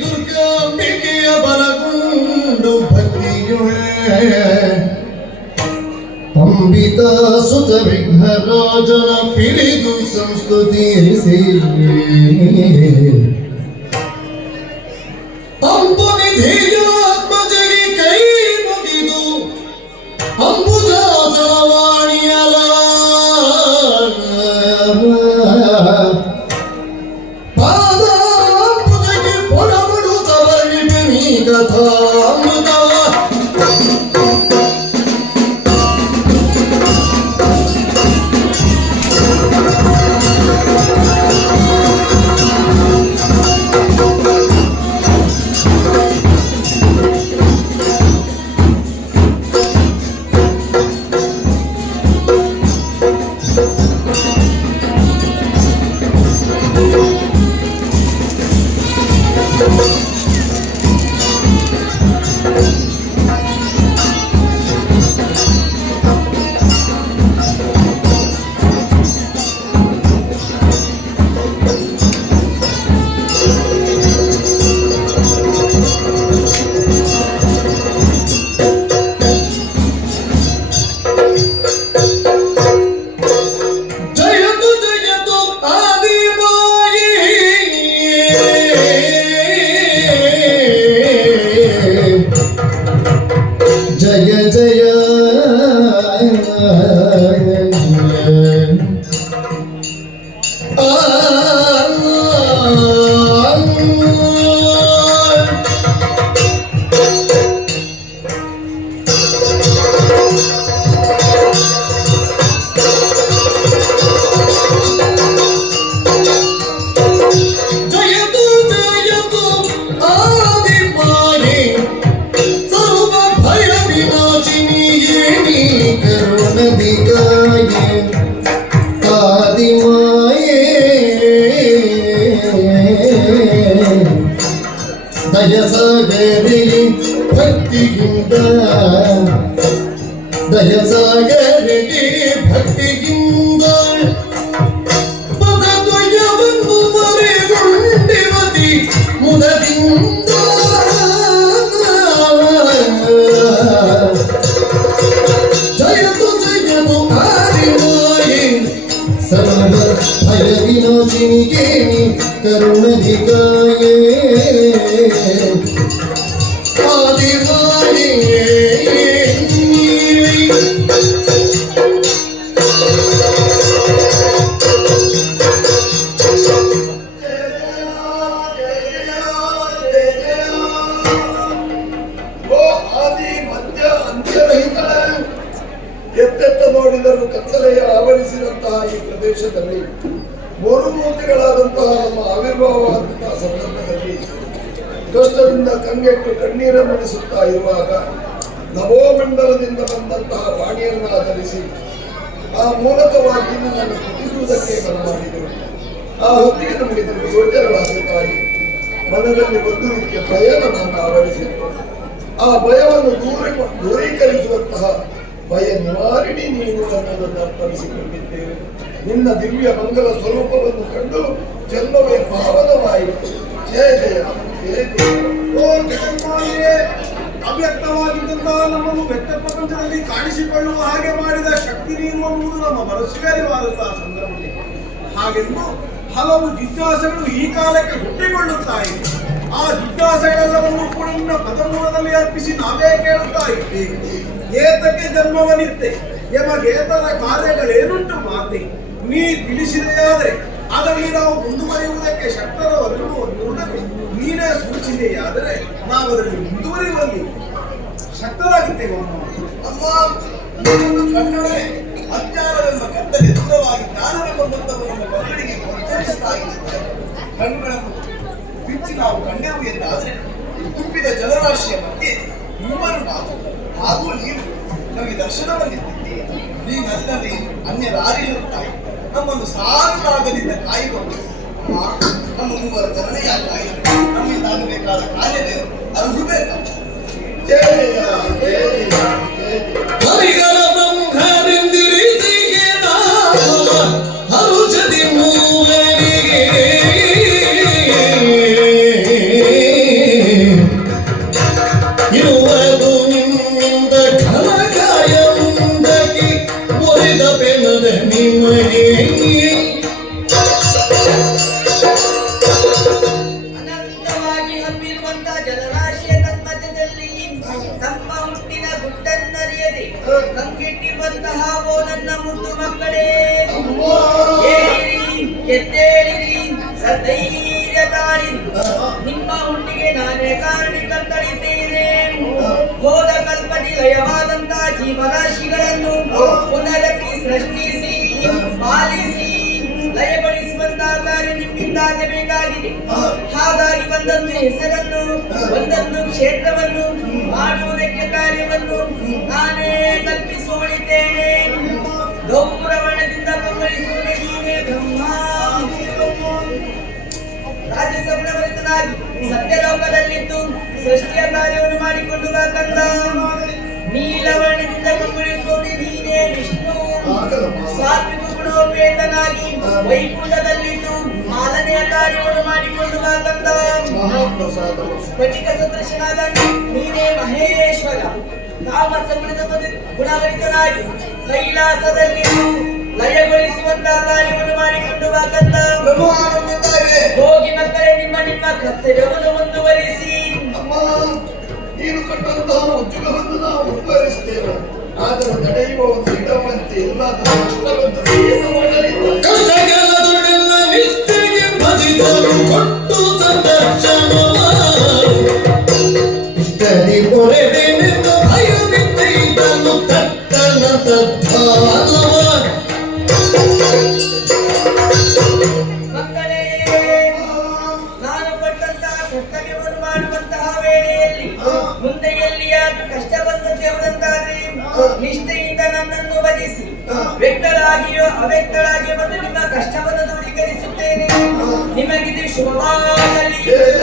ದುರ್ಗಾಂಬಿಕೆಯ ಬಲಗೊಂಡು ಭಕ್ತಿಯುಳ್ಳ ಅಂಬಿತಾ ಸುತ ವಿಘ್ನರಾಜನ ಪಿರಿದು ಸಂಸ್ಕೃತಿಸಿ ಅಂಬು ನಿಧಿಯ ಆತ್ಮಜಗಿ ಕೈ ಮುಗಿದು ಅಂಬುಜಾಚಲವಾಣಿಯಲ ಪಾದಾಂಬುಜಗಿ ಪೊಡಬಡುತ್ತವರ್ಣಿಪಿ ಕಥಾ ದಯಸಾಗರಿ ಭಕ್ತಿಗಿಂತ ದಯಸಾಗರಿಗೆ ಭಕ್ತಿಗಿಂತ ಪದದ್ವಯವನ್ನು ಮರೆಗೊಂಡಿವತಿ ಮುದದಿಂದ ಜಯತು ಜಯತು ಆದಿಮಾಯೆ ಸರ್ವ ಭಯ ವಿನಾಶಿನಿಗೆ ಕರುಣಧಿಕಾಯೇ ಆದಿಮಾಯೆ ಎತ್ತೆತ್ತ ನೋಡಿದರೂ ಕತ್ತಲೆಯ ಆವರಿಸಿದಂತಹ ಈ ಪ್ರದೇಶದಲ್ಲಿ ಮೂರ್ತಿಗಳಾದಂತಹ ನಮ್ಮ ಆವಿರ್ಭಾವವಾದಂತಹ ಸಂದರ್ಭದಲ್ಲಿ ಕಷ್ಟದಿಂದ ಕಂಗೆಟ್ಟು ಕಣ್ಣೀರನ್ನು ನಡೆಸುತ್ತಾ ಇರುವಾಗ ನವೋಮಂಡಲದಿಂದ ಬಂದಂತಹ ವಾಣಿಯನ್ನು ಆಧರಿಸಿ ಆ ಮೂಲಕವಾಗಿ ನನ್ನನ್ನು ಸ್ತುತಿಸುವುದಕ್ಕೆ ಬರಮಾಡಿದರು. ಆ ಹೊತ್ತಿಗೆ ನಮಗೆ ಗೋಚರವಾದ ತಾಯಿ ಮನದಲ್ಲಿ ಒಂದು ರೀತಿಯ ಭಯ ನನ್ನನ್ನು ಆವರಿಸಿತು. ಆ ಭಯವನ್ನು ದೂರೀಕರಿಸುವಂತಹ ಭಯ ನಿವಾರಣಿ ನೀನು ನನ್ನನ್ನು ಅರ್ಪಣಿಸಿಕೊಂಡಿದ್ದೇವೆ. ನಿನ್ನ ದಿವ್ಯ ಮಂಗಲ ಸ್ವರೂಪವನ್ನು ಕಂಡು ಜನ್ಮವೇ ಪಾವನವಾಯಿತು. ಜಯ ಜಯ ಜಯ ಜಯ. ಅವ್ಯಕ್ತವಾಗಿದ್ದಂತಹ ನಮ್ಮನ್ನು ವ್ಯಕ್ತ ಪ್ರಪಂಚದಲ್ಲಿ ಕಾಣಿಸಿಕೊಳ್ಳುವ ಹಾಗೆ ಮಾಡಿದ ಶಕ್ತಿ ನೀನು ಅನ್ನುವುದು ನಮ್ಮ ಮನಸ್ಸಿಗೆ ಅರಿವಾದಂತಹ ಸಂದರ್ಭದಲ್ಲಿ ಹಾಗೆಂದು ಹಲವು ಜಿಜ್ಞಾಸೆಗಳು ಈ ಕಾಲಕ್ಕೆ ಹುಟ್ಟಿಕೊಳ್ಳುತ್ತಾ ಇವೆ. ಆ ಜಿಜ್ಞಾಸೆಗಳೆಲ್ಲವನ್ನು ಕೂಡ ನಿನ್ನ ಪದಮೂಲದಲ್ಲಿ ಅರ್ಪಿಸಿ ನಾವೇ ಕೇಳುತ್ತಾ ಇದ್ದೇವೆ. ಏತಕ್ಕೆ ಜನ್ಮವನಿತ್ತೆ ಎಮಗೇತರ ಕಾರ್ಯಗಳೇನುಂಟು ಮಾತೆ ನೀ ತಿಳಿಸಿದೆಯಾದರೆ ಅದರಲ್ಲಿ ನಾವು ಮುಂದುವರಿಯುವುದಕ್ಕೆ ಶಕ್ತರು ಅನ್ನುವುದಕ್ಕೆ ನೀನೇ ಸೂಚಿಸಿದೆಯಾದರೆ ನಾವು ಅದರಲ್ಲಿ ಮುಂದುವರಿಯುವಲ್ಲಿ ಶಕ್ತರಾಗಿದ್ದೇವೆ. ಅಮ್ಮ ನೀನೊಂದು ಕಣ್ಣೊಡೆ ಅಜ್ಞಾನವೆಂಬ ಕತ್ತಲೆ ದೂರವಾಗಿ ಜ್ಞಾನವೆಂಬ ಬಂದವು ನಮ್ಮ ಕಣ್ಣಿಗೆ ಗೋಚರಿಸ್ತಾ ಇದೆ. ಕಣ್ಣುಗಳನ್ನು ಬಿಚ್ಚಿ ನಾವು ಕಂಡೆವು ಎಂದಾದರೆ ತುಂಬಿದ ಜಲರಾಶಿಯ ಮಧ್ಯೆ ಮೂವರು ನಾವು ಹಾಗೂ ನೀವು ನಮಗೆ ದರ್ಶನವನ್ನಿದ್ದೀರಿ. ನೀನಲ್ಲದೆ ಅನ್ಯರಾರಿರುತ್ತಾಯಿ ನಮ್ಮನ್ನು ಸಾಕಾಗಲಿದ್ದ ಕಾಯಿಕೊಂಡು ನಮ್ಮ ಮೂವರ ಧರಣೆಯಾಗಿ ನಮ್ಮಿಂದಾಗಬೇಕಾದ ಕಾರ್ಯವೇ ಅರ್ಹಬೇಕು. ಹರುಷದಿ ಮೂವರಿಗೆ ಅನಂತ ಜಲರಾಶಿಯ ತನ್ಮಧ್ಯದಲ್ಲಿ ತಮ್ಮ ಹುಟ್ಟಿನ ಗುಟ್ಟನ್ನರಿಯದೆ ಕಂಗೆಟ್ಟಿರುವಂತಹ ಓ ನನ್ನ ಮುದ್ದು ಮಕ್ಕಳೇ, ಏಳಿರಿ, ಎದ್ದೇಳಿರಿ, ಸಧೈರ್ಯ ತಾಳಿರಿ. ನಿಮ್ಮ ಹುಟ್ಟಿಗೆ ನಾನೇ ಕಾರಣಕರ್ತಳಿದ್ದೇನೆ. ಹೋದ ಕಲ್ಪದಿ ಲಯವಾದಂತಹ ಜೀವರಾಶಿಗಳನ್ನು ಪುನರಪಿ ಸೃಷ್ಟಿಸಿ ಪಾಲಿಸಿ ಲಯಗೊಳಿಸುವಂತಹ ಕಾರ್ಯ ನಿಮ್ಮಿಂದ ಆಗಬೇಕಾಗಿದೆ. ಹಾಗಾಗಿ ಒಂದೊಂದು ಹೆಸರನ್ನು, ಒಂದೊಂದು ಕ್ಷೇತ್ರವನ್ನು ಮಾಡುವುದಕ್ಕೆ ಕಾರ್ಯವನ್ನು ನಾನೇ ಕಲ್ಪಿಸಿಕೊಂಡಿದ್ದೇನೆ. ಗೌರವಣದಿಂದ ಬೆಂಬಲಿಸುವುದೇ ನೀವೇ ಬ್ರಹ್ಮ. ರಾಜಸಪ್ರವೃತ್ತನಾಗಿ ಸತ್ಯಲೋಕದಲ್ಲಿದ್ದು ಸೃಷ್ಟಿಯ ಕಾರ್ಯವನ್ನು ಮಾಡಿಕೊಂಡು ಕಂದ. ನೀಲವರ್ಣದಿಂದ ಬೆಂಬಲಿಸುವುದೇ ನೀನೇ ವಿಷ್ಣು. ಸಾತ್ವಿಕ ಗುಣೋಪೇತನಾಗಿ ವೈಕುಂಠದಲ್ಲಿದ್ದು ಮಾಲನೆಯ ಕಾರ್ಯವನ್ನು ಮಾಡಿಕೊಂಡು ಕಂದ. ಸ್ಫಟಿಕ ಸದೃಶನಾದ ನೀನೇ ಮಹೇಶ್ವರ. ತಾಮಸ ಗುಣಭರಿತನಾಗಿ ಕೈಲಾಸದಲ್ಲಿದ್ದು ಲಯಗೊಳಿಸುವಂತಹ ಕಾರ್ಯವನ್ನು ಮಾಡಿಕೊಂಡು ಕಂದ. ಹೋಗಿ ಮಕ್ಕಳೇ, ನಿಮ್ಮ ನಿಮ್ಮ ಕರ್ತವ್ಯವನ್ನು ಮುಂದುವರಿಸಿ. ಅಮ್ಮ, ನೀನು ಕೊಟ್ಟಂತಹ ಉದ್ಯೋಗವನ್ನು ನಾವು ಮುಂದುವರಿಸ್ತೇವೆ. ಆದರೆ ನಡೆಯುವ ಒಂದು ಇಡವಂತೆ ಇಲ್ಲದ ಕಷ್ಟವನ್ನು ಏನು ಮಾಡಲಿಲ್ಲ. ಕಷ್ಟಗೆಲ್ಲದೊಡೆಲ್ಲ ನಿಷ್ಠೆಗೆ ಬದಿದರು ಕೊಟ್ಟು ಸಂದರ್ಶನ ಇಷ್ಟದಿ ಪೊರೆದೇನೆಂದು ಭಯವಿದ್ದೆ ಇದನ್ನು ತಟ್ಟನ ತದ್ಧಾನವ. ಮಕ್ಕಳೇ, ನಾನು ಕೊಟ್ಟಂತಹ ಕರ್ತವ್ಯವನ್ನು ಮಾಡುವಂತಹ ವೇಳೆಯಲ್ಲಿ ಮುಂದೆ ಎಲ್ಲಿಯಾದ್ರೂ ಕಷ್ಟ ಬಂದಂತೆ ಎಂಬುದಂತಾದ್ರೆ ನಿಷ್ಠೆಯಿಂದ ನನ್ನನ್ನು ಭಜಿಸಿ ವ್ಯಕ್ತರಾಗಿಯೋ ಅವ್ಯಕ್ತರಾಗಿಯೋ ಬಂದು ನಿಮ್ಮ ಕಷ್ಟವನ್ನು ದೂರೀಕರಿಸುತ್ತೇನೆ. ನಿಮಗಿದು ಶುಭವಾಗಲಿ,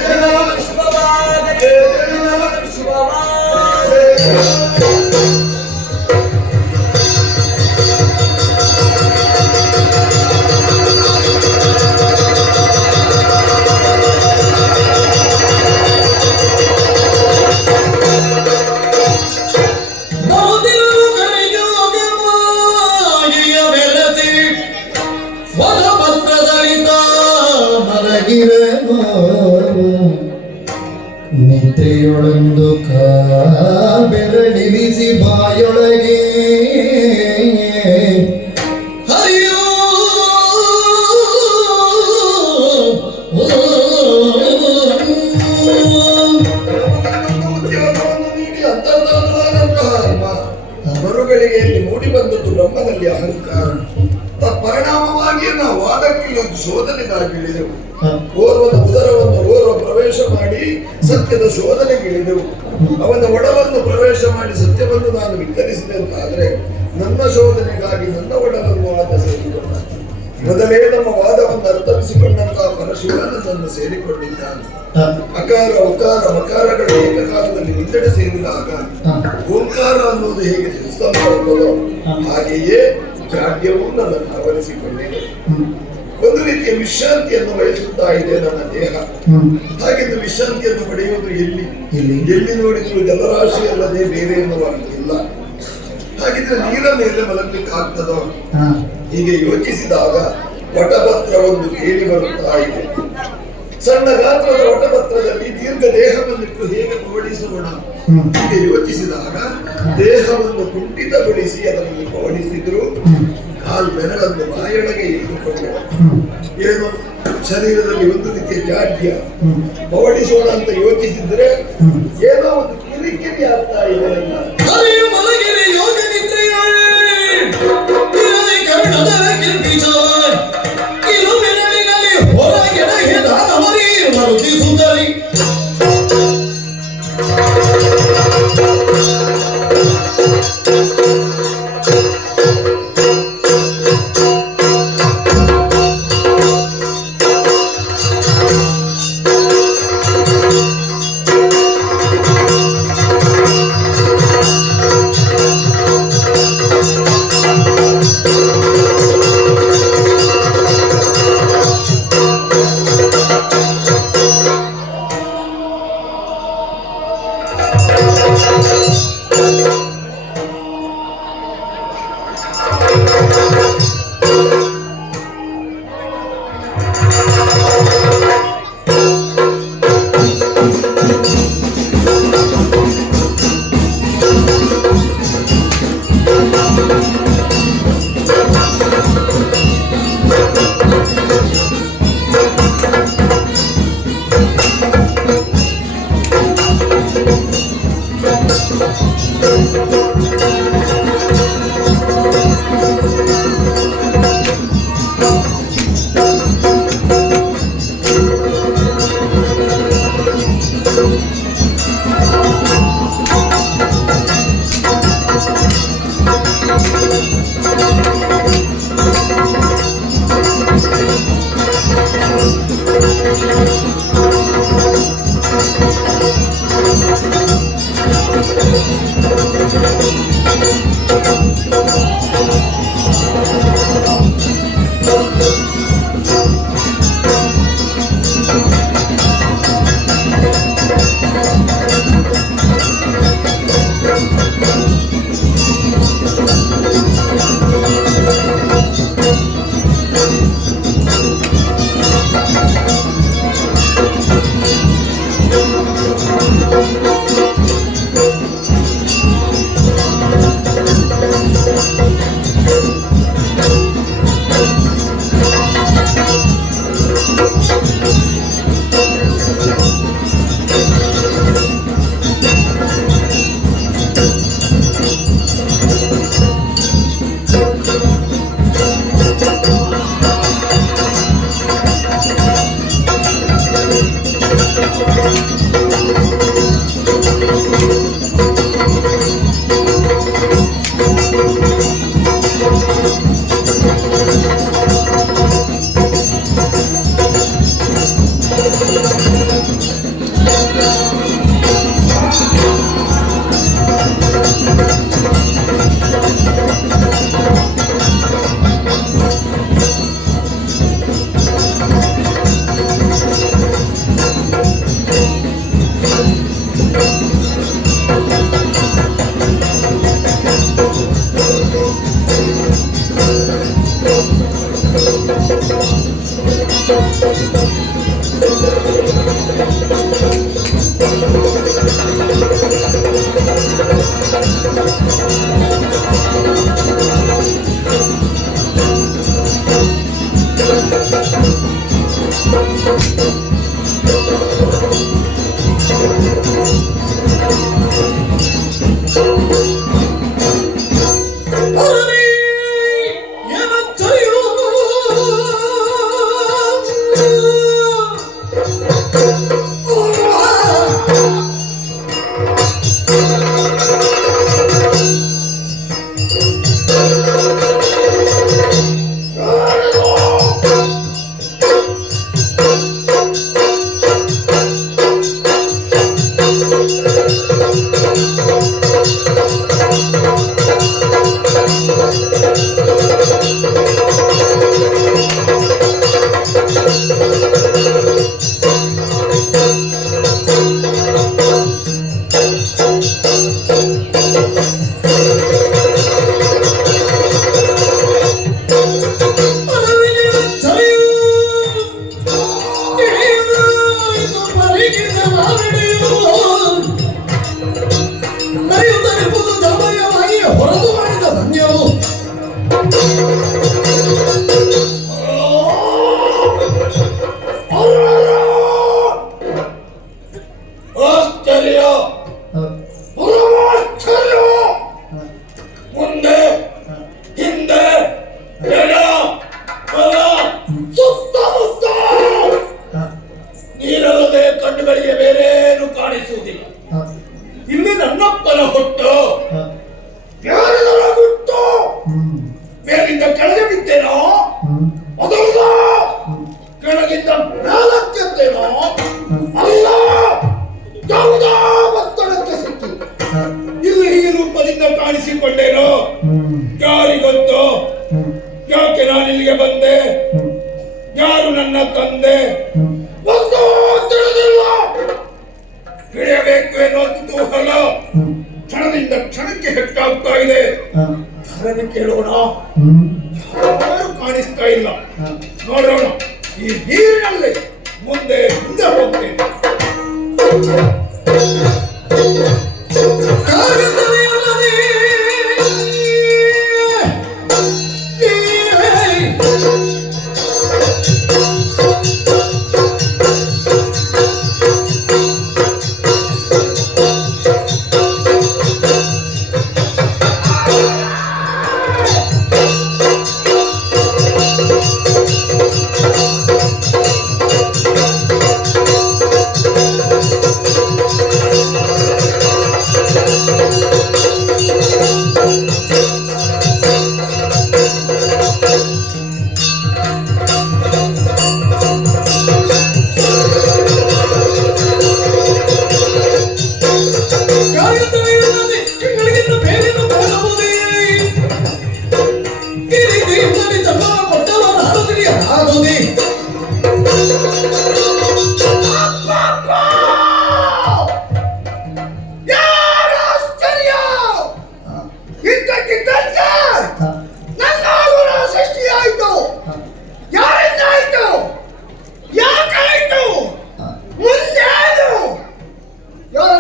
ನಿಮಗಿದು ಶುಭವಾಗಲಿ, ನಿಮಗಿದು ಶುಭವಾಗಲಿ. ನಿದ್ರೆಯೊಳೊಂದು ಬೆರಳಿರಿಸಿ ಬಾಯೊಳಗೆ ಹರಿಯೋ ಉದ್ಯೋಗವನ್ನು ನೀಡಿ ಅಂತರ್ಧಾನವಾದಂತಹ ಮರುಗಳಿಗೆ ಇಲ್ಲಿ ಮೂಡಿ ಬಂದದ್ದು ಬ್ರಹ್ಮನಲ್ಲಿ ಅಹಂಕಾರ. ಪರಿಣಾಮವಾಗಿ ನಾವು ವಾದಕ್ಕಿಲ್ಲೊಂದು ಶೋಧನೆಗಾಗಿಳಿದೆವು. ಓರ್ವನ ಉದರವನ್ನು ಓರ್ವ ಪ್ರವೇಶ ಮಾಡಿ ಸತ್ಯದ ಶೋಧನೆಗಿಳಿದೆವು. ಅವನ ಒಡವನ್ನು ಪ್ರವೇಶ ಮಾಡಿ ಸತ್ಯವನ್ನು ನಾನು ವಿತರಿಸಿದೆ ಅಂತಾದ್ರೆ ನನ್ನ ಶೋಧನೆಗಾಗಿ ನನ್ನ ಒಡವನ್ನು ಆತ ಸೇರಿಕೊಂಡ. ಮೊದಲೇ ನಮ್ಮ ವಾದವನ್ನು ಅರ್ಥವಿಸಿಕೊಂಡಂತಹ ಪರಶಿವ ನನ್ನನ್ನು ಸೇರಿಕೊಂಡಿದ್ದಾನೆ. ಅಕಾರ ಉಕಾರ ಮಕಾರಗಳು ಏಕಕಾಲದಲ್ಲಿ ನಿಂದಡೆ ಸೇರಿದಾಗ ಓಂಕಾರ ಅನ್ನೋದು ಹೇಗೆ ಸುಸ್ತಂಭ ಹಾಗೆಯೇ ಜಾಡ್ಯವು ನನ್ನನ್ನು ಆವರಿಸಿಕೊಂಡಿದೆ. ಒಂದು ರೀತಿಯ ವಿಶ್ರಾಂತಿಯನ್ನು ಬಯಸುತ್ತಾ ಇದೆ ನನ್ನ ದೇಹ. ಹಾಗಿದ್ದು ವಿಶ್ರಾಂತಿಯನ್ನು ಪಡೆಯುವುದು ಎಲ್ಲಿ ನೋಡಿದ್ರು ಜಲರಾಶಿ ಅಲ್ಲದೆ ಬೇರೆ ಎನ್ನುವಂತಿಲ್ಲ. ಹಾಗಿದ್ರೆ ನೀರ ಮೇಲೆ ಮಲಗಲಿಕ್ಕೆ ಆಗ್ತದೋ? ಹೀಗೆ ಯೋಚಿಸಿದಾಗ ವಟಪತ್ರವೊಂದು ಕೇಳಿ ಬರುತ್ತಾ ಇದೆ. ಸಣ್ಣ ಗಾತ್ರದ ವಟಪತ್ರದಲ್ಲಿ ದೀರ್ಘ ದೇಹವನ್ನಿಟ್ಟು ಹೇಗೆ ಪವಡಿಸೋಣ? ಹೀಗೆ ಯೋಚಿಸಿದಾಗ ದೇಹವನ್ನು ಕುಂಠಿತಗೊಳಿಸಿ ಅದರಲ್ಲಿ ಪವಡಿಸಿದ್ರು ಕಾಲ್ ಬೆರಳನ್ನು ಬಾಯೊಳಗೆ ಇಟ್ಟುಕೊಂಡು ಏನು ಶರೀರದಲ್ಲಿ ಒಂದು ರೀತಿಯ ಜಾಡ್ಯ ಪವಡಿಸೋಣ ಅಂತ ಯೋಚಿಸಿದ್ರೆ ಏನೋ ಒಂದು ಕಿರಿಕಿರಿ ಆಗ್ತಾ ಇದೆ.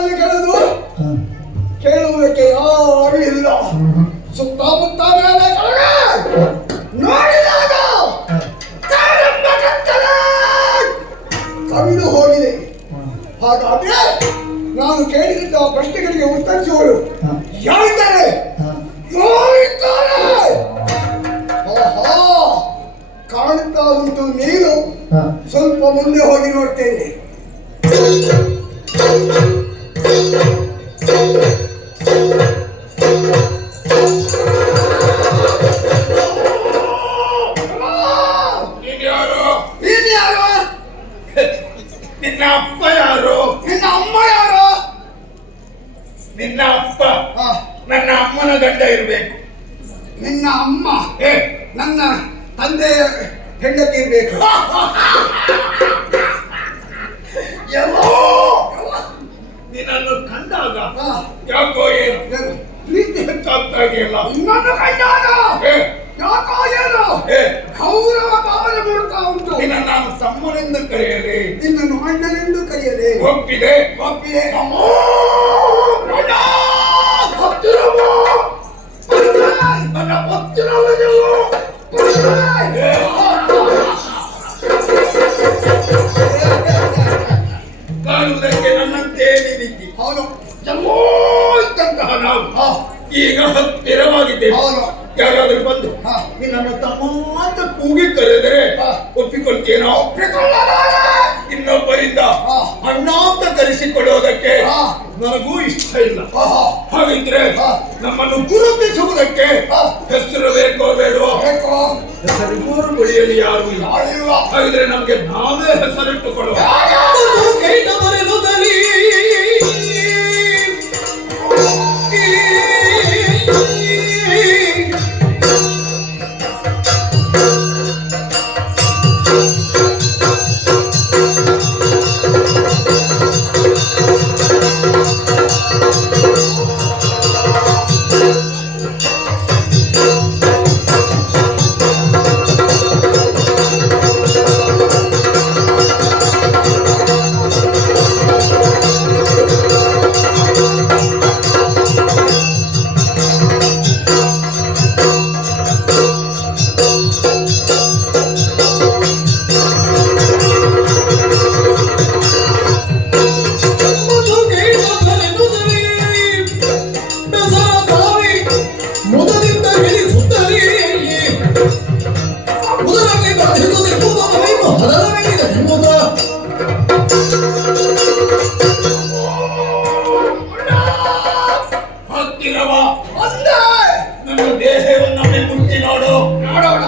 ಅಲ್ಲಿ ಕಳೆದು ಕೇಳುವುದಕ್ಕೆ ಯಾರು ಇಲ್ಲ. ಸುತ್ತಮುತ್ತ ಮೇಲೆ ಕೆಳಗೆ ನೋಡಿದಾಗ ತಾರಂಭ ಕತ್ತಲೆ ಕವಿದು ಹೋಗಿದೆ. ಹಾಗಾದ್ರೆ ನಾನು ಕೇಳಿದ್ದ ಪ್ರಶ್ನೆಗಳಿಗೆ ಉತ್ತರಿಸುವವರು ಯಾರಿದ್ದಾರೆ? ಆಹಾ, ಕಾಣುತ್ತಾ ಉಂಟು. ನೀನು ಸ್ವಲ್ಪ ಮುಂದೆ ಹೋಗಿ ನೋಡ್ತೇನೆ. ನಿನ್ನ ಅಪ್ಪ ಯಾರು? ನಿನ್ನ ಅಮ್ಮ ಯಾರು? ನಿನ್ನ ಅಪ್ಪ ನನ್ನ ಅಮ್ಮನ ಗಂಡ ಇರ್ಬೇಕು. ನಿನ್ನ ಅಮ್ಮ ನನ್ನ ತಂದೆಯ ಹೆಂಡತಿ ಇರ್ಬೇಕು. ಎಲ್ಲೋ ನಿನ್ನನ್ನು ಕಂಡಾಗ ಯಾಕೋ ಏನು ಪ್ರೀತಿ ಹೆಚ್ಚಾಗ್ತಾ ಇದೆಯಲ್ಲ. ಇನ್ನೊಂದು ಕಂಡಾಗ ಯಾಕೋ ಏನು ಗೌರವ ಭಾವನೆ ಮೂಡ್ತಾ ಉಂಟು. ನಿನ್ನ ನಾನು ತಮ್ಮನೆಂದು ಕರೆಯಲಿ, ನಿನ್ನನ್ನು ಅಣ್ಣನೆಂದು ಕರೆಯಲಿ. ಒಪ್ಪಿದೆ ಒಪ್ಪಿದೆ. ನನ್ನ ಪತ್ತಿರವನು ಕಾಣುವುದಕ್ಕೆ ನನ್ನಂತೆ ನಿಂತಿ. ಹೌದು, ಜಮ್ಮೋ ಇದ್ದಂತಹ ನಾವು ಈಗ ಹತ್ತಿರವಾಗಿದ್ದೇವೆ. ಯಾರಾದ್ರೂ ಬಂದು ನಿನ್ನನ್ನು ತಮ್ಮ ಅಂತ ಕೂಗಿ ಕರೆದರೆ ಒಪ್ಪಿಕೊಳ್ತೇನೋ? ಇನ್ನೊಬ್ಬರಿಂದ ಅಣ್ಣ ಅಂತ ಕರೆಸಿಕೊಳ್ಳುವುದಕ್ಕೆ ನನಗೂ ಇಷ್ಟ ಇಲ್ಲ. ಹಾಗಿದ್ರೆ ನಮ್ಮನ್ನು ಗುರುತಿಸುವುದಕ್ಕೆ ಹೆಸರು ಬೇಕೋ ಬೇಡವೋ? ಹೆಸರಿಗೋರು ಬಳಿಯಲ್ಲಿ ಯಾರು ಇಲ್ಲ. ಹಾಗಿದ್ರೆ ನಮ್ಗೆ ನಾವೇ ಹೆಸರಿಟ್ಟುಕೊಳ್ಳುವ. ನನ್ನ ದೇಹವನ್ನೊಮ್ಮೆ ಮುಟ್ಟಿ ನೋಡು. ನೋಡೋಣ.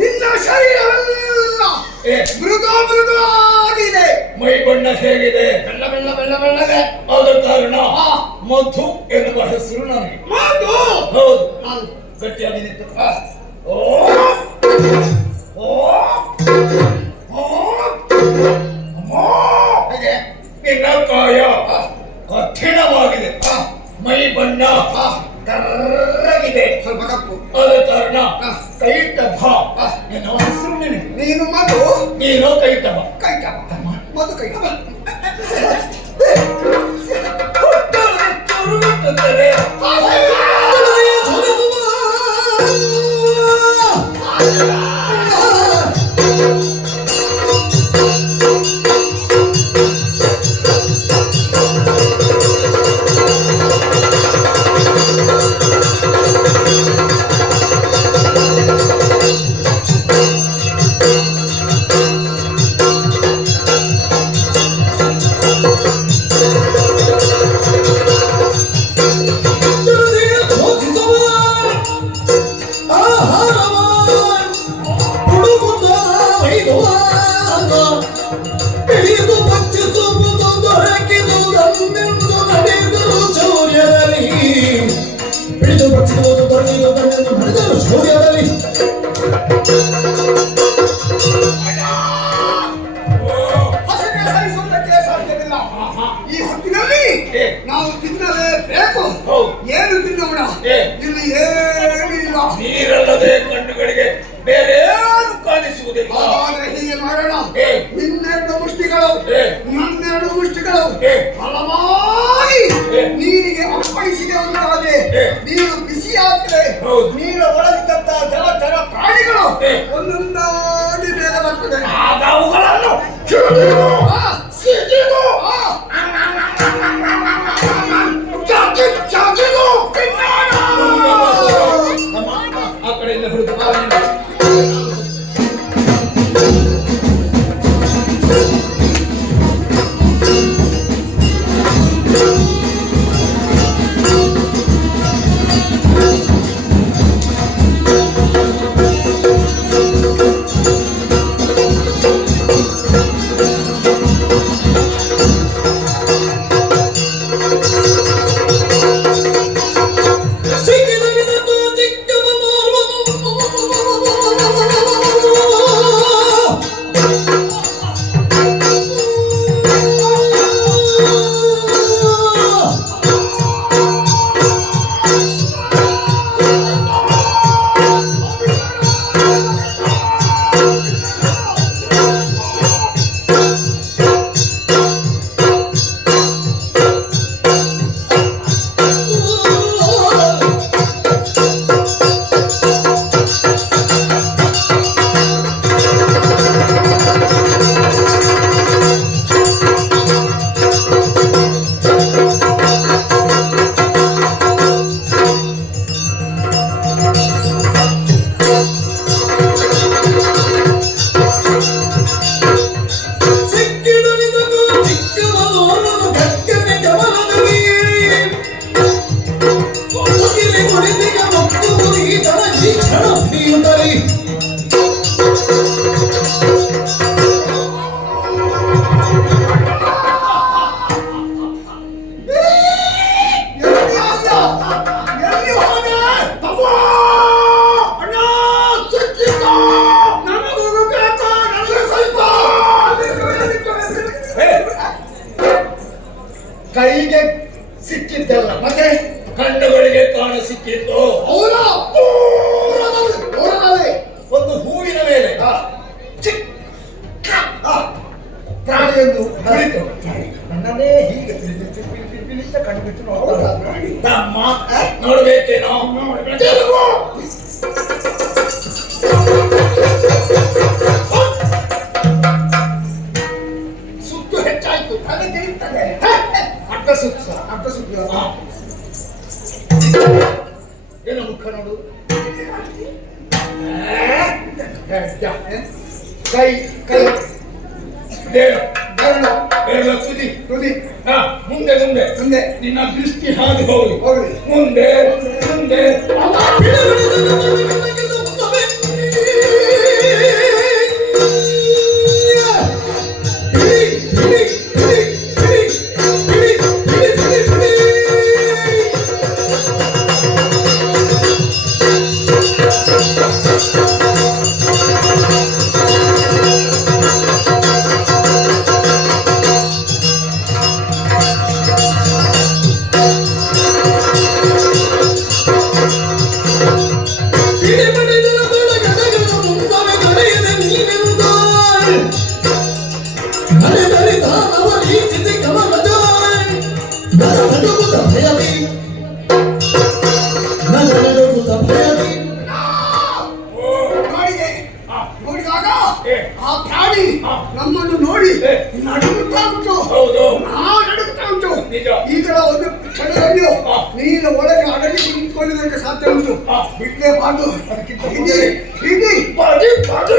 ನಿನ್ನ ಶರೀರವೆಲ್ಲ ಮೃದು ಮೃದು ಆಗಿದೆ. ಮೈ ಬಣ್ಣ ಹೇಗಿದೆ? ಬೆಳ್ಳ ಬೆಳ್ಳ ಬೆಳ್ಳ ಬೆಳ್ಳಗೆ. ಆದ ಕಾರಣ ಮಧು ಎನ್ನುವ ಹೆಸರು ನನಗೆ. ಮಧು? ಹೌದು. ನಾನು ಗಟ್ಟಿಯಾಗಿ ನಿಂತು ನಿನ್ನ ಕಾಯ ಕಠಿಣವಾಗಿದೆ, ಮೈ ಬಣ್ಣ ಕರ್ರಗಿದೆ, ಸ್ವಲ್ಪ ಕಪ್ಪು. ಆದ ಕಾರಣ ಕೈಟಭ ಎನ್ನುವ ಹೆಸರು ನಿನಗೆ. ನೀನು ಮಧು, ನೀನು ಕೈಟಭ. ಕೈಟಭ. ಮಧು ಕೈಟಭ. ಈ ಹೊತ್ತಿನಲ್ಲಿ ನಾವು ತಿನ್ನಲೇಬೇಕು. ಏನು ತಿನ್ನೋಣ? ಇಲ್ಲಿ ಏನು ಇಲ್ಲ. ನೀರಲ್ಲದೆ ಕಣ್ಣುಗಳಿಗೆ ಬೇರೆ ಏನು ಆಗುವುದಿಲ್ಲ. ಹಾಗಾದ್ರೆ ಹೀಗೆ ಮಾಡೋಣ. ಏ. ನಿನ್ನೆರಡು ಮುಷ್ಟಿಗಳು ಏ. ನನ್ನೆರಡು ಮುಷ್ಟಿಗಳು ಏ. ಬಲವಾಗಿ ಏ. ನೀರಿಗೆ ಅಪ್ಪಳಿಸಿದೆ ಅಂತಾದ್ರೆ ಏ. ನೀರು ಬಿಸಿಯಾಗ್ತದೆ. ಹೌದು. ನೀರ ಒಳಗಿದ್ದಂತ ಜಲಚರ ಪ್ರಾಣಿಗಳು ಏ. ಒಂದೊಂದಾಗಿ ಮೇಲೆ ಬರ್ತದೆ. ಆಗ ಅವುಗಳನ್ನು ಹಿಡಿದು, ಸಿಗಿದು, ಜಗಿದು ತಿನ್ನೋಣ. ಅಮ್ಮ, ಆ ಕಡೆಯಿಂದ ಹಿಡಿದು ಬಾ ನೀನು. ಕೈಗೆ ಸಿಕ್ಕಿದ್ದಲ್ಲ ಮತ್ತೆ ಕಣ್ಣುಗಳಿಗೆ ಕಾಣ ಸಿಕ್ಕಿತ್ತು. ಅವರ ದೂರದಲ್ಲಿ ಒಂದು ಹೂವಿನ ಮೇಲೆ ಚಿಕ್ಕ ಪ್ರಾಣಿಯೊಂದು ಕುಳಿತು ನನ್ನನ್ನೇ ಹೀಗೆ ತಿಳಿದ ಕಣ್ಬಿಟ್ಟು ನೋಡ್ತಾ ಪ್ರಾಣಿ. ತಮ್ಮ ನೋಡ್ಬೇಕೇನೋ? ತಿರುಗು. ಸುತ್ತು ಹೆಚ್ಚಾಯ್ತು ತಲೆ ತಿರುಗ್ತದೆ. ಅಡ್ಡ ಸುತ್ತು ಹಾ. ಏನು ಮುಖ ನೋಡು. ಕೈ ಕೈ ಬೇಡ ಬೆರಳು ಬೇಡ ತುದಿ. ತುದಿ ಹಾ, ಮುಂದೆ ಮುಂದೆ ಮುಂದೆ ನಿನ್ನ ದೃಷ್ಟಿ ಹಾದು ಹೋಗಿ ಹೋಗ್ಲಿ. ಮುಂದೆ ಮುಂದೆ. ನೋಡಿದಾಗ ಆ ಪ್ರಾಣಿ ನಮ್ಮನ್ನು ನೋಡಿ ನಡುಗುತ್ತಾ ಉಂಟು. ಹೌದು. ನಡುಗುತ್ತಾ ಉಂಟು. ನಿಜ. ಈಗಲ ಒಂದು ಕ್ಷಣದಲ್ಲಿ ನೀನು ಒಳಗೆ ಅಡಗಿ ನಿಂತ್ಕೊಳ್ಳೋದಕ್ಕೆ ಸಾಧ್ಯ ಉಂಟು. ಬಿಡ್ಲೇಬಾರ್ದು. ಅದಕ್ಕಿಂತ ಹಿಂದೆ ಹೀಗೆ ಬಾಡಿ ಬಾಡಿ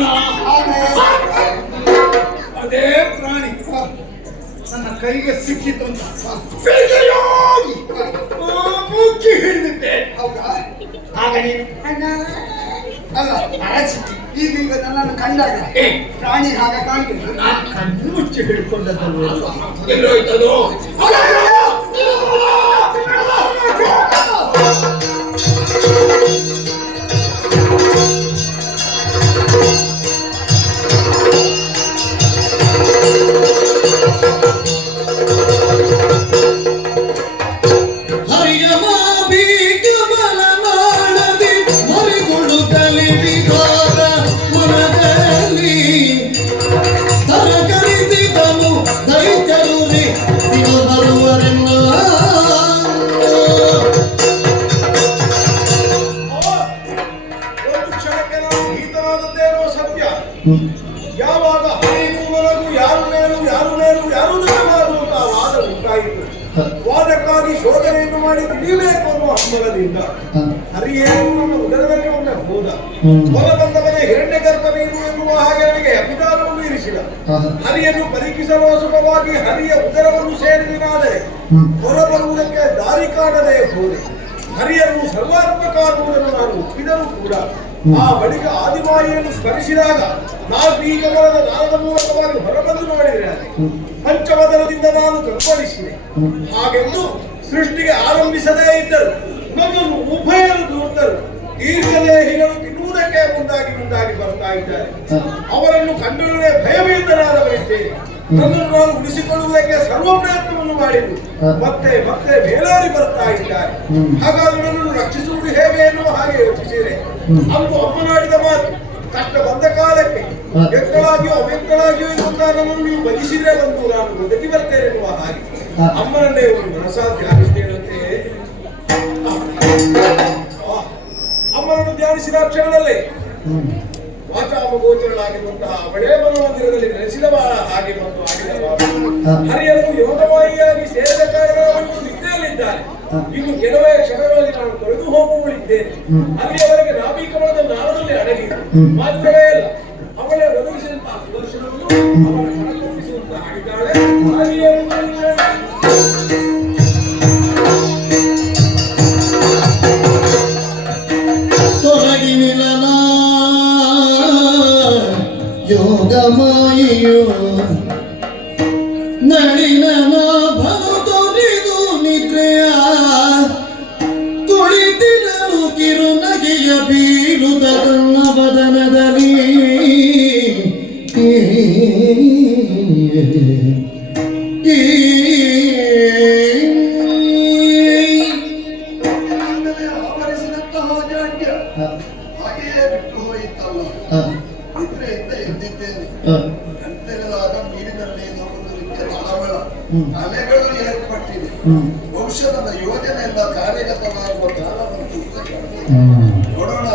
ನಿನ್ನ ಆನೆ. ಅದೇ ಪ್ರಾಣಿ ನನ್ನ ಕೈಗೆ ಸಿಕ್ಕಿತು ಅಂತ ಬೇಗೆಯಾಗಿ. ಮುಚ್ಚಿ ಹಿಡಿದಿದ್ದೆ. ಹೌದಾ? ಆಗ ನೀನು ಅಲ್ಲ ಈಗ ನನ್ನನ್ನು ಕಂಡಾಗ ಏ, ಪ್ರಾಣಿ ಹಾಗೆ ಕಾಣ್ತಿದ್ರು. ನಾನು ಕಣ್ಣು ಮುಚ್ಚಿ ಹಿಡ್ಕೊಂಡದ್ದು ಎಲ್ಲೋಯ್ತದು. ಹರಿಯ ಬೀಗಬಲ ಮಾಡದಿ ಮರಿಗುಳು ತಲೆ ವಿಭಾಗ ಮನದಲ್ಲಿ ತರಕರಿಸಿದನು ದೈತ್ಯರುರಿ ದಿನ ಬರುವರೆನ್ನ ಒಂದು ಕ್ಷಣಕ್ಕೆ ನಾನು ಭೀತನಾದದ್ದೇನೋ ಸತ್ಯ. ಯಾವಾಗ ಹರಿಗೂ ನನಗೂ ಯಾರು ಮೇಲು ಅಂತ ವಾದ ಉಂಟಾಯಿತು. ವಾದಕ್ಕಾಗಿ ಶೋಧನೆಯನ್ನು ಮಾಡಿ ತಿಳಿಯಬೇಕು ಅನ್ನುವ ಹಂಬಲದಿಂದ ಹರಿಯೇನು ನಮ್ಮ ಉದರದಲ್ಲಿ ಒಮ್ಮೆ ಹೋದ. ಹೊರ ಬಂದವನೇ ಹಿರಣ್ಯ ಗರ್ಭ ನೀನು ಎನ್ನುವ ಹಾಗೆ ನನಗೆ ಅಭಿದಾನವನ್ನು ಇರಿಸಿದ. ಹರಿಯನ್ನು ಪರೀಕ್ಷಿಸಲೋಸುಕವಾಗಿ ಹರಿಯ ಉದರವನ್ನು ಸೇರಿದನಾದರೆ ಹೊರಬರುವುದಕ್ಕೆ ದಾರಿ ಕಾಣದೆ ಹೋದೆ. ಹರಿಯನ್ನು ಸರ್ವಾತ್ಮಕ ಅನ್ನುವುದನ್ನು ನಾನು ಒಪ್ಪಿದರೂ ಕೂಡ ಆ ಬಳಿಕ ಆದಿಮಾಯಿಯನ್ನು ಸ್ಮರಿಸಿದಾಗ ನಾಲ್ಕೀಗಮನದ ದಾನದ ಮೂಲಕವಾಗಿ ಹೊರಬಂದು ನೋಡಿದರೆ ಪಂಚವದನದಿಂದ ನಾನು ಕಲ್ಪನಿಸಿದೆ. ಹಾಗೆಂದು ಸೃಷ್ಟಿಗೆ ಆರಂಭಿಸದೇ ಇದ್ದರು ನನ್ನನ್ನು ಉಭಯರು ದೂರ್ತರು ದೀರ್ಘದೇಹಿಗಳು ತಿನ್ನುವುದಕ್ಕೆ ಮುಂದಾಗಿ ಬರ್ತಾ ಇದ್ದಾರೆ. ಅವರನ್ನು ಕಂಡೊಡನೆ ಭಯಭೀತರಾದವರಿದ್ದೇನೆ. ನನ್ನನ್ನು ನಾನು ಉಳಿಸಿಕೊಳ್ಳುವುದಕ್ಕೆ ಸರ್ವ ಪ್ರಯತ್ನವನ್ನು ಮಾಡಿದ್ದು ಮತ್ತೆ ಮೇಲಾರಿ ಬರ್ತಾ ಇದ್ದಾರೆ. ಹಾಗಾದ್ರೆ ನನ್ನನ್ನು ರಕ್ಷಿಸುವುದು ಹೇಗೆ ಎನ್ನುವ ಹಾಗೆ ಯೋಚಿಸಿದೆ. ಅಂದು ಅಮ್ಮನಾಡಿದ ಮಾತು ಕಷ್ಟ ಬಂದ ಕಾಲಕ್ಕೆ ವ್ಯಕ್ತವಾಗಿಯೋ ಅವ್ಯಕ್ತವಾಗಿಯೋ ಇರುವಂತಹ ನನ್ನನ್ನು ನೀವು ಬಯಸಿದ್ರೆ ಬಂದು ನಾನು ಬದುಕಿ ಬರ್ತೇನೆ ಎನ್ನುವ ಹಾಗೆ ಅಮ್ಮನನ್ನೇ ಒಂದು ಮನಸ್ಸಾ ಧ್ಯಾನಿಸ್ತೇನಂತೆ. ಅಮ್ಮನನ್ನು ಧ್ಯಾನಿಸಿದ ಕ್ಷಣದಲ್ಲೇ ವಾಚಾಮಗೋಚರಳಾಗಿರುವಂತಹ ಅವಳೇ ಮನೋಮಂದಿರದಲ್ಲಿ ನೆಲೆಸಿದವ ಹಾಗೆ ಮತ್ತು ಆಡಿದವ. ಹರಿಯನ್ನು ಯೋಗಮಾಯಿಯಾಗಿ ಸೇರಿದ ಕಾರಣ ಅವರು ನಿದ್ದೆಯಲ್ಲಿದ್ದಾರೆ. ಇನ್ನು ಕೆಲವೇ ಕ್ಷಣಗಳಲ್ಲಿ ನಾನು ತೊಳೆದು ಹೋಗುವಳಿದ್ದೇನೆ. ಅಲ್ಲಿಯವರೆಗೆ ನಾಭೀಕಮಲದ ನಾಳದಲ್ಲಿ ಅಡಗಿದೆ. ಮಾತ್ರವೇ ಅಲ್ಲ, ಅವಳೇ ಒದಗಿಸಿದಂತಹ ಸುದರ್ಶನವನ್ನು ಅವಳ ಕಣತೊಂದಿಸುವಂತ ಆಗಿದ್ದಾಳೆ. ತೊಲಗಿ ನಿಲನ ಯೋಗಮಾಯಿಯೋ ನಳಿನನ ಭನು ತೊರೆದು ನಿದ್ರೆಯ ಕುಳಿತಿರಲು ಕಿರುನಗೆಯ ಬೀರುದ ತನ್ನ ಬದನದಲ್ಲಿ ಆವರಿಸಿದಂತಹ ಜಾಡ್ಯ ಹಾಗೆಯೇ ಬಿಟ್ಟು ಹೋಯಿತಲ್ಲ. ನಿದ್ರೆಯಿಂದ ಎದ್ದಿದ್ದೇನೆ. ಕಣ್ತೆರೆದಾಗ ನೀರಿನಲ್ಲಿ ಒಂದು ರೀತಿಯ ಅಲಬಳ ಅಲೆಗಳು ಏರ್ಪಟ್ಟಿದೆ. ಬಹುಶಃ ನನ್ನ ಯೋಜನೆ ಎಲ್ಲ ಕಾರ್ಯಗತವಾಗುವ ಕಾಲ ಬಂತು. ನೋಡೋಣ.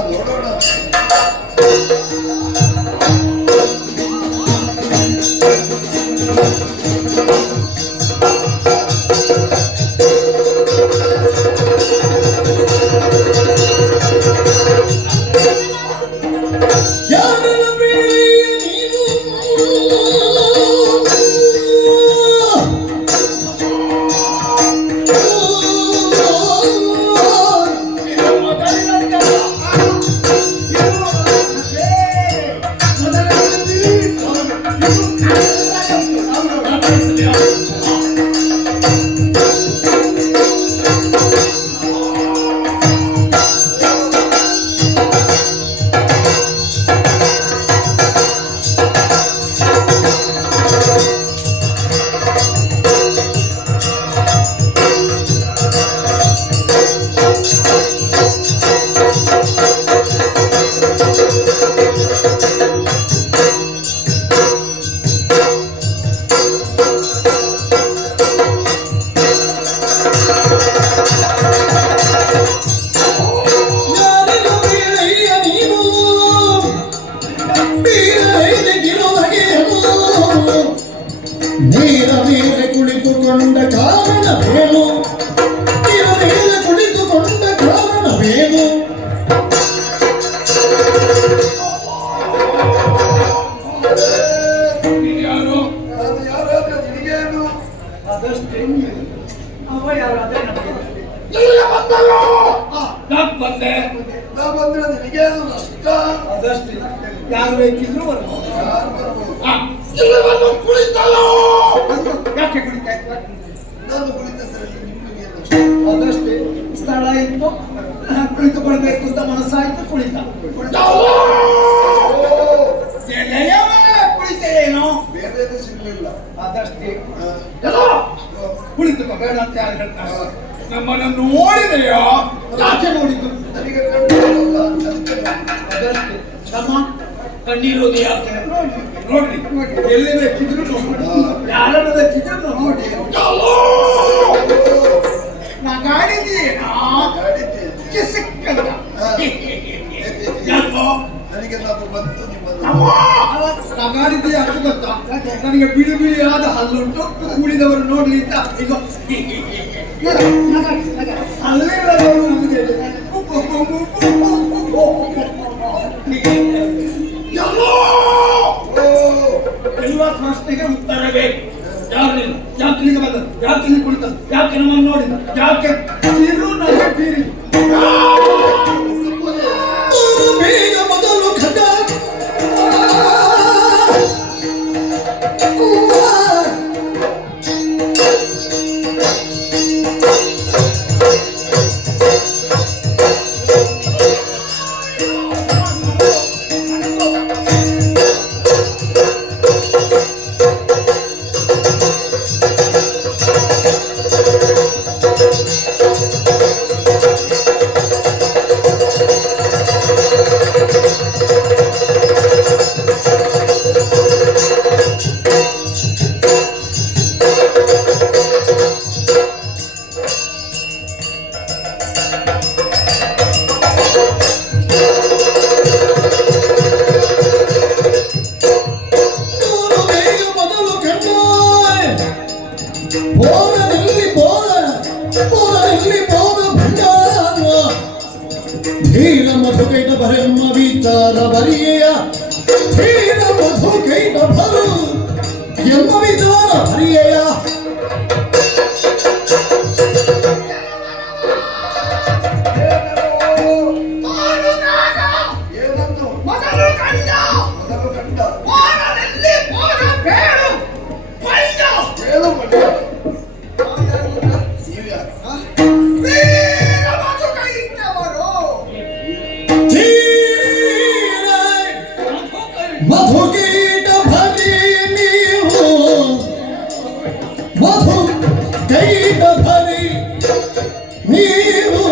ನೀರ ಮೇಲೆ ಕುಳಿತುಕೊಂಡ ಕಾರಣವೇನು? ನೀರ ಮೇಲೆ ಕುಳಿತುಕೊಂಡ ಕಾರಣವೇನು? ಅದಷ್ಟೇ ಅವ ಯಾರು ಅದೇ ನಮಗೆ ಎಲ್ಲಿಗೆ ಬಂದಲ್ಲೋ ನಾಕ್ ಬಂದೆ ನಾ ಬಂದ್ರೆ ನಿನಗೆ ಅದು ನಷ್ಟ. ಅದಷ್ಟೇ ಯಾರು ಬೇಕಿದ್ರು ಬರ್ಬೋದು. ಯಾರು ಬರ್ಬೋದು? ಆ, ಇಲ್ಲಿ ಬಂದು ಕುಳಿತಲ್ಲೋ ಯಾಕೆ ಕುಡಿತಾ ಇದ್ದ? ನಾನು ಕುಳಿತದ್ರಲ್ಲಿ ನಿಮಗೆ ನಷ್ಟ. ಅದಷ್ಟೇ ಸ್ಥಳ ಇತ್ತು ಕುಳಿತುಕೊಳ್ಬೇಕು ಅಂತ ಮನಸ್ಸಾಯ್ತು ಕುಳಿತ ಕುಳಿತ ಏನು ಬೇರೆದು ಸಿಗ್ಲಿಲ್ಲ. ಅದಷ್ಟೇ ಎಲ್ಲೋ ಕುಳಿತುಕೋ ಬೇಡ ಅಂತ ಯಾರು ಹೇಳ್ತಾರೆ? ನಮ್ಮನ್ನು ನೋಡಿದೆಯೋ ಯಾಕೆ ನೋಡಿದ್ದು? ನನಗೆ ಕಂಡಿಲ್ಲ ಅದಕ್ಕೆ ಅದಷ್ಟೇ ತಮ್ಮ ಕಣ್ಣೀರೋದು ಯಾಕೆ ನೋಡ್ರಿ ಎಲ್ಲಿ ಬೇಕಿದ್ರು ನೋಡಿ ಯಾರನ್ನು ಬೇಕಿದ್ರು ನೋಡಿ ನಾ ಗಾಡಿದೀನಾ ಮಾಡಿದ್ದೇನೆ. ಸಿಕ್ಕಲ್ಲ ಯಾಕೋ ನನಗೆ ನಾವು ಬಂತು ನಿಮ್ಮನ್ನು ನಾ ಗಾಡಿದೀಯ ಅದು ಗೊತ್ತಾ? ನನಗೆ ಬಿಳಿ ಬಿಳಿಯಾದ ಹಲ್ಲುಂಟು ಉಳಿದವರು ನೋಡ್ಲಿ ಅಂತ ಈಗ ಅಲ್ಲಿರೋದವರು ನಮಗೆ ಎಲ್ಲೋ ಓ ಎಲ್ಲ ಪ್ರಶ್ನೆಗೆ ಉತ್ತರ ಬೇಕು. ಯಾರು ನೀನು? ಯಾಕೆ ಇಲ್ಲಿಗೆ ಬಂದ? ಯಾಕೆ ಇಲ್ಲಿ ಕುಳಿತ? ಯಾಕೆ ನಮ್ಮನ್ನು ನೋಡಿದ? ಯಾಕೆ ಇರು ನನಗೆ ಬೀರಿ ಬೇಗ ಮೊದಲು ಖಡ್ಗ ಧೀರ ಮಧುಕೈಟ ಭರೆಮ್ಮ ವಿಚಾರ ಬರಿಯೆಯ ಧೀರ ಮಧುಕೈಟ ಭರು ಎಮ್ಮ ವಿಚಾರ ಹರಿಯೆಯ ಏನಂದು ಮೊದಲು ಕಂಡ ಮೊದಲು ಕಂಡ ವಾರದಲ್ಲಿ ಹೋದ ಬೇಡು ಪಂಡ ಹೇಳು ಮಗ. ನೀವು ಯಾರು? ವೀರ ಮಧುಕೈ ಇದ್ದವರು ಧೀರ ಮಧುಕೈಟ ಭರಿ ನೀವು ಮಧುಕೈಟ ಭರಿ ನೀವು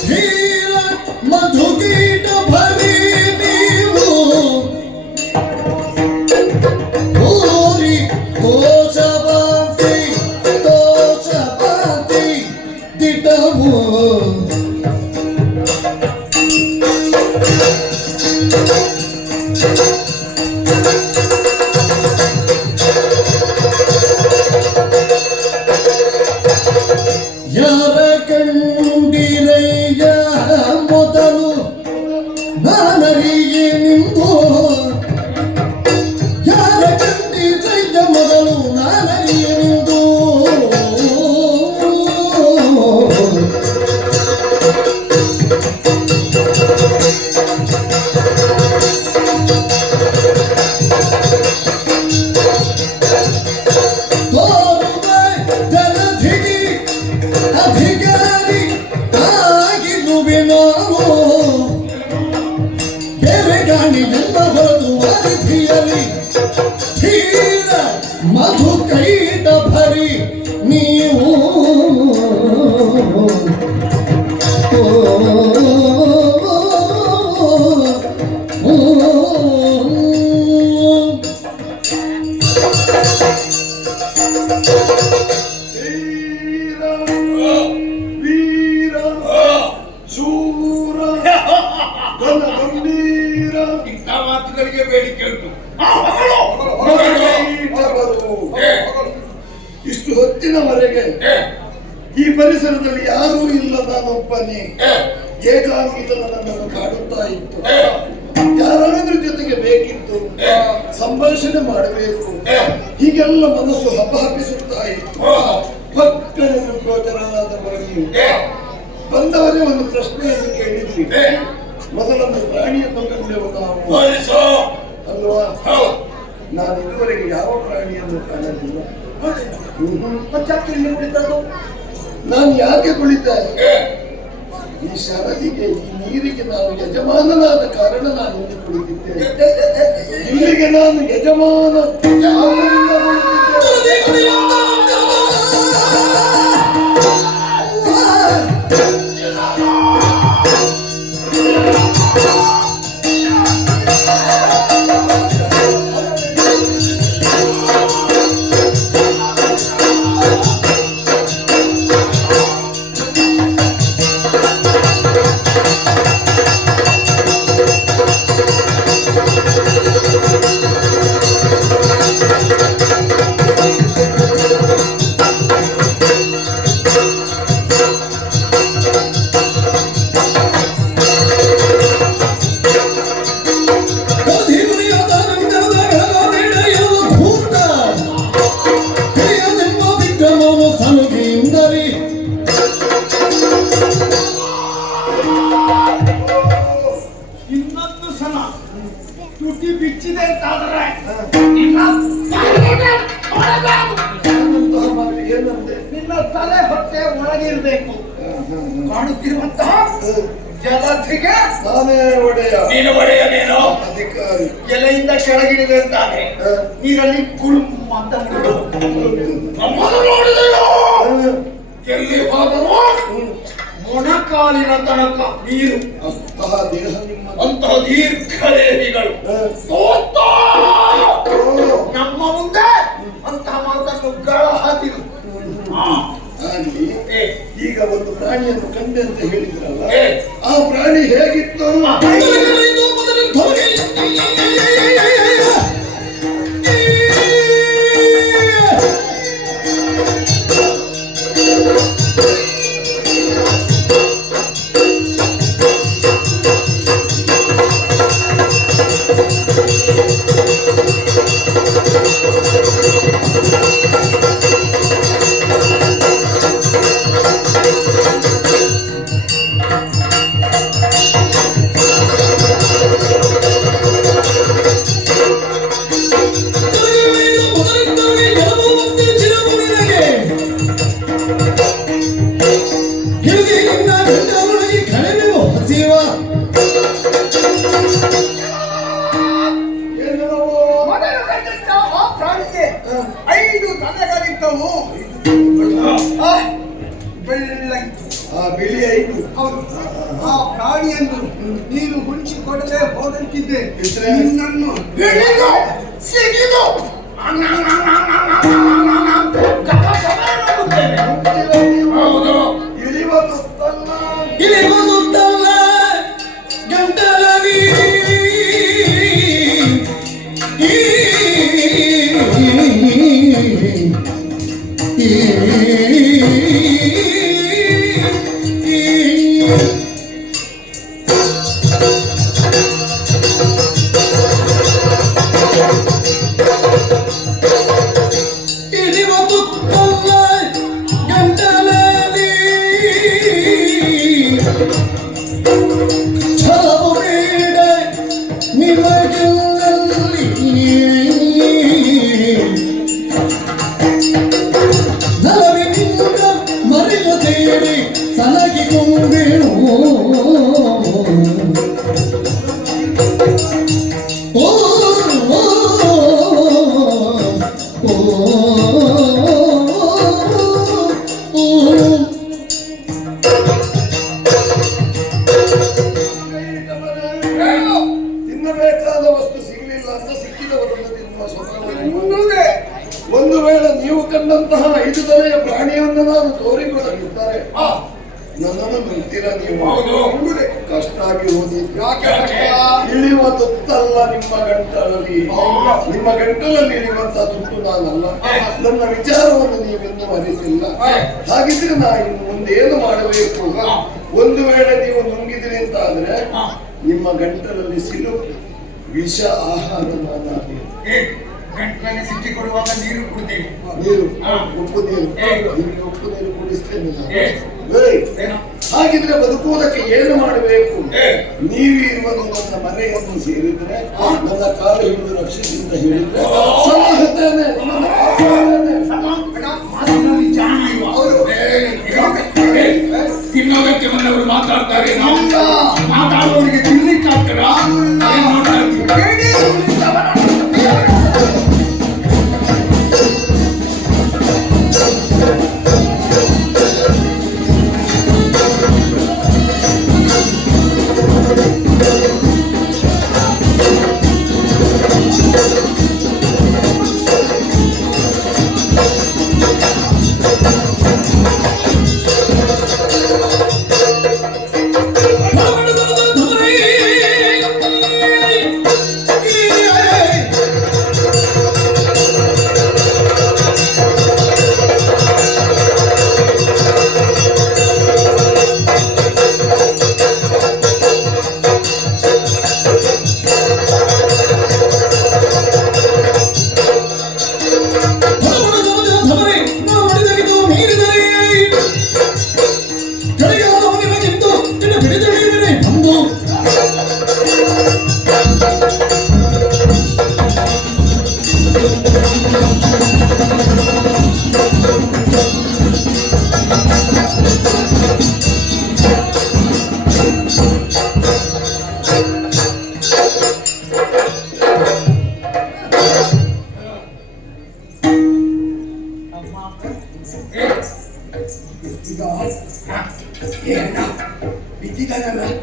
ಧೀರ ಮಧುಕೀಟ ಭರಿ ನೀವು ಊರಿ ತೋಚಬಾತಿ ದಿಟವು ಯಾರ ಕಂಡಿರಯ್ಯ ಮೊದಲು ನಾನರಿಗೆ ನಿಂದು ಯಾರ ಕಂಡಿರಯ್ಯ ಮೊದಲು ನಾನರಿಗೆ ನಿಂದು ತೋರುವೆ ಜಲಧಿಗಿ ಅಧಿಕಾರಿ ಆಗಿರುವೆ ನಾನು ಬೇರೆ ಗಾಣಿ ಜನ್ಮ ಹೊರತು ವಾರಿಧಿಯಲ್ಲಿ ಧೀರ ಮಧು ಕೈಟ ಭರಿ ನೀವು ಧೀರ ಮಾತುಗಳಿಗೆ ಬೇಡಿಕೆ ಉಂಟು. ಇಷ್ಟು ಹೊತ್ತಿನವರೆಗೆ ಈ ಪರಿಸರದಲ್ಲಿ ಯಾರೂ ಇಲ್ಲ, ನಾನೊಬ್ಬನೇ ಏಕಾಂಗಿತನ ನನ್ನನ್ನು ಕಾಡುತ್ತಾ ಇತ್ತು. ಯಾರಾದ್ರೂ ಜೊತೆಗೆ ಬೇಕಿತ್ತು, ಸಂಭಾಷಣೆ ಮಾಡಬೇಕು, ಹೀಗೆಲ್ಲ ಮನಸ್ಸು ಹಬ್ಬಹಬ್ಬಿಸುತ್ತಾ ಇತ್ತು. ಪಕ್ಕನೆ ಗೋಚರನಾದವರಲ್ಲಿ ಬಂದವರೇ ಒಂದು ಪ್ರಶ್ನೆಯನ್ನು ಕೇಳಿದ್ರಿ. ಮೊದಲೊಂದು ಪ್ರಾಣಿಯನ್ನು ಕಂಡೆವು ನಾವು ಅಲ್ವಾ? ನಾನು ಇದುವರೆಗೆ ಯಾವ ಪ್ರಾಣಿಯನ್ನು ಕಾಣಲಿಲ್ಲ. ನಾನು ಯಾಕೆ ಕುಳಿತೆ? ಈ ಶರದಿಗೆ, ಈ ನೀರಿಗೆ ನಾನು ಯಜಮಾನನಾದ ಕಾರಣ ನಾನು ಇಲ್ಲಿ ಕುಳಿತಿದ್ದೇನೆ. ಇಲ್ಲಿಗೆ ನಾನು ಯಜಮಾನ ಇನ್ನೊಂದು ಸಲ ತುಟಿ ಬಿಚ್ಚಿದೆ ಅಂತಾದ್ರೆ ನಿನ್ನ ತಲೆ ಹೊಟ್ಟೆ ಒಳಗಿರ್ಬೇಕು. ಕಾಣುತ್ತಿರುವಂತಹ ಜಲಧಿಗೆ ನಾನೇ ಒಡೆಯ. ನೀನು ಒಡೆಯ, ನೀನು ಅಧಿಕಾರಿ. ಎಲೆಯಿಂದ ಕೆಳಗಿಳಿದೆ ಅಂತಾದ್ರೆ ನೀರಲ್ಲಿ ಕುಳುಮ್ ಅಂತ ನಮ್ಮನ್ನು ನೋಡಿದೆಯೋ ಎಲ್ಲಿ ಹೋದರೂ ಮೊಣಕಾಲಿನ ತನಕ ನೀರು. ಅಂತಹ ದೇಹ ನಿಮ್ಮ, ಅಂತಹ ದೀರ್ಘದೇಹಿಗಳು ನಮ್ಮ ಮುಂದೆ ಅಂತಹ ಮಾತನ್ನು ಗಳ ಹಾಕಿರು. ಅಲ್ಲಿ ಈಗ ಒಂದು ಪ್ರಾಣಿಯನ್ನು ಕಂಡೆ ಅಂತ ಹೇಳಿದ್ರಲ್ಲ, ಏ. ಆ ಪ್ರಾಣಿ ಹೇಗಿತ್ತು? ಬಿಳಿ ಐದು. ಆ ಪ್ರಾಣಿಯನ್ನು ನೀನು ಹುಂಚಿಕೊಡದೆ ಹೋದಂತಿದ್ದೆ. ಇದ್ರೆ? ನಿನ್ನನ್ನು ಹಿಡಿದು ಸಿಗಿದು ಹೌದು. ಇಳಿಯುವುದಲ್ಲ. ಇಳಿಯುವುದಲ್ಲ ಗಂಟಲಾಗಿ ತಿನ್ನಬೇಕಾದ ವಸ್ತು ಸಿಗಲಿಲ್ಲ ಅಂತ ಸಿಕ್ಕಿದವರನ್ನು ತಿನ್ನುವ ಸ್ವಭಾವ. ಒಂದು ವೇಳೆ ನೀವು ಕಂಡಂತಹ 5 ತಲೆಯ ಪ್ರಾಣಿಯನ್ನು ನಾನು ತೋರಿಕೊಡಲಿದ್ದಾರೆ ನನ್ನನ್ನು ನಂಬ್ತೀರಾ ನೀವು? ಹೌದು. ಕಷ್ಟ ಆಗಿರುವುದು ಯಾಕೆ ಕಷ್ಟ? ಇಳಿಯುವ ತುತ್ತಲ್ಲ ನಿಮ್ಮ ಗಂಟಲಲ್ಲಿ. ನಿಮ್ಮ ಗಂಟಲಲ್ಲಿ ಇಳಿಯುವಂತ ತುತ್ತು ನಾನಲ್ಲ. ನನ್ನ ವಿಚಾರವನ್ನು ನೀವಿನ್ನೂ ಅರಿತಿಲ್ಲ. ಹಾಗಿದ್ರೆ ನಾ ಇನ್ನು ಮುಂದೆ ಏನು ಮಾಡಬೇಕು? ಒಂದು ವೇಳೆ ನೀವು ನುಂಗಿದ್ರಿ ಅಂತ ಆದ್ರೆ ನಿಮ್ಮ ಗಂಟಲಲ್ಲಿ ಸಿಲುಕಿ ವಿಷ ಆಹಾರ ನಾನಾಗಿ ಗಂಟಲಲ್ಲಿ ಸಿಕ್ಕಿಕೊಳ್ಳುವಾಗ ನೀರು ಕುಡಿದೇವೆ. ನೀರು ಉಪ್ಪು ನೀರು ನಿಮಗೆ ಉಪ್ಪು ನೀರು ಕುಡಿಸ್ತೇನೆ ನಾನು. ಏಯ್, ಹಾಗಿದ್ರೆ ಬದುಕುವುದಕ್ಕೆ ಏನು ಮಾಡಬೇಕು? ನೀವು ಇರುವುದು ನನ್ನ ಮನೆಯನ್ನು ಸೇರಿದ್ರೆ ನನ್ನ ಕಾಲು ಹಿಡಿದು ರಕ್ಷಿಸಿಂದ ಹೇಳಿದ್ರೆ ಸಮಾಹತೇನೆ. ಮಾತಿನಲ್ಲಿ ಜಾಣ ಇವ. ತಿನ್ನೋದಕ್ಕೆ ಬಂದವರು ಮಾತಾಡ್ತಾರೆ, ಮಾತಾಡುವವರಿಗೆ ತಿನ್ಲಿಕ್ಕಾಗ್ತಾರ?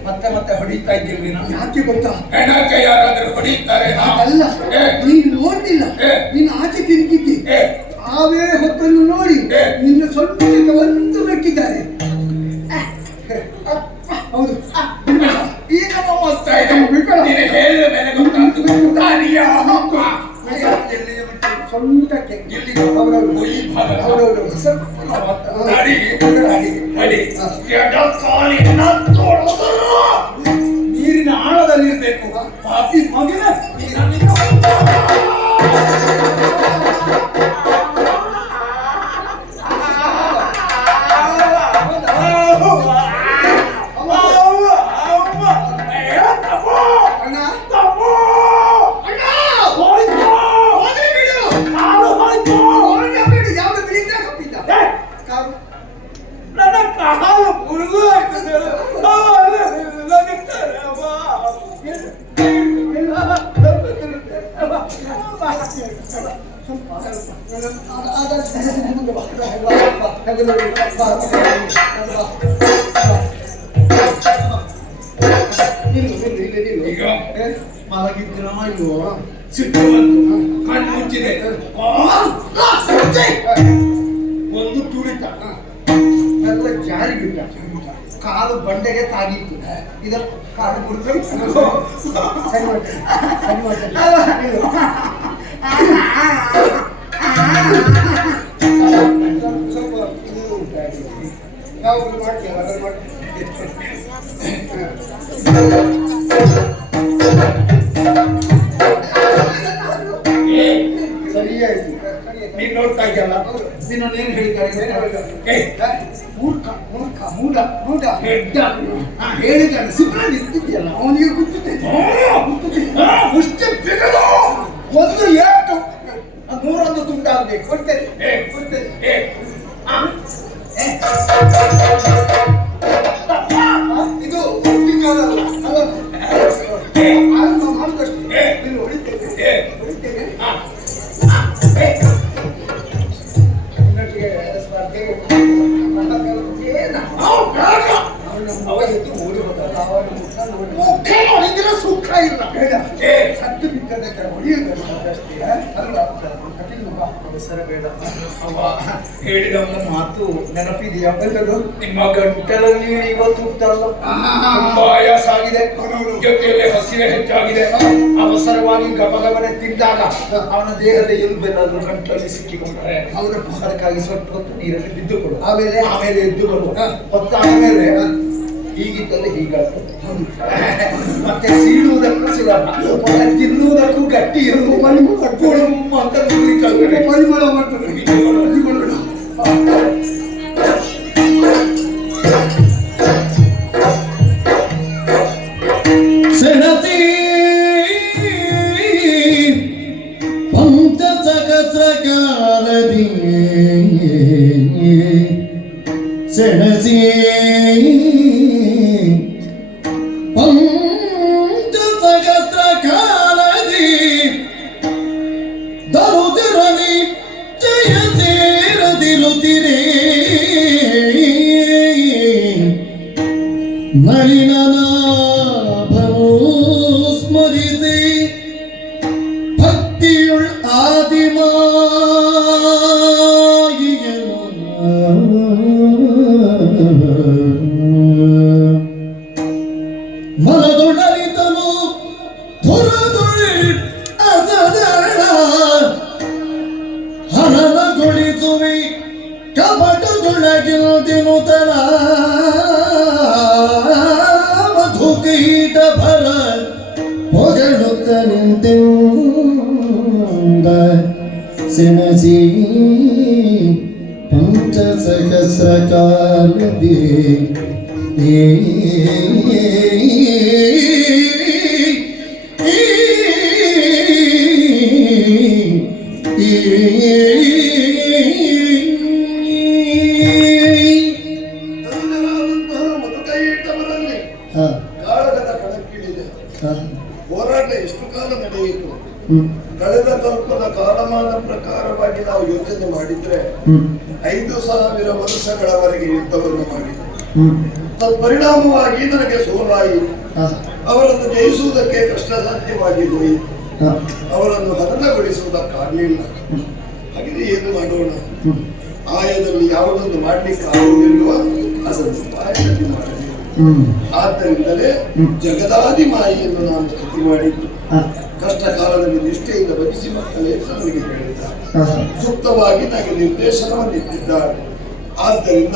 ಮತ್ತೆ ಮತ್ತೆ ಹೊಡಿತಾ ಇದ್ದೀವಿ ನಾವು. ಯಾಕೆ ಗೊತ್ತಾ? ಹೆಣಕ್ಕೆ ಯಾರಾದರೂ ಹೊಡೆಯುತ್ತಾರೆ? ಅಲ್ಲ, ನೀನು ನೋಡ್ಲಿಲ್ಲ. ನೀನು ಆಚೆ ತಿರುಗಿದ್ದಿ. ಆವೇ ಹೊತ್ತನ್ನು ನೋಡಿ ನಿನ್ನ ಸ್ವಲ್ಪ ಒಂದು ಬೆಕ್ಕಿದ್ದಾರೆ. ಹೌದು, ಈಗ ನೋವುತ್ತಾ ಇದೆ. ನೀನು ಹೇಳಿದ ಮೇಲೆ ಗೊತ್ತಾಗ್ತದೆ. ಸ್ವಂತಕ್ಕೆ ಈ ಭಾಗ ನೀರಿನ ಆಳದಲ್ಲಿರ್ಬೇಕು. ಪಾಪಿ ಮಗನ ಈಗ ಮಲಗಿದ್ದೀನೋ ಇಲ್ವೋ? ಸಿಟ್ಟು ಬಂತು, ಕಣ್ಣು ಮುಚ್ಚಿದೆ. ಒಂದು ತುಳಿತ ಎಲ್ಲ ಜಾರಿ ಬಿಟ್ಟ. ಕಾಲು ಬಂಡೆಗೆ ತಾಗಿತ್ತು. ಇದ ಕಾಲು ಮುರಿದ್ರೆ ಸರಿ ಮಾಡ್ತೇನೆ, ಸರಿ ಮಾಡ್ತೇನೆ. ಸ್ವಲ್ಪ ಇದು ಉಂಟಾಗಿದೆ. ಯಾವಾಗ ಮಾಡ್ತೇವೆ ಅದನ್ನು ಮಾಡ್ತೇವೆ. ಸರಿಯಾಯ್ತು. ನೀನ್ ನೋಡ್ತಾ ಇದೆಯಲ್ಲ, ನಿನ್ನೇನು ಹೇಳಿದ್ದಾರೆ? ಮೂರ್ಖ ಮೂರ್ಖ ಮೂಢ ಮೂಢ ಹೆಡ್ಡ ಹೇಳಿದ್ದಾನೆ. ಸಿಬ್ಬಂದಿ ನಿಂತಿದ್ಯಲ್ಲ, ಅವನಿಗೆ ಗೊತ್ತಿದೆ. ಮುಷ್ಟಿ ಬಿಗದು ಒಂದು ಏಟು 100 ತುಂಡಾಗಬೇಕು. ಕೊಡ್ತೇನೆ ಕೊಡ್ತೇನೆ. ಇದು ಕಾಲಲ್ಲ ಮಾಡಿದಷ್ಟೇ. ನೀನು ಹೊಡಿತೇನೆ ಹೊಡಿತೇನೆ. ಸುಖ ಇಲ್ಲ. ಸತ್ತು ಬಿದ್ದದಕ್ಕೆ ಹೊಡೆಯುವುದಷ್ಟೇ ಅಲ್ವಾ? ಅವಸರ ಬೇಡ. ಅವ ಹೇಳಿದ ಒಂದು ಮಾತು ನೆನಪಿದೆಯಾ? ನಿಮ್ಮ ಗಂಟಲಲ್ಲಿ ಇವತ್ತು ಉಂಟಲ್ಲ, ತುಂಬಾ ಆಯಾಸ ಆಗಿದೆ, ಜೊತೆಯಲ್ಲಿ ಹಸಿವೆ ಹೆಚ್ಚಾಗಿದೆ. ಅವಸರವಾಗಿ ಗಮಗಮನೆ ತಿಂದಾಗ ಅವನ ದೇಹದ ಎಲುಬೆಲ್ಲಾದ್ರೂ ಗಂಟಲಲ್ಲಿ ಸಿಕ್ಕಿಕೊಂಡ್ರೆ ಅದಕ್ಕಾಗಿ ಸ್ವಲ್ಪ ಹೊತ್ತು ನೀರಲ್ಲಿ ಬಿದ್ದುಕೊಳ್ಳು, ಆಮೇಲೆ ಎದ್ದು ಬರುವ. ಹೊತ್ತಾದ ಮೇಲೆ ಹೀಗಿದ್ದಲ್ಲಿ ಹೀಗಾಗ್ತದೆ. ಮತ್ತೆ ಸೀಳುವುದಕ್ಕೂ ಸುಲಭ, ತಿನ್ನುವುದಕ್ಕೂ ಗಟ್ಟಿ ಇರುವುದು. ಪರಿಮಳ ಮಾಡ್ತದೆ. ಸೆಣತಿ ಪಂಚಸಹಸ್ರಕಾಲದಿ ಸೆಣಸಿ ಪಂಚಸಹಸ್ರಕಾಲದಿ ದರುದಿರಲಿ ಜಯ ಸೇರದಿರುತ್ತಿರೇ ನಳಿನನಾಭನು ಸ್ಮರಿಸಿ ಭಕ್ತಿಯುಳ್ ಆದಿಮಾಯಿಯನು ಮನದೊಡರಿತನು ಧುರದುಳ್ ಅಸದಳ ಹನನಗೊಳಿಸುವಿ ಕಪಟದೊಳಗಿರುದಿನುತಳ ಮಧುಕೀಟ ಭರ ಹೊಗಳುತ್ತ ನಿಂತೆಂದ ಸೆಣಸಿ ಪಂಚಸಹಸ್ರಕಾಲದಿ ಮಧುಕೈಟವರಲ್ಲಿ ಕಾಳಗದ ಕಣಕ್ಕಿಳಿದೆ. ಹೋರಾಟ ಎಷ್ಟು ಕಾಲ ನಡೆಯಿತು? ಕಳೆದ ಕಲ್ಪದ ಕಾಲಮಾನ ಪ್ರಕಾರವಾಗಿ ನಾವು ಯೋಚನೆ ಮಾಡಿದ್ರೆ 5,000 ವರ್ಷಗಳವರೆಗೆ ಯುದ್ಧವನ್ನು ಮಾಡಿದೆ. ತತ್ಪರಿಣಾಮವಾಗಿ ನನಗೆ ಸೋಲಾಯಿತು. ಅವರನ್ನು ಜಯಿಸುವುದಕ್ಕೆ ಕಷ್ಟ ಸಾಧ್ಯವಾಗಿ ಹೋಯಿತು. ಅವರನ್ನು ಹತಗೊಳಿಸುವುದಕ್ಕಾಗಲಿಲ್ಲ. ಹಾಗೆ ಏನು ಮಾಡೋಣ? ಆಯದಲ್ಲಿ ಯಾವುದೊಂದು ಮಾಡ್ಲಿಕ್ಕೆ ಆಗುವುದಿಲ್ವ ಅದನ್ನು ಪಾಯದಲ್ಲಿ ಮಾಡಬೇಕು. ಆದ್ದರಿಂದಲೇ ಜಗದಾದಿ ಮಾಯಿಯನ್ನು ನಾನು ಸ್ತುತಿ ಮಾಡಿದ್ದು. ಕಷ್ಟ ಕಾಲದಲ್ಲಿ ನಿಷ್ಠೆಯಿಂದ ಭಜಿಸಿ ಮಕ್ಕಳೇ ನನಗೆ ಹೇಳಿದ್ದಾರೆ. ಸೂಕ್ತವಾಗಿ ನನಗೆ ನಿರ್ದೇಶನವನ್ನು ಇಟ್ಟಿದ್ದಾರೆ. ಆದ್ದರಿಂದ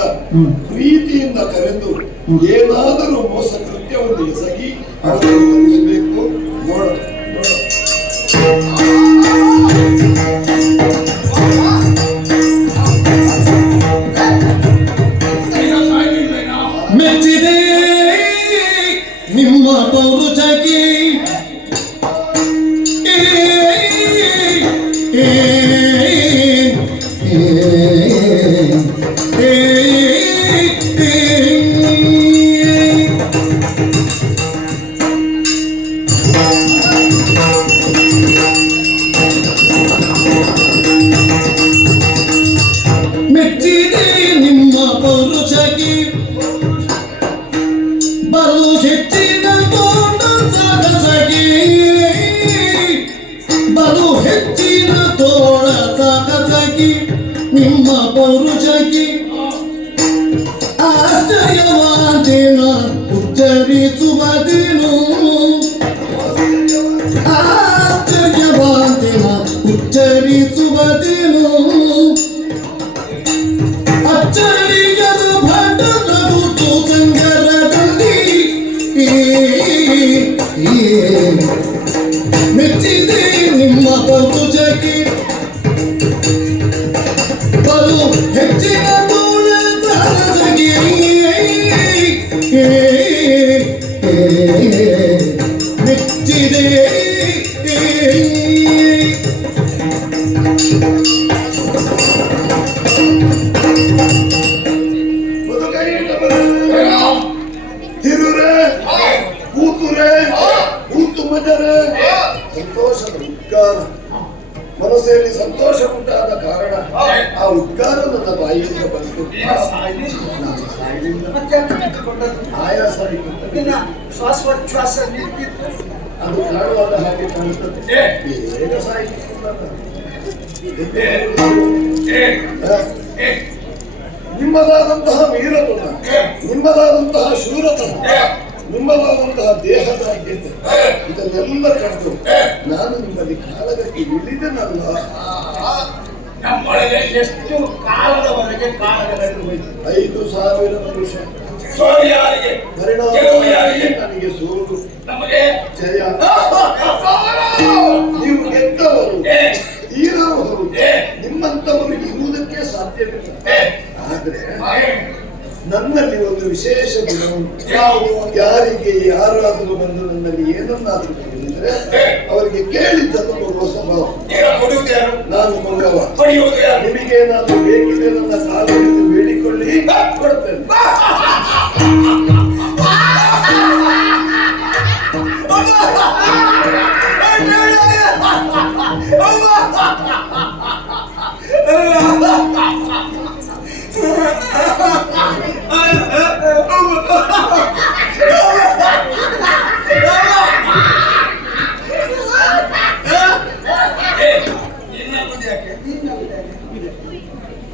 ಪ್ರೀತಿಯಿಂದ ಕರೆದು ಏನಾದರೂ ಮೋಸ ಕೃತ್ಯವನ್ನು ಎಸಗಿ ಅವರನ್ನು ಕಲಿಸಬೇಕು. ನೋಡ ಮೆಚ್ಚಿದೆ ನಿಮ್ಮ ಪೌರುಷಕ್ಕೆ ಮೆಚ್ಚಿದೆ ನಿಮ್ಮ ಪೌರುಷಕ್ಕೆ ಬಲು ಹೆಚ್ಚಿನ ತೋಟ ಸಾಗಸಗಿ ಬಲು ಹೆಚ್ಚಿನ ತೋಳ ಸಾಗಸಗಿ ನಿಮ್ಮ ಪೌರುಷಕ್ಕೆ ಆಶ್ಚರ್ಯವಾದಿನ ಉಚ್ಚರಿಸುವುದೇನು ಆಶ್ಚರ್ಯವಾದಿನ ಉಚ್ಚರಿಸುವುದೇನು ಅಚ್ಚರಿಯದ ಭಟನದು ಸಂಗರದಲ್ಲಿ ಮೆಚ್ಚಿದೆ ನಿಮ್ಮ ಪೌರುಷಕ್ಕೆ ಬಲು ಹೆಚ್ಚಿನ ತೋಳ ಸಾಗಸಗಿ ಮೆಚ್ಚಿದೆ ತಿರುರೆ ಕೂತುರೆ ಕೂತು ಮಜರೆ ಸಂತೋಷದ ಉದ್ಗಾರ. ಮನಸ್ಸಲ್ಲಿ ಸಂತೋಷ ಉಂಟಾದ ಕಾರಣ ಆ ಉದ್ಗಾರ ನನ್ನ ಬಾಯಿಯಿಂದ ಬಂತು. ನಾನು ಸಾಯಲಿಲ್ಲ. ಆಯಾಸ ಆಯಿತು. ಶ್ವಾಸೋಚ್ಛ್ವಾಸ ನಿಂತಿತ್ತು. ಅದು ಕಾಣುವಾಗ ಹಾಗೆ ಕಾಣುತ್ತದೆ. ಬೇಗ ಸಾಯಿತು. ನಿಮ್ಮದಾದಂತಹ ವೀರತನ, ನಿಮ್ಮದಾದಂತಹ ಶೂರತನ, ನಿಮ್ಮದಾದಂತಹ ದೇಹದ ಐಕ್ಯತೆ ಇದನ್ನೆಲ್ಲ ಕಂಡು ನಾನು ನಿಮ್ಮಲ್ಲಿ ಕಾಲಗಕ್ಕೆ ಇಳಿದನಲ್ಲ. ನಮ್ಮೊಳಗೆ ಎಷ್ಟು ಕಾಲದವರೆಗೆ ಕಾಲಗಳೆಂದು ಹೋಯಿತು? 5,000 ವರ್ಷ. ಸೋಲು ಯಾರಿಗೆ? ಗೆಲುವು ಯಾರಿಗೆ? ನನಗೆ ಸೋಲು, ನಮಗೆ ಜಯ. ನೀವು ಗೆದ್ದವರು, ತೀರವರು, ನಿಮ್ಮಂತವರು ಇರುವುದಕ್ಕೆ ಸಾಧ್ಯವಿಲ್ಲ. ಆದ್ರೆ ನನ್ನಲ್ಲಿ ಒಂದು ವಿಶೇಷ ಗುಣ ಉಂಟು. ಯಾರಿಗೆ ಯಾರಾದರೂ ಬಂದು ನನ್ನಲ್ಲಿ ಏನನ್ನಾದ್ರೂ ಕೇಳಿದ್ರೆ ಅವರಿಗೆ ಕೇಳಿದ್ದನ್ನು ಕೊಡುವ ಸ್ವಭಾವ. ಕೊಡುವುದು ಯಾರು? ನಾನು ಕೊಡುವ. ಪಡೆಯುವುದು ಯಾರು? ನಿಮಗೆ ನಾನು ಬೇಕಿದ್ರೆ ನನ್ನ ಕಾಲದಲ್ಲಿ ಬೇಡಿಕೊಳ್ಳಿ, ಕೊಡ್ತೇನೆ.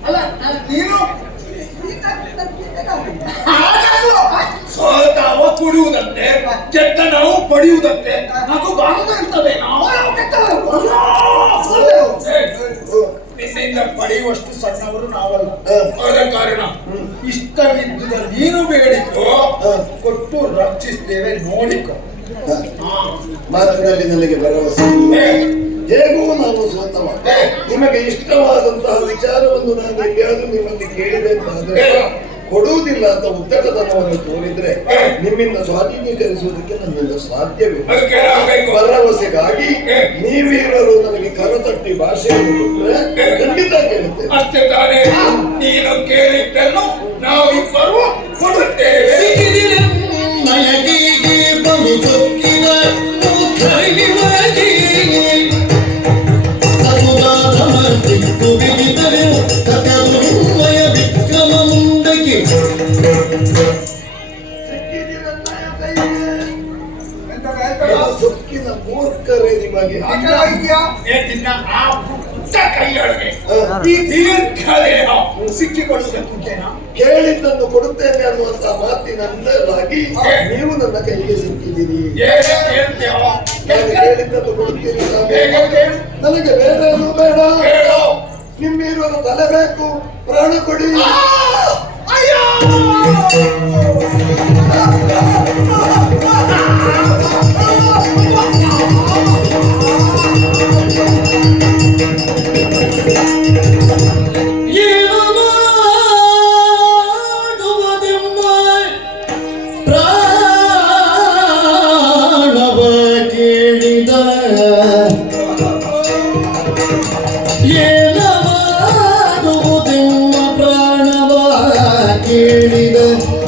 ಅಲ್ಲ ನೀನು ಸೋತಾವ ಕೊಡುವುದಂತೆ, ಕೆಟ್ಟ ನಾವು ಪಡೆಯುವುದಂತೆ. ನಾವು ಬಾಗುತ್ತಿರ್ತದೆ. ನಿನ್ನಿಂದ ಪಡೆಯುವಷ್ಟು ಸಣ್ಣವರು ನಾವಲ್ಲ. ಆದ ಕಾರಣ ಇಷ್ಟವಿದ್ದ ನೀನು ಬೇಡಿಕೋ, ಕೊಟ್ಟು ರಕ್ಷಿಸ್ತೇವೆ, ನೋಡಿಕೋ. ಮಾತಿನಲ್ಲಿ ನನಗೆ ಭರವಸೆ ಇಲ್ಲ. ಹೇಗೂ ನಾನು ಸೋತವ. ನಿಮಗೆ ಇಷ್ಟವಾದಂತಹ ವಿಚಾರವನ್ನು ನಾನು ಎಲ್ಲಿಯಾದ್ರೂ ನಿಮ್ಮಲ್ಲಿ ಕೇಳಿದೆ ಅಂತಾದ್ರೆ ಕೊಡುವುದಿಲ್ಲ ಅಂತ ಉತ್ತರತನವನ್ನು ತೋರಿದ್ರೆ ನಿಮ್ಮಿಂದ ಸ್ವಾಧೀನೀಕರಿಸುವುದಕ್ಕೆ ನನ್ನಿಂದ ಸಾಧ್ಯವಿಲ್ಲ. ಭರವಸೆಗಾಗಿ ನೀವೀರರು ನನಗೆ ಕರತಟ್ಟಿ ಭಾಷೆಯನ್ನು ಕೊಟ್ಟರೆ ಖಂಡಿತ ಕೇಳುತ್ತೇವೆ. ಅಷ್ಟೇ ತಾನೇ? ನೀನು ಕೇಳಿದ್ದನ್ನು ನಾವು ಇಬ್ಬರು ಕೊಡುತ್ತೇವೆ. ನಯಗಿಗೆ ಬಲು ಸೊಕ್ಕಿನ ಮುಖರಿವಾಗಿ ಸಗುಣಾಧಮರ್ತಿತ್ತು ಬಿಗಿದರೆ ಕಥಮಯ ವಿಕ್ರಮ ಮುಂದಕ್ಕೆ ಸೊಕ್ಕಿನ ಮೂರ್ಖರೇ ನಿಮಗೆ ಆ ಪುಟ್ಟ ಕೈಯೊಳಗೆ ಈ ದೀರ್ಘ ದೇಹ ಸಿಕ್ಕಿಕೊಳ್ಳುವುದಕ್ಕೇನಾ? ಕೇಳಿದ್ದನ್ನು ಕೊಡುತ್ತೇನೆ ಅನ್ನುವಂತ ಮಾತಿನಂದಲಾಗಿ ನೀವು ನನ್ನ ಕೈಗೆ ಸಿಕ್ಕಿದ್ದೀರಿ. ನಾನು ಕೇಳಿದ್ದನ್ನು ಕೊಡುತ್ತೀನಿ. ನನಗೆ ಬೇರೆ ಏನು ಬೇಡ. ನಿಮ್ಮಿರುವ ತಲೆ ಬೇಕು, ಪ್ರಾಣ ಕೊಡಿ.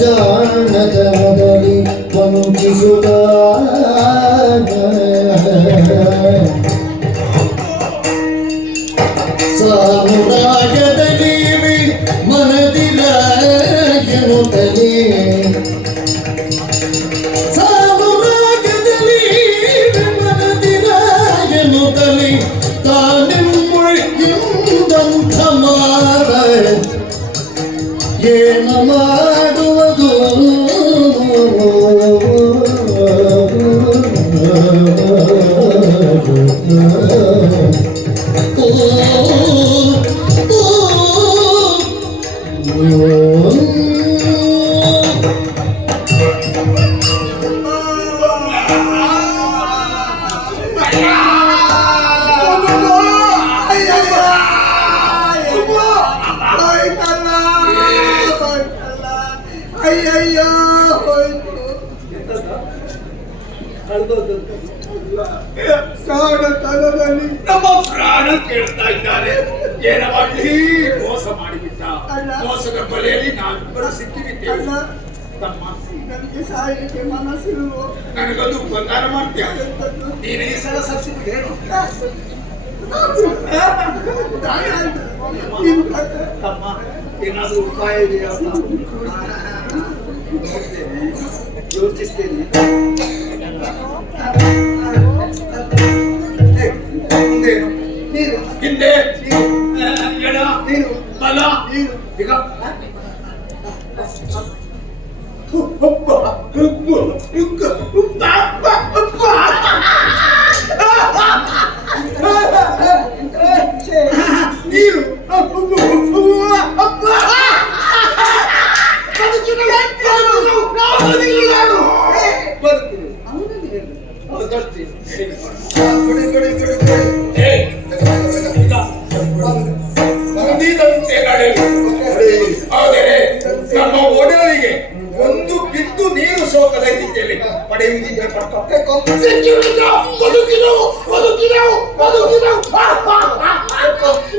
ಜಾಣದಲ್ಲಿ ವಂಚಿಸುತ್ತ ಸಾನುರಾಗದಲ್ಲಿ ಮನದಿಲ್ಲ ಎನ್ನುತ್ತಲೇ ಸಾನುರಾಗದಲ್ಲಿ ಮನದಿಲ್ಲ ಎನ್ನುತ್ತಲೇ ತಾನೆಂಬಂಥ ಮಾರ ಏನ ಮಾಡುವುದು ಅಯ್ಯಯ್ಯೋ ಕಾರಣದಲ್ಲಿ ನಮ್ಮ ಪ್ರಾಣ ಕೇಳ್ತಾ ಇದ್ದಾರೆ. ಏನ ಮಾಡಲಿ? ಮೋಸ ಮಾಡಿಬಿಟ್ಟ. ಮೋಸದ ಬಲೆಯಲ್ಲಿ ನಾವಿಬ್ಬರು ಸಿಕ್ಕಿಬಿಟ್ಟೇವೆ. ತಮ್ಮ, ನನಗೆ ಸಾಯಲಿಕ್ಕೆ ಮನಸ್ಸಿಲ್ವೋ? ನನಗದು ಉಪಕಾರ ಮಾಡ್ತೀಯ. ನೀನು ಈ ಸಲ ಸಬ್ಸಿಡಿಗೇನು? ತಮ್ಮ, ಏನಾದ್ರೂ ಉಪಾಯ ಇದೆಯಾ? ಯೋಚಿಸ್ತೇನೆ. ಮುಂದೇನು? ಹಿಂದೆ ಎಡ ನೀನು ಬಲ ನೀನು ಈಗ ನೀನು ಬರ್ತೀನಿ ಅವನಲ್ಲಿ ಬಂದಿದಂತೆ ನಡೆದು ಆದರೆ ನಮ್ಮ ಒಡಲಿಗೆ ಒಂದು ಬಿದ್ದು ನೀರು ಸೋಕದ ದಿಕ್ಕಿನಲ್ಲಿ ಪಡೆಯುವುದಿದ್ರೆ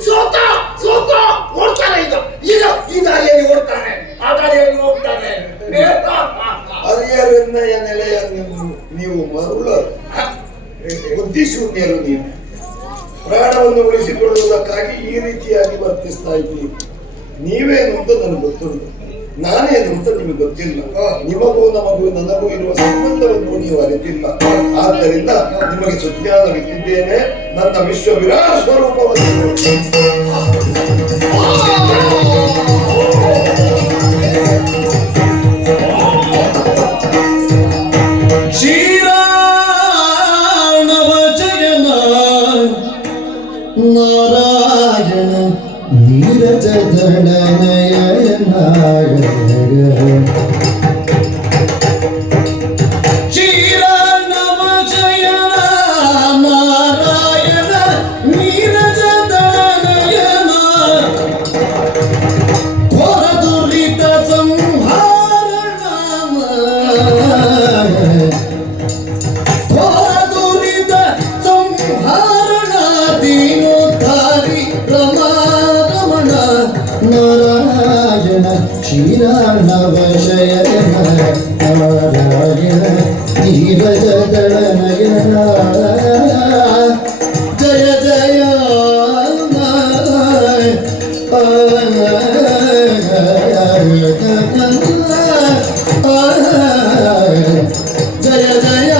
ಸೋತ ಸೋತ ಓಡ್ತಾನೆ ಈಗ ಈ ದಾರಿಯಲ್ಲಿ ಓಡ್ತಾನೆ ಆ ದಾರಿಯಲ್ಲಿ ಹೋಗ್ತಾನೆ ಹರಿಯರನ್ನಯ ನೆಲೆಯನ್ನು ನೀವು ಮರುಳರು ಬುದ್ಧಿಶೂನ್ಯರು ನೀವು ಪ್ರಾಣವನ್ನು ಉಳಿಸಿಕೊಳ್ಳುವುದಕ್ಕಾಗಿ ಈ ರೀತಿಯಾಗಿ ವರ್ತಿಸ್ತಾ ಇದ್ದೀರಿ. ನೀವೇನು ಅಂತ ನನಗೆ ಗೊತ್ತುಂಟು, ನಾನೇನು ಅಂತ ನಿಮಗೆ ಗೊತ್ತಿಲ್ಲ. ನಿಮಗೂ ನಮಗೂ ನನಗೂ ಇರುವ ಸಂಬಂಧವನ್ನು ನೀವು ಅರಿತಿಲ್ಲ. ಆದ್ದರಿಂದ ನಿಮಗೆ ಸುಜ್ಞಾನವಿಟ್ಟಿದ್ದೇನೆ. ನನ್ನ ವಿಶ್ವ ವಿರಾಟ್ ಸ್ವರೂಪವನ್ನು ಶ್ರೀರಾಣವ ಜಯನ ನಾರಾಯಣ ನೀರಜ ಗಣನಯನ ಶ್ರೀರಾಣವ ಜಯನ ನಾರಾಯಣ ನೀರಜ ಗಣನಯನ ದುರಿತ ಸಂಹಾರ ದುರಿತ ಸಂಹಾರಣ ದೀನೋದ್ಧಾರಿ ರಮಾರಮಣ ನಾರಾಯಣ ಶ್ರೀರಾಣವ ಶಯನ ನಾರಾಯಣ ನೀರಜ ಗಣನಯನ ಜಯ ಜಯ ಜಯ ಜಯ ಜಯ ಜಯ ಜಯ ಜಯ ಜಯ ಜಯ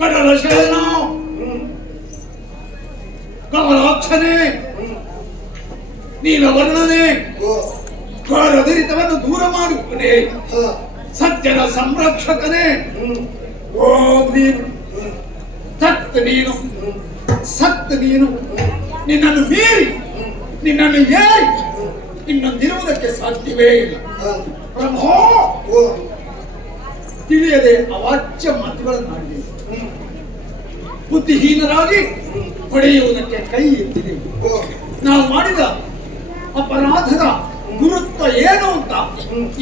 ಕಡಲ ಶಯನ ಕಮಲಾಕ್ಷನೇ ನೀಲವರ್ಣನೆ ಘೋರದಿರಿತವನ್ನು ದೂರ ಮಾಡುವನೇ ಸಜ್ಜನ ಸಂರಕ್ಷಕನೇ ಓಂ ನೀನು ಸತ್ ನೀನು ಸತ್ ನೀನು ನಿನ್ನನ್ನು ಮೀರಿ ನಿನ್ನನ್ನು ಏರಿ ಇನ್ನೊಂದಿರುವುದಕ್ಕೆ ಸಾಧ್ಯವೇ ಇಲ್ಲ ಪ್ರಭೋ ತಿಳಿಯದೆ ಅವಾಚ್ಯ ಮಾತುಗಳನ್ನಾಡಿ ಬುದ್ಧಿಹೀನರಾಗಿ ಪಡೆಯುವುದಕ್ಕೆ ಕೈ ಎತ್ತಿದೆ. ನಾವು ಮಾಡಿದ ಅಪರಾಧದ ಗುರುತ್ವ ಏನು ಅಂತ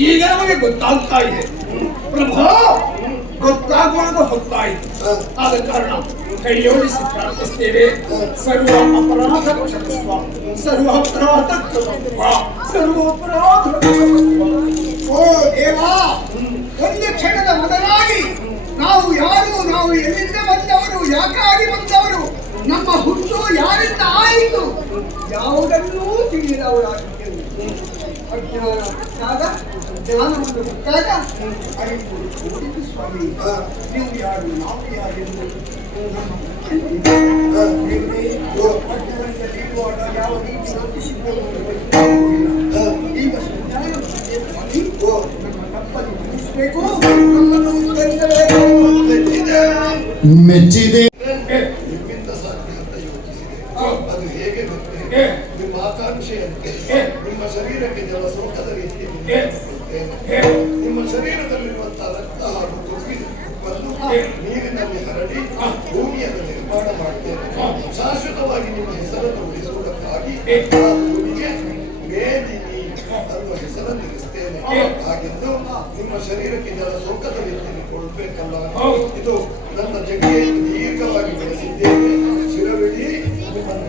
ಈಗ ನಮಗೆ ಗೊತ್ತಾಗ್ತಾ ಇದೆ ಪ್ರಭೋ. ಗೊತ್ತಾಗುವಾಗ ಹೊತ್ತಾಯಿತು. ಆದ ಕಾರಣ ಕೈಯೋಡಿಸಿ ಪ್ರಾರ್ಥಿಸ್ತೇವೆ. ಸರ್ವ ಅಪರಾಧ ಕ್ಷಮಿಸುವ, ಸರ್ವ ಅಪರಾಧ ಕ್ಷಮಿಸುವ, ಸರ್ವ ಅಪರಾಧ ಕ್ಷಮಿಸುವ. ಓ ದೇವಾ, ಒಂದು ಕ್ಷಣದ ಮೊದಲಾಗಿ ನಾವು ಯಾರು, ನಾವು ಎಲ್ಲಿಂದ ಬಂದವರು, ಯಾಕಾಗಿ ಬಂದವರು, ನಮ್ಮ ಹುಟ್ಟು ಯಾರಿಂದ ಆಯಿತು ಯಾವುದನ್ನೂ ತಿಳಿಯದವರಾಗಿದ್ದೆವು. ಅಜ್ಞಾನ ಹುಟ್ಟಾಗ, ಜ್ಞಾನವನ್ನು ಹುಟ್ಟಾಗ ಅರಿವು ಕೂಡಿತು ಸ್ವಾಮಿ. ನೀವು ಯಾರು, ನಾವು ಯಾರೆಂದು ನಮ್ಮ ಅಜ್ಞಾನದಲ್ಲಿರುವಾಗ ಯಾವ ರೀತಿ ಯೋಚಿಸಿದ್ದೆವು ಈಗ ಸುಜ್ಞಾನ ಸ್ವಾಮಿ. ನಮ್ಮ ತಪ್ಪನ್ನು ತಿಳಿಸಬೇಕು, ನಮ್ಮನ್ನು ಉತ್ತರಿಸಬೇಕು. ಮೆಚ್ಚಿದೆ ನಿಮ್ಮಿಂದ ಸಾಧ್ಯ ಅಂತ ಯೋಚಿಸಿದೆ. ಅದು ಹೇಗೆ ಗೊತ್ತೇ? ನಿಮ್ಮ ಆಕಾಂಕ್ಷೆಯಂತೆ ನಿಮ್ಮ ಶರೀರಕ್ಕೆ ಜಲ ಸೋಕದ ರೀತಿಯಲ್ಲಿ ಬರುತ್ತೇನೆ. ನಿಮ್ಮ ಶರೀರದಲ್ಲಿರುವಂತಹ ರಕ್ತ ಹಾಗೂ ಕೊಬ್ಬಿವನ್ನು ನೀರಿನಲ್ಲಿ ಹರಡಿ ಭೂಮಿಯನ್ನು ನಿರ್ಮಾಣ ಮಾಡ್ತೇನೆ. ಶಾಶ್ವತವಾಗಿ ನಿಮ್ಮ ಹೆಸರನ್ನು ಉಳಿಸುವುದಕ್ಕಾಗಿ ಆ ಭೂಮಿಗೆ ಮೇದಿನಿ ಅನ್ನುವ ಹೆಸರನ್ನು ಇರಿಸ್ತೇನೆ. ಹಾಗೆಂದು ನಿಮ್ಮ ಶರೀರಕ್ಕೆ ಜಲ ಸೋಕದ ರೀತಿಯಲ್ಲಿ ಕೊಡಬೇಕಲ್ಲ. ಇದು ನನ್ನ ಜಗ್ಗೆಯನ್ನು ದೀರ್ಘವಾಗಿ ಬೆಳೆಸಿದ್ದೇನೆ. ಶಿರವಿಡಿ ನಿಮ್ಮನ್ನು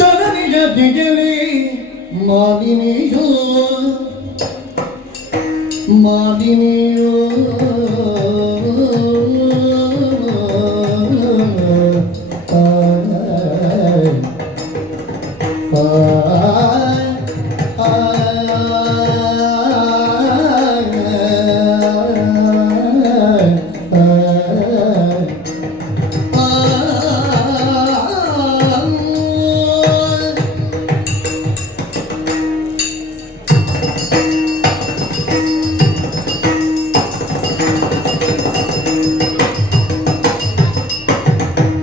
ಜನನಿಯ ದಿಗಲಿ ಮಾಲಿನಿಯೋ ಮಾಲಿನಿ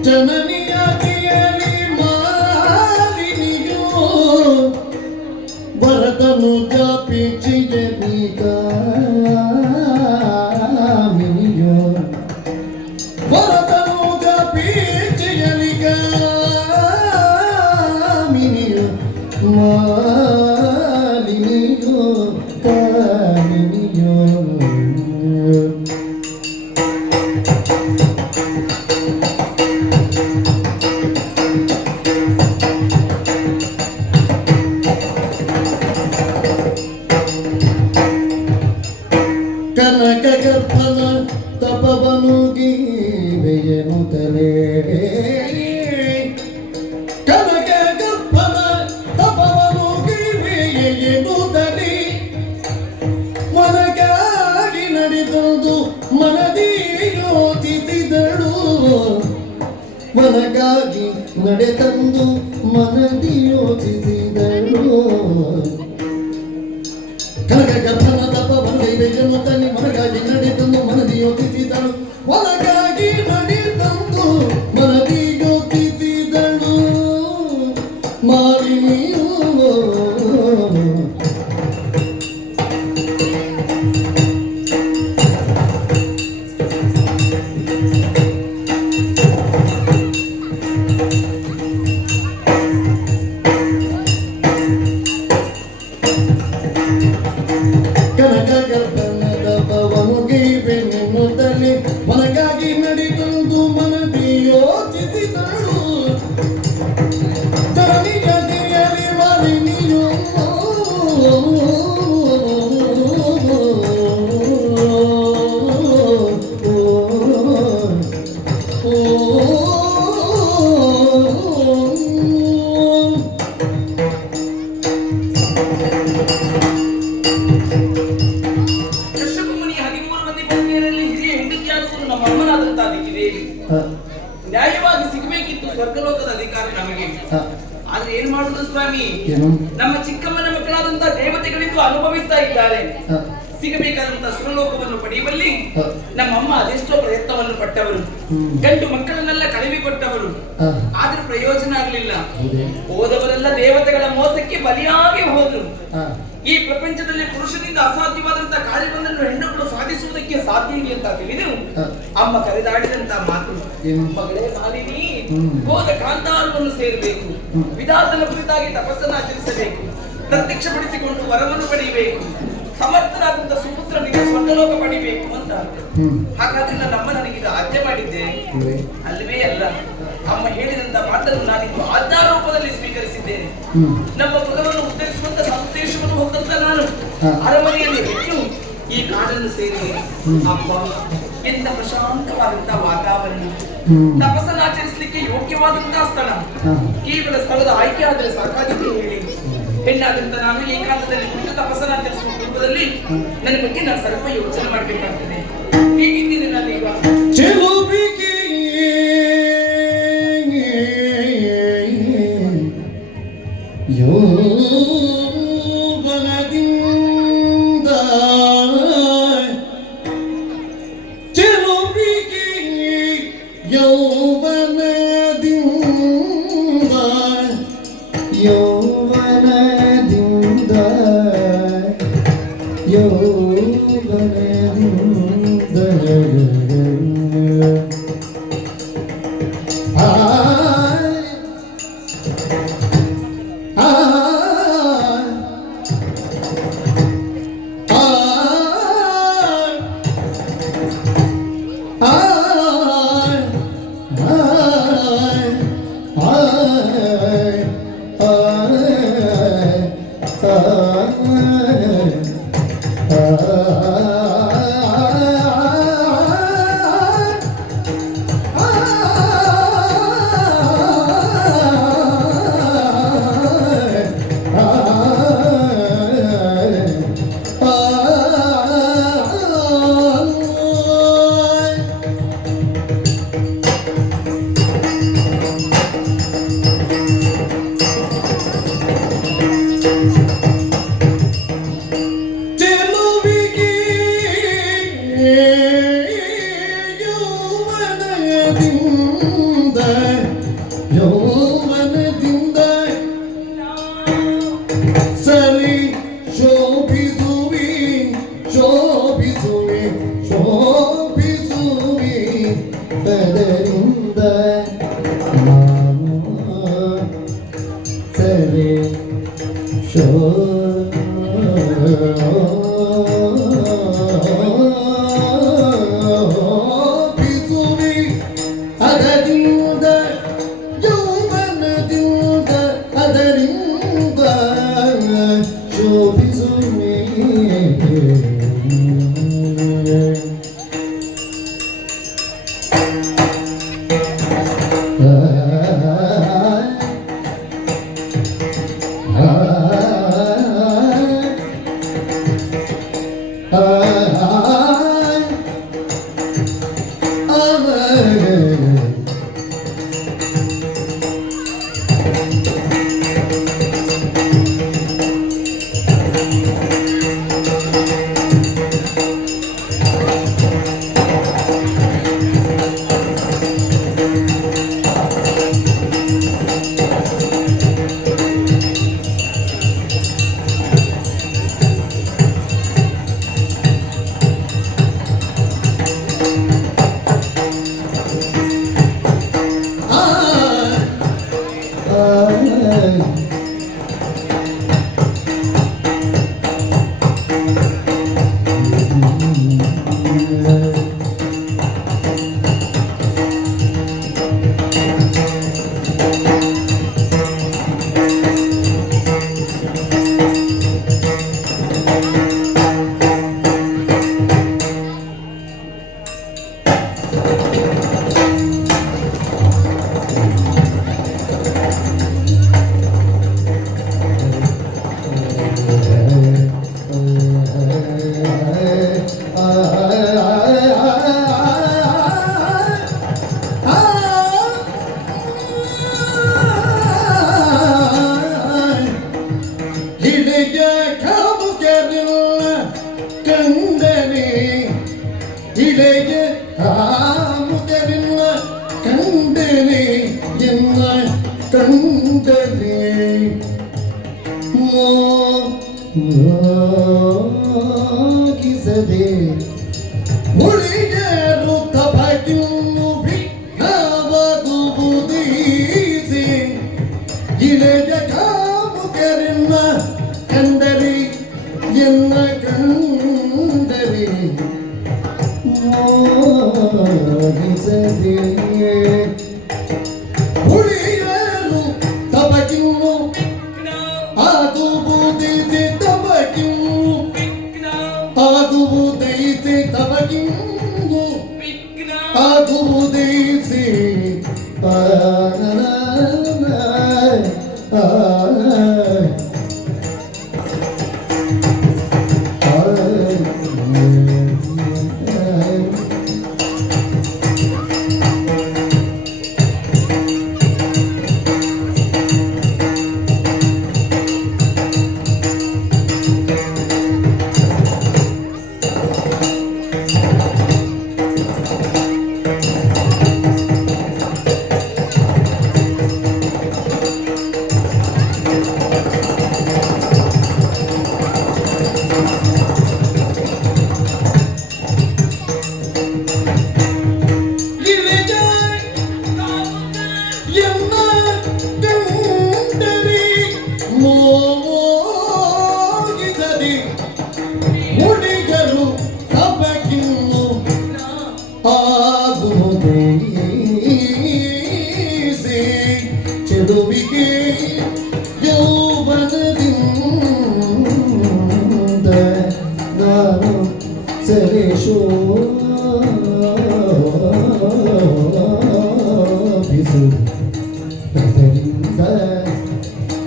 ಜನನಿಯಾಗಿಯಲಿ ಮಾಲಿನಿಯೋ ವರದನು ಜಾಪಿಚಿಯಲಿ ಕಾಮಿನಿಯೋ ವರದನು ಜಾಪಿಚಿಯಲಿ ಕಾಮಿನಿಯೋ ಮಾಲಿನಿಯೋ ಕಾಮಿನಿಯೋ ಕನಕ ಗರ್ಭನ ತಪವನು ಗೀವೆಯನು ತಲೆ ಕನಕ ಗರ್ಭನ ತಪವನು ಗೀವೆಯನು ತಲೆ ಮನಗಾಗಿ ನಡೆದೊಂದು ಮನದಿ ಯೋಚಿಸಿದಳು ಮನಗಾಗಿ ನಡೆದಂದು ಮನದಿ ಯೋಚಿಸಿದಳು ಕನಕ ಗರ್ಭನ ತಪವನ್ನು ಗೈವೆಯನು ತಲೆ ಮನಗಾಗಿ ನಡೆದಂದು ಮನದಿ ಯೋಚಿಸಿದಳು ಒಳಗಾಗಿ ನಡೆದಂದು ಮನದಿ ಯೋಚಿಸಿದಳು ಮಾಲಿನಿಯು ಕನಕ ಗರ್ಭನ ತಪವನು ಗೈವೆಯನು ತಲೆ ಮನಗಾಗಿ ನಡೆದಂದು ಮನದಿ ಯೋಚಿಸಿದಳು ಜನನಿಯ ದಿಯಲಿ ಮಾಲಿನಿಯೋ ಕಶ್ಯಪ ಮುನಿಯ 13 ಮಂದಿ ಪತ್ನಿಯರಲ್ಲಿ ಹಿರಿಯ ಹೆಂಡತಿಯಾದವರು ನಮ್ಮ ಅಮ್ಮನಾದಂತಹ ದಿಕ್ಕಿದೇವಿ. ನ್ಯಾಯವಾಗಿ ಸಿಗಬೇಕಿತ್ತು ಸ್ವರ್ಗಲೋಕದ ಅಧಿಕಾರ ನಮಗೆ. ಆದ್ರೆ ಏನ್ ಮಾಡುದು ಸ್ವಾಮಿ, ಏನು ನಮ್ಮ ಚಿಕ್ಕಮ್ಮನ ಮಕ್ಕಳಾದಂತಹ ದೇವತೆಗಳಿಗೂ ಅನುಭವಿಸ್ತಾ ಇದ್ದಾರೆ. ಸಿಗಬೇಕಾದಂತಹ ಸುರಲೋಕವನ್ನು ಪಡೆಯುವಲ್ಲಿ ನಮ್ಮಮ್ಮ ಅದೆಷ್ಟೋ ಪ್ರಯತ್ನವನ್ನು ಪಟ್ಟವರು, ಗಂಡು ಮಕ್ಕಳನ್ನೆಲ್ಲ ಕಳವಿ ಕೊಟ್ಟವರು, ಆದ್ರೂ ಪ್ರಯೋಜನ ಆಗಲಿಲ್ಲ. ಹೋದವರೆಲ್ಲ ದೇವತೆಗಳ ಮೋಸಕ್ಕೆ ಬಲಿಯಾಗಿ ಹೋದ್ರು. ಈ ಪ್ರಪಂಚದಲ್ಲಿ ಪುರುಷನಿಂದ ಅಸಾಧ್ಯವಾದಂತಹ ಕಾರ್ಯಗಳನ್ನು ಹೆಣ್ಣುಗಳು ಸಾಧಿಸುವುದಕ್ಕೆ ಸಾಧ್ಯ ಇದೆ ಅಂತ ತಿಳಿದು ಅಮ್ಮ ಕರೆದಾಡಿದಂತಹ ಮಾತು, ಮಗಳೇ ಮಾಲಿನಿ, ಹೋದ ಕಾಂತಾರವನ್ನು ಸೇರಬೇಕು, ವಿಧಾತನ ಕುರಿತಾಗಿ ತಪಸ್ಸನ್ನು ಆಚರಿಸಬೇಕು, ಪ್ರತ್ಯಕ್ಷಪಡಿಸಿಕೊಂಡು ವರವನ್ನು ಪಡೆಯಬೇಕು, ಸಮರ್ಥನಾದಂತಹ ಸುಪುತ್ರನಿಗೆ ಸ್ವರ್ಗಲೋಕ ಪಡಿಬೇಕು ಅಂತ. ಹಾಗಾದ್ರೆ ನನ್ನಮ್ಮ ನನಗಿದು ಆಜ್ಞೆ ಮಾಡಿದ್ದೆ ಅಲ್ವೇ ಅಲ್ಲ. ಅಮ್ಮ ಹೇಳಿದಂತ ಮಾತನ್ನು ನಾನಿದು ಆಜ್ಞಾರೂಪದಲ್ಲಿ ಸ್ವೀಕರಿಸಿದ್ದೇನೆ. ನಮ್ಮ ಮೃಗವನ್ನು ಉದ್ಧರಿಸುವಂತ ಸಂದೇಶವನ್ನು ಹೊತ್ತಂತ ನಾನು ಅರಮನೆಯಲ್ಲಿ ಬಿಟ್ಟು ಈ ಕಾಡನ್ನು ಸೇರಿದೆ. ಅಪ್ಪ, ಎಂತ ಪ್ರಶಾಂತವಾದಂತಹ ವಾತಾವರಣ, ತಪಸ್ಸನ್ನಾಚರಿಸಲಿಕ್ಕೆ ಯೋಗ್ಯವಾದಂತಹ ಸ್ಥಳ. ಕೇವಲ ಸ್ಥಳದ ಆಯ್ಕೆ ಆದರೆ ಸಾಕಾಗಿತ್ತು ಹೇಳಿ. ಹೆಣ್ಣಾದಂತ ನಾನು ಏಕಾಂತದಲ್ಲಿ ಕುಳಿತು ತಪಸ್ಸನ್ನಾಚರಿಸುವ ರೂಪದಲ್ಲಿ ನನ್ನ ಬಗ್ಗೆ ನಾನು ಸ್ವಲ್ಪ ಯೋಚನೆ ಮಾಡಬೇಕಾಗ್ತದೆ. ಹೇಗಿದ್ದೀನಿ ನಾನೀಗ? ಚೆಲುವಿಗೆ ಯೌವನದಿಂದ ಚೆಲುವಿಗೆ ಯೌವನದಿಂದ ಯೌವನದಿಂದ ಯೌವನದಿಂದ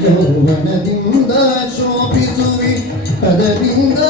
ಯೌವನದಿಂದ ಶೋಭಿಸುವಿ ಅದರಿಂದ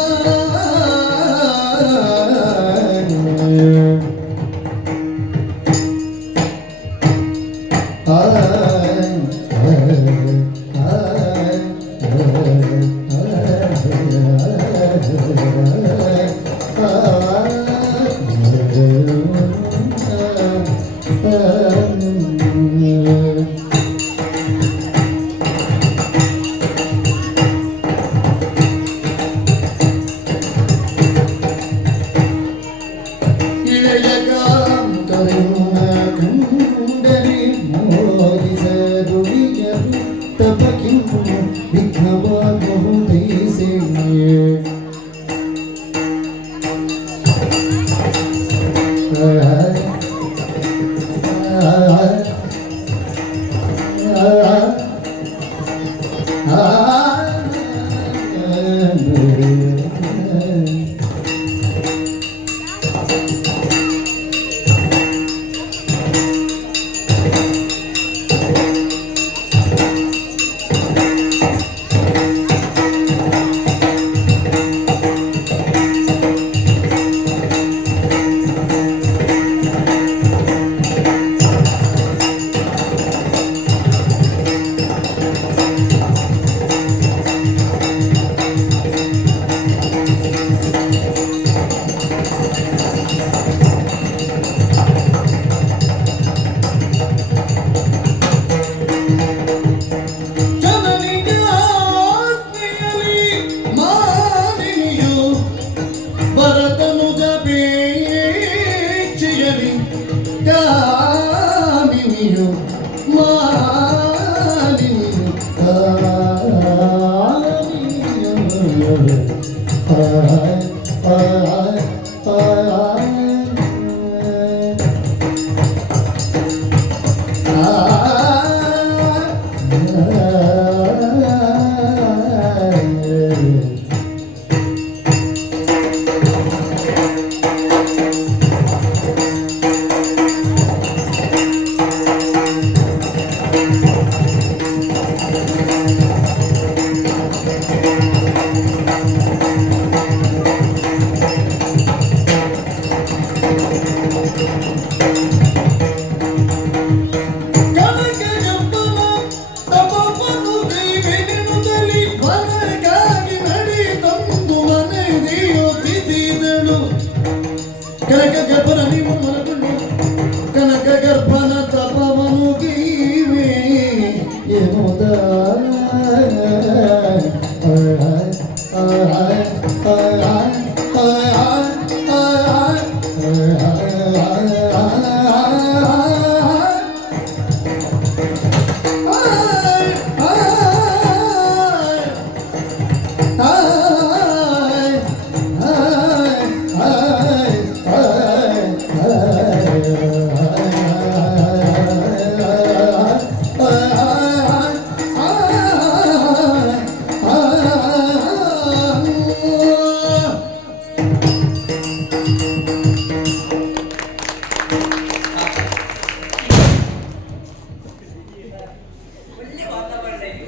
ಒಳ್ಳೆ ವಾತಾವರಣ ಇದೆ.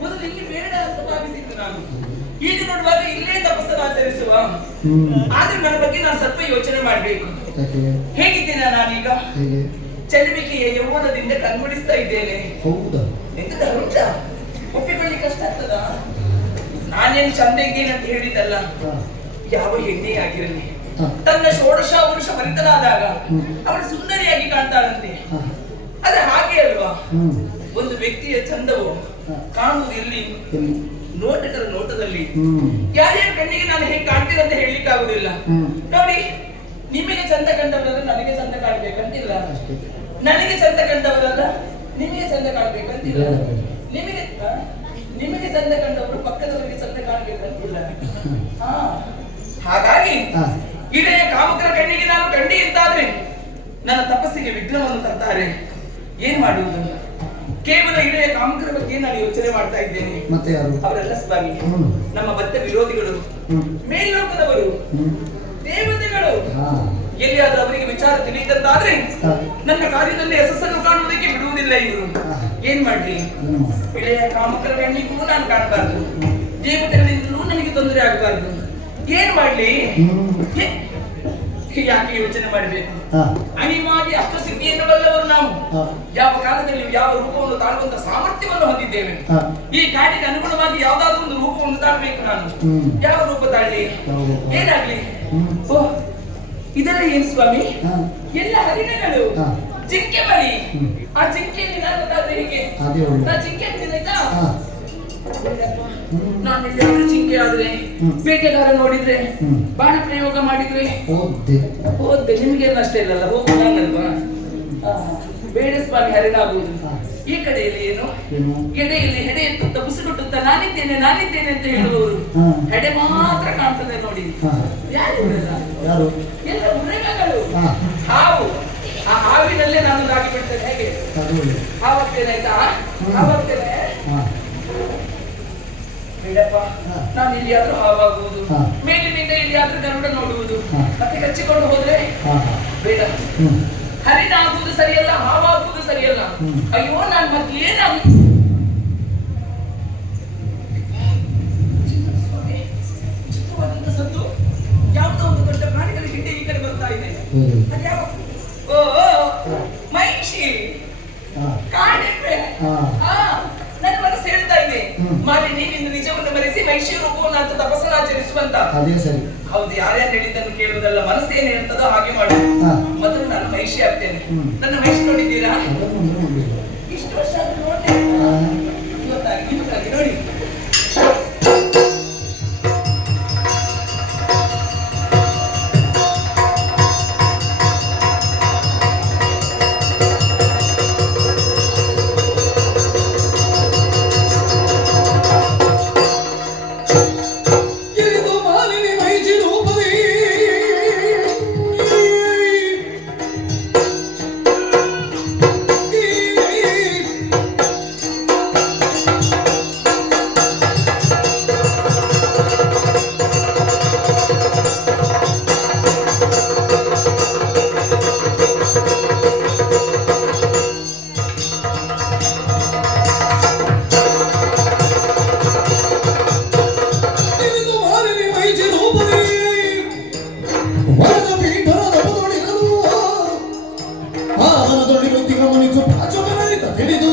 ಮೊದಲು ಇಲ್ಲಿ ಬೇಡ ಅಂತ ಭಾವಿಸಿದ್ದು ನಾನು. ಈಗ ನೋಡುವಾಗ ಇಲ್ಲೇ ತಪಸ್ಸನ್ನು ಆಚರಿಸುವ. ಆದ್ರೆ ನನ್ನ ಬಗ್ಗೆ ನಾನು ಸ್ವಲ್ಪ ಯೋಚನೆ ಮಾಡ್ಬೇಕು. ಹೇಗಿದ್ದೇನೆ ನಾನೀಗ? ಚಲಿವಿಕೆಯ ಯೌವನದಿಂದ ಕಣ್ಮುಡಿಸ್ತಾ ಇದ್ದೇನೆ. ಎಂತದ ಉಂಟ? ಒಪ್ಪಿಕೊಳ್ಳಿ ಕಷ್ಟ ಆಗ್ತದ? ನಾನೇನು ಚಂದ ಇದ್ದೇನೆ ಅಂತ ಹೇಳಿದಲ್ಲ. ಯಾವ ಹೆಣ್ಣೆ ಆಗಿರಲಿ ತನ್ನ ಷೋಡಶ ವರುಷ ಭರಿತನಾದಾಗ ಅವಳು ಸುಂದರಿಯಾಗಿ ಕಾಣ್ತಾಳಂತೆ. ಅದೇ ಹಾಗೆ ಅಲ್ವಾ? ಒಂದು ವ್ಯಕ್ತಿಯ ಚಂದವು ಕಾಣುವುದು ಎಲ್ಲಿ? ನೋಟಕರ ನೋಟದಲ್ಲಿ. ಯಾರ್ಯಾರ ಕಣ್ಣಿಗೆ ನಾನು ಹೇಗೆ ಕಾಣ್ತೀನಿ ಅಂತ ಹೇಳಲಿಕ್ಕೆ ಆಗುದಿಲ್ಲ. ನೋಡಿ, ನಿಮಗೆ ಚಂದ ಕಂಡವರಲ್ಲ ನನಗೆ ಚಂದ ಕಾಣ್ಬೇಕಂತಿಲ್ಲ, ನನಗೆ ಚಂದ ಕಂಡವರಲ್ಲ ನಿಮಗೆ ಚಂದ ಕಾಣ್ಬೇಕಂತಿಲ್ಲ, ನಿಮಗೆ ಚಂದ ಕಂಡವರು ಪಕ್ಕದವರಿಗೆ ಚಂದ ಕಾಣ್ಬೇಕಂತಿಲ್ಲ. ಹಾಗಾಗಿ ಇಳೆಯ ಕಾಮಕರ ಕಣ್ಣಿಗೆ ನಾನು ಕಂಡಿ ಅಂತಾದ್ರೆ ನನ್ನ ತಪಸ್ಸಿಗೆ ವಿಘ್ನವನ್ನು ತರ್ತಾರೆ. ಏನ್ ಮಾಡುವುದು? ಕೇವಲ ಇಳೆಯ ಕಾಮಕರ ಬಗ್ಗೆ ನಾನು ಯೋಚನೆ ಮಾಡ್ತಾ ಇದ್ದೇನೆ. ಮತ್ತೆ ಯಾರು? ಅವರೆಲ್ಲ ಸ್ವಾಮಿ ನಮ್ಮ ಬದ್ಧ ವಿರೋಧಿಗಳು, ಮೇಲ್ಲೋಕದವರು, ದೇವತೆಗಳು. ಹಾ. ಎಲ್ಲಿಯಾದ್ರೂ ಅವರಿಗೆ ವಿಚಾರ ತಿಳಿದಂತಾದ್ರೆ ಹಾ. ನನ್ನ ಕಾರ್ಯದಲ್ಲಿ ಯಶಸ್ಸನ್ನು ಕಾಣುವುದಕ್ಕೆ ಬಿಡುವುದಿಲ್ಲ ಇವರು. ಹಾ. ಏನ್ ಮಾಡ್ಲಿ? ಹ್ಮ್. ಇಳೆಯ ಕಾಮಕರ ಕಣ್ಣಿಗೂ ನಾನು ಕಾಣಬಾರ್ದು, ದೇವತೆಗಳಿಂದಲೂ ನನಗೆ ತೊಂದರೆ ಆಗಬಾರ್ದು. ಏನ್ ಮಾಡ್ಲಿ? ಹ್ಮ್. ಯಾಕೆ ಯೋಚನೆ ಮಾಡಬೇಕು? ಹಾ. ಅನಿವಾಗಿ ಅಷ್ಟು ಸಿದ್ಧಿಯನ್ನು ಬಲ್ಲವರು ನಾವು. ಹಾ. ಯಾವ ಕಾಲದಲ್ಲಿ ಯಾವ ರೂಪವನ್ನು ತಾಳುವಂತ ಸಾಮರ್ಥ್ಯವನ್ನು ಹೊಂದಿದ್ದೇವೆ. ಹಾ. ಈ ಕಾರ್ಯಕ್ಕೆ ಅನುಗುಣವಾಗಿ ಯಾವ್ದಾದ್ರು ಒಂದು ರೂಪವನ್ನು ತಾಳ್ಬೇಕು ನಾನು. ಹ್ಮ್. ಯಾವ ರೂಪ ತಾಳ್ಲಿ? ಯಾವ ರೂಪ? ಏನಾಗ್ಲಿ? ಹ್ಮ್. ಓ, ಇದೆಲ್ಲ ಏನ್ ಸ್ವಾಮಿ? ಹಾ. ಎಲ್ಲ ಹರಿಣಗಳು, ಹಾ. ಜಿಂಕೆ ಮರಿ. ಹ್ಮ್. ಆ ಜಿಂಕೆಯಲ್ಲಿ ನಾನು ಹೀಗೆ ಅದೇ ಒಳ್ಳೆ. ನಾ ಜಿಂಕೆ ಅಂತಿದ್ದಾಯ್ತಾ? ಹಾ. ನಾನು ಎಲ್ಲಿಯಾದ್ರೂ ಜಿಂಕೆ ಆದ್ರೆ, ಹ್ಮ್. ಬೇಟೆಗಾರ ನೋಡಿದ್ರೆ, ಹ್ಮ್. ಬಾಣ ಪ್ರಯೋಗ ಮಾಡಿದ್ರೆ ಓದ್ದೆ. ಹೋದೆ. ನಿಮ್ಗೇನು ಅಷ್ಟೇ ಇಲ್ಲಲ್ಲ, ಹೋಗುದಲ್ವಾ? ಬೇಡ ಸ್ವಾಮಿ, ಹರಿಣಾಗುವುದು. ಹಾ. ಈ ಕಡೆಯಲ್ಲಿ ಏನು? ಏನು? ಎಡೆಯಲ್ಲಿ ಹೆಡೆ ಎತ್ತುತ್ತಾ ಬುಸುಗುಟ್ಟುತ್ತಾ ನಾನಿದ್ದೇನೆ ನಾನಿದ್ದೇನೆ ಅಂತ ಹೇಳುವವರು. ಹಾ. ಹೆಡೆ ಮಾತ್ರ ಕಾಣ್ತದೆ ನೋಡಿ. ಹಾ. ಯಾರು ಇವರೆಲ್ಲ? ಯಾರು? ಎಲ್ಲ ಮೃಗಗಳು. ಹಾ. ಹಾವು. ಆ ಹಾವಿನಲ್ಲೇ ನಾನು ರಾಗಿ ಬಿಡ್ತೇನೆ. ಹೇಗೆ ಅದು ಒಳ್ಳೆ. ಹಾವಾಗ್ತೇನೆ ಆಯ್ತಾ? ಹ್ಮ್. ಹಾವಾಗ್ತೇನೆ. ಹಾ. ಬೇಡಪ್ಪ, ಹಾ. ನಾನು ಇಲ್ಲಿಯಾದ್ರೂ ಹಾವಾಗುವುದು, ಹಾ. ಮೇಲಿನಿಂದ ಇಲ್ಲಿಯಾದ್ರೂ ಗರುಡ ನೋಡುವುದು, ಹಾ. ಮತ್ತೆ ಕಚ್ಚಿಕೊಂಡು ಹೋದ್ರೆ ಹಾ. ಬೇಡ. ಹ್ಮ್. ಹರಿಣ ಆಗುವುದು ಸರಿಯಲ್ಲ, ಹಾವಾಗುವುದು ಸರಿಯಲ್ಲ. ಹ್ಮ್. ಅಯ್ಯೋ, ನಾನು ಮತ್ತೆ ಏನಾಗ ಸದ್ದು ಯಾವುದೋ ಒಂದು ದೊಡ್ಡ ಪ್ರಾಣಿಗಳ ಹಿಂದೆ ಈ ಕಡೆ ಬರ್ತಾ ಇದೆ. ಹೌದು. ಅದ್ಯಾವ? ಓ, ಮಹಿಷಿ, ಹಾ. ಕಾಡೆಮ್ಮೆ. ಹಾ. ನನ್ನ ಮನಸ್ಸು ಹೇಳ್ತಾ ಇದೆ, ಹ್ಮ್. ಮಾಲಿನಿ ನಿನ್ನ ನಿಜವನ್ನು ಮರೆಸಿ ಮಹಿಷಿ ರೂಪವನ್ನು ಅಂತ ತಪಸ್ಸನ್ನಾಚರಿಸುವಂತ. ಅದೇ ಸರಿ. ಹೌದು, ಯಾರ್ಯಾರು ಹೇಳಿದ್ದನ್ನು ಕೇಳುವುದಲ್ಲ, ಮನಸ್ಸೇನು ಹೇಳ್ತದೋ ಹಾಗೆ ಮಾಡು. ಹಾ. ಮೊದಲು ನಾನು ಮಹಿಷಿ ಆಗ್ತೇನೆ. ಹ್ಮ್. ನನ್ನ ಮಹಿಷಿ ನೋಡಿದ್ದೀರಾ? ಅದನ್ನು ನೋಡ್ಲಿಲ್ಲ. ಇಷ್ಟು ವರ್ಷ ಆದ್ರೂ ನೋಡ್ದೆ. ಹಾ. ಇವತ್ತಾಗಿ ನೋಡಿ. ಗಿರಿದು ಮಾಲಿನಿ ಮೈಜಿ ರೂಪದಿ ಗಿರಿದು ಮಾಲಿನಿ ಮೈಜಿ ರೂಪದಿ ವರದ ಪೀಠದ ದಪದೊಳಿರಲು ಆ ಮನದೊಳಿರುತ್ತಿ ಗಮನಿಸು ಪ್ರಾಚುರ್ಯಗಳಿಂದ ತಿಳಿದು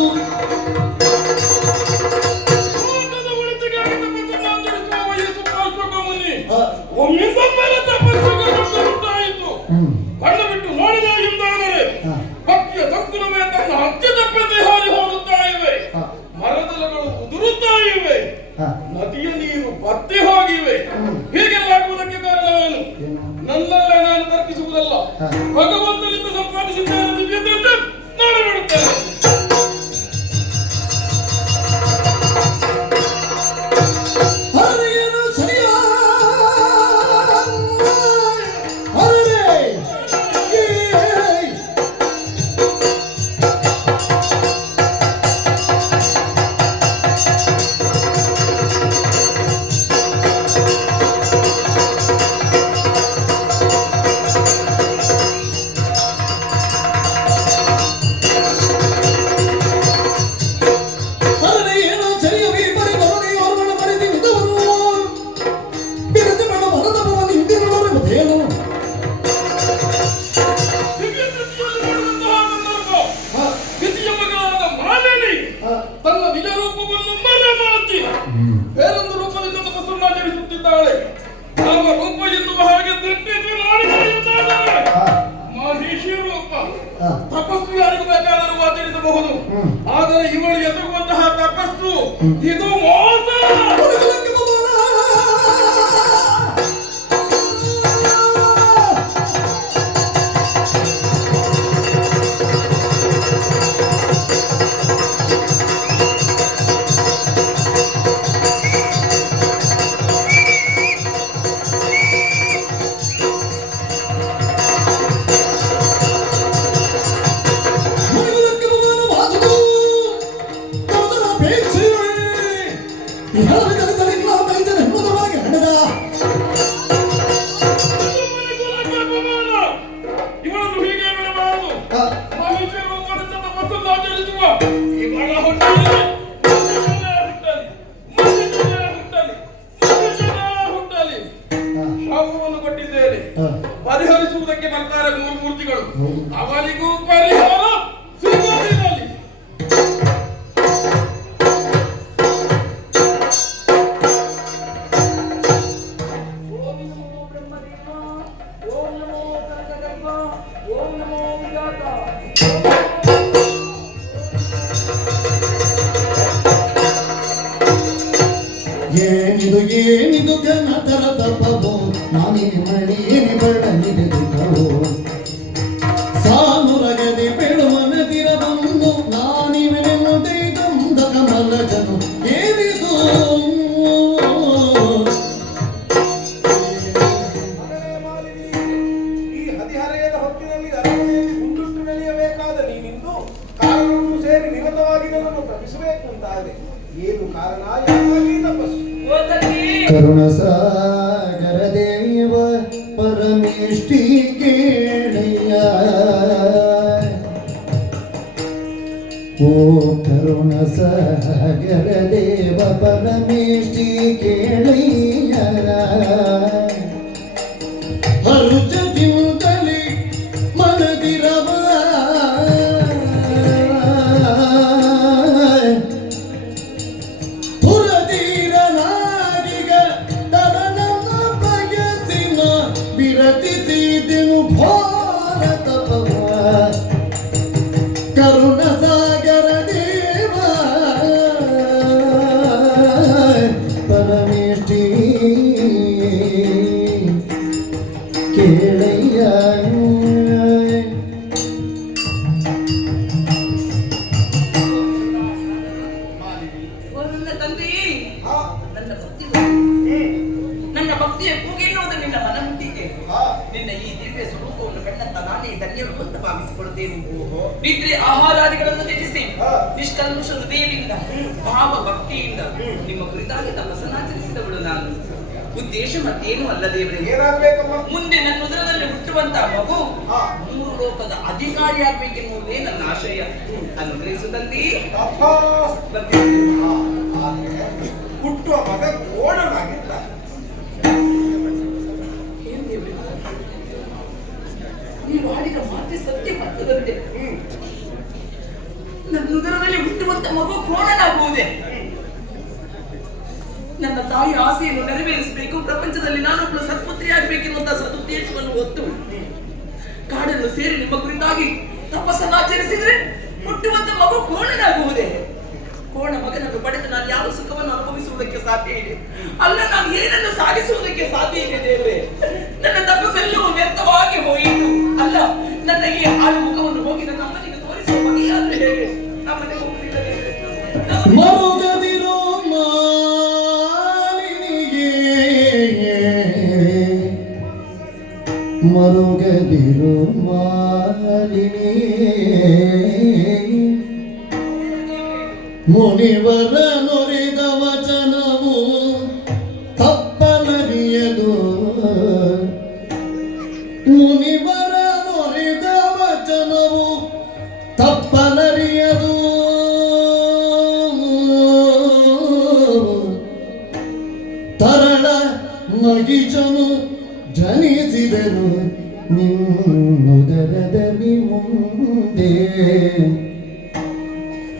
ಒಮ್ಮೆ ಸಮ್ಮಲ ತಪಸ್ಸುಗೊಳ್ಳುತ್ತಾಯಿತು. ಹ್ಮ್. ಕಣ್ಣು ಬಿಟ್ಟು ನೋಡಿದ ಎಂದಾದರೆ ಹಾ. ಭಕ್ತಿಯ ಸಂಕುಲವೇ ತನ್ನ ಹತ್ಯೆ ತಪ್ಪದೆ ಹಾರಿ ಹೋಗುತ್ತಾ ಇವೆ. ಹಾ. ಮರದಲಗಳು ಉದುರುತ್ತಾ ಇವೆ. ಹಾ. ನದಿಯ ನೀರು ಬತ್ತಿ ಹೋಗಿವೆ. ಹೀಗೆಲ್ಲ ಆಗುವುದಕ್ಕೆ ಕಾರಣವೇನು? ಏನು? ನನ್ನಲ್ಲೇ ನಾನು ತರ್ಕಿಸುವುದಲ್ಲ. ಹಾ. ಭಗವಂತನಿಂದ ಸಂಪಾದಿಸಿದ್ದೇನೆ ದಿವ್ಯ ತೀರ್ಥ, ನಾಳೆ ಬಿಡುತ್ತೇನೆ. ಹರಿಯನು ಸರಿಯ ಹರೇ ಹರೇ ಏನೋ ಸರಿಯ ಬೀಪರಿ ಬರೋಣಿ ಅವರನ್ನ ಬರೆದಿ ವಿಧವನ್ನು ಬಿರತಿ ಮಾಡೋ ಮರದ ಭವನ ಹಿಂದಿನವರು ಮತ್ತೇನು ದಿವ್ಯ ದೃಷ್ಟಿಯಲ್ಲಿ ನೋಡುವಂತಹ ಸಂದರ್ಭ. ಹಾ. ದ್ವಿತೀಯ ಮಗಳಾದ ಮಾಲಿನಿ ಹಾ. ತನ್ನ ನಿಜ ರೂಪವನ್ನು ಮರೆಮಾಚಿ ಬೇರೊಂದು ರೂಪದಿಂದ ತಪಸ್ಸನ್ನಾಚರಿಸುತ್ತಿದ್ದಾಳೆ. ಯಾವ ರೂಪ ಎನ್ನುವ ಹಾಗೆ ದೃಷ್ಟಿಸಿ ನೋಡಿ ನಡೆಯುತ್ತಾಳೆ. ಹಾ. ಮಹಿಷಿ ರೂಪ. ಹಾ. ತಪಸ್ಸು ಯಾರಿಗೂ ಬೇಕಾದರೂ ಆಚರಿಸಬಹುದು. ಹ್ಮ್. ಆದರೆ ಇವಳು ಎಸಗುವಂತಹ ತಪಸ್ಸು ಇದು ಮೋಸ. ಹುಡುಗಲಕ್ಕೆ ಬರೋಣ. ಹುಡುಗಲಕ್ಕೆ ಬರೋಣ ಮಾತು. ತೋದರ ಅಪೇಕ್ಷೆ ಕೆಲಸಕ್ಕೆ ಬರ್ತಾರೆ ಮೂರು ಮೂರ್ತಿಗಳು, ಅವರಿಗೂ ಪರಿಹಾರ ಸಿಗುವುದಿಲ್ಲ ಅಲ್ಲಿ. ಏನಿದು ಘನತರ ತಪವೋ ನಾನಿಗೆ ಮಣಿಯೇನಿ ಬಡನಿಡಿದಿದ್ದವೋ ಸಾನುರಗದೆ ಬೆಳುವನದಿರ ಬಂದು ನಾನಿವೆನೆನ್ನುದೇ ಗಂಧ ಕಮಲ ಜನು ಏನಿದು ಮಗನೇ ಮಾಲಿನಿ, ಈ ಹದಿಹರೆಯದ ಹೊತ್ತಿನಲ್ಲಿ ಅರಮನೆಯಲ್ಲಿ ಗುಂಡುಟ್ಟು ನೆಲೆಯಬೇಕಾದ ನೀನಿಂದು ಕಾರಣವನ್ನು ಸೇರಿ ನಿರತವಾಗಿ ನನ್ನನ್ನು ತಪ್ಪಿಸಬೇಕು ಅಂತಾಗಿದೆ. ಏನು ಕಾರಣ? ಯಾಕಾಗಿ ತಪಸ್ಸು? ಕರುಣ ಸಾಗರ ದೇವ ಪರಮೇಷ್ಠಿ ಕೇಳಯ್ಯ ಓ ಕರುಣ ಸಾಗರ ದೇವ ಪರಮೇಷ್ಠಿ ಕೇಳಯ್ಯ ಹರುಚದಿಂದಲೇ ಮನದಿರವ ಕರುಣ ಸಾಗರ ದೇವ ಪರಮೇಷ್ಠಿ ಕೇಳಯ್ಯ ನನ್ನ ಭಕ್ತಿಯ ಕೂಗೆನ್ನುವುದು ನಿನ್ನ ಮನ ಮುಟ್ಟಿದೆ. ನಿನ್ನ ಈ ದಿವ್ಯ ಸ್ವರೂಪವನ್ನು ಕಂಡಂತ ನಾನೇ ಧನ್ಯರು ಅಂತ ಭಾವಿಸಿಕೊಳ್ಳುತ್ತೇನೆ. ನಿದ್ರೆ ಆಹಾರಾದಿಗಳನ್ನು ತ್ಯಜಿಸಿ ನಿಷ್ಕಲ್ಮಶ ಹೃದಯದಿಂದ ಭಾವ ಭಕ್ತಿಯಿಂದ ನಿಮ್ಮ ಕುರಿತಾಗಿ ತಪಸ್ಸನ್ನಾಚರಿಸಿದವಳು ನಾನು. ಉದ್ದೇಶ ಮತ್ತೇನು ಅಲ್ಲ ದೇವರೇ, ಏನಾಗ್ಬೇಕಮ್ಮ? ಮುಂದೆ ನನ್ನ ಉದರದಲ್ಲಿ ಹುಟ್ಟುವಂತಹ ಮಗು ಮೂರು ಲೋಕದ ಅಧಿಕಾರಿಯಾಗಬೇಕೆನ್ನುವುದೇ ನನ್ನ ಆಶಯ. ಅನುಗ್ರಹಿಸುತ್ತಂತೆ ಹುಟ್ಟುವ ಮಗ ಕೋಣನಾಗಿರ್ತಾನೆ. ನೀವು ಆಡಿದ ಮಾತೆ ಸತ್ಯ ಮತ್ತದಂತೆ. ನನ್ನ ಉದರದಲ್ಲಿ ಹುಟ್ಟುವಂತ ಮಗು ಕೋಣನಾಗುವುದೇ? ನನ್ನ ತಾಯಿ ಆಸೆಯನ್ನು ನೆರವೇರಿಸಬೇಕು, ಪ್ರಪಂಚದಲ್ಲಿ ನಾನೊಬ್ಬಳು ಸತ್ಪುತ್ರಿಯಾಗಬೇಕೆನ್ನುವಂತಹ ಸದುದ್ದೇಶವನ್ನು ಹೊತ್ತು ಕಾಡನ್ನು ಸೇರಿ ನಿಮ್ಮ ಕುರಿತಾಗಿ ತಪಸ್ಸನ್ನಾಚರಿಸಿದ್ರೆ ಹುಟ್ಟುವಂತ ಮಗು ಕೋಣನಾಗುವುದೇ? ಕೋಣ ಮಗನನ್ನು ಪಡೆದು ನಾನು ಯಾವ ಸುಖವನ್ನು ಅನುಭವಿಸುವುದಕ್ಕೆ ಸಾಧ್ಯ ಇದೆ? ಅಲ್ಲ, ನಾನು ಏನನ್ನು ಸಾಧಿಸುವುದಕ್ಕೆ ಸಾಧ್ಯ ಇದೆ ದೇವರೇ? ನನ್ನ ತಪಸ್ಸೆಲ್ಲವೂ ವ್ಯರ್ಥವಾಗಿ ಹೋಯಿತು. ಅಲ್ಲ, ನನ್ನ ಈ ಹಾಳು ಮುಖವನ್ನು ಹೋಗಿ ನನ್ನ ಅಮ್ಮನಿಗೆ ತೋರಿಸುವ ಬಗೆಯಾದ್ರೆ ಹೇಗೆ? ನಮ್ಮನೆ ಹೋಗುವುದಿಲ್ಲ ದೇವರೇ. ಮರುಗದಿರೋ ಮಾಲಿನಿಗೆ ಮರುಗದಿರೋ ಮಾಲಿನಿ ಮುನಿವರ ನುರಿದ ವಚನವು ತಪ್ಪಲರಿಯದು ಮುನಿವರ ನುರಿದ ವಚನವು ತಪ್ಪಲರಿಯದು ತರಳ ಮಗಿಚನು ಜನಿಸಿದರು ನಿನ್ನುದರದಲ್ಲಿ ಮುಂದೆ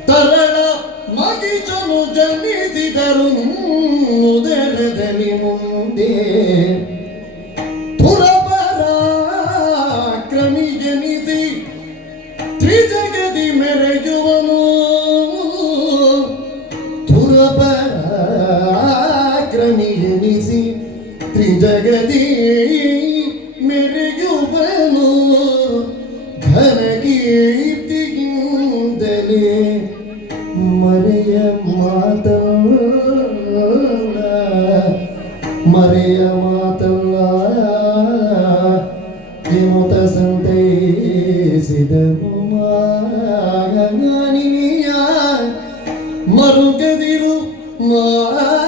ತರಳ ಮಗಿಚನು ಜನಿಸಿದರು ನಿನ್ನುದರದಲ್ಲಿ ಮುಂದೆ ಪುರಪರಾಕ್ರಮಿ ಜನಿಸಿ ತ್ರಿಜಗದಿ ಮೆರೆಯುವನು ಪುರಪರಾಕ್ರಮಿ ಜನಿಸಿ ತ್ರಿಜಗದಿ ಮೆರೆಯುವನು ಘನಕೀರ್ತಿಗಿಂತಲೇ ಮರೆಯ ಮಾತಲ್ಲ ಮರೆಯ ಮಾತಲ್ಲ ಎನ್ನುತ್ತ ಸಂತೈಸಿದನು ಮಾನಿನಿಯ ಮರುಗದಿರು ಮಾಲಿನಿಯೇ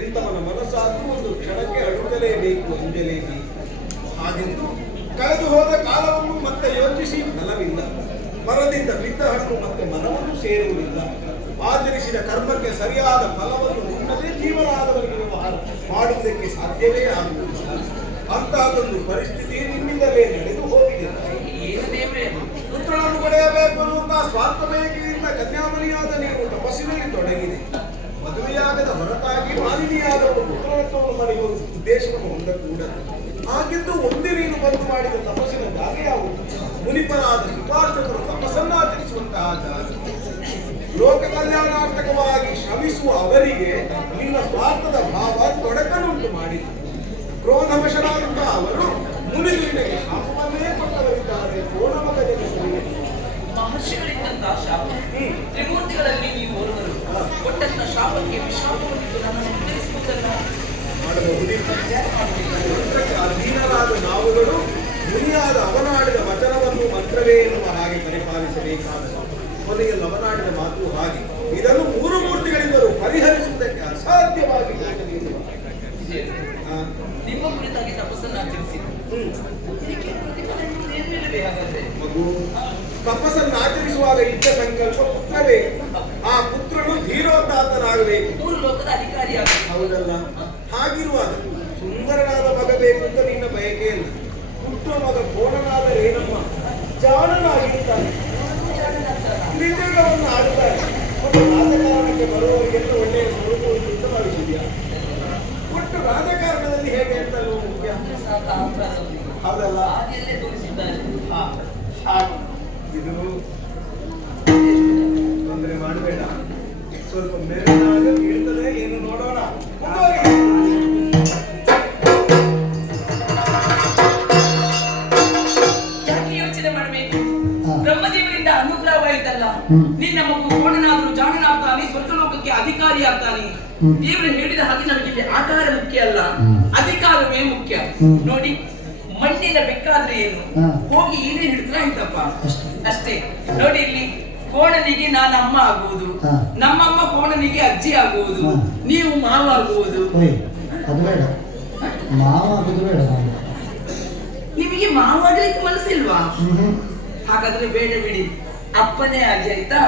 ಎಂತವನ ಮನಸ್ಸಾದ್ರೂ ಒಂದು ಕ್ಷಣಕ್ಕೆ ಅಳುತ್ತಲೇಬೇಕು, ಅಂಜಲೇಬೇಕು. ಹಾಗೆಂದು ಕಳೆದು ಹೋದ ಕಾಲವನ್ನು ಮತ್ತೆ ಯೋಚಿಸಿ ಫಲವಿಲ್ಲ. ಮರದಿಂದ ಬಿದ್ದ ಹಣ್ಣು ಮತ್ತೆ ಮರವನ್ನು ಸೇರುವುದಿಲ್ಲ. ಆಚರಿಸಿದ ಕರ್ಮಕ್ಕೆ ಸರಿಯಾದ ಫಲವನ್ನು ಉಣ್ಣದೇ ಜೀವನಾದವರಿಗೆ ವ್ಯವಹಾರ ಮಾಡುವುದಕ್ಕೆ ಸಾಧ್ಯವೇ ಆಗುವುದಿಲ್ಲ. ಅಂತಹದೊಂದು ಪರಿಸ್ಥಿತಿ ನಿಮ್ಮಿಂದಲೇ ನಡೆದು ಹೋಗಿದೆ. ಪುತ್ರನನ್ನು ಪಡೆಯಬೇಕು ಅನ್ನುವಂತಹ ಸ್ವಾರ್ಥ ಬಯಕೆಯಿಂದ ಕನ್ಯಾಮಣಿಯಾದ ನೀವು ತಪಸ್ಸಿನಲ್ಲಿ ತೊಡಗಿದೆ. ಮದುವೆಯಾಗದ ಹೊರತಾಗಿ ಮಾಲಿನಿಯಾದ ಒಂದು ಪುತ್ರತ್ವವನ್ನು ಪಡೆಯುವ ಉದ್ದೇಶವನ್ನು ಹೊಂದಕೂಡದು. ಹಾಗೆಂದು ಒಂದೇ ನೀನು ಬಂದು ಮಾಡಿದ ತಪಸ್ಸಿನ ಜಾಗ ಯಾವುದು? ಮುನಿಪರಾದ ಸುಪಾರ್ಶಕರು ತಪಸ್ಸನ್ನಾಚರಿಸುವಂತಹ ಜಾಗ. ಲೋಕ ಕಲ್ಯಾಣಾರ್ಥಕವಾಗಿ ಶ್ರಮಿಸುವ ಅವರಿಗೆ ನಿನ್ನ ಸ್ವಾರ್ಥದ ಭಾವ ತೊಡಕನ್ನುಂಟು ಮಾಡಿತು. ಕ್ರೋಧವಶರಾದಂತಹ ಅವರು ಮುನಿದು ನಿನಗೆ ಶಾಪವನ್ನೇ ಕೊಟ್ಟವರಿದ್ದಾರೆ. ಕೋಣಮಗ ಜಗತ್ತಿಗೆ ಮಹರ್ಷಿಗಳಿದ್ದಂತಹ ಶಾಪ, ತ್ರಿಮೂರ್ತಿಗಳಲ್ಲಿ ನೀವು ಓರ್ವರು ಕೊಟ್ಟಂತಹ ಶಾಪಕ್ಕೆ ವಿಶಾಪವನ್ನು ನಮ್ಮನ್ನು ಉತ್ತರಿಸುವುದನ್ನು ಮಾಡಬಹುದಿಲ್ಲ. ಅಧೀನರಾದ ನಾವುಗಳು ಮುನಿಯಾದ ಅವನಾಡಿದ ವಚನವನ್ನು ಮಂತ್ರವೇ ಎನ್ನುವ ಹಾಗೆ ಪರಿಪಾಲಿಸಬೇಕಾದ ಕೊನೆಯಲ್ಲಿ ಅವನಾಡಿದ ಮಾತು ಹಾಗೆ. ಇದನ್ನು ಮೂರು ಮೂರ್ತಿಗಳಿಬ್ಬರು ಪರಿಹರಿಸುವುದಕ್ಕೆ ಅಸಾಧ್ಯವಾಗಿ ನಿಮ್ಮ ಕುರಿತಾಗಿ ತಪಸ್ಸನ್ನು ಆಚರಿಸಿದ್ರು. ಮಗು ತಪಸ್ಸನ್ನು ಆಚರಿಸುವಾಗ ಇದ್ದ ಸಂಕಲ್ಪ ಪುತ್ರವೇ. ಆ ಪುತ್ರನು ಧೀರೋದಾತನಾಗಬೇಕು, ಮೂರು ಲೋಕದ ಅಧಿಕಾರಿಯಾಗಬೇಕು. ಹೌದಲ್ಲ? ಹಾಗಿರುವಾಗ ಸುಂದರನಾದ ಮಗ ಬೇಕು ಅಂತ ನಿನ್ನ ಬಯಕೆಯಲ್ಲಿ ಹುಟ್ಟುವ ಮಗ ಕೋಣನಾದ ಏನಮ್ಮ ಜಾಣನಾಗಿರ್ತಾನೆ, ನಿಜವನ್ನು ಆಡುತ್ತಾರೆ. ಮತ್ತು ರಾಜಕಾರಣಕ್ಕೆ ಬರುವವರಿಗೆಲ್ಲ ಒಳ್ಳೆಯ ಸ್ವರೂಪ ಅಂತ ಭಾವಿಸಿದ್ಯಾ? ಒಟ್ಟು ರಾಜಕಾರಣದಲ್ಲಿ ಹೇಗೆ ಅಂತ ಮುಖ್ಯ, ಹೌದಲ್ಲ? ಹಾಗೆಲ್ಲೇ ತೋರಿಸಿದ್ದಾರೆ. ಇದು ತೊಂದರೆ ಮಾಡಬೇಡ, ಸ್ವಲ್ಪ ಮೇಲಿನಾಗ ಬೀಳ್ತದೆ ಏನು ನೋಡೋಣ. ಯಾಕೆ ಯೋಚನೆ ಮಾಡಬೇಕು? ಬ್ರಹ್ಮದೇವರಿಂದ ಅನುಗ್ರಹವಾಯಿತಲ್ಲ, ನಿನ್ನ ಮಗು ಕೋಣನಾದರೂ ಜಾಣನಾಗ್ತಾನೆ, ಸ್ವರ್ಗಲೋಕಕ್ಕೆ ಅಧಿಕಾರಿ ಆಗ್ತಾನೆ. ದೇವರು ಹೇಳಿದ ಹಾಗೆ ನಮಗೆ ಇಲ್ಲಿ ಆಕಾರ ಮುಖ್ಯ ಅಲ್ಲ, ಅಧಿಕಾರವೇ ಮುಖ್ಯ. ನೋಡಿ, ಮಣ್ಣಿನ ಬೇಕಾದ್ರೆ ಏನು, ಹೋಗಿ ಏನೇ ಹಿಡಿದ್ರೆ ಆಯ್ತಪ್ಪ, ಅಷ್ಟೇ. ನೋಡಿ, ಇಲ್ಲಿ ಕೋಣನಿಗೆ ನಾನು ಅಮ್ಮ ಆಗುವುದು, ನಮ್ಮಮ್ಮ ಕೋಣನಿಗೆ ಅಜ್ಜಿ ಆಗುವುದು, ನೀವು ಮಾವ ಆಗುವುದು. ಅದು ಬೇಡ, ಮಾವ ಆಗುದು ಬೇಡ. ನಿಮಗೆ ಮಾವ ಆಗ್ಲಿಕ್ಕೆ ಮನಸ್ಸಿಲ್ವಾ? ಹಾಗಾದ್ರೆ ಬೇಡ ಬಿಡಿ, ಅಪ್ಪನೇ ಆಗಿ ಆಯ್ತಾ?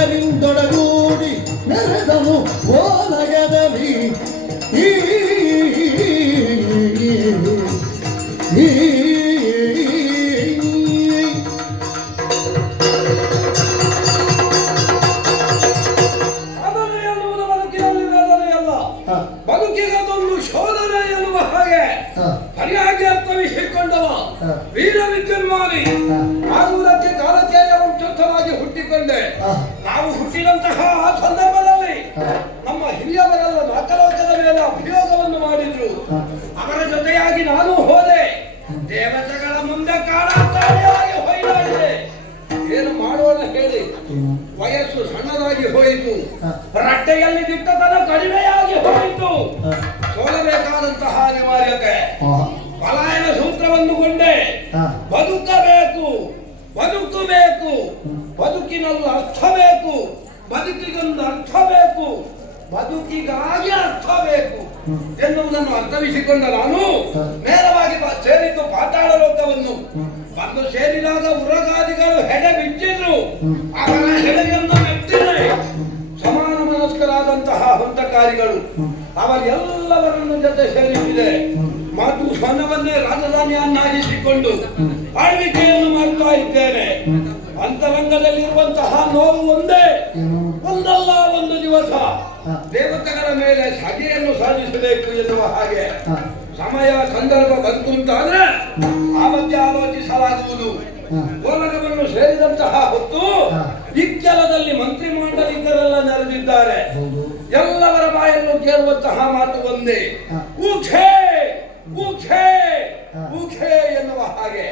ಕೋಣರಿಂದೊಡಗೂಡಿ ಮೆರೆದನು ಓಲಗದಲ್ಲಿ ಸಾಧನೆ ಎನ್ನುವುದು ಬದುಕಿನಲ್ಲಿ ವೇದನೆಯಲ್ಲ, ಬದುಕಿಗದೊಂದು ಶೋಧನೆ ಎನ್ನುವ ಹಾಗೆ ಸರಿಯಾಗಿ ಅರ್ಥವಿಸಿಕೊಂಡವ ವೀರ ವಿದ್ಯುನ್ಮಾನಿ ಆಗುವುದಕ್ಕೆ ಕಾಲಕೇಯ ವಂಶಸ್ಥನಾಗಿ ಹುಟ್ಟಿಕೊಂಡೆ. ನಾವು ಹುಟ್ಟಿದಂತಹ ಆ ಸಂದರ್ಭದಲ್ಲಿ ನಮ್ಮ ಹಿರಿಯವರೆಲ್ಲ ನಾಲ್ಕಲೋಕದ ಮೇಲೆ ಅಭಿಯೋಗವನ್ನು ಮಾಡಿದ್ರು. ಅವರ ಜೊತೆಯಾಗಿ ನಾನು ಹೋದೆ. ದೇವತೆಗಳ ಮುಂದೆ ಕಾಡಾಗಿ ಹೊಯ್ದಾಡಿದೆ. ಏನು ಮಾಡೋಣ ಹೇಳಿ, ವಯಸ್ಸು ಸಣ್ಣದಾಗಿ ಹೋಯಿತು, ರಟ್ಟೆಯಲ್ಲಿ ದಿಟ್ಟತನ ಕಡಿಮೆಯಾಗಿ ಹೋಯಿತು. ಸೋಲಬೇಕಾದಂತಹ ಅನಿವಾರ್ಯತೆ, ಪಲಾಯನ ಸೂತ್ರವನ್ನು ಕೊಂಡೆ. ಬದುಕಿಗಾಗಿ ಅರ್ಥ ಬೇಕು ಎನ್ನುವುದನ್ನು ಅರ್ಥವಿಸಿಕೊಂಡ ನಾನು ನೇರವಾಗಿ ಸೇರಿದ್ದು ಪಾತಾಳ ಲೋಕವನ್ನು ಬಂದು ಸೇರಿದಾಗ ಉರಗಾದಿಗಳು ಹೆಡೆ ಬಿಚ್ಚಿದ್ರು. ಅವರ ಹೆಡೆಯನ್ನು ಮೆಟ್ಟಿದೆ. ಸಮಾನ ಮನಸ್ಕರಾದಂತಹ ಹಂತಕಾರಿಗಳು ಅವರೆಲ್ಲವರನ್ನು ಜೊತೆ ಸೇರಿಸಿದೆ. ಮತ್ತು ಸ್ವನವನ್ನೇ ರಾಜಧಾನಿಯನ್ನಾಗಿಸಿಕೊಂಡು ಆಳ್ವಿಕೆಯನ್ನು ಮಾಡ್ತಾ ಇದ್ದೇನೆ. ಅಂತರಂಗದಲ್ಲಿರುವಂತಹ ನೋವು ಒಂದೇ, ಒಂದಲ್ಲ ಒಂದು ದಿವಸ ದೇವತೆಗಳ ಮೇಲೆ ಸಗೆಯನ್ನು ಸಾಧಿಸಬೇಕು ಎನ್ನುವ ಹಾಗೆ ಸಮಯ ಸಂದರ್ಭ ಬಂತು ಅಂತಾದ್ರೆ ಆ ಬಗ್ಗೆ ಆಲೋಚಿಸಲಾಗುವುದು. ಓಲಗವನ್ನು ಸೇರಿದಂತಹ ಹೊತ್ತು ಇಕ್ಕೆಲದಲ್ಲಿ ಮಂತ್ರಿ ಮಂಡಲಿಗರೆಲ್ಲ ನೆರೆದಿದ್ದಾರೆ. ಎಲ್ಲವರ ಬಾಯಲ್ಲೂ ಕೇಳುವಂತಹ ಮಾತು ಒಂದೇ, ಊಖೆ ಊಖೆ ಊಖೆ ಎನ್ನುವ ಹಾಗೆ.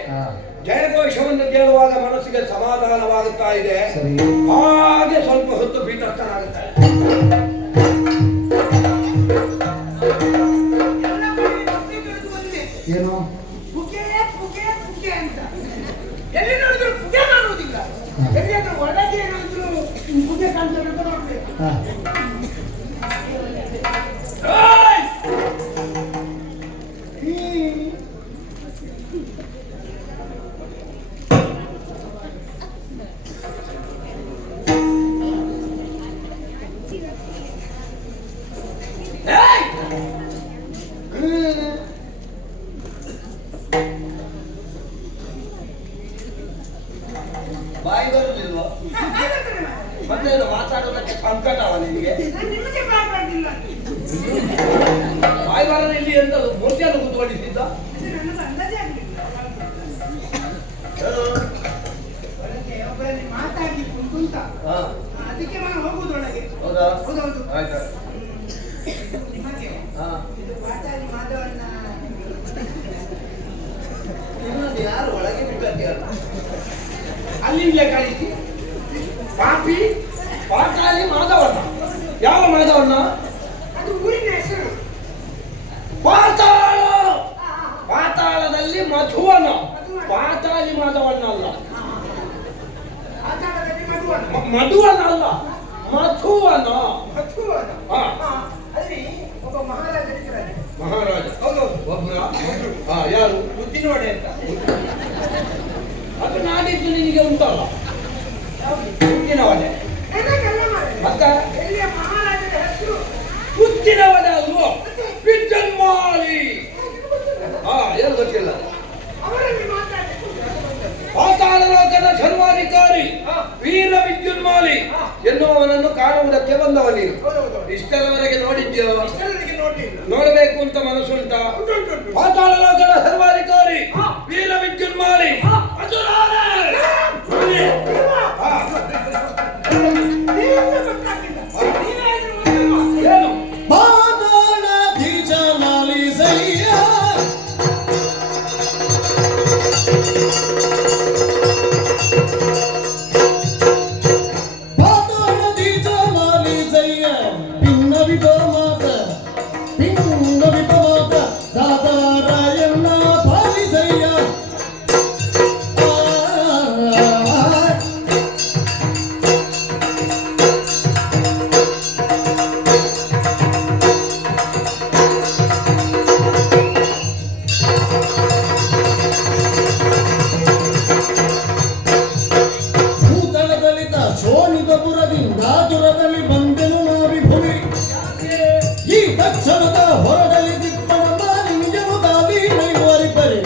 ಜಯಘೋಷವನ್ನು ಕೇಳುವಾಗ ಮನಸ್ಸಿಗೆ ಸಮಾಧಾನವಾಗುತ್ತಾ ಇದೆ. ಹಾಗೆ ಸ್ವಲ್ಪ ಹೊತ್ತು ಭೀತಸ್ಥನಾಗುತ್ತಾರೆ. ಏನು ಪುಗೆ ಪುಗೆ ಪುಗೆ ಅಂತ ಎಲ್ಲಿ ನೋಡಿದ್ರು ಪುಗೆ ಕಾಣುವುದಿಲ್ಲ. ಎಲ್ಲಿಯಾದ್ರೂ ಒಳಗೆ ಏನಾದ್ರು ಪುಗೆ ಕಾಣ್ತಾರೆ ಅಂತ ನೋಡ್ಬೇಕು. ಬಾಯಿ ಬರುವುದಿಲ್ವ? ಮತ್ತೆ ಮಾತಾಡೋದಕ್ಕೆ ಸಂಕಟವ ನಿಮಗೆ? ಬಾಯಿ ಬರದ ಇಲ್ಲಿ ಎಂತ ಮೂರ್ತಿಯನ್ನು ಕುತ್ಕೊಂಡಿದ್ದ? ಅದಕ್ಕೆ ನಾನು ಹೋಗುವುದೊಳಗೆ. ಹೌದಾ? ಹೌದೌದು. ಆಯ್ತಾ? ನಿಮಗೆ ಇದು ಪಾಠಾಲಿ ಮಾಧವನ್ನ ಇನ್ನೊಂದು ಯಾರು ಒಳಗೆ ಬಿಟ್ಟಲ್ಲ ಅಲ್ಲಿಂದಲೇ ಕಳಿಸಿ. ಪಾಪಿ ಪಾಠಾಲಿ ಮಾಧವಣ್ಣ. ಯಾವ ಮಾಧವಣ್ಣ? ಅದು ಊರಿನ ಹೆಸರು. ಪಾತಾಳ. ಪಾತಾಳದಲ್ಲಿ ಮಧುವನ. ಪಾತಾಳಿ ಮಾಧವಣ್ಣ ಅಲ್ಲ. ಪಾತಾಳದಲ್ಲಿ ಮಧುವನ. ಮಧುವನ ಅಲ್ಲ, ಮಧುವನ. ಮಧುವನ. ಅಲ್ಲಿ ಒಬ್ಬ ಮಹಾರಾಜ ಇದ್ದಾರೆ. ಮಹಾರಾಜ. ಹೌದೌದು. ಒಬ್ಬರ? ಯಾರು? ಬುದ್ಧಿನೋಡೆ ಅಂತ. ಅದು ನಾಡಿದ್ದು ನಿನಗೆ ಉಂಟಲ್ಲ ಹುಟ್ಟಿನ ವಡೆ. ನನಗೆಲ್ಲ ಮಾಡಿ. ಮತ್ತೆ ಎಲ್ಲಿಯ ಮಹಾರಾಜರ ಹೆಸರು ಹುಟ್ಟಿನ ವಡೆ ಅಲ್ವೋ? ವಿದ್ಯುನ್ಮಾಲಿ. ಏನು ಗೊತ್ತಿಲ್ಲ. ಅವರಲ್ಲಿ ಮಾತಾಡಬೇಕು. ಪಾತಾಳ ಲೋಕದ ಸರ್ವಾಧಿಕಾರಿ ವೀರ ವಿದ್ಯುನ್ಮಾಲಿ ಎನ್ನುವವನನ್ನು ಕಾಣುವುದಕ್ಕೆ ಬಂದವ ನೀನು. ಇಷ್ಟರವರೆಗೆ ನೋಡಿದ್ಯೋ? ಇಷ್ಟರವರೆಗೆ ನೋಡಿಲ್ಲ. ನೋಡಬೇಕು ಅಂತ ಮನಸ್ಸುಂಟ? ಪಾತಾಳ ಲೋಕದ ಸರ್ವಾಧಿಕಾರಿ ವೀರ ವಿದ್ಯುನ್ಮಾಲಿ ಅದು ನಾನೇ. ಏನು? ಪಾತಾಳಾಧೀಶ ಮಾಲಿಸಯ್ಯ ಪಾತಾಳಾಧೀಶ ಮಾಲಿಸಯ್ಯ ಭಿನ್ನ ವಿಭಮಾತ ದಾದಾರಾಯಣ್ಣ ಪಾಲಿಸಯ್ಯ. ಭೂತಳದಲ್ಲಿದ್ದ ಶೋಣಿತಪುರದಿಂದ ದುರದಲ್ಲಿ ಬಂದೆನು ನಾವಿಭುವಿ. ಈ ತಕ್ಷಣದ ಹೊರಗಲಿ ದಿಪ್ಪಣ ನಿಂಜನು ದಾದಿ ನೈವರಿಪರೆ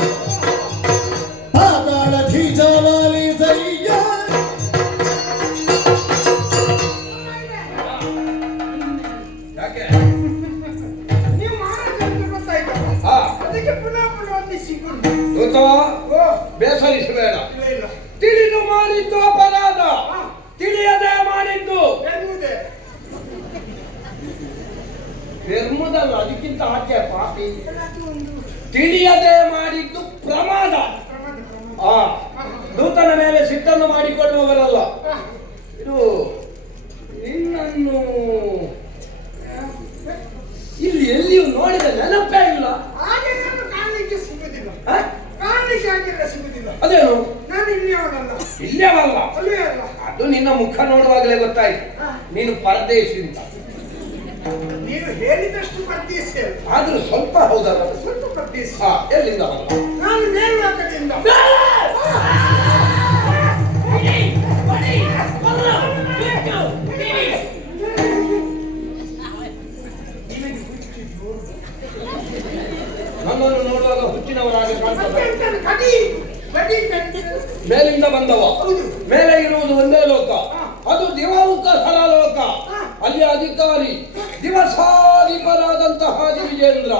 ಪಾತಾಳ ಧೀಜಾಲಿ ಸಯ್ಯ. ಯಾಕೆ? ನೀವು ಮಹಾರಾಜ ಅಂತ ಗೊತ್ತಾಯ್ತಲ್ಲ. ಅದಕ್ಕೆ ಪುನಃ ಪುನಃ ಒಂದು ಸಿಗುದು. ಬೇಸರಿಸಬೇಡ. ಇಲ್ಲ. ತಿಳಿದು ಮಾಡಿದ್ದು ಅಪರಾಧ, ತಿಳಿಯದೆ ಮಾಡಿದ್ದು ಎನ್ನುವುದೇ ಧರ್ಮದಲ್ಲ. ಅದಕ್ಕಿಂತ ಆಚೆ ಪಾಪಿ. ಅದು ಒಂದು ತಿಳಿಯದೆ ಮಾಡಿದ್ದು ಪ್ರಮಾದ. ದೂತನ ಮೇಲೆ ಸಿಟ್ಟನ್ನು ಮಾಡಿಕೊಳ್ಳುವವರಲ್ಲ. ಇದು ನಿನ್ನನ್ನು ಇಲ್ಲಿ ಎಲ್ಲಿಯೂ ನೋಡಿದ ನೆನಪೇ ಇಲ್ಲ. ಹಾಗೆ ನಾನು ಕಾಣಲಿಕ್ಕೆ ಸಿಗುದಿಲ್ಲ. ಆ? ಕಾಣಲಿಕ್ಕೆ ಆಗಿಲ್ಲ ಸಿಗುದಿಲ್ಲ. ಅದೇನು? ನಾನು ಇಲ್ಲಿಯವನಲ್ಲ. ಇಲ್ಲೇವಲ್ಲ. ಅಲ್ಲೇ ಅಲ್ಲ. ಅದು ನಿನ್ನ ಮುಖ ನೋಡುವಾಗಲೇ ಗೊತ್ತಾಯ್ತು ನೀನು ಪರದೇಶಿ ಅಂತ. ನೀನು ಹೇಳಿದಷ್ಟು ಪ್ರತ್ಯೇಕಿಸ್ತೇವೆ. ಆದ್ರೂ ಸ್ವಲ್ಪ ಹೌದಲ್ಲ? ಸ್ವಲ್ಪ ಪ್ರತ್ಯೇಕಿಸಿ. ಹಾ, ಎಲ್ಲಿಂದ ಬಂದ? ನಾನು ಮೇಲ್ವಾಕದಿಂದ. ನನ್ನನ್ನು ನೋಡುವಾಗ ಹುಚ್ಚಿನವರಾಗಿ ಕಾಣ್ತದೆ. ಕಡಿ ಕಡಿ ಕಡಿ. ಮೇಲಿಂದ ಬಂದವ. ಹೌದು. ಮೇಲೆ ಇರುವುದು ಒಂದೇ ಲೋಕ, ಅದು ದಿವಾಂಕ ಲೋಕ. ಅಲ್ಲಿ ಅಧಿಕಾರಿ ದಿವಸಾಧಿಪರಾದಂತಹ ವಿಜೇಂದ್ರ.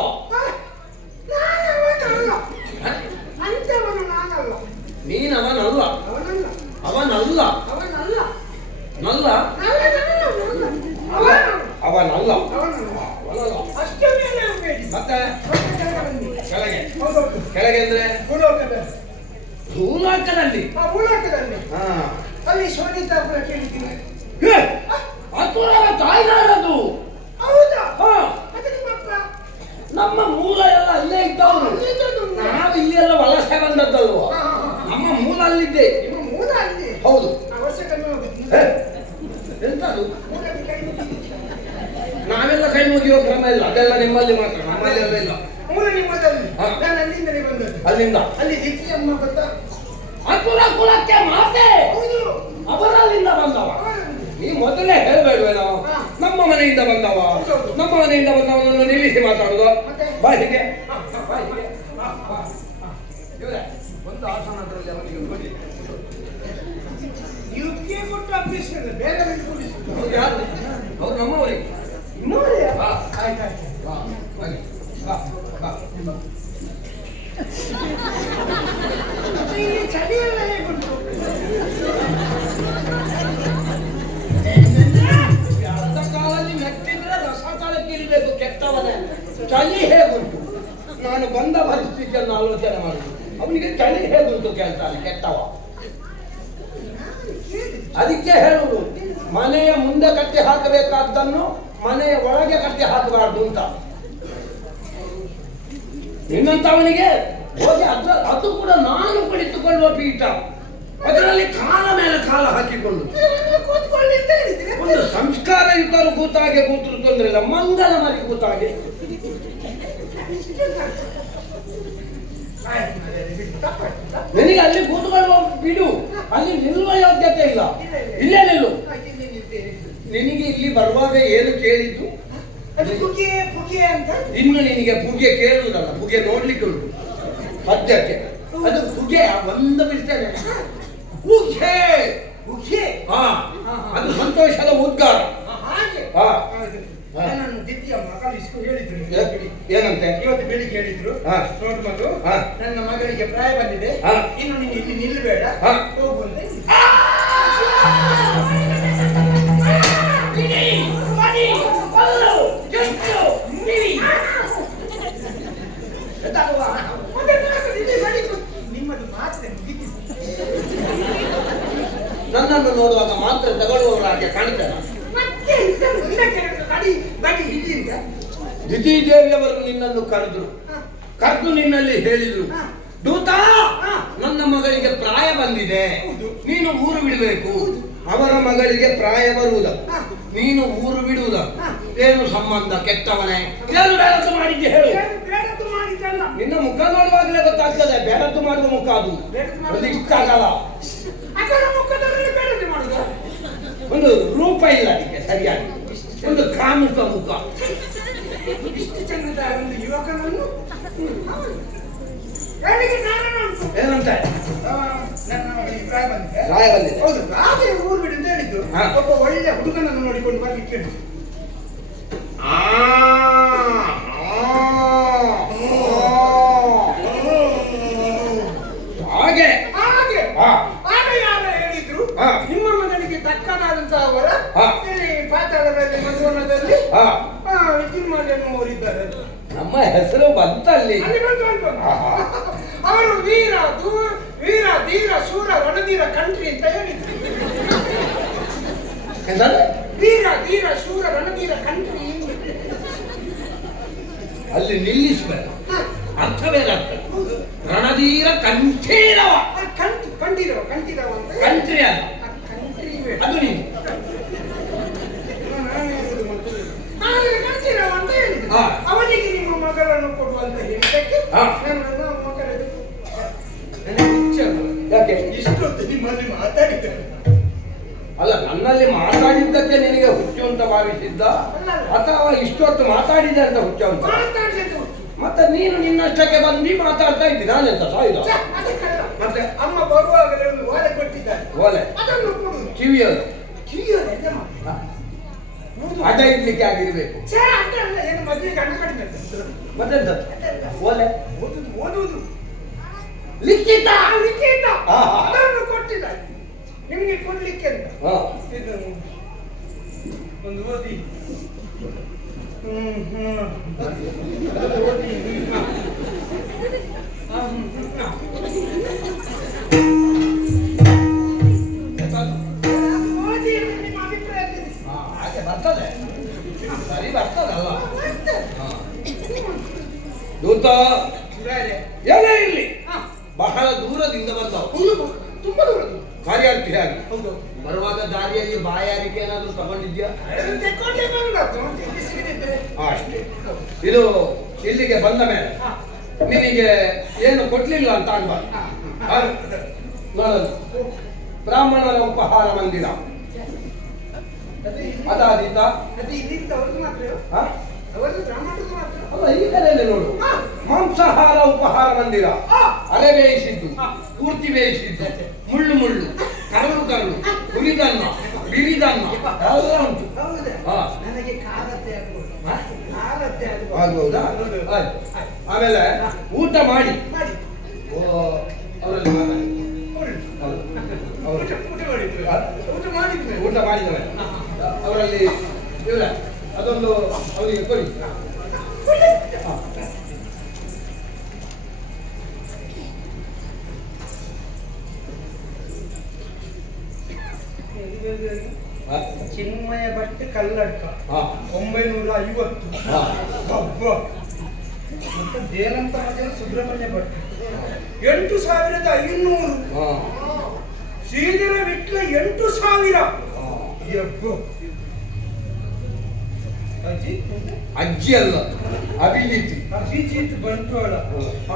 ಅಂತವನು ನಾನಲ್ಲ. ನೀನವನಲ್ಲ. ಅವನಲ್ಲ. ಅವನಲ್ಲ. ಅವನಲ್ಲ. ನಲ್ಲ. ಅವನಲ್ಲ. ಅವನಲ್ಲ. ಅಷ್ಟೇ ಮೇಲೆ ಹೋಗ್ಬೇಡಿ. ಮತ್ತೆ ಕೆಳಗೆ. ಹೌದೌದು. ಕೆಳಗೆ ಅಂದ್ರೆ ಭೂಲೋಕದಲ್ಲಿ. ಭೂಲೋಕದಲ್ಲಿ. ಆ ಭೂಲೋಕದಲ್ಲಿ. ಹಾ. ಅಲ್ಲಿ ಶೋಧಿತಾಪುರ ಕೇಳಿದ್ದೀನಿ. ಅಸುರರ ತಾಯ್ನಾಡದು. ಹೌದಾ? ಹಾ. ಅದು ನಿಮ್ಮ ಅಪ್ಪ. ನಮ್ಮ ಮೂಲ ಎಲ್ಲ ಅಲ್ಲೇ ಇದ್ದವರು. ನಾವು ಇಲ್ಲಿ ಎಲ್ಲ ವಲಸೆ ಬಂದದ್ದಲ್ವ. ನಮ್ಮ ಮೂಲ ಅಲ್ಲಿದ್ದೆ. ನಿಮ್ಮ ಮೂಲ ಅಲ್ಲಿ. ಹೌದು. ಅವಶ್ಯಕತೆ ಹೋಗುದು. ಎಂತದು? ನಾವೆಲ್ಲ ಕೈ ಮುಗಿಯೋ ಕ್ರಮ ಇಲ್ಲ, ಅದೆಲ್ಲ ನಿಮ್ಮಲ್ಲಿ ಮಾತ್ರ, ನಮ್ಮಲ್ಲಿ ಎಲ್ಲ ಇಲ್ಲ. ಮೂಲ ನಿಮ್ಮದಲ್ಲಿ. ಹಾ. ನಾನು ಅಲ್ಲಿಂದಲೇ ಬಂದದ್ದು. ಅಲ್ಲಿಂದ ಅಲ್ಲಿ ದಿಕ್ಕಿಯಮ್ಮ ಗೊತ್ತಾ? ಅಸುರ ಕುಲಕ್ಕೆ ಮಾತೆ. ಹೌದು. ಅವರಲ್ಲಿಂದ ಬಂದವ. ನೀ ಮೊದಲೇ ಹೇಳ್ಬೇಡ್ವೇನೋ, ನಮ್ಮ ಮನೆಯಿಂದ ಬಂದವ, ನಮ್ಮ ಮನೆಯಿಂದ ಬಂದವನನ್ನು ನಿಲ್ಲಿಸಿ ಮಾತಾಡುದು. ಬಾ ಹೀಗೆ. ಬಾ ಹೀಗೆ. ಇವ್ರೆ, ಒಂದು ಆಸನದಲ್ಲಿ ಅವನಿಗೆ ನೋಡಿ. ಯುದ್ಧಕ್ಕೆ ಕೊಟ್ಟು ಅಭ್ಯಸಿಸಿದ ಬೇರೆ ಕೂಡಿಸಿದ್ದು. ಅವ್ರು ಯಾರು? ಅವ್ರು ನಮ್ಮವರಿಗೆ. ನೋಡಿ. ಬಾ. ಆಯ್ತಾಯ್ತು. ಬಾ, ಬನ್ನಿ. ಬಾ, ಬಾ. ಇಲ್ಲಿ ಚಳಿಯೆಲ್ಲ ಹೇಗುಂಟು? ಕಾಲಲ್ಲಿ ಮೆಟ್ಟಿದ್ರೆ ರಸಕಾಲಕ್ಕೆ ಇರಬೇಕು ಕೆಟ್ಟವನೇ. ಚಳಿ ಹೇಗುಂಟು? ನಾನು ಬಂದ ಪರಿಸ್ಥಿತಿಯನ್ನು ಆಲೋಚನೆ ಮಾಡುದು. ಅವನಿಗೆ ಚಳಿ ಹೇಗುಂಟು ಕೇಳ್ತಾನೆ ಕೆಟ್ಟವ. ಅದಕ್ಕೆ ಹೇಳುವುದು, ಮನೆಯ ಮುಂದೆ ಕಟ್ಟಿ ಹಾಕಬೇಕಾದ್ದನ್ನು ಮನೆಯ ಒಳಗೆ ಕಟ್ಟಿ ಹಾಕಬಾರ್ದು ಅಂತ. ನಿನ್ನಂತವನಿಗೆ ಹೋಗಿ ಅದು ಕೂಡ ನಾನು ಕುಳಿತುಕೊಳ್ಳುವ ಪೀಠ, ಅದರಲ್ಲಿ ಕಾಲ ಮೇಲೆ ಕಾಲ ಹಾಕಿಕೊಂಡು ಕೂತ್ಕೊಳ್ಳಿ ಅಂತ ಹೇಳಿದ್ರೆ ಒಂದು ಸಂಸ್ಕಾರಯುತರು ಕೂತಾಗೆ ಕೂತರು ತೊಂದ್ರೆ ಇಲ್ಲ, ಮಂಗಲ ಮರಿ ಕೂತಾಗೆ. ನಿನಗೆ ಅಲ್ಲಿ ಕೂತ್ಕೊಳ್ಳುವ ಬಿಡು, ಅಲ್ಲಿ ನಿಲ್ಲುವ ಯೋಗ್ಯತೆ ಇಲ್ಲ. ಇಲ್ಲೇ ನಿಲ್ಲು. ನಿನಗೆ ಇಲ್ಲಿ ಬರುವಾಗ ಏನು ಕೇಳಿದ್ದು? ಅದು ಪುಗೆ ಪುಗೆ ಅಂತ. ಇನ್ನು ನಿನಗೆ ಪುಗೆ ಕೇಳುವುದಲ್ಲ, ಪುಗೆ ನೋಡ್ಲಿಕ್ಕೆ ಉಂಟು ಸದ್ಯಕ್ಕೆ. ಅದು ಪುಗೆ ಒಂದು ಬಿಡ್ತೇನೆ. ಪುಗೆ ಪುಗೆ. ಹಾ, ಅದು ಸಂತೋಷದ ಉದ್ಗಾರ. ಹಾಗೆ. ಹಾ. ನನ್ನನ್ನು ದಿವ್ಯಮ್ಮ ಕಳಿಸ್ಕೊಂಡು ಹೇಳಿದ್ರು. ಏನಂತೆ? ಇವತ್ತು ಬೆಳಿಗ್ಗೆ ಹೇಳಿದ್ರು. ಹಾ. ನೋಡು ಮಗು, ಹಾ. ನನ್ನ ಮಗಳಿಗೆ ಪ್ರಾಯ ಬಂದಿದೆ, ಹಾ. ಇನ್ನು ನೀನು ಇಲ್ಲಿ ನಿಲ್ಲಬೇಡ, ಹಾ. ಹೋಗು ಅಂತ. ನಿಮ್ಮದು ಮಾತ್ರ ಮುಗಿತು. ನನ್ನನ್ನು ನೋಡುವಾಗ ಮಾತ್ರ ತಗೊಳ್ಳುವವರಾಗೆ ಕಾಣ್ತೇನೆ. ಮತ್ತೆ ಇಂಥ ಮುಂದಕ್ಕೆ ಕಡಿ ಬಡಿ ಹಿಡಿಯಿಂದ. ದಿತಿದೇವಿಯವರು ನಿನ್ನನ್ನು ಕರೆದ್ರು, ಕರೆದು ನಿನ್ನಲ್ಲಿ ಹೇಳಿದ್ರು, ದೂತ, ನನ್ನ ಮಗಳಿಗೆ ಪ್ರಾಯ ಬಂದಿದೆ, ನೀನು ಊರು ಬಿಡಬೇಕು. ಅವರ ಮಗಳಿಗೆ ಪ್ರಾಯ ಬರುವುದ, ನೀನು ಊರು ಬಿಡುವುದ? ಏನು ಸಂಬಂಧ ಕೆಟ್ಟವನೇ? ಏನು ಬೇಡದ್ದು ಮಾಡಿದ್ದೆ ಹೇಳು. ಬೇಡದ್ದು ಮಾಡಿದ್ದಲ್ಲ. ನಿನ್ನ ಮುಖ ನೋಡುವಾಗಲೇ ಗೊತ್ತಾಗ್ತದೆ ಬೇಡದ್ದು ಮಾಡುವ ಮುಖ ಅದು. ಅದು ಇಷ್ಟ ಆಗಲ್ಲ. ಅದರ ಮುಖದಲ್ಲಿ ಬೇಡದ್ದು ಮಾಡುದು. ಒಂದು ರೂಪ ಇಲ್ಲ ಅದಕ್ಕೆ ಸರಿಯಾಗಿ, ಒಂದು ಕಾಮುಕ ಮುಖ. ಇಷ್ಟು ಚಂದದ ಒಂದು ಯುವಕನನ್ನು ಹೇಳಿಗೆ ಕಾರಣ ಉಂಟು. ಏನಂತ? ನನ್ನ ಮಗಳಿಗೆ ಪ್ರಾಯ ಬಂದಿದೆ. ಪ್ರಾಯ ಬಂದಿದೆ. ಹೌದು, ಹಾಗೆ ಊರು ಬಿಡು ಅಂತ ಹೇಳಿದ್ದು. ಹಾ. ಒಬ್ಬ ಒಳ್ಳೆ ಹುಡುಗನನ್ನು ನೋಡಿಕೊಂಡು ಬರ್ಲಿಕ್ಕೆ ಹೇಳಿ. ಹಾಗೆ ಹಾಗೆ ಹಾ. ಆಗ ಯಾರು ಹೇಳಿದ್ರು, ಹಾ. ನಿಮ್ಮ ಮಗನಿಗೆ ತಕ್ಕನಾದಂತಹ ಅವರ ಹಾ. ಇಲ್ಲಿ ಪಾತಾಳದಲ್ಲಿ ಮಧುವನದಲ್ಲಿ ಹಾ. ವಿದ್ಯುನ್ಮಾಲಿ ಎನ್ನುವರಿದ್ದಾರೆ. ನಮ್ಮ ಹೆಸರು ಬಂತಲ್ಲಿ. ಅಲ್ಲಿ ಬಂತು ಅಂತ. ಆಹಾ. ಅವರು ವೀರ ಧೀರ ಶೂರ ರಣಧೀರ ಕಂಟ್ರಿ ಅಂತ ಹೇಳಿದ್ರು. ಎಂತಂದ್ರೆ? ಧೀರ ಶೂರ ರಣಧೀರ ಕಂಟ್ರಿ. ಅಲ್ಲಿ ನಿಲ್ಲಿಸ್ಬೇಕು, ಅರ್ಥವೇನ ಅರ್ಥ? ರಣಧೀರ ಕಂಠೀರವ. ಕಂಠೀರವ ಅಂತ ಕಂಟ್ರಿ ಅಲ್ಲ, ಕಂಟ್ರಿ ಬೇಡ. ಅದು ನೀನು. ನಾನು ಹೇಳುದು ಮತ್ತೆ. ಇಷ್ಟೊತ್ತು ಮಾತಾಡಿದೆ ಅಂತ ಹುಚ್ಚ ಉಂಟು. ಮತ್ತೆ ನೀನು ನಿನ್ನಷ್ಟಕ್ಕೆ ಬಂದು ಮಾತಾಡ್ತಾ ಇದ್ದಿ, ನಾನೆಂತ ಸಾಯಿದ? ಮತ್ತೆ ಅಮ್ಮ ಬರುವಾಗಲೇ ಒಂದು ಓಲೆ ಕೊಟ್ಟಿದ್ದಾರೆ, ಓಲೆ ಅದನ್ನು ಕೊಡುದು. ಕಿವಿಯೋದು ಕಿವಿಯೋದು ಎಂತ ಮಾಡಿ? ಅಡ ಇಡ್ಲಿಕ್ಕೆ ಆಗಿರ್ಬೇಕು. ಅದಲ್ಲ, ಏನು ಮದುವೆಗೆ ಹಣ ಕಡಿಮೆ ಅಂತ. ಮತ್ತೆಂತ ಓಲೆ ಓದುವುದು ಲಿಖಿತ ಲಿಖಿತ ಹಾ. ಅದನ್ನು ಕೊಟ್ಟಿದ್ದಾರೆ ನಿಮ್ಗೆ ಕೊಡ್ಲಿಕ್ಕೆ ಅಂತ. ಹಾ. ಇದು ಒಂದು ಓದಿ. ಅದು ಓದಿ. ಓದಿ ನಿಮ್ಮ ಅಭಿಪ್ರಾಯ ತಿಳಿಸಿ. ಹಾಗೆ ಬರ್ತದೆ, ಸರಿ ಬರ್ತದಲ್ಲ. ದೂತ ಏನೇ ಇರ್ಲಿ, ಬಹಳ ದೂರದಿಂದ ಬಂದವು, ತುಂಬಾ ದೂರದ್ದು. ಕಾರ್ಯಾರ್ಥಿಯಾಗಿ ಹೌದು. ಬರುವಾಗ ದಾರಿಯಲ್ಲಿ ಬಾಯಾರಿಕೆ ಏನಾದ್ರು ತಗೊಂಡಿದ್ಯಾ? ತೆಕ್ಕೊಂಡೇ ಬಂದದ್ದು, ಇಲ್ಲಿ ಸಿಗದಿದ್ರೆ. ಅಷ್ಟೇ. ಇದು ಇಲ್ಲಿಗೆ ಬಂದ ಮೇಲೆ ನಿನಗೆ ಏನು ಕೊಡ್ಲಿಲ್ಲ ಅಂತ ಅನ್ಬಾರ್ದು. ನೋಡೋದು ಬ್ರಾಹ್ಮಣರ ಉಪಹಾರ ಮಂದಿರ ಅದಾದೀತ. ಅದು ಇಲ್ಲಿಂದ ಅವ್ರದ್ದು ಮಾತ್ರ, ಹ? ಅವರದ್ದು ಬ್ರಾಹ್ಮಣದ್ದು ಮಾತ್ರ. ಅಲ್ಲ, ಈ ಕಡೆಯಲ್ಲಿ ನೋಡು, ಮಾಂಸಾಹಾರ ಉಪಹಾರ ಮಂದಿರ, ಅರೆ ಬೇಯಿಸಿದ್ದು, ಪೂರ್ತಿ ಬೇಯಿಸಿದ್ದು, ಮುಳ್ಳು ಮುಳ್ಳು, ಕರಳು ಹುರಿದನ್ನ, ಬಿರಿದನ್ನ ಎಲ್ಲ ಉಂಟು. ಹೌದಾ? ಹಾ. ನನಗೆ ಖಾರತೆ ಆಗ್ಬೋದು. ಹ? ಖಾರತೆ ಆಗ್ಬೋದು. ಆಗ್ಬಹುದಾ? ಆಯ್ತು. ಆಮೇಲೆ ಊಟ ಮಾಡಿ ಮಾಡಿ. ಅವರಲ್ಲಿ ಮಾತಾಡಿ. ಹೌದು. ಅವರು ಊಟ ಮಾಡಿದ್ರು. ಊಟ ಮಾಡಿದ್ರು. ಊಟ ಮಾಡಿದವೆ ಅವರಲ್ಲಿ ಇವರ ಅದೊಂದು ಅವರಿಗೆ ಕೊಡಿ. ಹಾ. ಹಾ. ಚಿನ್ಮಯ ಭಟ್ ಕಲ್ಲಡ್ಕ ಹಾ. 950. ಹಾ. ಹಬ್ಬ. ಮತ್ತೆ ದೇನಂತ ಮಜನ ಸುಬ್ರಹ್ಮಣ್ಯ ಭಟ್ 8500. ಹಾ. ಶ್ರೀಧರ ವಿಟ್ಲ 8000. ಹಾ. ಯಬ್ಬ. ಅಜ್ಜಿ ಅಜ್ಜಿ ಅಲ್ಲ, ಅಭಿಜಿತ್. ಅಭಿಜಿತ್ ಬಂಟ್ವಾಳ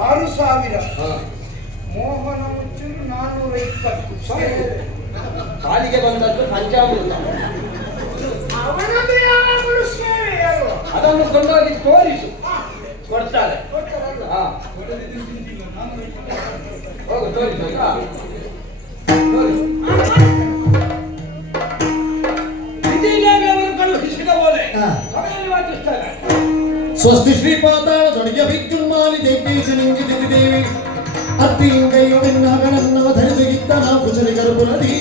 6000. ಹಾ. ಮೋಹನ ಮುಚ್ಚೂರು 420. ಕಾಲಿಗೆ ಬಂದದ್ದು ಪಂಚಾಮೃತ. ಅವನದು ಯಾವಾಗಲೂ ಸೇವೆ ಅಲ್ವ? ಅದನ್ನು ಕೊಂಡೋಗಿ ತೋರಿಸು, ಕೊಡ್ತಾರೆ. ಕೊಡ್ತಾರಲ್ಲ? ಹಾ. ಹೋಗು ತೋರಿಸು. ಹಾ. ತೋರಿಸು. ಇದೇನಾಗಿ ಅವರು ಕಳುಹಿಸಿದ ಓಲೆ ಸಭೆಯಲ್ಲಿ ವಾಚಿಸ್ತಾರೆ. ಸ್ವಸ್ತಿ ಶ್ರೀಪಾತಾಳ ಜೊಡೆಯ ವಿದ್ಯುನ್ಮಾಲಿ ದೇವೀಶನಿಂಗಿ ದೇವಿ ಅತ್ತಿಂಗೈಯು ಬೆನ್ನಗಣನ್ನವ ಧರಿಸುಗಿತ್ತ ನಾವು ಕುಶಲಿಗರು ಪುನದಿ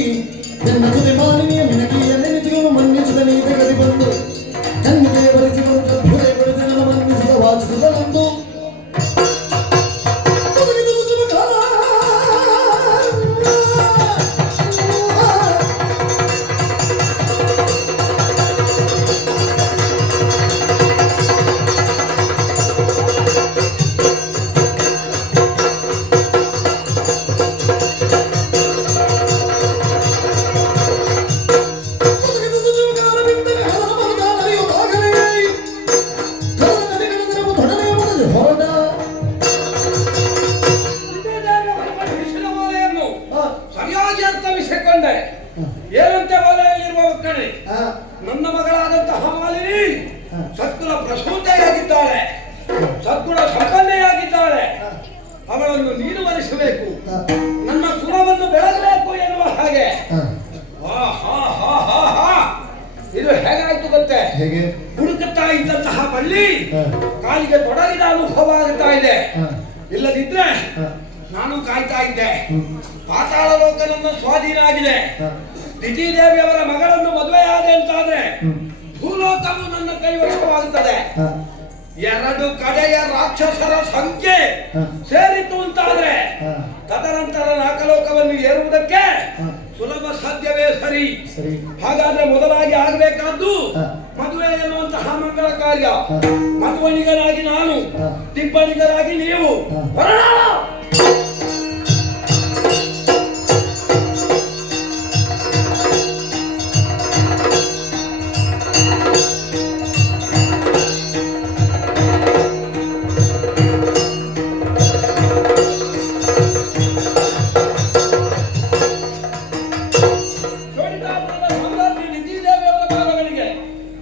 ನನ್ನ ಸುದೆ ಮಾಲಿನಿಯ ಮಿನಕಿಯ ನೆನೆದಿಯು ಮನ್ನಿಸಿದ ನೀತೆ ಗದಿ ಬಂದು ಕನ್ನಿಗೆ ಬರೆಸಿಕೊಂಡು ಅದ್ಭುತ ಬರೆದು ನನ್ನ ಮನ್ನಿಸಿದ ವಾಚಿಸಿದಲೊಂದು ಸರಿಯಾಗಿ ಅರ್ಥವಿಸಿಕೊಂಡೆ. ಏನಂತೆ ಓಲೆಯಲ್ಲಿರುವ ಒಕ್ಕಣೆ, ನನ್ನ ಮಗಳಾದಂತಹ ಮಾಲಿನಿ ಸದ್ಗುಣ ಪ್ರಸೂತೆಯಾಗಿದ್ದಾಳೆ, ಸದ್ಗುಣ ಸಂಪನ್ನೆಯಾಗಿದ್ದಾಳೆ. ಅವಳನ್ನು ನೀನು ವರಿಸಬೇಕು, ನನ್ನ ಕುಲವನ್ನು ಬೆಳಗಬೇಕು ಎನ್ನುವ ಹಾಗೆ. ಇದು ಹೇಗಾಯ್ತು ಗೊತ್ತೇ? ಹುಡುಕುತ್ತಾ ಇದ್ದಂತಹ ಬಳ್ಳಿ ಕಾಲಿಗೆ ತೊಡಗಿದ ಅನುಭವ ಆಗುತ್ತಾ ಇದೆ. ಇಲ್ಲದಿದ್ರೆ ನಾನು ಕಾಯ್ತಾ ಇದ್ದೆ. ಪಾತಾಳ ಲೋಕ ನನ್ನ ಸ್ವಾಧೀನ ಆಗಿದೆ. ದಿತಿದೇವಿ ಅವರ ಮಗಳನ್ನು ಮದುವೆಯಾದೆ ಅಂತಾದ್ರೆ ಭೂಲೋಕವು ನನ್ನ ಕೈವಶವಾಗುತ್ತದೆ. ಎರಡು ಕಡೆಯ ರಾಕ್ಷಸರ ಸಂಖ್ಯೆ ಸೇರಿತು ಅಂತಾದ್ರೆ ತದನಂತರ ನಾಕಲೋಕವನ್ನು ಏರುವುದಕ್ಕೆ ಸುಲಭ ಸಾಧ್ಯವೇ ಸರಿ. ಹಾಗಾದ್ರೆ ಮೊದಲಾಗಿ ಆಗಬೇಕಾದ್ದು ಮದುವೆ ಎನ್ನುವಂತಹ ಮಂಗಳ ಕಾರ್ಯ. ಮದುವಣಿಗರಾಗಿ ನಾನು, ತಿಪ್ಪಣಿಗರಾಗಿ ನೀವು ಹೊರಡ.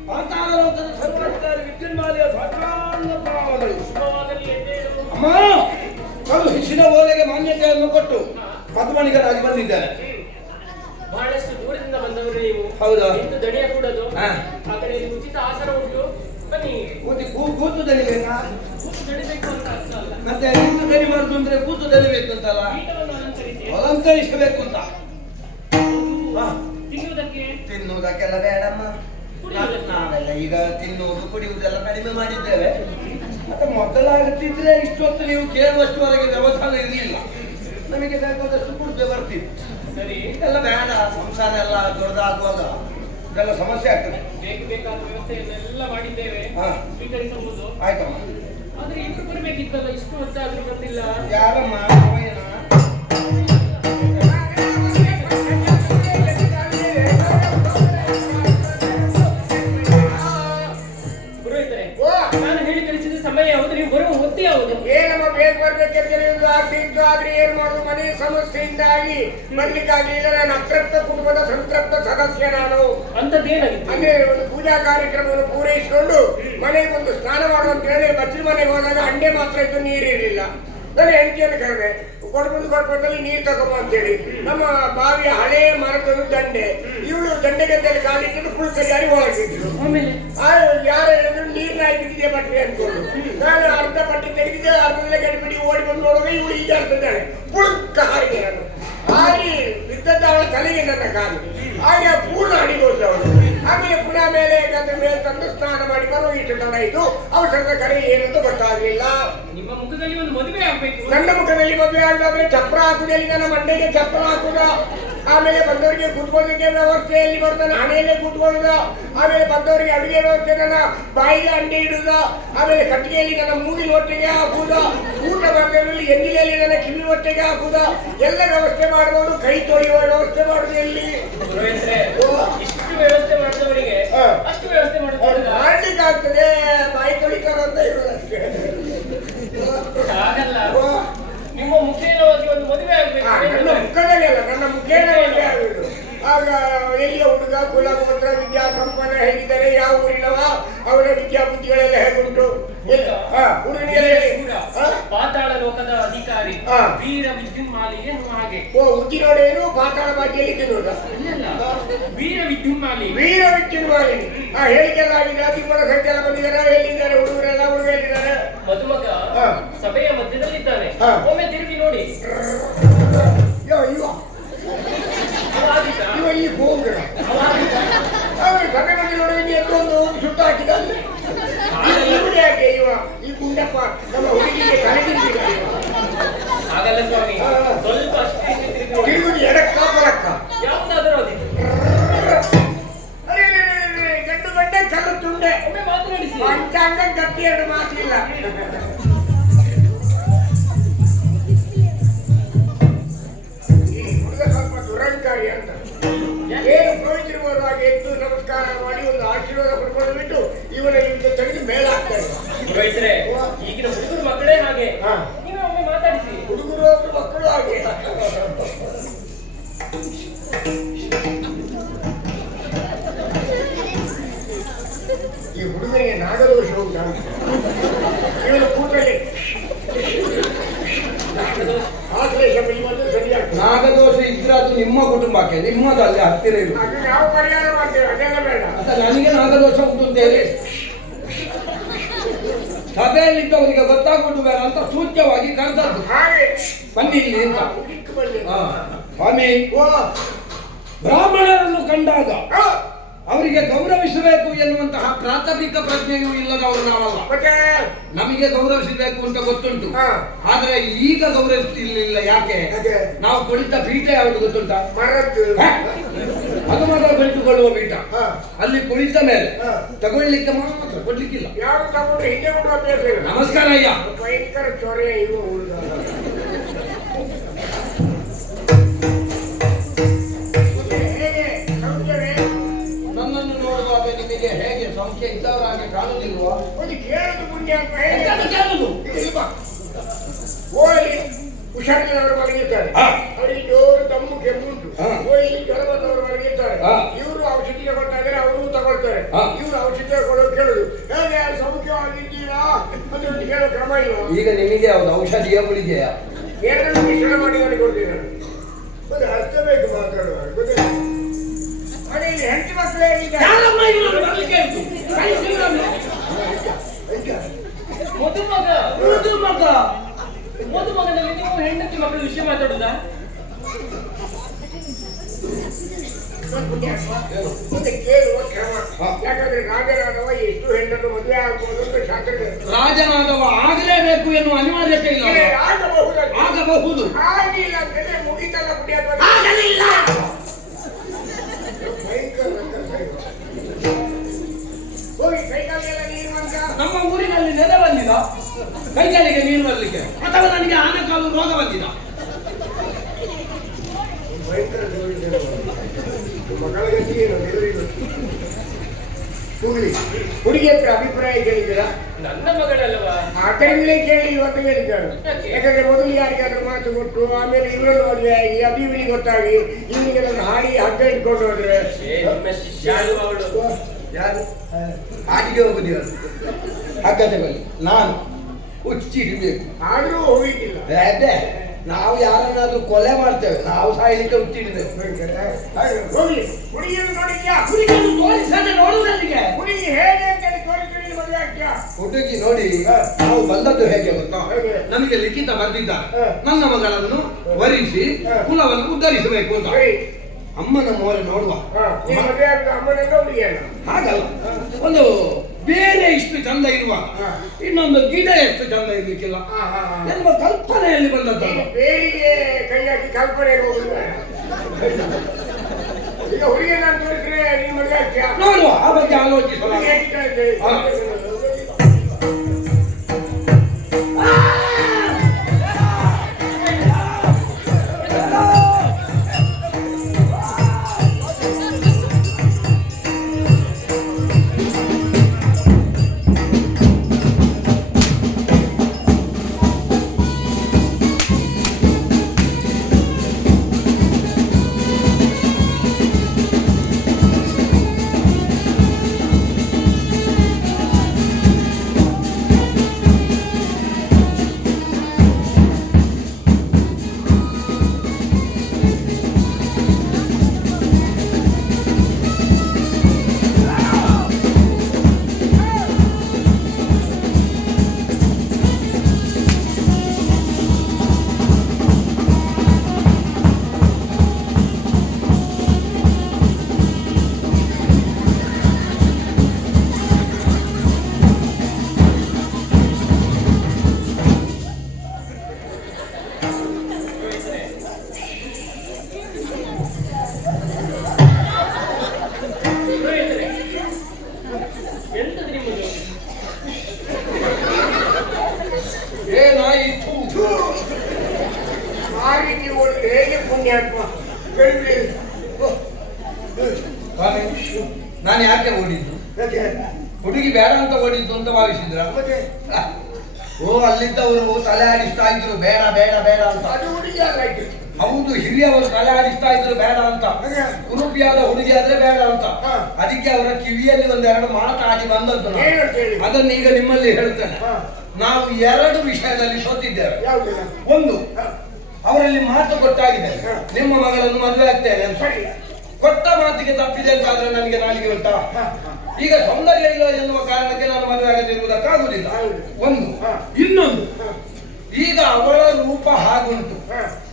ಪಾತಾಳ ಲೋಕದ ಸರ್ವಾಧಿಕಾರಿ ವಿದ್ಯುನ್ಮಾಲೆಯ ಸಾಧಾರಣ ಪ್ರಾಣಗಳು. ಅಮ್ಮ, ಅದು ಹೆಚ್ಚಿನ ಓಲೆಗೆ ಮಾನ್ಯತೆಯನ್ನು ಕೊಟ್ಟು ಮಧುಮಣಿಗರಾಗಿ ಬಂದಿದ್ದಾರೆ. ಬಹಳಷ್ಟು ದೂರದಿಂದ ಬಂದವರು ನೀವು. ಹೌದಾ? ಇಂದು ದಣಿಯ ಕೂಡದು. ಹಾ. ಆ ಕಡೆ ಇಲ್ಲಿ ಉಚಿತ ಆಸನ ಉಂಟು, ಬನ್ನಿ. ಕೂತು ದಣಿಬೇಕಾ? ಕೂತು ದಣಿಬೇಕು ಅಂತ ಅರ್ಥ ಅಲ್ಲ. ಮತ್ತೆ ನಿಂತು ದಣಿಬಾರ್ದು ಅಂದ್ರೆ ಕೂತು ದಣಿಬೇಕು ಅಂತಲ್ಲ, ಪೀಠವನ್ನು ಅಲಂಕರಿಸಿ ಅಲಂಕರಿಸಬೇಕು ಅಂತ. ಹಾ. ತಿನ್ನುವುದಕ್ಕೆ ತಿನ್ನುವುದಕ್ಕೆಲ್ಲ ಬೇಡಮ್ಮ. ನಾವೆಲ್ಲ ಈಗ ತಿನ್ನುವುದು ಕುಡಿಯುವುದೆಲ್ಲ ಕಡಿಮೆ ಮಾಡಿದ್ದೇವೆ. ಮತ್ತೆ ಮೊದಲಾಗುತ್ತಿದ್ರೆ ಇಷ್ಟೊತ್ತು ನೀವು ಕೇಳುವಷ್ಟುವರೆಗೆ ವ್ಯವಧಾನ ಇರಲಿಲ್ಲ. ನಮಗೆ ಬೇಕಾದಷ್ಟು ಕುಡಿದೇ ಬರ್ತಿತ್ತು. ಸರಿ, ಎಲ್ಲ ಬೇಡ, ಸಂಸಾರ ಎಲ್ಲ ದೊಡ್ಡದಾಗುವಾಗ ಇದೆಲ್ಲ ಸಮಸ್ಯೆ ಆಗ್ತದೆ. ಬೇಕು ಬೇಕಾದ ವ್ಯವಸ್ಥೆಯನ್ನೆಲ್ಲ ಮಾಡಿದ್ದೇವೆ. ಹಾ. ಸ್ವೀಕರಿಸಬಹುದು. ಆಯ್ತಮ್ಮ. ಆದ್ರೆ ಇಬ್ರು ಬರಬೇಕಿತ್ತಲ್ಲ, ಇಷ್ಟು ಹೊತ್ತಾದ್ರೂ ಬಂದಿಲ್ಲ. ಯಾರಮ್ಮ? ಪುರೋಹಿತರೆ, ನಾನು ಹೇಳಿ ಕಳಿಸಿದ ಸಮಯ ಯಾವುದು, ನೀವು ಬರುವ ಹೊತ್ತು ಯಾವುದು? ಏನಮ್ಮ ಬೇಗ ಬರ್ಬೇಕಂತ ಒಂದು ಆಸೆ ಇತ್ತು. ಆದ್ರೆ ಏನ್ ಮಾಡುದು, ಮನೆ ಸಮಸ್ಯೆಯಿಂದಾಗಿ ಬರ್ಲಿಕ್ಕಾಗ್ಲಿಲ್ಲ. ನಾನು ಅತೃಪ್ತ ಕುಟುಂಬದ ಸಂತೃಪ್ತ ಸದಸ್ಯ ನಾನು. ಅಂತದ್ದೇನಾಗಿತ್ತು? ಅಂದ್ರೆ ಒಂದು ಪೂಜಾ ಕಾರ್ಯಕ್ರಮವನ್ನು ಪೂರೈಸಿಕೊಂಡು ಮನೆಗೆ ಒಂದು ಸ್ನಾನ ಮಾಡುವಂತ ಹೇಳಿ ಬಚ್ಚಲ ಮನೆಗೆ ಹೋದಾಗ ಹಂಡೆ ಮಾತ್ರ ಇದ್ದು ನೀರಿರಲಿಲ್ಲ. ನಾನು ಹೆಂಡತಿಯನ್ನು ಕರೆದೆ, ಕೊಡ್ಬಂದಲ್ಲಿ ನೀರು ತಗೊಂಬ ಅಂತ ಹೇಳಿ. ನಮ್ಮ ಬಾವಿಯ ಹಳೆಯ ಮರದೊಂದು ದಂಡೆ, ಇವಳು ದಂಡೆಗದ್ದೆಯಲ್ಲಿ ಕಾಲಿಟ್ಟು ಫುಲ್ ಜಾರಿ ಒಳಗಿದ್ರು. ಆಮೇಲೆ ಯಾರು ಹೇಳಿದ್ರು ನೀರಿನ ಬಿದ್ದಿದೆ ಬಟ್ರಿ ಅನ್ಕೊಂಡು. ನಾನು ಅರ್ಧ ಬಟ್ಟೆ ತೆಗೆದಿದ್ದೆ, ಅರ್ಧದಲ್ಲೇ ಗಡಿಬಿಡಿ ಓಡಿ ಬಂದು ನೋಡುವಾಗ ಇವಳು ಈಜಾಡ್ತಿದ್ದಾಳೆ. ಪುಳುಕ್ಕ ಹಾರಿಗೆ ನಾನು ಹಾರಿ ಬಿದ್ದದ್ದು ಅವಳ ತಲೆಗೆ ನನ್ನ ಕಾಲು. ಹಾಗೆ ಪೂರ್ಣ ಅಡಿಗೋದು ಅವಳು. ಆಮೇಲೆ ಪುನಃ ಮೇಲೆ ಮೇಲೆ ತಂದು ಸ್ನಾನ ಮಾಡಿ ಬರುವ ಇಷ್ಟು ತಡ ಆಯ್ತು. ಔಷಧದ ಕರೆ ಏನಂತ ಗೊತ್ತಾಗ್ಲಿಲ್ಲ. ನಿಮ್ಮ ಮುಖದಲ್ಲಿ ಒಂದು ಮದುವೆ ಆಗ್ಬೇಕು. ನನ್ನ ಮುಖದಲ್ಲಿ ಮದುವೆ ಆಗದಾದ್ರೆ ಚಪ್ರ ಹಾಕುದಲ್ಲಿ ನನ್ನ ಮಂಡೆಗೆ ಚಪ್ರ ಹಾಕುದ. ಆಮೇಲೆ ಬಂದವರಿಗೆ ಕೂತ್ಕೊಳ್ಳಿಕ್ಕೆ ವ್ಯವಸ್ಥೆಯಲ್ಲಿ ಬರ್ತಾನೆ, ಹಣೆಯಲ್ಲೇ ಕೂತ್ಕೊಳ್ಳುದ. ಆಮೇಲೆ ಬಂದವರಿಗೆ ಅಡುಗೆ ವ್ಯವಸ್ಥೆ ನನ್ನ ಬಾಯಿಗೆ ಅಂಡೆ ಇಡುದ. ಆಮೇಲೆ ಕಟ್ಟಿಗೆಯಲ್ಲಿ ನನ್ನ ಮೂಗಿನ ಹೊಟ್ಟೆಗೆ ಹಾಕುದ. ಊಟ ಮಾಡಿದಲ್ಲಿ ಎಣ್ಣಿಲೆಯಲ್ಲಿ ನನ್ನ ಕಿವಿ ಹೊಟ್ಟೆಗೆ ಹಾಕುದ. ಎಲ್ಲ ವ್ಯವಸ್ಥೆ ಮಾಡಬಹುದು. ಕೈ ತೊಳೆಯುವ ವ್ಯವಸ್ಥೆ ಮಾಡುದು ಎಲ್ಲಿ? ಇಷ್ಟು ವ್ಯವಸ್ಥೆ ಮಾಡಿದವರಿಗೆ ಅಷ್ಟು ವ್ಯವಸ್ಥೆ ಮಾಡ್ಲಿಕ್ಕೆ ಆಗ್ತದೆ. ಬಾಯಿ ತೊಳಿತಾರ ಅಂತ ಇರೋದಷ್ಟೇ. ಆಗಲ್ಲ. ನಿಮ್ಮ ಮುಖೇನವಾಗಿ ಒಂದು ಮದುವೆ ಆಗ್ಬೇಕು. ನನ್ನ ಮುಖದಲ್ಲಿ ಅಲ್ಲ, ನನ್ನ ಮುಖೇನ ಮದುವೆ ಆಗುದು. ಆಗ ಎಲ್ಲಿಯ ಹುಡುಗ, ಕುಲ, ಗೋತ್ರ, ವಿದ್ಯಾ ಸಂಪನ್ನ ಹೇಗಿದ್ದಾರೆ, ಯಾವ ಊರಿನವ, ಅವರ ವಿದ್ಯಾಬುದ್ಧಿಗಳೆಲ್ಲ ಹೇಗುಂಟು, ಪಾತಾಳ ಲೋಕದ ಅಧಿಕಾರಿ ವೀರ ವಿದ್ಯುನ್ಮಾಲಿಗೆ ಹಾಗೆ. ಓ, ಉದ್ದಿನೋಡೇನು ಪಾತಾಳ ಬಾಜಿಯಲ್ಲಿ ತಿನ್ನುವುದ? ವೀರ ವಿದ್ಯುನ್ಮಾಲಿ. ವೀರ ವಿದ್ಯುನ್ಮಾಲಿನಿ. ಹೇಳಿಕೆಲ್ಲ ಆಗಿದೆ. ಅತಿಪುರ ಸಂಖ್ಯೆ ಎಲ್ಲ ಬಂದಿದ್ದಾರೆ. ಎಲ್ಲಿದ್ದಾರೆ ಹುಡುಗರೆಲ್ಲ? ಹುಡುಗ ಎಲ್ಲಿದ್ದಾರೆ? ಮದುಮಗ ಸಭೆಯ ಮಧ್ಯದಲ್ಲಿದ್ದಾನೆ. ಒಮ್ಮೆ ತಿರುಗಿ ನೋಡಿ. ಇವ ಈ ಗೋಂಗಡ ಸಭೆ ಬಂದು ನೋಡಿ ಎತ್ತೊಂದು ಸುಟ್ಟು ಹಾಕಿದ. ಯಾಕೆ ಇವ ಈ ಗುಂಡಪ್ಪ ನಮ್ಮ ಹುಡುಗಿಗೆ ಕಳೆದಿಲ್ಲ. ಹಾಗಲ್ಲ ಸ್ವಾಮಿ, ಸ್ವಲ್ಪ ಅಷ್ಟೇ ತಿರುಗುದು ಎಡಕ್ಕ ಬರಕ್ಕ. ಯಾವುದಾದರೂ ಅದಿತ್ತು. ಅರೆ ಗಂಡು ಗಂಡೆ ಕಲ್ಲು ತುಂಡೆ. ಒಮ್ಮೆ ಮಾತನಾಡಿಸಿ. ಪಂಚಾಂಗ ಗಟ್ಟಿ ಎರಡು ಮಾತಿಲ್ಲ. ಈ ಹುಡುಗ ಸ್ವಲ್ಪ ದುರಂಕಾರಿ ಅಂತ. ಏನು ಪುರೋಹಿತರು ಬರುವಾಗ ಎದ್ದು ನಮಸ್ಕಾರ ಮಾಡಿ ಒಂದು ಆಶೀರ್ವಾದ ಪಡ್ಕೊಂಡು ಬಿಟ್ಟು ಇವನ ಇವ್ನ ತೆಗೆದು ಮೇಲಾಗ್ತಾರೆ. ಪುರೋಹಿತರೆ, ಈಗಿನ ಹುಡುಗರು ಮಕ್ಕಳೇ ಹಾಗೆ. ನೀವೇ ಒಮ್ಮೆ ಮಾತಾಡಿಸಿ. ಹುಡುಗರು ಒಬ್ರು ಮಕ್ಕಳು ಹಾಗೆ. ಈ ಹುಡುಗನಿಗೆ ನಾಗದೋಷ ಉಂಟಾ? ಇವನು ಕೂತಲ್ಲಿ ನಾಗದೋಷ ಇದ್ರೆ ಅದು ನಿಮ್ಮ ಕುಟುಂಬಕ್ಕೆ, ನಿಮ್ಮದು ಅಲ್ಲಿ ಹತ್ತಿರ ಇರು. ನಾವು ಪರಿಹಾರ ಮಾಡ್ತೇವೆ, ಅದೆಲ್ಲ ಬೇಡ. ನನಗೆ ನಾಗದೋಷ ಉಂಟು ಅಂತ ಹೇಳಿ ಸಭೆಯಲ್ಲಿದ್ದವರಿಗೆ ಗೊತ್ತಾಗುವುದು ಬೇಡ ಅಂತ ಸೂಚ್ಯವಾಗಿ ಕರೆದದ್ದು. ಹಾಗೆ ಬನ್ನಿ ಇಲ್ಲಿ ಅಂತ. ಬನ್ನಿ. ಸ್ವಾಮಿ, ಬ್ರಾಹ್ಮಣರನ್ನು ಕಂಡಾಗ ಅವರಿಗೆ ಗೌರವಿಸಬೇಕು ಎನ್ನುವಂತಹ ಪ್ರಾಥಮಿಕ ಪ್ರಜ್ಞೆಯೂ ಇಲ್ಲದವರು ನಾವಲ್ಲ. ನಮಗೆ ಗೌರವಿಸಬೇಕು ಅಂತ ಗೊತ್ತುಂಟು. ಆದ್ರೆ ಈಗ ಗೌರವಿಸಲಿಲ್ಲ. ಯಾಕೆ? ನಾವು ಕುಳಿತ ಪೀಠ ಯಾವುದು ಗೊತ್ತುಂಟ? ಅದು ಮಾತ್ರ ಕುಳಿತುಕೊಳ್ಳುವ ಪೀಠ. ಅಲ್ಲಿ ಕುಳಿತ ಮೇಲೆ ತಗೊಳ್ಳಿಕ್ಕೆ ಮಾತ್ರ, ಕೊಡ್ಲಿಕ್ಕಿಲ್ಲ. ಯಾರು ತಗೊಂಡು ಹಿಂದೆ ಕೂಡ ಅಭ್ಯಾಸ ಇಲ್ಲ. ನಮಸ್ಕಾರ ಅಯ್ಯ. ಭಯಂಕರ ಚೊರೆ ಇವು ಹುಡುಗ. ನನ್ನನ್ನು ನೋಡುವಾಗ ನಿಮಗೆ ಹೇಗೆ ಸಂಖ್ಯೆ ಇದ್ದವರಾಗಿ ಕಾಣುವುದಿಲ್ವಾ? ಒಂದು ಕೇಳದು ಪುಣ್ಯ ಅಂತ ಹೇಳಿ ಕೇಳುದು. ಓಲಿ ಹುಷಾರಿಲ್ಲದವರು ಮಲಗಿರ್ತಾರೆ. ಅವರಿಗೆ ಜೋರು ತಮ್ಮು ಕೆಮ್ಮುಂಟು. ಓಲಿ ಜ್ವರ ಬಂದವರು ಮಲಗಿರ್ತಾರೆ. ಇವರು ಔಷಧಿ ತಗೊಳ್ತಾ ಇದ್ದಾರೆ, ಅವರು ತಗೊಳ್ತಾರೆ. ಇವರು ಔಷಧಿ ತಗೊಳ್ಳೋದು ಕೇಳುದು. ಹೇಗೆ ಸಮುದ್ರ ಆರೋಗ್ಯವಾಗಿದ್ದೀರಾ ಅದೊಂದು ಕೇಳೋ ಕ್ರಮ ಇಲ್ಲ. ಈಗ ನಿಮಗೆ ಯಾವ್ದು ಔಷಧಿಯ ಗುಳಿಗೆಯ? ಎರಡನ್ನು ಮಿಶ್ರಣ ಮಾಡಿ ಕೊಡ್ತೀನಿ ನಾನು. ಒಂದು ಅರ್ಥ ಬೇಕು ಮಾತಾಡುವಾಗ ಗೊತ್ತಿಲ್ಲ. ಮನೆಯಲ್ಲಿ ಹೆಂಡತಿ ಮಕ್ಕಳೇ ಈಗ ಯಾರಮ್ಮ ಇವ್ರನ್ನ ಬರ್ಲಿಕ್ಕೆ ಹೇಳ್ತು? ಕಳಿಸಿ ಇವ್ರನ್ನ. ಮದುಮಗನಲ್ಲಿ ನೀವು ಹೆಂಡತಿ ಮಕ್ಕಳ ವಿಷಯ ಮಾತಾಡುದಾ? ಮುಂದೆ ಕೇಳುವ ಕ್ರಮ. ಯಾಕಂದ್ರೆ ರಾಜನಾದವ ಎಷ್ಟು ಹೆಣ್ಣನ್ನು ಮದುವೆ ಆಗಬಹುದು ಅಂತ ಶಾಸ್ತ್ರ ರಾಜನಾದವ ಆಗಲೇಬೇಕು ಎನ್ನುವ ಅನಿವಾರ್ಯತೆ ಇಲ್ಲ. ಆಗಬಹುದು. ಆಗಿಲ್ಲ ಅಂತಂದ್ರೆ ಮುಗಿತಲ್ಲ ಕುಡಿಯೋದು. ಆಗಲಿಲ್ಲ. ಹೋಗಿ ಕೈಕಾಲೆಲ್ಲ ನೀರು ಅಂತ ನಮ್ಮ ಊರಿನಲ್ಲಿ ನೆರೆ ಬಂದಿದ ಕೈಕಾಲಿಗೆ ನೀರು ಬರಲಿಕ್ಕೆ, ಅಥವಾ ನನಗೆ ಆನೆಕಾಲು ರೋಗ ಬಂದಿದ. ಭಯಂಕರ ಮಕ್ಕಳ ಗತಿಗೆ ಹುಡುಗಿ ಹತ್ರ ಅಭಿಪ್ರಾಯ ಕೇಳಿದ್ದೀರಾ? ನನ್ನ ಮಗಳಲ್ವಾ? ಅದರಿಂದಲೇ ಕೇಳಿ ಇವತ್ತು ಹೇಳಿದ್ದಾಳೆ. ಯಾಕಂದ್ರೆ ಮೊದಲು ಯಾರಿಗಾದ್ರೂ ಮಾತು ಕೊಟ್ಟು ಆಮೇಲೆ ಇವರನ್ನು ಮದುವೆ ಆಗಿ ಅಭಿವೃದ್ಧಿ ಗೊತ್ತಾಗಿ ಇವನಿಗೆಲ್ಲ ಹಾಡಿ ಹಗ್ಗ ಇಟ್ಕೊಂಡು ಹೋದ್ರೆ ಯಾರು ಅವಳು? ಯಾರು ಹಾಡಿಗೆ ಹೋಗುದಿಲ್ಲ, ಹಗ್ಗದ ಬಳಿ ನಾನು ಹುಚ್ಚಿಡಬೇಕು. ಆದ್ರೂ ಹೋಗಿದ್ದಿಲ್ಲ. ಅದೇ ನಾವು ಯಾರನ್ನಾದ್ರೂ ಕೊಲೆ ಮಾಡ್ತೇವೆ, ನಾವು ಸಾಯ್ಲಿಕ್ಕೆ ಹುಚ್ಚಿಡಿದ್ದೇವೆ. ಹೋಗಿ ಹುಡುಗಿಯನ್ನು ನೋಡಿದ್ಯಾ? ಹುಡುಗಿಯನ್ನು ತೋರಿಸದೆ ನೋಡುವುದಲ್ಲಿಗೆ ಹುಡುಗಿ ಹೇಗೆ ಅಂತೇಳಿ ತೋರಿಸಿ ಮದುವೆ ಆಗ್ತೀಯಾ? ಹುಡುಗಿ ನೋಡಿ ನಾವು ಬಂದದ್ದು ಹೇಗೆ ಗೊತ್ತಾ? ಹೇಗೆ? ನಮಗೆ ಲಿಖಿತ ಬರೆದಿದ್ದ ನನ್ನ ಮಗಳನ್ನು ವರಿಸಿ ಕುಲವನ್ನು ಉದ್ಧರಿಸಬೇಕು ಅಂತ. ಸರಿ. ಅಮ್ಮನ ಮೋರೆ ನೋಡುವ. ನೀನು ಮದುವೆ ಆಗ ಅಮ್ಮನನ್ನ ಹುಡುಗಿಯನ್ನ ಹಾಗಲ್ಲ, ಒಂದು ಬೇರೆ ಇಷ್ಟು ಚಂದ ಇರುವ ಇನ್ನೊಂದು ಗಿಡ ಎಷ್ಟು ಚಂದ ಇರ್ಲಿಕ್ಕಿಲ್ಲ ಎನ್ನುವ ಕಲ್ಪನೆಯಲ್ಲಿ ಬಂದದ್ದಲ್ಲ. ಬೇರಿಗೆ ಕೈ ಹಾಕಿ ಕಲ್ಪನೆ ಹೋಗುದು. ಈಗ ಹುಡುಗಿ ನಾನು ತೋರಿಸಿದ್ರೆ ನೀನು ಮದುವೆ ಆಗ್ತೀಯಾ? ನೋಡುವ, ಆ ಬಗ್ಗೆ ಆಲೋಚಿಸೋಣ. ಹುಡುಗಿ ಹೇಳ್ತಾ ಇದ್ದೆ. ನಾನು ಯಾಕೆ ಓಡಿದ್ದು? ಹುಡುಗಿ ಬೇಡ ಅಂತ ಓಡಿದ್ದು ಅಂತ ಭಾವಿಸಿದ್ರ? ಓ, ಅಲ್ಲಿದ್ದವರು ತಲೆ ಆಡಿಸ್ತಾ ಇದ್ರು ಬೇಡ ಬೇಡ ಬೇಡ ಅಂತ. ಹೌದು, ಹಿರಿಯವರು ತಲೆ ಆಡಿಸ್ತಾ ಇದ್ರು ಬೇಡ ಅಂತ. ಕುರುಪಿಯಾದ ಹುಡುಗಿ ಆದ್ರೆ ಬೇಡ ಅಂತ. ಅದಕ್ಕೆ ಅವರ ಕಿವಿಯಲ್ಲಿ ಒಂದೆರಡು ಮಾತಾಡಿ ಬಂದದ್ದು. ಅದನ್ನು ಈಗ ನಿಮ್ಮಲ್ಲಿ ಹೇಳ್ತೇನೆ. ನಾವು ಎರಡು ವಿಷಯದಲ್ಲಿ ಸೋತಿದ್ದೇವೆ. ಒಂದು, ಅವರಲ್ಲಿ ಮಾತು ಕೊಟ್ಟಾಗಿದೆ, ನಿಮ್ಮ ಮಗಳನ್ನು ಮದುವೆ ಆಗ್ತೇನೆ ಅಂತ. ಕೊಟ್ಟ ಮಾತಿಗೆ ತಪ್ಪಿದೆ ಅಂತಾದ್ರೆ ನನಗೆ ನಾಲಿಗೆ ಉಂಟಾ? ಈಗ ಸೌಂದರ್ಯ ಇಲ್ಲ ಎನ್ನುವ ಕಾರಣಕ್ಕೆ ನಾನು ಮದುವೆ ಆಗದಿರುವುದಕ್ಕಾಗುವುದಿಲ್ಲ. ಒಂದು. ಇನ್ನೊಂದು, ಈಗ ಅವಳ ರೂಪ ಹಾಗುಂಟು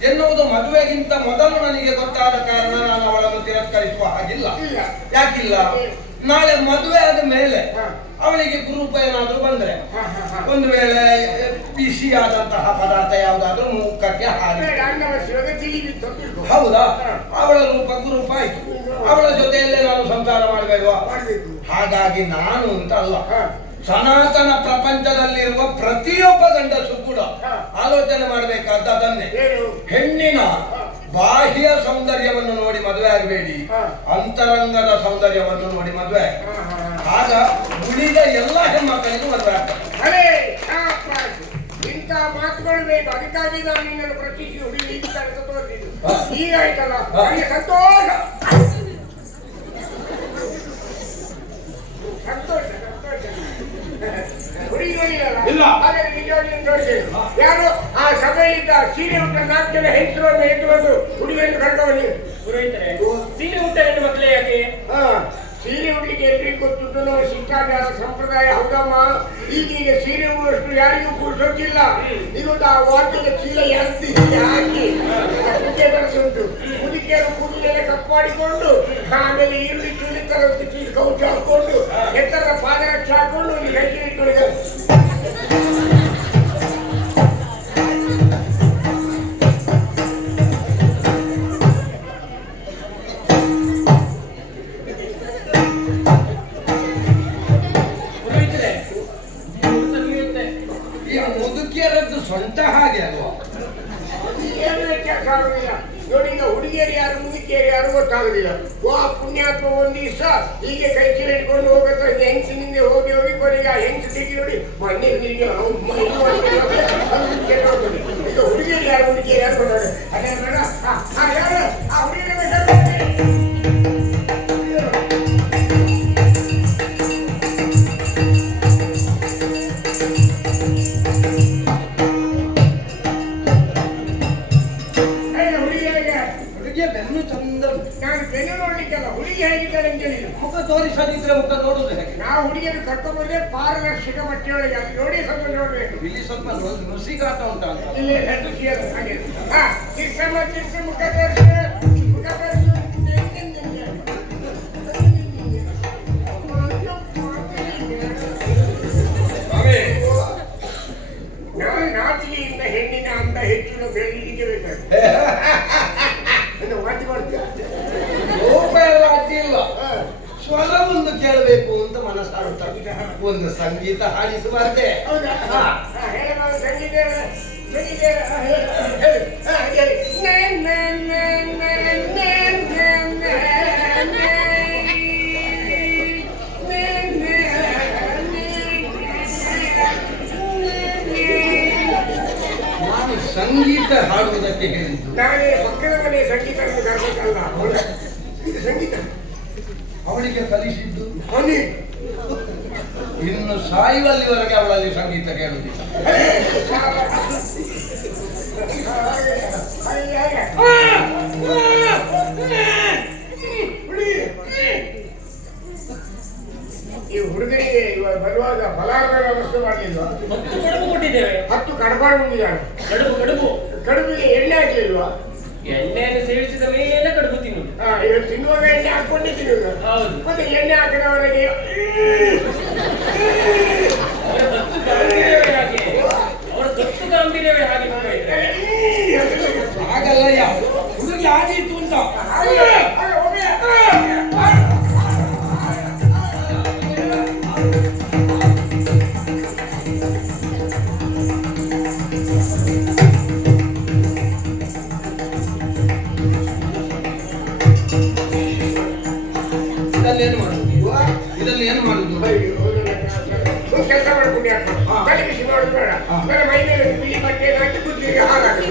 ಎನ್ನುವುದು ಮದುವೆಗಿಂತ ಮೊದಲು ನನಗೆ ಗೊತ್ತಾದ ಕಾರಣ ನಾನು ಅವಳನ್ನು ತಿರಸ್ಕರಿಸುವ ಹಾಗಿಲ್ಲ. ಯಾಕಿಲ್ಲ? ನಾಳೆ ಮದುವೆ ಆದ ಮೇಲೆ ಅವಳಿಗೆ ಕುರೂಪ ಏನಾದ್ರೂ ಬಂದ್ರೆ, ಒಂದು ವೇಳೆ ಬಿಸಿಯಾದಂತಹ ಪದಾರ್ಥ ಯಾವುದಾದ್ರೂ ಮುಖಕ್ಕೆ ಹಾಕಿ, ಹೌದಾ, ಅವಳ ರೂಪ ಕುರೂಪ ಆಯ್ತು. ಅವಳ ಜೊತೆಯಲ್ಲೇ ನಾನು ಸಂಸಾರ ಮಾಡಬೇಡುವ. ಹಾಗಾಗಿ ನಾನು ಅಂತ ಅಲ್ಲ, ಸನಾತನ ಪ್ರಪಂಚದಲ್ಲಿರುವ ಪ್ರತಿಯೊಬ್ಬ ಗಂಡಸು ಕೂಡ ಆಲೋಚನೆ ಮಾಡಬೇಕಾದ ಅದನ್ನೇ. ಹೆಣ್ಣಿನ ಬಾಹ್ಯ ಸೌಂದರ್ಯವನ್ನು ನೋಡಿ ಮದುವೆ ಆಗಬೇಡಿ, ಅಂತರಂಗದ ಸೌಂದರ್ಯವನ್ನು ನೋಡಿ ಮದುವೆ. ಆಗ ಉಳಿದ ಎಲ್ಲ ಹೆಣ್ಮಕ್ಕಳಿಗೂ ಮದುವೆ ಆಗ್ತದೆ. ಇಂಥ ಮಾತುಗಳು ಬೇಕು. ಅದಕ್ಕಾಗಿ ನಾನು ನಿನ್ನನ್ನು ಪ್ರಶ್ನಿಸಿ ಹುಡುಗಿ ತೋರಿಸಿದ್ದು. ಈಗ ಆಯ್ತಲ್ಲ, ನನಗೆ ಸಂತೋಷ ಸಂತೋಷ ಸಂತೋಷ. ಇಲ್ಲ. ಹಾಗಾದ್ರೆ ನಿಜವಾಗಿ ನೀನು ತೋರಿಸಿ. ಯಾರು ಆ ಸಭೆಯಲ್ಲಿದ್ದ ಸೀರೆ ಉಟ್ಟ 4 ಜನ ಹೆಂಗಸರನ್ನು ಎತ್ತುವುದು ಹುಡುಗಿಯನ್ನು ಕರ್ಕೊಂಡು ಪುರೋಹಿತರೆ, ಸೀರೆ ಉಟ್ಟ ಹೆಣ್ಣು ಮಕ್ಕಳೇ ಯಾಕೆ? ಸೀರೆ ಉಡ್ಲಿಕ್ಕೆ ಎಲ್ರಿಗೂ ಗೊತ್ತುಂಟು, ನಮ್ಮ ಶಿಷ್ಟಾಚಾರ ಸಂಪ್ರದಾಯ ಹೌದಮ್ಮ. ಈಗೀಗ ಸೀರೆ ಉಡುವಷ್ಟು ಯಾರಿಗೂ ಕೂರಿಸೋಕಿಲ್ಲ. ಇದೊಂದು ಆ ವಾದ್ಯದ ಚೀಲ ಎಲ್ಸಿ ಹಾಕಿ ಪೂಜೆ ಬರೆಸುಂಟು. ಮುದುಕಿಯರು ಕೂದಲೆಲ್ಲ ಕಪ್ಪಾಡಿಕೊಂಡು ಆಮೇಲೆ ಈರುಳ್ಳಿ ಚೂಲಿ ತರ ಚೀಲ ಕೌಚು ಹಾಕೊಂಡು ಎತ್ತರ ಪಾದರಕ್ಷೆ ಹಾಕೊಂಡು ಒಂದು ಹೆಜ್ಜೆ ಇಟ್ಕೊಂಡಿದ್ದಾರೆ. ಸ್ವಂತ ಹಾಗೆ ಅಲ್ವಾ? ಏನು ವ್ಯತ್ಯಾಸ ಆಗುದಿಲ್ಲ ನೋಡಿ. ಈಗ ಹುಡುಗಿಯರು ಯಾರು ಮುದುಕಿಯರು ಯಾರು ಗೊತ್ತಾಗುದಿಲ್ಲ. ವಾ ಪುಣ್ಯಾತ್ಮ ಒಂದ್ ದಿವಸ ಹೀಗೆ ಕೈ ಚೀಲ ಇಟ್ಕೊಂಡು ಹೋಗುತ್ತ ಹೆಂಗಸಿನಿಂದ ಹೋಗಿ ಹೋಗಿ ಕೊನೆಗೆ ಆ ಹೆಂಗಸ ತೆಗಿ ನೋಡಿ ಮಣ್ಣಿಗೆ ಈಗ ಹುಡುಗಿಯರು ಯಾರು ಮುದುಕಿಯರು ಯಾರು ಗೊತ್ತಾಗ ಅದೇ ಬೇಡ. ಯಾರು ಆ ಹುಡುಗಿಯರ ಬೆನ್ನು ಚಂದ. ನಾನು ಬೆನ್ನು ನೋಡ್ಲಿಕ್ಕೆಲ್ಲ ಹುಡುಗಿ ಹೇಗಿದ್ದಾರೆ ಅಂತ ಹೇಳಿ ಮುಖ ತೋರಿಸದಿದ್ರೆ ಮುಖ ನೋಡುದು ಹೇಗೆ? ನಾವು ಹುಡುಗಿಯರು ಕರ್ಕೊಂಡ್ಬಂದ್ರೆ ಪಾರದರ್ಶಕ ಬಟ್ಟೆಯೊಳಗೆ ಅದು ನೋಡಿ ಸ್ವಲ್ಪ ನೋಡ್ಬೇಕು. ಇಲ್ಲಿ ಸ್ವಲ್ಪ ನುಸಿಗಾಟ ಉಂಟಾ ಅಂತ. ಇಲ್ಲಿ ಖುಷಿಯಾದ ಹಾಗೆ ತಿರ್ಸಮ್ಮ ತಿರ್ಸ ಮುಖ ತೋರಿಸ ಮುಖ ತೋರಿಸ. ನಾನು ನಾಚಿಕೆಯಿಂದ ಹೆಣ್ಣಿನ ಅಂತ ಹೆಚ್ಚಿನ ಬೆಳಲಿಕ್ಕೆ ಬೇಕಾಗ್ತದೆ. ಮಾತಿ ಮಾಡ್ತೀಯ ಕೋಪ ಎಲ್ಲ ಅಡ್ಡಿಲ್ಲ, ಸ್ವರ ಒಂದು ಕೇಳಬೇಕು ಅಂತ ಮನಸ್ಸಾಗುತ್ತ. ಒಂದು ಸಂಗೀತ ಹಾಡಿಸಬಾರ್ದೆ? ಹೌದಾ? ಹೇಳಬಾರ್ದು ಸಂಗೀತ ನಾನು ಸಂಗೀತ ಹಾಡುವುದಕ್ಕೆ ಹೇಳಿದ್ದು. ನಾನೇ ಪಕ್ಕದ ಮನೆ ಸಂಗೀತ ಕರ್ಬೇಕಲ್ಲ. ಇದು ಸಂಗೀತ ಅವಳಿಗೆ ಕಲಿಸಿದ್ದು. ಮನೆ ಇನ್ನು ಸಾಯುವಲ್ಲಿವರೆಗೆ ಅವಳಲ್ಲಿ ಸಂಗೀತ ಕೇಳುವುದಿಲ್ಲ. ಈ ಹುಡುಗನಿಗೆ ಇವಾಗ ಬರುವಾಗ ಫಲಾಹಾರ ವ್ಯವಸ್ಥೆ ಮಾಡಲಿಲ್ವಾ? 10 ಕಡುಬು ಕೊಟ್ಟಿದ್ದೇವೆ. 10 ಕಡಬಾಡು ಮುಂದಿದ್ದಾನೆ. ಕಡುಬಿಗೆ ಎಣ್ಣೆ ಹಾಕ್ಲಿಲ್ವಾ? ಎಣ್ಣೆಯನ್ನು ಸೇವಿಸಿದ ಮೇಲೆ ಕಡುಬು ತಿನ್ನುವುದು. ಇವಾಗ ತಿನ್ನುವಾಗ ಎಣ್ಣೆ ಹಾಕೊಂಡೇ ತಿನ್ನುವುದು. ಹೌದು. ಮತ್ತೆ ಎಣ್ಣೆ ಹಾಕಿದವರೆಗೆ ಅವರ ದೊಡ್ಡ ಗಾಂಭೀರ್ಯವೇ ಹಾಗೆ. ಹಾಗಲ್ಲ ಯಾವುದು ಹುಡುಗಿ ಆದೀತು ಅಂತ. ಇದನ್ನೇನು ಮಾಡುದು? ಕೆಲಸ ಮಾಡ್ಕೊಂಡು ತಲೆ ಬಿಸಿ ಮಾಡೋದು ಬೇಡ. ನನ್ನ ಮೈ ಮೇಲೆ ಬಿಳಿ ಬಟ್ಟೆ ಹಾಕಿ ಬುದ್ಧಿಗೆ ಹಾಗಾಗಿ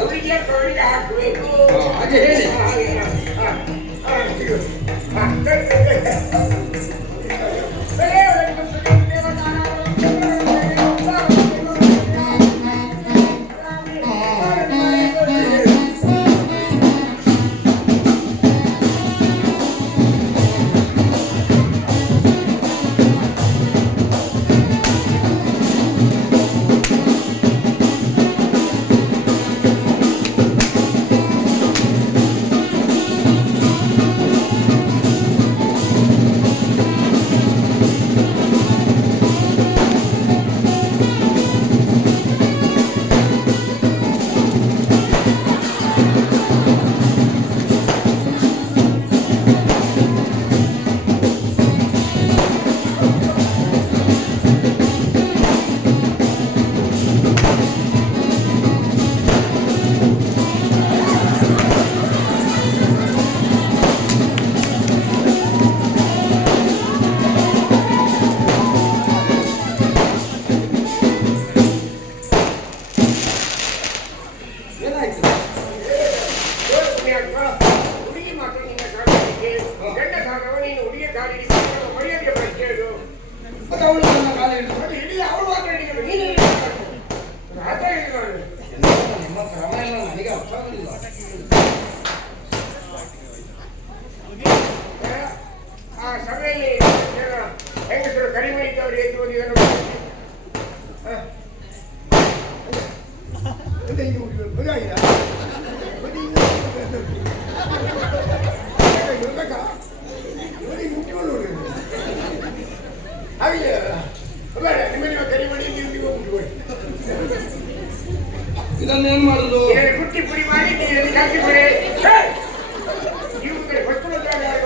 ಹುಡುಗಿಯ ತೊಳಿಗೆ ಹಾಕಬೇಕು. ಹಾಗೆ ಹೇಳಿ. ನೀನು ಹುಡುಗಿ ಕಾಲಿಗೆ ಮರ್ಯಾದೆಗೆ ಪ್ರಶ್ನೆ ಇದು ಮತ್ತೆ ಅವಳು ನನ್ನ ಕಾಲ ಹಿಡಿದು ಅದು ಇಡೀ ಅವಳು ಮಾತ್ರ ಹಿಡಿಬೇಕು ನೀನು ಹಿಡಿಬೇಕು ಆತ ಹಿಡಿದು ನಿಮ್ಮ ಪ್ರಮಾಣ ನನಗೆ ಅರ್ಥ ಆಗಲಿಲ್ಲ. ಆ ಸಭೆಯಲ್ಲಿ ಹೆಂಗಸರು ಕಡಿಮೆ ಇದ್ದವರು ಎದ್ದು ಹೋಗಿದ್ದಾರೆ ಹಾಗೆ ಬೇಡ ನಿಮ್ಮ ಕರಿ ಮಾಡಿ ನೀವು ಮುಟ್ಕೊಡಿ ಇದನ್ನೇನು ಮಾಡುದು? ಕುಟ್ಟಿ ಪುಡಿ ಮಾಡಿ ನೀರಲ್ಲಿ ಹಾಕಿ ಬಿಡಿ ನೀವು ಫಸ್ಟ್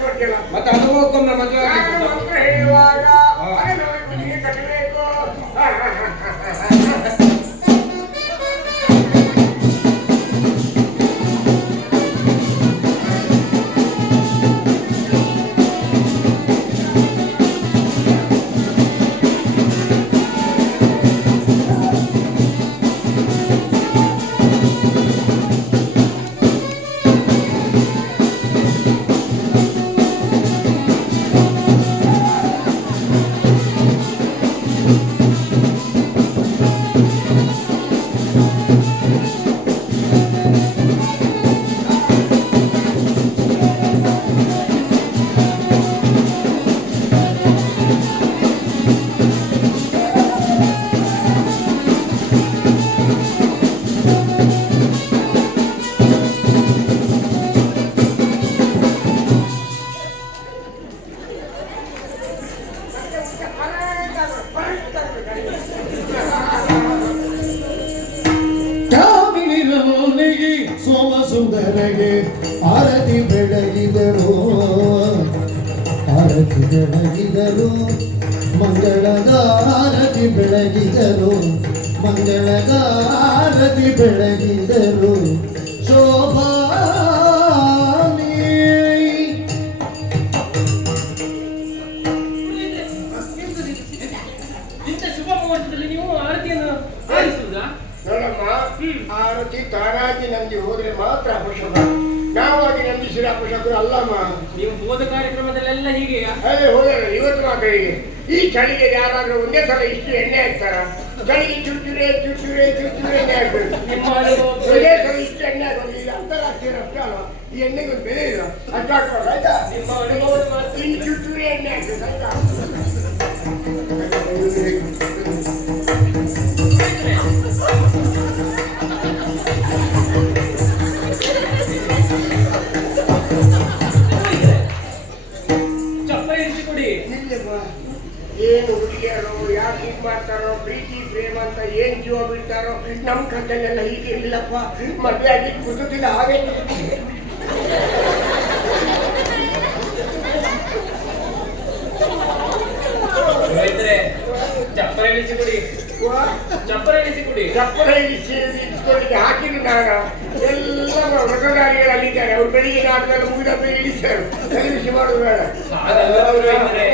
ಮಾಡ್ತೀಯಲ್ಲ ಮತ್ತೆ ಅನುಭವಕ್ಕೊಮ್ಮೆ ಮದುವೆ ನಾನು ಆಗಿದ್ದು. ಮಂತ್ರ ಹೇಳುವಾಗ ಅದನ್ನು ಕಟ್ಟಬೇಕು ಕಾಮಿನಿರನಿಗೆ ಸೋಮ ಸುಂದರಗೆ ಆರತಿ ಬೆಳಗಿದರು, ಆರತಿ ಬೆಳಗಿದರು, ಮಂಗಳದ ಆರತಿ ಬೆಳಗಿದರು, ಮಂಗಳದ ಆರತಿ ಬೆಳಗಿದರು. ಶೋಭಾ ಇಂಥ ಶುಭ ಮುಹೂರ್ತದಲ್ಲಿ ನೀವು ಆರತಿಯನ್ನು ಆರಿಸುವುದಾ? ನೋಡಮ್ಮ ಆರತಿ ತಾನಾಗಿ ನಂದಿ ಹೋದ್ರೆ ಮಾತ್ರ ಅಪಶಬ್ದ, ನಾವಾಗಿ ನಂದಿಸಿದ ಅಪಶಬ್ದ ಅಲ್ಲಮ್ಮ. ನೀವು ಹೋದ ಕಾರ್ಯಕ್ರಮದಲ್ಲೆಲ್ಲ ಹೀಗೆಯಾ? ಅದೇ ಹೋಗಲ್ಲ ಇವತ್ತು ಮಾತ್ರ ಹೀಗೆ. ಈ ಚಳಿಗೆ ಯಾರಾದ್ರೂ ಒಂದೇ ಸಲ ಇಷ್ಟು ಎಣ್ಣೆ ಹಾಕ್ತಾರ? ಚಳಿಗೆ ಚುಚ್ಚುರೆ ಚುಚ್ಚುರೆ ಚುಚ್ಚುರೆ ಎಣ್ಣೆ ಹಾಕ್ಬೇಕು. ನಿಮ್ಮ ಅನುಭವ ಒಂದೇ ಸಲ ಇಷ್ಟು ಎಣ್ಣೆ ಹಾಕೋದು ಈಗ ಅಂತಾರಾಷ್ಟ್ರೀಯ ರಫ್ತು ಅಲ್ವಾ? ಈ ಎಣ್ಣೆಗೆ ಒಂದು ಬೆಲೆ ಇಲ್ಲ, ಅರ್ಥ ಹಾಕೋದು ಆಯ್ತಾ? ನಿಮ್ಮ ಅನುಭವದ ಮಾತು. ಇನ್ನು ಚುಚ್ಚುರೆ ಎಣ್ಣೆ ಹಾಕ್ಬೇಕು ಆಯ್ತಾ? ಚಪ್ಪಲಿ ಇರಿಸಿಕೊಡಿ. ಏನು ಹುಡುಗಿಯರು ಯಾಕೆ ಹೀಗೆ ಮಾಡ್ತಾರೋ, ಪ್ರೀತಿ ಪ್ರೇಮ ಅಂತ ಏನ್ ಜೀವ ಬಿಡ್ತಾರೋ, ನಮ್ಮ ಕಣ್ಣಲ್ಲೆಲ್ಲ ಹೀಗೆ ಇಲ್ಲಪ್ಪ. ಮದುವೆ ಆಗಿ ಕುಸುತ್ತಿಲ್ಲ ಹಾಗೆ ಪುರೋಹಿತರೆ, ಚಪ್ಪಲಿ ಇಳಿಸಿಕೊಡಿ. ಚಪ್ಪಲಿ ಇಳಿಸಿಕೊಡಿ. ಚಪ್ಪರ ಇಳಿಸ್ಕೊಳ್ಳಿಕ್ಕೆ ಹಾಕಿದ್ರು ನಾಗ ಎಲ್ಲ ಮೃಗಗಾರಿಗಳಲ್ಲಿದ್ದಾರೆ. ಅವ್ರು ಬೆಳಿಗ್ಗೆ ನಾಟಕ ಮುಗಿದ ಮೇಲೆ ಇಳಿಸ್ತಾರೆ. ವಿಷಯ ಮಾಡೋದು ಬೇಡ. ಹಾಗಲ್ಲ ಪುರೋಹಿತರೆ,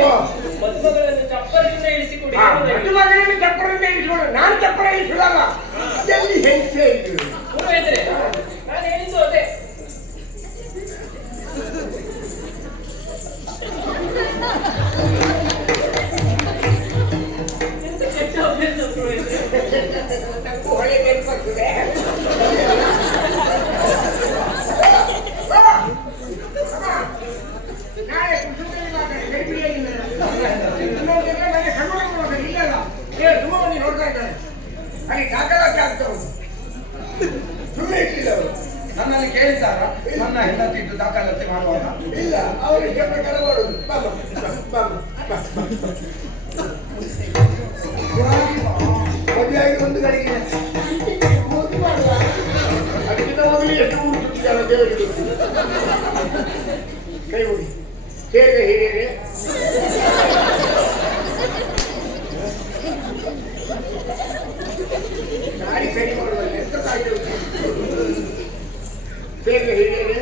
ಮದುಮಗಳನ್ನು ಚಪ್ಪಲಿಯಿಂದ ಇಳಿಸಿಕೊಡಿ. ಮದ್ದು ಮಗನನ್ನು ಚಪ್ಪರದಿಂದ ಇಳಿಸ್ಕೊಂಡು ನಾನು ಚಪ್ಪರ ಇಳಿಸಲ್ಲ. ಎಲ್ಲಿ ಹೆಂಗಸೆ ಇದ್ರು ಪುರೋಹಿತರೆ, ನಾನು ಹೇಳಿದ್ದು ಅದೇ. ಎಂತ ಕೆಟ್ಟ ಅಭ್ಯಾಸ ಪುರೋಹಿತರೆ. ನಂಗೂ ಹೊಳೆ ನೆನಪಾಗ್ತದೆ. ನಾಳೆ ಕುಟುಂಬದಲ್ಲಿ ಮಾತಾಡಿ ಗಡಿಬಿಡಿಯಲ್ಲಿ ಇನ್ನೊಂದಿದ್ರೆ ನನಗೆ ಸಣ್ಣ ಇಲ್ಲಲ್ಲ. ತುಂಬ ಮಂದಿ ನೋಡ್ತಾ ಇದ್ದಾರೆ. ಅಲ್ಲಿ ದಾಖಲಾತಿ ಆಗ್ತಾ ಉಂಟು. ಸುಮ್ಮನೆ ಇಟ್ಟಿಲ್ಲ ಅವರು. ನನ್ನಲ್ಲಿ ಕೇಳಿದ್ದಾರ ನನ್ನ ಹೆಂಡತಿದ್ದು ದಾಖಲಾತಿ ಮಾಡುವಾಗ? ಇಲ್ಲ, ಅವರು ಇಷ್ಟ ಪ್ರಕಾರ ಮಾಡೋದು. ಬಾಬಾ ಮದುವೆಯಾಗಿ ಒಂದು ಕಡೆಗೆ ಮದುವೆ ಮಾಡುವ ಅದಕ್ಕಿಂತ ಮೊದಲು ಎಷ್ಟು ಊರು ಸುತ್ತಿದ್ದಾರೆ ದೇವರಿಗೆ ಗೊತ್ತಿಲ್ಲ. ಕೈ ಹೋಗಿ ಹೇಗೆ ಹಿರಿಯರೇ, ಗಾಡಿ ಸರಿ ಮಾಡುವಲ್ಲ ಎಂತ ಕಾಯ್ದೆ ಹೇಗೆ ಹಿರಿಯರೇ,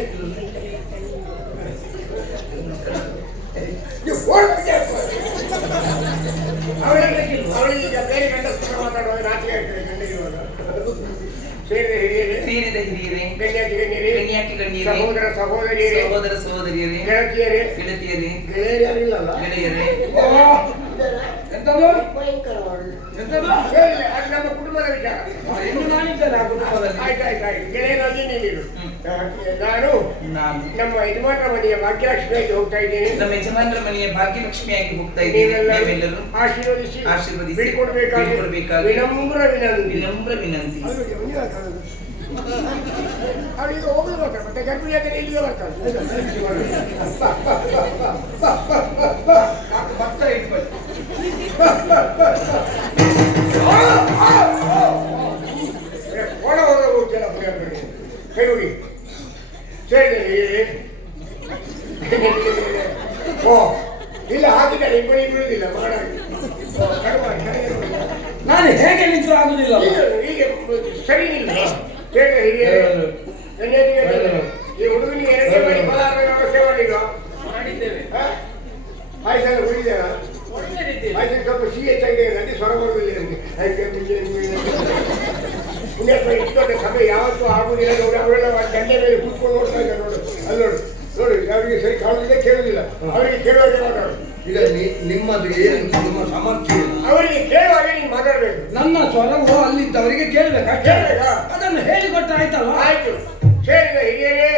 ಅವಳಿಗೆ ಬೇರೆ ಗಂಡಸ್ತರ ಮಾತಾಡುವಾಗ ನಾಚಿಕೆ ಆಗ್ತದೆ ಗಂಡಗಿರುವಾಗ. ಸೇರಿದ ಹಿರಿಯರೇ, ಸೇರಿದ ಹಿರಿಯರೇ, ಗಣ್ಯಾತಿ ಗಣ್ಯರೇ, ಗಣ್ಯಾತಿ ಗಣ್ಯರೇ, ಸಹೋದರ ಸಹೋದರಿಯರೇ, ಸಹೋದರ ಸಹೋದರಿಯರೇ, ಗೆಳತಿಯರೇ, ಗೆಳತಿಯರೇ, ಗೆಳೆಯರಿಲ್ಲಲ್ಲ ಗೆಳೆಯರೇ, ಎಂತದು ಎಂತದು ಅದು ನಮ್ಮ ಕುಟುಂಬದ ವಿಚಾರ. ಇನ್ನು ನಾನಿದ್ದೇನೆ ಆ ಕುಟುಂಬದಲ್ಲಿ. ಆಯ್ತಾಯ್ತಾಯ್ತು, ಗೆಳೆಯನಾಗಿ ನೀನು. ನಾನು ನಾನು ನಮ್ಮ ಯಜಮಾನರ ಮನೆಯ ಭಾಗ್ಯಲಕ್ಷ್ಮಿಯಾಗಿ ಹೋಗ್ತಾ ಇದ್ದೇನೆ. ನಮ್ಮ ಯಜಮಾನರ ಮನೆಯ ಭಾಗ್ಯಲಕ್ಷ್ಮಿಯಾಗಿ ಹೋಗ್ತಾ ಇದ್ದೇನೆ. ನೀವೆಲ್ಲರೂ ಆಶೀರ್ವದಿಸಿ ಆಶೀರ್ವದಿಸಿ ಬಿಡಿಕೊಡ್ಬೇಕಾಗಿ ಬಿಡಿಕೊಡ್ಬೇಕಾಗಿ ವಿನಮ್ರ ವಿನಂತಿ. ವಿನಮ್ರ ವಿನಂತಿ. ಅವರಿಗೆ ಹೋಗಲು ಬರ್ತಾರೆ, ಮತ್ತೆ ಗರ್ಭಿಣಿಯಾದರೆ ಇಲ್ಲಿಗೆ ಬರ್ತಾರೆ. ಭತ್ತ ಇಟ್ಕೊಳ್ಳಿ. ಒಳ ಹೋಗಲು ಜನ ಹೇಳಿ ಸರಿ. ಓ ಇಲ್ಲ ಹಾಕಿದ್ದಾರೆ, ಇಬ್ಬರು ಬೀಳುದಿಲ್ಲ ಮಾಡಿ. ನಾನು ಹೇಗೆ ನಿಂತರೂ ಆಗುದಿಲ್ಲ. ಹೀಗೆ ಸರಿ ಇಲ್ಲ. ಈ ಹುಡುಗನಿಗೆ ಎರಡನೇ ಮಾಡಿ ಪದಾರ್ಥ ವ್ಯವಸ್ಥೆ ಮಾಡಿಲ್ಲ. ಮಾಡಿದ್ದೇವೆ. ಪಾಯಸ ಎಲ್ಲ ಕುಡಿದೇನಾ? ಒಳ್ಳೆದಿದ್ದೇವೆ. ಪಾಯಸ ಸ್ವಲ್ಪ ಸಿಹಿ ಹೆಚ್ಚಾಗಿದೆ, ನದಿ ಸ್ವರ ಬರುವುದಿಲ್ಲ ನನಗೆ. ಪುಣ್ಯಾತ್ಮ ಇಷ್ಟೊಂದು ಸಭೆ ಯಾವತ್ತೂ ಆಗುದಿಲ್ಲ. ನೋಡಿ ಅವರೆಲ್ಲ ಗಂಟೆ ಮೇಲೆ ಕೂತ್ಕೊಂಡು ನೋಡ್ತಾ ಇದ್ದಾರೆ. ನೋಡು ಅಲ್ಲಿ ನೋಡು ನೋಡಿ, ಅವರಿಗೆ ಸರಿ ಕಾಣುವುದೇ ಕೇಳುವುದಿಲ್ಲ. ಅವರಿಗೆ ಕೇಳುವಾಗೆ ಮಾತಾಡು. ಈಗ ನಿಮ್ಮದು ಏನು ನಿಮ್ಮ ಸಾಮರ್ಥ್ಯ ಏನು? ಅವರಿಗೆ ಕೇಳುವಾಗೆ ನೀನು ಮಾತಾಡಬೇಕು. ನನ್ನ ಸ್ವರವು ಅಲ್ಲಿದ್ದವರಿಗೆ ಕೇಳಬೇಕಾ? ಕೇಳಬೇಕಾ? ಅದನ್ನು ಹೇಳಿಕೊಟ್ಟ ಆಯ್ತಲ್ವಾ? ಆಯ್ತು. ಸೇರಿದ ಹಿರಿಯರೇ,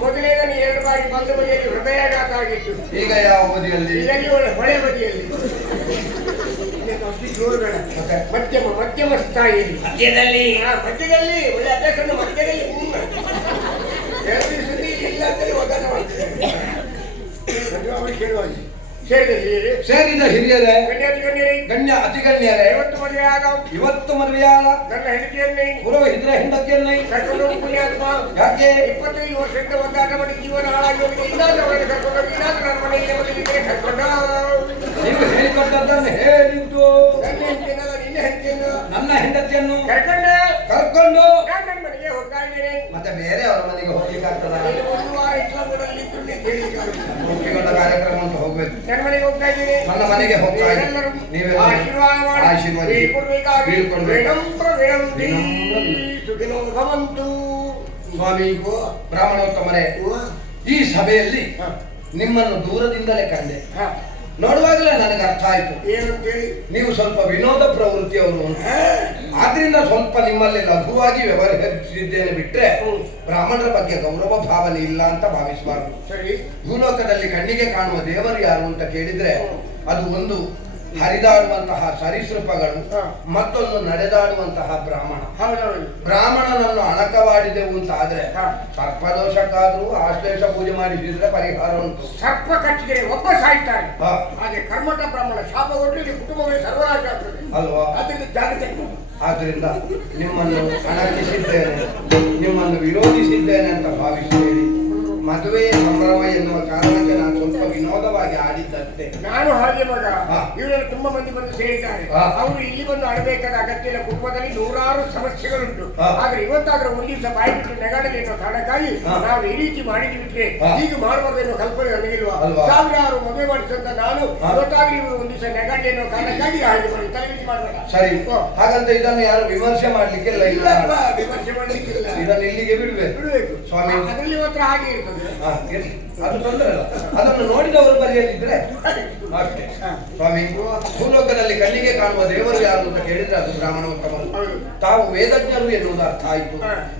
ಮೊದಲೇ ನಾನು 2 ಬಾರಿ ಬಂದ ಬದಿಯಲ್ಲಿ ಹೃದಯಾಘಾತ ಆಗಿತ್ತು. ಈಗ ಯಾವ ಬದಿಯಲ್ಲಿ? ಇದರಲ್ಲಿ ಹೊಳೆ ಬದಿಯಲ್ಲಿ. ಅಷ್ಟು ಜೋರು ಬೇಡ, ಮಧ್ಯಮ ಸ್ಥಾಯಿಯಲ್ಲಿ. ಮಧ್ಯದಲ್ಲಿ ಒಳ್ಳೆ ಅಭ್ಯಾಸ. ಮಧ್ಯದಲ್ಲಿ ಇಲ್ಲ ಅಂತೇಳಿ ಒದ್ದಾಟ ಮಾಡ್ತೇನೆ. ಅವರು ಕೇಳುವಾಗ ಸೇರಿದ ಹಿರಿಯರೇ, ಗಣ್ಯ ಅತಿ ಗಣ್ಯರೇ, ಇವತ್ತು ಮದುವೆಯಾದ ನನ್ನ ಹೆಂಡತಿಯನ್ನೇ ಪುರೋಹಿತರ ಹೆಂಡತಿಯನ್ನೇ ಕರ್ಕೊಂಡು ಪುಣ್ಯಾತ್ಮ ಯಾಕೆ 25 ವರ್ಷದಿಂದ ಒದ್ದಾಟ ಮಾಡಿ ಜೀವನ ಹಾಳಾಗಿ ಹೋಗಿದೆ. ಇನ್ನಾದ್ರೂ ಅವರಿಗೆ ಕರ್ಕೊಂಡು ಇನ್ನಾದ್ರೂ ನನ್ನ ಮನೆಯಲ್ಲಿ ಮದುವೆ ಕರ್ಕೊಂಡ. ನೀವು ಹೇಳಿಕೊಟ್ಟದ್ದನ್ನು ಹೇಳಿದ್ದು ನನ್ನ ಹೆಂಡತಿಯನ್ನಲ್ಲ, ನಿನ್ನ ಹೆಂಡತಿಯನ್ನು ನನ್ನ ಹೆಂಡತಿಯನ್ನು ಕರ್ಕೊಂಡು ಕರ್ಕೊಂಡು ನನ್ನ ಮನೆಗೆ ಹೋಗ್ತಾ ಇದ್ದೇನೆ. ಮತ್ತೆ ಬೇರೆ ಅವರ ಮನೆಗೆ ಹೋಗ್ಲಿಕ್ಕಾಗ್ತದ? ಒಂದು ವಾರ ಇಸ್ಲಾಂಗಳಲ್ಲಿ ಇದ್ದು ಒಪ್ಪಿಕೊಂಡ ಕಾರ್ಯಕ್ರಮ ಅಂತ ಹೋಗ್ಬೇಕು. ನನ್ನ ಮನೆಗೆ ಹೋಗ್ತಾ ಇದ್ದೀನಿ. ನನ್ನ ಮನೆಗೆ ಹೋಗ್ತಾ ಇದ್ದೀನಿ. ಎಲ್ಲರೂ ನೀವೆಲ್ಲ ಆಶೀರ್ವಾದ ಮಾಡಿ ಆಶೀರ್ವಾದ ಬೀಳ್ಕೊಡ್ಬೇಕಾಗಿ ಬೀಳ್ಕೊಡ್ಬೇಕು. ವಿನಮ್ರ ವಿನಂತಿ. ಸುಖಿನೋ ಭವಂತು. ಸ್ವಾಮಿ ಬ್ರಾಹ್ಮಣೋತ್ತಮರೇ, ಈ ಸಭೆಯಲ್ಲಿ ನಿಮ್ಮನ್ನು ದೂರದಿಂದಲೇ ಕಂಡೆ. ನೋಡುವಾಗಲೇ ನನಗೆ ಅರ್ಥ ಆಯ್ತು ಏನಂತೇಳಿ. ನೀವು ಸ್ವಲ್ಪ ವಿನೋದ ಪ್ರವೃತ್ತಿಯವರು ಅಂತ. ಆದ್ರಿಂದ ಸ್ವಲ್ಪ ನಿಮ್ಮಲ್ಲಿ ಲಘುವಾಗಿ ವ್ಯವಹರಿಸಿದ್ದೇನೆ ಬಿಟ್ರೆ ಬ್ರಾಹ್ಮಣರ ಬಗ್ಗೆ ಗೌರವ ಭಾವನೆ ಇಲ್ಲ ಅಂತ ಭಾವಿಸಬಾರದು. ಸರಿ. ಭೂಲೋಕದಲ್ಲಿ ಕಣ್ಣಿಗೆ ಕಾಣುವ ದೇವರು ಯಾರು ಅಂತ ಕೇಳಿದ್ರೆ ಅದು ಒಂದು ಹರಿದಾಡುವಂತಹ ಸರೀಸೃಪಗಳು, ಮತ್ತೊಂದು ನಡೆದಾಡುವಂತಹ ಬ್ರಾಹ್ಮಣ. ಬ್ರಾಹ್ಮಣನನ್ನು ಅಣಕವಾಡಿದೆವು ಅಂತ ಆದ್ರೆ ಸರ್ಪದೋಷಕ್ಕಾದ್ರೂ ಆಶ್ಲೇಷ ಪೂಜೆ ಮಾಡಿಸಿದ್ರೆ ಪರಿಹಾರ ಉಂಟು. ಸರ್ಪ ಕಚ್ಚಿದರೆ ಒಬ್ಬ ಸಾಯ್ತಾರೆ. ಹಾಗೆ ಕರ್ಮಠ ಬ್ರಾಹ್ಮಣ ಶಾಪಗೊಂಡು ಇಲ್ಲಿ ಕುಟುಂಬವೇ ಸರ್ವನಾಶ ಆಗ್ತದೆ ಅಲ್ವಾ? ಅದರಿಂದ ಜಾಗೃತಿ. ಆದ್ರಿಂದ ನಿಮ್ಮನ್ನು ಅಣಕಿಸಿದ್ದೇನೆ, ನಿಮ್ಮನ್ನು ವಿರೋಧಿಸಿದ್ದೇನೆ ಅಂತ ಭಾವಿಸಿದ್ದೇನೆ. ಮದುವೆ ಸಂಭ್ರಮ ಎನ್ನುವ ಕಾರಣಕ್ಕೆ ನಾನು ಸ್ವಲ್ಪ ವಿನೋದವಾಗಿ ಆಡಿದ್ದಷ್ಟೇ. ನಾನು ಹಾಗೆ ಮಗ. ಇವರೆಲ್ಲ ತುಂಬಾ ಮಂದಿ ಬಂದು ಸೇರಿದ್ದಾರೆ. ಅವರು ಇಲ್ಲಿ ಬಂದು ಆಡಬೇಕಾದ ಅಗತ್ಯ ಇಲ್ಲ. ಕುಟುಂಬದಲ್ಲಿ ನೂರಾರು ಸಮಸ್ಯೆಗಳುಂಟು. ಆದ್ರೆ ಇವತ್ತಾದ್ರೂ ಒಂದು ದಿವಸ ಬಾಯಿ ಬಿಟ್ಟು ನೆಗಾಡಲಿ ಎನ್ನುವ ಕಾರಣಕ್ಕಾಗಿ ನಾವು ಈ ರೀತಿ ಮಾಡಿದ್ಬಿಟ್ರೆ ಹೀಗೆ ಮಾಡಬಾರ್ದು ಎನ್ನುವ ಕಲ್ಪನೆ ನನಗಿಲ್ವಾ? ಸಾವಿರಾರು ಮದುವೆ ಮಾಡಿಸಂತ ನಾನು ಇವತ್ತಾದ್ರೂ ಇವರು ಒಂದು ದಿವಸ ನೆಗಾಡಲಿ ಎನ್ನುವ ಕಾರಣಕ್ಕಾಗಿ ಹಾಗೆ ಮಾಡಿ ತಲೆಬಿಸಿ ಮಾಡಬೇಡ. ಸರಿ, ಹಾಗಂತ ಇದನ್ನು ಯಾರು ವಿಮರ್ಶೆ ಮಾಡ್ಲಿಕ್ಕಿಲ್ಲ. ಇಲ್ಲ, ವಿಮರ್ಶೆ ಮಾಡ್ಲಿಕ್ಕಿಲ್ಲ. ಇದನ್ನು ಇಲ್ಲಿಗೆ ಬಿಡ್ಬೇಕು ಸ್ವಾಮಿ. ಅದರಲ್ಲಿ ಮಾತ್ರ ಹಾಗೆ ಇರ್ತದೆ. ಅದು ತೊಂದರೆ ಅಲ್ಲ, ಅದನ್ನು ನೋಡಿದವರು ಬರೆಯದಿದ್ರೆ ಅಷ್ಟೇ. ಸ್ವಾಮಿ, ಭೂಲೋಕದಲ್ಲಿ ಕಣ್ಣಿಗೆ ಕಾಣುವ ದೇವರು ಯಾರು ಅಂತ ಕೇಳಿದ್ರೆ ಅದು ಬ್ರಾಹ್ಮಣೋತ್ತಮರು. ತಾವು ವೇದಜ್ಞರು ಎನ್ನುವುದು ಅರ್ಥ ಆಯ್ತು.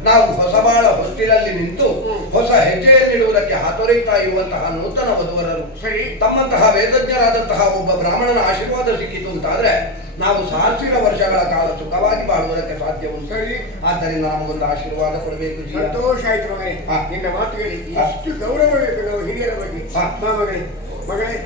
ನಾವು ಹೊಸಬಾಳ ಹೊಸ್ತಿಲಲ್ಲಿ ನಿಂತು ಹೊಸ ಹೆಜ್ಜೆಯನ್ನಿಡುವುದಕ್ಕೆ ಹಾತೊರೆಯುತ್ತಾ ಇರುವಂತಹ ನೂತನ ವಧುವರರು. ಸರಿ. ತಮ್ಮಂತಹ ವೇದಜ್ಞರಾದಂತಹ ಒಬ್ಬ ಬ್ರಾಹ್ಮಣನ ಆಶೀರ್ವಾದ ಸಿಕ್ಕಿತು ಅಂತಾದ್ರೆ ನಾವು 1000 ವರ್ಷಗಳ ಕಾಲ ಸುಖವಾಗಿ ಬಾಳುವುದಕ್ಕೆ ಸಾಧ್ಯ ಉಂಟು. ಸರಿ. ಆದ್ದರಿಂದ ನಮಗೊಂದು ಆಶೀರ್ವಾದ ಕೊಡಬೇಕು. ಸಂತೋಷ ಆಯ್ತು ಮಗನೇ. ನಿನ್ನ ಮಾತುಗಳಿಗೆ ಎಷ್ಟು ಗೌರವ ಬೇಕು ನಾವು ಹಿರಿಯರ ಬಗ್ಗೆ. ಮಗನೇ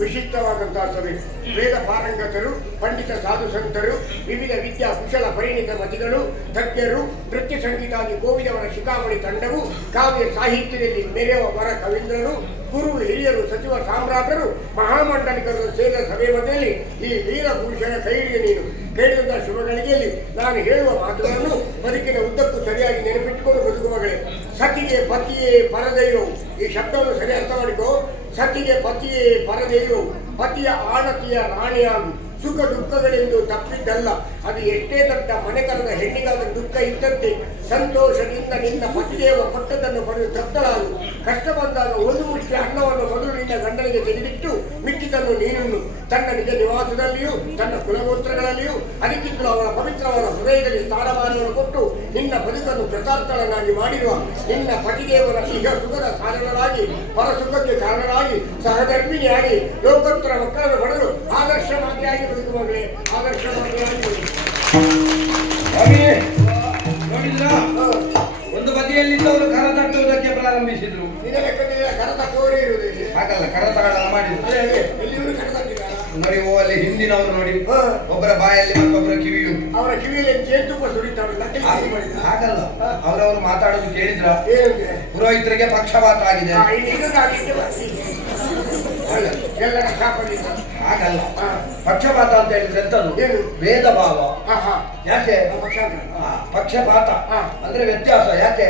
ವಿಶಿಷ್ಟವಾದಂತಹ ಸಭೆ. ವೇದ ಪಾರಂಗತರು, ಪಂಡಿತ ಸಾಧು ಸಂತರು, ವಿವಿಧ ವಿದ್ಯಾ ಕುಶಲ ಪರಿಣಿತ ಮತಿಗಳು, ತಜ್ಞರು, ನೃತ್ಯ ಸಂಗೀತಾದಿ ಕೋವಿದವರ ಶಿಖಾಮಣಿ ತಂಡವು, ಕಾವ್ಯ ಸಾಹಿತ್ಯದಲ್ಲಿ ಮೆರೆಯುವ ವರ ಕವೀಂದ್ರರು, ಗುರು ಹಿರಿಯರು, ಸಚಿವ ಸಾಮ್ರಾಟರು, ಮಹಾಮಂಡಲಿಕರು ಸೇರಿದ ಸಭೆ ಮಧ್ಯದಲ್ಲಿ ಈ ವೀರ ಪುರುಷನ ಕೈ ಹಿಡಿಯ ನೀನು. ಕೇಳಿದಂತಹ ಶುಭ ಗಳಿಗೆಯಲ್ಲಿ ನಾನು ಹೇಳುವ ಮಾತುಗಳನ್ನು ಬದುಕಿನ ಉದ್ದಕ್ಕೂ ಸರಿಯಾಗಿ ನೆನಪಿಟ್ಟುಕೊಂಡು ಬದುಕುವಗಳೇ. ಸತಿಗೆ ಪತಿಯೇ ಪರದೆಯೋ, ಈ ಶಬ್ದವನ್ನು ಸರಿ ಅರ್ಥ ಮಾಡಿಕೋ. ಸತಿಗೆ ಪತಿಯೇ ಪರದೆಯೋ, ಪತಿಯ ಆಣತಿಯ ರಾಣಿಯಾಗು. ಸುಖ ದುಃಖಗಳೆಂದು ತಪ್ಪಿದ್ದಲ್ಲ, ಅದು ಎಷ್ಟೇ ದೊಡ್ಡ ಮನೆತನದ ಹೆಣ್ಣಿಗಾದ ದುಃಖ ಇದ್ದಂತೆ ಸಂತೋಷದಿಂದ ನಿನ್ನ ಪತಿದೇವ ಕೊಟ್ಟದನ್ನು ಪಡೆದು ತಪ್ತಳಾಗು. ಕಷ್ಟ ಬಂದಾಗ ಒಂದು ಮುಷ್ಟಿ ಅನ್ನವನ್ನು ಮೊದಲು ನಿನ್ನ ಗಂಡನಿಗೆ ತೆಗೆದಿಟ್ಟು ಮಿಕ್ಕಿದನ್ನು ನೀನನ್ನು ತನ್ನ ನಿಜ ನಿವಾಸದಲ್ಲಿಯೂ ತನ್ನ ಕುಲಗೋತ್ರಗಳಲ್ಲಿಯೂ ಅದಕ್ಕಿಂತಲೂ ಅವಳ ಪವಿತ್ರವಾದ ಹೃದಯದಲ್ಲಿ ಸ್ಥಾನಮಾನವನ್ನು ಕೊಟ್ಟು ನಿನ್ನ ಬದುಕನ್ನು ಕೃತಾರ್ಥಳನ್ನಾಗಿ ಮಾಡಿರುವ ನಿನ್ನ ಪತಿದೇವರ ಈಗ ಸುಖದ ಸಾಧನರಾಗಿ ಪರಸುಖಕ್ಕೆ ಕಾರಣರಾಗಿ ಸಹಧರ್ಮಿಣಿಯಾಗಿ ಲೋಕೋತ್ತರ ಮಕ್ಕಳನ್ನು ಪಡೆದು ಆದರ್ಶವಾಗಿಯಾಗಿ ಬದುಕು ಮಗಳೇ, ಆದರ್ಶವಾಗಿಯಾಗಿ ಬದುಕು. ನೋಡಿದ್ರ ಒಂದು ಬದಿಯಲ್ಲಿದ್ದವರು ಕರ ತಟ್ಟುವುದಕ್ಕೆ ಪ್ರಾರಂಭಿಸಿದ್ರು. ನಿನ್ನ ಲೆಕ್ಕದಲ್ಲಿ ಕರ ತಟ್ಟುವವರೇ ಇರುವುದಿಲ್ಲ. ಹಾಗಲ್ಲ, ಕರತಗಳ ಮಾಡಿದ್ರು. ಎಲ್ಲಿವರು ಕರ ತಟ್ಟಿದ್ದಾರೆ ನೋಡಿ ಅಲ್ಲಿ ಹಿಂದಿನವರು ನೋಡಿ, ಒಬ್ಬರ ಬಾಯಲ್ಲಿ ಮತ್ತೊಬ್ಬರ ಕಿವಿಯು, ಅವರ ಕಿವಿಯಲ್ಲಿ ಜೇನುತುಪ್ಪ ಸುರಿತಾವಲ್ಲ. ಹಾಗಲ್ಲ, ಅವರವರು ಮಾತಾಡೋದು ಕೇಳಿದ್ರ ಏನಂತೆ? ಪುರೋಹಿತರಿಗೆ ಪಕ್ಷಪಾತ ಆಗಿದೆ. ಎಲ್ಲರ ಶಾಪದಿಂದ ಹಾಗಲ್ಲ, ಪಕ್ಷಪಾತ ಅಂತ ಹೇಳಿದ್ರೆ ಎಂತದ್ದು? ಏನು? ಭೇದ ಭಾವ. ಯಾಕೆ ಪಕ್ಷಪಾತ ಅಂದ್ರೆ ವ್ಯತ್ಯಾಸ? ಯಾಕೆ?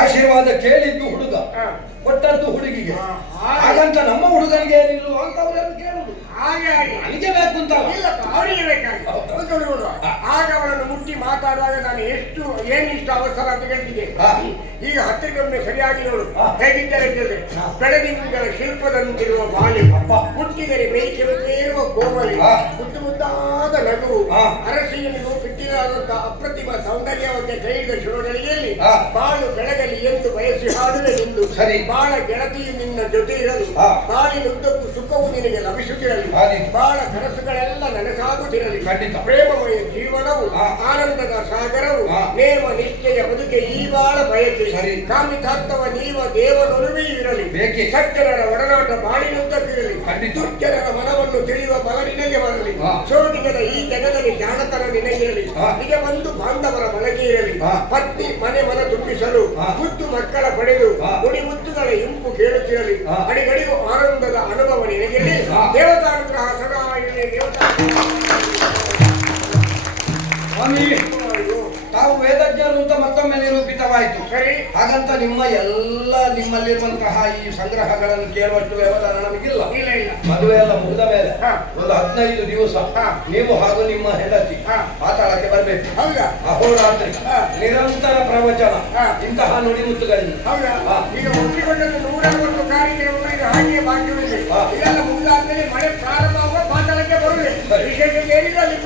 ಆಶೀರ್ವಾದ ಕೇಳಿದ್ದು ಹುಡುಗ, ಕೊಟ್ಟದ್ದು ಹುಡುಗಿಗೆ. ಹಾಗಂತ ನಮ್ಮ ಹುಡುಗನಿಗೆ ಏನಿಲ್ಲ ಅಂತ ಅವರನ್ನು ಕೇಳುದು. ಹಾಗೆ ನನಗೆ ಬೇಕು ಅಂತ ಇಲ್ಲಪ್ಪ, ಅವರಿಗೆ ಬೇಕಾಗಿ ಆಗ ಅವಳನ್ನು ಮುಟ್ಟಿ ಮಾತಾಡುವಾಗ ನಾನು ಏನಿಷ್ಟು ಅವಸರ ಅಂತ ಹೇಳ್ತಿದ್ದೆ. ಈಗ ಹತ್ತಿರಗೊಮ್ಮೆ ಸರಿಯಾಗಿ ನೋಡು ಹೇಗಿದ್ದಾರೆ ಬೆಳದಿಂಗಳ ಶಿಲ್ಪದಂತಿರುವ ಬಾಲಿ, ಮುಟ್ಟಿದರೆ ಬೇಯಿಸಬೇಕೇ ಇರುವ ಕೋಮಲಿ, ಮುದ್ದು ಮುದ್ದಾದ ನಗು, ಅರಸಿಯನ್ನು ಬಿಟ್ಟಿರಾದಂತಹ ಅಪ್ರತಿಮ ಸೌಂದರ್ಯವಂತೆ ಕೈಯಿದ ಶುರುಗಳಿಗೆಯಲ್ಲಿ ಬಾಳು ಬೆಳಗಲಿ ಎಂದು ಬಯಸಿ ಹಾಡುವೆ ನಿಂದು. ಬಾಳ ಗೆಳತಿಯು ನಿನ್ನ ಜೊತೆ ಇರಲು, ಬಾಳಿನುದ್ದಕ್ಕೂ ಸುಖವು ನಿನಗೆ ಲಭಿಸುತ್ತಿರಲಿ, ಬಾಳ ಕನಸುಗಳೆಲ್ಲ ನನಸಾಗುತ್ತಿರಲಿ. ಪ್ರೇಮಮಯ ಜೀವನವು, ಆನಂದದ ಸಾಗರವು, ನೇಮ ನಿಶ್ಚಯ ಬದುಕೆ ಈ ಬಾಳ ಬಯಕೆ. ಕಾಮಿತಾರ್ಥವ ನೀವ ದೇವನೊಲುಮೆ ಇರಲಿ, ಸಜ್ಜನರ ಒಡನಾಟ ಬಾಳಿನುದ್ದಕ್ಕಿರಲಿ, ದುರ್ಜನರ ಮನವನ್ನು ತಿಳಿಯುವ ಬಲ ನಿನಗೆ ಬರಲಿ. ಶೋಧಿಗದ ಈ ಜಗದಲ್ಲಿ ಜಾಣತನ ನಿನಗಿರಲಿ, ನಿಜ ಬಂದು ಬಾಂಧವರ ಬಳಕೆ ಇರಲಿ. ಪತ್ನಿ ಮನೆ ಮನ ತುಂಬಿಸಲು ಮುದ್ದು ಮಕ್ಕಳ ಪಡೆದು ನುಡಿ ಮುತ್ತುಗಳ ಇಂಪು ಕೇಳುತ್ತಿರಲಿ. ಅಡಿಗಡಿಗೂ ಆನಂದದ ಅನುಭವ ನಿನಗಿರಲಿ. ದೇವತಾನುಗ್ರಹ ಸದಾ ಇರಲಿ. ದೇವತಾ ತಾವು ವೇದಜ್ಞರು ಅಂತ ಮತ್ತೊಮ್ಮೆ ನಿರೂಪಿತವಾಯಿತು. ಸರಿ, ಹಾಗಂತ ನಿಮ್ಮಲ್ಲಿರುವಂತಹ ಈ ಸಂಗ್ರಹಗಳನ್ನು ಕೇಳುವಷ್ಟು ವ್ಯವಧಾನ ನಮಗಿಲ್ಲ. ಮದುವೆ ಎಲ್ಲ ಮುಗಿದ ಮೇಲೆ ಒಂದು 15 ದಿವಸ ನೀವು ಹಾಗೂ ನಿಮ್ಮ ಹೆಂಡತಿ ಪಾತಾಳಕ್ಕೆ ಬರಬೇಕು. ಅಹೋರಾತ್ರಿ ನಿರಂತರ ಪ್ರವಚನ, ಇಂತಹ ನುಡಿಮುತ್ತುಗಳಿಂದ. ಈಗ ಮುಟ್ಟಿಕೊಂಡದ್ದು 160 ಕಾರ್ಯಕ್ರಮಗಳು ಇದು ಹಾಗೆಯೇ ಬಾಕಿಯುಳಿದೆ. ಇದೆಲ್ಲ ಮುಗಿದಾದ್ಮೇಲೆ ಮಳೆ ಪ್ರಾರಂಭವಾಗುವ ಪಾತಾಳಕ್ಕೆ ಬರುವೆ. ವಿಶೇಷ ಏನಿಲ್ಲ ಅಲ್ಲಿ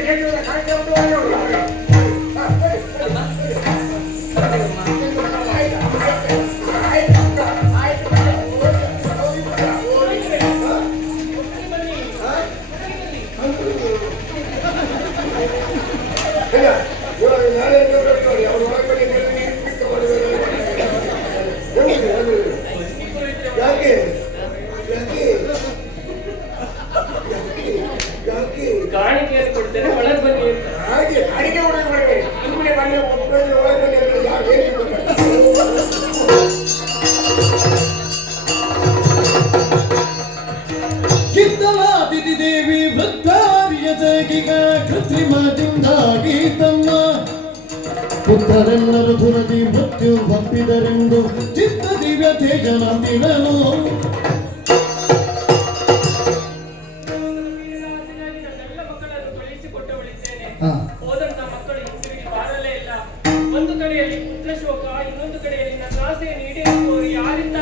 ವಿಶೇಷವಾದ ಕಾರ್ಯಕ್ರಮ. ಕಾಣಿಕೆಯನ್ನು ಕೊಡ್ತೇನೆ, ಒಳಗೆ ಬನ್ನಿ. ಹಾಗೆ ಅಡಿಗೆ ಒಳಗೆ ಬರಬೇಕು. ಸುಮ್ಮನೆ ಬನ್ನಿ ಒಳಗೆ ಬನ್ನಿ ಅಂದ್ರೆ ಯಾರು ಏನು ಕಿತ್ತಲಾದಿತಿ ದೇವಿ ವೃದ್ಧಾರ್ಯ ಜಗಿಗ ಕೃತ್ರಿಮದಿಂದಾಗಿ ತಮ್ಮ ಪುತ್ರರೆಲ್ಲರೂ ದುರದಿ ಮೃತ್ಯು ಒಪ್ಪಿದರೆಂದು ಚಿತ್ತ ದಿವ್ಯ ತೇಜನಂದಿನನು. ನನ್ನೆಲ್ಲ ಮಕ್ಕಳನ್ನು ಕಳುಹಿಸಿಕೊಟ್ಟವಳಿದ್ದೇನೆ. ಹೋದಂತ ಮಕ್ಕಳು ಹಿಂದಿರುಗಿ ಬಾರಲೇ ಇಲ್ಲ. ಒಂದು ಕಡೆಯಲ್ಲಿ ಪುತ್ರ ಶೋಕ, ಇನ್ನೊಂದು ಕಡೆಯಲ್ಲಿ ನನ್ನ ಆಸೆಯನ್ನು ಈಡೇರಿಸುವವರು ಯಾರಿಂದ?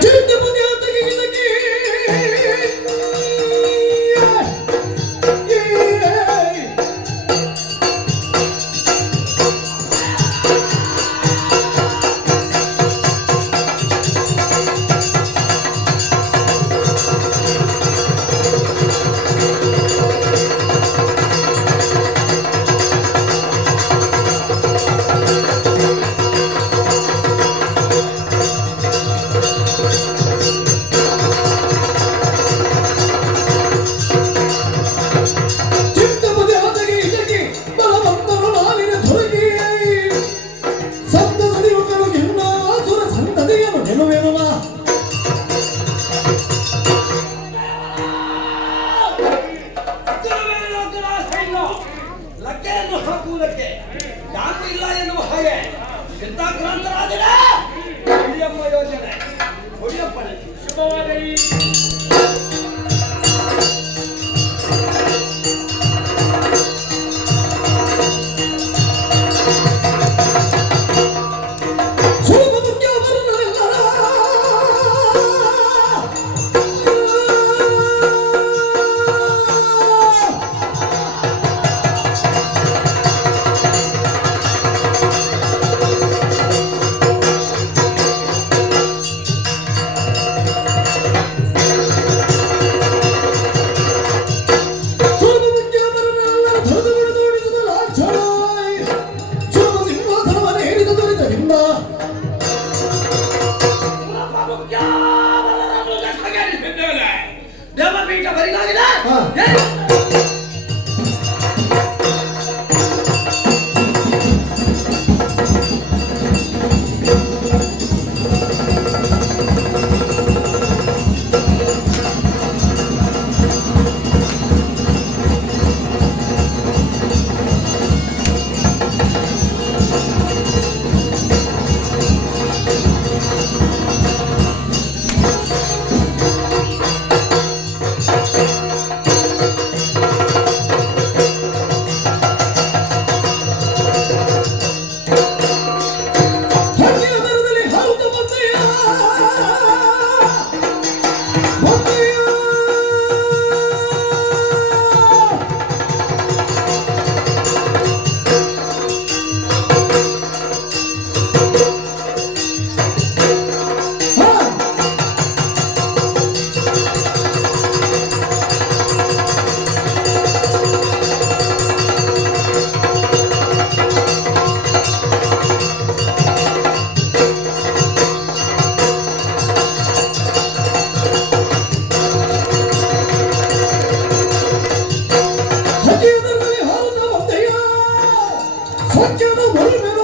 ಸತ್ಯದ ಒಲಿಮೆಗಳ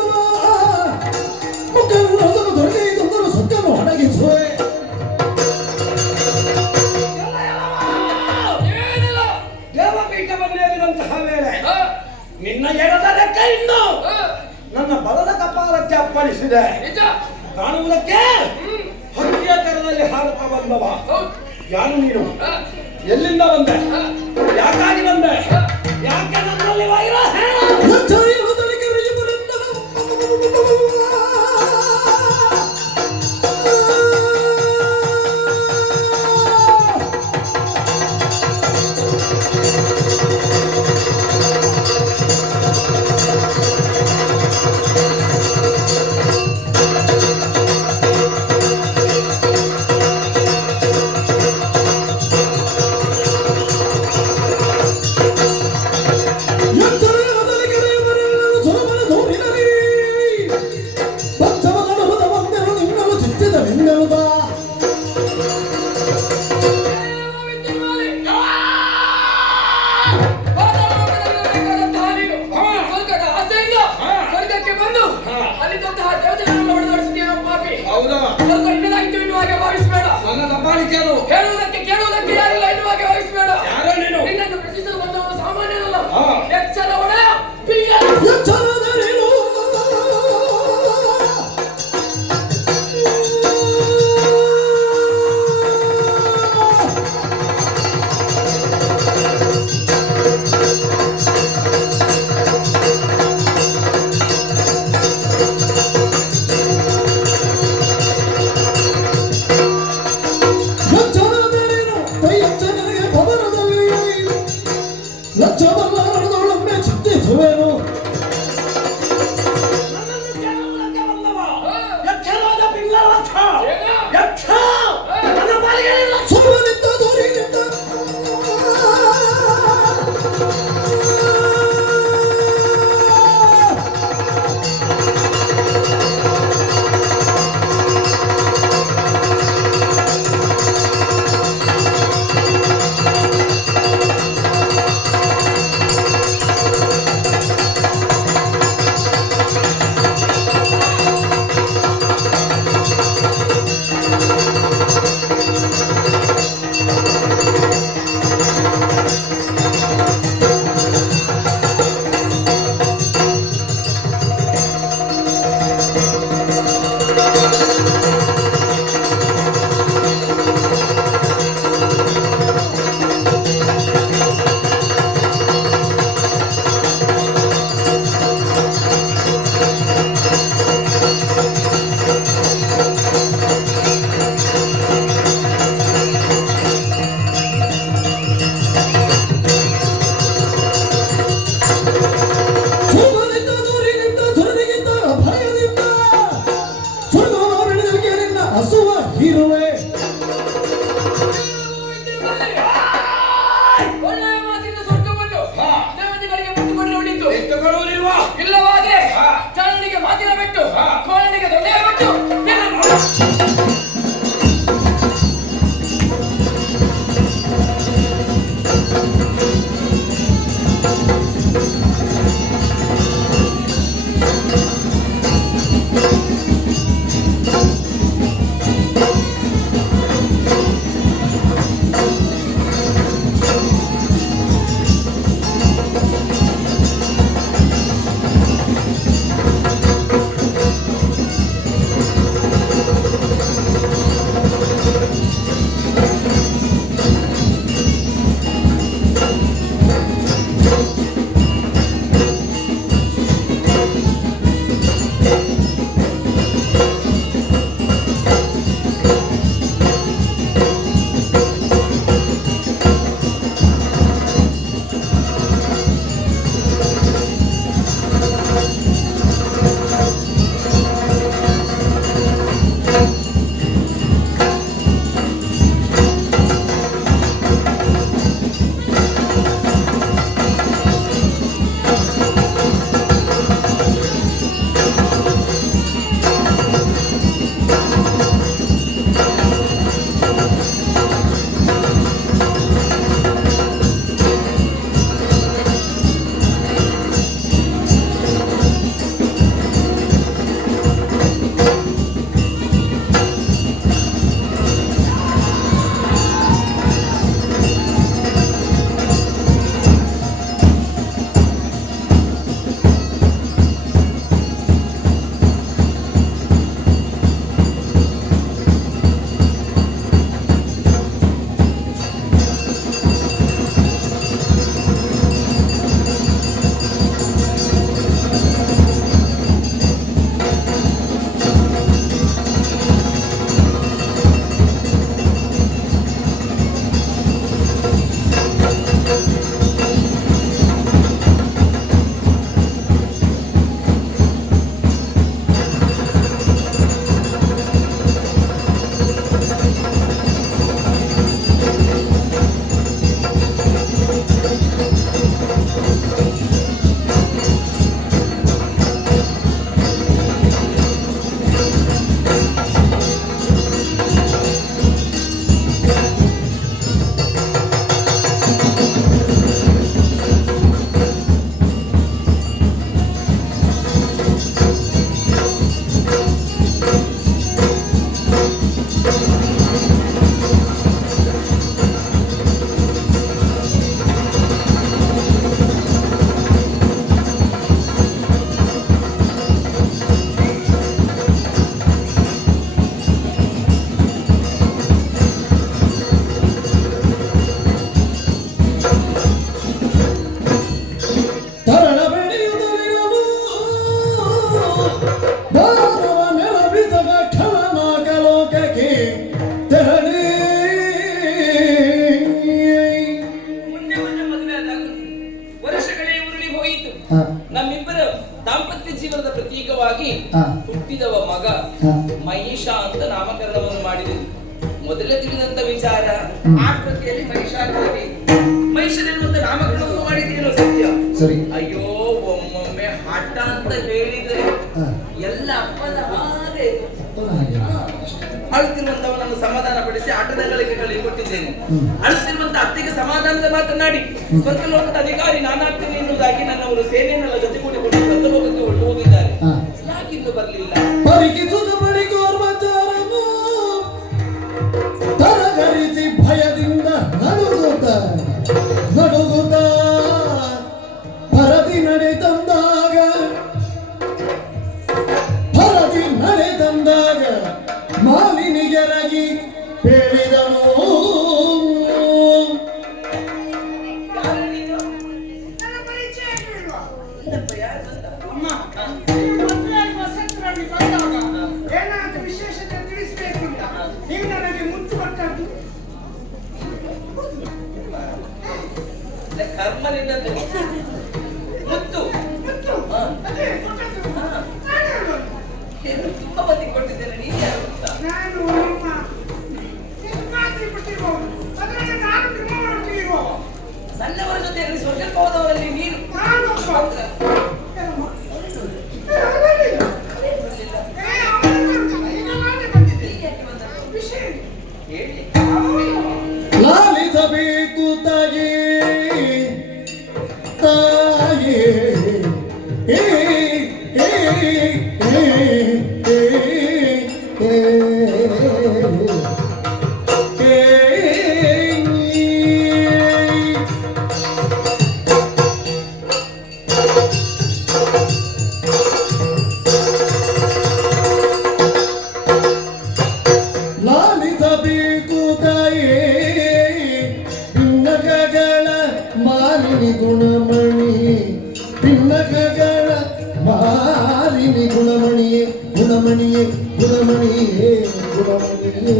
ಮುಖವನ್ನು ದೊರೆಗೆ ಇದೊಂದರ ಸತ್ಯವನ್ನು ಅಡಗಿಸುವೆ. ಏನಿಲ್ಲ, ದೇವಪೀಠವನ್ನೇರಿದಂತಹ ವೇಳೆ ನಿನ್ನ ಎಡದ ರೆಕ್ಕೆಯನ್ನು ನನ್ನ ಬಲದ ಕಪಾಲಕ್ಕೆ ಅಪ್ಪಳಿಸಿದೆ. ಕಾಣುವುದಕ್ಕೆ ಹಕ್ಕಿಯ ತರದಲ್ಲಿ ಹಾರುತ್ತಾ ಬಂದವ. ಯಾರು ನೀನು? ಎಲ್ಲಿಂದ ಬಂದೆ? ಯಾಕಾಗಿ ಬಂದೆ? ಯಾಕೆ ನನ್ನಲ್ಲಿ ವೈರ ಹೇಳ? ನನ್ನ ದಬ್ಬಾಳಿಕೆ ಅದು. ಕೇಳುವುದಕ್ಕೆ ಯಾರಿಲ್ಲ ಎನ್ನುವಾಗೆ ಭಾವಿಸಬೇಡ. ನಿನ್ನನ್ನು ಪ್ರಶ್ನಿಸಲು ಬಂದವನು ಸಾಮಾನ್ಯನಲ್ಲ. ಎಚ್ಚರ ಒಡೆಯ ಹಾ. ನಮ್ಮಿಬ್ಬರ ದಾಂಪತ್ಯ ಜೀವನದ ಪ್ರತೀಕವಾಗಿ ಹಾ. ಹುಟ್ಟಿದವ ಮಗ ಹಾ. ಮಹಿಷ ಅಂತ ನಾಮಕರಣವನ್ನು ಮಾಡಿದೆವು. ಮೊದಲೇ ತಿಳಿದಂತ ವಿಚಾರ ಆಕೃತಿಯಲ್ಲಿ ಮಹಿಷಾಕೃತಿ ಮಹಿಷನೆನ್ನುವಂತ ನಾಮಕರಣವನ್ನು ಮಾಡಿದ್ದೇನೋ ಸತ್ಯ. ಸರಿ. ಅಯ್ಯೋ ಒಮ್ಮೊಮ್ಮೆ ಹಠ ಅಂತ ಹೇಳಿದ್ರೆ ಹಾ. ಎಲ್ಲ ಅಪ್ಪನ ಹಾಗೆ ಹಾಗೆ. ಅಳುತ್ತಿರುವಂತವನನ್ನು ಸಮಾಧಾನ ಪಡಿಸಿ ಆಟದ ಗಳಿಗೆ ಕೊಟ್ಟಿದ್ದೇನೆ. ಹ್ಮ್. ಅಳುತ್ತಿರುವಂತ ಅತ್ತೆಗೆ ಸಮಾಧಾನದ ಮಾತನಾಡಿ ಸ್ವರ್ಗಲೋಕದ ಅಧಿಕಾರಿ ನಾನಾಗ್ತೇನೆ ಎನ್ನುವುದಾಗಿ ನನ್ನವರು ಸೇನೆಯನ್ನೆಲ್ಲ ಜೊತೆಗೂಡಿಕೊಂಡು ಸ್ವರ್ಗಲೋಕಕ್ಕೆ ಹೊರಟು ಹೋಗಿದ್ದಾರೆ. ಹಾ. ಯಾಕಿಂದು ಬರಲಿಲ್ಲ? ಪರಿಕಿಸುತ್ತ ಬಳಿಗೋರ್ವಚಾರನು ತರಗರಿಸಿ ಭಯದಿಂದ ನಡುಗುತ್ತ ಭರತಿ ನಡೆತಂದಾಗ ಮಾಲಿನಿಗೆರಗಿ ಹೇಳಿದನು. ಯಾರು ನೀನು? ನನ್ನ ಪರಿಚಯ ಇಲ್ವಾ? ಇಲ್ಲಪ್ಪ, ಯಾರು ಬಂದ? ಅಮ್ಮ, ನೀವು ಮದುವೆಯಾಗಿ ವಸಂತರಲ್ಲಿ ಬಂದಾಗ ಏನಾದರೂ ವಿಶೇಷತೆ ತಿಳಿಸಬೇಕು ಅಂತ ನೀವು ನನಗೆ ಮುತ್ತು ಕೊಟ್ಟದ್ದು. ಕರ್ಮನಿಂದದ್ದು ಮುತ್ತು. ಮುತ್ತು? ಹಾ. ಅದೇ ಕೊಟ್ಟದ್ದು. ಹಾ. ನಾನು ಹೇಳೋದು. ಏನು ತುಂಬಾ ಮಂದಿ ಕೊಟ್ಟಿದ್ದೇನೆ, ನೀನು ಯಾರು ಅಂತ? ನಾನು ನಿಮ್ಮ ಖಾತ್ರಿ ಕೊಟ್ಟಿರ್ಬೋದು, ಅದರಲ್ಲಿ ನಾನು ನಿಮ್ಮವರೊಟ್ಟಿಗೆ ಇರುವ ನನ್ನವರ ಜೊತೆ ಸ್ವರ್ಗಕ್ಕೆ ಹೋದವರಲ್ಲಿ ನೀನು ನಾನೊಬ್ಬ. ಹೇಳಿ. ಲಾಲಿಸಬೇಕು ತಾಯೇ ತಾಯೇ ಏ ಏ ಏ ಲಾಲಿಸಬೇಕು ತಾಯೇ ಪಿನ್ನಕಗಳ ಮಾಲಿನಿ ಗುಣಮಣಿ ಪಿನ್ನಕಗಳ ಮಾಲಿನಿ ಗುಣಮಣಿಯೇ ಗುಣಮಣಿಯೇ ಗುಣಮಣಿಯೇ ಗುಣಮಣಿಯೇ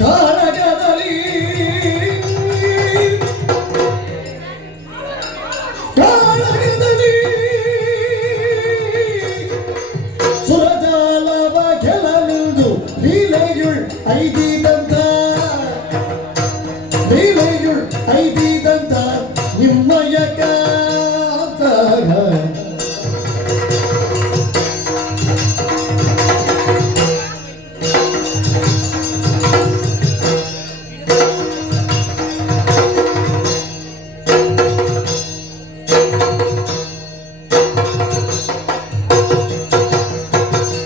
ಕಾಳಗದಲ್ಲಿ ಕಾಳಗದಲ್ಲಿ ಸುರಜಾಲವ ಗೆಲ್ಲಲೆಂದು ಲೀಲೆಯುಳ್ ಐದಿದಂತ ಲೀಲೆಯುಳ್ ಐದಿದಂತ ನಿಮ್ಮಯ ಕಾತ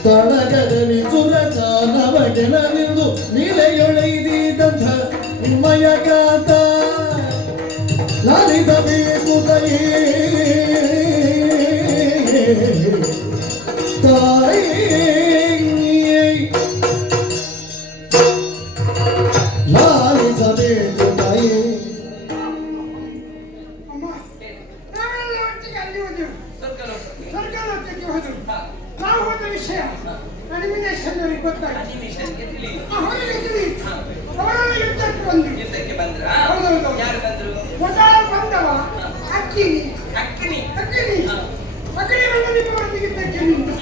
ತಡಗದಲ್ಲಿ ಸುರಜಾಲವ ಗೆಲ್ಲಲೆಂದು ಲೀಲೆಯೊಳೈದಿದಂತ ನಿಮ್ಮಯ ಕಾತ ಲಾಲಿಸಬೇಕು ತಾಯೇ ತಾಯೇ ಲಾಲಿಸಬೇಕು ತಾಯೇ ಅಮ್ಮ, ನಾವೆಲ್ಲ ಒಟ್ಟಿಗೆ ಅಲ್ಲಿ ಹೋದೆವು. ಸ್ವರ್ಗಲೋಕಕ್ಕೆ. ಸ್ವರ್ಗಲೋಕಕ್ಕೆ ಹೋದೆವು. ಹಾ. ನಾವು ಹೋದ ವಿಷಯ ಅನಿಮಿನೇಷನ್ ಅವರಿಗೆ ಗೊತ್ತಾಯ್ತು. ಅನಿಮೇಷನ್ಗೆ ತಿಳಿಯಿತು. ಹೊರಗೆ ತಿಳಿಯಿತು. ಅವರಲ್ಲಿ ಯುದ್ಧಕ್ಕೆ ಬಂದರು. ಯುದ್ಧಕ್ಕೆ ಬಂದ್ರ? ಹೌದೌದು. ಯಾರು ಬಂದ್ರು? ಮೊದಲ ಬಂದವ ಅಕ್ಕಿನಿ. ಅಕ್ಕಿನಿ. ಅಕ್ಕಿನಿ ಹಾ. ಅಕ್ಕಿನಿ ಬಂದು ನಿಮ್ಮವರೊಟ್ಟಿಗೆ ಯುದ್ಧಕ್ಕೆ ನಿಂತು.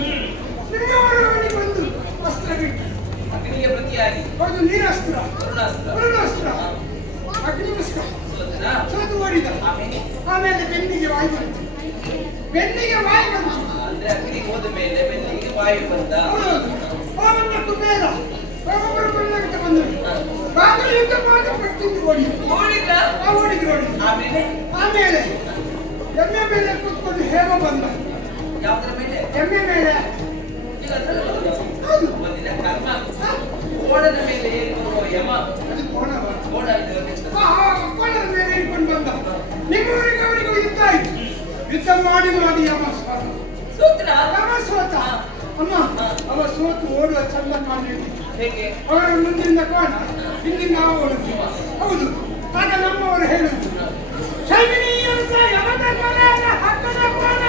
ನಿಮ್ಮವರೊಟ್ಟಿಗೆ ಬಂದು ಅಸ್ತ್ರ ಬಿಟ್ಟು. ಅಗ್ನಿಗೆ ಪ್ರತಿಯಾಗಿ ಹೌದು, ನೀರಸ್ತ್ರ, ವರುಣಾಸ್ತ್ರ. ವರುಣಾಸ್ತ್ರ, ಹಾ. ಅಗ್ನಿಮಸ್ತ್ರ ಸೋತನಾ? ಸೋತು ಓಡಿದ. ಆಮೇಲೆ ಆಮೇಲೆ ಬೆನ್ನಿಗೆ ವಾಯು ಬಂತು. ಬೆನ್ನಿಗೆ ವಾಯು ಬಂತು. ಅಂದ್ರೆ ಅಗ್ನಿಗೆ ಹೋದ ಮೇಲೆ ಬೆನ್ನಿಗೆ ವಾಯು ಬಂದ. ಹೌದೌದು. ಅವನ್ನ ಕುಬೇರ ಒಬ್ಬೊಬ್ಬರು ಕೊಳ್ಳಕ್ಕೆ ಬಂದರು. ಬಾಗಿಲು ಯುದ್ಧ ಮಾಡಿ ಪಟ್ಟಿದ್ದು ಓಡಿದ್ರು. ಓಡಿದ್ರ? ಓಡಿದ್ರು. ಆಮೇಲೆ ಆಮೇಲೆ ಎಮ್ಮೆ ಮೇಲೆ ಕೂತ್ಕೊಂಡು ಹೇಮ ಬಂದ. ಯಾವ್ದ್ರ ಮೇಲೆ? ಎಮ್ಮೆ ಮೇಲೆ. ಈಗ ಅದಲ್ಲ ಬರುದು. ಹೌದು. ಒಂದಿನ ಕರ್ಮ. ಓಡದ ಮೇಲೆ ಏರುವ ಯಮ. ಅದು ಕೋಣವ. ಓಡ ಇದ್ದವನಿಂದ. ಕೋಣದ ಮೇಲೆ ಇಟ್ಕೊಂಡು ಬಂದ. ನಿಮ್ಮವರಿಗೆ ಅವರಿಗೂ ಯುದ್ಧ ಆಯ್ತು. ಯುದ್ಧ ಮಾಡಿ ಮಾಡಿ ಯಮ ಸೋತ. ಸೋತ್ರ? ಯಮ ಸೋತ. ಅಮ್ಮ, ಅವ ಸೋತು ಓಡುವ ಚಂದ ಕಾಣಲಿಲ್ಲ. ಹೇಗೆ? ಅವರ ಮುಂದಿನ ಕೋಣ ಹಿಂದಿನ ನಾವು ಓಡುದು. ಹೌದು. ಆಗ ನಮ್ಮವರು ಹೇಳುದು, ಶೈವಿನಿಯಂತ ಯಮದ ಕೋಣ ಹಬ್ಬದ ಕೋಣ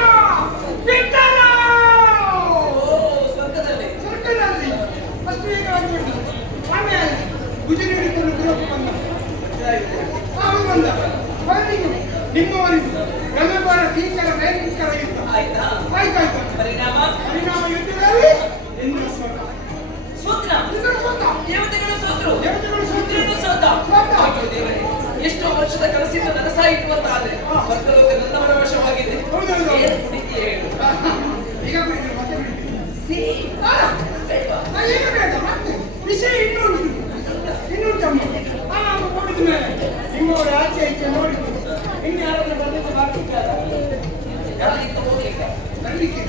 ಅಲ್ಲಿಂದ ಹೋಗ್ಲಿಕ್ಕೆ ಬರ್ಲಿಕ್ಕೆ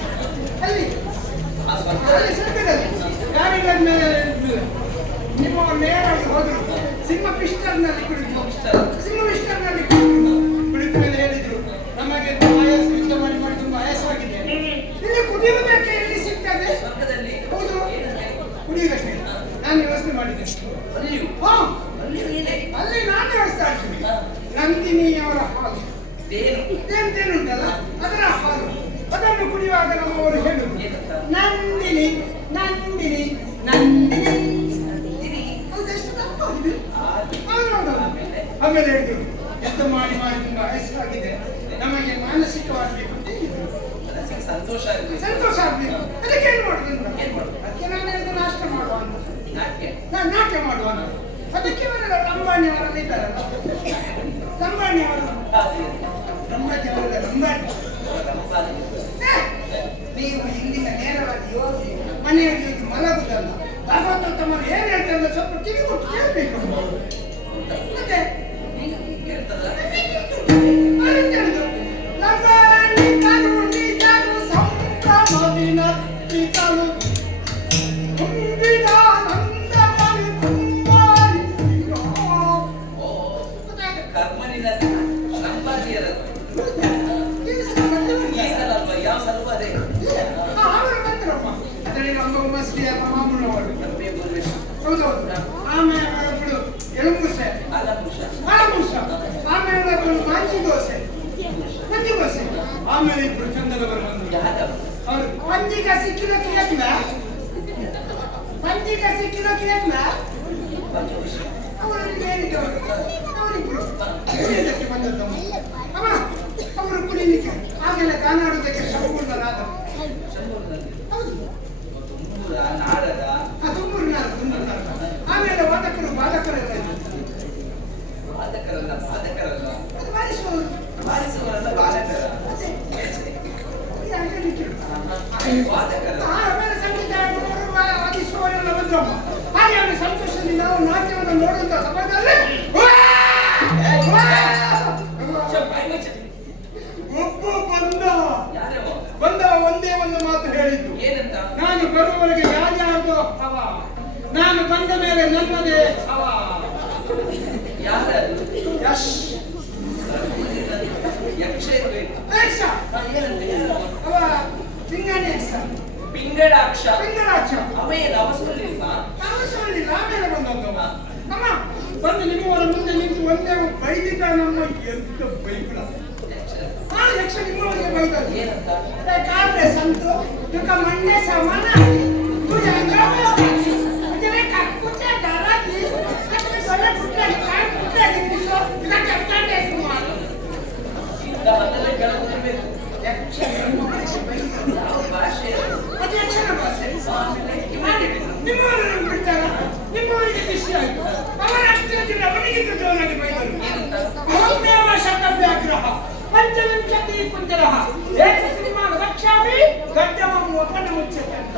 ಅಲ್ಲಿ ಆ ಸ್ವಂತ ಅಲ್ಲಿ ಸದ್ಯದಲ್ಲಿ ಗಾಡಿಗಳ ಮೇಲೆ ನಿಮ್ಮ ನೇರವಾಗಿ ಹೋದ್ರು ಸಿಂಹ ಪಿಸ್ಟರ್ನಲ್ಲಿ ಕುಳಿತು ಸಿಂಹ ಪಿಸ್ಟರ್ನಲ್ಲಿ ಕುಳಿತ ಮೇಲೆ ಹೇಳಿದ್ರು ನಮಗೆ ಆಯಾಸ ಯುದ್ಧ ಮಾಡಿ ಮಾಡಿ ತುಂಬಾ ಆಯಾಸವಾಗಿದೆ ಇಲ್ಲಿ ಕುಡಿಯುವುದಕ್ಕೆ ಎಲ್ಲಿ ಸಿಗ್ತದೆ ಸ್ವರ್ಗದಲ್ಲಿ ಹೌದು ಕುಡಿಯುವುದಕ್ಕೆ ನಾನು ವ್ಯವಸ್ಥೆ ಮಾಡಿದ್ದೆ ಅಲ್ಲಿಯೂ ಹಾ ಅಲ್ಲಿಯೂ ನೀನೇ ಅಲ್ಲಿ ನಾನು ವ್ಯವಸ್ಥೆ ಆಗ್ತೀನಿ ನಂದಿನಿಯವರ ಹಾಲು ತೇನುಂಟಲ್ಲ ಅದರ ಹಾಲು ಅದನ್ನು ಕುಡಿಯುವಾಗ ನಮ್ಮವರು ಹೇಳುದು ನಂದಿನಿ ನಂದಿನಿ ನಂದಿನಿ ಅದೆಷ್ಟು ತಪ್ಪಾಗಿದೆ ಆಮೇಲೆ ಹೇಳಿದ್ರು ಎಂತ ಮಾಡಿ ಮಾಡಿ ತುಂಬಾ ಆಯಾಸವಾಗಿದೆ ನಮಗೆ ಮಾನಸಿಕವಾಗಿ ಸಂತೋಷ ಆಗಬೇಕು ಸಂತೋಷ ಆಗ್ಬೇಕು ಅದಕ್ಕೆ ಏನು ಮಾಡುದು ಅದಕ್ಕೆ ನಾನು ಹೇಳಿದ್ದು ನಾಷ್ಟ ಮಾಡುವ ಅಂತ ನಾನು ನಾಟ್ಯ ಮಾಡುವ ಅದಕ್ಕೆ ಅವರೆಲ್ಲ ಲಂಬಾಣಿಯವರೆಲ್ಲ ಇದ್ದಾರಲ್ಲ ಲಂಬಾಣಿಯವರು ಲಂಬಾಣಿಯವರೆಲ್ಲ ಲಂಬಾಣಿ ನೀವು ಇಲ್ಲಿಂದ ನೇರವಾಗಿ ಹೋಗಿ ಮನೆಯಲ್ಲಿ ಹೋಗಿ ಮಲಗುದಲ್ಲ ಭಗವಂತ ತಮ್ಮರು ಏನ್ ಹೇಳ್ತಾರೆ ಸ್ವಲ್ಪ ಕಿವಿ ಕೊಟ್ಟು ಕೇಳಬೇಕು ಮತ್ತೆ ಲಂಬಾಣಿ ಕರುಣಿ ಜರು ಸಂಭ್ರಮವಿನ ಪಿತಲು ತುಂಬಿದ ನಂದಮಣಿ ಕುಂಬಾರಿ ಕರ್ಮನಿನ ನಂಬಾರಿಯರದು ಈ ಸಲ ಅಲ್ವಾ ಯಾವ ಸಲವೂ ಅದೇ ಅವರು ಬಂದ್ರಪ್ಪ ಅದರಲ್ಲಿ ನಮ್ಮ ಮಸ್ಲಿಯ ಮಹಾಮುನವರು ಕರ್ಮೇಶ್ವರ ಹೌದೌದು ಆಮೇಲೆ ಒಬ್ಬಳು ಎಳುಂಬುಸೆ ಆಲಂಬುಷ ಆಮೇಲೆ ಒಬ್ಬಳು ಮಂಜಿ ದೋಸೆ ಆಮೇಲೆ ಇಬ್ರು ಚಂದನವರು ಬಂದ್ರು ಅವರು ಪಂಜಿಗ ಸಿಕ್ಕಿರೋಕೆ ಏಕ್ಲ ಪಂಜಿಗ ಸಿಕ್ಕಿರೋಕೆ ಏಕ್ಲ ಅವರಿಗೆ ಹೇಳಿದವರು ಅವರಿಬ್ರು ಇದಕ್ಕೆ ಬಂದದ್ದಮ್ಮ ಅಮ್ಮ ಅವರು ಕುಡಿಲಿಕ್ಕೆ ಆಮೇಲೆ ಗಾನಾಡುವುದಕ್ಕೆ ಶಂಭೂರ್ಣರಾದ ಹೌದು ನಾಡದ ತುಂಬೂರ್ನಾರ ಆಮೇಲೆ ವಾದಕರು ಬಾಧಕರೆಲ್ಲ ಬಾಧಕರಲ್ಲ ಅದು ಬಾರಿಸುವವರು ಬಾರಿಸುವವರಲ್ಲ ಬಾಲಕರ ಬಾಧಕರ ಆಮೇಲೆ ಸಂಗೀತ ವಾದಿಸುವವರೆಲ್ಲ ಬಂದ್ರಮ್ಮ ಹಾಗೆ ಅವರ ಸಂತೋಷದಲ್ಲಿ ನಾವು ನಾಟ್ಯವನ್ನು ನೋಡುವಂತ ಸಮಯದಲ್ಲಿ ಒಬ್ಬ ಬಂದ ಒಂದೇ ಒಂದು ಮಾತು ಹೇಳಿದ್ದು ಏನಂತ ನಾನು ಬರುವವರೆಗೆ ಯಾರ್ಯಾರ್ದೋ ಹವ ನಾನು ಬಂದ ಮೇಲೆ ನನ್ನದೇ ಹವ ಯಾರದು ಯಶ್ ಯಕ್ಷ ಇರ್ಬೇಕು ಯಕ್ಷ ಅವ ಪಿಂಗಣೇಶ ಪಿಂಗಡಾಕ್ಷ ಪಿಂಗಣಾಕ್ಷ ಅವೇನು ಅವಸರಲಿಲ್ವಾ ನಾನು ಸೊಳ್ಳಿಲ್ಲ ಆಮೇಲೆ ಬಂದದ್ದವ ಅಮ್ಮ ಬಂದು ನಿಮ್ಮವರ ಮುಂದೆ ನಿಂತು ಒಂದೇ ಬೈದಿದ್ದ ನಮ್ಮ ಎಂತ ಬೈಗುಳ ಆ ಯಕ್ಷ ನಿಮ್ಮವರಿಗೆ ಬೈದದ್ದು ಏನಂತ ಕಾದ್ರೆ ಸಂತು ತುಕ ಮಣ್ಣೆ ಸಮಾನ ತುಜೆ ತುಜೆ ಕಕ್ಕುಚೆ ದರದಿ ಕಕ್ಕುಚೆ ಸೊಳ್ಳೆ ಪುಟ್ಟಾಗಿ ಕಾಯಿ ಪುಟ್ಟಾಗಿ ಬಿಸೋ ಇದಕ್ಕೆ ಅರ್ಥಾಂತೆ ಸುಮಾರು ಇಂದ ಮೊದಲೇ ಕೇಳಬೇಕು ಯಕ್ಷ ಯಾವ ಭಾಷೆ ಅದು ಯಕ್ಷನ ಭಾಷೆ ನಿಮ್ಮವರನ್ನು ಬಿಡ್ತಾರ ನಿಮ್ಮವರಿಗೆ ಖುಷಿ ಆಯ್ತು ಅವರಷ್ಟೇ ದಿನ ಅವನಿಗಿಂತ ಜೋರಾಗಿ ಬೈದರು ಅಹಮೇವ ಶತವ್ಯಾಗ್ರಹ ಪಂಚವಿಂಶತಿ ಕುಂಜರಃ ಏಕ ಸಿನಿಮಾ ರಕ್ಷಾಮಿ ಗಡ್ಡಮಂ ಒಪ್ಪನ ಮುಚ್ಚತೆ ಅಂತ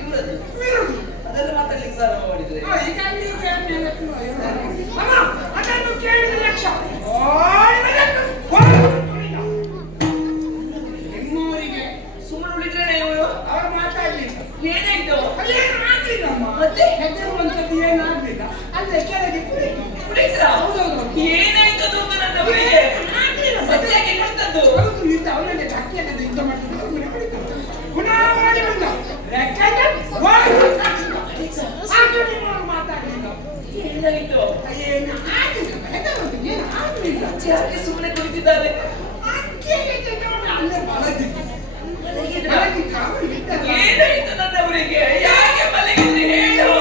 ಇವರದ್ದು ವಿರುದ್ಧ ಅದೆಲ್ಲ ಮಾತಾಡ್ಲಿಕ್ಕೆ ಪ್ರಾರಂಭ ಮಾಡಿದ್ರೆ ಈಗ ನೀವು ಅಮ್ಮ ಅದನ್ನು ಕೇಳಿದ ಯಕ್ಷ ನಿಮ್ಮವರಿಗೆ ಸುಮ್ಮನೆ ಉಳಿದ್ರೆ ಇವರು ಅವರು ಮಾತಾಡ್ಲಿಲ್ಲ ಏನಾಯ್ತು ಅಲ್ಲೇನು ಆಗ್ಲಿಲ್ಲಮ್ಮ ಮತ್ತೆ ಹೆದರುವಂಥದ್ದು ಏನು ಆಗ್ಲಿಲ್ಲ ಅಲ್ಲೇ ಕೆಳಗೆ ಕುಳಿತು ಕುಳಿತ್ರ ಹೌದೌದು ಏನಾಯ್ತು ಅದು ನನ್ನವರಿಗೆ ಮತ್ತೆ ಯಾಕೆ ಕುಳಿತದ್ದು ಹೌದು ನಿಂತ ಅವನಲ್ಲಿ ಹಕ್ಕಿಯನ್ನು ಯುದ್ಧ ಮಾಡಿಕೊಂಡು ಪುನಃ ಮಾಡಿ ಬಂದ ಆದ್ರೂ ನಿಮ್ಮವರು ಮಾತಾಡ್ಲಿಲ್ಲ ಏನಾಯ್ತು ಏನು ಆಗಿಲ್ಲ ಹೆದರುವುದು ಏನು ಆಗ್ಲಿಲ್ಲ ಯಾಕೆ ಸುಮ್ಮನೆ ಕುಳಿತಿದ್ದಾರೆ ಅಕ್ಕಿಗೆ ತೆಗೆದು ಅಲ್ಲೇ ಮಲಗಿದ್ದು ಮಲಗಿದ್ದು ಅವರು ಇದ್ದರು. ಏನಾಯ್ತು ನನ್ನವರಿಗೆ ಯಾಕೆ ಮಲಗಿದ್ರಿ ಹೇಳು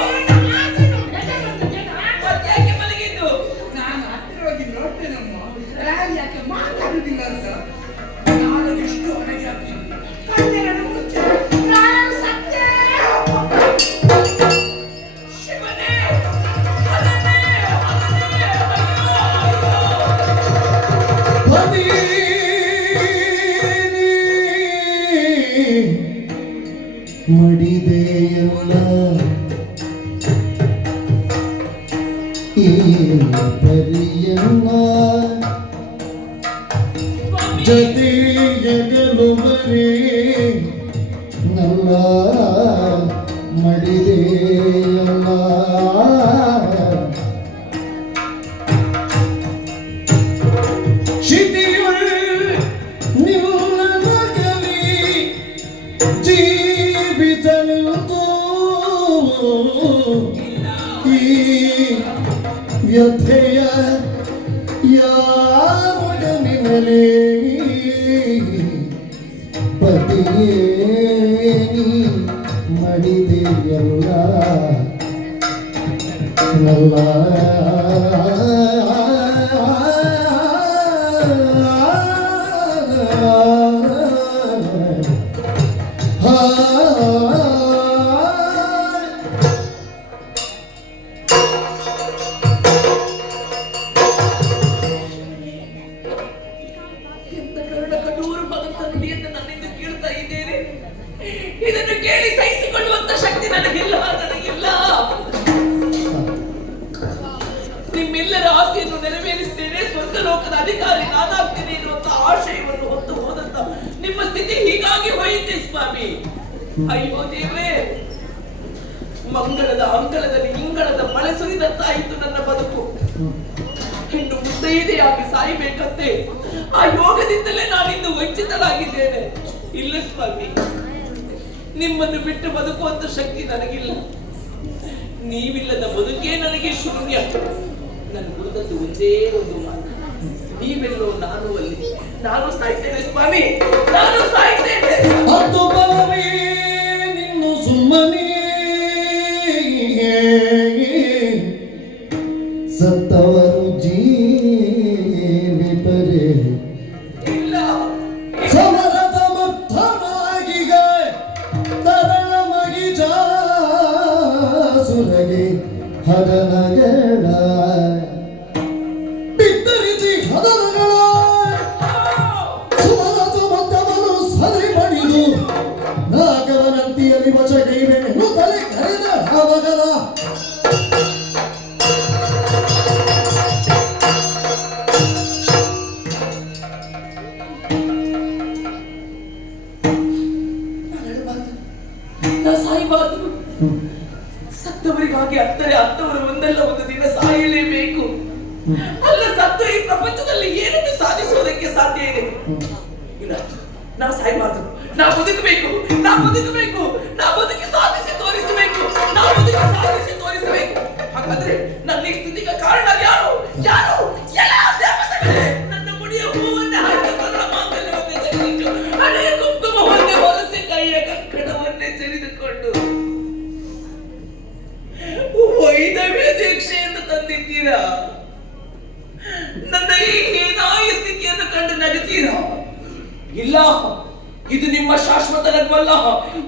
ಮತ್ತೆ ಯಾಕೆ ಮಲಗಿದ್ದು ನಾನು ಹತ್ತಿರ ಹೋಗಿ ನೋಡ್ತೇನಮ್ಮ ರಾಗಿ ಯಾಕೆ ಮಾತಾಡುದಿಲ್ಲ ಅಂತ ನಾನು ಎಷ್ಟು ಹೊರಗೆ ಹಾಕ್ತೀನಿ ಕಣ್ಣೆರಡು ಮುಚ್ಚು ನಾನು ಸತ್ತೇ ಶಿವನೇ ಅದನ್ನೇ ಮಡಿದೆಯಲ್ಲ ಈ ಪರಿಯನ್ನ ಜತೆಯಗಲು ಬರೇ ನಲ್ಲ ಮಡಿದೆಯಲ್ಲ ಶಿತಿಯುಳ್ ನಿಲ್ಲದಗಲಿ ಜೀವಿತ ನಿಂತು ಈ ವ್ಯಥೆಯ ಯಾವೊಡನಿನಲೇ ಪತಿಯೇ ನೀ ಮಡಿದೆಯಲ್ಲ ನಲ್ಲ ಎಂತ ಕರುಣ ಕಠೋರ ಭಗವಂತ ನುಡಿಯಂತ ನನ್ನಿಂದ ಕೇಳ್ತಾ ಇದ್ದೇನೆ. ಇದನ್ನು ಕೇಳಿ ಸಹಿಸಿಕೊಳ್ಳುವಂತ ಶಕ್ತಿ ನನಗಿಲ್ಲ. ನಿಮ್ಮೆಲ್ಲರ ಆಸೆಯನ್ನು ನೆರವೇರಿಸ್ತೇನೆ, ಸ್ವರ್ಗ ಲೋಕದ ಅಧಿಕಾರಿ ನಾನಾಗ್ತೇನೆ ಎನ್ನುವಂತ ಆಶಯವನ್ನು ಹೊತ್ತು ಹೋದಂತ ನಿಮ್ಮ ಸ್ಥಿತಿ ಹೀಗಾಗಿ ಹೋಯಿತೆ ಸ್ವಾಮಿ. ಅಯ್ಯೋ ದೇವರೇ, ಮಂಗಳದ ಅಂಗಳದಲ್ಲಿ ಇಂಗಳದ ಮಳೆ ಸುರಿದಂತಾಯಿತು ನನ್ನ ಬದುಕು. ಹೆಣ್ಣು ಮುತ್ತೈದೆಯಾಗಿ ಸಾಯಬೇಕಂತೆ ಆ ಯೋಗದಿಂದಲೇ ನಾನಿಂದು ವಂಚಿತನಾಗಿದ್ದೇನೆ. ಇಲ್ಲ ಸ್ವಾಮಿ, ನಿಮ್ಮನ್ನು ಬಿಟ್ಟು ಬದುಕುವಂತ ಶಕ್ತಿ ನನಗಿಲ್ಲ. ನೀವಿಲ್ಲದ ಬದುಕೇ ನನಗೆ ಶೂನ್ಯ. ನನ್ನ ಉಳಿದದ್ದು ಒಂದೇ ಒಂದು ಮಾತು, ನೀವೆಲ್ಲೋ ನಾನು ಅಲ್ಲಿ. ನಾನು ಸಾಯ್ತೇನೆ ಸ್ವಾಮಿ, ನಾನು ಸಾಯ್ತೇನೆ. ಅದು ಬಲವೇ ನಿನ್ನು ಸುಮ್ಮನೆ ಸತ್ತವರು ಜೀವಿಪರೆ ಇಲ್ಲ, ಸಮರದ ಮತ್ತನಾಗಿಗ ತರಳ ಮಗಿಜ ಸುರಗೆ ಹದನಗಳ ಬಿತ್ತರಿಸಿ ಹದನಗಳ ಸುಮರದ ಮತ್ತವನು ಸರಿ ಮಡಿದು ನಾಗವನಂತಿಯಲ್ಲಿ ವಚಗೈವೆನು ತಲೆ ಕರೆದ ಅವಗಲ ಸಾಯಬಾರದು. ಸತ್ತವರಿಗಾಗಿ ಅತ್ತರೆ ಅತ್ತವರು ಒಂದಲ್ಲ ಒಂದು ದಿನ ಸಾಯಲೇಬೇಕು. ಅಲ್ಲ, ಸತ್ತು ಈ ಪ್ರಪಂಚದಲ್ಲಿ ಏನನ್ನು ಸಾಧಿಸುವುದಕ್ಕೆ ಸಾಧ್ಯ ಇದೆ? ಇಲ್ಲ, ನಾ ಸಾಯಬಾರದು. ನಾ ಬದುಕಬೇಕು, ನಾ ಬದುಕಬೇಕು, ನಾ ಬದುಕಿ ಸಾಧಿಸಿ ತೋರಿಸಬೇಕು, ನಾ ಬದುಕಿ ಸಾಧಿಸಿ ತೋರಿಸಬೇಕು. ಹಾಗಾದ್ರೆ ನನ್ನ ಈ ಸ್ಥಿತಿಗೆ ಕಾರಣ ಯಾರು? ಯಾರು? ಎಲ್ಲ ದೇವತೆಗಳೇ. ನನ್ನ ಮುಡಿಯ ಹೂವನ್ನೇ ಹಾಕಿಕೊಂಡು ಮಾಂಗಲ್ಯವನ್ನೇ ತೆಗೆದಿಟ್ಟು ಹಣೆಯ ಕುಂಕುಮವನ್ನೇ ಹೊರಸಿ ಕೈಯ ಕಂಕಣವನ್ನೇ ಜರಿದುಕೊಂಡು ವೈದವ್ಯ ದೀಕ್ಷೆಯನ್ನು ತಂದಿದ್ದೀರಾ. ನನ್ನ ಈ ಹೀನಾಯ ಸ್ಥಿತಿಯನ್ನು ಕಂಡು ನಗುತ್ತೀರಾ? ಇಲ್ಲ, ಇದು ನಿಮ್ಮ ಶಾಶ್ವತ ನಗುವಲ್ಲ,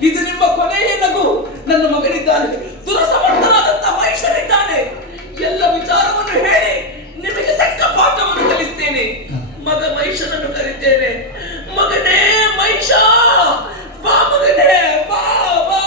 ಇದು ನಿಮ್ಮ ಕೊನೆಯ ನಗು. ನನ್ನ ಮಗನಿದ್ದಾನೆ, ದುರಸಮರ್ಥನಾದಂತ ಮಹಿಷನಿದ್ದಾನೆ. ಎಲ್ಲ ವಿಚಾರವನ್ನು ಹೇಳಿ ನಿಮಗೆ ತಕ್ಕ ಪಾಠವನ್ನು ಕಲಿಸ್ತೇನೆ. ಮಗ ಮಹಿಷನನ್ನು ಕಲಿತೇನೆ. ಮಗನೇ ಮಹಿಷ, ಬಾ ಮಗನೇ, ಬಾ ಬಾ.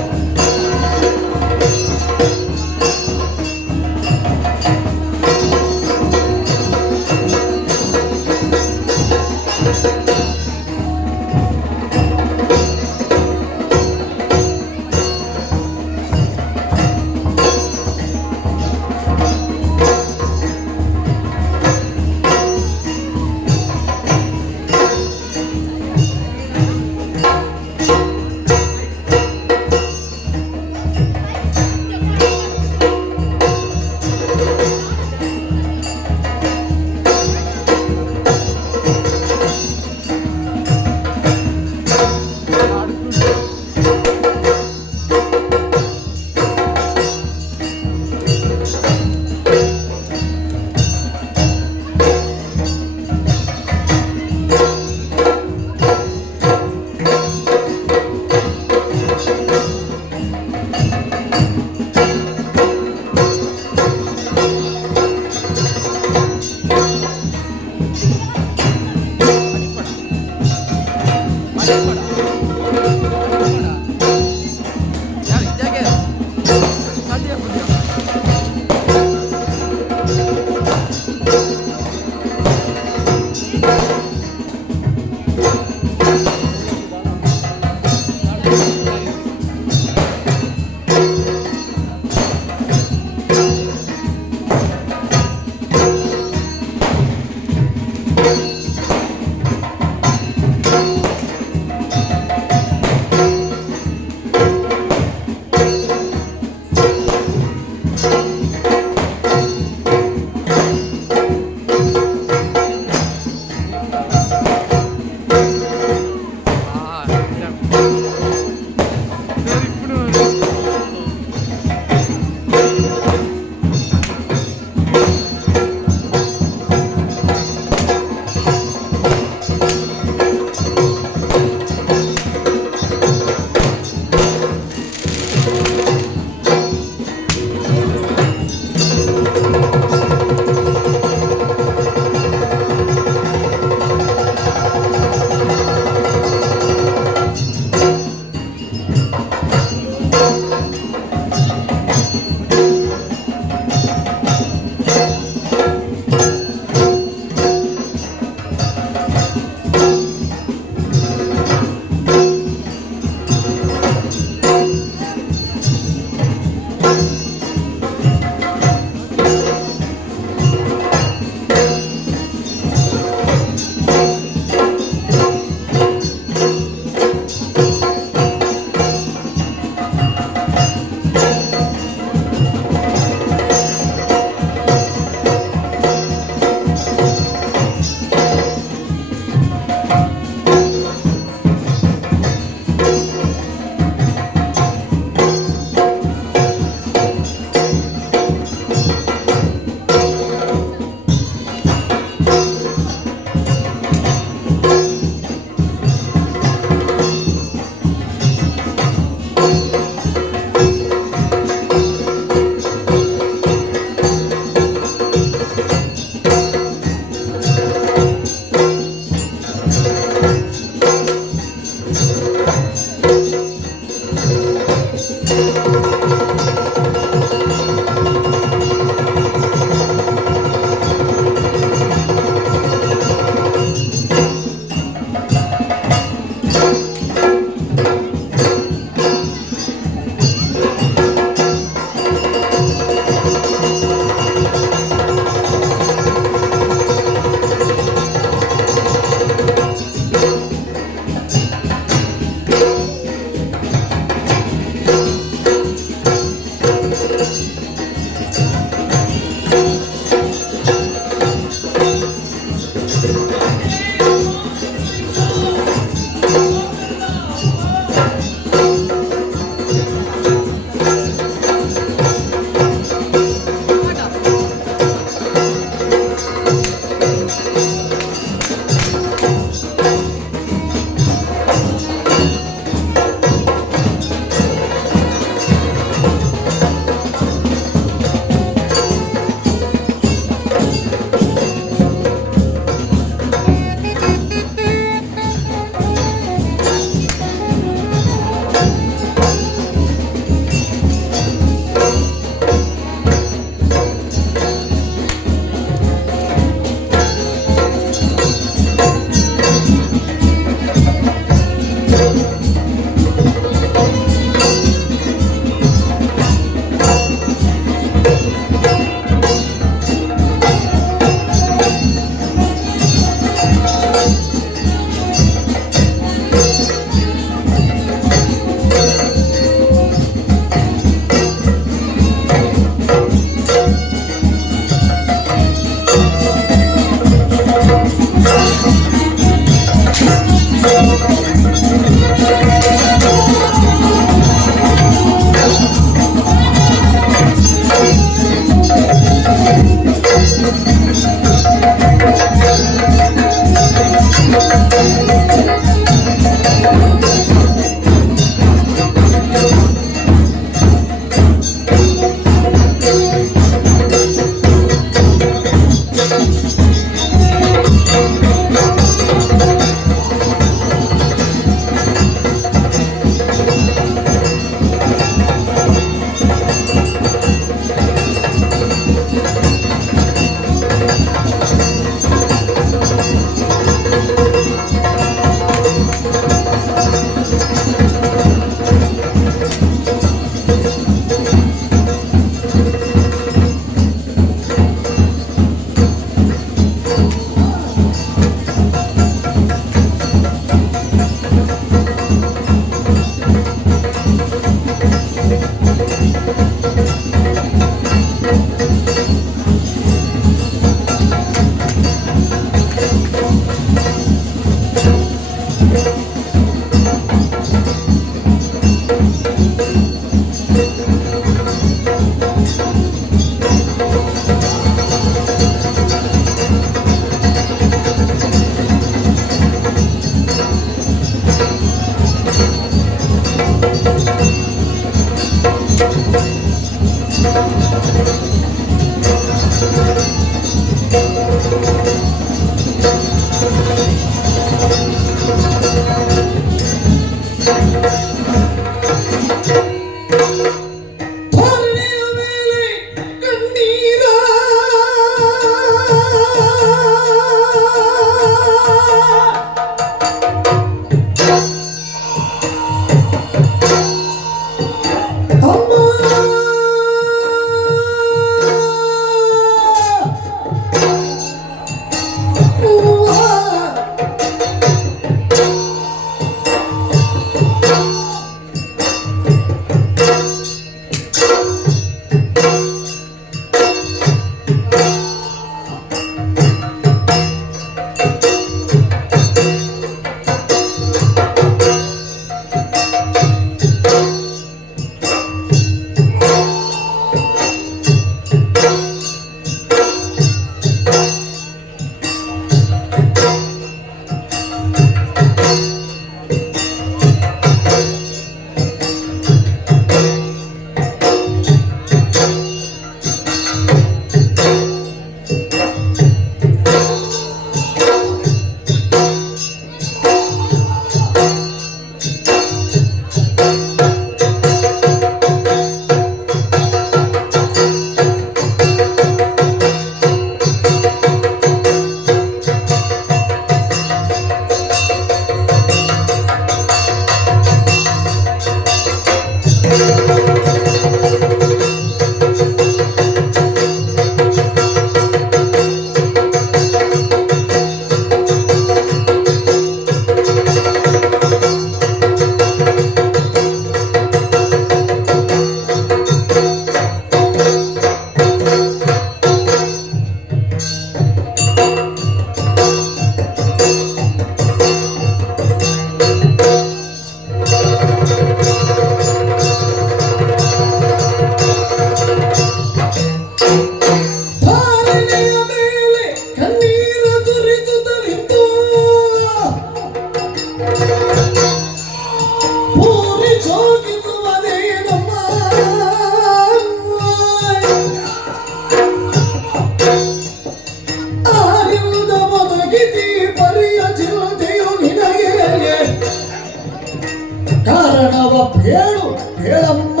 ಕಾರಣವ ಹೇಳು ಹೇಳಮ್ಮ.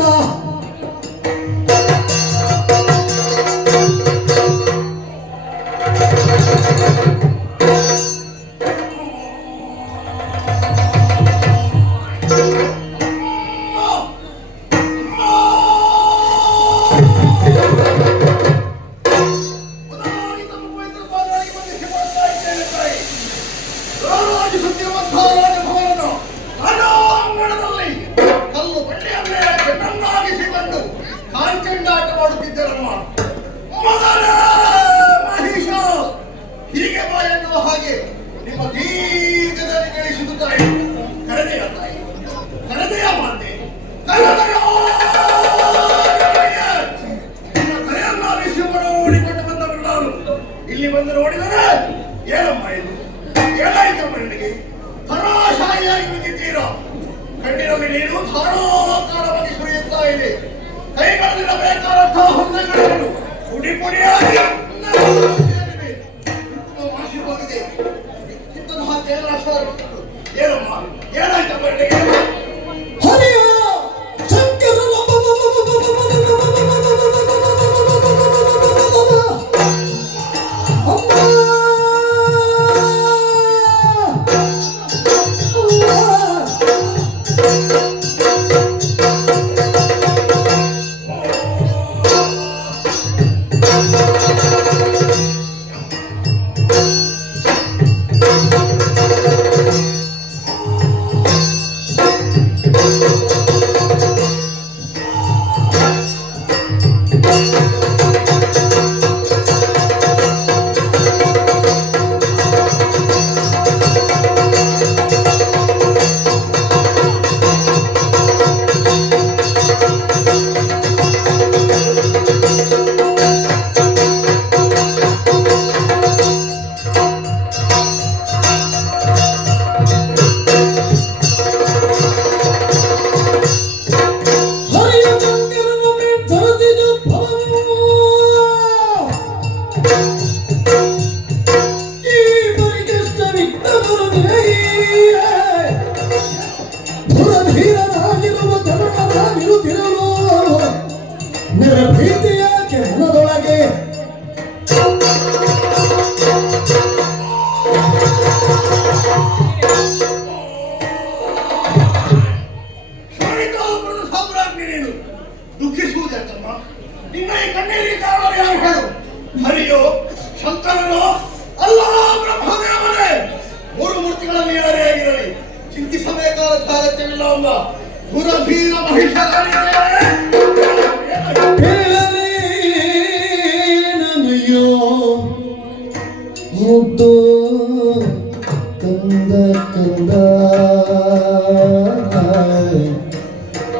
ಇಲ್ಲಿ ಬಂದು ನೋಡಿದರೆ ಏನಮ್ಮ ಇದು ಏನಾಯ್ತಮ್ಮ ನಿನಗೆ ಧರಾಶಾಹಿಯಾಗಿ ಬಿದ್ದಿದ್ದೀರಾ ಕಣ್ಣಿನಲ್ಲಿ ನೀರು ಧಾರಾಕಾರವಾಗಿ ಸುರಿಯುತ್ತಾ ಇದೆ ಕೈಗಳಲ್ಲಿರಬೇಕಾದಂತಹ ಹೊಂದಗಳನ್ನು ಪುಡಿ ಪುಡಿಯಾಗಿ ಮಾಸಿ ಹೋಗಿದೆ ಇಂತಹ ಜಯರಾಶ ಏನಮ್ಮ ಏನಾಯ್ತಮ್ಮ ನಿನಗೆ ಹರಿಯ ಶಂಕರ ದುಃಖಿಸುವುದಮ್ಮ ನಿನ್ನ ಈ ಕಣ್ಣೀರಿಗೆ ಕಾರಣ ಯಾರು ಹೇಳು ಹರಿಯೋ ಶಂಕರನೋ ಅಲ್ಲ ಬ್ರಹ್ಮದೇವನೇ ಮೂರು ಮೂರ್ತಿಗಳಲ್ಲಿ ಯಾರೇ ಆಗಿರಲಿ ಚಿಂತಿಸಬೇಕಾದ ಅಗತ್ಯವಿಲ್ಲ ಅಮ್ಮ ದುರಧೀರ ನನಯೋ ಮುದ್ದು ಕಂದ ಕಂದ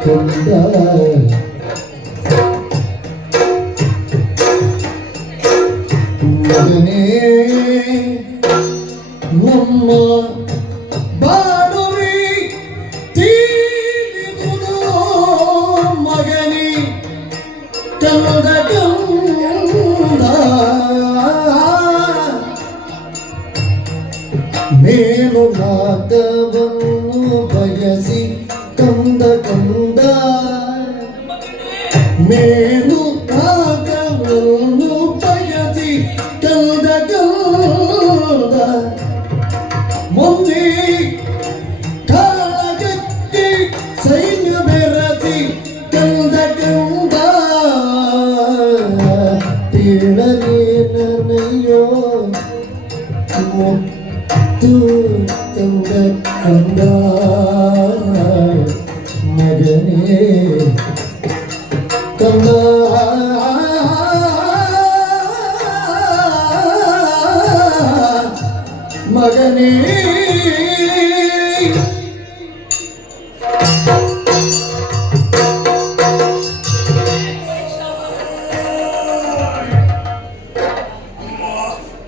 ಕಂದ ಮಗನೇ ನಮ್ಮ ಬಾಳುವಿ ತೀರಿದುದು ಮಗನಿ ಕಂದ ಕಂದ ಮೇಲು ನಾದವನ್ನು ಬಯಸಿ ಕಂದ ಕಂದ ಮೇಲು ನಾದವನ್ನು ಬಯಸಿ ಕಂದ ಕಂದ ಮುಂದೆ ಕಾಳಗತ್ತಿ ಸೈನ್ಯ ಬೆರಸಿ ಕಂದ ಕಂದ ತೀಳನೆ ನನಯೋ ಮುತ್ತು ಕಂದ ಕಂದ ಮಗನೇ ಕಂದ ಮಗನೇ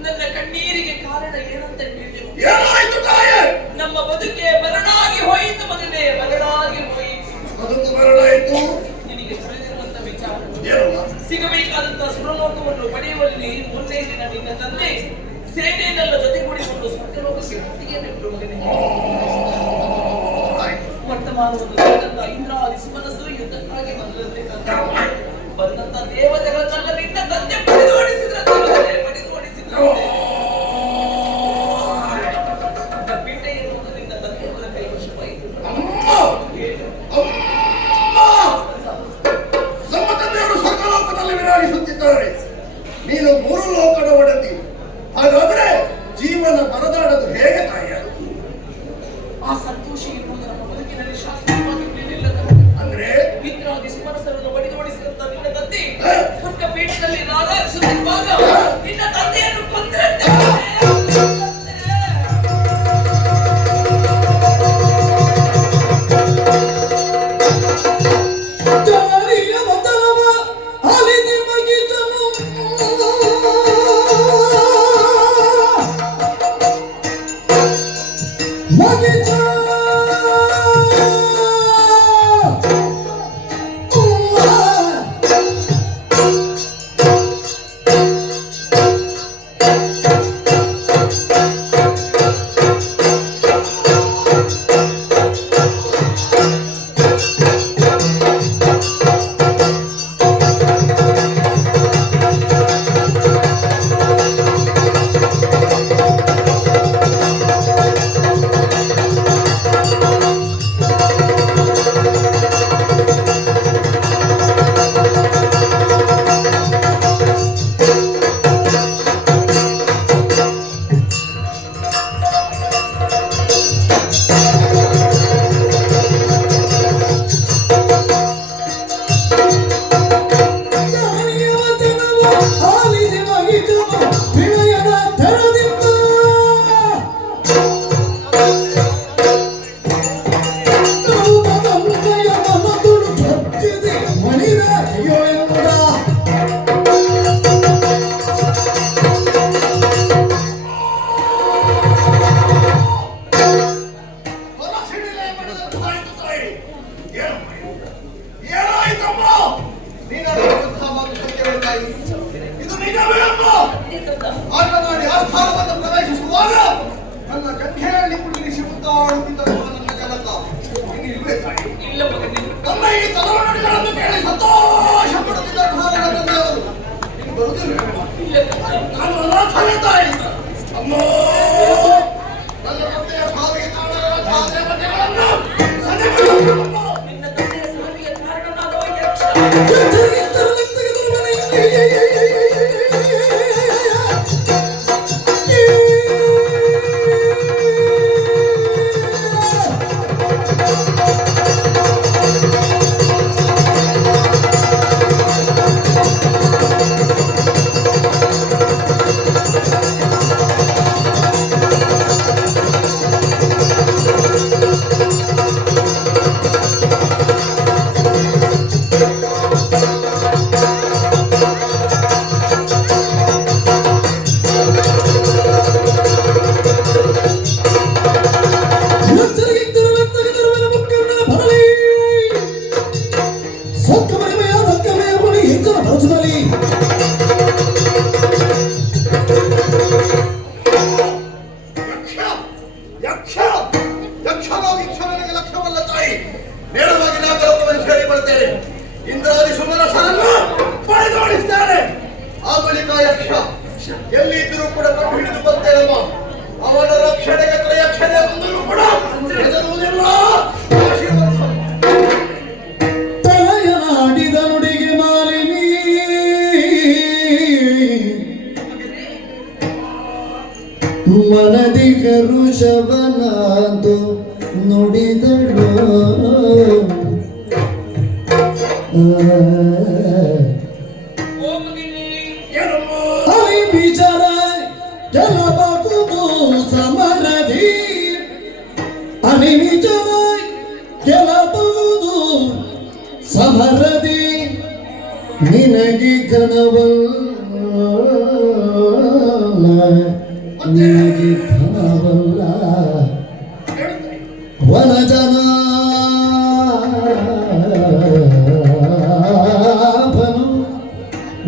ನನ್ನ ಕಣ್ಣೀರಿಗೆ ಕಾರಣ ಏನಂತ ಹೇಳಿದೆವು ಏನಾಯ್ತು ತಾಯೇ ನಮ್ಮ ಬದುಕೆ ಬರಡಾಗಿ ಹೋಯಿತು ಮಗನೇ ಬರಡಾಗಿ ಹೋಯಿತು ಅದಕ್ಕೆ ಬರಲಾಯಿತು ನಿನಗೆ ತಿಳಿದಿರುವಂತ ವಿಚಾರ ಒಂದು ಇಂದ್ರಾದಿ ಸುಮನಸ್ಸು ಯುದ್ಧಕ್ಕಾಗಿ ಬಂದಂತೆ ಬಂದಂತ ದೇವತೆಗಳನ್ನೆಲ್ಲ ನಿನ್ನ ತಂದೆ ಪಡೆದೋಡಿಸಿದ್ರು. ಪೀಠೆ ಎನ್ನುವುದು ನಿನ್ನ ತಂದೆಯವರ ಕೈವಶವಾಯಿತು. ನಮ್ಮ ತಂದೆಯವರು ಸ್ವರ್ಗಲೋಕದಲ್ಲಿ ವಿರಾಜಿಸುತ್ತಿದ್ದಾರೆ. ನೀನು 3 ಲೋಕದ ಒಡತಿ. ಹಾಗಾದ್ರೆ ಜೀವನ ಪರದಾಡದು ಹೇಗೆ ತಾಯಿಯ? ಆ ಸಂತೋಷ ಎನ್ನುವುದು ನಮ್ಮ ಬದುಕಿನಲ್ಲಿ ಶಾಶ್ವತವಾಗಿ ಉಳಿಯಲಿಲ್ಲ. ಅಂದ್ರೆ ಇಂದ್ರಾದಿ ಸುಮನಸ್ಸರನ್ನು ಬಡಿದೋಡಿಸಿದಂತ ನಿನ್ನ ತಂದೆ ಸ್ವರ್ಗ ಪೀಠದಲ್ಲಿ ರಾರಾಜಿಸುತ್ತಿರುವಾಗ ನಿನ್ನ ತಂದೆಯನ್ನು ಕೊಂದ್ರಂತೆ. ಇದು ನಿಜವೇ ಅಮ್ಮ? ಆಟ ಮಾಡಿ ಆ ಸ್ಥಾನವನ್ನು ಪ್ರವೇಶಿಸುವಾಗ ನನ್ನ ಗಂಟೆಯಲ್ಲಿ ಕುಳಿಸಿ ಮುದ್ದಾಡುತ್ತಿದ್ದ ನನ್ನ ಜನಕ ಇಲ್ವೇ ತಾಯಿ? ಇಲ್ಲ ಮಗನೇ. ನಮ್ಮ ಈ ತಲವಣಿಗಳನ್ನು ಕೇಳಿ ಸಂತೋಷ ಪಡುತ್ತಿದ್ದ ನನ್ನ ತಂದೆಯವರು ಬರುವುದಿಲ್ಲ. ನಾನು ಅನಾಥನೇ ತಾಯಿ. ಅಮ್ಮ, ನನ್ನ ತಂದೆಯ ಸಾವಿಗೆ ಕಾರಣವಾದ ದೇವತೆಗಳನ್ನು ಸದೆಬಡಿದಮ್ಮ. ನಿನ್ನ ತಂದೆಯ ಸಾವಿಗೆ ಕಾರಣನಾದವ ಯಕ್ಷ. ಇಂದ್ರಾದಿ ಸುಮನಸರನ್ನು ಪಡೆದೋಡಿಸ್ತಾನೆ. ಆ ಬಳಿಕ ಯಕ್ಷ ಎಲ್ಲಿ ಇದ್ರೂ ಕೂಡ ಕಂಡು ಹಿಡಿದು ಬರ್ತೇನಮ್ಮ. ಅವನ ರಕ್ಷಣೆಗೆ ತ್ರಯಕ್ಷಣೆ ಬಂದರೂ ಕೂಡ ಹೆದರುವುದಿಲ್ಲ. ತಲೆಯನಾಡಿದ ನುಡಿಗೆ ಮಾಲಿನಿ ಮನದಿ ಕರುಷವನಾದು ನುಡಿದಳು. ಅಲಿ ವಿಚಾರ ಗೆಲ್ಲಬಹುದು ಸಮರದಿ. ಅಲಿ ವಿಚಾರ ಗೆಲ್ಲಬಹುದು ಸಮರದಿ. ನಿನಗೆ ಘನವಲ್ಲ, ನಿನಗೆ ಘನವಲ್ಲ ವನಜನ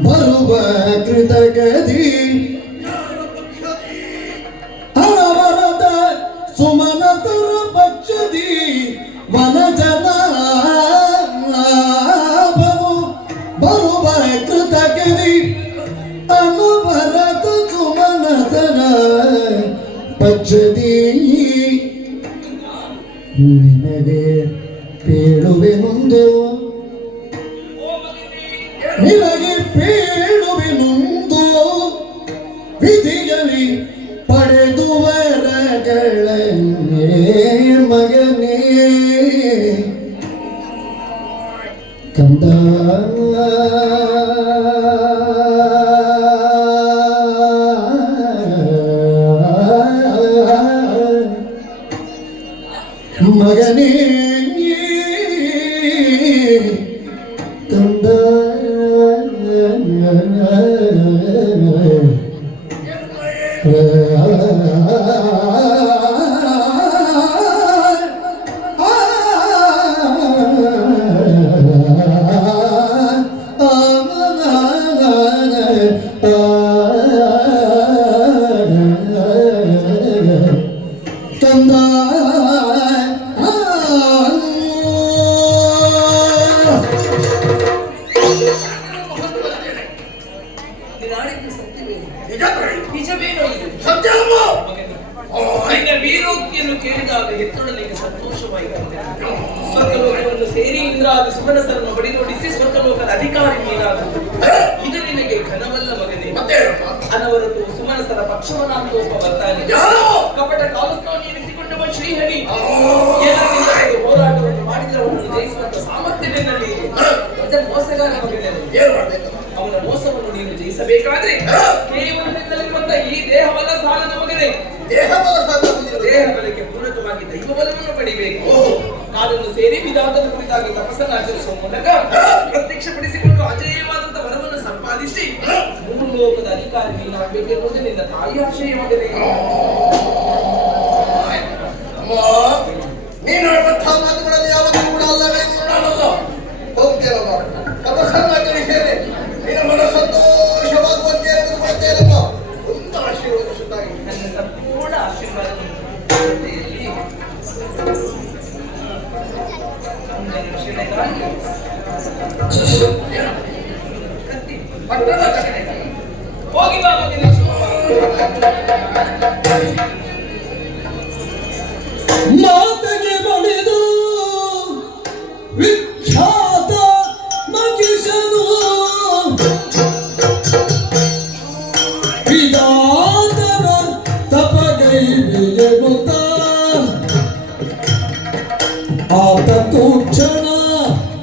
ಬರುವ ಕೃತಗದಿ. ಹರವರದ ಸುಮನತರ ಪಕ್ಷದಿ ವನಜನ ಹೇಳುವೆನೊಂದು ಓ ಮಗನೇ, ನಿನಗೆ ಬೇಡುವೆನೊಂದು ವಿಧಿಯಲ್ಲಿ ಪಡೆದು ವರಗಳನ್ನೇ ಮಗನೇ ಕಂದ ಮಗನೇ ಕಂದ ನೀನಾಡಿದ್ದು ಸತ್ಯವೇನು? ನಿಜ ತಾಯಿ. ನಿಜವೇನೋ ಇದು? ಸತ್ಯ ಅಮ್ಮ. ಮಗನೇ, ನಿನ್ನ ವೀರೋಕ್ತಿಯನ್ನು ಕೇಳಿದಾಗ ಹೆತ್ತೊಡಲಿಗೆ ಸಂತೋಷವಾಯಿತು. ಸ್ವರ್ಗಲೋಕವನ್ನು ಸೇರಿ ಇಂದ್ರಾದಿ ಸುಮನಸರನ್ನು ಬಡಿದೋಡಿಸಿ ಸ್ವರ್ಗಲೋಕದ ಅಧಿಕಾರಿ ನೀನಾಗುವುದು ಇದು ನಿನಗೆ ಘನವಲ್ಲ ಮಗನೇ. ಮತ್ತೆ ಅನವರತು ಸುಮನಸರ ಪಕ್ಷವನಾಂತೋಪ ಬರ್ತಾನೆ. ಯಾರು? ಕಪಟ ಕಾಲಸ್ಥಾನ ಎನಿಸಿಕೊಂಡವ ಶ್ರೀಹರಿ ಎಲ್ಲರಿಂದ ಹೋರಾಟವನ್ನು ಮಾಡಿದ್ರೆ ಅವನನ್ನು ಜಯಿಸುವಂತ ಸಾಮರ್ಥ್ಯ ಬೆನ್ನಲ್ಲಿ ಇದೆ. ಮತ್ತೆ ಮೋಸಗಾರ ಮಗನೇ ಅವನು. ಏನ್ ಮಾಡ್ಬೇಕು? ಅವನ ಮೋಸವನ್ನು ನೀನು ಜಯಿಸಬೇಕಾದ್ರೆ ಕೇವಲ ನಿನ್ನಲ್ಲಿರುವಂತ ಈ ದೇಹವಲ್ಲ ಸಾಲದ ಮಗನೇ. ದೇಹಬಲ ಸಾಧನೆ. ದೇಹ ಬಲಕ್ಕೆ ಪೂರಕವಾಗಿ ದೈವ ಬಲವನ್ನು ಪಡಿಬೇಕು. ಕಾಲನ್ನು ಸೇರಿ ವಿಧಾನದ ಕುರಿತಾಗಿ ತಪಸ್ಸನ್ನು ಆಚರಿಸುವ ಮೂಲಕ ಪ್ರತ್ಯಕ್ಷಪಡಿಸಿಕೊಂಡು ಅಜೇಯವಾದಂತ ವರವನ್ನು ಸಂಪಾದಿಸಿ ಮೂರು ಲೋಕದ ಅಧಿಕಾರಿ ನೀನಾಗಬೇಕೆನ್ನುವುದು ನಿನ್ನ ತಾಯಿ ಆಶಯ ಮಗನೇ. ಅಮ್ಮ, ನೀನು ಹೇಳುವಂತಹ ಮಾತುಗಳಲ್ಲಿ ಯಾವತ್ತೂ ಕೂಡ ಅಲ್ಲಲ್ಲ. ಹೋಗ್ತೇನಮ್ಮ, ತಪಸ್ಸನ್ನ ಆಚರಿಸಿದರೆ ನಿನ್ನ ಮನ ಸಂತೋಷವಾಗುವಂತೆ ಕೊಡ್ತೇನಮ್ಮ. ಒಂದು ಆಶೀರ್ವದಿಸುತ್ತಾಗಿ ನನ್ನ ಸಂಪೂರ್ಣ ಆಶೀರ್ವಾದವನ್ನು ಜೊತೆಯಲ್ಲಿ ಕತ್ತಿ ಪಟ್ಟಣ ರಕ್ಷಣೆಗಾಗಿ ಹೋಗಿ ಬಾ ಮಗನೇ. ಮಾತೆಗೆ ಬಳಿದು ವಿಖ್ಯಾತ ಮಗಿಸನು ವಿಧಾತರ ತಪಗೈವಿಗೆ ಮುತ ಆತ ತೂಕ್ಷಣ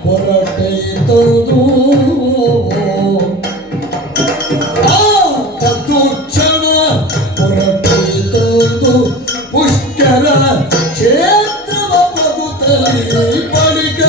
ಹೊರಟೈತದು ಆತ ತೂಕ್ಷಣ ಹೊರಟೈತದು ಪುಷ್ಕರ ಕ್ಷೇತ್ರವ ಪ್ರಭುತಲಿ ಬಳಿಕ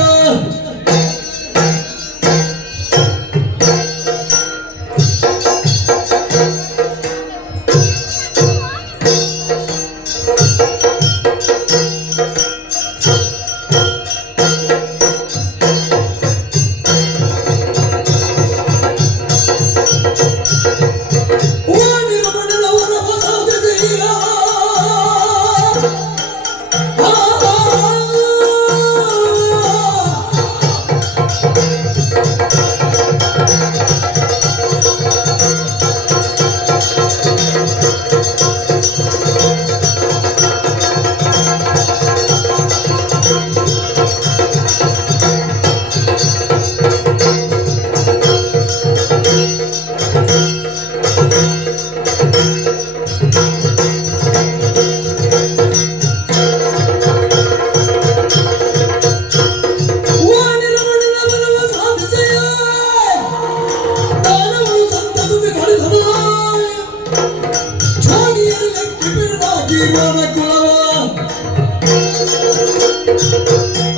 ಓಡಿನ ಬಡಲವರ ಬಸಾದೆಯ ಓಡಿನ ಬಡಲವರ ಬಸಾದೆಯ ತಾನವು ಸಂತಸುತಿ ಧರಿಸದ ಛಾಡಿಯಲ್ಲಿ ಕಿಬಿರನಾಗಿರುವ ಕುಲವ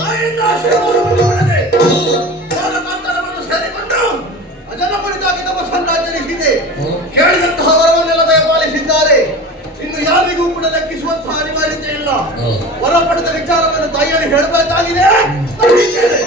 ತಾಯಿಯಿಂದ ಆಶೀರ್ವಾದವನ್ನು ಪಡೆದೆ. ಕಾಲಕಾಂತರವನ್ನು ಸೇರಿಕೊಂಡು ಅಜನ ಕುರಿತಾಗಿ ತಪಸ್ಸನ್ನು ಆಚರಿಸಿದೆ. ಕೇಳಿದಂತಹ ವರವನ್ನೆಲ್ಲ ದಯಪಾಲಿಸಿದ್ದಾರೆ. ಇನ್ನು ಯಾರಿಗೂ ಕೂಡ ಲೆಕ್ಕಿಸುವಂತಹ ಅನಿವಾರ್ಯತೆ ಇಲ್ಲ. ವರ ಪಡೆದ ವಿಚಾರವನ್ನು ತಾಯಿಯನ್ನು ಹೇಳಬೇಕಾಗಿದೆ. ಹೇಳಿದ್ದೇನೆ.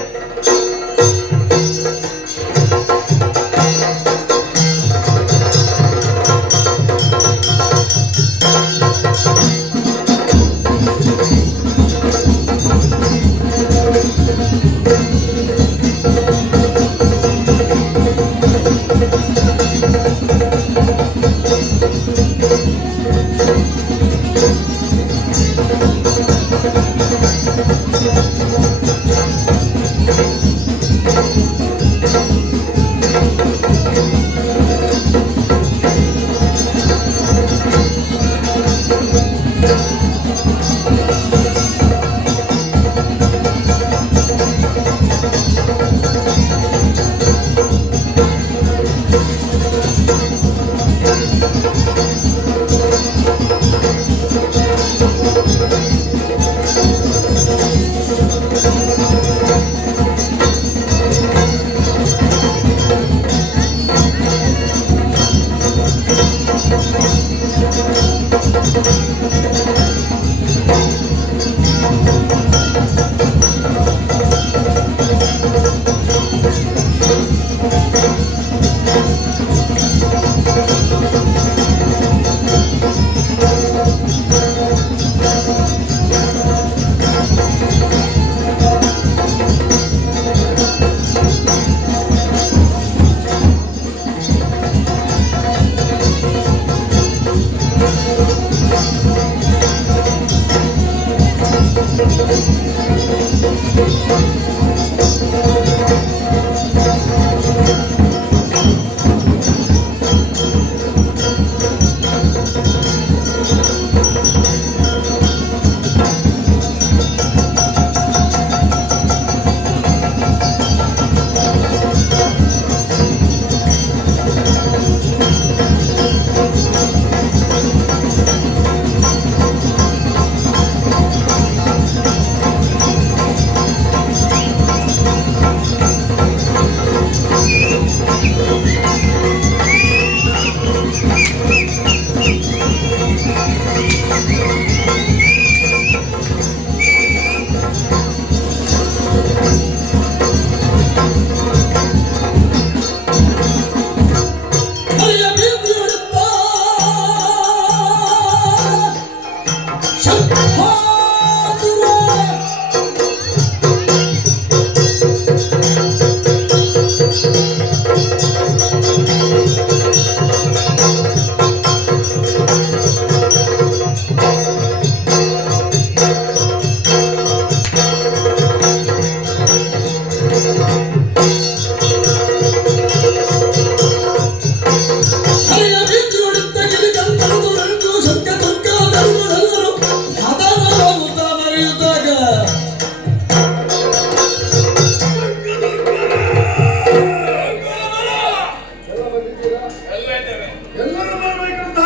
ಎಲ್ಲರೂ ಬರಬೇಕಂತ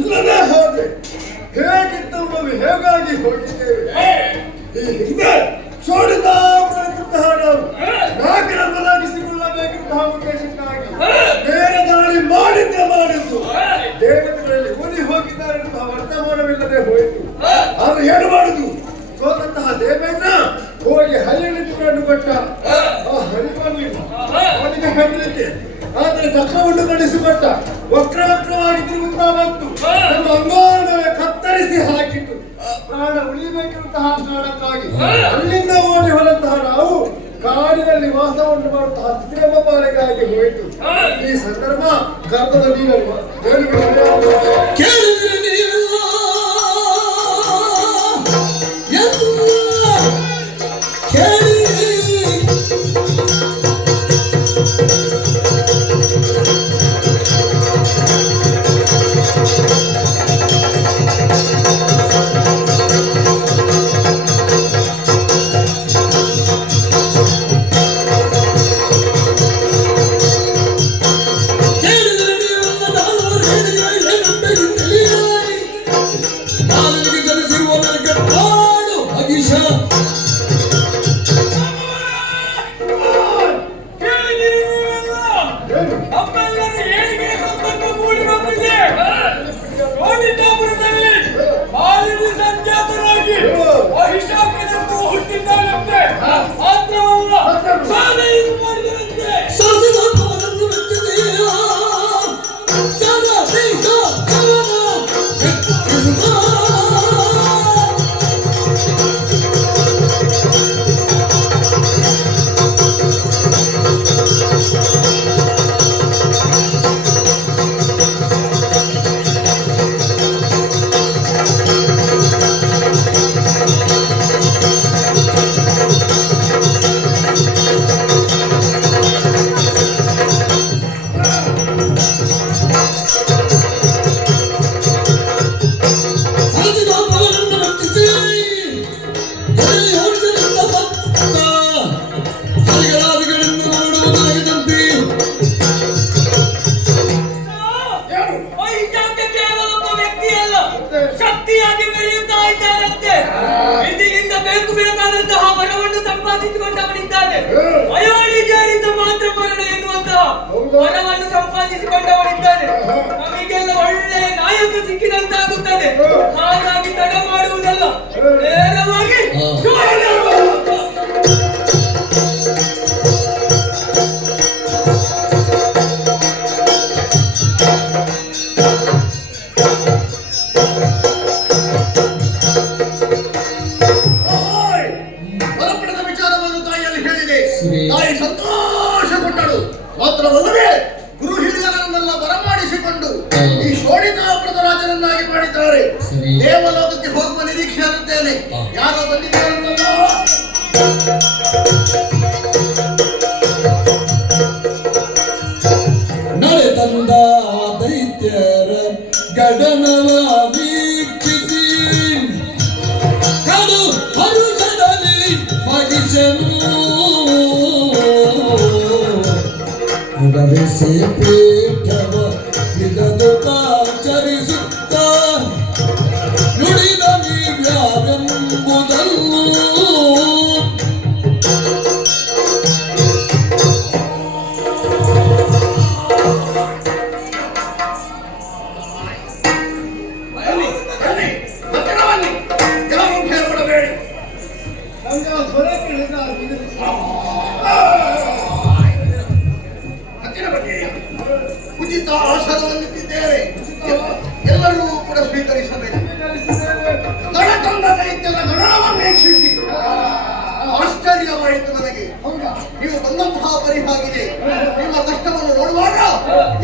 ಇಲ್ಲದೆ ಹೋದೆ ಹೇಗಿದ್ದವರು ಹೇಗಾಗಿ ಹೋಗಿದ್ದೇವೆ ಈ ಹಿಂದೆ ಸೋಡಿದಂತಹ ನಾವು ನಾಲ್ಕರ ಬದಲಾಗಿಸಿಕೊಳ್ಳಬೇಕಂತಹ ಉದ್ದೇಶಕ್ಕಾಗಿ ಬೇರೆ ದಾಳಿ ಮಾಡಿದ್ದು ದೇವತೆಗಳಲ್ಲಿ ಮುನಿ ಹೋಗಿದ್ದಾರೆ ಎನ್ನುವ ವರ್ತಮಾನವಿಲ್ಲದೆ ಹೋಯಿತು. ಆದ್ರೆ ಏನು ಮಾಡುದು? ಸೋತಂತಹ ದೇವೇಂದ್ರ ಹೋಗಿ ಹರಿಯಲಿಟ್ಟುಕೊಂಡು ಕೊಟ್ಟ. ಆ ಹರಿಬರಲಿಲ್ಲ ಅವನಿಗೆ ಹೆದರಿಕೆ. ಆದರೆ ಚಕ್ರವನ್ನು ನಡೆಸಿಕೊಟ್ಟ. ವಕ್ರವಾಗಿ ತಿರುಗುತ್ತಾ ಬಂತು. ನಮ್ಮ ಅಂಗಾಂಗವೇ ಕತ್ತರಿಸಿ ಹಾಕಿತು. ಪ್ರಾಣ ಉಳಿಬೇಕಿರುವಂತಹ ಕಾರಣಕ್ಕಾಗಿ ಅಲ್ಲಿಂದ ಓಡಿ ಹೊರಂತಹ ನಾವು ಕಾಡಿನಲ್ಲಿ ವಾಸವನ್ನು ಮಾಡುವಂತಹ ಸ್ಥಿತಿಯಮ್ಮ ಪಾಲಿಗಾಗಿ ಹೋಯಿತು. ಈ ಸಂದರ್ಭ ಕರ್ತದ ನೀರಲ್ವ ಶಕ್ತಿಯಾಗಿ ಮೆರೆಯುತ್ತಾ ಇದ್ದಾನಂತೆ. ಇದರಿಂದ ಬೇಕು ಬೇಕಾದಂತಹ ವರವನ್ನು ಸಂಪಾದಿಸಿಕೊಂಡವನಿದ್ದಾನೆ. ಅಯೋನಿಜರಿಂದ ಮಾತ್ರ ಮರಣ ಎನ್ನುವಂತಹ ವರವನ್ನು ಸಂಪಾದಿಸಿಕೊಂಡವನಿದ್ದಾನೆ. ನಮಗೆಲ್ಲ ಒಳ್ಳೆಯ ನಾಯಕ ಸಿಕ್ಕಿದಂತಾಗುತ್ತದೆ. ಹಾಗಾಗಿ ತಡ ಮಾಡುವುದಲ್ಲ, ನೇರವಾಗಿ ತಾಯಿ ಸಂತೋಷಗೊಂಡಳು. ಮಾತ್ರವಲ್ಲದೆ ಗುರು ಹಿರಿಯರನ್ನೆಲ್ಲ ಬರಮಾಡಿಸಿಕೊಂಡು ಈ ಶೋಣಿತಾಪುರದ ರಾಜನನ್ನಾಗಿ ಮಾಡಿದ್ದಾರೆ. ದೇವಲೋಕಕ್ಕೆ ಹೋಗುವ ನಿರೀಕ್ಷೆ ಇರುತ್ತೇನೆ. ಯಾರೋ ಬಂದಿದ್ದಾರೆ ಉಡಲಿಸಿ ಪೀಠವ ಇದನ್ನು ಆಚರಿಸುತ್ತ ನುಡಿದ ನೀವ್ಯಾವೆಂಬುದನ್ನು ನಮ್ಗೆ ಆ ಸ್ವರ ಕೇಳಿದ್ರೆ ಉಚಿತ ಆಶಾದವನ್ನಿಟ್ಟಿದ್ದೇವೆ ಎಲ್ಲರೂ ಕೂಡ ಸ್ವೀಕರಿಸಬೇಕು. ಗಣ ತಂದ ದೈತ್ಯದ ಗಣನವನ್ನು ವೀಕ್ಷಿಸಿ ಆಶ್ಚರ್ಯವಾಯಿತು ನನಗೆ. ನೀವು ಬಂದಂತಹ ಪರಿಹಾಗಿದೆ. ನಿಮ್ಮ ಕಷ್ಟವನ್ನು ನೋಡುವಾಗ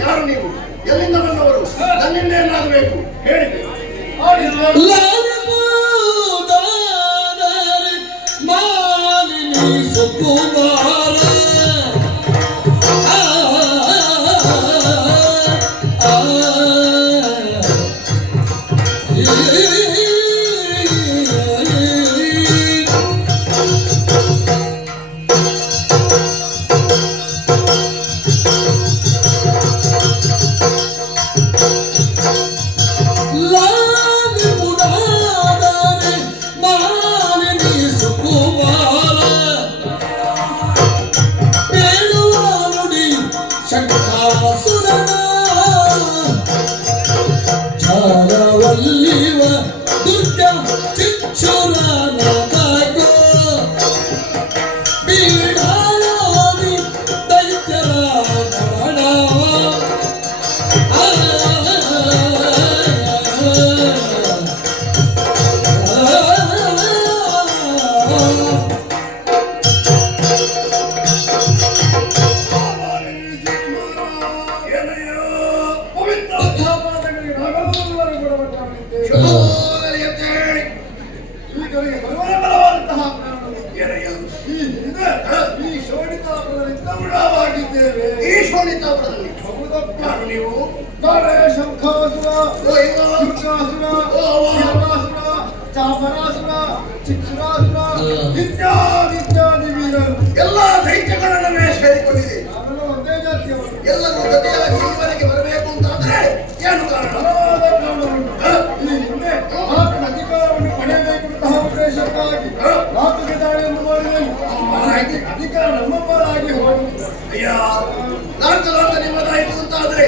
ಯಾರು ನೀವು, ಎಲ್ಲಿಂದ ಬಂದವರು, ನನ್ನಿಂದ ಏನಾಗಬೇಕು ಹೇಳಿದೆ. ಚಾರವಲ್ಲಿವ ದುರ್ಗ ಚಿಚ್ಚುರನ ಕಾಗೋ ಬೀಡಾಡಿ ದೈತ್ಯರ ನಡ ಈ ಶೋಣಿತಾಪುರದಲ್ಲಿ ಯಾರು ನೀವು? ಶಂಖಾಸುರ, ಶುಕ್ರಾಸುರ, ಶಿವರಾಸುರ, ಚಾಪರಾಸುರ, ಚಿಕ್ಷುರಾಸುರ ಇತ್ಯಾದಿ ವೀರರು ಎಲ್ಲ ದೈತ್ಯಗಳನ್ನೇ ಸೇರಿಕೊಂಡಿದೆ. ನಾವೆಲ್ಲ ಒಂದೇ ಜಾತಿಯವರು. ಎಲ್ಲರೂ ಜೊತೆಯಾಗಿ ಈವರೆಗೆ ಬರಬೇಕು ಅಂತಾದ್ರೆ ಏನು ಕಾರಣ? ಈ ಹಿಂದೆ ಆತನ ಅಧಿಕಾರವನ್ನು ಪಡೆಯಬೇಕಂತಹ ಉದ್ದೇಶಕ್ಕಾಗಿ ಆತನಿಗೆ ದಾಳಿಯನ್ನು ಮಾಡಿದೆವು. ಅಧಿಕಾರ ನಮ್ಮ ಪಾಲಾಗಿ ಹೋಗಿದೆ. ಅಯ್ಯ, ರಾಜ್ಯದಾಂತ ನಿಮ್ಮದಾಯಿತು ಅಂತಾದ್ರೆ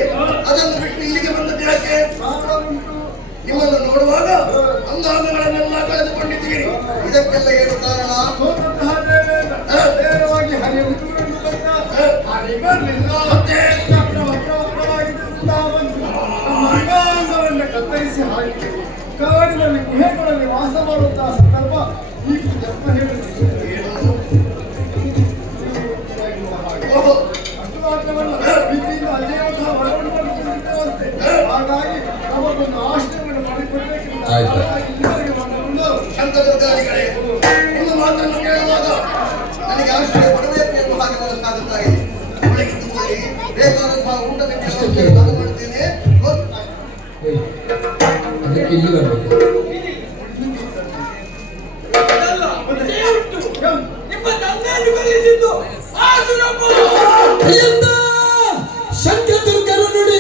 ಅದನ್ನು ಬಿಟ್ಟು ಇಲ್ಲಿಗೆ ಬಂದದ್ದು ಯಾಕೆ? ನಿಮ್ಮನ್ನು ನೋಡುವಾಗ ಅಂಗಾಂಗಗಳನ್ನೆಲ್ಲ ಕಳೆದುಕೊಂಡಿದ್ದೀರಿ. ಇದಕ್ಕೆಲ್ಲ ಏನು ಕಾರಣ? ಸೋತಂತಹ ನೇರವಾಗಿ ಹರಿಯುವುದು ಬಂದ ಹರಿಬರಲಿಲ್ಲ. ಮತ್ತೆ ವಕ್ರವಕ್ರವಾಗಿದ್ದಂತಹ ಬಂದು ನಮ್ಮ ಅಂಗಾಂಗವನ್ನು ಕತ್ತರಿಸಿ ಹಾಕಿ ಕಾಡಿನಲ್ಲಿ ಗುಹೆಗಳಲ್ಲಿ ವಾಸ ಮಾಡುವಂತಹ ಸಂದರ್ಭ ಈ ಜನ್ಮ ಹೇಳಿದೆ. ಓಹೋ, ಅಷ್ಟು ಮಾತ್ರವಲ್ಲ, ಪ್ರೀತಿಯಿಂದ ಅಜೇಯಂತಹ ವರವನ್ನು ಪಡೆದುಕೊಂಡಿದ್ದೇವಂತೆ. ಹಾಗಾಗಿ ನಮಗೊಂದು ಆಶ್ರಯವನ್ನು ಮಾಡಿಕೊಡಬೇಕೆಂದು ಇಲ್ಲಿವರೆಗೆ ಬಂದು ಶಂಕದುರ್ಗಾದಿಗಳೇ, ನಿಮ್ಮ ಮಾತನ್ನು ಕೇಳುವಾಗ ನನಗೆ ಆಶ್ರಯ ಪಡಬೇಕು ಎಂಬ ಹಾಗೆ ಮನಸ್ಸಾಗುತ್ತಾ ಇದೆ. ಬೆಳಗ್ಗೆ ತುಂಬಿ ಬೇಕಾದಂತಹ ಊಟ ತಿಂಡಿ ನಾನು ಮಾಡುತ್ತೇನೆ. ಅದಕ್ಕೆ ಇಲ್ಲಿ ಬರಬೇಕು. ನಿಮ್ಮ ತಂದೆಯನ್ನು ಕಲಿಸಿದ್ದು ಆ ಸುರಪ್ಪ ಶಂಕದುರ್ಗರು ನುಡಿ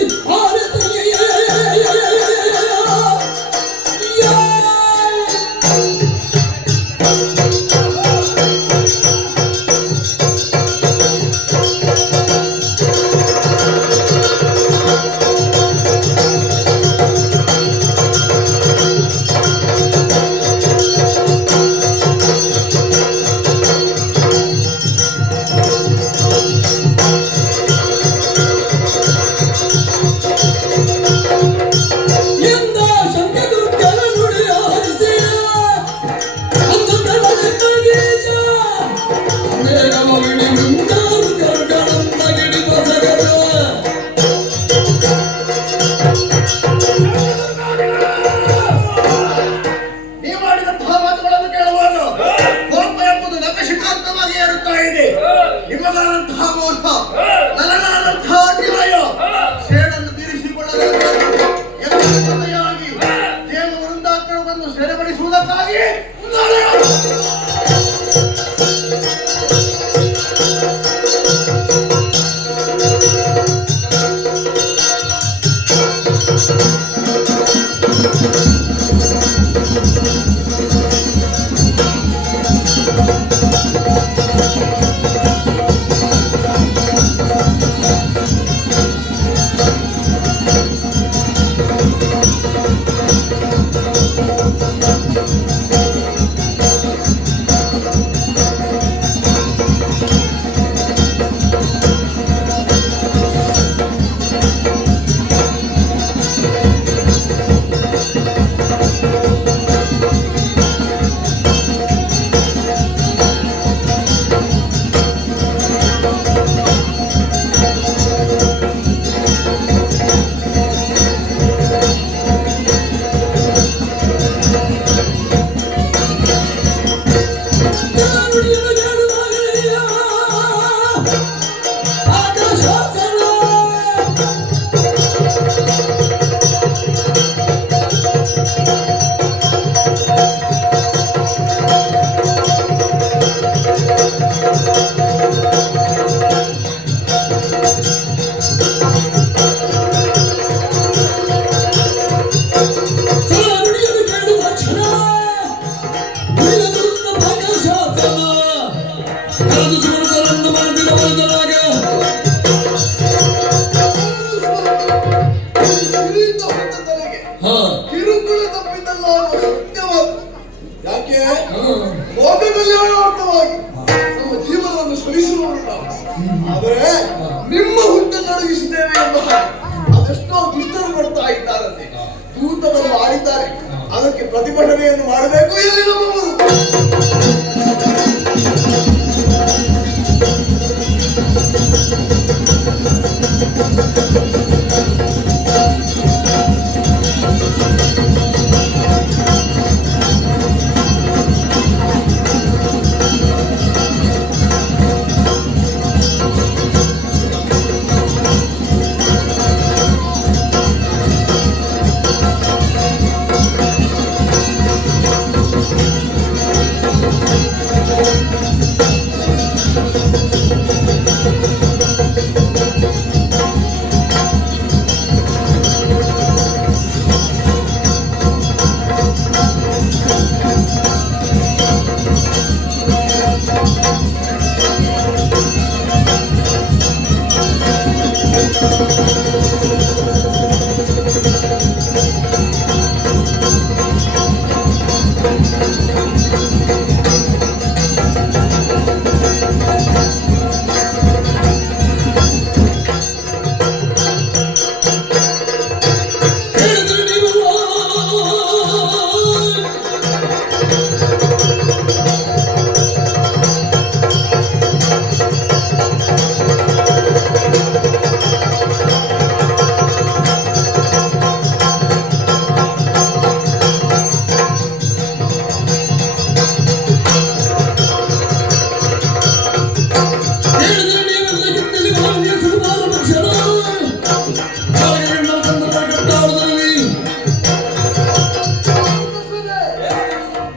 ನೀವು ಮಾಡಿದಂತಹ ಮಾತುಗಳನ್ನು ಕೇಳುವಾಗ ಕೋಪ ಎಂಬುದು ನಖಶಿಖಾಂತವಾಗಿ ಏರುತ್ತಾ ಇದೆ. ನಿಮ್ಮದಾದಂತಹ ಮೋಸ, ನನ್ನದಾದಂತಹ ಅನ್ಯಾಯ, ಸೇಡನ್ನು ತೀರಿಸಿಕೊಳ್ಳಲಾಗಿ ದೇವ ವೃಂದಾಕರವನ್ನು ಸೆರೆಪಡಿಸುವುದಕ್ಕಾಗಿ ಇದರಿಂದ ಹೊತ್ತ ತಲೆಗೆ ಕಿರುಕುಳ ತಪ್ಪಿದ್ದಲ್ಲ ಅನ್ನುವ ಸತ್ಯವಾದ. ಯಾಕೆ ಲೋಕ ಕಲ್ಯಾಣಾರ್ಥವಾಗಿ ನಮ್ಮ ಜೀವನವನ್ನು ಶ್ರಮಿಸುವವರು ನಾವು. ಆದರೆ ನಿಮ್ಮ ಹುಟ್ಟನ್ನು ಅಡಗಿಸಿದ್ದೇವೆ ಎಂಬ ಹಾಗೆ ಅದೆಷ್ಟೋ ದುಷ್ಟರು ಬರ್ತಾ ಇದ್ದಾರಂತೆ, ದೂತವನ್ನು ಆಡಿದ್ದಾರೆ. ಅದಕ್ಕೆ ಪ್ರತಿಭಟನೆಯನ್ನು ಮಾಡಬೇಕು ಇಲ್ಲಿ ನಮ್ಮವರು.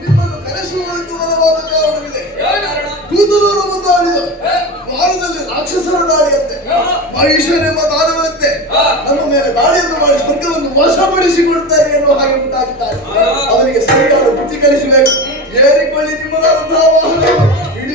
ನಿಮ್ಮನ್ನು ಕರೆಸುವುದಕ್ಕೆ ಬಲವಾದ ಕಾರಣವಿದೆ. ದೂತರನ್ನು ಮುಂದಾಡಿದ ವಾರದಲ್ಲಿ ರಾಕ್ಷಸರ ದಾಳಿಯಂತೆ, ಮಹಿಷನೆಂಬ ದಾನವಂತೆ ನಮ್ಮ ಮೇಲೆ ದಾಳಿಯನ್ನು ಮಾಡಿ ಸ್ವರ್ಗವನ್ನು ವಶಪಡಿಸಿಕೊಡ್ತಾರೆ ಎನ್ನುವ ಹಾಗೆ ಉಂಟಾಗಿದ್ದಾರೆ. ಅವರಿಗೆ ಸರಿಯಾದ ಬುದ್ಧಿ ಕಲಿಸಬೇಕು. ಏರಿಕೊಳ್ಳಿ ನಿಮ್ಮದಾದಂತಹ ವಾಹನ ಇಡೀ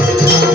Hey!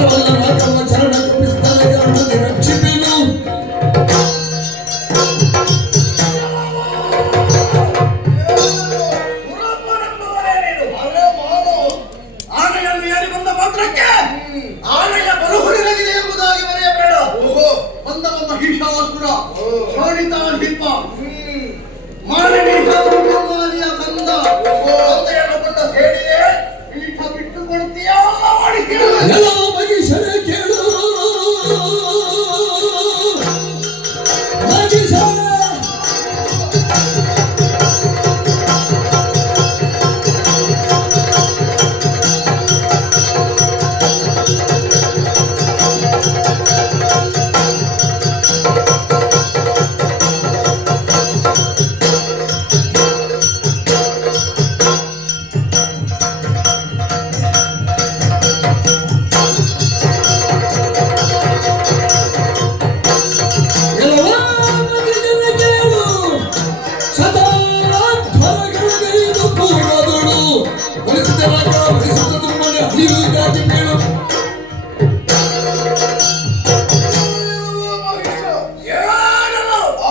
ಬಾಲವಲ್ಲ ಮಾತಮ್ಮ ಚರಣ ಕೃಪಿಸ್ತಾರೆ ಕರುಣನೆ ರಕ್ಷಿಪೆನು ಆನೆಯನ್ನು ಏರಿ ಬಂದ ಮಾತ್ರಕ್ಕೆ ಆನೆಯ ಬಲುಹುರಿನಗಿದೆ ಎಂಬುದಾಗಿ ಬರೆಯಬೇಡ. ಬಂದವ ಮಹಿಷಾಸುರ ಶೋಣಿತಾಧಿಪ ಮಾನವೀಯ ಕಂದ ತಂದೆಯನ್ನು ಕೊಂಡ ಹೇಳಿಯೇ ಪೀಠ ಬಿಟ್ಟು ಕೊಡ್ತೀಯಾ ಮಾಡಿ ಎಲ್ಲ ಮಗಿಷರ ಕೇಳು ಮಗಿಷರ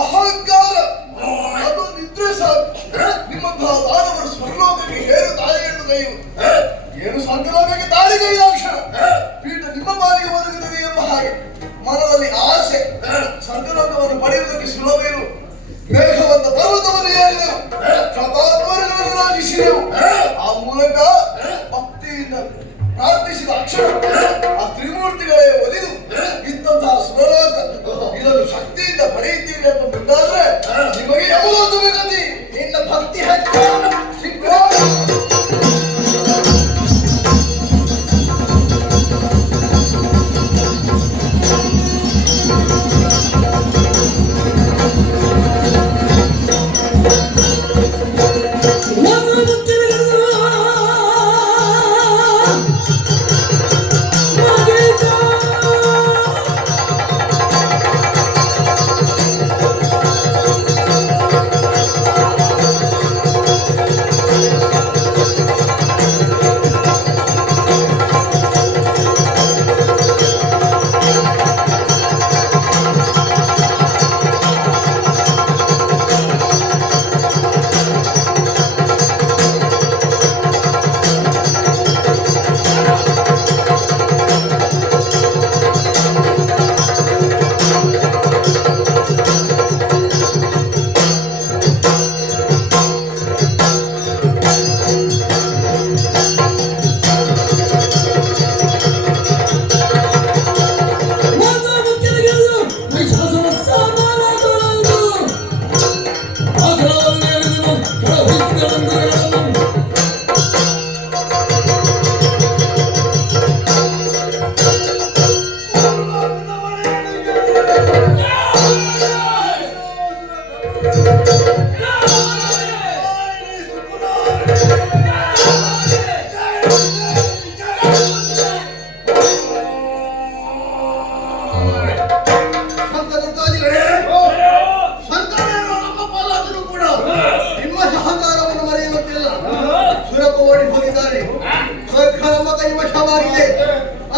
ಅಹಂಕಾರ ಅದು ನಿದ್ರೆ ಸಾಕು. ನಿಮ್ಮಂತಹ ದಾನವರು ಸ್ವರ್ಲೋಕಕ್ಕೆ ಹೇರು ತಾಯಿಯನ್ನು ದೈವ ಏನು ಸ್ವರ್ಗಲೋಕಕ್ಕೆ ತಾಳಿಗೈದ ಕ್ಷಣ ಪೀಠ ನಿಮ್ಮ ಪಾಲಿಗೆ ಬದುಕುತ್ತದೆ ಎಂಬ ಹಾಗೆ ಮನದಲ್ಲಿ ಆಸೆ. ಸ್ವರ್ಗಲೋಕವನ್ನು ಪಡೆಯುವುದಕ್ಕೆ ಸುಲಭವೇನು? ಮೇಘವಂತ ಪರ್ವತವನ್ನು ಏರಿದೆವು, ಶತಾತ್ಮಗಳನ್ನು ರಾಜಿಸಿದೆವು. ಆ ಮೂಲಕ ಭಕ್ತಿಯಿಂದ ಪ್ರಾರ್ಥಿಸಿದ ಅಕ್ಷರ ಆ ತ್ರಿಮೂರ್ತಿಗಳೇ ಒಲಿದು ಇಂತಹ ಸುರಲೋಕ ಇದನ್ನು ಶಕ್ತಿಯಿಂದ ಪಡೆಯುತ್ತೀರಿ ಅಂತ ಮುಂದಾದ್ರೆ ನಿಮಗೆ ಯಾವುದು ಬೇಕಂದಿ ನಿನ್ನ ಭಕ್ತಿ ಹೆಚ್ಚು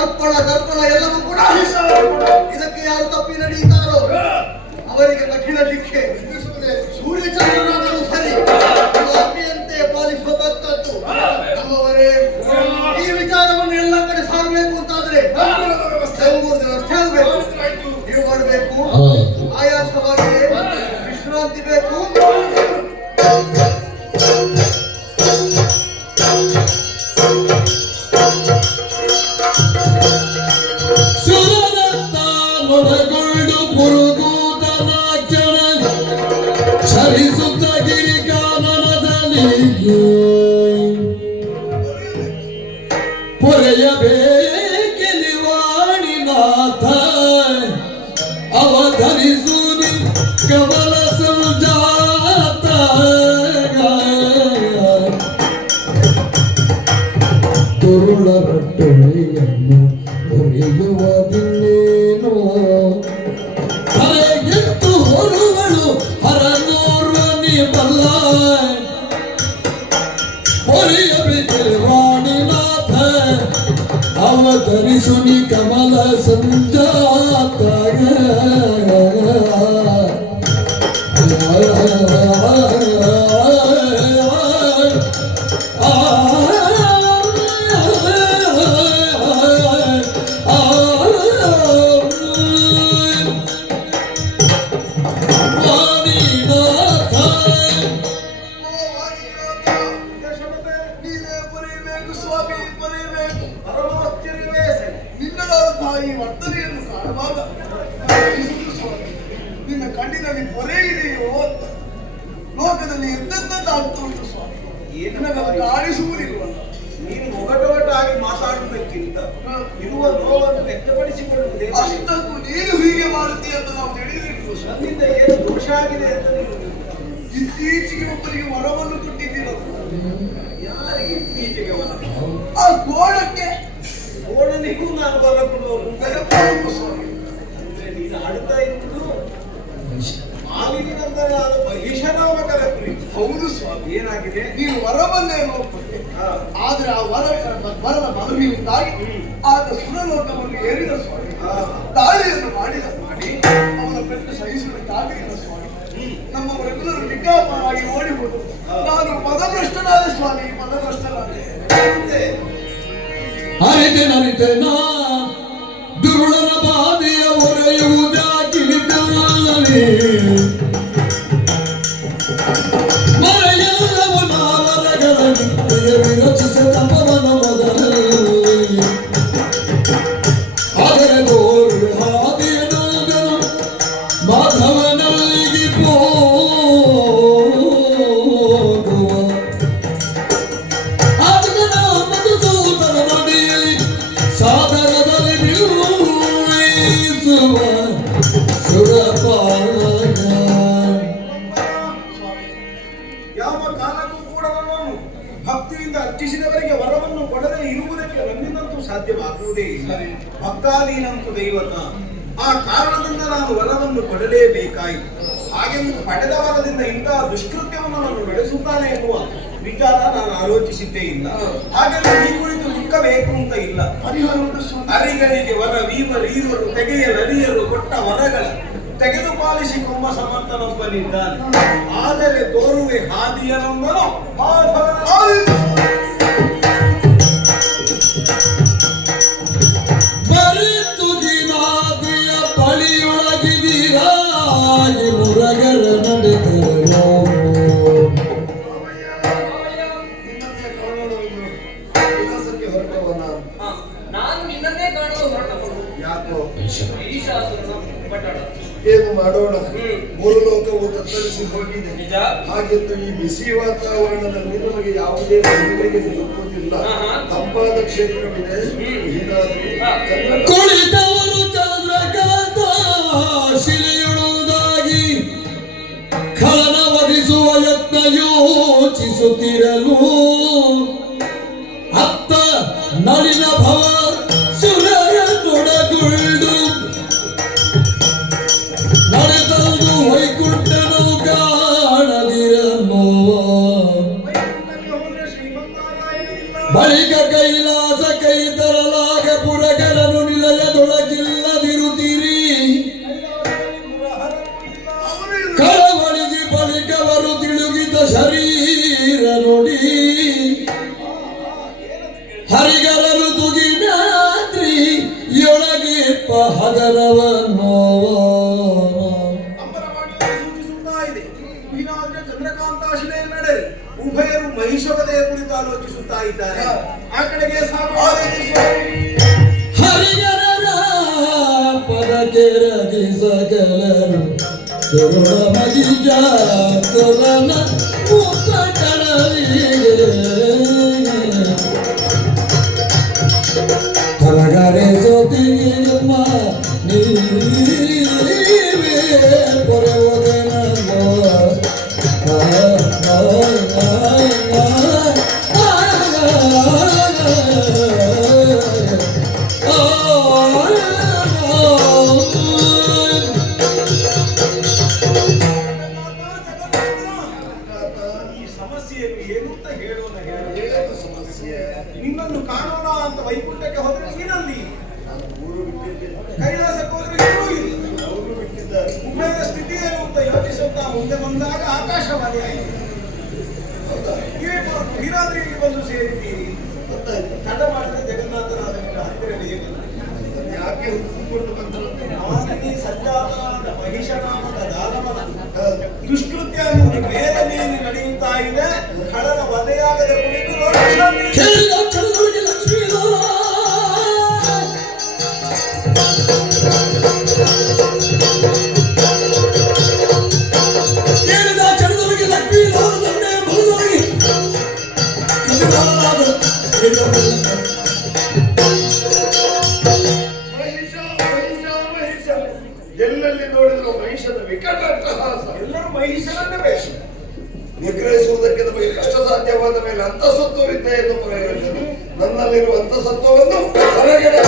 ಅರ್ಪಣ ದರ್ಪಣ ಎಲ್ಲವೂ ಕೂಡ ಇದಕ್ಕೆ ಯಾರು ತಪ್ಪಿ ನಡೆಯುತ್ತಾರೋ ಅವರಿಗೆ ಕಠಿಣ ಶಿಕ್ಷೆ. ಸೂರ್ಯಚಂದ್ರನಾದರೂ ಸರಿ ಆಜ್ಞೆಯಂತೆ ಪಾಲಿಸಬೇಕಾದ್ದು ನಮ್ಮವರೇ. ಈ ವಿಚಾರವನ್ನು ಎಲ್ಲ ಕಡೆ ಸಾರಬೇಕು ಅಂತಾದ್ರೆ 3 ದಿನ ಅಷ್ಟೇ ಆಗಬೇಕು. ನೀವು ಮಾಡಬೇಕು, ಆಯಾಸವಾಗಿದೆ, ವಿಶ್ರಾಂತಿ ಬೇಕು. ಮೊಳಗೊಂಡು ಪುರುದೂತನಾಕ್ಷಣ ಚಲಿಸುತ್ತ ಗಿರಿಕಾನನದಲ್ಲಿ ಪೊರೆಯಬೇಕೆಲಿವಾಣಿನಾಥ ಅವಧರಿಸುನಿ ಕಮಲ ಸಂಜಾತ ಮಣಿ ಕಮಲ ಸಂಜಾತಾಗ ನೀನೇ ಬರೀಬೇಕು ಸ್ವಾಮಿ, ಬರೀಬೇಕು. ಪರಮಾಶ್ಚರ್ಯವೇ ಸರಿ. ನಿನ್ನದಾದಂತಹ ಈ ವರ್ತನೆಯನ್ನು ಕಾಣುವಾಗ ಅನಿಸುವುದು ಸ್ವಾಮಿ, ನಿನ್ನ ಕಣ್ಣಿನಲ್ಲಿ ಪೊರೆ ಇದೆಯೋ ಅಂತ. ಲೋಕದಲ್ಲಿ ಎಂತೆಂತಾಗ್ತಾ ಉಂಟು ಸ್ವಾಮಿ, ನನಗೆ ಕಾಣಿಸುವುದಿಲ್ವಲ್ಲ. ನೀನು ಒಗಟೊಗಟಾಗಿ ಮಾತಾಡುವುದಕ್ಕಿಂತ ಇರುವ ನೋವನ್ನು ವ್ಯಕ್ತಪಡಿಸಿಕೊಳ್ಳುವುದೇ ಅಷ್ಟಕ್ಕೂ ನೀನು ಹೀಗೆ ಮಾಡುತ್ತೀಯ ಅಂತ ನಾವು ತಿಳಿದಿರ್ಬೋದು. ನನ್ನಿಂದ ಏನು ದೋಷ ಆಗಿದೆ ಅಂತ ನೀನು ಇತ್ತೀಚೆಗೆ ಒಬ್ಬರಿಗೆ ವರವನ್ನು ಕೊಟ್ಟಿದ್ದೀರಲ್ಲ, ಯಾರಿಗೆ ಇತ್ತೀಚೆಗೆ ವರ? ಆ ಗೋಳಕ್ಕೆ ಓಡಲಿಗೂ ನಾನು ಬರ ಕೊಡುವವನು. ನೆನಪಾಗುವ ಸ್ವಾಮಿ. ಅಂದ್ರೆ ನೀನು ಆಡುತ್ತಾ ಇರುವುದು ಮಾಲಿನ್ಯದಂತರಾದ ಮಹಿಷನಾಮಕರ ಕುರಿತು. ಹೌದು ಸ್ವಾಮಿ. ಏನಾಗಿದೆ? ನೀನು ವರವನ್ನೇ ಕೊಟ್ಟೆ, ಆದ್ರೆ ಆ ವರದ ಮನವಿಯುಂಟಾಗಿ ಆತ ಸುರಲೋಕವನ್ನು ಏರಿದ ಸ್ವಾಮಿ. ದಾಳಿಯನ್ನು ಮಾಡಿದ ಮಾಡಿ ಅವನ ಪೆಟ್ಟು ಸಹಿಸಲಿಕ್ಕಾಗಲಿಲ್ಲ ಸ್ವಾಮಿ. ನಮ್ಮವರೆಲ್ಲರೂ ನಿಗ್ಗಾಪರಾಗಿ ಓಡಿಕೊಂಡು ನಾನು ಪದಭ್ರಷ್ಟನಾದ ಸ್ವಾಮಿ, ಪದಭ್ರಷ್ಟನಾದೆ. ಅರಿತೆ ನಾ ದುರುಳನ ಬಾಧೆಯ ಹೊರೆಯುವುದಾಗಿಲಿದ್ದಾನೆ ಮರೆಯಲ್ಲವ ನಾವರಗಳ ನಿತ್ಯ ವಿರಚಿಸಿದ ಪವನ ಮೊದಲಲ್ಲಿ ಆದರೆ ತೋರು ಹಾದಿಯ ನಾಗನು ಮಾಧವನಲ್ಲಿಗೆ ಹೋಗುವ ಆತನ ಮಧುಸೂದನ ನಡಿಯಲ್ಲಿ ಸಾಗರದಲ್ಲಿ ಬೀಳುವ ಸುರಪಾಲಕ ಯಾವ ಕಾಲಕ್ಕೂ ಕೂಡ ನನ್ನನ್ನು ಭಕ್ತಿಯಿಂದ ಅರ್ಚಿಸಿದವರಿಗೆ ವರವನ್ನು ಕೊಡದೆ ಇರುವುದಕ್ಕೆ ನನ್ನಿಂದಂತೂ ಸಾಧ್ಯವಾಗುವುದೇ ಇಲ್ಲ. ಭಕ್ತಾದೀನಂತೂ ದೈವತ. ಆ ಕಾರಣದಿಂದ ನಾನು ವರವನ್ನು ಕೊಡಲೇಬೇಕಾಯಿತು. ಹಾಗೆಂದು ಪಡೆದ ವರದಿಂದ ಇಂತಹ ದುಷ್ಕೃತ್ಯವನ್ನು ನಾನು ನಡೆಸುತ್ತಾನೆ ಎನ್ನುವ ವಿಚಾರ ನಾನು ಆಲೋಚಿಸಿದ್ದೇ ಇಲ್ಲ. ಹಾಗೆಂದು ಈ ಕುರಿತು ದುಃಖಬೇಕು ಅಂತ ಇಲ್ಲ. ಅರಿಗಳಿಗೆ ವರ ವೀವರು ತೆಗೆಯಲರಿಯರು ಕೊಟ್ಟ ವರಗಳ ತೆಗೆದು ಪಾಲಿಸಿಕೊಂಬ ಸಮರ್ಥನೊಬ್ಬನಿದ್ದಾನೆ. ಆದರೆ ತೋರುವೆ ಹಾದಿಯನೊಬ್ಬನು ಮರೆತು ದಿನಾದಿಯ ಬಳಿಯೊಳಗಿದೀರಾಗಿ ಮುರಗರ ನಡೆದರು ವಿಕಾಸಕ್ಕೆ ಹೊರಟವ ನಾನು. ನಾನು ನಿನ್ನನ್ನೇ ಕಾಣಲು ಹೊರಟವನು. ಯಾಕೋ ಈಶಾಸುರನ ಪಟ್ಟಣ. ಏನು ಮಾಡೋಣ, ಮೂರು ಲೋಕವು ತತ್ತರಿಸಿ ಹೋಗಿದೆ. ನಿಜ. ಹಾಗೆಂದು ಈ ಬಿಸಿ ವಾತಾವರಣದಲ್ಲಿ ನಮಗೆ ಯಾವುದೇ ಮನೆಗಳಿಗೆ ನಿಲ್ಲುವುದಿಲ್ಲ. ತಂಪಾದ ಕ್ಷೇತ್ರವಿದೆ. ಹೀಗಾಗಿ ಕುಳಿತವರು ಚಂದ್ರಕಾಂತ ಶಿಲೆಯುಳುವುದಾಗಿ ಖಳನ ವಧಿಸುವ ಯತ್ನ ಯೋಚಿಸುತ್ತಿರಲು ಅತ್ತ ನಳಿನ ಭವ ಸುರರ ತೊಡಗುಳ್ದು ನಡೆದದು ವೈಕುಂಠನು ಕಾಣದಿರಲು ಬಳಿಕ ಕೈಲಾಸ ಕೈ ತರಲಾಗ ಪುರಗರನು ನಿಲಯದೊಳಗಿಲ್ಲದಿರುತ್ತೀರಿ ಕಳವಳಿಗೆ ಬಳಿಕವರು ತಿಳುಗಿದ ಶರೀರ ನೋಡಿ ಹರಿಗರನು ತುಗಿನಾದ್ರಿ ಯೊಳಗೆ ಹಗರವನ್ನು ಸೂಚಿಸುತ್ತಾ ಇದೆ. ಹೀನಾದ್ರೆ ಚಂದ್ರಕಾಂತಾಶಿಲೆ ನಡೆರಿ ಉಭಯರು ಮಹಿಷವದೆಯ ಕುರಿತು ಆಲೋಚಿಸುತ್ತಾ ಇದ್ದಾರೆ. ಆ ಕಡೆಗೆ ಹರಿಗರನ ಪದಕ್ಕೆ ರಗಿಸಗಲರು ತುರುಳ ಮಗಿಜ ತುರನ ಮುಖ ಕಡಲಿಗೆ ಕರಗರೆ ಸೋತಿಮ್ಮ ನೀವೇ ಪೊರೆಯುವುದೇನೋ ಈ ಸಮಸ್ಯೆಯನ್ನು ಏನಂತ ಹೇಳೋಣ ಹೇಳು. ಏನು ಸಮಸ್ಯೆ? ನಿನ್ನನ್ನು ಕಾಣೋಣ ಅಂತ ವೈಕುಂಠಕ್ಕೆ ಹೋದ್ರೆ ನೀನಲ್ಲಿ ನನ್ನ ಮುಂದೆ ಬಂದಾಗ ಆಕಾಶವಾಣಿ ಆಯಿತು. ಹೌದಾ? ನೀರಾದ್ರಿಗೆ ಬಂದು ಸೇರಿದ್ದೀರಿ. ಗೊತ್ತಾಯ್ತು. ತಡ ಮಾಡಿದ್ರೆ ಜಗನ್ನಾಥನಾದ ಹತ್ತಿರವೇ ಬಂದ. ಯಾಕೆ ಹುಟ್ಟಿಕೊಂಡು ಬಂದರಂತೆ? ಆತನಿ ಸಂಜಾತನಾದ ಮಹಿಷನಾಮದ ದಾನವನ ದುಷ್ಕೃತ್ಯ ಬೇರೆ ಮೇಲೆ ನಡೆಯುತ್ತಾ ಇದೆ. ಕಡಲ ವಧೆಯಾಗದೆ ಕುಳಿತು ಕೇಳಿದ ಚಂದ್ರನಿಗೆ ಲಕ್ಷ್ಮೀನಾರಾಯಣ ಕೇಳಿದ ಚಂದ್ರನಿಗೆ ಲಕ್ಷ್ಮೀನಾರಾಯಣನೇ ಬಲುದಾಗಿ ಮಹಿಷ ಮಹಿಷ ಮಹಿಷ ಎಲ್ಲೆಲ್ಲಿ ನೋಡಿದ್ರು ಮಹಿಷನ ವಿಕಟ ಅಟ್ಟಹಾಸ. ಎಲ್ಲರೂ ಮಹಿಷನನ್ನೇ ಬೇಕು. ನಿಗ್ರಹಿಸುವುದಕ್ಕೆ ನಮಗೆ ಕಷ್ಟ ಸಾಧ್ಯವಾದ ಮೇಲೆ ಅಂತಸತ್ವವಿದ್ದೆ ಎಂದು ಪ್ರಯೋಜನ. ನನ್ನಲ್ಲಿರುವ ಅಂತಸತ್ವವನ್ನು ಹೊರಗಡೆ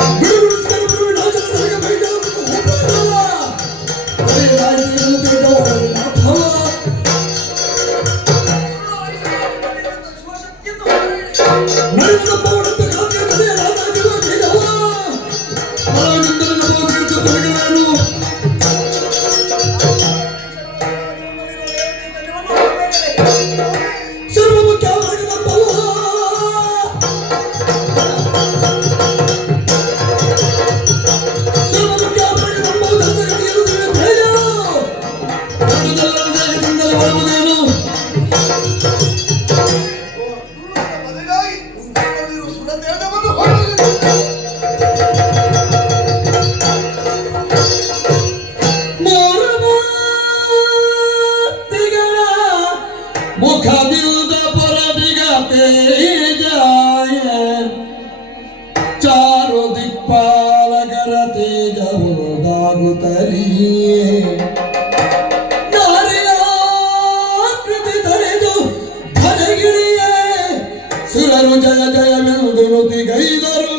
ಮದುವೆಗಾಗಿ ನನ್ನಲ್ಲಿರುವ ಸುಡತೇಜವನ್ನು ಹೊರಗೆ ಮುಖದಿಂದ ಪರದಿಗ ತೇಜಾಯ ಚಾರು ದಿಕ್ಪಾಲಕರ ತೇಜವುದಾಗುತ್ತಲಿಯೇ ನಾರಿಯಾಕೃತಿ ತಳೆದು ಧರೆಗಿಳಿಯೇ ಸುರರು ಜಯ ಜಯವೆಂದು ನುತಿಗೈದರು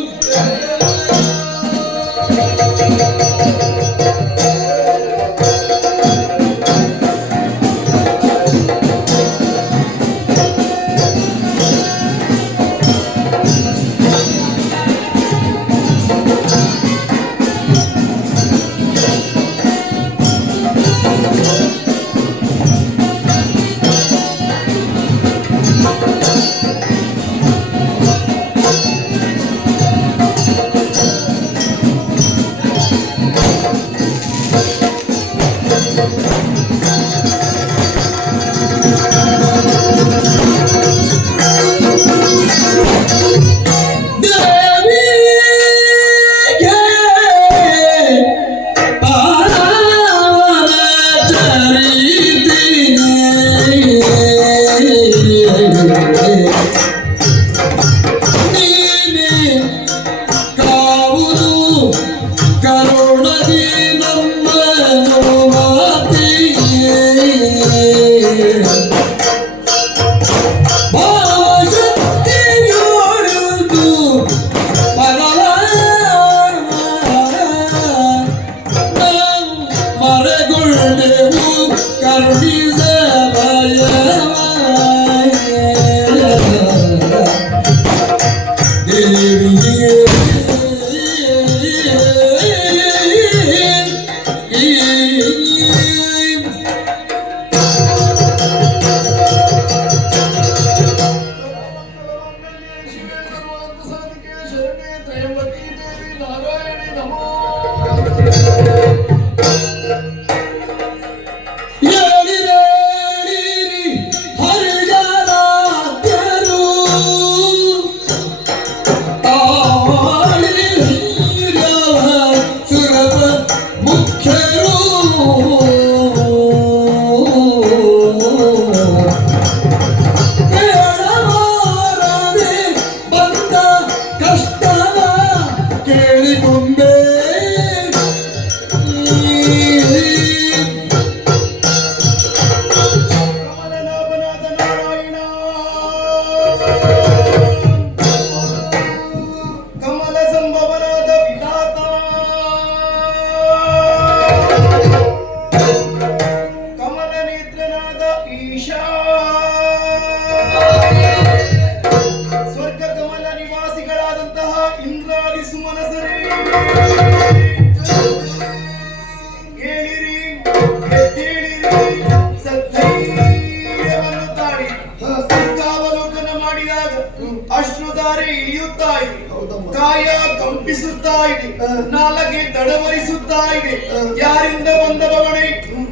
ಬರುತ್ತಾ ಇದೆ, ನಾಲಗೆ ತಡವರಿಸುತ್ತಾ ಇದೆ. ಯಾರಿಂದ ಬಂದ ಬವಣೆ?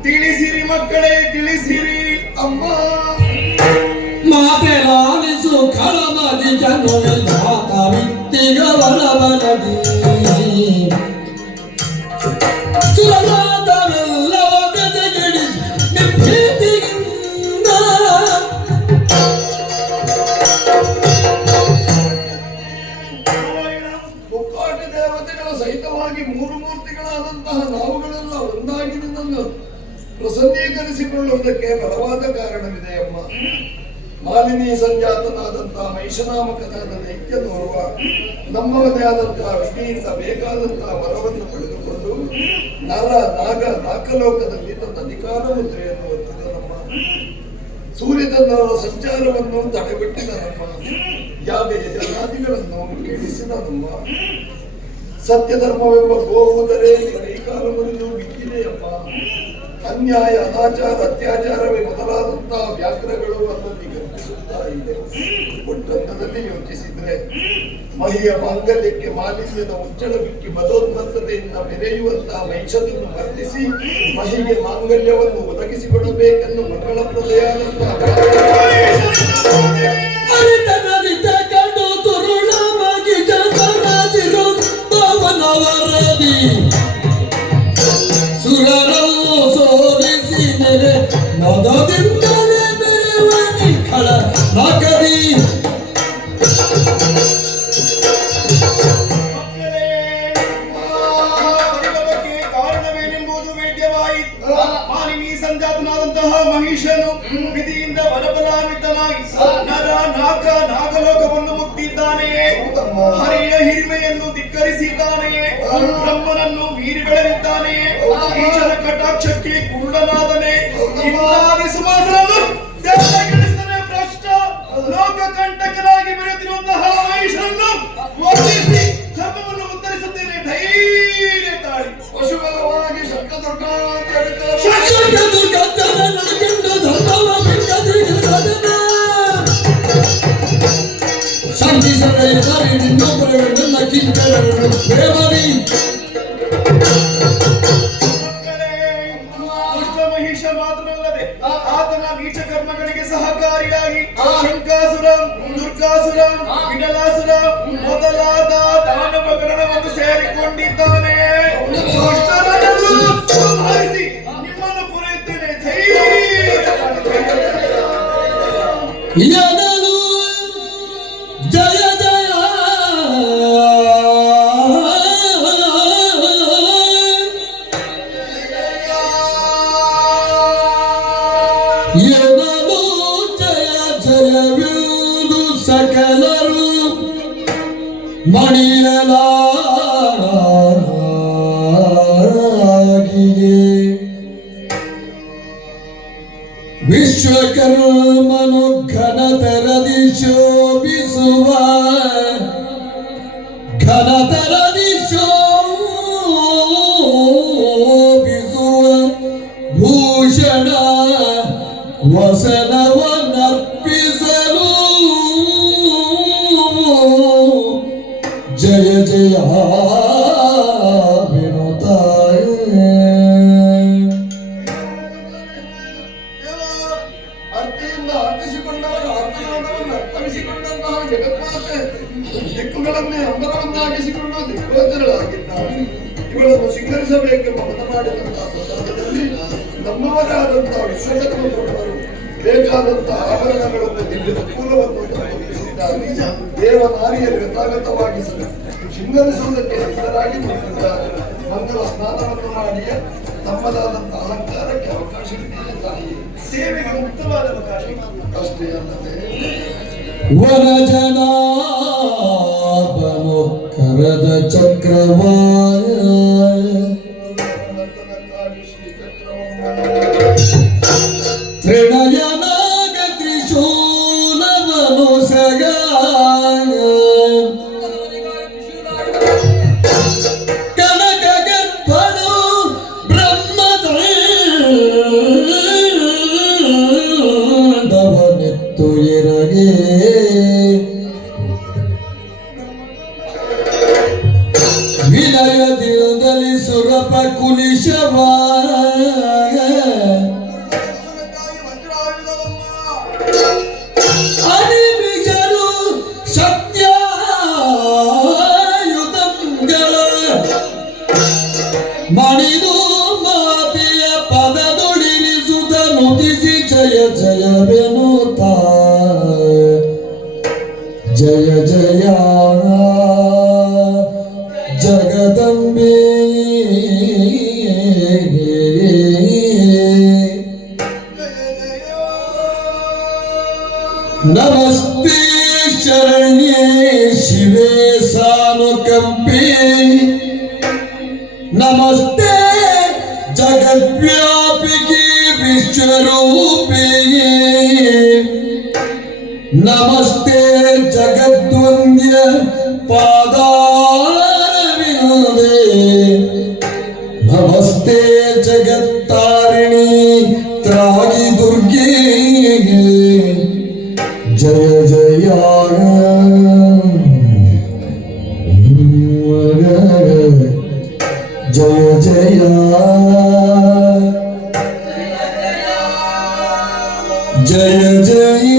ತಿಳಿಸಿರಿ ಮಕ್ಕಳೇ, ತಿಳಿಸಿರಿ. ಅಮ್ಮ ಮಾತೆಲಾಲಿಸು ಖಳನದಿ ಜನವಿಧಾತ ವಿತ್ತಿಗವಳ ಬಲದಿ ಸುರನಾದವೆಲ್ಲವ ಗದಗಿಡಿ ನಿಭೀತಿಯಿಂದ ಮುಕ್ಕಾಟ ದೇವತೆಗಳ ಸಹಿತವಾಗಿ ಮೂರು ಮೂರ್ತಿಗಳಾದಂತಹ ನಾವುಗಳೆಲ್ಲ ಒಂದಾಗಿ ನಿನ್ನನ್ನು ಪ್ರಸನ್ನೀಕರಿಸಿಕೊಳ್ಳುವುದಕ್ಕೆ ಬಲವಾದ ಕಾರಣವಿದೆ ಅಮ್ಮ. ಮಾಲಿನಿ ಸಂಜಾತನಾದಂತಹ ಮಹಿಷನಾಮಕನಾದ ದೈತ್ಯ ತೋರುವ ನಮ್ಮವನೇ ಆದಂತಹ ವಿಧಿಯಿಂದ ಬೇಕಾದಂತಹ ವರವನ್ನು ಪಡೆದುಕೊಂಡು ನರ ನಾಗ ನಾಕಲೋಕದಲ್ಲಿ ತನ್ನ ಅಧಿಕಾರ ಮುದ್ರೆಯನ್ನು ಒತ್ತಿದನಮ್ಮ. ಸೂರ್ಯಚಂದ್ರರ ಸಂಚಾರವನ್ನು ತಡೆಗಟ್ಟಿದನಮ್ಮ. ಯಾಗ ಯಜನಾದಿಗಳನ್ನು ಕೆಡಿಸಿದನಮ್ಮ. ಸತ್ಯ ಧರ್ಮವೆಂಬ ಗೋವುದರೆ ಕೈಕಾಲ ಮುರಿದು ಬಿದ್ದಿದೆಯಪ್ಪ. ಅನ್ಯಾಯ ಅನಾಚಾರ ಅತ್ಯಾಚಾರವೇ ಮೊದಲಾದಂತಹ ವ್ಯಾಘ್ರಗಳು ಅಲ್ಲಲ್ಲಿ ಗರ್ಭಿಸುತ್ತಾ ಇದೆ. ಒಟ್ಟಂತದಲ್ಲಿ ಯೋಚಿಸಿದ್ರೆ ಮಹಿಯ ಮಾಂಗಲ್ಯಕ್ಕೆ ಮಾಲಿನ್ಯದ ಉಚ್ಚಳ ಬಿಕ್ಕಿ ಮದೋನ್ಮತ್ತತೆಯಿಂದ ಮೆರೆಯುವಂತಹ ಮಹಿಷನನ್ನು ವರ್ತಿಸಿ ಮಹಿಗೆ ಮಾಂಗಲ್ಯವನ್ನು ಒದಗಿಸಿಕೊಡಬೇಕೆಂದು ಮಂಗಳಪ್ರದೆಯಾದಂತಹ ಸುರರನ್ನು ಸೋಲಿಸಿ ನೆರೆ ಮದದಿಂದಲೇ ಬೆರೆವನಿ ಖಳ ನಾಗರಿ ಕಾರಣವೇನೆಂಬುದು ವೇದ್ಯವಾಯಿತು. ಮಾಲಿನಿ ಸಂಜಾತನಾದಂತಹ ಮಹಿಷನು ವಿಧಿಯಿಂದ ಬಲಬಲಾನ್ವಿತನಾಗಿ ನರ ನಾಗ ನಾಗಲೋಕವನ್ನು ಮುಟ್ಟಿದ್ದಾನೆಯೇ? ಹರಿಯ ಹಿರಿಮೆಯನ್ನು ಧಿಕ್ಕರಿಸಿದ್ದಾನೆಯೇ? ಬ್ರಹ್ಮನನ್ನು ಮೀರಿ ಬೆಳೆದಿದ್ದಾನೆಯೇ? ಈಶನ ಕಟಾಕ್ಷಕ್ಕೆ ಕುರುಡನಾದನೆ. ಇನ್ನಾದಿ ಸುಮಾಸನನ್ನು ದೇವತೆಗಳಿಸನೆ ಭ್ರಷ್ಟ ಲೋಕ ಕಂಟಕನಾಗಿ ಬೆರೆತಿರುವಂತಹ ಮಹಿಷನನ್ನು ವರ್ತಿಸಿ ಧರ್ಮವನ್ನು ಉತ್ತರಿಸುತ್ತೇನೆ. ಧೈರ್ಯ ತಾಳಿ ಪಶುಬಲವಾಗಿ ಶಬ್ದದೊಡ್ಡ ಮಹಿಷ ಮಾತ್ರವಲ್ಲದೆ ಆತನ ನೀಚ ಕರ್ಮಗಳಿಗೆ ಸಹಕಾರಿಯಾಗಿ ಶಂಕಾಸುರ, ದುರ್ಗಾಸುರ, ವಿಡಲಾಸುರ ಮೊದಲಾದ ದಾನವ ಗಣವನ್ನು ಸೇರಿಕೊಂಡಿದ್ದಾನೆ. ಸಂಹರಿಸಿ ನಿಮ್ಮನ್ನು ಪೂರೈಸುತ್ತೇನೆ. ಎದಲು ಜಯ ಜಯ ಎದಲು ಜಯ ಜಯವೆಂದು ಸಕಲರು ಮಣಿಯಲಾಗಿಯೇ ವಿಶ್ವಕರ್ಮನು ಘನತರದಿ ಶೋಭಿಸುವ ಘನತರದಿ ಶೋಭಿಸುವ ಭೂಷಣ ವಸನವನ್ನರ್ಪಿಸಲು ಜಯ ಜಯ ವಿನುತಾಯ ಅರ್ತಿಯಿಂದ ಅರ್ಪಿಸಿಕೊಂಡವರು ಅರ್ಥನಾದವನ್ನು ಅರ್ಥವಿಸಿಕೊಂಡಂತಹ ಜಗನ್ಮಾತೆ ದಿಕ್ಕುಗಳನ್ನೇ ಅಂಬರವನ್ನಾಗಿಸಿಕೊಂಡು ದಿಗ್ಗೋಚರಳಾಗಿದ್ದಾರೆ. ಇವಳನ್ನು ಸಿಂಗರಿಸಬೇಕೆಂಬ ಮತ ಮಾಡಿದಂತಹ ಸಂದರ್ಭದಲ್ಲಿ ನಮ್ಮವರಾದಂತಹ ವಿಶ್ವಕರ್ಮ ಪ್ರಭುವರು ಬೇಕಾದಂತಹ ಆಭರಣಗಳನ್ನು ದಿವ್ಯ ಮೂಲವನ್ನು ಒದಗಿಸಿದ್ದಾರೆ. ದೇವನಾರಿಯರು ಯಥಾಗತವಾಗಿ ಸಿಂಗರಿಸುವುದಕ್ಕೆ ಸಿದ್ಧರಾಗಿ ನಿಂತಿದ್ದಾರೆ. ಮಂಗಲ ಸ್ನಾನವನ್ನು ಮಾಡಿ ತಮ್ಮದಾದಂತಹ ಅಲಂಕಾರಕ್ಕೆ ಅವಕಾಶ ನೀಡಿದ ತಾಯಿ ಸೇವೆಗೆ ಮುಕ್ತವಾದ ಅವಕಾಶ. ಅಷ್ಟೇ ಅಲ್ಲದೆ ವರಜನಾಭನು ಕರದ ಚಕ್ರವಾಯ ತ್ರಿನಯನಾಗ ತ್ರಿಶೂಲವನು ಸಗಾಯ ಕನಕ ಗರ್ಭನು ಬ್ರಹ್ಮದವನೆತ್ತು ಎರಗೆ ವಿನಯದಿಂದಲಿ ಸುರಪ ಕುಲಿಶವ ಅನಿಮಿಜರು ಶಕ್ತ್ಯಾಯುಧಂಗಳ ಮಣಿದು ಮಾತೆಯ ಪದದೊಡಿರಿಸುತ್ತ ನುತಿಸಿ ಜಯ ಜಯವೆನುತ ಜಯ ಜಯ ಜಗದಂಬೆ ನಮಸ್ತೆ ಶರಣ್ಯೇ ಶಿವೆ ಸಾನುಕಂಪೆ ನಮಸ್ತೆ ಜಗದ್ವ್ಯಾಪಿಕೆ ವಿಶ್ವರೂಪಿಯೇ ನಮಸ್ತೆ ಜಗದ್ವಂದ್ಯ ಪಾದಾರವಿಂದೇ ನಮಸ್ತೆ ಜಗತ್ತಾರಿಣಿ ತ್ರಾಗಿ ದುರ್ಗೆ ಜಯ ಜಯ ಜಯ ಜಯ ಜಯ ಜಯ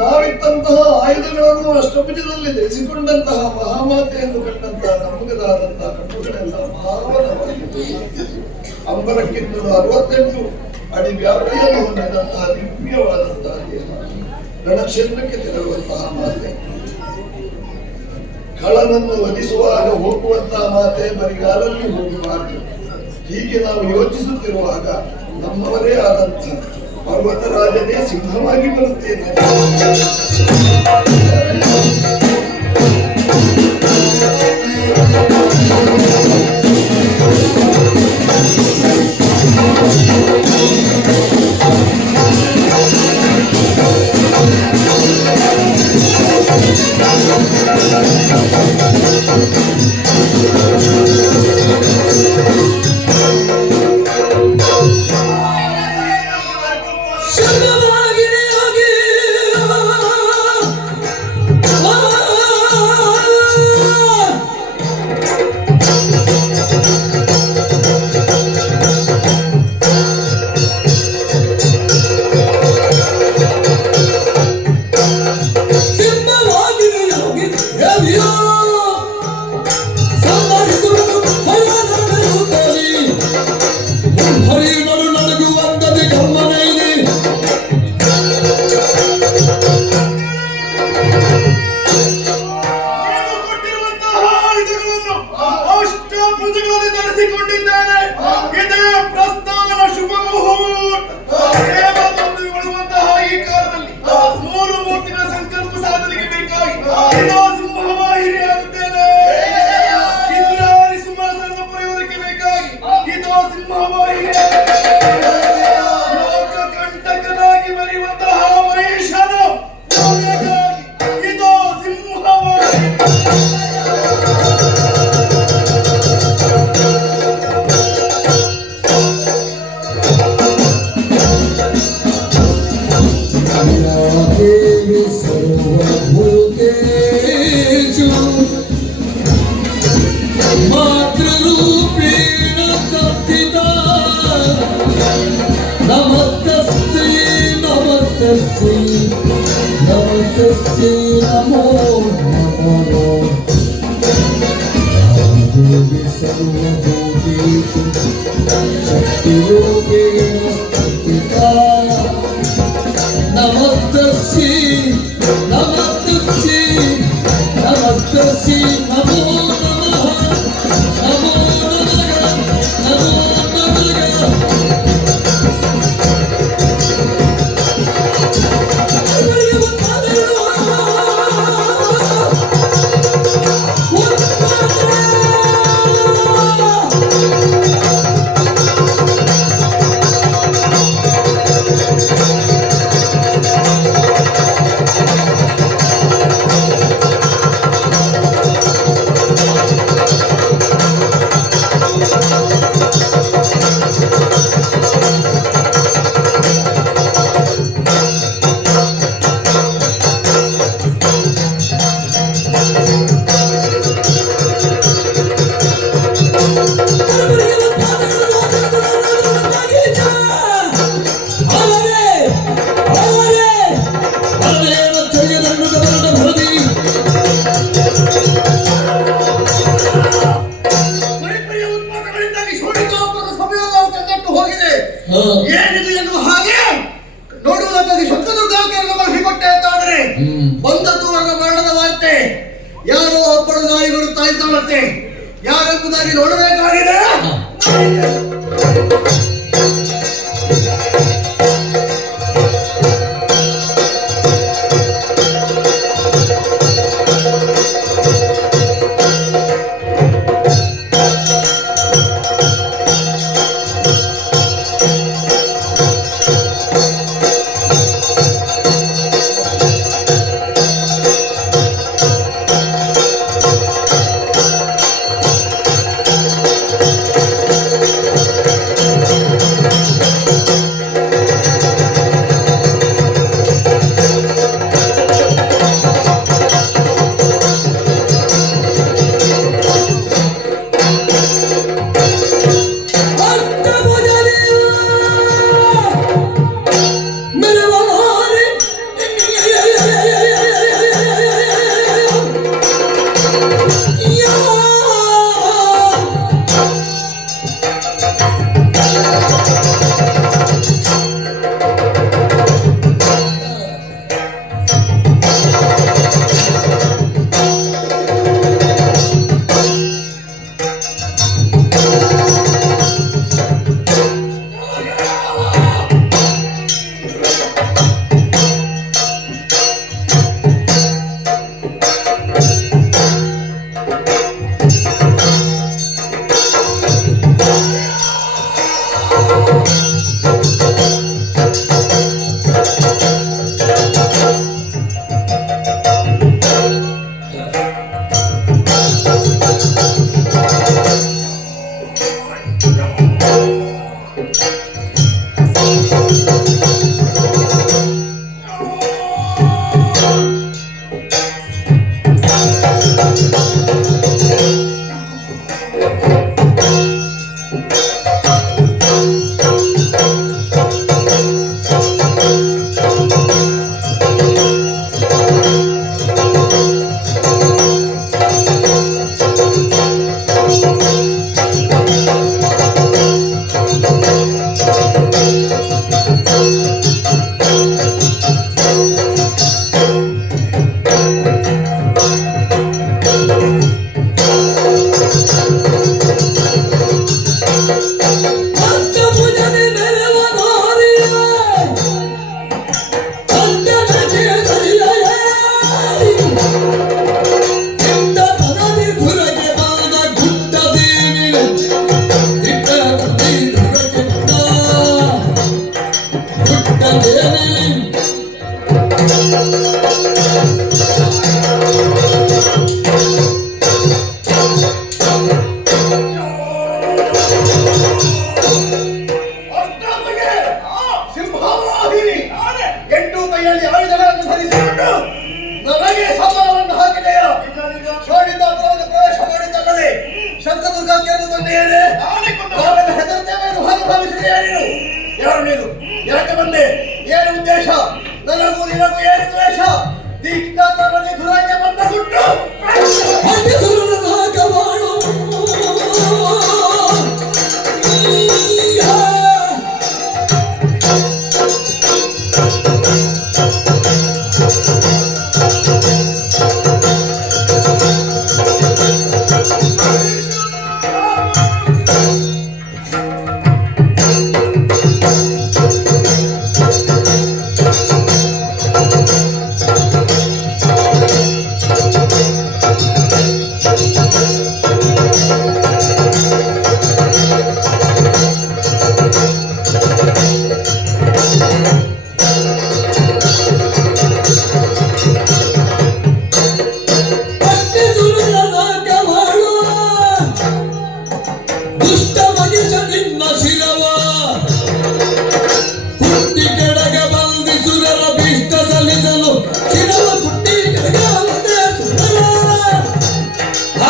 ನಾವಿತ್ತಂತಹ ಆಯುಧಗಳನ್ನು ಅಷ್ಟಪುಜದಲ್ಲಿ ಧರಿಸಿಕೊಂಡಂತಹ ಮಹಾಮಾತೆಯನ್ನು ಕಂಡಂತಹ ನಮ್ಮಗದಾದಂತಹ ಕಣ್ಣುಗಳೆಲ್ಲ ಭಾವನವಾಗಿತ್ತು. ಅಂಬರಕ್ಕಿಂತಲೂ 68 ಅಡಿ ವ್ಯಾಪ್ತಿಯನ್ನು ಹೊಂದಿದಂತಹ ದಿವ್ಯವಾದಂತಹ ದೇಹ, ರಣಕ್ಷೇತ್ರಕ್ಕೆ ತೆರಳುವಂತಹ ಮಾತೆ, ಕಳನನ್ನು ವಧಿಸುವಾಗ ಹೋಗುವಂತಹ ಮಾತೆ ಬರಿಗಾಲಲ್ಲಿ ಹೋಗಬಾರದು. ಹೀಗೆ ನಾವು ಯೋಚಿಸುತ್ತಿರುವಾಗ ನಮ್ಮವರೇ ಆದಂತಹ ಪರ್ವತರಾಜನೇ ಸಿಂಹವಾಗಿ ಬರುತ್ತೇನೆ. ನಮಸ್ತಸ್ಸಿ ನಮಸ್ತಸ್ಸಿ ನಮಸ್ತಸ್ಸಿ ನಮೋ ನಮಃ ನಮೋ ನಮಃ ನಮೋ ಏನಿದು ಎನ್ನುವ ಹಾಗೆ ನೋಡುವುದಕ್ಕಾಗಿ ಶಂಕದುರ್ಗಕ್ಕೆ ಮಾಡಿಕೊಟ್ಟೆ ಅಂತಾದರೆ ಬಂದದ್ದು ನನ್ನ ಮರಣದ ವಾರ್ತೆ. ಯಾರೋ ಒಬ್ಬಳು ನಾಯಿ ಬರುತ್ತಾ ಇದ್ದಾಳಂತೆ. ಯಾರೆಂಬುದಾಗಿ ನೋಡಬೇಕಾಗಿದೆ.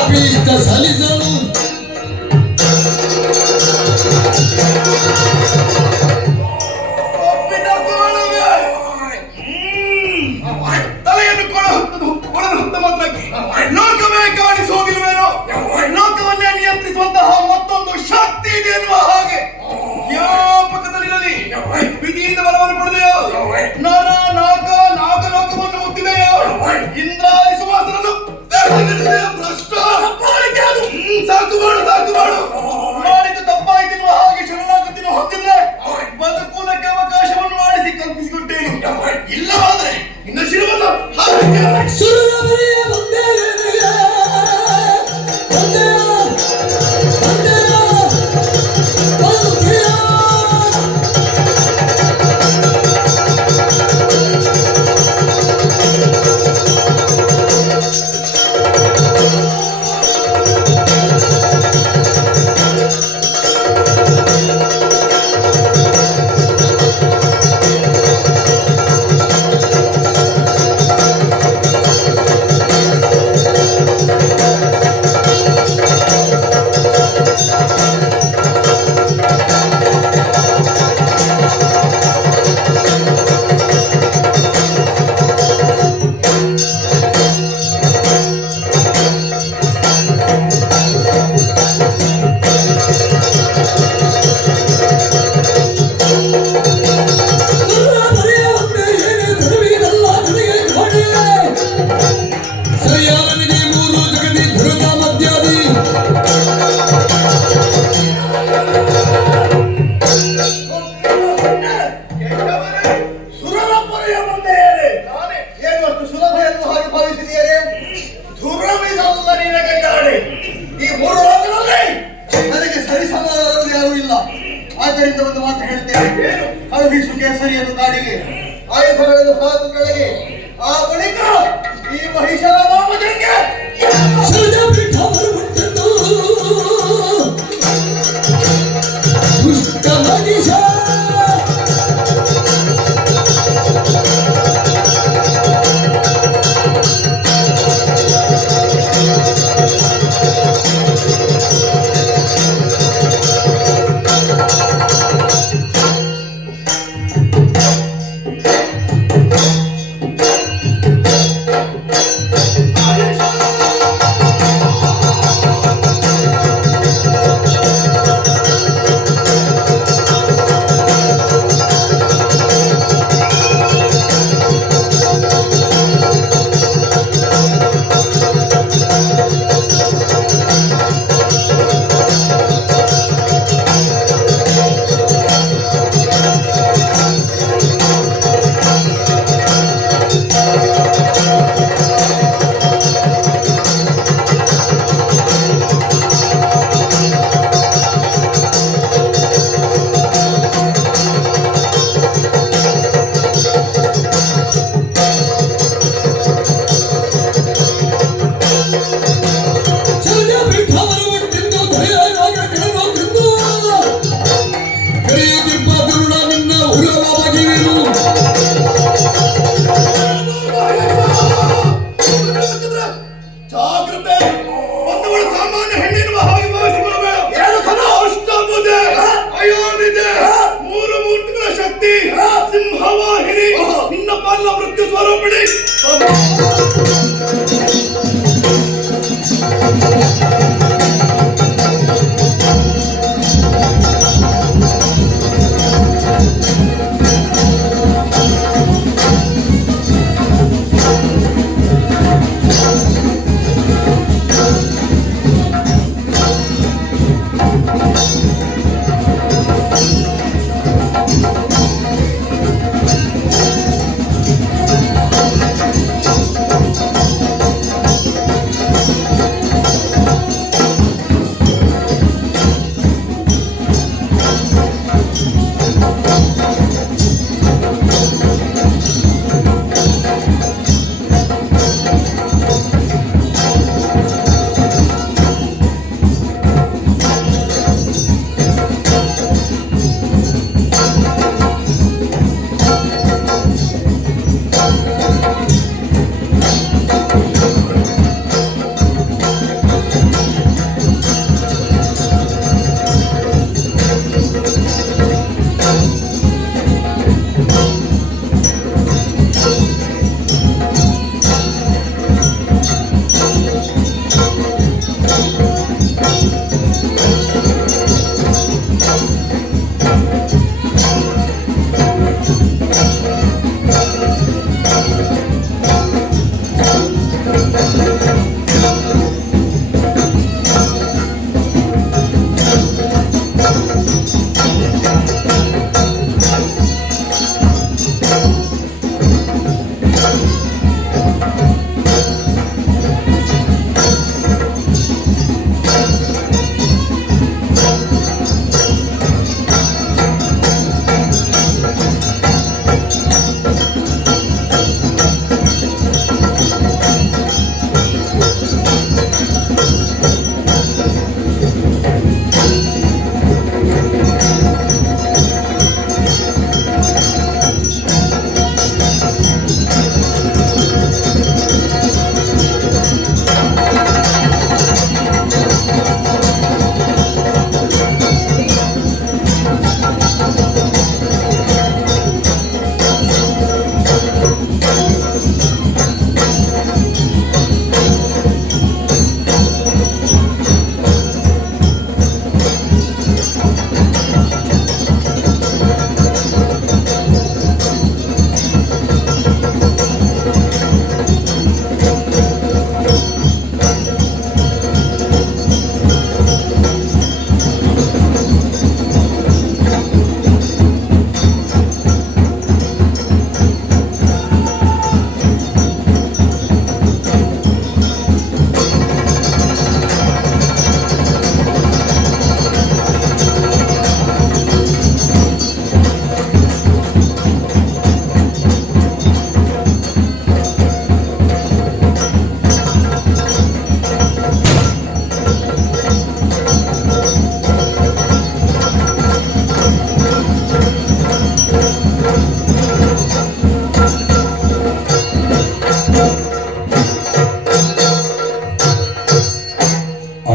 ಅಪೀಷ್ಟ ಸಲ್ಲಿಸಲು ಒಪ್ಪಿದ ಕೋಳುವೆ. ತಲೆಯನ್ನು ಕೊಡಲು ಮಾತ್ರಕ್ಕೆ ಲೋಕವೇ ಕಾಣಿಸೋದಿಲ್ವೇನೋ? ಲೋಕವನ್ನೇ ನಿಯಂತ್ರಿಸುವಂತಹ ಮತ್ತೊಂದು ಶಕ್ತಿ ಇದೆ ಎನ್ನುವ ಹಾಗೆ ಜ್ಞಾಪಕದಲ್ಲಿರಲಿ. ವಿಧಿಯಿಂದ ಬಲವನ್ನು ಪಡೆದೆಯೋ? ನಾಗಲೋಕವನ್ನು ಮುತ್ತಿದೆಯೋ? ಇಂದ್ರಾದಿ ಸುವಾಸನನ್ನು ಭ್ರಷ್ಟ. ಸಾಕು ಮಾಡು. ಮಾಡಿದ್ದು ತಪ್ಪಾಯಿತೆನ್ನುವ ಹಾಗೆ ಶರಣಾಗತಿಯನ್ನು ಹೊಂದಿದ್ರೆ ಬದುಕುವುದಕ್ಕೆ ಅವಕಾಶವನ್ನು ಮಾಡಿಸಿ ಕಲ್ಪಿಸಿಕೊಟ್ಟೇನು. ಇಲ್ಲವಾದ್ರೆ ಇನ್ನು ಶಿರವನ್ನು ಸುರನವರಿಯ ಒಂದೇ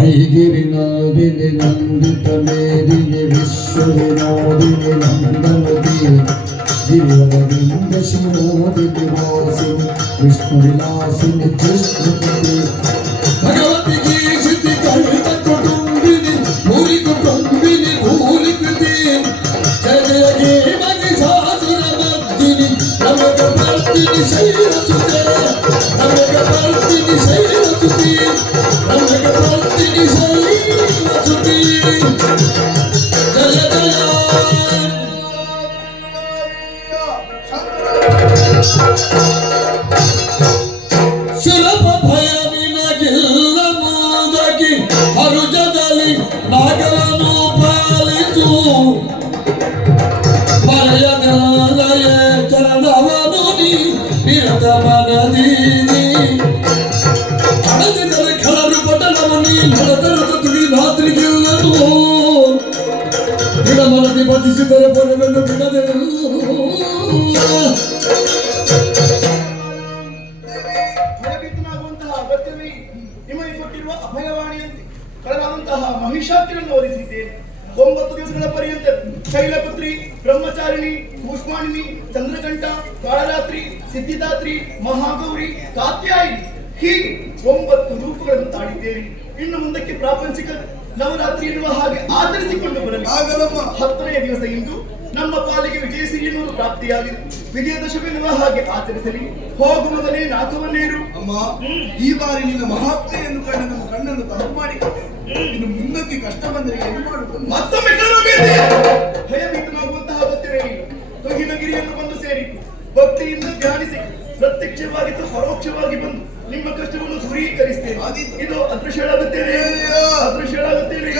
ಐಗಿರಿನಾವಿನಿ ನಂದಿತ ಮೇದಿನಿ ವಿಶ್ವ ವಿನೋದಿನಿ ನಂದನದಿ ದಿವ್ಯಗೋವಿಂದ ಶಿವೋದಿನಿ ವಾಸಿನಿ ವಿಷ್ಣು ವಿಲಾಸಿನಿ ಕೃಷ್ಣಪತಿ ಭಗವತಿ ಗೀಷಿತಿ ಕಳಿತ ಕುಟುಂಬಿನಿ ಭೂರಿ ಕುಟುಂಬಿನಿ ಭೂರಿ ಕೃತಿ ಜಯ ಜಯ ಗೇ ಮಹಿಷಾಸುರ ಮರ್ದಿನಿ ನಮಗ ಬರ್ತಿನಿ ಶೈಲಸುತೆ ನಮಗ ಬರ್ತಿನಿ ಶೈಲಸುತಿ ನಮಗ ಬರ್ತಿನಿ ಶೈಲಸುತಿ ಜಯ ಜಯ ಸುಲಭ ಭಯ ನಿನಗಿಲ್ಲ ಮೂದಗಿ ಹರುಜದಲ್ಲಿ ನಾಗವನ್ನು ಪಾಲಿಸು ಮರೆಯದಲ್ಲಯ ಚರಣವನು ನೀ ನಿರತ ಮನದೀನಿ ಅಡಚಿದರೆ ಖಳರು ಪಟಲವು ನೀ ನಡೆದರದ ತುಗಿ ರಾತ್ರಿಗಿಲ್ಲನು ದಿನಮನದಿ ಬದಿಸಿದರೆ ಬರವೆಂದು ಬಿಡದೆನು ಭಯಭೀತನಾಗುವಂತಹ ಅಗತ್ಯವೇ ನಿಮಗೆ ಕೊಟ್ಟಿರುವ ಅಭಯವಾಣಿಯಂತೆ ಕಳೆದಾದಂತಹ ಮಹಿಷಾತಿಯನ್ನು ಓದಿಸಿದ್ದೇನೆ. 9 ದಿವಸಗಳ ಪರ್ಯಂತ ಶೈಲಪುತ್ರಿ, ಬ್ರಹ್ಮಚಾರಿಣಿ, ಕೂಷ್ಮಾಣಿನಿ, ಚಂದ್ರಕಂಠ, ಕಾಳರಾತ್ರಿ, ಸಿದ್ಧಿದಾತ್ರಿ, ಮಹಾಗೌರಿ, ಕಾತ್ಯಾಯಿನಿ ಹೀಗೆ 9 ರೂಪಗಳನ್ನು ತಾಳಿದ್ದೇನೆ. ಇನ್ನು ಮುಂದಕ್ಕೆ ಪ್ರಾಪಂಚಿಕ ನವರಾತ್ರಿ ಎನ್ನುವ ಹಾಗೆ ಆಚರಿಸಿಕೊಂಡು ಬರಲಿ. 10ನೇ ದಿವಸ ಇಂದು ನಮ್ಮ ಪಾಲಿಗೆ ವಿಜಯಸಿರಿ ಎನ್ನುವುದು ಪ್ರಾಪ್ತಿಯಾಗಿದೆ. ವಿಜಯದಶಮಿ ಎನ್ನುವ ಹಾಗೆ ಆಚರಿಸಲಿ. ಹೋಗು ಮೊದಲೇ ನಾಕವನ್ನೇರು. ಅಮ್ಮ, ಈ ಬಾರಿ ನಿನ್ನ ಮಹಾತ್ಮೆಯನ್ನು ಕಂಡು ನಮ್ಮ ಕಣ್ಣನ್ನು ತಂಪು ಮಾಡಿಕೊಟ್ಟೆ. ಇನ್ನು ಮುಂದಕ್ಕೆ ಕಷ್ಟ ಬಂದರೆ ಏನು ಮಾಡುವುದು? ಮತ್ತೊಮ್ಮೆ ಭಯಭೀತನಾಗುವಂತಹ ಅಗತ್ಯವೇ ಇಲ್ಲ. ತೊಗಿನಗಿರಿಯನ್ನು ಬಂದು ಸೇರಿ ಭಕ್ತಿಯಿಂದ ಧ್ಯಾನಿಸಿ ಪ್ರತ್ಯಕ್ಷವಾಗಿ ಪರೋಕ್ಷವಾಗಿ ಬಂದು ನಿಮ್ಮ ಕಷ್ಟವನ್ನು ದೂರೀಕರಿಸ್ತೇನೆ. ಇದು ಅದೃಶ್ಯಳಾಗುತ್ತೇನೆ, ಅದೃಶ್ಯಳಾಗುತ್ತೇನೆ,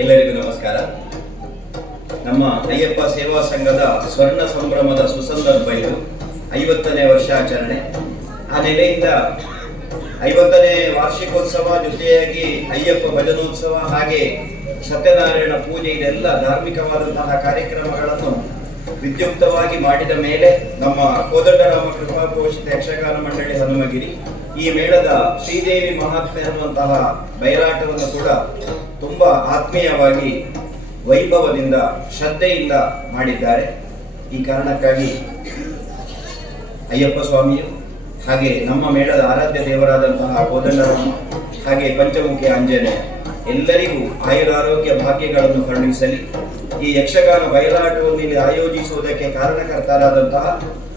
ಎಲ್ಲರಿಗೂ ನಮಸ್ಕಾರ. ನಮ್ಮ ಅಯ್ಯಪ್ಪ ಸೇವಾ ಸಂಘದ ಸ್ವರ್ಣ ಸಂಭ್ರಮದ ಸುಸಂದರ್ಭ ಇದು 50ನೇ ವರ್ಷಾಚರಣೆ. ಆ ನೆಲೆಯಿಂದ 50ನೇ ವಾರ್ಷಿಕೋತ್ಸವ ಜೊತೆಯಾಗಿ ಅಯ್ಯಪ್ಪ ಭಜನೋತ್ಸವ ಹಾಗೆ ಸತ್ಯನಾರಾಯಣ ಪೂಜೆ ಇದೆಲ್ಲ ಧಾರ್ಮಿಕವಾದಂತಹ ಕಾರ್ಯಕ್ರಮಗಳನ್ನು ವಿದ್ಯುಕ್ತವಾಗಿ ಮಾಡಿದ ಮೇಲೆ ನಮ್ಮ ಕೋದಂಡರಾಮ ಕೃಪಾಪೋಷಿತ ಯಕ್ಷಗಾನ ಮಂಡಳಿ ಹನುಮಗಿರಿ ಈ ಮೇಳದ ಶ್ರೀದೇವಿ ಮಹಾತ್ಮೆ ಅನ್ನುವಂತಹ ಬಯಲಾಟವನ್ನು ಕೂಡ ತುಂಬಾ ಆತ್ಮೀಯವಾಗಿ ವೈಭವದಿಂದ ಶ್ರದ್ಧೆಯಿಂದ ಮಾಡಿದ್ದಾರೆ. ಈ ಕಾರಣಕ್ಕಾಗಿ ಅಯ್ಯಪ್ಪ ಸ್ವಾಮಿಯು ಹಾಗೆ ನಮ್ಮ ಮೇಳದ ಆರಾಧ್ಯ ದೇವರಾದಂತಹ ಕೋದಂಡರಾಮ ಹಾಗೆ ಪಂಚಮುಖಿ ಆಂಜನೇಯ ಎಲ್ಲರಿಗೂ ಆಯುರಾರೋಗ್ಯ ಭಾಗ್ಯಗಳನ್ನು ಕರುಣಿಸಲಿ. ಈ ಯಕ್ಷಗಾನ ಬಯಲಾಟವನ್ನು ಇಲ್ಲಿ ಆಯೋಜಿಸುವುದಕ್ಕೆ ಕಾರಣಕರ್ತರಾದಂತಹ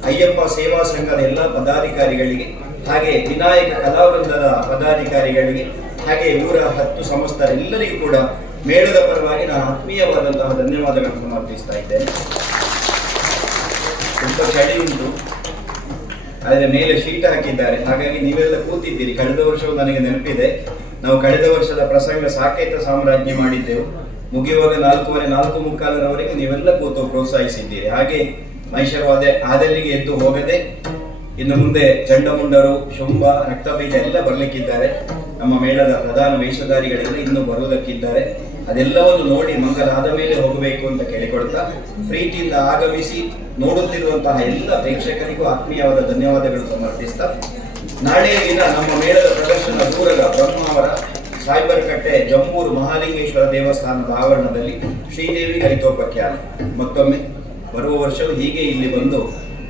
ಅಯ್ಯಪ್ಪ ಸೇವಾ ಸಂಘದ ಎಲ್ಲ ಪದಾಧಿಕಾರಿಗಳಿಗೆ ಹಾಗೆ ವಿನಾಯಕ ಕಲಾವೃಂದದ ಪದಾಧಿಕಾರಿಗಳಿಗೆ ಹಾಗೆ ಊರ 10 ಸಮಸ್ತರೆಲ್ಲರಿಗೂ ಕೂಡ ಮೇಳದ ಪರವಾಗಿ ನಾನು ಆತ್ಮೀಯವಾದಂತಹ ಧನ್ಯವಾದಗಳನ್ನು ಸಮರ್ಪಿಸ್ತಾ ಇದ್ದೇನೆ. ತುಂಬಾ ಚಳಿ ಉಂಟು, ಆದರೆ ಮೇಲೆ ಶೀಟ್ ಹಾಕಿದ್ದಾರೆ, ಹಾಗಾಗಿ ನೀವೆಲ್ಲ ಕೂತಿದ್ದೀರಿ. ಕಳೆದ ವರ್ಷವೂ ನನಗೆ ನೆನಪಿದೆ, ನಾವು ಕಳೆದ ವರ್ಷದ ಪ್ರಸಂಗ ಸಾಕೇತ ಸಾಮ್ರಾಜ್ಞಿ ಮಾಡಿದ್ದೆವು. ಮುಗಿಯುವಾಗ 4:15 4:45 ನೀವೆಲ್ಲ ಕೂತು ಪ್ರೋತ್ಸಾಹಿಸಿದ್ದೀರಿ. ಹಾಗೆ ಮಹಿಷವಾದೆ ಆದಲ್ಲಿಗೆ ಎದ್ದು ಹೋಗದೆ ಇನ್ನು ಮುಂದೆ ಚಂಡಮುಂಡರು, ಶುಂಭ, ರಕ್ತಬೀಜ ಎಲ್ಲ ಬರ್ಲಿಕ್ಕಿದ್ದಾರೆ. ನಮ್ಮ ಮೇಳದ ಪ್ರಧಾನ ವೇಷಧಾರಿಗಳೆಲ್ಲ ಇನ್ನು ಬರುವುದಕ್ಕಿದ್ದಾರೆ. ಅದೆಲ್ಲವನ್ನು ನೋಡಿ ಮಂಗಲ ಆದ ಮೇಲೆ ಹೋಗಬೇಕು ಅಂತ ಕೇಳಿಕೊಳ್ತಾ ಪ್ರೀತಿಯಿಂದ ಆಗಮಿಸಿ ನೋಡುತ್ತಿರುವಂತಹ ಎಲ್ಲ ಪ್ರೇಕ್ಷಕರಿಗೂ ಆತ್ಮೀಯವಾದ ಧನ್ಯವಾದಗಳು ಸಮರ್ಪಿಸ್ತಾ, ನಾಳೆಯ ದಿನ ನಮ್ಮ ಮೇಳದ ಪ್ರದರ್ಶನ ದೂರದ ಬ್ರಹ್ಮಾವರ ಸಾಯ್ಬರ್ ಕಟ್ಟೆ ಜಂಬೂರು ಮಹಾಲಿಂಗೇಶ್ವರ ದೇವಸ್ಥಾನದ ಆವರಣದಲ್ಲಿ ಶ್ರೀದೇವಿ ಹರಿತೋಪಖ್ಯಾನ. ಮತ್ತೊಮ್ಮೆ ಬರುವ ವರ್ಷವೂ ಹೀಗೆ ಇಲ್ಲಿ ಬಂದು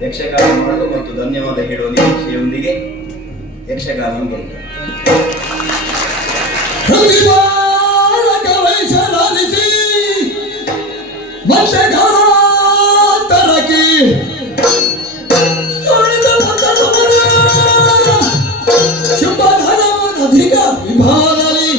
ಯಕ್ಷಗಾನ ಮಾಡಲು ಮತ್ತು ಧನ್ಯವಾದ ಹೇಳುವ ನಿರೀಕ್ಷೆಯೊಂದಿಗೆ ಯಕ್ಷಗಾನ ಅಧಿಕ ವಿಭಾಗದಲ್ಲಿ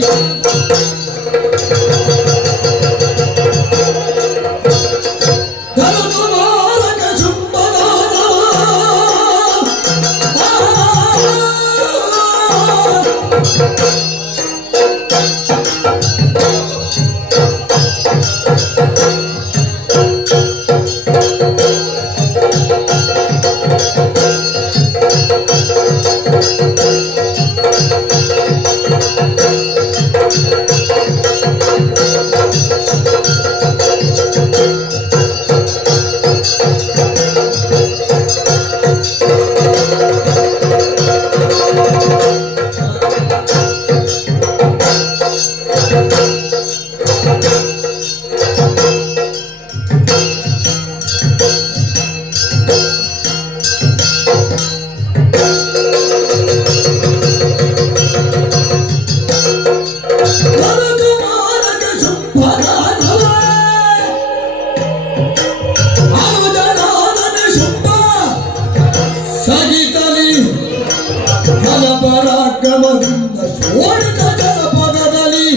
ಬಲಪರಾಕ್ರಮದಿಂದ ಶೋಣಿತ ಜನಪದದಲ್ಲಿ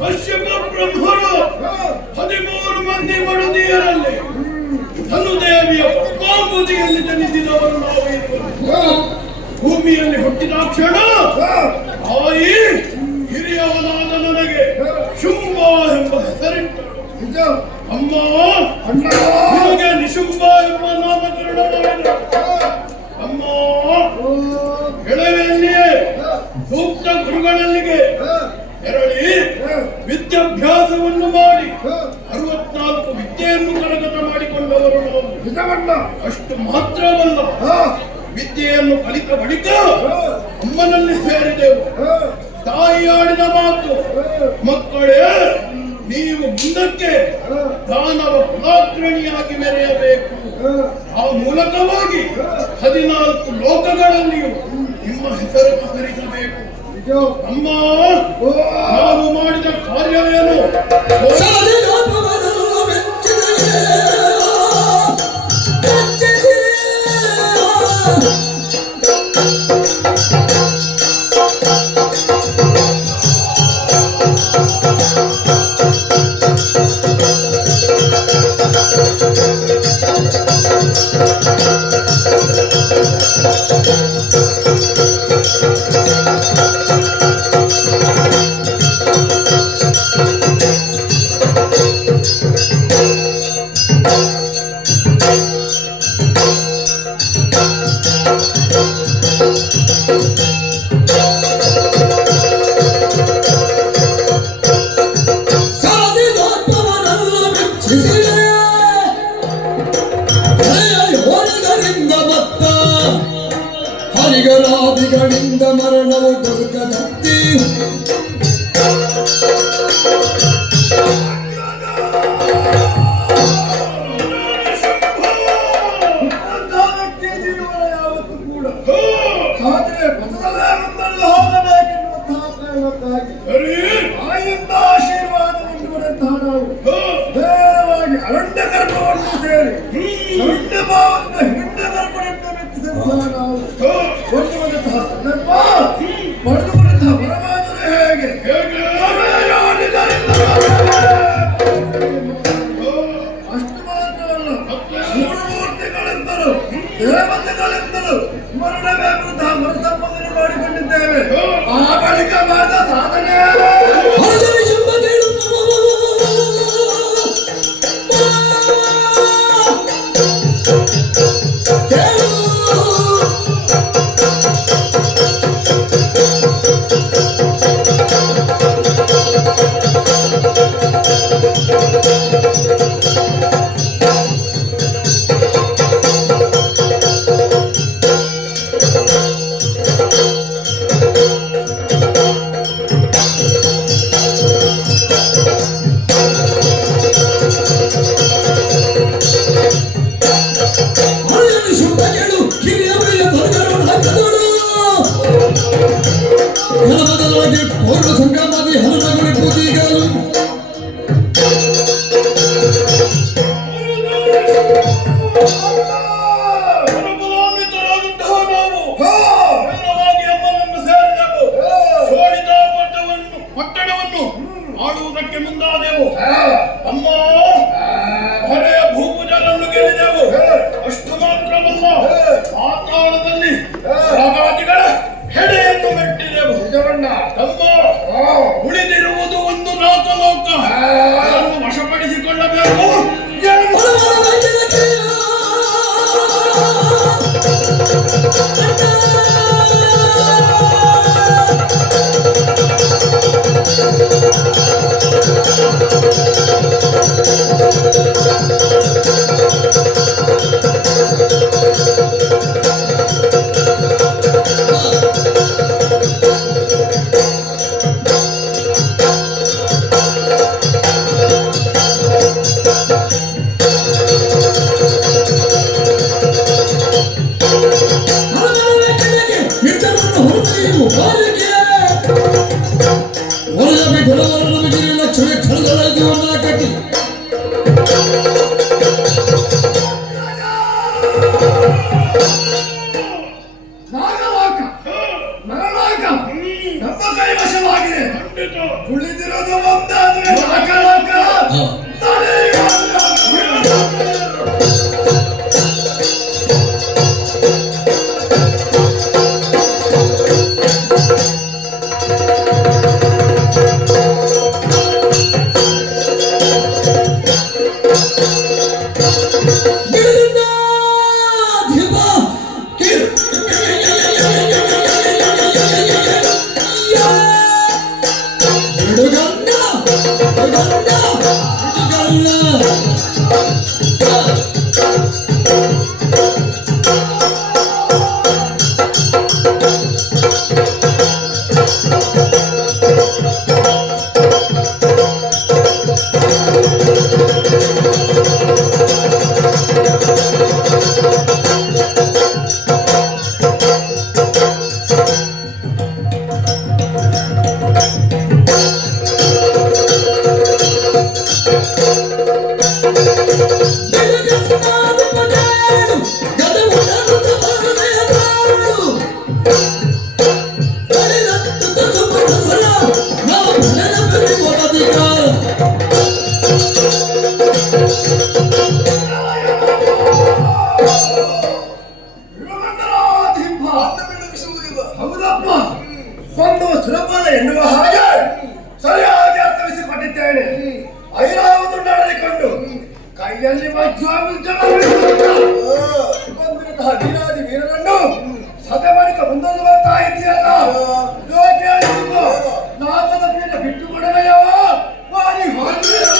ಕಶ್ಯಪ ಬ್ರಹ್ಮರು 13 ಮಂದಿ ಮಡದಿಯರಲ್ಲಿ ಧನುದೇವಿಯ ಕಾಂಬುದಿಯಲ್ಲಿ ಜನಿಸಿದವರು ನಾವು ಇರುವರು. ಭೂಮಿಯಲ್ಲಿ ಹುಟ್ಟಿದಾಕ್ಷಣ ತಾಯಿ ಹಿರಿಯವನಾದ ನನಗೆ ಶುಂಭ ಎಂಬ ಹೆಸರಿಟ್ಟರು. ಅಮ್ಮ ನಿಮಗೆ ನಿಶುಂಭ ಎಂಬ ನಾಮಕರಣ ಮಾಡಿದರು. ಅಮ್ಮ ಎಳವೆಯಲ್ಲಿಯೇ ಸೂಕ್ತ ಗುರುಗಳಲ್ಲಿಗೆ ತೆರಳಿ ವಿದ್ಯಾಭ್ಯಾಸವನ್ನು ಮಾಡಿ 64 ವಿದ್ಯೆಯನ್ನು ಕರಗತ ಮಾಡಿಕೊಂಡವರು ನಾವು. ಅಷ್ಟು ಮಾತ್ರವಲ್ಲ, ವಿದ್ಯೆಯನ್ನು ಕಲಿತ ಬಳಿಕ ಅಮ್ಮನಲ್ಲಿ ಸೇರಿದೆವು. ತಾಯಿ ಆಡಿದ ಮಾತು, ಮಕ್ಕಳೇ ನೀವು ಮುಂದಕ್ಕೆ ದಾನವ ಕುಲಾಗ್ರಣಿಯಾಗಿ ಮೆರೆಯಬೇಕು. ಆ ಮೂಲಕವಾಗಿ 14 ಲೋಕಗಳಲ್ಲಿಯೂ ನಿಮ್ಮ ಹೆಸರು ಪಸರಿಸಬೇಕು. ಅಮ್ಮ ನಾವು ಮಾಡಿದ ಕಾರ್ಯವೇನು? ಹರಿಗಳಾದಿಗಳಿಂದ ಮರಣವು ದುರ್ಗದತ್ತಿ ಯಾವತ್ತು ಕೂಡ ಸಾಧನೆ ಹೋಗಬೇಕೆನ್ನುವಂತಹ ಕಾರಣಕ್ಕಾಗಿ ತಾಯಿಯಿಂದ ಆಶೀರ್ವಾದ ನೀಡುವಂತಹ ನಾವು ನೇರವಾಗಿ ಅರಣ್ಯ ಗರ್ಭವನ್ನು ಸೇರಿ ಅರಣ್ಯ ಭಾವದ ಹಿಂಡ ಗರ್ಭದಿಂದ ಮೆಚ್ಚಿಸಿದಂತಹ ನಾವು ಹೊಂದುವಂತಹ ಸಂದರ್ಭ ಪಡೆದುಕೊಂಡಂತಹ ಪರಮಾತ್ಮನು ಹೇಗೆ ಅಷ್ಟು ಮಾತ್ರವಲ್ಲ, ಮೂರ್ತಿಗಳೆಂದರು ದೇವತೆಗಳೆಂದರು ಮರಣವೆಂಬಂತಹ ಮನಸಂಪದನೆ ಮಾಡಿಕೊಂಡಿದ್ದೇವೆ. ಆ ಬಳಿಕ ಮಾಡಿದ ಸಾಧನೆ ಕುಳಿತಿರೋದು ಒಂದಾದ್ರೆ ಸಾಕಾಗ ಹೌದಪ್ಪ, ಒಂದು ಸುಲಭದ ಎನ್ನುವ ಹಾಗೆ ಸರಿಯಾಗಿ ಅರ್ಥವಿಸಿಕೊಂಡಿದ್ದೇನೆ. ಐರಾವತು ನಡೆದುಕೊಂಡು ಕೈಯಲ್ಲಿ ಬಂದಿರುವಂತಹ ವೀರಾದಿ ವೀರರನ್ನು ಸದಮನಿಕ ಮುಂದೊಂದು ಬರ್ತಾ ಇದೆಯಲ್ಲ, ನಾಮದ ಪೀಠ ಬಿಟ್ಟು ಕೊಡವೆಯೋ ವಾರಿ ಹೊರಡಿರು.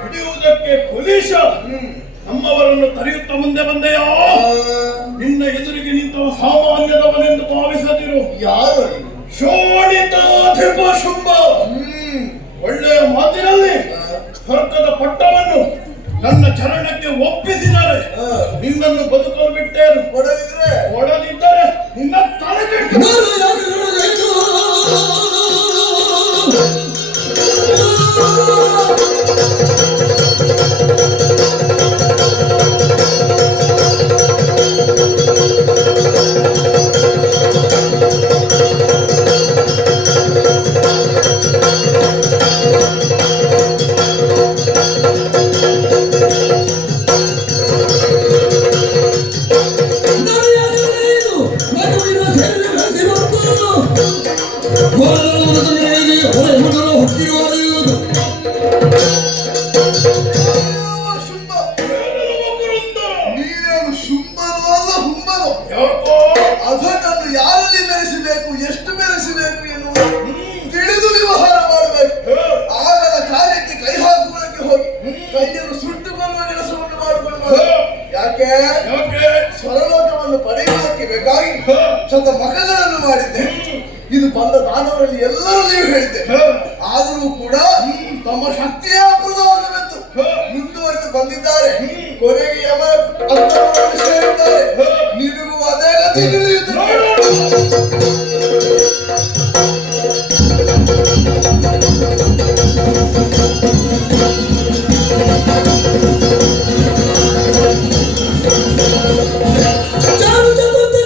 ಹಿಡಿಯುವುದಕ್ಕೆ ಪೊಲೀಸ ನಮ್ಮವರನ್ನು ತಡೆಯುತ್ತಾ ಮುಂದೆ ಬಂದೆಯೋ? ನಿನ್ನ ಎದುರಿಗೆ ನಿಂತ ಸಾಮಾನ್ಯದವನೆಂದು ಭಾವಿಸದಿರು. ಯಾರು? ಶೋಣಿತಾಧಿಪ ಶುಂಭ. ಒಳ್ಳೆಯ ಮಾತಿನಲ್ಲಿ ಸ್ವರ್ಗದ ಪಟ್ಟವನ್ನು ನನ್ನ ಚರಣಕ್ಕೆ ಒಪ್ಪಿಸಿದರೆ ನಿನ್ನನ್ನು ಬದುಕಲು ಬಿಟ್ಟೇನು. ಒಡದಿದ್ದರೆ ನಿನ್ನ ತಲೆ ಕೆಟ್ಟು ನೀನೇನು ಶುಂಭನೋ ಅಲ್ಲ ಹುಂಬನೋ? ಅದನ್ನು ಯಾರಲ್ಲಿ ಬೆರೆಸಬೇಕು, ಎಷ್ಟು ಬೆರೆಸಬೇಕು ಎನ್ನುವುದು ತಿಳಿದು ವ್ಯವಹಾರ ಮಾಡಬೇಕು. ಆಗದ ಕಾರ್ಯಕ್ಕೆ ಕೈ ಹಾಕುವುದಕ್ಕೆ ಹೋಗಿ ಕೈಯನ್ನು ಸುಟ್ಟುಕೊಳ್ಳುವ ಕೆಲಸವನ್ನು ಮಾಡಿಕೊಳ್ಳಬಹುದು. ಯಾಕೆ? ಸ್ವರಲೋಕವನ್ನು ಪಡೆಯುವುದಕ್ಕೆ ಬೇಕಾಗಿ ಶತ ಮಖಗಳನ್ನು ಮಾಡಿದ್ದೆ. ಇದು ಬಂದ ದಾನವರಲ್ಲಿ ಎಲ್ಲರೂ ನೀವು ಹೇಳಿದ್ದೆ. ಆದರೂ ಕೂಡ ತಮ್ಮ ಶಕ್ತಿಯ ಅಪೂರ್ಣವಾಗಬೇಕು ಮುಂದುವರೆದು ಬಂದಿದ್ದಾರೆ. ಕೊನೆಗೆ ಅಂತರವನ್ನು ಸೇರಿದ್ದಾರೆ. ನಿನಗೂ ಅದೇ ಗತಿ ತಿಳಿಯುತ್ತದೆ. ಚಾರು ಚತುರ್ಥ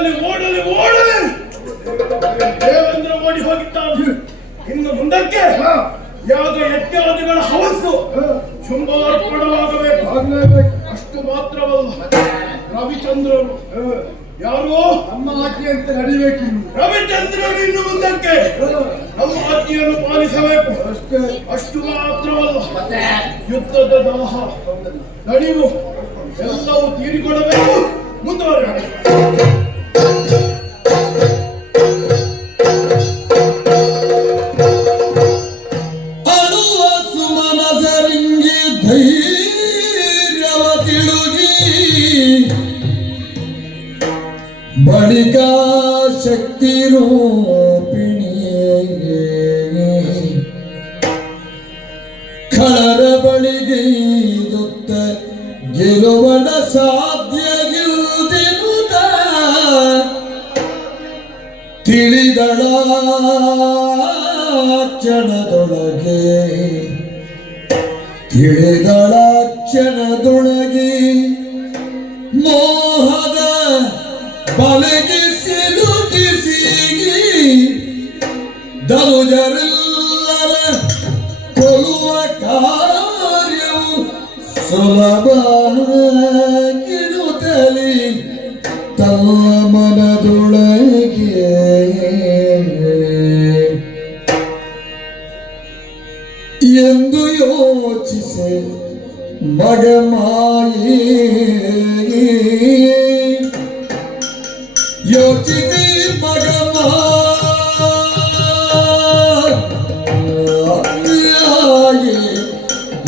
ಓಡಲಿ ಓಡಲಿ ಓಡಲಿ ದೇವೇಂದ್ರ ಓಡಿ ಹೋಗಿದ್ದಾನೆ. ಇನ್ನು ಮುಂದಕ್ಕೆ ಯಾಗ ಯಜ್ಞಾದಿಗಳ ಹವಸ್ಸು ಶುಂಭಾರ್ಪಣವಾಗಬೇಕು. ಅಷ್ಟು ಮಾತ್ರವಲ್ಲ, ರವಿಚಂದ್ರರು ಯಾರು ನಮ್ಮ ಆಜ್ಞೆಯಂತೆ ನಡಿಬೇಕು. ರವಿಚಂದ್ರರು ಇನ್ನು ಮುಂದಕ್ಕೆ ನಮ್ಮ ಆಜ್ಞೆಯನ್ನು ಪಾಲಿಸಬೇಕು. ಅಷ್ಟು ಮಾತ್ರವಲ್ಲ, ಯುದ್ಧದ ದಾಹ ನಡಿವು ಎಲ್ಲವೂ ತೀರಿಕೊಳ್ಳಬೇಕು. ಮುಂದುವರೆದ ಅಳುವ ಸುಮನಸರಿಂಗಿ ಧೈರ್ಯವ ತಿಳುಗಿ ಬಳಿಕ ಶಕ್ತಿ ರೂಪಿಣಿಯೇ ಖಳರ ಬಳಿಗೆ ದೊತ್ತ ಗೆಲುವನ ಸಾಧ್ಯವಿರುವುದೆನುದ ತಿಳಿದಳ ಕ್ಷಣದೊಳಗೆ ತಿಳಿದಳ ಕ್ಷಣದೊಳಗೆ ಮೋಹದ ಬಲಗಿ ಸಿಲುಕಿಸಿ ಧನುಜರೆಲ್ಲರ ಕೊಲ್ಲುವ ಕಾರ್ಯವು ಸುಲಭಗಿರುತ್ತಲಿ ತನ್ನ ಮನದೊಳಗೆ ಎಂದು ಯೋಚಿಸಿ ಮಗಮಾಯಿ ಯೋಚಿಸಿ ಮಗಮಾಯಿ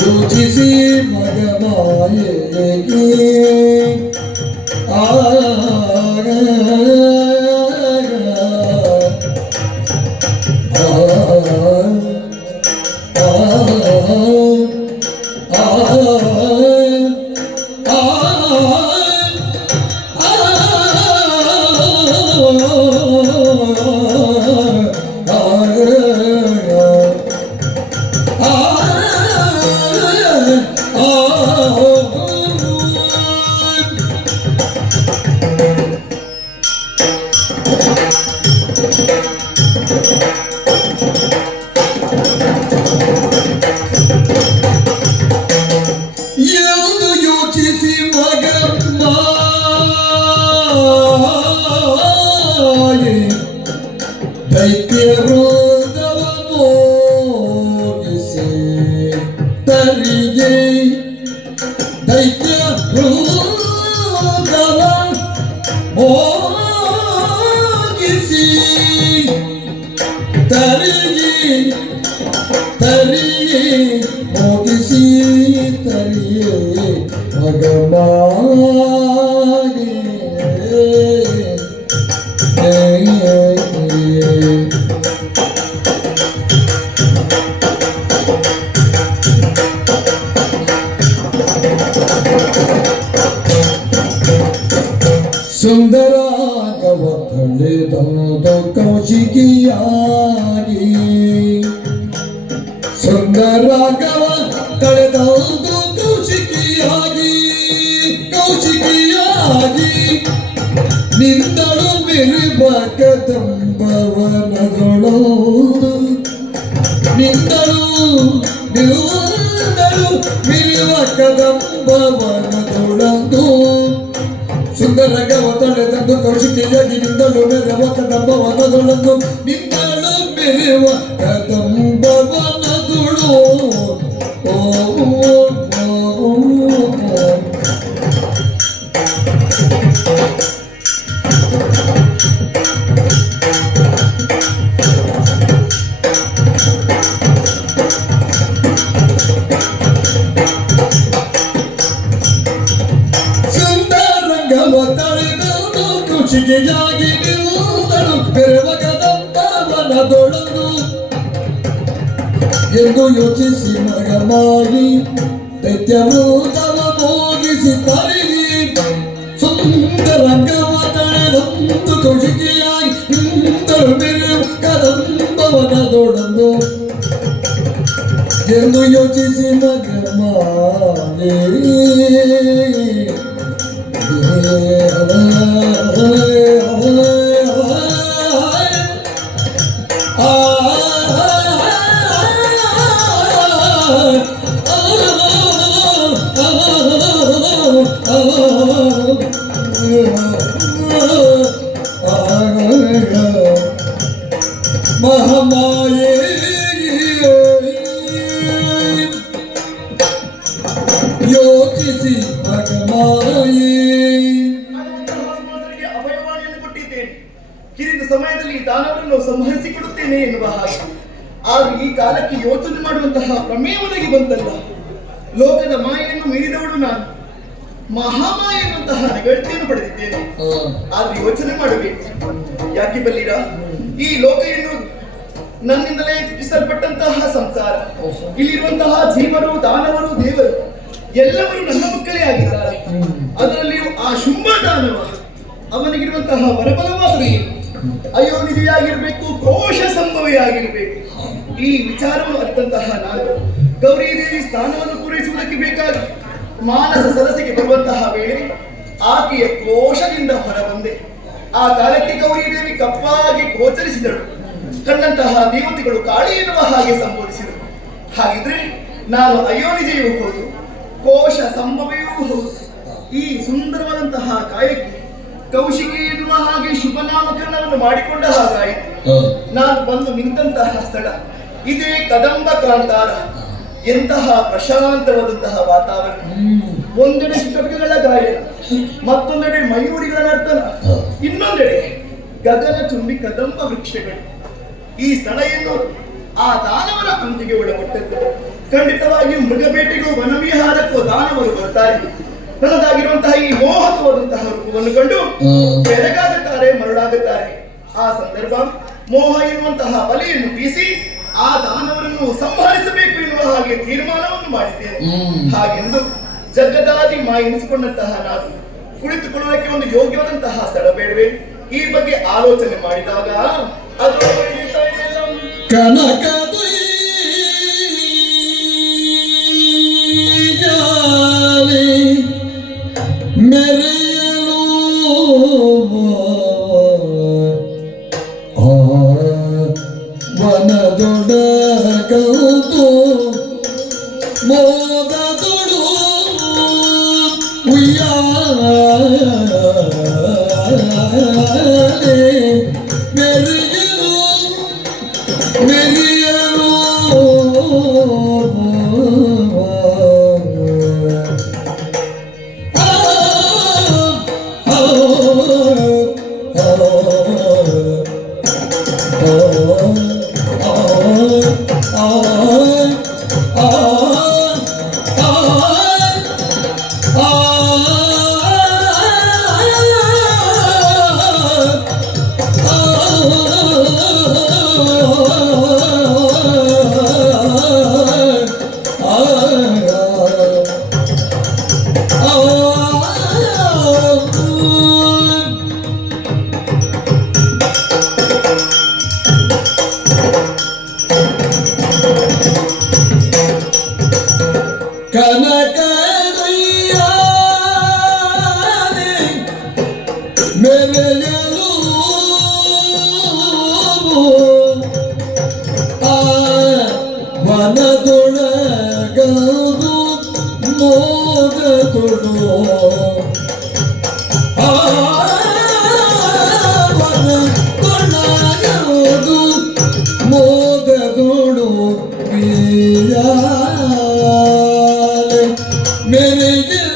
ಯೋಚಿಸಿ ಮಗಮಾಯಿಗೆ ಎಂದು ಯೋಚಿಸಿ ಮಗಮಾಯಿ ದೈತ್ಯ ವೃಂದವ ಮೋಗಿಸಿ ತರಿಗೆ ದೈತ್ಯ ವೃಂದವ ಮೋಗಿಸಿ ತರಿಗೆ ತರಿಗೆ ಮೋಗಿಸಿ ತರಿಯೇ ಮಗಮಾಗಿ ಸುಂದರಾಗವ ಕಳೆದೊಂದು ಕೌಶಿಕಿಯಾಗಿ ಸುಂದರಾಗವ ಕಳೆದೊಂದು ಕೌಶಿಕಿಯಾಗಿ ನಿಂದಳು ಮೆರುಬ ಕದಂಬವನದೊಳು ನಿಂದಳು ಮೆರುವ ಕದಂಬವನದೊಳಂದು ಸುಂದರ ಗವತಳೆ ತಂದು ಕೌಶಿಕಿಯಾಗಿ ನಿಂದಳು ಮೆರುವ ಕದಂಬವನದೊಳಂದು ನಿಂದಳು ಮೆರುವ ಕದಂಬವನದೊಳು ಖುಷಿಗೆಯಾಗಿ ನಿಲ್ಲುವುದಳು ಬೆರವ ಕದಂಬವನದೊಳದು ಎಂದು ಯೋಚಿಸಿ ಮಗಮಾಗಿ ದೈತ್ಯವೃತವ ಮೋಗಿಸಿ ತರಿಗಿ ಸುಂದರಂಗವ ತಳೆದೊಂದು ಖುಷಿಗೆಯಾಗಿ ನಿಂತಳು ಬೆರವ ಕದಂಬವನದೊಳದು ಎಂದು ಯೋಚಿಸಿ ಮಗಮಾಗಿ ಕಿರಿದ ಸಮಯದಲ್ಲಿ ಈ ದಾನವರನ್ನು ಸಂಹರಿಸಿಕೊಡುತ್ತೇನೆ ಎನ್ನುವ ಹಾಗೆ. ಆದ್ರೆ ಈ ಕಾಲಕ್ಕೆ ಯೋಚನೆ ಮಾಡುವಂತಹ ಪ್ರಮೇಯ ಒದಗಿ ಬಂತಲ್ಲ. ಲೋಕದ ಮಾಯೆಯನ್ನು ಮೀರಿದವಳು ನಾನು, ಮಹಾಮಾಯ ಎನ್ನುವಂತಹ ನಗಳ್ತಿಯನ್ನು ಪಡೆದಿದ್ದೇನೆ. ಆದ್ರೆ ಯೋಚನೆ ಮಾಡಬೇಕು. ಯಾಕೆ ಬಲ್ಲಿರ, ಈ ಲೋಕ ಎನ್ನುವುದು ನನ್ನಿಂದಲೇ ಸೃಷ್ಟಿಸಲ್ಪಟ್ಟಂತಹ ಸಂಸಾರ. ಇಲ್ಲಿರುವಂತಹ ಜೀವರು, ದಾನವರು, ದೇವರು ಎಲ್ಲವರು ನನ್ನ ಮಕ್ಕಳೇ ಆಗಿದ್ದಾರೆ. ಅದರಲ್ಲಿಯೂ ಆ ಶುಂಭ ದಾನವ, ಅವನಿಗಿರುವಂತಹ ವರಬಲವಾದರೆ ಅಯೋನಿಜೆಯಾಗಿರ್ಬೇಕು, ಕೋಶ ಸಂಭವಿಯಾಗಿರ್ಬೇಕು. ಈ ವಿಚಾರವನ್ನು ಅರಿತಂತಹ ನಾನು ಗೌರಿ ದೇವಿ ಸ್ಥಾನವನ್ನು ಪೂರೈಸುವುದಕ್ಕೆ ಬೇಕಾಗಿ ಮಾನಸ ಸರಸಿಗೆ ಬರುವಂತಹ ವೇಳೆ ಆಕೆಯ ಕೋಶದಿಂದ ಹೊರಬಂದೆ. ಆ ಕಾಲಕ್ಕೆ ಗೌರಿ ದೇವಿ ಕಪ್ಪಾಗಿ ಗೋಚರಿಸಿದಳು. ಕಂಡಂತಹ ದೇವತೆಗಳು ಕಾಳಿ ಎನ್ನುವ ಹಾಗೆ ಸಂಬೋಧಿಸಿದರು. ಹಾಗಿದ್ರೆ ನಾನು ಅಯೋನಿಜೆಯೂ ಹೌದು, ಕೋಶ ಸಂಭವೆಯೂ ಹೌದು. ಈ ಸುಂದರವಾದಂತಹ ಕಾಯಕ್ಕೆ ಕೌಶಿಕಿ ಎನ್ನುವ ಹಾಗೆ ಶುಭ ನಾಮಕರಣವನ್ನು ಮಾಡಿಕೊಂಡ ಹಾಗಾಯಿತು. ನಾನು ಬಂದು ನಿಂತಹ ಸ್ಥಳ ಇದೇ ಕದಂಬ ಕಾಂತಾರ. ಎಂತಹ ಪ್ರಶಾಂತವಾದಂತಹ ವಾತಾವರಣ. ಒಂದೆಡೆ ಚಟುಕಗಳ ಗಾಯನ, ಮತ್ತೊಂದೆಡೆ ಮಯೂರಿಗಳ ನರ್ತನ, ಇನ್ನೊಂದೆಡೆ ಗಗನ ಚುಂಬಿ ಕದಂಬ ವೃಕ್ಷಗಳು. ಈ ಸ್ಥಳ ಏನು ಆ ದಾನವರ ಪಂಕ್ತಿಗೆ ಒಳಪಟ್ಟದ್ದು. ಖಂಡಿತವಾಗಿಯೂ ಮೃಗಬೇಟೆಗೂ ವನವಿಹಾರಕ್ಕೂ ದಾನವರು ಬರ್ತಾರೆ. ನನ್ನದಾಗಿರುವಂತಹ ಈ ಮೋಹಕವಾದಂತಹ ರೂಪವನ್ನು ಕಂಡು ಬೆರಗಾಗುತ್ತಾರೆ, ಮರಳಾಗುತ್ತಾರೆ. ಆ ಸಂದರ್ಭ ಮೋಹ ಎನ್ನುವಂತಹ ಬಲೆಯನ್ನು ಬೀಸಿ ಆ ದಾನವರನ್ನು ಸಂಹರಿಸಬೇಕು ಎನ್ನುವ ಹಾಗೆ ತೀರ್ಮಾನವನ್ನು ಮಾಡಿದ್ದೇನೆ. ಹಾಗೆಂದು ಜಗದಾದಿ ಎನಿಸಿಕೊಂಡಂತಹ ನಾನು ಕುಳಿತುಕೊಳ್ಳುವುದಕ್ಕೆ ಒಂದು ಯೋಗ್ಯವಾದಂತಹ ಸ್ಥಳ ಬೇಡವೇ? ಈ ಬಗ್ಗೆ ಆಲೋಚನೆ ಮಾಡಿದಾಗ ಅದು ಕನಕ ಮೆರೆಯಲು ವನದೊಡಗೌದು ಮೋದದೊಡು ಉಯ್ಯಾಲೆ ಮೆರೆಯಲು ಮೆರೆಯಲು ಮೆರೆಯಲು ವನದೊಳಗೌದು ಮೋದದೊಡು ವನದೊಳಗೌದು ಮೋದದೊಡು ಮೆರೆಯಲು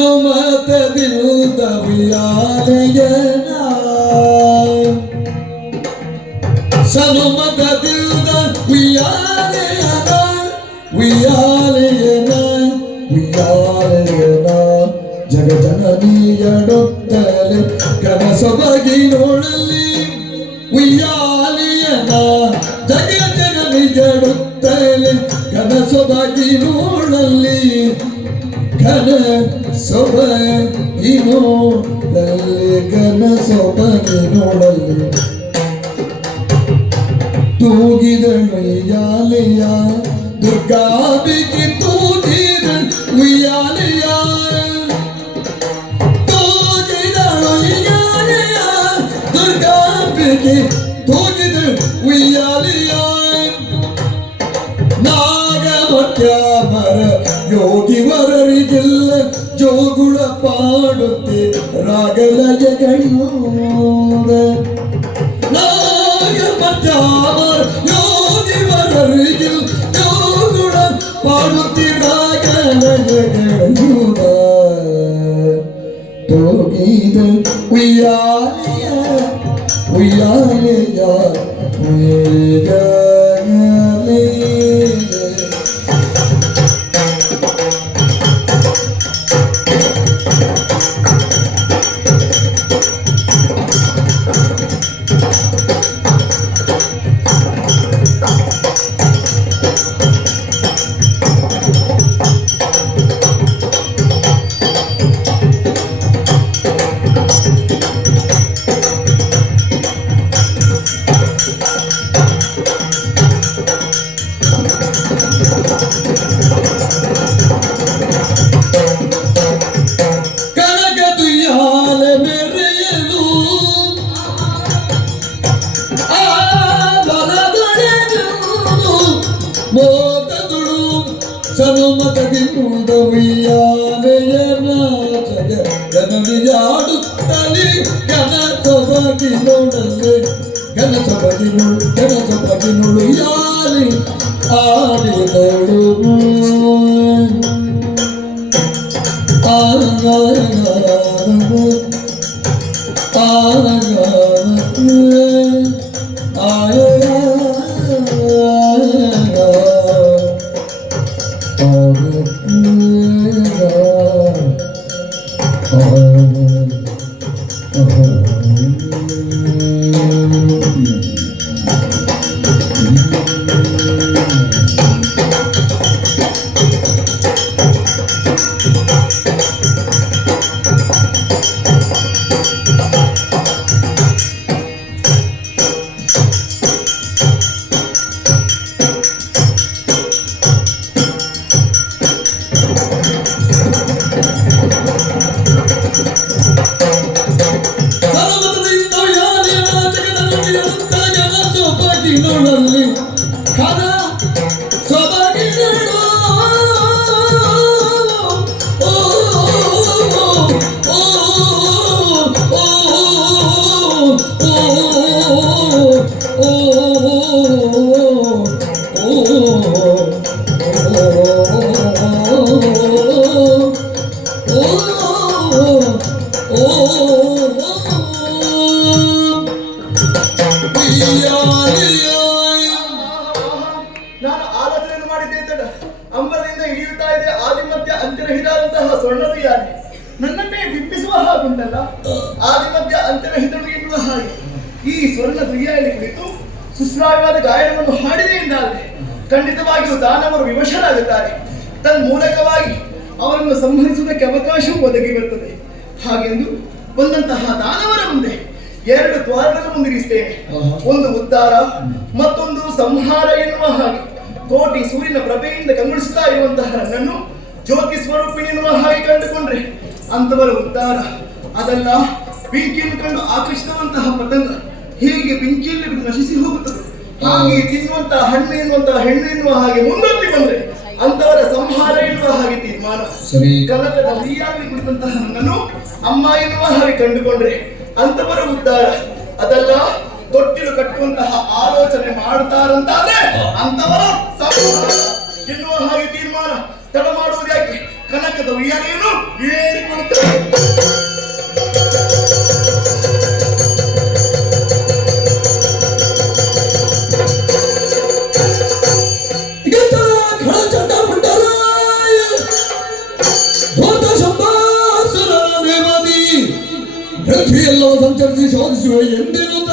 ಸನುಮತದಿಂದ ವಿಯಾಲೆಯನ ಸನುಮತದಿಂದ ವಿಯಾಲೆಯನ ವಿಯಾಲೆಯನ ವಿಯಾಲೆಯನ ಜಗಜನನಿಯಡುತ್ತಲೆ ಕನಸೊಬಗಿ ನೋಡಲಿ ವಿಯಾಲೆಯನ ಜಗಜನನಿಯಡುತ್ತಲೆ ಕನಸೊಬಗಿ ನೋಡಲಿ ಘನ ಸೊಬಗಿ ನೋಡಲಿ ಘನ ಸೊಬಗಿ ನೋಡಲಿ ತೂಗಿದಳು ಉಯ್ಯಾಲೆಯ ದುರ್ಗಾಂಬಿಕೆ ತೂಗಿದಳು ಉಯ್ಯಾಲೆಯ ತೂಗಿದಳು ಉಯ್ಯಾಲೆಯ ದುರ್ಗಾಂಬಿಕೆ ತೂಗಿದಳು ಉಯ್ಯಾಲೆಯ ನಾಗಮತ್ಯಾಮರ ಯೋಗಿವರರಿಗೆಲ್ಲ ಜೋಗುಳ ಪಾಡುತ್ತೆ ರಾಗಲಯಗಳು ನಾಗಮತ್ಯಾಮರ ಯೋಗಿವರರಿಗೆಲ್ಲ ಜೋಗುಳ ಪಾಡುತ್ತೆ ರಾಗಲಯಗಳು ತೋಗಿದ ಉಯ್ಯಾಲೆಯ ಉಯ್ಯಾಲೆಯ ಉಯ್ಯಾಲೆಯ ನುಡಿಯಾಡುತ್ತಲೇ ಗಣಸೊಬಗಿ ನೋಡಲೆ ಗಣಸೊಬಗಿ ನೋಡು ಯಾರಿ ಆಡಿದಳು ನಾನು ಆಲೋಚನೆ ಮಾಡಿದ್ದೆ ಅಂಬರದಿಂದ ಇಳಿಯುತ್ತಾ ಇದೆ ಆದಿಮಧ್ಯ ಅಂತ್ಯರಹಿತಾದಂತಹ ಸ್ವರ್ಣದ ಯಾನೆ ನನ್ನನ್ನೇ ಬಿಂಬಿಸುವ ಹಾಗುಂಟಲ್ಲ. ಆದಿಮಧ್ಯ ಅಂತ್ಯರಹಿತಳು ಎನ್ನುವ ಹಾಗೆ ಈ ಸ್ವರ್ಣ ದುಯ್ಯಾಲಿ ಕುರಿತು ಸುಶ್ರಾವ್ಯವಾದ ಗಾಯನವನ್ನು ಹಾಡಿದೆ ಎಂದಾದರೆ ಖಂಡಿತವಾಗಿಯೂ ದಾನವರು ವಿವಶರಾಗುತ್ತಾರೆ. ತನ್ಮೂಲಕವಾಗಿ ಅವರನ್ನು ಸಂಹರಿಸುವುದಕ್ಕೆ ಅವಕಾಶವೂ ಒದಗಿ ಬರುತ್ತದೆ. ಹಾಗೆಂದು ಬಂದಂತಹ ದಾನವರ ಮುಂದೆ ಎರಡು ದ್ವಾರಗಳನ್ನು ಮುಂದಿರಿಸುತ್ತೇನೆ. ಒಂದು ಉದ್ಧಾರ, ಮತ್ತೊಂದು ಸಂಹಾರ ಎನ್ನುವ ಹಾಗೆ ಕೋಟಿ ಸೂರ್ಯನ ಪ್ರಭೆಯಿಂದ ಕಂಗೊಳಿಸುತ್ತಾ ಇರುವಂತಹ ನನ್ನನ್ನು ಜ್ಯೋತಿ ಸ್ವರೂಪಿಣಿ ಎನ್ನುವ ಹಾಗೆ ಕಂಡುಕೊಂಡ್ರೆ ಅಂತವರ ಉದ್ಧಾರ. ಅದಲ್ಲ, ಬೆಂಕಿಯನ್ನು ಕಂಡು ಆಕರ್ಷಿಸುವಂತಹ ಪತಂಗ ಹೀಗೆ ಬೆಂಕಿಯಲ್ಲಿ ಬಿದ್ದು ನಶಿಸಿ ಹೋಗುತ್ತದೆ. ಹಾಗೆ ತಿನ್ನುವಂತಹ ಹಣ್ಣು ಎನ್ನುವಂತಹ ಹೆಣ್ಣು ಎನ್ನುವ ಹಾಗೆ ಮುಂದೊತ್ತಿ ಬಂದ್ರೆ ಅಂತವರ ಸಂಹಾರ ಎನ್ನುವ ಹಾಗೆ ತೀರ್ಮಾನ. ಕನಕದ ಹುಯ್ಯಾಗಿ ಕುಳಿತಂತಹ ನನ್ನನ್ನು ಅಮ್ಮ ಎನ್ನುವ ಹಾಗೆ ಕಂಡುಕೊಂಡ್ರೆ ಅಂತವರ ಉದ್ಧಾರ. ಅದಲ್ಲ, ತೊಟ್ಟಿಲು ಕಟ್ಟುವಂತಹ ಆಲೋಚನೆ ಮಾಡ್ತಾರಂತಾದ್ರೆ ಅಂತವರ ಸಂಹಾರ ಎನ್ನುವ ಹಾಗೆ ತೀರ್ಮಾನ. ತಡ ಮಾಡುವುದು ಯಾಕೆ? ಕನಕದ ಉಯ್ಯಾಲೆಯನ್ನು ಏರಿಕೊಳ್ಳುತ್ತಾರೆ. ಪೃಥ್ವಿಯೆಲ್ಲವೂ ಸಂಚರಿಸಿ ಶೋಧಿಸುವ ಎಂದಿರುತ್ತ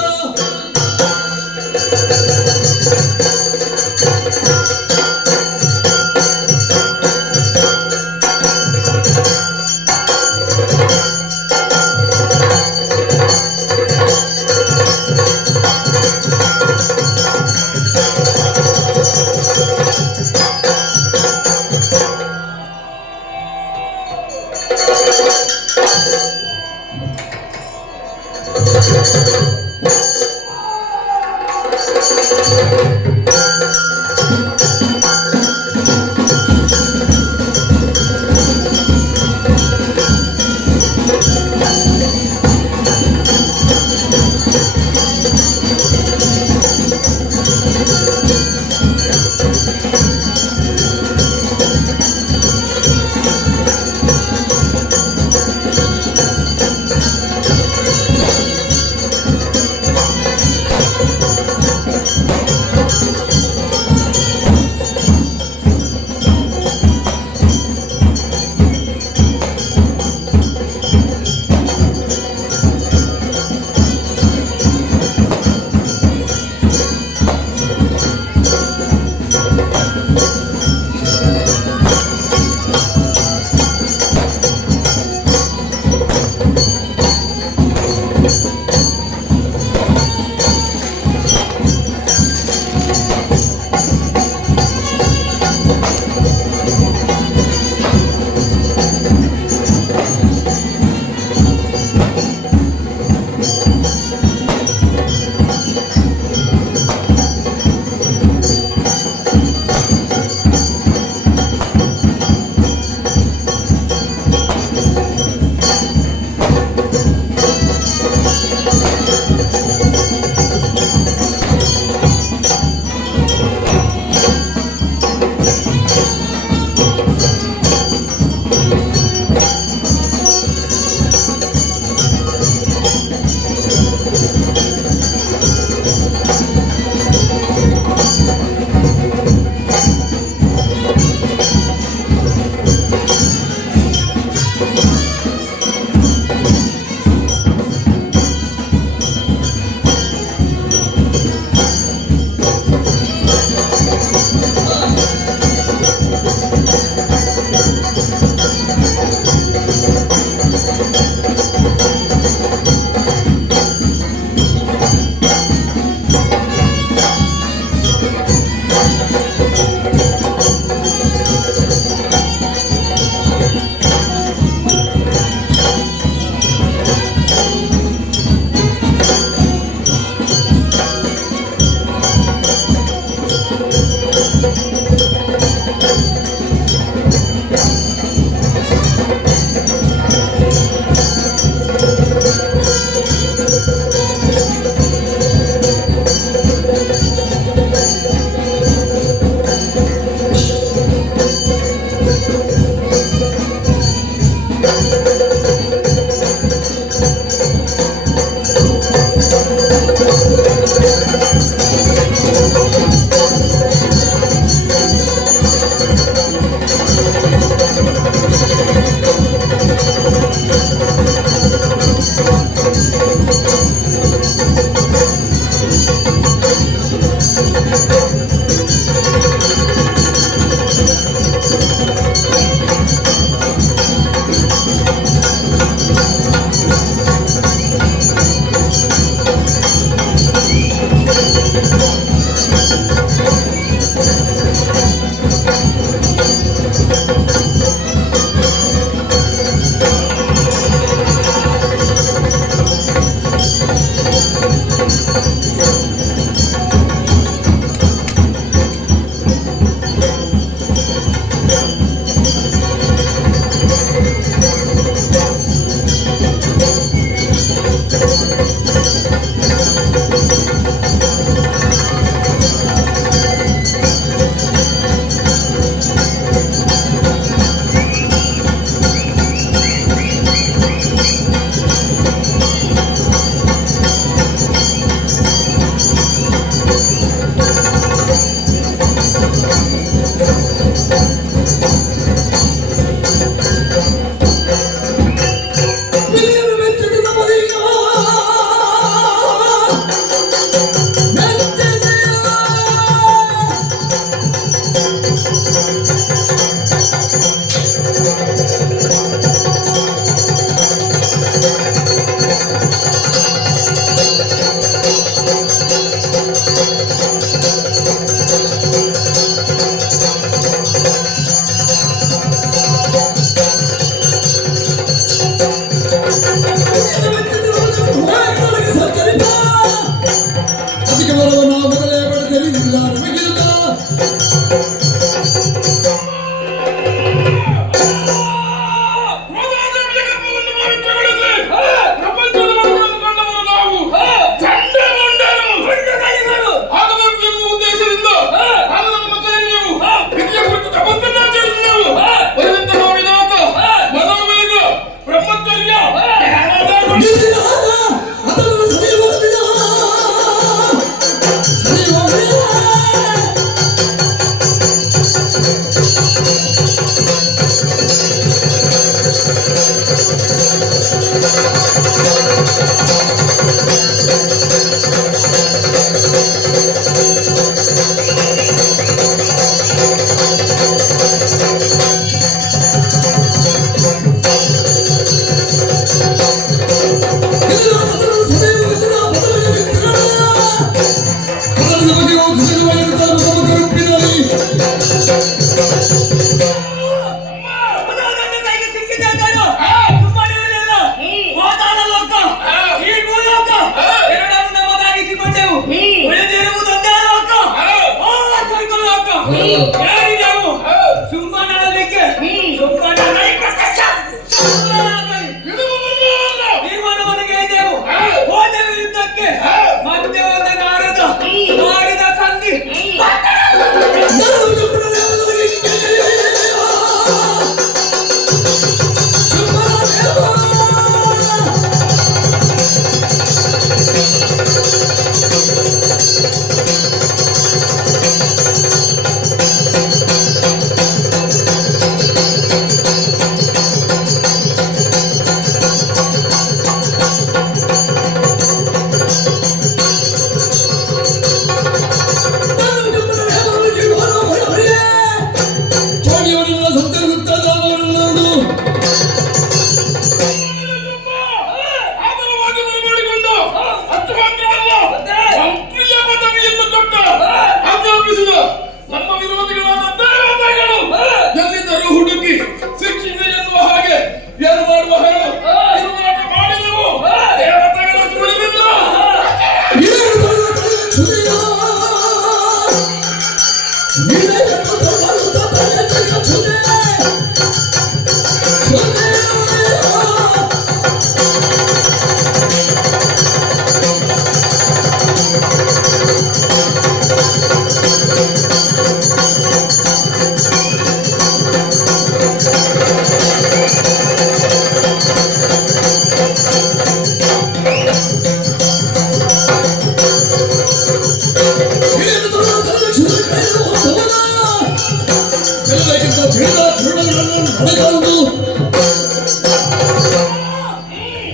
ಸೊಡಗೊಂಡು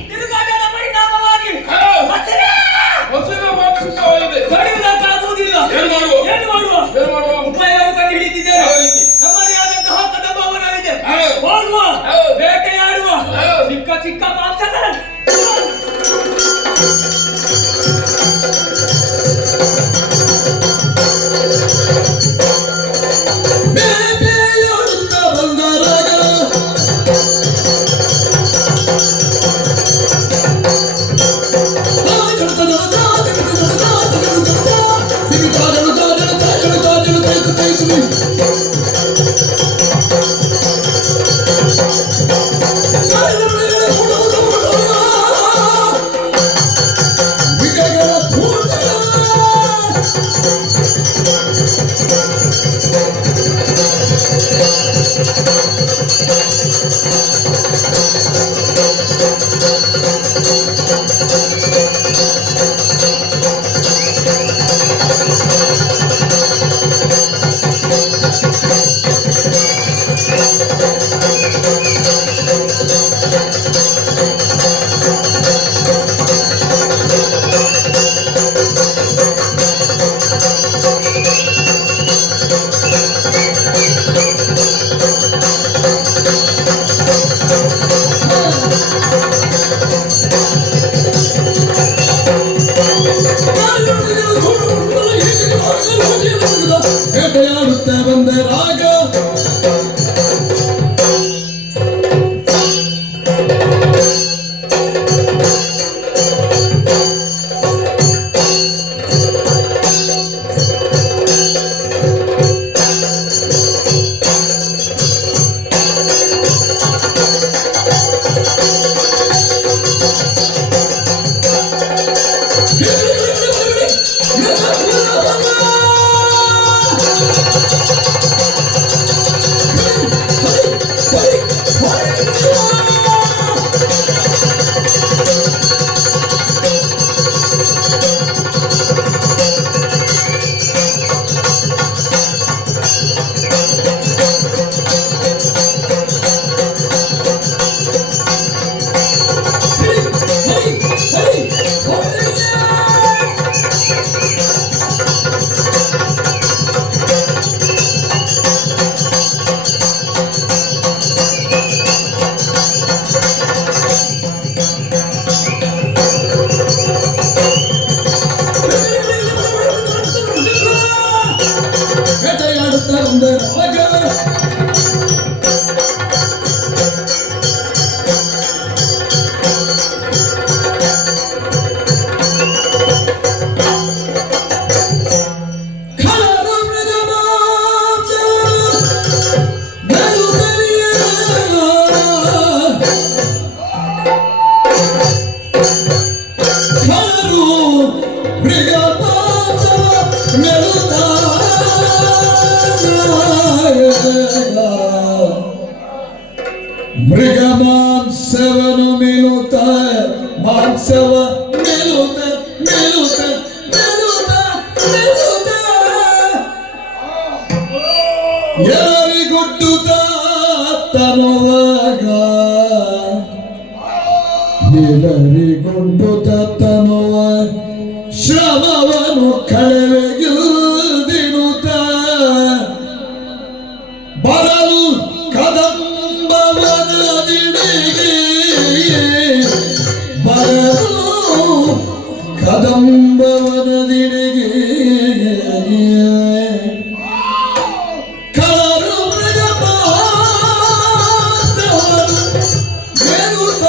ತಿರುಗಾಟದ ಪರಿಣಾಮವಾಗಿ ಹೊಸದ ಮಾತುಕತೆ ತಡೆಯುವುದಕ್ಕಾಗುವುದಿಲ್ಲ. ಏನು ಮಾಡುವ? ಏನು ಮಾಡುವ? ಏನು ಮಾಡುವ? ಉಪಾಯವನ್ನು ಕಂಡು ಹಿಡಿದಿದ್ದೇನೆ. ಯಾವ ರೀತಿ? ನಮ್ಮದೇ ಆದಂತಹ ಕದಭವನವಿದೆ. ಹೌದು. ಹೋಗುವ, ಹೌದು. ಬೇಟೆಯಾಡುವ, ಹೌದು. ಚಿಕ್ಕ ಚಿಕ್ಕ ಮಾಂಸಗಳ ಬೇಟೆಯಾಡುತ್ತ ಬಂದರಾಗ ಬೇಟೆಯಾಡುತ್ತ ಬಂದರಾಗ ಬೇಟೆಯಾಡುತ್ತ ಬಂದರಾಗ ಮೃಗ ಮಾಂಸವನು ಮೆಲುತ್ತ ಮಾಂಸವ ಮೆಲುತ್ತ ಮೆಲುತ್ತ ಮೆಲುತ್ತ ಮೆಲುತ್ತ ಎಲ್ಲರಿಗೊಡ್ಡುತ್ತ ತನುವಾಗ ಎಲ್ಲರಿಗೊಡ್ಡುತ್ತ ತನುವ ಶ್ರಮವನ್ನು ಕಳೆವೆಗಿರುದಿನುತ್ತ ಬರಲು ಕದಂಬವನದಿಡಿಗೆ ಬರಲು ಕದಂಬವನದಿಡಿಗೆ ಕಳರು ಮೃಗ ಮಾಂಸವನ್ನು ಮೆಲುತ್ತ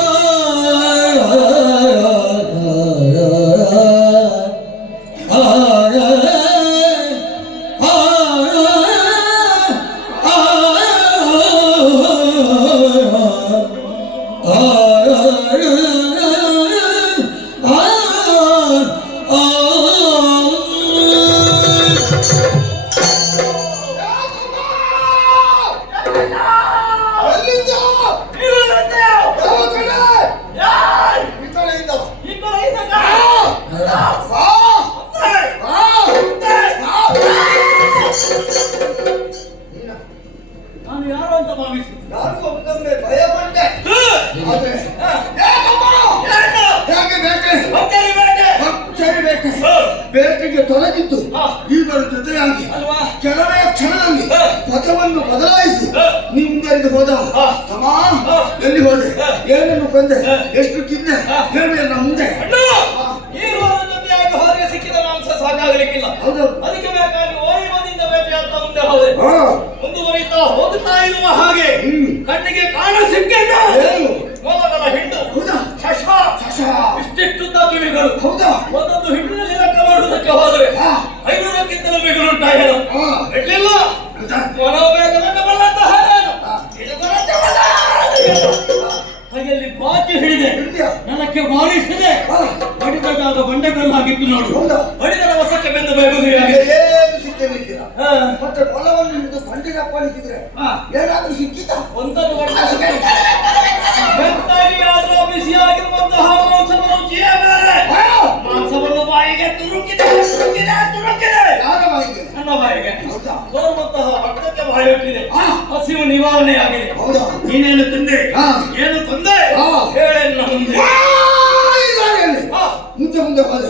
ನಾನು ಯಾರು ಅಂತ ಭಾವಿಸಿ. ನಾನು ಒಮ್ಮೆ ಭಯ ಪಟ್ಟೆ. ಆದ್ರೆ ಹೇಗೆ ಬೇಟೆ ಬೇಟೆಗೆ ತೊಲಗಿದ್ದು ಇವರು ಜೊತೆಯಾಗಿ ಕೆಲವೇ ಕ್ಷಣದಲ್ಲಿ ಪಥವನ್ನು ಬದಲಾಯಿಸಿ ನೀವು ಮುಂದೆ ಹೋದ. ಅಮ್ಮ ಎಲ್ಲಿ ಹೋದೆ, ಏನನ್ನು ಕೊಂದೆ, ಎಷ್ಟು ತಿಂದೆ ಹೇಳಿ ನನ್ನ ಮುಂದೆ. ಜೊತೆಯಾಗಿ ಹೊರಗೆ ಸಿಕ್ಕಿದ ಮಾಂಸ ಸಾಕಾಗಲಿಕ್ಕಿಲ್ಲ. ಅದಕ್ಕೆ ಬೇಕಾಗಿ ಓರಿಮದಿಂದ ಬೇಟೆಯಾಡ್ತಾ ಮುಂದೆ ಹೋದೆ. ಮುಂದುವರಿತಾ ಹೋಗ್ತಾ ಇರುವ ಹಾಗೆ ಕಣ್ಣಿಗೆ ಕಾಣ ಸಿಕ್ಕಿದ್ದ ಮೊಲಗಳ ಹಿಂಡು, ಶಶ ಇಷ್ಟಿಷ್ಟು ಕಿವಿಗಳು. ಒಂದೊಂದು ಹಿಂಡಿನಲ್ಲಿ ಲೆಕ್ಕ ಮಾಡುವುದಕ್ಕೆ ಹೋದರೆ 500ಕ್ಕಿಂತಲೂ ಮಿಗಿಲುಂಟಾಯಲ್ಲ. ಬಿಡ್ಲಿಲ್ಲ ಮನೋವೇಗವನ್ನು ಬಲ್ಲಂತಹ ಕೈಯಲ್ಲಿ ಬಾಕಿ ಹಿಡಿದೆ, ನೆಲಕ್ಕೆ ಬಾರಿಸಿದೆ. ಬಡಿದಾಗ ಬಂಡೆಗಲ್ಲಾಗಿತ್ತು ನೋಡು. ಬಡಿದರ ವಸಕ್ಕೆ ಬೆಂದು ಏನು ಸಿಕ್ಕಿರಲಿಕ್ಕಿಲ್ಲ. ಮತ್ತೆ ಹೊಲವನ್ನು ಹಿಡಿದು ಬಂಡೆಗೆ ಅಪ್ಪಳಿಸಿದ್ರೆ ಏನಾದ್ರೂ ಸಿಕ್ಕಿತ? ಒಂದನ್ನು ಬೆತ್ತಾಗಿ ಆದ್ರೂ ಬಿಸಿಯಾಗಿರುವಂತಹ ಮಾಂಸವನ್ನು ರುಚಿಯೇ ಬೇರೆ. ಮಾಂಸವನ್ನು ಬಾಯಿಗೆ ತುರುಕಿದೆ. ಯಾರ ಬಾಯಿಗೆ? ನನ್ನ ಬಾಯಿಗೆ. ಸೋರುವಂತಹ ಭಕ್ತಕ್ಕೆ ಬಾಯಿ ಹೊಟ್ಟಿದೆ. ಹಸಿವು ನಿವಾರಣೆಯಾಗಿದೆ. ನೀನೇನು ತಿಂದೆ, ಏನು ಕೊಂದೆ ಹೇಳಿ ಮುಂದೆ. ಮುಂದೆ ಹೋದೆ.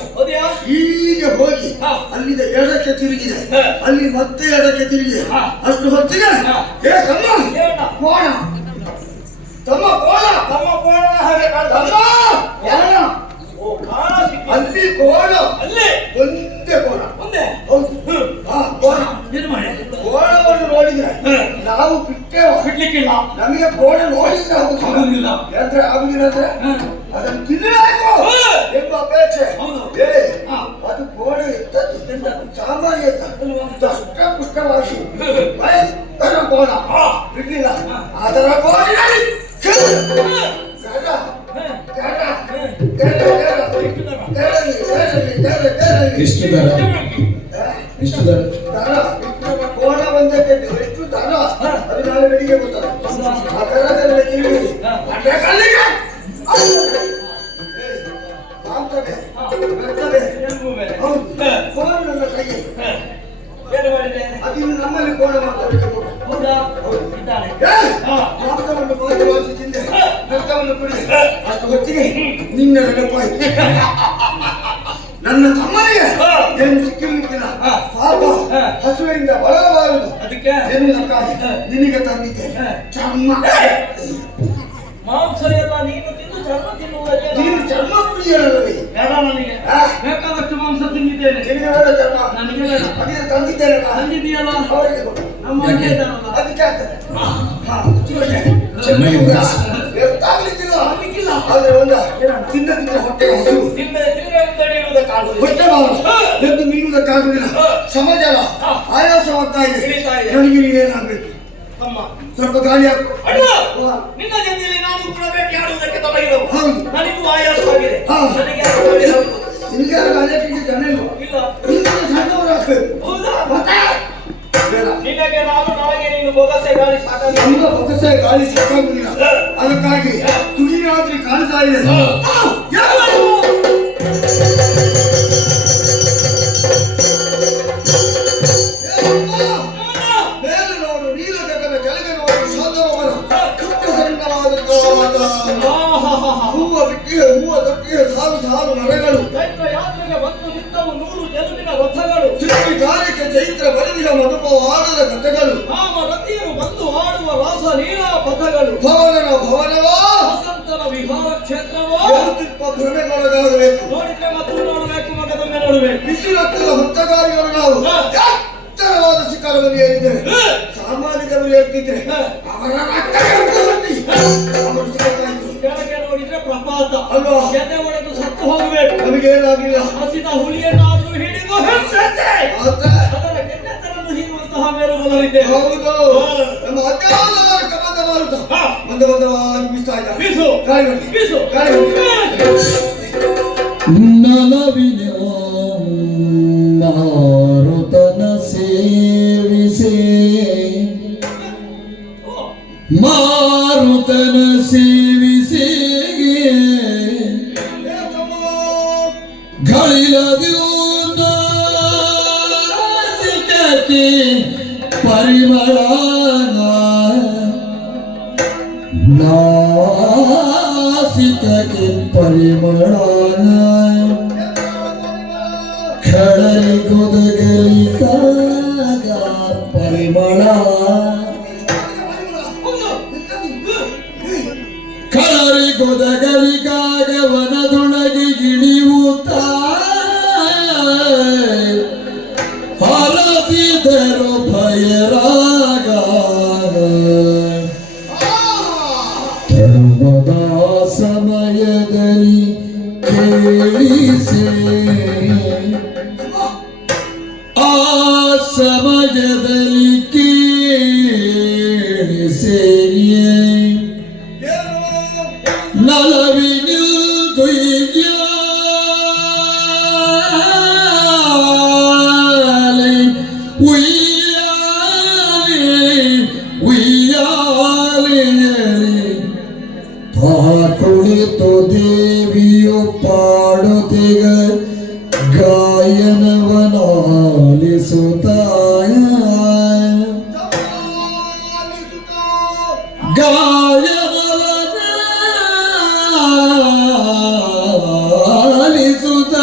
ಈಗ ಹೋಗಿ ಅಲ್ಲಿಂದ ಎಡಕ್ಕೆ ತಿರುಗಿದೆ, ಅಲ್ಲಿ ಮತ್ತೆ ಎಡಕ್ಕೆ ತಿರುಗಿದೆ. ಅಷ್ಟು ಹೊತ್ತಿಗೆ ಕೋಣ ತಮ್ಮ ಕೋಣ ಹಾಗೆ ಅಲ್ಲಿ ಕೋಣ, ಅಲ್ಲಿ ಒಂದೇ ಕೋಣ. ಕೋಣವನ್ನು ನೋಡಿದ್ರೆ ನಾವು ಬಿಡ್ಲಿಕ್ಕಿಲ್ಲ. ನಮಗೆ ಕೋಣ ನೋಡಿದ್ರೆ ಆಗುದಿಲ್ಲ. ಆಗುದಿಲ್ಲ ಅಂದ್ರೆ ಅದನ್ನು ತಿನ್ನಬೇಕು ಎಂಬ ಅಪೇಕ್ಷೆ. ಅದು ಕೋಣ ಸಾಮಾನ್ಯ ದಷ್ಟ ಪುಷ್ಟವಾಗಿ ಭಯಂಕರ ಕೋಣ ಬಿಡ್ಲಿಲ್ಲ. ಅದರ ಕೋಣಿನಲ್ಲಿ ಕೋಣ ಒಂದಕ್ಕೆ ಎಷ್ಟು ದರ ಅದು ನಾಳೆ ಬೆಳಿಗ್ಗೆ ಗೊತ್ತಲ್ಲ. ಆ ದರದಲ್ಲಿ ತಿರುಗಿ ಕೋಣ ನನ್ನ ಕೈಗೆ ಅದಿನ್ನು ನಮ್ಮಲ್ಲಿ ಕೋಣ ಮಾತಾಡಲಿಕ್ಕೆ ಮಾಂಸವನ್ನು ಬಾಯಿ ತಿಂದೆ, ರಕ್ತವನ್ನು ಕುಡಿದೆ. ಅಷ್ಟು ಹೊತ್ತಿಗೆ ನಿನ್ನ ನೆನಪಾಯಿತು. ನನ್ನ ತಮ್ಮನಿಗೆ ಏನು ಸಿಕ್ಕಿರ್ಲಿಕ್ಕಿಲ್ಲ. ಪಾಪ ಹಸುವಿನಿಂದ ಬಳಲಬಾರದು ಎನ್ನುವುದಕ್ಕಾಗಿ ನಿನಗೆ ತಂದಿದ್ದೆ ಚರ್ಮ. ಮಾಂಸ ಎಲ್ಲ ನೀನು ತಿಂದು ಚರ್ಮ ತಿನ್ನುವುದಕ್ಕೆ ನೀನು ಚರ್ಮ ಪ್ರಿಯರಲ್ಲವೇ? ಬೇಡ, ನನಗೆ ಬೇಕಾದಷ್ಟು ಮಾಂಸ ತಿಂದಿದ್ದೇನೆ. ನಿನಗೆ ಬೇಡ ಚರ್ಮ? ನನಗೆ ಬೇಡ. ಅದೇ ತಂದಿದ್ದೇನೆ. ತಂದಿದ್ದೀಯಲ್ಲ ಅವರಿಗೆ ಕೊಡು. ನಮ್ಮ ಅದಕ್ಕೆ ಆಗ್ತದೆ. ಎಷ್ಟಾಗ್ಲಿಕ್ಕಿಲ್ಲ ಆದ್ರೆ ಒಂದು ತಿಂದ ಹೊಟ್ಟೆ ಹಸಿವು ಹೊಟ್ಟೆ ಎದ್ದು ನಿಲ್ಲುವುದಕ್ಕಾಗುದಿಲ್ಲ. ಸಮಾಜಾಲ ಆಯಾಸವಾಗ್ತಾ ಇದೆ. ನನಗೆ ನೀನೇನಾಗಬೇಕು? ಸ್ವಲ್ಪ ಗಾಳಿ ಹಾಕು. ನಿನ್ನ ಜೊತೆಯಲ್ಲಿ ನಾನು ಕೂಡ ಭೇಟಿಯಾಡುವುದಕ್ಕೆ ತೊಡಗಿದವು. ಹೌದು, ನನಗೂ ಆಯಾಸವಾಗಿದೆ. ನಿನಗೆ ಅನೇಕ ಜನ ಇಲ್ಲ. ಸಣ್ಣವರು ಹಾಕ್ಬೇಕು. ನಿನಗೆ ನಾನು ನನಗೆ ನೀನು ಬೊಗಸೆ ಗಾಳಿ ಸಾಕಾಗಿ ನಮ್ಗೆ ಬೊಗಸೆ ಗಾಳಿ ಸಾಕಾಗುದಿಲ್ಲ. ಅದಕ್ಕಾಗಿ ತುಳಿಯಾದ್ರಿ ಕಾಣ್ತಾ ಇದೆ. ಮೇಲೆ ನೋಡು, ನೀಲ ಗಗನ ಕೆಳಗೆ ನೋಡು, ಸೋದರವನ ಪುಟ್ಟ ಸಣ್ಣವಾದ ಹೂವ ಬಿಟ್ಟಿಗೆ, ಹೂವ ದೊಟ್ಟಿಗೆ, ಸಾಲು ಸಾಲು ಮರಗಳು. ಯಾತ್ರೆಗೆ ಬಂದು ನಿಂತವು 100 ಜಲುವಿನ ರಥಗಳು. ಸಿಕ್ಕಿ ಕಾರ್ಯಕ್ಕೆ ಚೈತ್ರ ಬರೆದಿನ ಮಧುಪವಾದದ ಕಥೆಗಳು. ನಾಮ ರತಿಯರು ಬಂದು ಆಡುವ ರಾಸ ಲೀಲಾ ಪಥಗಳು. ಭವನವಾ ವಸಂತನ ವಿಹಾರ ಕ್ಷೇತ್ರವೋ ಬಹುತಿಪ್ಪ ಭ್ರಮೆಗೊಳಗಾಗಬೇಕು. ನೋಡಿದ್ರೆ ಮತ್ತು ನೋಡಬೇಕು, ಮಗದೊಮ್ಮೆ ನೋಡಬೇಕು. ಬಿಸಿಲಕ್ಕದ ಹೊತ್ತಗಾರಿಗಳು ನಾವು ಎತ್ತರವಾದ ಶಿಖರವನ್ನು ಏರಿದ್ದೇವೆ. ಸಾಮಾನ್ಯರು ಹೇಳ್ತಿದ್ರೆ ಅವರ ಕೆಳಗೆ ನೋಡಿದ್ರೆ ಪ್ರಪಾತ ಅಲ್ವಾ? ಎದೆ ಒಡೆದು ಸತ್ತು ಹೋಗಬೇಕು. ನಮಗೇನಾಗಿಲ್ಲ. ಹಸಿದ ಹುಲಿಯನ್ನಾದ್ರೂ ಹಿಡಿದು ಅದರ ಕೆಟ್ಟತನನ್ನು ಹೀರುವಂತಹ ಮೇಲು ಬಲವಿದೆ. ಹೌದು, ನಮ್ಮ ಅಜ್ಞಾನದ ಕಮದ ಮಾರುತ ಮಂದವಾಗಿ ಬೀಸ್ತಾ ಇದ್ದ. ಬೀಸು ಗಾಳಿ ಬನ್ನಿ, ಬೀಸು ಗಾಳಿ ನಲವಿನ ಮಾರುತನ ಸೇವಿಸೆ, ಮಾರುತನ ಸೇವಿಸೆ ಗಳಿಲದಿಯೂ ನಾಸಿಕಕ್ಕೆ ಪರಿಮಳ ಸೇರಿಯೇ ನಲವಿನಿಲ್ ದುಯ್ಯಾಲೆ ಉಯ್ಯಾಲೆ ಉಯ್ಯಾಲೆಯಲೆ ಕುಳಿತು ದೇವಿಯು ಪಾಡುತ್ತಿಗ ಗಾಯನವನಾಲಿಸುತ್ತ ಗಾಯನವನಾಲಿಸುತ್ತ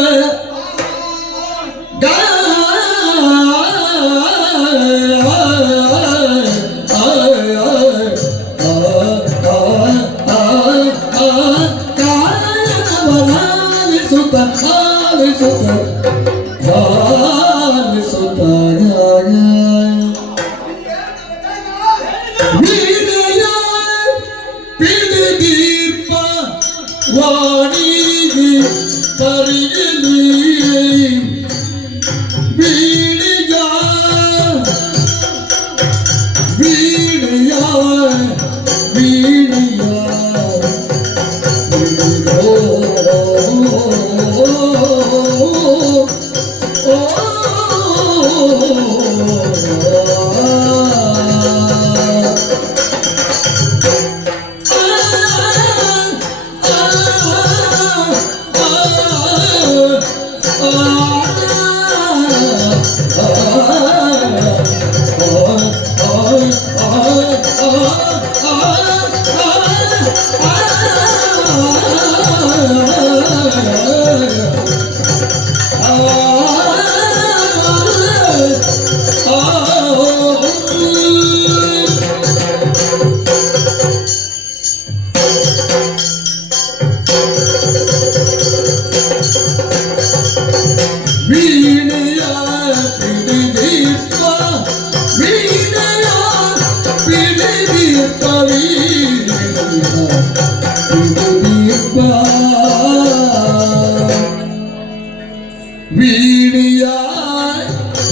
ವೀಣೆಯ ಪಿಡಿ ದೀಪ ವಾಣಿಗೆ ತರಿಯಲಿ ವೀಣೆಯ ವೀಣೆಯ ವೀಣೆಯ ವೀಣೆಯ ಪಿಡಿದೀಪ ವೀಣೆಯ ಪಿಡಿದೀಪ ವೀಣೆಯ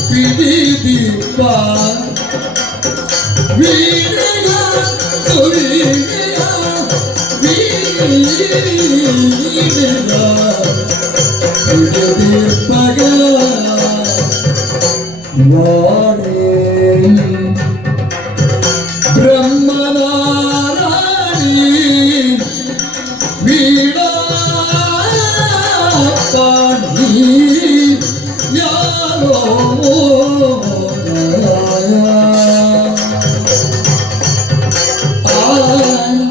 ಪಿಡಿದೀಪ ವೀಣೆಯ ವೀಣೆಯ ವೀಣೆಯ ಪಗ ವಾಣಿ ಬ್ರಹ್ಮನಾರಾಯಣಿ ವೀಣಾ ಪಾಣಿ ಯಾರೋ ಆ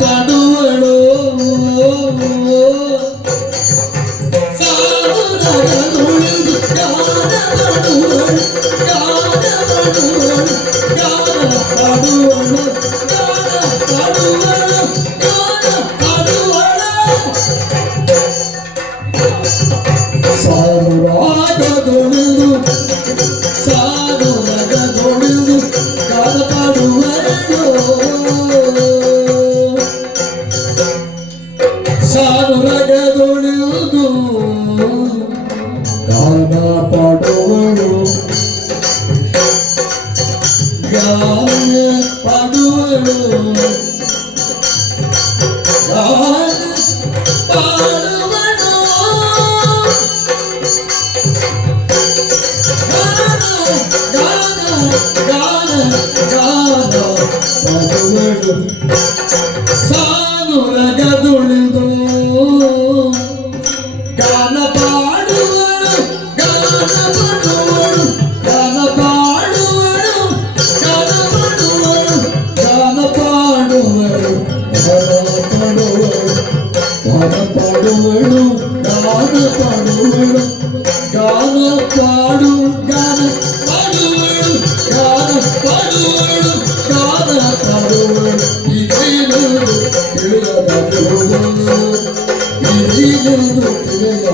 ಪಾಡುವಳು ಸಾಧುರಗನುಳಿದು ಗಾನ ಪಾಡುವಳು ಗಾನ ಪಾಡುವಳು ಗಾನ ಪಾಡುವಳು ಗಾನ ಪಾಡುವಳು ಗಾನ ಪಾಡುವಳು ಸಾಧುರಾಗದೊಳಿದು ಸಾಧುರಗದೊಳಿದು ಗಾನ ಪಾಡುವಳು ಸಾಧುರಗದೊಳಿದು ಗಾನ ಪಾಡುವಳು ಗಾನ ಪಾಡುವಳು ಗಾನ ಪಾಡುವಳು ಗಾನ ಗಾನ ಗಾನ ಪಾಡುವಳು ಸಾನುರಗದುಳಿದು ಗಾನ ಪಾಡುವಳು ಗಾನ ಪಾಡುವಳು ಗಾನ ಪಾಡುವಳು ಗಾನ ಪಾಡುವಳು ಗಾನ ಪಾಡುವಳು ಗಾನ ಪಾಡುವಳು ಗಾನ ಪಾಡುವಳು ಗಾನ ಪಾಡು ಗಾನ ಪಾಡುವಳು ಗಾನ ಪಾಡುವಳು ಗಾನ ಪಾಡುವಳು ಇದೇನು ತಿಳಿಯಬಹುದು ಇದೇನು ತಿಳಿಯ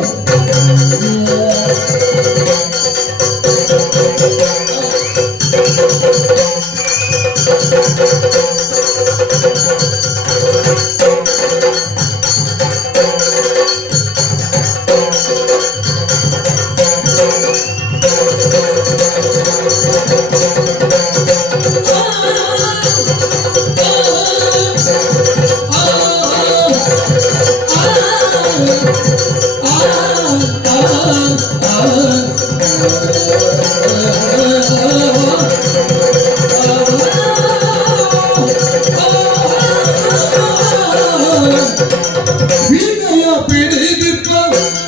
ವೀಣೆಯ ಪಿಡಿದಿಪ್ಪ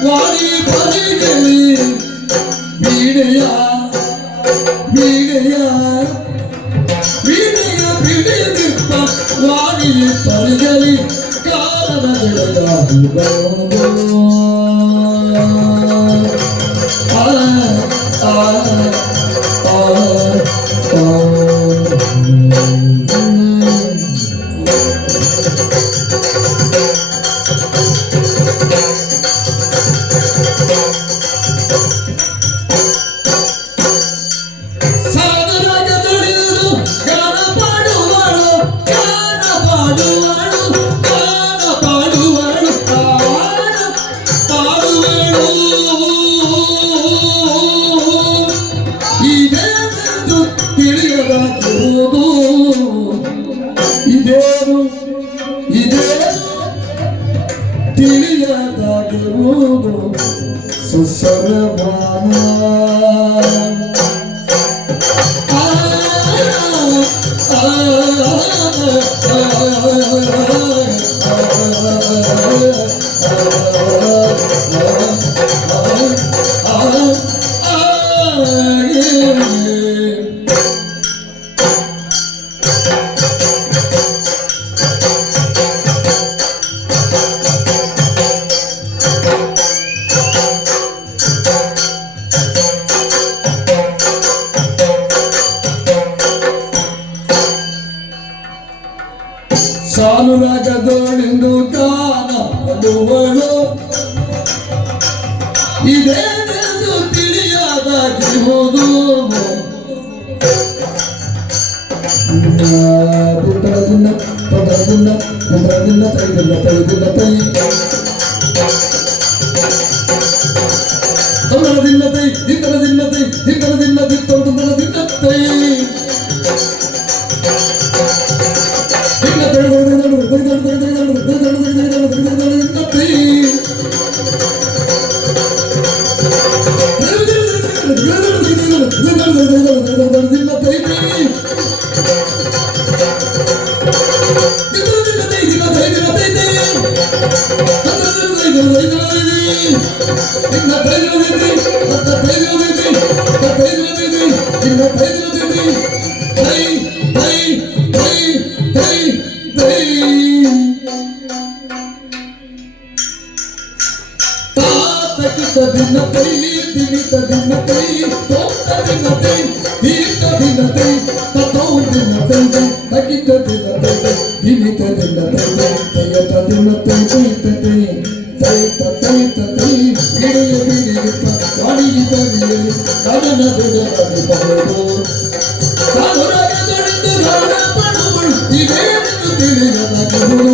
ವಾಣಿ ಪರಿಗಲಿ ವೀಣೆಯ ವೀಣೆಯ ವೀಣೆಯ ಪಿಡಿದಿಪ್ಪ ವಾಣಿ ಪರಿಗಲಿ ಕಾರಣಗಳಾಗಿ ಬಂದು ಸಾಧುರಗದುಳಿದು ಗಾನ ಪಾಡುವಳು ಗಾನ ಪಾಡುವಳು ಗಾನ ಪಾಡುವಳು ಗಾನ ಪಾಡುವಳು ಇದೇನೆಂದು ತಿಳಿಯದಾಗಿರುವುದು ಇದೇನು ಇದೇನು ತಿಳಿಯದಾಗಿರುವುದು ಸುಸರಮಾನ ಸಾನುರಾಗದೊಳಿದು ಗಾನ ಪಾಡುವಳು ಇದೇನೆಂದು ತಿಳಿಯದಾಗಿರುವುದು ಪುತ್ರದಿನ ಪದದಿನ ಪುತ್ರದಿನ ತೈದಿನ ತೈದಿನ ತೈ ತೊಡರದಿನ ತೈ ದಿತ್ತರದಿನ ತೈ ದಿತ್ತರದಿನ ದಿತ್ತೊಂದರದಿನ ತೈ Hey! ದಿನತೈ ದಿನಿತ ದಿನತೈ ತೋಟ ದಿನತೈ ದೀತ ದಿನತೈ ತತೋ ದಿನತೈ ತಗಿತ ದಿನತೈ ದಿನಿತ ದಿನತೈ ತಯತ ದಿನತೈ ತೈತೈ ತೈತ ತೈತೈ ಗಿರಿಯ ಬಿಡಿಯ ವಾಣಿಯ ಬರಿಯ ಕದನ ಬಿಡಲಿ ಬಹಳು ಸಾಧುರಾಗ ದೊರೆತು ಗಾಢ ಪಡುವಳು ಇವೇನು ತಿಳಿಯದಗಳು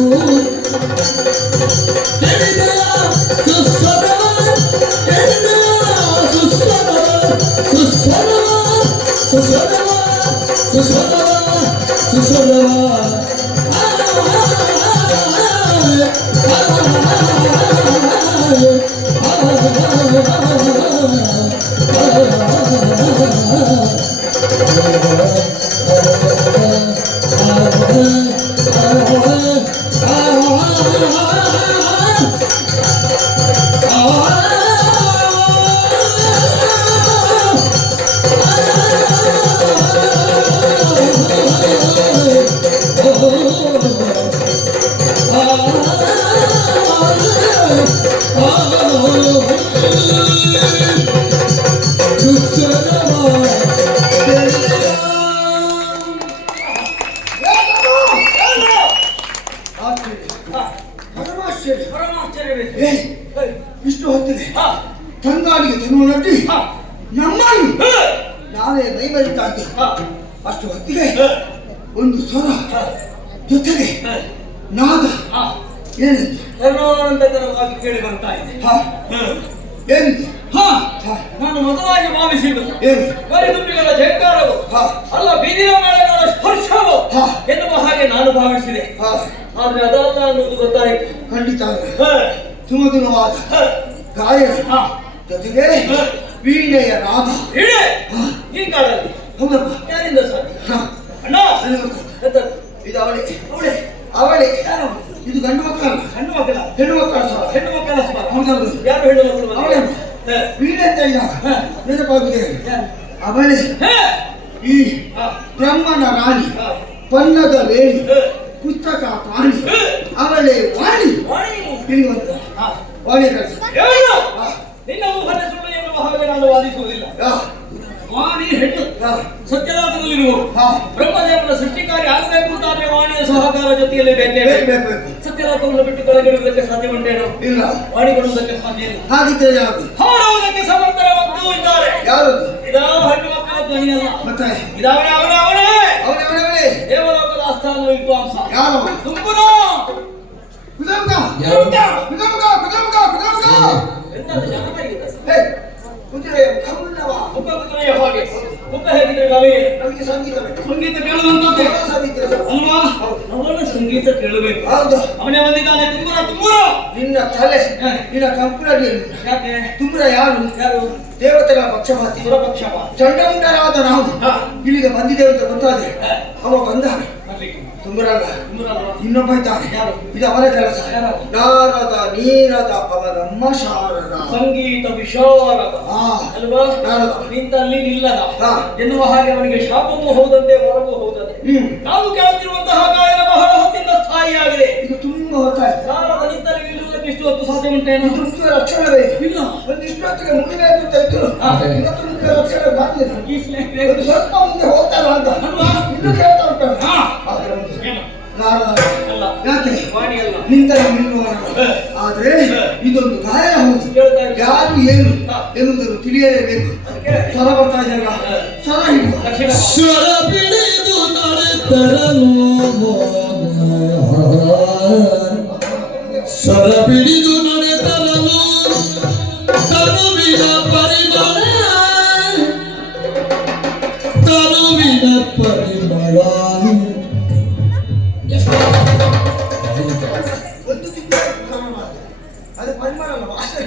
ಏ, ಇಷ್ಟು ಹೊತ್ತಿದೆ ತಂಗಾಡಿಗೆ ತಿನ್ನುವ ನಟಿ ನಮ್ಮನ್ನು ನಾವೇ ಮೈಮರಿತಾ ಇದ್ದೆ. ಅಷ್ಟು ಹೊತ್ತಿಗೆ ಒಂದು ಸ್ವರ ಜೊತೆಗೆ ನಾದ ಏನಿದೆ ಕರುಣಾನಂದಕರವಾಗಿ ಕೇಳಿ ಬರ್ತಾ ಇದೆ. ಏನಿದೆ ನಾನು ಮೊದಲಾಗಿ ಭಾವಿಸಿದ್ದು ಏನು ಕರಿದುಂಬಿಗಳ ಜಯಕಾರವು ಅಲ್ಲ ಬೀದಿಯ ಮೇಳಗಳ ಸ್ಪರ್ಶವು ಎನ್ನುವ ಹಾಗೆ ನಾನು ಭಾವಿಸಿದೆ. ಆದ್ರೆ ಅದಲ್ಲ ಅನ್ನೋದು ಗೊತ್ತಾಯಿತು. ಖಂಡಿತ ಸುಮಧುರವಾದ ಗಾಯನ ಜೊತೆಗೆ ವೀಣೆಯ ನಾದ ಇಡೆ ಈ ಕಾಲದಲ್ಲಿ ಹೌದಪ್ಪ. ಯಾರಿಂದ ಸಾಧ್ಯ ಅಣ್ಣ ಇದು ಅವಳೆ ಅವಳೆ ಅವಳೆ ಇದು ಗಂಡು ಮಕ್ಕಳಲ್ಲ ಹೆಣ್ಣು ಮಕ್ಕಳ ಹೆಣ್ಣು ಮಕ್ಕಳ ಸ್ವರ. ಹೆಣ್ಣು ಮಕ್ಕಳ ಸ್ಮರ. ಹೌದೌದು. ಯಾರು ಹೆಣ್ಣು ಮಕ್ಕಳು ಅವಳೆ ವೀಣೆ ಅಂತ ಹೇಳಿದಾಗ ನೆನಪಾಗಿದೆ ಅವಳೆ ಈ ಬ್ರಹ್ಮನ ರಾಣಿ ಪನ್ನದ ವೇಣಿ ಪುಸ್ತಕ ಪ್ರಾಣಿ ಅವಳೆ ವಾಣಿ ಇಲ್ಲಿ ಬಂದ ವಾಣಿ ಕಳಿಸ ನಿನ್ನ ಊಹನೆ ಸುಳ್ಳು ಎನ್ನುವ ಹಾಗೆ ನಾನು ವಾದಿಸುವುದಿಲ್ಲ. ವಾಣಿ ಹೆಣ್ಣು ಸತ್ಯಲಾಭದಲ್ಲಿ ನೀವು ಬ್ರಹ್ಮದೇವನ ಸೃಷ್ಟಿಕಾರಿ ಆಗಬೇಕು ಅಂತಾದ್ರೆ ವಾಣಿಯ ಸಹಕಾರ ಜೊತೆಯಲ್ಲಿ ಬೇಕೇ ಬೇಕು. ಸತ್ಯಲಾಭವನ್ನು ಬಿಟ್ಟು ಕೆಳಗಿಡುವುದಕ್ಕೆ ಸಾಧ್ಯ ಉಂಟೇನು? ಇಲ್ಲ. ವಾಣಿ ಕೊಡುವುದಕ್ಕೆ ಸಾಧ್ಯ ಇಲ್ಲ. ಹಾಗಿದ್ರೆ ಯಾವುದು ಹಾಡುವುದಕ್ಕೆ ಸಮರ್ಥರ ಮಕ್ಕಳು ಇದ್ದಾರೆ. ಯಾರದು? ಇದಾ ಹೆಣ್ಣು ಮಕ್ಕಳ ಧ್ವನಿಯಲ್ಲ. ಮತ್ತೆ ಇದವನೇ ಅವನೇ ಅವನೇ ಅವಳೆ ಅವಳೆ ದೇವಲೋಕದ ಆಸ್ಥಾನ ವಿದ್ವಾಂಸ ಯಾರವ? ತುಂಬುನ ಕುದಮ್ಗ ಕುದಮ್ಗ ಕುದಮ್ಗ ಕುದಮ್ಗ ಎಂತದ್ದು ಚೆನ್ನಾಗಿದೆ. ಹೇ ಕುದುರೆಯ ಕರುಣವ ಮುಖ ಕುದುರೆಯ ಹಾಗೆ ಮುಖ ಹೇಗಿದ್ರೆ ನಾವೇ ನಮಗೆ ಸಂಗೀತ ಬೇಕು. ಸಂಗೀತ ಕೇಳುವಂತದ್ದು ಸಂಗೀತ ಅಲ್ವಾ? ಅವನ ಸಂಗೀತ ಕೇಳಬೇಕು. ಹೌದು. ಅವನೇ ಬಂದಿದ್ದಾನೆ. ತುಂಬುರ ತುಂಬುರ ನಿನ್ನ ತಲೆ ನಿನ್ನ ಕಂಪುರಡಿಯಲ್ಲಿ ಯಾಕೆ ತುಂಬುರ ಯಾರು ಯಾರು ದೇವತೆಗಳ ಪಕ್ಷಪಾತಿ ಸುರಪಕ್ಷಪ ಚಂಡಮುಂಡರಾದ ನಾವು ಇಲ್ಲಿಗೆ ಬಂದಿದ್ದೇವೆ ಅಂತ ಗೊತ್ತಾದ್ರೆ ಅವ ಬಂದ ತುಂಬುರಲ್ಲ ಇನ್ನೊಬ್ಬ ಇದ್ದಾನೆ. ಇದು ಅವನ ಕೆಲಸ. ನಾರದ ನೀರದ ಅವನಮ್ಮ ಶಾರದ ಸಂಗೀತ ವಿಶಾರದ ಅಲ್ವಾ? ನಿಂತಲ್ಲಿ ನಿಲ್ಲದ ಎನ್ನುವ ಹಾಗೆ ಅವನಿಗೆ ಶಾಪವೂ ಹೌದಂತೆ ವರವೂ ಹೌದಂತೆ. ನಾವು ಕೇಳುತ್ತಿರುವಂತಹ ಗಾಯನ ಬಹಳ ಹೊತ್ತಿಂದ ಸ್ಥಾಯಿಯಾಗಿದೆ. ಇದು ತುಂಬಾ ಹೊತ್ತಾಯ್ತು. ನಾರದ ನಿಂತಲ್ಲಿ ನಿಲ್ಲುವುದಕ್ಕೆ ಇಷ್ಟು ಹೊತ್ತು ಸಾಧ್ಯ ಉಂಟೇನು? ಮುಖ್ಯ ಲಕ್ಷಣವೇ ಇಲ್ಲ. ಒಂದಿಷ್ಟು ಹೊತ್ತಿಗೆ ಮುಗಿಬೇಕು ಅಂತ ಇದ್ರು ಇವತ್ತು ಮುಖ್ಯ ಲಕ್ಷಣ ಕಾಣಲಿಲ್ಲ. ಒಂದು ಸ್ವಲ್ಪ ಮುಂದೆ ಹೋಗ್ತಾರ ಅಂತ ಇನ್ನು ಕೇಳ್ತಾ ಉಂಟಲ್ಲ. ನಾರದ ಅಲ್ಲ, ಯಾಕೆ ವಾಣಿ ಅಲ್ಲ, ನಿಂತಲ್ಲಿ ನಿಲ್ಲುವವರು. ಆದ್ರೆ ಇದೊಂದು ಗಾಯನ ಹೌದು. ಯಾರು ಏನು ಎನ್ನುವುದನ್ನು ತಿಳಿಯಲೇಬೇಕು. ಸ್ವರ ಬರ್ತಾ ಇದೆಯಲ್ಲ, ಸ್ವರ ಹಿಡಿಯುವ ದಕ್ಷಿಣ ಸ್ವರ ಬಿಡಿದು ನಡೆತರಲು ಸ್ವರ ಬಿಡಿದು ನಡೆತರಲು ತನುವಿನ ಪರಿಮಳ ತನುವಿನ ಪರಿಮಳ ಒಂದು ತಿಂಗಳ ಅದು ಪರಿಮಾಣ ಅಲ್ಲ, ವಾಸನೆ.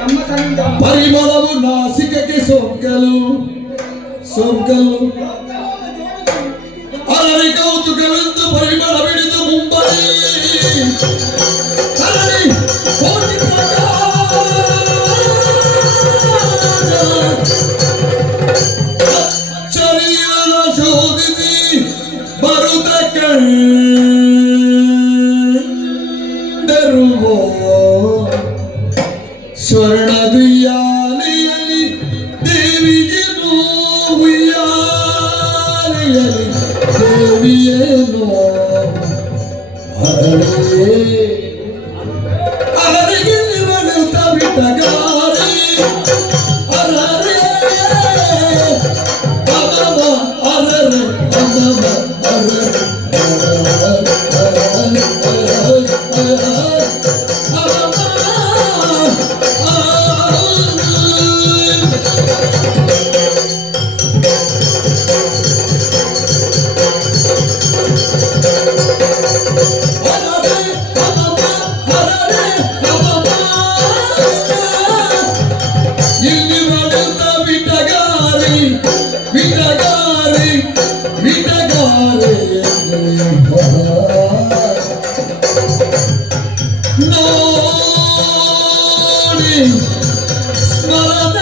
ನಮ್ಮ ತಂದ ಪರಿಮಳವು ನಾಸಿಕಕ್ಕೆ ಸೋಂಕಲು ಸೋಂಕಲು ಅರಳಿ ಕೌತುಕವೆಂದು ಪರಿಮಳ ಬಿಡಿದು ಮುಂಬೈ ಅರಳಿ ಕೋಟಿ ಅಚ್ಚರಿಯನ ಶೋಧಿಸಿ ಬರುತ್ತ ಕಂಡರುವೋ ಏನೋ ಅರರಿಗೆ ನಿರಳುತ್ತ ಬಿಟ್ಟ ಗಾಳಿ ಅರರೆ ಅದಮ ಅರರೆ ಅದಮ ಅರರೆ ಇಲ್ಲಿ ಮಾಡುತ್ತ ಬಿಟ್ಟಗಾರಿ ಬಿಟ್ಟಗಾರಿ ಬಿಟ್ಟಗಾರಿ ನೋಡಿ ಸ್ಮರಣ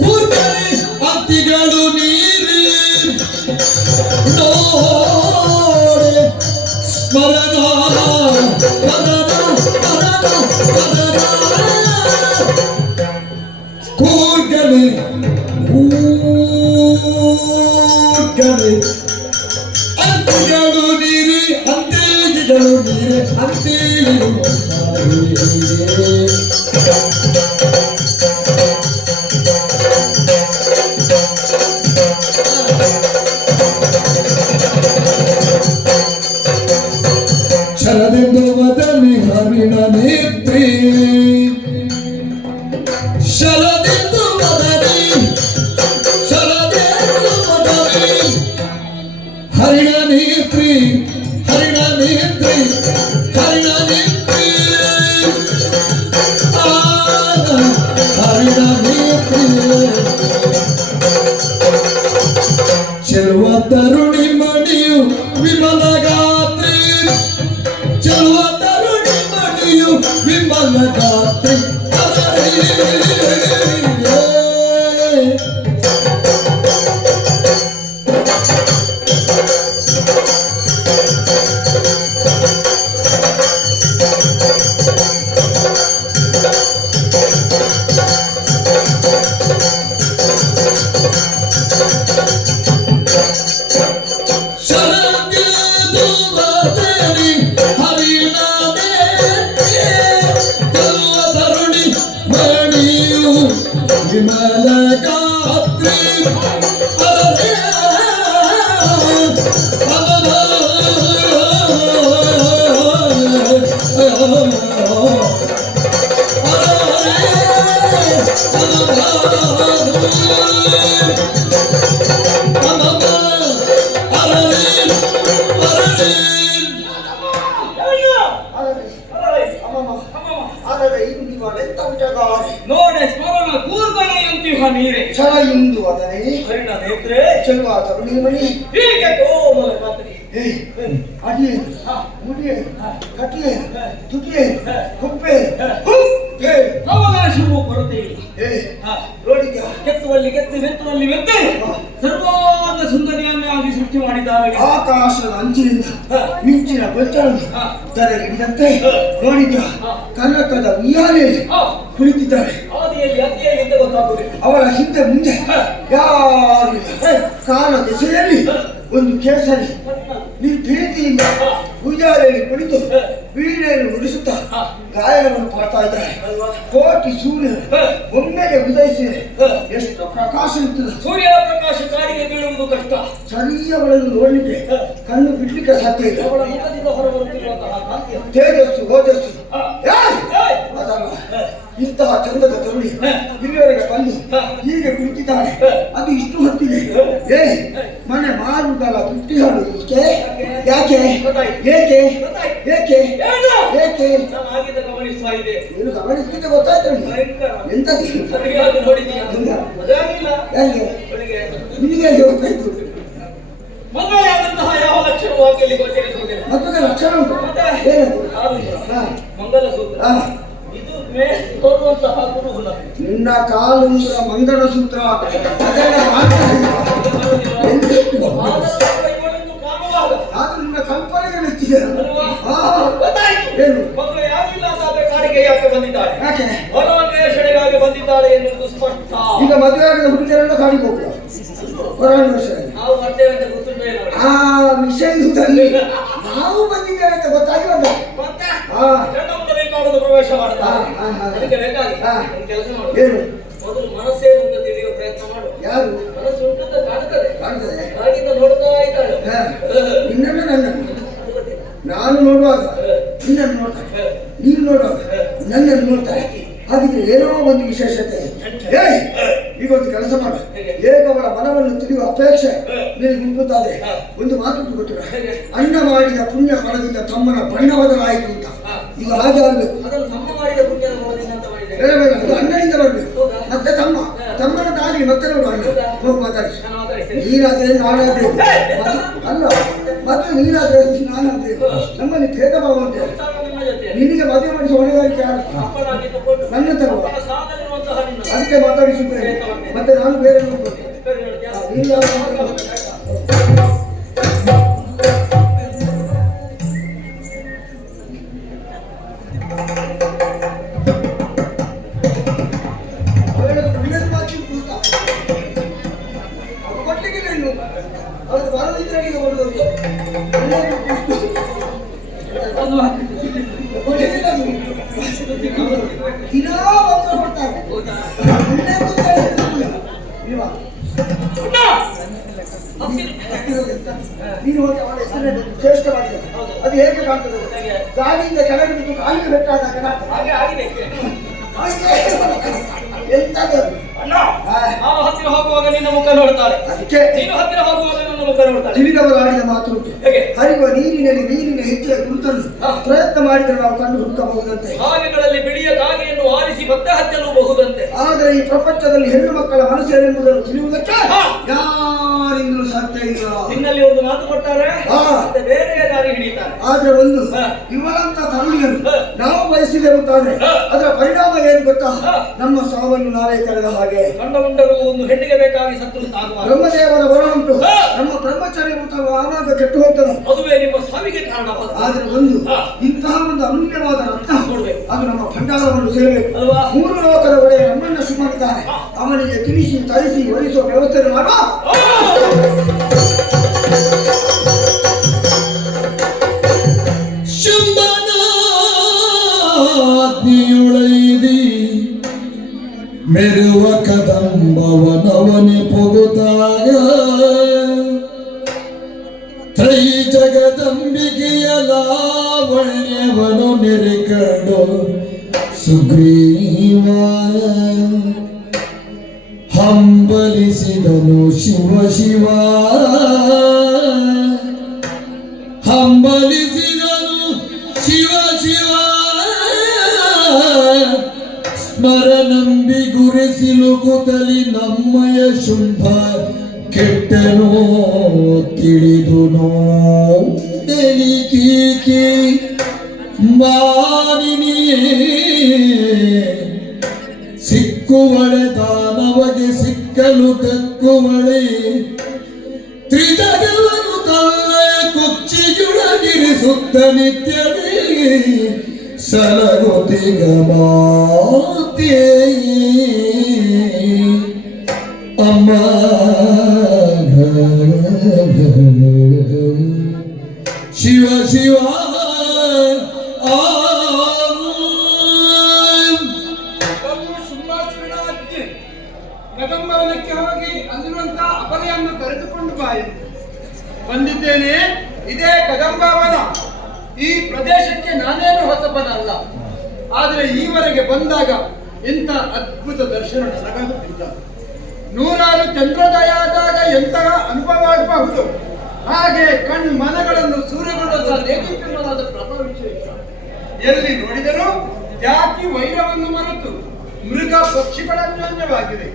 ಕೂರ್ಗರಿ ಅತ್ತಿಗಳು ನೀರಿ ನೋಡಿ ಸ್ಮರಣ ಕೂರ್ಗರಿ ಕೂರ್ಗರಿ ಅಂತಿಗಳು ನೀರಿ ಅಂತಿಗಳು ನೀರಿ ಅಂತಿಗಳು ಶರದೆಂದು ಮದನಿ ಹರಿಣ ನೇತ್ರಿ ಶರದೆಂದು ಮದನಿ ಶರದೆಂದು ಮದನಿ ಹರಿಣ ನೇತ್ರಿ ಹರಿಣ ನೇತ್ರಿ ಹರಿಣ ನೇತ್ರಿ ಹರಿಣ ನೇತ್ರಿ ಚೆಲುವ ತರುಣಿ ಮಣಿಯು ವಿಮಲ ಗಾತ್ರಿ ಚೆಲುವ ತರುಣಿ ಮಣಿಯು ವಿಮಲ ಗಾತ್ರಿ ಶರದಿದು ಮದನಿ ಹರಿಣ ನೇತ್ರಿ ಚೆಲುವ ತರುಣಿ ಮಣಿಯು ವಿಮಲ ಗಾತ್ರಿ ಅರರೆ ಆದರೆ ಇಂದು ಎಂತ ಬಿಟ್ಟಗಾರಿ ನೋಡೆ ಸ್ಮರಣ ಕೂರ್ಗಣೆ ಅಂತಿಹ ನೀರೆ ಕ್ಷಣ ಇಂದು ಅದರೇ ಹರಿಣ ನೇತ್ರೆ ಚೆಲುವ ತರುಣಿ ಮಣಿ ಹೀಗೆ ಕೋಮಲ ಗಾತ್ರಿ ಅಡಿಯೇ ಮುಡಿಯೇ ಕಟಿಯೇ ತುಟಿಯೇ ಹುಪ್ಪೆ ಅವನ ಶುಭ ಕೊರತೆ ನೋಡಿದ್ಯಾ ಕೆತ್ತುವಲ್ಲಿ ಕೆತ್ತಿ ಮೆತ್ತುವಲ್ಲಿ ಮೆತ್ತೆ ಸರ್ವಾಂಗ ಸುಂದರಿಯನ್ನೇ ಆಗಿ ಸೃಷ್ಟಿ ಮಾಡಿದ್ದಾರೆ ಆಕಾಶದ ಅಂಚಿನಿಂದ ಮಿಂಚಿನ ಬೆಟ್ಟವನ್ನು ದರೆ ಹಿಡಿದಂತೆ ನೋಡಿದ್ಯಾ ಕನಕದ ಉಯ್ಯಾಲೆಯಲ್ಲಿ ಕುಳಿತಿದ್ದಾಳೆ ಆದಿಯಲ್ಲಿ ಅತ್ತಿಯಲ್ಲಿ ಅಂತ ಗೊತ್ತಾಗುವುದಿಲ್ಲ ಅವಳ ಹಿಂದೆ ಮುಂದೆ ಯಾರು ಕಾಲ ದೆಸೆಯಲ್ಲಿ ಒಂದು ಕೇಸರಿ ನಿರ್ಭೀತಿಯಿಂದ ಉಯ್ಯಾಲೆಯಲ್ಲಿ ಕುಳಿತು ವೀಣೆಯನ್ನು ನುಡಿಸುತ್ತಾ ಗಾಯನವನ್ನು ಪಾಡ್ತಾ ಇದ್ದಾರೆ ಕೋಟಿ ಸೂರ್ಯ ಒಮ್ಮೆಗೆ ಉದಯಿಸಿದೆ ಎಷ್ಟು ಪ್ರಕಾಶ ಇರ್ತದೆ ಸೂರ್ಯನ ಪ್ರಕಾಶ ಕಾಡಿಗೆ ಬೀಳುವುದು ಕಷ್ಟ ಸರಿಯವಳನ್ನು ನೋಡಲಿಕ್ಕೆ ಕಣ್ಣು ಬಿಡ್ಲಿಕ್ಕೆ ಸಾಧ್ಯ ಇಲ್ಲ ಅವಳ ಮುಖದಿಂದ ಹೊರಬರುತ್ತಿರುವಂತಹ ಕಾಂತಿಯ ತೇಜಸ್ಸು ಓಜಸ್ಸು ಅದಲ್ಲ ಇಂತಹ ಚಂದದ ತರುಣಿ ಇಲ್ಲಿವರೆಗೆ ಬಂದು ಹೀಗೆ ಕುಳಿತಿದ್ದಾಳೆ ಅದು ಇಷ್ಟು ಹೊತ್ತಿದೆ ಮನೆ ಮಾರುಗಲ ತುಟ್ಟಿ ಹಾಡು ಏಕೆ ಯಾಕೆ ಏಕೆ ಏಕೆ ಏಕೆ ಆಗಿದ್ದ ಗಮನಿಸ್ತಾ ಇದೆ ನೀನು ಗಮನಿಸ್ಲಿಕ್ಕೆ ಗೊತ್ತಾಯ್ತು ಎಂತದ್ದು ಸರಿಯಾಗಿ ನೋಡಿದೀಯಾ ಅದಾಗಿಲ್ಲ ಯಾಕೆ ಅವಳಿಗೆ ನಿನಗೆ ಗೊತ್ತಾಯ್ತು ಮದುವೆಯಾದಂತಹ ಯಾವ ಲಕ್ಷಣವಾಗಿ ಗೋಚರಿಸುವುದಿಲ್ಲ ಮತ್ತೊಂದು ಲಕ್ಷಣ ಉಂಟು ಮಂಗಲಸೂತ್ರ ಇದು ಮೇಲೆ ತೋರುವಂತಹ ಗುರುಹುಲ ನಿನ್ನ ಕಾಲುಂಗುರ ಮಂಗಲಸೂತ್ರ ಅದೆಲ್ಲ ಆದ್ರೂ ನಿನ್ನ ಕಲ್ಪನೆಗೆ ಮೆಚ್ಚಿದೆ ಏನು ಮದುವೆ ಆಗಿಲ್ಲ ಅಂತಾದ್ರೆ ಕಾಡಿಗೆ ಯಾಕೆ ಬಂದಿದ್ದಾಳೆ ಯಾಕೆ ಹೊಲವನ್ವೇಷಣೆಗಾಗಿ ಬಂದಿದ್ದಾಳೆ ಎನ್ನುವುದು ಸ್ಪಷ್ಟ ಈಗ ಮದುವೆ ಆಗಿದ ಹುಡುಗಿಯರೆಲ್ಲ ಕಾಡಿಗೆ ಹೋಗುವ ಹೊರಾಂಗಣದಲ್ಲಿ ನಾವು ಬರ್ತೇವೆ ಅಂತ ಗೊತ್ತುಂಟು ಏನೋ. ಆ ವಿಷಯದಲ್ಲಿ ನಾವು ಬಂದಿದ್ದೇವೆ ಅಂತ ಗೊತ್ತಾಗಿ ಬಂದ. ಮತ್ತೆ ಹಾ ಚಂಡಮಾರುತ ಬೇಕಾಗುವುದು ಪ್ರವೇಶ ಮಾಡ್ತಾ ಹಾ. ಅದಕ್ಕೆ ಬೇಕಾಗಿ ಹಾ. ಒಂದು ಕೆಲಸ ಮಾಡು. ಏನು ಮೊದಲು ಮನಸ್ಸೇ ಅಂತ ತಿಳಿಯುವ ಪ್ರಯತ್ನ ಮಾಡು. ಯಾರು ಮನಸ್ಸು ಉಂಟು ಕಾಣ್ತದೆ, ಕಾಣ್ತದೆ ಹಾಗಿಂದ ನೋಡ್ತಾ ಇದ್ದಾಳೆ. ಹಾ. ನಿನ್ನನ್ನು ನನ್ನನ್ನು ನಾನು ನೋಡುವಾಗ ನಿನ್ನನ್ನು ನೋಡ್ತಾರೆ, ನೀನು ನೋಡುವಾಗ ನನ್ನನ್ನು ನೋಡ್ತಾರೆ. ಹಾಗಿದ್ರೆ ಏನೋ ಒಂದು ವಿಶೇಷತೆ. ಏಯ್ ಈಗೊಂದು ಕೆಲಸ ಮಾಡು. ಏಕವಳ ಮನವನ್ನು ತಿಳಿಯುವ ಅಪೇಕ್ಷೆ ನಿನಗೆ ಉಂಟುತ್ತಾದ್ರೆ ಒಂದು ಮಾತು ಕೊಟ್ಟಿರ. ಅಣ್ಣ ಮಾಡಿದ ಪುಣ್ಯ ಫಲದಿಂದ ತಮ್ಮನ ಬಣ್ಣ ಬದಲಾಯಿತು ಅಂತ. ಈಗ ಹಾಗೆ ಆಗಬೇಕು. ಅದನ್ನು ತಮ್ಮ ಮಾಡಿದ ಪುಣ್ಯದ ಫಲದಿಂದ ಅಂತ ಮಾಡಿದ್ದೇವೆ. ಹೇಳಬೇಡ, ಅದು ಅಣ್ಣನಿಂದ ಬರಬೇಕು. ಮತ್ತೆ ತಮ್ಮನ ದಾರಿ ಮತ್ತೆ ನೋಡು. ಅಣ್ಣ ಹೋಗಿ ಮಾತಾಡಿ. ನಾನು ಮಾತಾಡಿಸ್ತೇನೆ. ನೀನಾದ್ರೆ ನಾನಾದ್ರೆ ಅಲ್ಲ, ಮತ್ತೆ ನೀನಾದ್ರೆ ನಾನಾದ್ರೆ ನಮ್ಮಲ್ಲಿ ಭೇದ ಭಾವ ಉಂಟು. ನಿಮ್ಮ ಜೊತೆ ನಿನಗೆ ಮದುವೆ ಮಾಡಿಸುವ ಹೊಣೆಗಾರಿಕೆ ಯಾರು? ಅಪ್ಪನಾಗಿ ತಗೊಂಡು ನನ್ನ ತರುವ. ಅಪ್ಪನ ಸಾಧನೆರುವಂತಹ ನಿನ್ನ ಅದಕ್ಕೆ ಮಾತಾಡಿಸುತ್ತೇನೆ. ಮತ್ತೆ ನಾನು ಬೇರೆ ನೋಡ್ಕೊಳ್ತೇನೆ. ನೀನು ಯಾರು ಮಾತಾಡ್ಬೇಕು? ನೀನು ಹೋಗಿ ಅವಳ ಹೆಸರನ್ನು ಶ್ರೇಷ್ಠ ಮಾಡಿದ. ಅದು ಹೇಗೆ ಕಾಣ್ತದೆ? ಗಾಡಿಯಿಂದ ಕೆಳಗೆ ಬಿದ್ದು ಕಾಲಿಗೆ ಬೆಟ್ಟಾದಾಗ ಕಾಣ್ತದೆ. ಹಾಗೆ ಆಗಿದೆ. ಎಂತದು? ನಾವು ಹತ್ತಿರ ಹೋಗುವಾಗ ನಿನ್ನ ಮುಖ ನೋಡ್ತಾಳೆ, ಅದಕ್ಕೆ ನೀನು ಹತ್ತಿರ ಹೋಗುವಾಗ ನನ್ನ ಮುಖ ನೋಡ್ತಾಳೆ. ತಿಳಿದವರು ಆಡಿದ ಮಾತು ಉಂಟು. ಹೇಗೆ? ಹರಿಯುವ ನೀರಿನಲ್ಲಿ ನೀರಿನ ಹೆಚ್ಚಿನ ಗುರುತನ್ನು ಪ್ರಯತ್ನ ಮಾಡಿದರೆ ನಾವು ಕಂಡು ಹುಡುಕಬಹುದಂತೆ. ಹಾಗೆಗಳಲ್ಲಿ ಬಿಳಿಯ ದಾಗಿಯನ್ನು ಆರಿಸಿ ಭತ್ತ ಹಚ್ಚಲೂಬಹುದಂತೆ. ಆದರೆ ಈ ಪ್ರಪಂಚದಲ್ಲಿ ಹೆಣ್ಣು ಮಕ್ಕಳ ಮನಸ್ಸೇನೆಂಬುದನ್ನು ತಿಳಿಯುವುದಕ್ಕೆ ಯಾರಿಂದಲೂ ಸಾಧ್ಯ ಇಲ್ಲ. ನಿನ್ನಲ್ಲಿ ಒಂದು ಮಾತು ಕೊಟ್ಟಾರೆ, ಮತ್ತೆ ಬೇರೆ ದಾರಿ ಹಿಡಿತಾರೆ. ಆದ್ರೆ ಒಂದು ಇವಳಂತ ತರುಣಿಯರು ನಾವು ಬಯಸಿದೆವು ತಾನೆ. ಅದರ ಪರಿಣಾಮ ಏನು ಗೊತ್ತಾ? ನಮ್ಮ ಸಾವನ್ನು ನಾವೇ ಕಳೆದ ಹಾಗೆ. ಗಂಡ ಮುಂಡರು ಒಂದು ಹೆಣ್ಣಿಗೆ ಬೇಕಾಗಿ ಸತ್ತು ಸಾಗುವ ಬ್ರಹ್ಮದೇವರ ಬರ ಉಂಟು. ನಮ್ಮ ಬ್ರಹ್ಮಚಾರ್ಯ ಆವಾಗ ಕೆಟ್ಟು ಹೋಗ್ತದೆ. ಅದುವೇ ನಿಮ್ಮ ಸಾವಿಗೆ ಕಾರಣವಾದ. ಆದ್ರೆ ಒಂದು ಇಂತಹ ಒಂದು ಅಮೂಲ್ಯವಾದ ರತ್ನ ನೋಡ್ಬೇಕು, ಅದು ನಮ್ಮ ಭಂಡಾರವನ್ನು ಸೇರಬೇಕು. ಅಲ್ವಾ? 3 ಲೋಕದ ಒಡೆಯ ನಮ್ಮನ್ನ ಸುಮ್ಮನಿದ್ದಾನೆ. ಅವನಿಗೆ ತಿನಿಸಿ ತರಿಸಿ ಒಲಿಸುವ ವ್ಯವಸ್ಥೆ ಮಾಡುವ. ಶಂಭನಾಗ್ನಿಯುಳೈದಿ ಮೆರುವ ಕದಂಬವನವನೆ ಪೊಗುತ್ತಾಗ ತ್ರೈ ಜಗದಂಬಿಗೆಯ ಲಾವಣ್ಯವನು ನೆರೆಕಂಡು ಸುಗ್ರೀವ ಹಂಬಲಿಸಿದನು ಶಿವ ಶಿವ. ಹಂಬಲಿಸಿದನು ಶಿವ ಶಿವ. ಸ್ಮರನಂಬಿ ಗುರಿಸಿಲುಗುತ್ತಲಿ ನಮ್ಮಯ ಶುಂಭ ಕೆಟ್ಟನೋ ತಿಳಿದುನೋ ತೆಲಿಕೀಕಿ ಮಾನಿನಿಯೇ. ಸಿಕ್ಕುವಳೆ ದಾನವಗೆ ಸಿಕ್ಕಲು ತೆಕ್ಕುವಳೆ ತ್ರಿಜಗವನ್ನು ತಲ್ಲೆ ಕುಚ್ಚಿಯುಳಗಿರಿಸುತ್ತ ನಿತ್ಯವೇ ಸಲಗುತ್ತಿಗ ಮಾತೇ ಅಮ್ಮ. ಶಿವ ಶಿವ ಕದಂಬವನಕ್ಕೆ ಹೋಗಿ ಅಲ್ಲಿರುವಂತಹ ಅಬಲೆಯನ್ನು ಕರೆದುಕೊಂಡು ಬಾಯಿ ಬಂದಿದ್ದೇನೆ. ಇದೇ ಕದಂಬವನ. ಈ ಪ್ರದೇಶಕ್ಕೆ ನಾನೇನು ಹೊಸಬನಲ್ಲ. ಆದರೆ ಈವರೆಗೆ ಬಂದಾಗ ಇಂಥ ಅದ್ಭುತ ದರ್ಶನ ನನಗಾಗುತ್ತಿಲ್ಲ. 100 ಚಂದ್ರೋದಯಾದಾಗ ಎಂತಹ ಅನುಭವ ಆಗಬಹುದು. ಹಾಗೆ ಕಣ್ಣು ಮನಗಳನ್ನು ಸೂರ್ಯಗೊಳ್ಳುವ ಲೇಖಿಕನಾದ ಪ್ರಭಾ ವಿಶೇಷ. ಎಲ್ಲಿ ನೋಡಿದರೂ ಜಾತಿ ವೈರವನ್ನು ಮರೆತು ಮೃಗ ಪಕ್ಷಿಗಳನ್ಯೋನ್ಯವಾಗಿವೆ.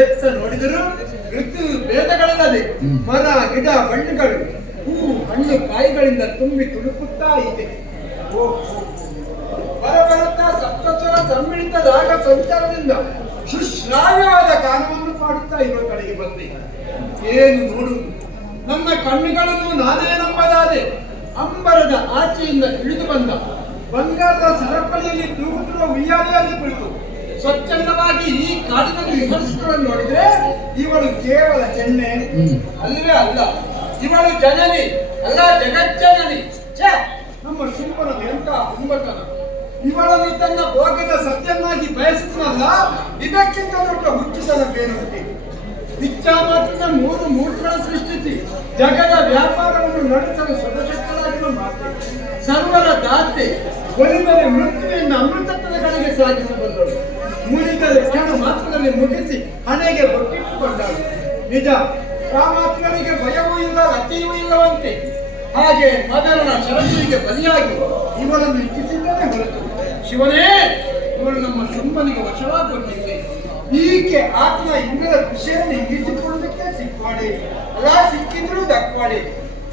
ಎತ್ತ ನೋಡಿದರೂ ಋತು ಭೇದಗಳಲ್ಲದೆ ಮರ ಗಿಡ ಬಣ್ಣಗಳು ಹೂ ಹಣ್ಣು ಕಾಯಿಗಳಿಂದ ತುಂಬಿ ತುಳುಕುತ್ತಾ ಇದೆ. ಬರಬರುತ್ತಾ ಸಪ್ತಸ್ವರ ಸಮ್ಮಿಳಿತ ರಾಗ ಸಂಚಾರದಿಂದ ಸುಶ್ರಾವ್ಯವಾದ ಗಾನವನ್ನು ಪಾಡುತ್ತಾ ಇರುವ ಕಡೆಗೆ ಬಂದೆ. ಏನು ನೋಡುವುದು? ನನ್ನ ಕಣ್ಣುಗಳನ್ನು ನಾನೇ ನಂಬಲಾದೆ. ಅಂಬರದ ಆಚೆಯಿಂದ ಇಳಿದು ಬಂದ ಬಂಗಾರದ ಸರಪಳಿಯಲ್ಲಿ ತೂಗುತ್ತಿರುವ ಉಯ್ಯಾಲೆಯಲ್ಲಿ ಕುಳಿತು ಸ್ವಚ್ಛಂದವಾಗಿ ಈ ಕಾಡಿನಲ್ಲಿ ವಿಮರ್ಶಿಸಿಕೊಂಡು ನೋಡಿದ್ರೆ ಇವಳು ಕೇವಲ ಹೆಣ್ಣೆ ಅಲ್ಲವೇ ಅಲ್ಲ, ಇವಳು ಜನನಿ ಅಲ್ಲ, ಜಗಜ್ಜನನಿ. ಛೇ, ನಮ್ಮ ಶುಂಭನದು ಎಂತ ಹುಂಬತನ! ಇವಳನ್ನು ತನ್ನ ಭೋಗದ ಸತ್ಯನ್ನಾಗಿ ಬಯಸಿದ್ರಲ್ಲ, ಇದಕ್ಕಿಂತ ದೊಡ್ಡ ಹುಚ್ಚುತನ ಬೇರುಂಟೆ. ಇಚ್ಛಾಮಾತ್ರ ಮೂರು ಮೂರ್ತಿಗಳ ಸೃಷ್ಟಿಸಿ ಜಗದ ವ್ಯಾಪಾರವನ್ನು ನಡೆಸಲು ಸದಶಕ್ತರಾಗಿರುವ ಮಾತೆ, ಸರ್ವರ ದಾತೆ, ಒಲಿದರೆ ಮೃತ್ಯುವಿನ ಅಮೃತತ್ವದ ಕಡೆಗೆ ಸಾಗಿಸಬಲ್ಲಳು. ಮುನಿದರೆ ಕ್ಷಣ ಮಾತ್ರದಲ್ಲಿ ಮುಗಿಸಿ ಹಣೆಗೆ ಬೊಟ್ಟಿಟ್ಟುಕೊಂಡಳು. ನಿಜ, ಕಾಮಾತ್ಮನಿಗೆ ಭಯವೂ ಇಲ್ಲ, ರತಿಯೂ ಇಲ್ಲವಂತೆ. ಹಾಗೆ ಮದರನ ಶರತ್ತಿಗೆ ಬಲಿಯಾಗಿ ಇವಳನ್ನು ಇಚ್ಛಿಸಿದ್ದನೇ ಹೊರತು ಶಿವನೇ, ಇವಳು ನಮ್ಮ ಶುಂಭನಿಗೆ ವಶವಾಗುವಂತಿದೆ. ಈಕೆ ಆತ್ಮ ಇಂದ್ರದ ವಿಷಯವನ್ನು ಹಿಗಿಸಿಕೊಳ್ಳುವುದಕ್ಕೆ ಸಿಕ್ವಾಡೆ ಅಲ್ಲ, ಸಿಕ್ಕಿದ್ರೂ ದಕ್ವಾಡೆ.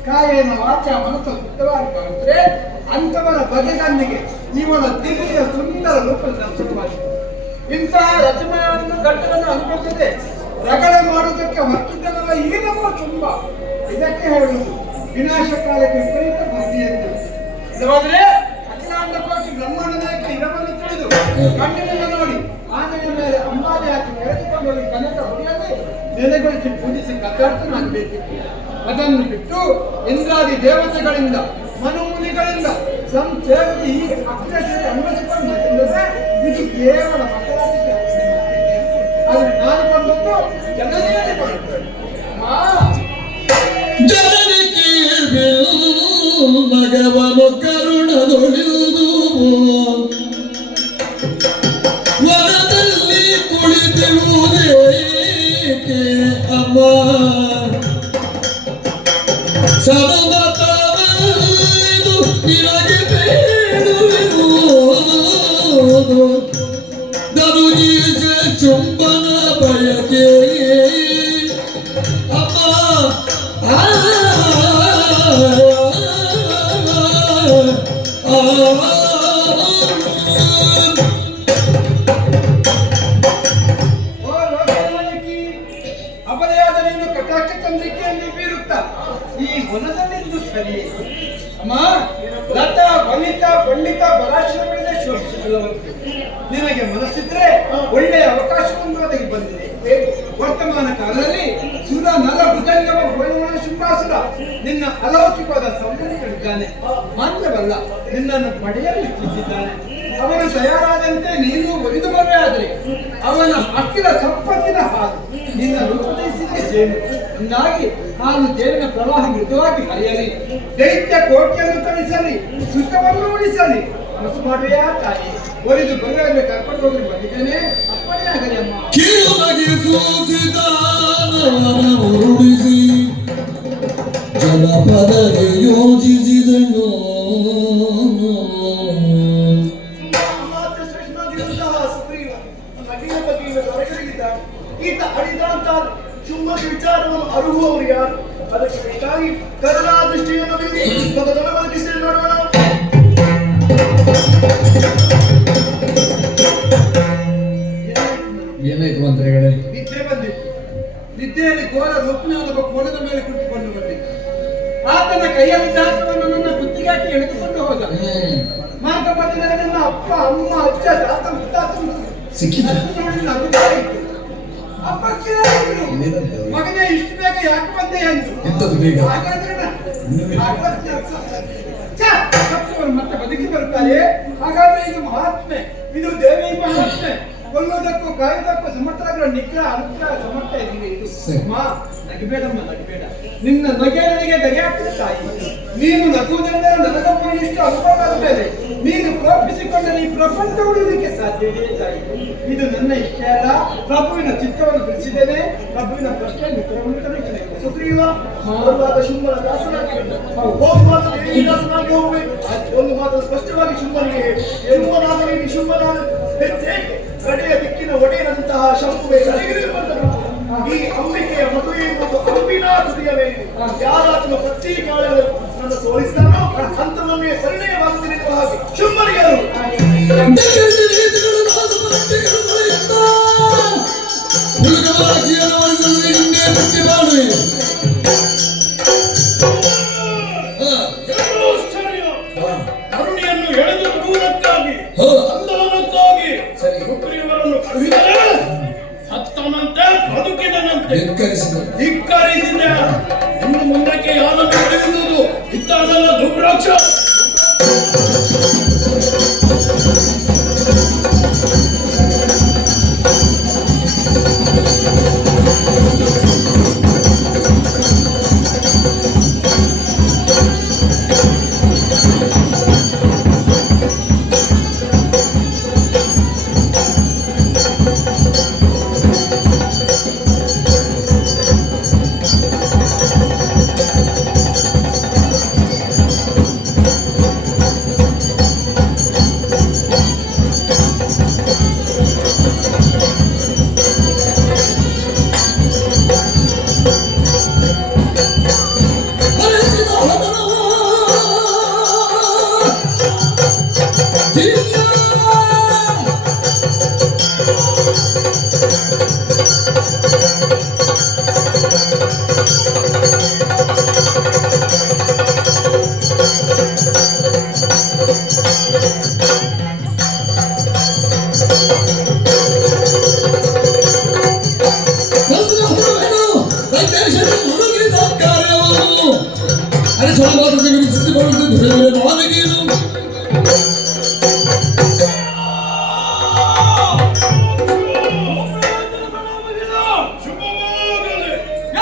ಕಾಯನ ವಾಚ ಮನಸ್ಸು ಶುದ್ಧವಾಗಿ ಕಾಣುತ್ತದೆ. ಅಂಥವರ ಬಗೆಗಣ್ಣಿಗೆ ಇವಳ ದಿವ್ಯ ಸುಂದರ ರೂಪದ ದರ್ಶನವಾಗಿದೆ. ಇಂತಹ ರಚನೆಯನ್ನು ಗಂಟಲನ್ನು ಅನುಭವಿಸದೆ ರಗಳೆ ಮಾಡುವುದಕ್ಕೆ ಹೊರಟಿದ್ದನಲ್ಲ ಈ ನಮ್ಮ ಶುಂಭ. ಇದಕ್ಕೆ ಹೇಳುವುದು ವಿನಾಶ ಕಾಲಕ್ಕೆ ವಿಪರೀತ ಬುದ್ಧಿ ಎಂದು. ಇಲ್ಲವಾದ್ರೆ ಅಖಿಲಾಂಡ ಕೋಟಿ ಬ್ರಹ್ಮಾಂಡ ನಾಯಕ ಇರಬನ್ನು ತಿಳಿದು ಕಣ್ಣಿನಿಂದ ನೋಡಿ ಆನೆಯ ಮೇಲೆ ಅಂಬಾರಿ ಹಾಕಿ ಕೆರೆದುಕೊಂಡು ಹೋಗಿ ಕನಕ ಹೊಡೆಯದೆ ನೆಲೆಗೊಳಿಸಿ ಪೂಜಿಸಿ ಕಥಾರ್ಥನಾಗಬೇಕಿತ್ತು. ಅದನ್ನು ಬಿಟ್ಟು ಇಂದ್ರಾದಿ ದೇವತೆಗಳಿಂದ ಮನುಮುನಿಗಳಿಂದ ಸಂಚೇರಿ ಈ ಅಕ್ಷರಕ್ಕೆ ಅನ್ವಯಿಸಿಕೊಂಡು ಇದು ಕೇವಲ ಮಕ್ಕಳಾಗಿದೆ. ಆದರೆ ನಾನು ಬಂದದ್ದು ಜನತೆಯಲ್ಲಿ ಬರುತ್ತೇನೆ. ಜನನಿಗೆ ಮಗವನು ಕರುಣದೊಳಿಯುವುದು ವನದಲ್ಲಿ ಕುಳಿತಿರುವುದೇಕೆ ಅಮ್ಮ ಸರ್ವತವದು ನಿನಗೆ ಬೇಡುವುದು ದರುಗೀಜ ಚುಂಬನ ಬಯಕೆ ಅಮ್ಮ ಅಪದೆಯಾದ ನೀನು ಕಟಾಕ್ಷ ಚಂದ್ರಿಕೆಯಲ್ಲಿ ಬೀರುತ್ತಾ ಈ ವನದಲ್ಲಿಂದು ಸರಿ ಅಮ್ಮ. ಲತ ವನಿತ ಪಂಡಿತ ಬಲಾಶ್ರಮದಿಂದ ಶೋಧಿಸಬಲ್ಲವಂತೆ. ನಿನಗೆ ಮನಸ್ಸಿದ್ರೆ ಒಳ್ಳೆಯ ಅವಕಾಶವನ್ನು ಒದಗಿ ಬಂದಿದೆ. ವರ್ತಮಾನ ಕಾಲದಲ್ಲಿ ಸುರ ನಲ ಭುಜಂಗಮ ಭೋಜನ ಶುಂಭಾಸುರ ನಿನ್ನ ಅಲೌಕಿಕವಾದ ಸೌಂದರ್ಯಗಳಿದ್ದಾನೆ. ಮಾತ್ರವಲ್ಲ, ನಿನ್ನನ್ನು ಪಡೆಯಲು ಇಚ್ಛಿಸಿದ್ದಾನೆ. ಅವನು ತಯಾರಾದಂತೆ ನೀನು ಒಲಿದು ಬರೆಯಾದರೆ ಅವನ ಅಕ್ಕಿಲ ಸಂಪತ್ತಿನ ಹಾಲು ನಿನ್ನ ರೂಪದೈಸಿದೆ ಜೇನು. ಹೀಗಾಗಿ ಹಾಲು ಜೇನಿನ ಪ್ರವಾಹ ಮೃದುವಾಗಿ ಹರಿಯಲಿ, ದೈತ್ಯ ಕೋಟೆಯನ್ನು ಕಳಿಸಲಿ, ಸುಖವನ್ನು ಉಳಿಸಲಿ. ಮನಸ್ಸು ಮಾಡುವೆಯಾ ತಾಯಿ? ಒಲಿದು ಬರೆಯಾದ್ರೆ ಕರ್ಕೊಂಡು ಹೋಗಿ ಬಂದಿದ್ದೇನೆ, ಅಪ್ಪನೇ ಆಗಲಿ ಅಮ್ಮ. ಉರುಳಿಸಿ ಜನಪದಗೆ ಯೋಜಿಸಿದನು. ಈತ ಹಡಿದ ಅಂತ ಶುಂಭದ ವಿಚಾರವನ್ನು ಅರುಹುವವರು ಯಾರು? ಅದಕ್ಕೆ ಬೇಕಾಗಿ ಕರುಣಾ ದೃಷ್ಟಿಯನ್ನು ಬೀರಿ ಬದಲಾವಣೆ ನೋಡೋಣ. ಏನಾಯ್ತು ಮಂತ್ರಿಗಳೇ? ನಿದ್ದೆ ಬಂದಿತ್ತು. ನಿದ್ದೆಯಲ್ಲಿ ಘೋರ ರೂಪಿಯಾದ ಕೋಣದ ಮೇಲೆ ಕುಳಿತುಕೊಂಡು ಬಂದಿತ್ತು. ಆತನ ಕೈಯಲ್ಲಿ ಚಾತ್ರವನ್ನು ನನ್ನ ಕುತ್ತಿಗೆಯಾಗಿ ಎಳೆದುಕೊಂಡು ಹೋದ. ಮಾರ್ಗ ಮಧ್ಯದಲ್ಲಿ ನನ್ನ ಅಪ್ಪ, ಅಮ್ಮ, ಅಜ್ಜ, ತಾತ, ಮುತ್ತಾತ ಸಿಕ್ಕಿದ ನೋಡಿ ನಗುತ್ತಾ ಇತ್ತು. ಅಪ್ಪ ಕೇಳಿದ್ರು, ಮಗನೇ ಇಷ್ಟು ಬೇಗ ಯಾಕೆ ಬಂದೆ ಎಂದು. ಹಾಗಾದ್ರೆ ಮತ್ತೆ ಬದುಕಿ ಬರ್ತಾರೆ. ಹಾಗಾದ್ರೆ ಇದು ಮಹಾತ್ಮೆ, ಇದು ದೇವಿ ಮಹಾತ್ಮೆ. ಕೊಲ್ಲೋದಕ್ಕೂ ಕಾಯೋದಕ್ಕೂ ಸಮರ್ಥರಾಗಿರೋ ನಿಗ್ರಹ ಅನುಗ್ರಹ ಸಮರ್ಥ ಇದೆ ಇದು. ಮಾ ನಗಬೇಡಮ್ಮ, ನಗಬೇಡ. ನಿನ್ನ ನಗೆ ನನಗೆ ನಗೆ ಆಗ್ತದೆ ತಾಯಿ. ನೀನು ನಗುವುದರಿಂದ ನನಗೊಬ್ಬ ಇಷ್ಟು ಅನುಭವ ಆಗುತ್ತದೆ. ನೀನು ಕೋಪಿಸಿಕೊಂಡರೆ ಈ ಪ್ರಪಂಚ ಉಳಿಯಲಿಕ್ಕೆ ಸಾಧ್ಯವೇ ತಾಯಿ? ಇದು ನನ್ನ ಇಷ್ಟ ಅಲ್ಲ, ಪ್ರಭುವಿನ ಚಿತ್ತವನ್ನು ಬಿಡಿಸಿದ್ದೇನೆ. ಪ್ರಭುವಿನ ಪ್ರಶ್ನೆ ಉತ್ತರವನ್ನು ಕಲಿಯುತ್ತೇನೆ. ಸುಗ್ರೀವ ಬರುವಾಗ ಶುಂಭನ ದಾಸನಾಗಿ ಹೋಗುವಾಗ ದೇವಿ ದಾಸನಾಗಿ ಹೋಗಬೇಕು. ಒಂದು ಮಾತು ಸ್ಪಷ್ಟವಾಗಿ ಶುಂಭನಿಗೆ ಹೇಳಿ, ಶುಂಭನಾದರೆ ಶುಂಭನಾದ ಕಡೆಯ ದಿಕ್ಕಿನ ಒಡೆಯನಂತಹ ಶಂಭುವೆ ಈ ಅಂಬಿಕೆಯ ಮದುವೆ ಮತ್ತು ಅಂಬಿನ ತುದಿಯ ಮೇಲೆ ಯಾರಾತನ ಪ್ರತಿ ಕಾಲದಲ್ಲಿ ನನ್ನ ಸೋಲಿಸ್ತಾನೋ ಅಂತವನ್ನೇ ಪರಿಣಯವಾಗುತ್ತಿರುವ ಹಾಗೆ ಶುಂಭನಿಗರು ಕರುಣಿಯನ್ನು ಎಳೆದು ಕೊಡುವುದಕ್ಕಾಗಿ ಸಂಧಾನಕ್ಕಾಗಿ ಸುಗ್ರೀವರನ್ನು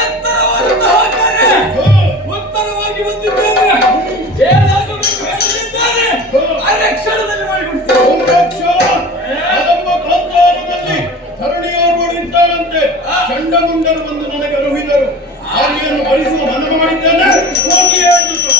ಎತ್ತರವಾದಂತಹ ಕಾರ್ಯ ಉತ್ತರವಾಗಿ ಬಂದಿದ್ದೇನೆ. ಏನಾಗಬೇಕು ಹೇಳಲಿದ್ದಾರೆ ಅರಕ್ಷಣದಲ್ಲಿ ಮಾಡಿಬಿಡ್ತೇನೆ. ಧರಣಿಯೋರ್ವರು ನಿಂತಾರಂತೆ ಚಂಡಮುಂಡರು ಬಂದು ನನಗೆ ಅರುಹಿದರು. ಹಾಗೆಯನ್ನು ಭರಿಸುವ ಮನವ ಮಾಡಿದ್ದೇನೆ. ಹೋಗಿ ಹೇಳಿದ್ರು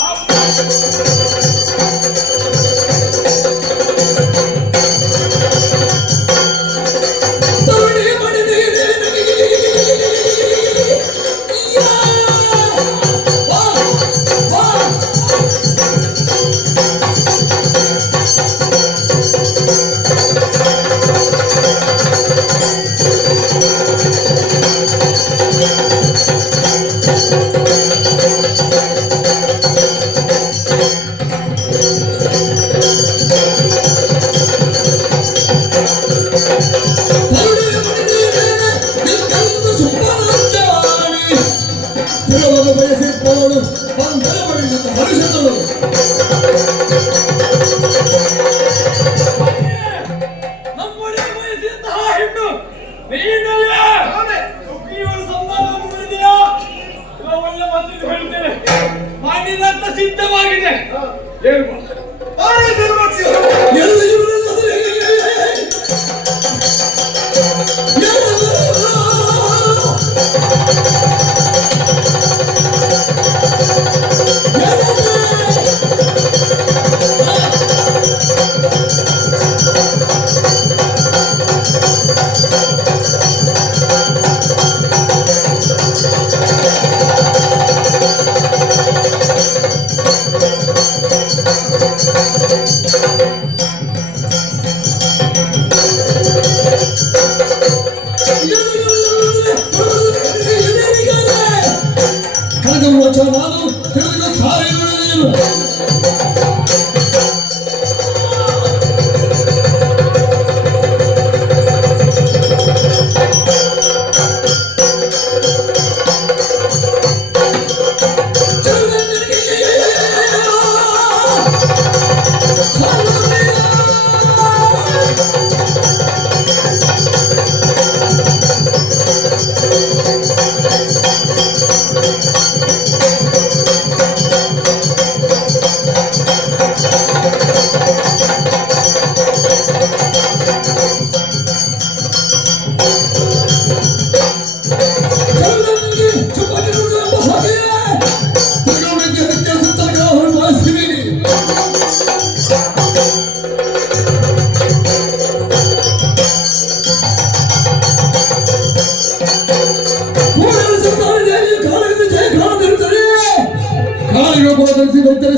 ನಮ್ಮೊಳಗೆ ಬಯಸಿದಂತಹ ಹೆಣ್ಣು ನೀನಲ್ಲ. ಸುಗ್ರೀವನ ಸಂಧಾನವನ್ನು ಮಾಡಿದೆಯಾ? ಇವಾಗ ಒಳ್ಳೆ ಮಾತು ಹೇಳ್ತೇನೆ. ಮಾಡಿದಂತ ಸಿದ್ಧವಾಗಿದೆ. ಏನು ನಾನು ತಿಳಿದ ಸಾರಿಗಳು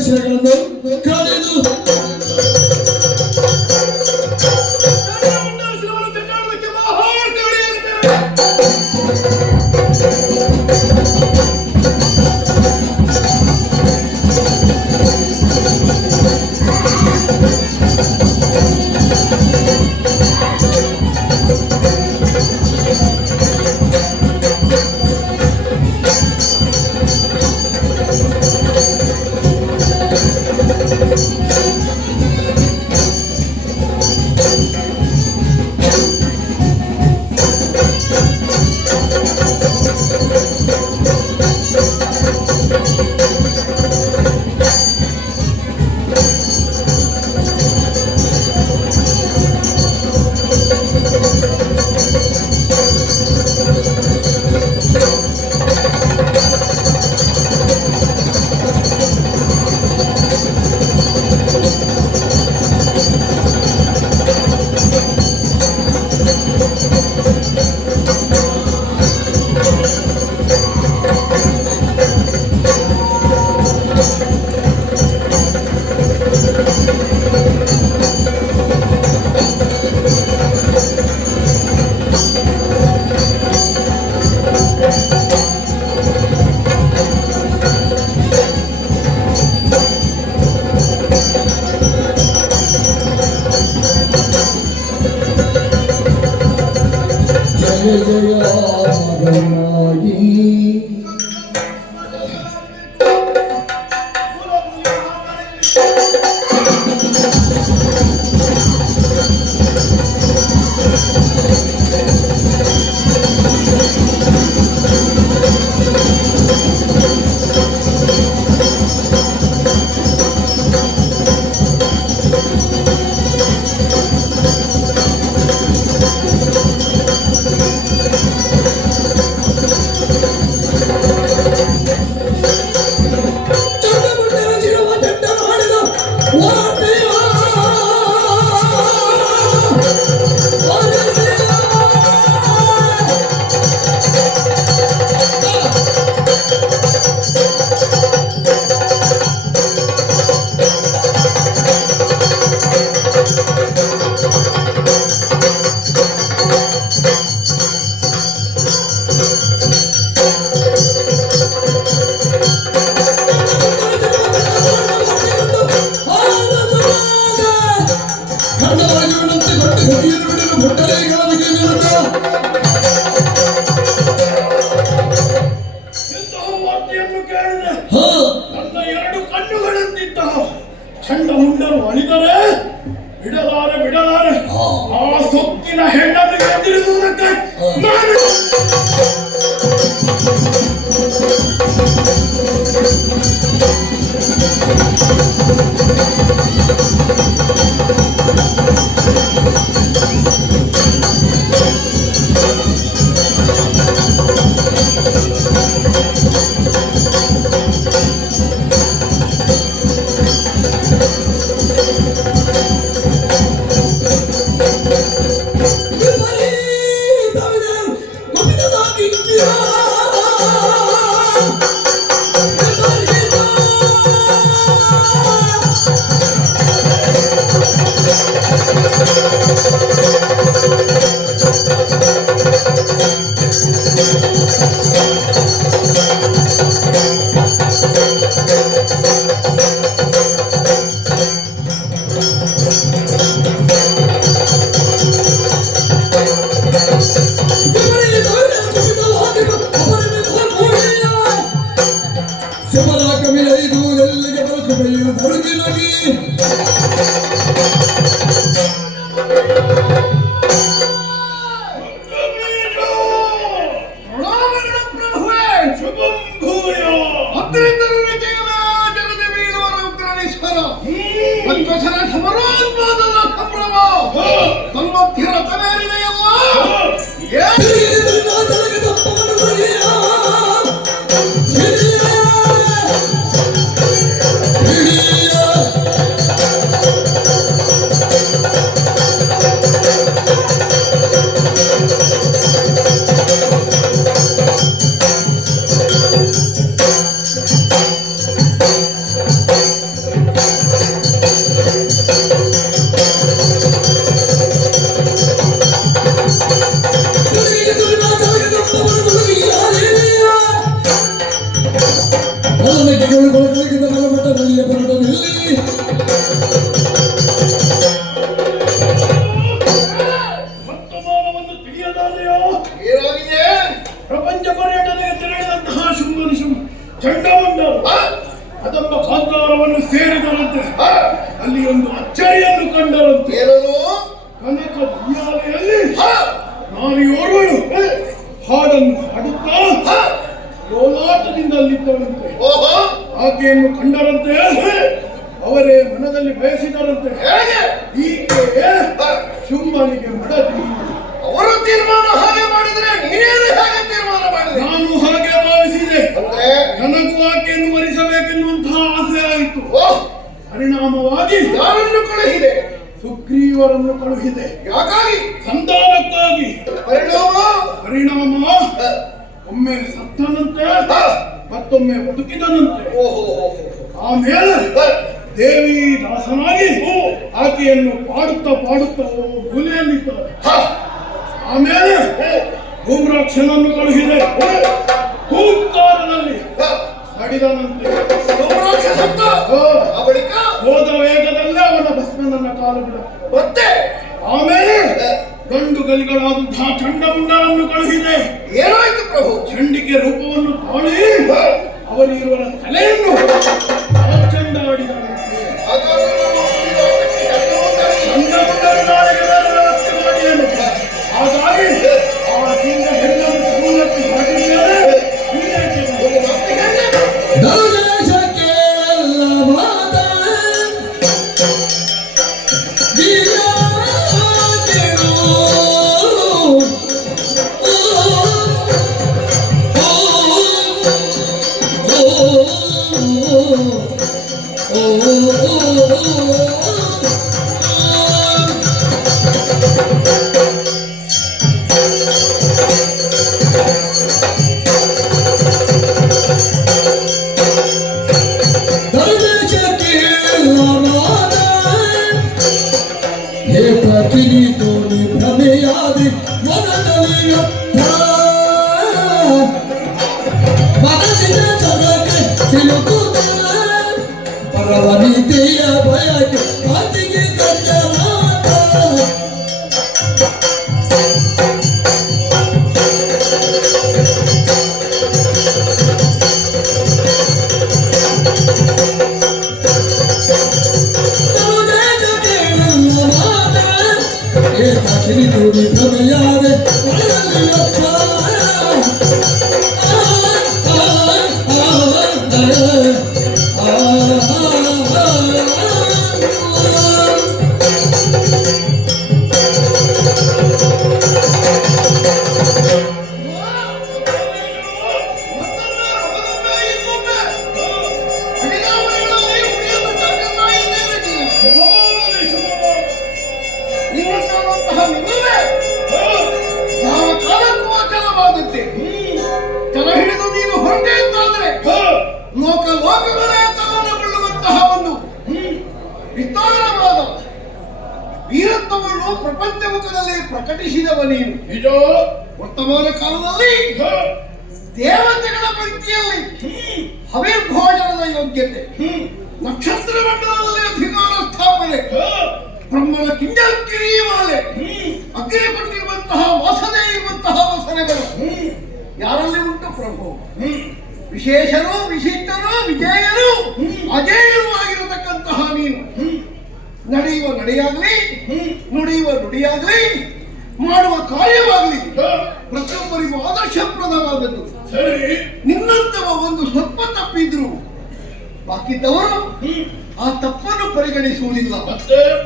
ಶ್ರೀಗಳನ್ನು ಕಾಲೇಜು ಜಯ ಮಗನಾಗಿ ಎಂತಹ ವಾರ್ತೆಯನ್ನು ಕೇಳಿದೆ. ನನ್ನ ಎರಡು ಕಣ್ಣುಗಳಂತಿದ್ದ ಚಂಡಮುಂಡರು ಅಳಿದರೆ ಬಿಡಲಾರೆ ಆ ಸೊಕ್ಕಿನ ಹೆಣ್ಣನ್ನು ಎದುರಿಸುವುದಕ್ಕೆ ನಾನು ವರ್ತಮಾನವನ್ನು ತಿಳಿಯದಾದೆಯೋ? ಪ್ರಪಂಚ ಪರ್ಯಟನೆಗೆ ತೆರಳಿದಂತಹ ಚಂಡಮುಂಡರು ಅದಮ್ಮ ಕಾಂತಾರವನ್ನು ಸೇರಿದರಂತೆ. ಅಲ್ಲಿ ಒಂದು ಅಚ್ಚರಿಯನ್ನು ಕಂಡರಂತೆ. ಕನಕ ಉಯ್ಯಾಲೆಯಲ್ಲಿ ನಾರಿಯೋರ್ವಳು ಹಾಡನ್ನು ಹಾಡುತ್ತಾ ಲೋಲಾಟದಿಂದ ಅಲ್ಲಿದ್ದರಂತೆ. ಆಕೆಯನ್ನು ಕಂಡರಂತೆ ಅವರೇ ಮನದಲ್ಲಿ ಬಯಸಿದರಂತೆ. ಹೀಗೆ ಶುಂಭನಿಗೆ ಮಡದಿ ಅವರು ತೀರ್ಮಾನ ಹಾಗೆ ಮಾಡಿದ್ರೆ ನೀನೇನು ಹೇಗೆ ತೀರ್ಮಾನ ಮಾಡಿದ್ರೆ? ನಾನು ಹಾಗೆ ಭಾವಿಸಿದೆ. ನನಗೂ ಆಕೆಯನ್ನು ವರಿಸಬೇಕೆನ್ನುವಂತಹ ಆಸೆ ಆಯಿತು. ಪರಿಣಾಮವಾಗಿ ಯಾರನ್ನು ಕಳುಹಿದೆ? ಸುಗ್ರೀವರನ್ನು ಕಳುಹಿದೆ. ಯಾಕಾಗಿ? ಸಂಧಾನಕ್ಕಾಗಿ. ಪರಿಣಾಮ ಒಮ್ಮೆ ಸತ್ತನಂತೆ ಮತ್ತೊಮ್ಮೆ ಬದುಕಿದನಂತೆ. ಆಮೇಲೆ ದೇವಿ ದಾಸನಾಗಿ ಆಕೆಯನ್ನು ಪಾಡುತ್ತಾ ಮೂಲೆಯಲ್ಲಿದ್ದಾರೆ. ಆಮೇಲೆ ಧೂಮ್ರಾಕ್ಷನನ್ನು ಕಳುಹಿದೆ. ಹೂಂಕಾರದಲ್ಲಿ ಸಡಿದನಂತೆ. ಹೋದ ವೇಗದಲ್ಲೇ ಅವನ ಭಸ್ಮನನ್ನ ಕಾಲು ಬಿಡ. ಮತ್ತೆ ಆಮೇಲೆ ಗಂಡುಗಳಿಗಳಾದಂತಹ ಚಂಡಮುಂಡರನ್ನು ಕಳುಹಿದೆ. ಏನಾಯ್ತು ಪ್ರಭು? ಚಂಡಿಕೆ ರೂಪವನ್ನು ತಾಳಿ ಅವರಿರುವರ ತಲೆಯನ್ನು ಚಂಡಾಡಿದರಂತೆ. ಚಂಡಮುಂಡರು ನಾಳೆಗೆ ವ್ಯವಸ್ಥೆ ಮಾಡಿದನು. ಹಾಗಾಗಿ ಆ ಸಿಂಗ ಹೆಣ್ಣನ್ನು ಸಮೂಲಕ್ಕೆ ಹೊರಟಿದ್ದಾರೆ. ದೌರ್ಜನ್ಯಕ್ಕೆ ಎಲ್ಲ ಮಾತ ಭ್ರಮೆಯಾದಿ ಮನಸ್ಸಿನ ಜಗಕ್ಕೆ ಸಿಲುಕುತ್ತ ಪರವನಿತೆಯ ಭಯಕ್ಕೆ ಮಾತಿಗೆ ಗಂಡ ಮಾತ ಕಿರಿತೋಡಿ ಭ್ರಮೆಯಾದೆ ತಲೆ ಹಿಡಿದು ನೀನು ಹೊರಟೆ ಅಂತಾದ್ರೆ ಲೋಕಗಳೇ ತಲ್ಲಣಗೊಳ್ಳುವಂತಹ ಒಂದು ವಿಸ್ತಾರವಾದ ವೀರತ್ವವನ್ನು ಪ್ರಪಂಚ ಮುಖದಲ್ಲಿ ಪ್ರಕಟಿಸಿದವ ನೀನು. ನಿಜ. ವರ್ತಮಾನ ಕಾಲದಲ್ಲಿ ದೇವತೆಗಳ ಪಂಕ್ತಿಯಲ್ಲಿ ಹವಿರ್ಭೋಜನದ ಯೋಗ್ಯತೆ, ನಕ್ಷತ್ರ ಮಂಡಲದಲ್ಲಿ ಅಧಿಕಾರ ಸ್ಥಾಪನೆ, ಬ್ರಹ್ಮನ ಕಿಂಜಲ್ಕಿರಿಯ ಮಾಲೆ, ಅಗ್ನಿ ಕೊಟ್ಟಿರುವಂತಹ ವಾಸನೆ ಇರುವಂತಹ ವಸನೆಗಳು ಯಾರಲ್ಲಿ ಉಂಟು ಪ್ರಭು? ವಿಶೇಷರು, ವಿಶಿಷ್ಟರು, ವಿಜಯರು, ಅಜೇಯರು ಆಗಿರತಕ್ಕಂತಹ ನೀನು ನಡೆಯುವ ನಡೆಯಾಗ್ಲಿ, ನುಡಿಯುವ ನುಡಿಯಾಗ್ಲಿ, ಮಾಡುವ ಕಾರ್ಯವಾಗ್ಲಿ ಪ್ರತಿಯೊಬ್ಬರಿಗೂ ಆದರ್ಶಪ್ರದವಾದದ್ದು. ನಿನ್ನಂತವ ಒಂದು ಸ್ವಲ್ಪ ತಪ್ಪಿದ್ರು ಬಾಕಿದ್ದವರು ಆ ತಪ್ಪನ್ನು ಪರಿಗಣಿಸುವುದಿಲ್ಲ.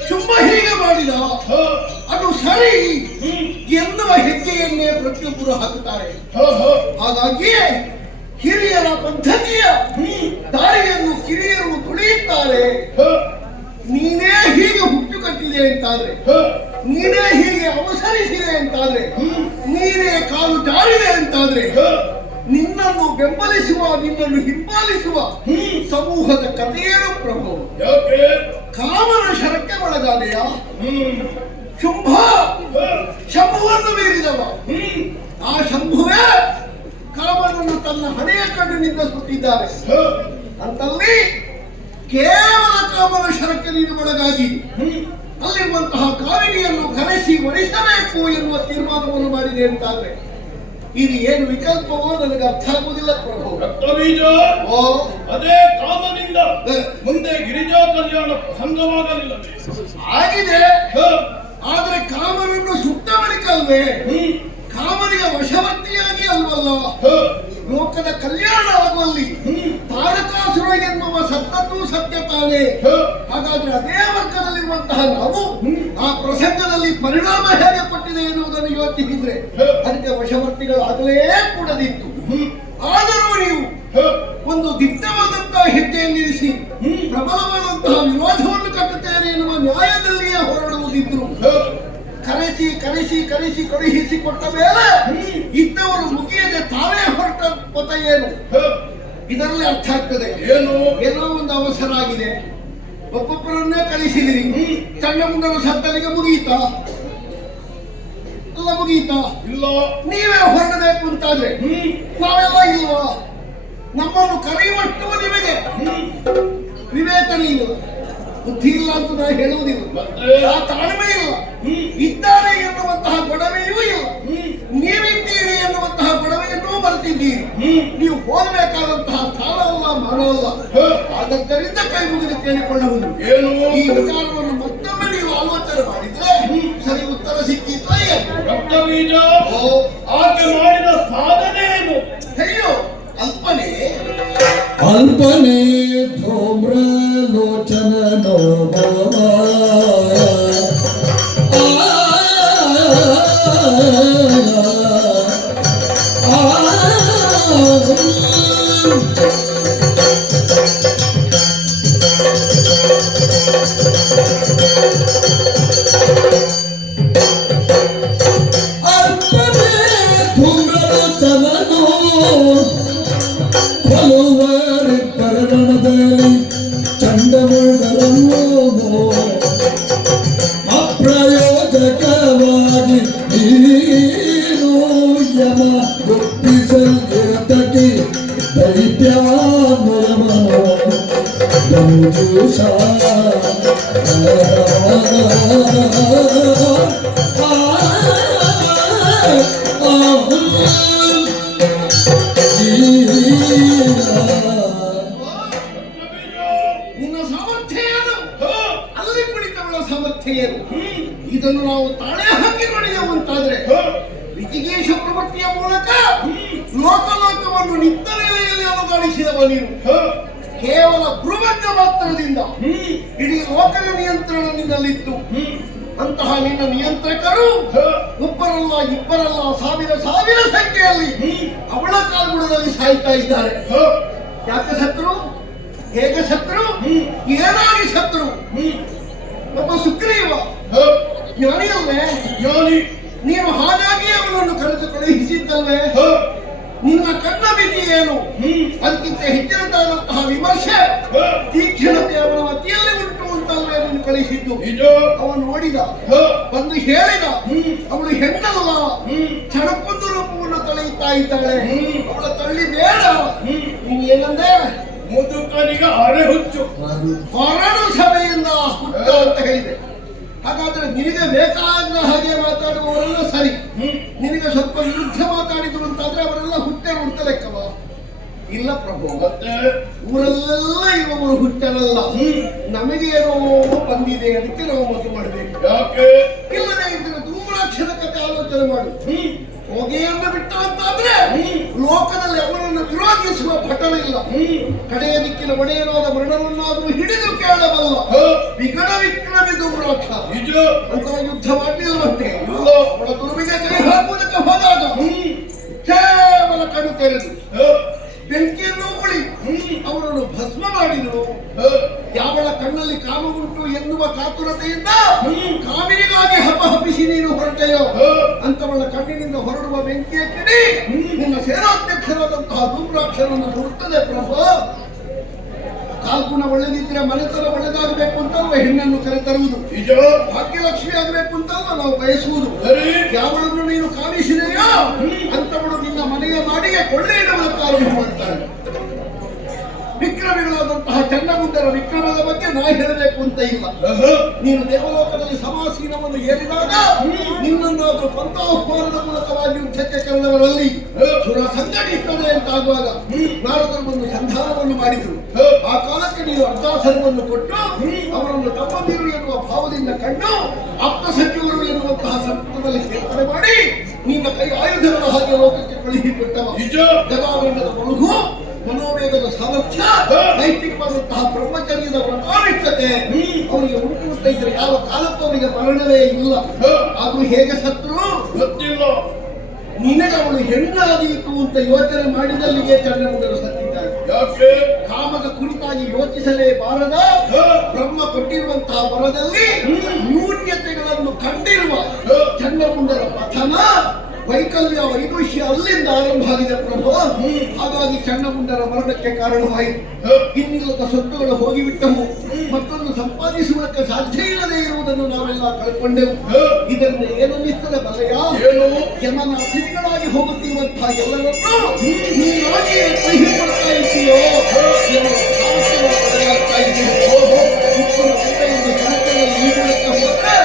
ಶುಂಭ ಹೀಗೆ ಮಾಡಿದ ಅದು ಸರಿ ಎನ್ನುವ ಹೆಜ್ಜೆಯನ್ನೇ ಪ್ರತಿಯೊಬ್ಬರು ಹಾಕುತ್ತಾರೆ. ಹಾಗಾಗಿಯೇ ಹಿರಿಯರ ಪದ್ಧತಿಯ ದಾರಿಯನ್ನು ಕಿರಿಯರು ತುಳಿಯುತ್ತಾರೆ. ನೀನೇ ಹೀಗೆ ಹುಟ್ಟು ಕಟ್ಟಿದೆ ಅಂತಾದ್ರೆ, ನೀನೇ ಹೀಗೆ ಅವಸರಿಸಿದೆ ಅಂತಾದ್ರೆ, ನೀನೇ ಕಾಲು ಜಾರಿದೆ ಅಂತಾದ್ರೆ ನಿನ್ನನ್ನು ಬೆಂಬಲಿಸುವ, ನಿನ್ನನ್ನು ಹಿಂಬಾಲಿಸುವ ಸಮೂಹದ ಕಥೆಯೇನು ಪ್ರಭು? ಕಾಮನ ಶರಕ್ಕೆ ಒಳಗಾದೆಯ? ಶುಂಭ ಶಂಭುವನ್ನು ಮೀರಿದವ. ಆ ಶಂಭುವೇ ಕಾಮನನ್ನು ತನ್ನ ಹಣೆಯ ಕಣ್ಣಿನಿಂದ ಸುಟ್ಟಿದ್ದಾರೆ. ಅಂತಲ್ಲಿ ಕೇವಲ ಕಾಮನ ಶರಕ್ಕೆ ನೀನು ಒಳಗಾಗಿ ಅಲ್ಲಿರುವಂತಹ ಕಾವಿನಿಯನ್ನು ಕರೆಸಿ ಒಡಿಸಬೇಕು ಎನ್ನುವ ತೀರ್ಮಾನವನ್ನು ಮಾಡಿದೆ ಅಂತಾದ್ರೆ ಇದು ಏನು ವಿಕಲ್ಪವೋ ನನಗೆ ಅರ್ಥ ಆಗುವುದಿಲ್ಲ ಪ್ರಭು. ಅದೇ ಕಾಮನಿಂದ ಮುಂದೆ ಗಿರಿಜಾ ಕಲ್ಯಾಣ ಪ್ರಸಂಗವಾಗಲಿಲ್ಲ ಆಗಿದೆ. ಆದ್ರೆ ಕಾಮನನ್ನು ಸುಟ್ಟ ಬಳಿಕಲ್ವೇ ಕಾಮನಿಗೆ ವಶವರ್ತಿಯಾಗಿ ಅಲ್ವಲ್ಲ ಲೋಕದ ಕಲ್ಯಾಣ ಆಗುವಲ್ಲಿ ತಾರಕಾಸುರ ಎನ್ನುವ ಸತ್ತದ್ದು ಸತ್ಯ ತಾನೇ. ಹಾಗಾದ್ರೆ ಅದೇ ವರ್ಗದಲ್ಲಿರುವಂತಹ ನಾವು ಆ ಪ್ರಸಂಗದಲ್ಲಿ ಪರಿಣಾಮ ಹೇಗೆ ಕೊಟ್ಟಿದೆ ಎನ್ನುವುದನ್ನು ಯೋಚಿಸಿದ್ರೆ ಅದಕ್ಕೆ ವಶವರ್ತಿಗಳಾಗಲೇ ಕೂಡದಿತ್ತು. ಆದರೂ ನೀವು ಒಂದು ದಿಟ್ಟವಾದಂತಹ ಹೆಜ್ಜೆಯನ್ನಿರಿಸಿ ಪ್ರಬಲವಾದಂತಹ ವಿರೋಧವನ್ನು ಕಟ್ಟುತ್ತೇನೆ ಎನ್ನುವ ನ್ಯಾಯದಲ್ಲಿಯೇ ಹೊರಡುವುದಿದ್ರು ಕರೆಸಿ ಕರೆಸಿ ಕರೆಸಿ ಕಳುಹಿಸಿ ಕೊಟ್ಟ ಮೇಲೆ ಇದ್ದವರು ಮುಗಿಯದೆ ತಾನೇ ಹೊರಟ ಪಥ ಏನು ಇದರಲ್ಲಿ ಅರ್ಥ ಆಗ್ತದೆ. ಏನೋ ಒಂದು ಅವಸರ ಆಗಿದೆ, ಒಬ್ಬೊಬ್ಬರನ್ನೇ ಕಳಿಸಿದಿರಿ. ಚಂಡಮುಂಡನ ಸತ್ತನಿಗೆ ಮುಗಿಯಿತಾ? ಅಲ್ಲ, ಮುಗಿಯಿತಾ? ಇಲ್ಲ. ನೀವೇ ಹೊರಡಬೇಕು ಅಂತಾದ್ರೆ ನಾವೆಲ್ಲ ಇಲ್ವಾ? ನಮ್ಮನ್ನು ಕರೆಯುವಷ್ಟು ನಿಮಗೆ ವಿವೇಚನೆ ಇಲ್ಲ, ಬುದ್ಧಿ ಇಲ್ಲ ಅಂತ ನಾನು ಹೇಳುವುದಿಲ್ಲ. ಆ ತಾಳ್ಮೆ ಇಲ್ಲ. ಇದ್ದಾರೆ ಎನ್ನುವಂತಹ ಕೊಟ್ಟಿದ್ದೀರಿ. ನೀವು ಓದಬೇಕಾದಂತಹ ಸ್ಥಾನವಲ್ಲ ಮಾನವಲ್ಲ. ಆದ್ದರಿಂದ ಕೈ ಮುಗಿದು ಕೇಳಿಕೊಳ್ಳುವುದು ಏನು ಈ ವಿಚಾರವನ್ನು ಮತ್ತೊಮ್ಮೆ ನೀವು ಆಲೋಚನೆ ಮಾಡಿದ್ರೆ ಸರಿ ಉತ್ತರ ಸಿಕ್ಕಿತಾ? ರಕ್ತಬೀಜ ಆಕೆ ಮಾಡಿದ ಸಾಧನೆ ಏನು? ಅಯ್ಯೋ ಅಲ್ಪನೆ ಅಲ್ಪನೆ ಧೂಮ್ರ ಲೋಚನ ಅಪ್ರಯೋಜಕವಾಗಿ ನೀನು ಯಮ ಗೊತ್ತಿಸಲಿರತಕ್ಕೆ ದೈತ್ಯಾನ್ವಯಮನೋ ದಂಜುಷ ನಿನ್ನ ಸಾಮರ್ಥ್ಯ ಏನು? ಅಲ್ಲಿ ಕುಳಿತವಳ ಸಾಮರ್ಥ್ಯ ಏನು? ಇದನ್ನು ನಾವು ತಾಳೆ ಹಾಕಿ ನೋಡಿದೆವು ಅಂತಾದ್ರೆ ಋಷಿಕೇಶ ಪ್ರವೃತ್ತಿಯ ಮೂಲಕ ಲೋಕಲೋಕವನ್ನು ನಿತ್ತ ನೆಲೆಯಲ್ಲಿ ಅಲುಗಾಡಿಸಿದವ ನೀನು. ಕೇವಲ ಭ್ರುವಂಗ ಮಾತ್ರದಿಂದ ಇಡೀ ಲೋಕದ ನಿಯಂತ್ರಣ ನಿನ್ನಲ್ಲಿತ್ತು. ಅಂತಹ ನಿನ್ನ ನಿಯಂತ್ರಕರು ಒಬ್ಬರಲ್ಲ ಇಬ್ಬರಲ್ಲ ಸಾವಿರ ಸಾವಿರ ಸಂಖ್ಯೆಯಲ್ಲಿ ಅವಳ ಕಾಲ್ಗುಣದಲ್ಲಿ ಸಾಯ್ತಾ ಇದ್ದಾರೆ. ಯಾಕೆ ಸತ್ರು? ಹೇಗೆ ಸತ್ರು? ಏನಾಗಿ ಸತ್ರು? ಒಬ್ಬ ಸುಗ್ರೀವ ಜ್ಞಾನಿಯಲ್ವೇ? ಜ್ಞಾನಿ. ನೀನು ಹಾಗಾಗಿ ಅವನನ್ನು ಕರೆದು ಕಳುಹಿಸಿದ್ದಲ್ವೇ? ನಿನ್ನ ಕಣ್ಣ ಬಿದ್ದಿ ಏನು? ಅದಕ್ಕಿಂತ ಹೆಚ್ಚಿನದಾದಂತಹ ವಿಮರ್ಶೆ ತೀಕ್ಷ್ಣತೆ ಅವನ ಮತಿಯಲ್ಲಿ ಉಂಟು ಅಂತಲ್ವೇ ಅವನು ಕಳಿಸಿದ್ದು. ಅವನು ನೋಡಿದ, ಬಂದು ಹೇಳಿದ, ಅವಳು ಹೆಣ್ಣಲ್ಲ, ಕ್ಷಣಕ್ಕೊಂದು ರೂಪವನ್ನು ತಳೆಯುತ್ತಾ ಇದ್ದಾಳೆ, ಅವಳ ತಳ್ಳಿ ಬೇಡ. ನೀನು ಏನಂದೆ? ಮುದುಕನಿಗೆ ಅರೆ ಹುಚ್ಚು, ಹೊರಡು ಸಭೆಯಿಂದ ಹುಟ್ಟ ಅಂತ ಹೇಳಿದೆ. ಹಾಗಾದ್ರೆ ನಿನಗೆ ಬೇಕಾದ ಹಾಗೆ ಮಾತಾಡುವವರೆಲ್ಲ ಸರಿ, ನಿನಗೆ ಸ್ವಲ್ಪ ವಿರುದ್ಧ ಮಾತಾಡಿದ್ರು ಅಂತಾದ್ರೆ ಅವರೆಲ್ಲ ಹುಟ್ಟೆ ಉಂಟ ಲೆಕ್ಕವ? ಇಲ್ಲ ಪ್ರಭು, ಮತ್ತೆ ಊರಲ್ಲೆಲ್ಲ ಇರುವವರು ಹುಟ್ಟರಲ್ಲ. ನಮಗೆ ಏನೋ ಬಂದಿದೆ, ಅದಕ್ಕೆ ನಾವು ಮದುವೆ ಮಾಡಬೇಕು. ಯಾಕೆ? ಇಲ್ಲದೆ ಇದ್ರೆ ಧೂಮ್ರಾಕ್ಷರ ಕಥೆ ಆಲೋಚನೆ ಮಾಡು. ಹೊಗೆಯನ್ನು ಬಿಟ್ಟ ಅಂತಾದ್ರೆ ಲೋಕದಲ್ಲಿ ಅವನನ್ನು ವಿರೋಧಿಸುವ ಭಟವಿಲ್ಲ. ಕಡೆಯ ದಿಕ್ಕಿನ ಒಡೆಯನಾದ ಮರಣವನ್ನಾದರೂ ಹಿಡಿದು ಕೇಳಬಲ್ಲ ವಿಗಡ ವಿಕ್ರಮಿ ಧೂಮ್ರಾಕ್ಷ ಅಂತ ಯುದ್ಧ ಮಾಡಲಿಲ್ಲವಂತೆ. ಅವಳ ದುರ್ವಿಗೆ ಕೈ ಹಾಕುವುದಕ್ಕೆ ಹೋದಾಗ ಕೇವಲ ಕಣ್ಣು ತೆರೆದು ಬೆಂಕಿಯನ್ನು ಉಳಿ ಅವರನ್ನು ಭಸ್ಮ ಮಾಡಿದರು. ಯಾವಳ ಕಣ್ಣಲ್ಲಿ ಕಾಮ ಉಂಟು ಎನ್ನುವ ಕಾತುರತೆಯಿಂದ ಕಾಮಿನಿಗಾಗಿ ಹಬ್ಬಹಬ್ಬಿಸಿ ನೀನು ಹೊರಟೆಯೋ ಅಂತವಳ ಕಣ್ಣಿನಿಂದ ಹೊರಡುವ ಬೆಂಕಿಯ ಕಿಡಿ ನಿನ್ನ ಸೇನಾಧ್ಯಕ್ಷರಾದಂತಹ ಧೂಮ್ರಾಕ್ಷರನ್ನು ನುಡುತ್ತದೆ ಪ್ರಭು. ಕಾಲ್ಗುಣ ಒಳ್ಳೆದಿದ್ರೆ ಮನೆತನ ಒಳ್ಳೆದಾಗಬೇಕು ಅಂತಲ್ವ ಹೆಣ್ಣನ್ನು ಕರೆತರುವುದು, ಭಾಗ್ಯಲಕ್ಷ್ಮಿ ಆಗಬೇಕು ಅಂತಲ್ವ ನಾವು ಬಯಸುವುದು. ಯಾವಳನ್ನು ನೀನು ಕಾಣಿಸಿದೆಯೋ ಅಂತವಳು ನಿನ್ನ ಮನೆಯ ಮಾಡಿಗೆ ಕೊಳ್ಳೆ ಇಡುವುದಕ್ಕೆ ಆರಂಭ ಮಾಡ್ತಾಳೆ. ವಿಕ್ರಮಿಗಳಾದಂತಹ ಚನ್ನಗುಂದರ ವಿಕ್ರಮದ ಬಗ್ಗೆ ನಾ ಹೇಳಬೇಕು ಅಂತ ಇಲ್ಲ. ನೀನು ದೇವಲೋಕದಲ್ಲಿ ಸಮಾಸೀನವನ್ನು ಏರಿದಾಗ ನಿನ್ನನ್ನಾದರೂ ಪಂಥಾಹ್ವಾನದ ಮೂಲಕವಾಗಿ ಯುದ್ಧಕ್ಕೆ ಕರೆದವರಲ್ಲಿ ಸುರ ಸಂಘಟಿಸುತ್ತದೆ ಅಂತಾಗುವಾಗ ನಾರದರು ಒಂದು ಸಂಧಾನವನ್ನು ಮಾಡಿದರು. ಆ ಕಾಲಕ್ಕೆ ನೀನು ಅರ್ಧಾಸನವನ್ನು ಕೊಟ್ಟು ಅವರನ್ನು ತಮ್ಮಂದಿರು ಎನ್ನುವ ಭಾವದಿಂದ ಕಂಡು ಆಪ್ತ ಸಚಿವರು ಎನ್ನುವಂತಹ ಸಂಪುಟದಲ್ಲಿ ಸೇರ್ಪಡೆ ಮಾಡಿ ನಿನ್ನ ಕೈ ಆಯುಧಗಳ ಹಾಗೆ ಲೋಕಕ್ಕೆ ಕಳುಹಿಕೊಟ್ಟವ. ಗದಾಗಂಡದ ಬಳುಗು, ಮನೋವೇಗದ ಸಾಮರ್ಥ್ಯ, ನೈತಿಕವಾದಂತಹ ಬ್ರಹ್ಮಚರ್ಯದ ವ್ರತಾನಿಷ್ಠತೆ ಅವರಿಗೆ ಉಂಟುತ್ತಾ ಇದ್ರೆ ಯಾವ ಕಾಲಕ್ಕೂ ಅವರಿಗೆ ಮರಣವೇ ಇಲ್ಲ. ಅದು ಹೇಗೆ ಸತ್ರು ಗೊತ್ತಿಲ್ಲ. ನಿನಗೆ ಅವಳು ಹೆಣ್ಣಾದೀತು ಅಂತ ಯೋಚನೆ ಮಾಡಿದಲ್ಲಿಗೆ ಚನ್ನಗುಂಡರು ಸತ್ತಿದ್ದಾರೆ. ಕಾಮದ ಕುರಿತಾಗಿ ಯೋಚಿಸಲೇಬಾರದ ಬ್ರಹ್ಮ ಕೊಟ್ಟಿರುವಂತಹ ವರದಲ್ಲಿ ನ್ಯೂನ್ಯತೆಗಳನ್ನು ಕಂಡಿರುವ ಚನ್ನಗುಂಡರ ಪಥನ ವೈಕಲ್ಯ ವೈದುಷ್ಯ ಅಲ್ಲಿಂದ ಆರಂಭ ಆಗಿದೆ ಪ್ರಭು. ಹಾಗಾಗಿ ಚನ್ನಗುಂಡರ ಮರಣಕ್ಕೆ ಕಾರಣವಾಯಿತು. ಇನ್ನಿಲ್ಲದ ಸೊತ್ತುಗಳು ಹೋಗಿಬಿಟ್ಟವು, ಮತ್ತೊಂದು ಸಂಪಾದಿಸುವುದಕ್ಕೆ ಸಾಧ್ಯ ಇಲ್ಲದೆ ಇರುವುದನ್ನು ನಾವೆಲ್ಲ ಕಳ್ಕೊಂಡೆವು. ಇದರಿಂದ ಏನನ್ನಿಸ್ತದೆ ಬಲೆಯ? ಯಮನ ಅತಿಥಿಗಳಾಗಿ ಹೋಗುತ್ತಿರುವಂತಹ ಎಲ್ಲರನ್ನೂ ನೀನಾಗಿಯೇ ಕೈಹಿಡ್ಕೊಳ್ತಾ ಇದ್ದೀಯೋ ಎಂಬ ಸಮಸ್ಯೆಗಳ ಬದಲಾಗ್ತಾ ಇದೆಯೋ. ಈಗುವುದಕ್ಕೆ ಹೋದ್ರೆ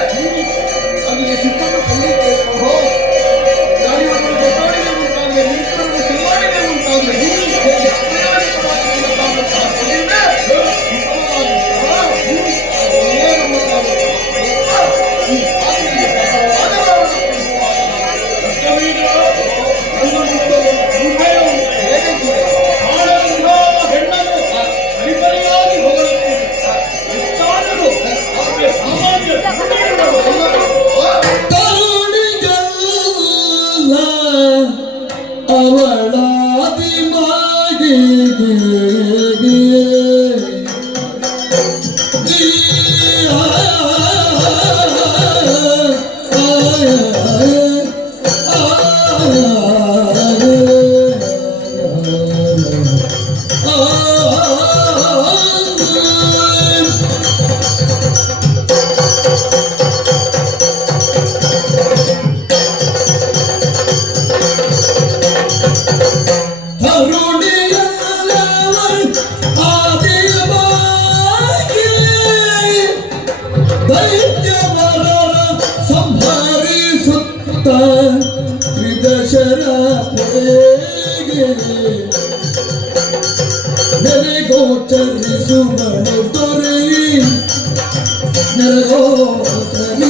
ಅಲ್ಲಿ ಶಿಕ್ಷಣ ಕಲಿಯುತ್ತೆ ಪ್ರಭು. ಗಾಳಿಯನ್ನು ಗೊತ್ತಾಡಿದೆ ನಿಂತರನ್ನು ಸವಾಲಿಗೆ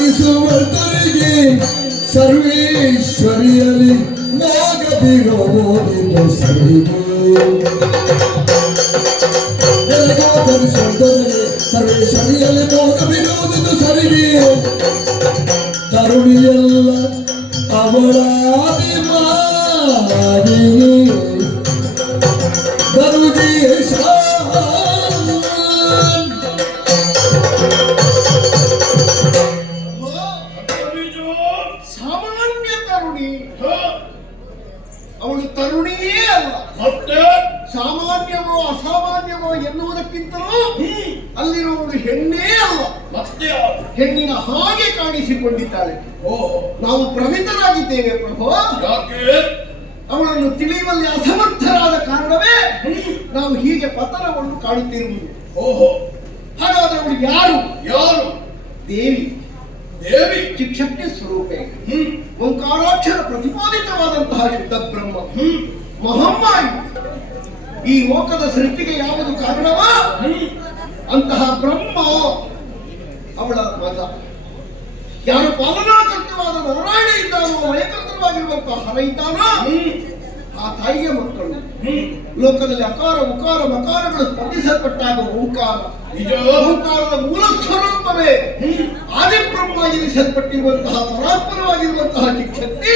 ನೆರಗೋಚರಿಸುವರಿಗೆ ಸರ್ವೇಶ್ವರಿಯಲ್ಲಿ ನಾಗದಿರೋದಿಲ್ಲ ಸರಿಗೂ ನೆರಗೋಚರಿಸುವುದರಿಗೆ ಸರ್ವೇಶ್ವರಿಯಲ್ಲಿ ಮೋಗವಿರುವುದಿದ್ದು ಸರಿಗೆ ತರುಣಿಯಲ್ಲ ಅವಳಾದಿಮಾಗಿ ದರುದೇಶ ಸಾಮಾನ್ಯ ತರುಣಿ ಅವಳು ತರುಣಿಯೇ ಅಲ್ಲ. ಮತ್ತೆ ಸಾಮಾನ್ಯವೋ ಅಸಾಮಾನ್ಯವೋ ಎನ್ನುವುದಕ್ಕಿಂತಲೂ ಅಲ್ಲಿರುವವಳು ಹೆಣ್ಣೇ ಅಲ್ಲ, ಮತ್ತೆ ಹೆಣ್ಣಿನ ಹಾಗೆ ಕಾಣಿಸಿಕೊಂಡಿದ್ದಾಳೆ. ನಾವು ಭ್ರಮಿತರಾಗಿದ್ದೇವೆ ಪ್ರಭು. ಯಾಕೆ? ಅವಳನ್ನು ತಿಳಿಯುವಲ್ಲಿ ಅಸಮರ್ಥರಾದ ಕಾರಣವೇ ನಾವು ಹೀಗೆ ಪತನವನ್ನು ಕಾಣುತ್ತಿರುವುದು. ಓಹೋ, ಹಾಗಾದ್ರೆ ಅವಳು ಯಾರು? ಯಾರು? ದೇವಿ. ದೇವಿ ಚಿಕ್ಷಕ್ತಿ ಸ್ವರೂಪೆ, ಓಂಕಾರಾಕ್ಷರ ಪ್ರತಿಪಾದಿತವಾದಂತಹ ಶುದ್ಧ ಬ್ರಹ್ಮ, ಮಹಮ್ಮಾಯಿ. ಈ ಲೋಕದ ಸೃಷ್ಟಿಗೆ ಯಾವುದು ಕಾರಣವ ಅಂತಹ ಬ್ರಹ್ಮ ಅವಳ ಮತ. ಯಾರು ಪಾಲನಾಕರ್ತವಾದ ನಾರಾಯಣ ಇದ್ದಾನೋ, ಲಯಕರ್ತವಾಗಿರುವಂತಹ ಹರ ಇದ್ದಾನೋ ಆ ತಾಯಿಯ ಮಕ್ಕಳು. ಲೋಕದಲ್ಲಿ ಅಕಾರ ಉಕಾರ ಮಕಾರಗಳು ಸ್ಪಂದಿಸಲ್ಪಟ್ಟಾಗ ಓಂಕಾರ, ಓಂಕಾರದ ಮೂಲ ಸ್ವರೂಪವೇ ಆದಿಬ್ರಹ್ಮ ಎನಿಸಲ್ಪಟ್ಟಿರುವಂತಹ ಪರಾತ್ಪರವಾಗಿರುವಂತಹ ಚಿಕ್ಷಕ್ತಿ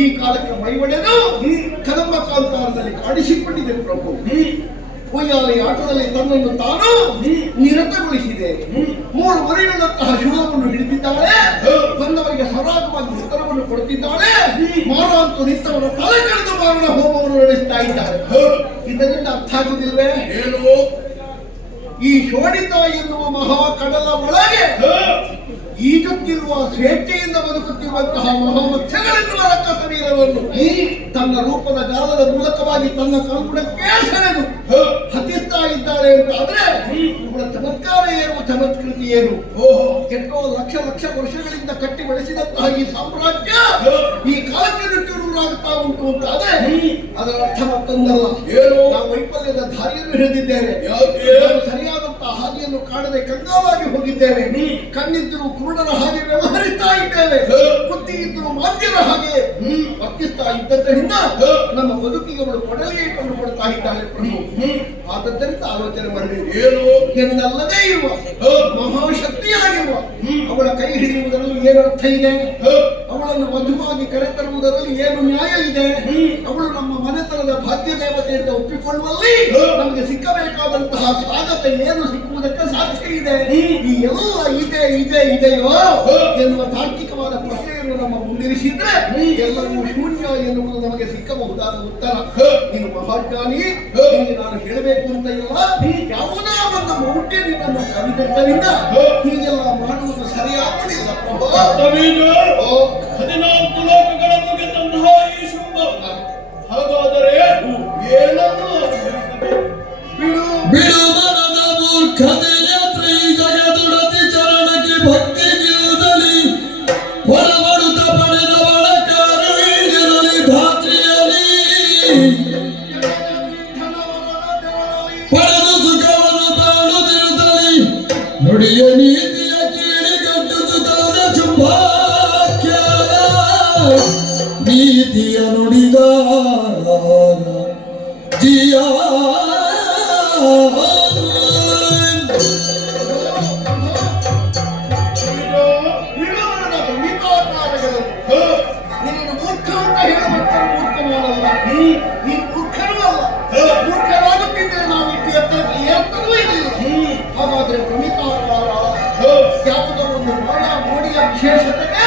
ಈ ಕಾಲಕ್ಕೆ ಮೈವಡೆದು ಕದಂಬ ಕಾಂತಾರದಲ್ಲಿ ಕಾಣಿಸಿಕೊಂಡಿದೆ ಪ್ರಭು. ಉಯ್ಯಾಲೆ ಆಟದಲ್ಲಿ ತನ್ನನ್ನು ತಾನು ನಿರತಗೊಳಿಸಿದೆ. 3 ಮರಿಗಳಂತಹ ಶೂಲವನ್ನು ಹಿಡಿದಿದ್ದಾಳೆ. ಬಂದವರಿಗೆ ಸರಾಗವಾಗಿ ಉತ್ತರವನ್ನು ಕೊಡುತ್ತಿದ್ದಾಳೆ. ಮಾರಾಂತು ನಿಂತವರ ತಲೆ ಕಳೆದು ಮಾರಣ ಹೋಮವನ್ನು ನಡೆಸ್ತಾ ಇದ್ದಾರೆ. ಇದರಿಂದ ಅರ್ಥ ಆಗುವುದಿಲ್ವೇ? ಏನು? ಈ ಶೋಣಿತ ಎನ್ನುವ ಮಹಾ ಕಡಲ ಒಳಗೆ ಈಜುತ್ತಿರುವ ಸ್ವೇಚ್ಛೆಯಿಂದ ಬದುಕುತ್ತಿರುವಂತಹ ಮಹಾಮತ್ಸ್ಯಗಳೆನ್ನುವ ರಕ್ತ ಶರೀರವನ್ನು ತನ್ನ ರೂಪದ ಜಾಲದ ಮೂಲಕವಾಗಿ ತನ್ನ ಕಲ್ಪುಡಕ್ಕೆ ಸೆಳೆದು ಹತಿಸ್ತಾ ಇದ್ದಾಳೆ ಅಂತ ಆದ್ರೆ ಅವಳ ಚಮತ್ಕಾರ ಏನು, ಚಮತ್ಕೃತಿ ಏನು? ಎಷ್ಟೋ ಲಕ್ಷ ಲಕ್ಷ ವರ್ಷಗಳಿಂದ ಕಟ್ಟಿ ಬೆಳೆಸಿದಂತಹ ಈ ಸಾಮ್ರಾಜ್ಯ ಈ ಕಾಲಕ್ಕೆ ನೂರಾಗುತ್ತಾ ಉಂಟು ಅಂತ ಆದ್ರೆ ಅದರ ಅರ್ಥ ಮತ್ತೊಂದಲ್ಲ. ಏನು? ನಾವು ವೈಫಲ್ಯದ ದಾರಿಯನ್ನು ಹಿಡಿದಿದ್ದೇವೆ. ನಾವು ಸರಿಯಾದಂತಹ ಹಾದಿಯನ್ನು ಕಾಣದೆ ಕಂಗಾಲಾಗಿ ಹೋಗಿದ್ದೇವೆ. ಕಣ್ಣಿದ್ದರೂ ಕುರುಡರ ಹಾಗೆ ವ್ಯವಹರಿಸ್ತಾ ಇದ್ದೇವೆ. ಬುದ್ಧಿ ಇದ್ದರೂ ಮಾಧ್ಯರ ಹಾಗೆ ವರ್ತಿಸ್ತಾ ಇದ್ದರಿಂದ ನಮ್ಮ ಬದುಕಿಗೆ ಅವಳು ಕೊಡಲಿಯೇ ಕೊಂಡುಕೊಡ್ತಾ ಇದ್ದಾಳೆ ಪ್ರಭು. ಆದದ್ದರಿಂದ ಆಲೋಚನೆ ಮಾಡಬೇಕು. ಏನು? ಎಂದಲ್ಲದೇ ಇರುವ ಮಹಾಶಕ್ತಿಯಾಗಿರುವ ಅವಳ ಕೈ ಹಿಡಿಯುವುದರಲ್ಲಿ ಏನು ಅರ್ಥ ಇದೆ? ಅವಳನ್ನು ವಧುವಾಗಿ ಕರೆತರುವುದರಲ್ಲಿ ಏನು ನ್ಯಾಯ ಇದೆ? ಅವಳು ನಮ್ಮ ಮನೆತನದ ಭಾಗ್ಯ ದೇವತೆ ಅಂತ ಒಪ್ಪಿಕೊಳ್ಳುವಲ್ಲಿ ನಮಗೆ ಸಿಕ್ಕಬೇಕಾದಂತಹ ಸ್ವಾಗತ ಏನು ಸಿಕ್ಕುವುದಕ್ಕೆ ಸಾಧ್ಯ ಇದೆ? ಈ ಎಲ್ಲ ಇದೆಯೋ ಎನ್ನುವ ತಾರ್ಕಿಕವಾದ ಪ್ರಶ್ನೆಯನ್ನು ನಮ್ಮ ಮುಂದಿರಿಸಿದ್ರೆ ಎಲ್ಲವೂ ಶೂನ್ಯ ಎನ್ನುವುದು ನಮಗೆ ಸಿಕ್ಕಬಹುದಾದ ಉತ್ತರ. ನೀನು ಮಹಾಜ್ಞಾನಿ, ನಿನಗೆ ನಾನು ಹೇಳಬೇಕು ಅಂತ ಇಲ್ಲ. ಯಾವುದೋ ಒಂದು ಮೌಢ್ಯ ನಿನ್ನನ್ನು ಕವಿದದ್ದರಿಂದ ಹೀಗೆಲ್ಲ ಮಾಡುವುದು ಸರಿಯಾಗುವುದಿಲ್ಲ ಪ್ರಭು. 14 ಲೋಕಗಳನ್ನು ಗೆದ್ದಂತಹ ಈ ಶುಂಭ ಹಾಗಾದರೆ ಏನನ್ನು ಬಿಡು ಬಿಡು ಮನದ ಮೂರ್ಖತೆಯ ತ್ರಿಜಗದುಡತಿ ಚರಣಕ್ಕೆ ಭಕ್ತಿ ಗಿರುದಲಿ ಹೊರಬಡುತ್ತ ಪಡೆದವಳ ಕಾರುವಿರಲಿ ಧಾತ್ರಿಯಲಿ ಪಡೆದು ಸುಖವನ್ನು ತಾಳುತ್ತಿರುತ್ತಲಿ ನುಡಿಯ ನೀತಿಯ ಕೀಳಿ ಕಟ್ಟುತ್ತಾದ ಚುಂಬಾಖ್ಯಾನ ನೀತಿಯ ನುಡಿದ ಜಿಯ ವಿಡವರದ ಭವಿತಾಕಾರಗಳನ್ನು ನೀನು ಮೂರ್ಖ ಅಂತ ಹೇಳಬೇಕು. ಮೂರ್ಖನಲ್ಲ, ನೀನು ಮೂರ್ಖನೂ ಅಲ್ಲ. ಮೂರ್ಖರಾಗುತ್ತಿದ್ದರೆ ನಾವು ಇಟ್ಟು ಎತ್ತರಕ್ಕೆ ಏರ್ತಲೂ ಇರಲಿಲ್ಲ. ಹಾಗಾದ್ರೆ ಭವಿತಾಕಾರ ಯಾವುದೋ ಒಂದು ಮೋಡಿಯ ವಿಶೇಷತೆಗೆ,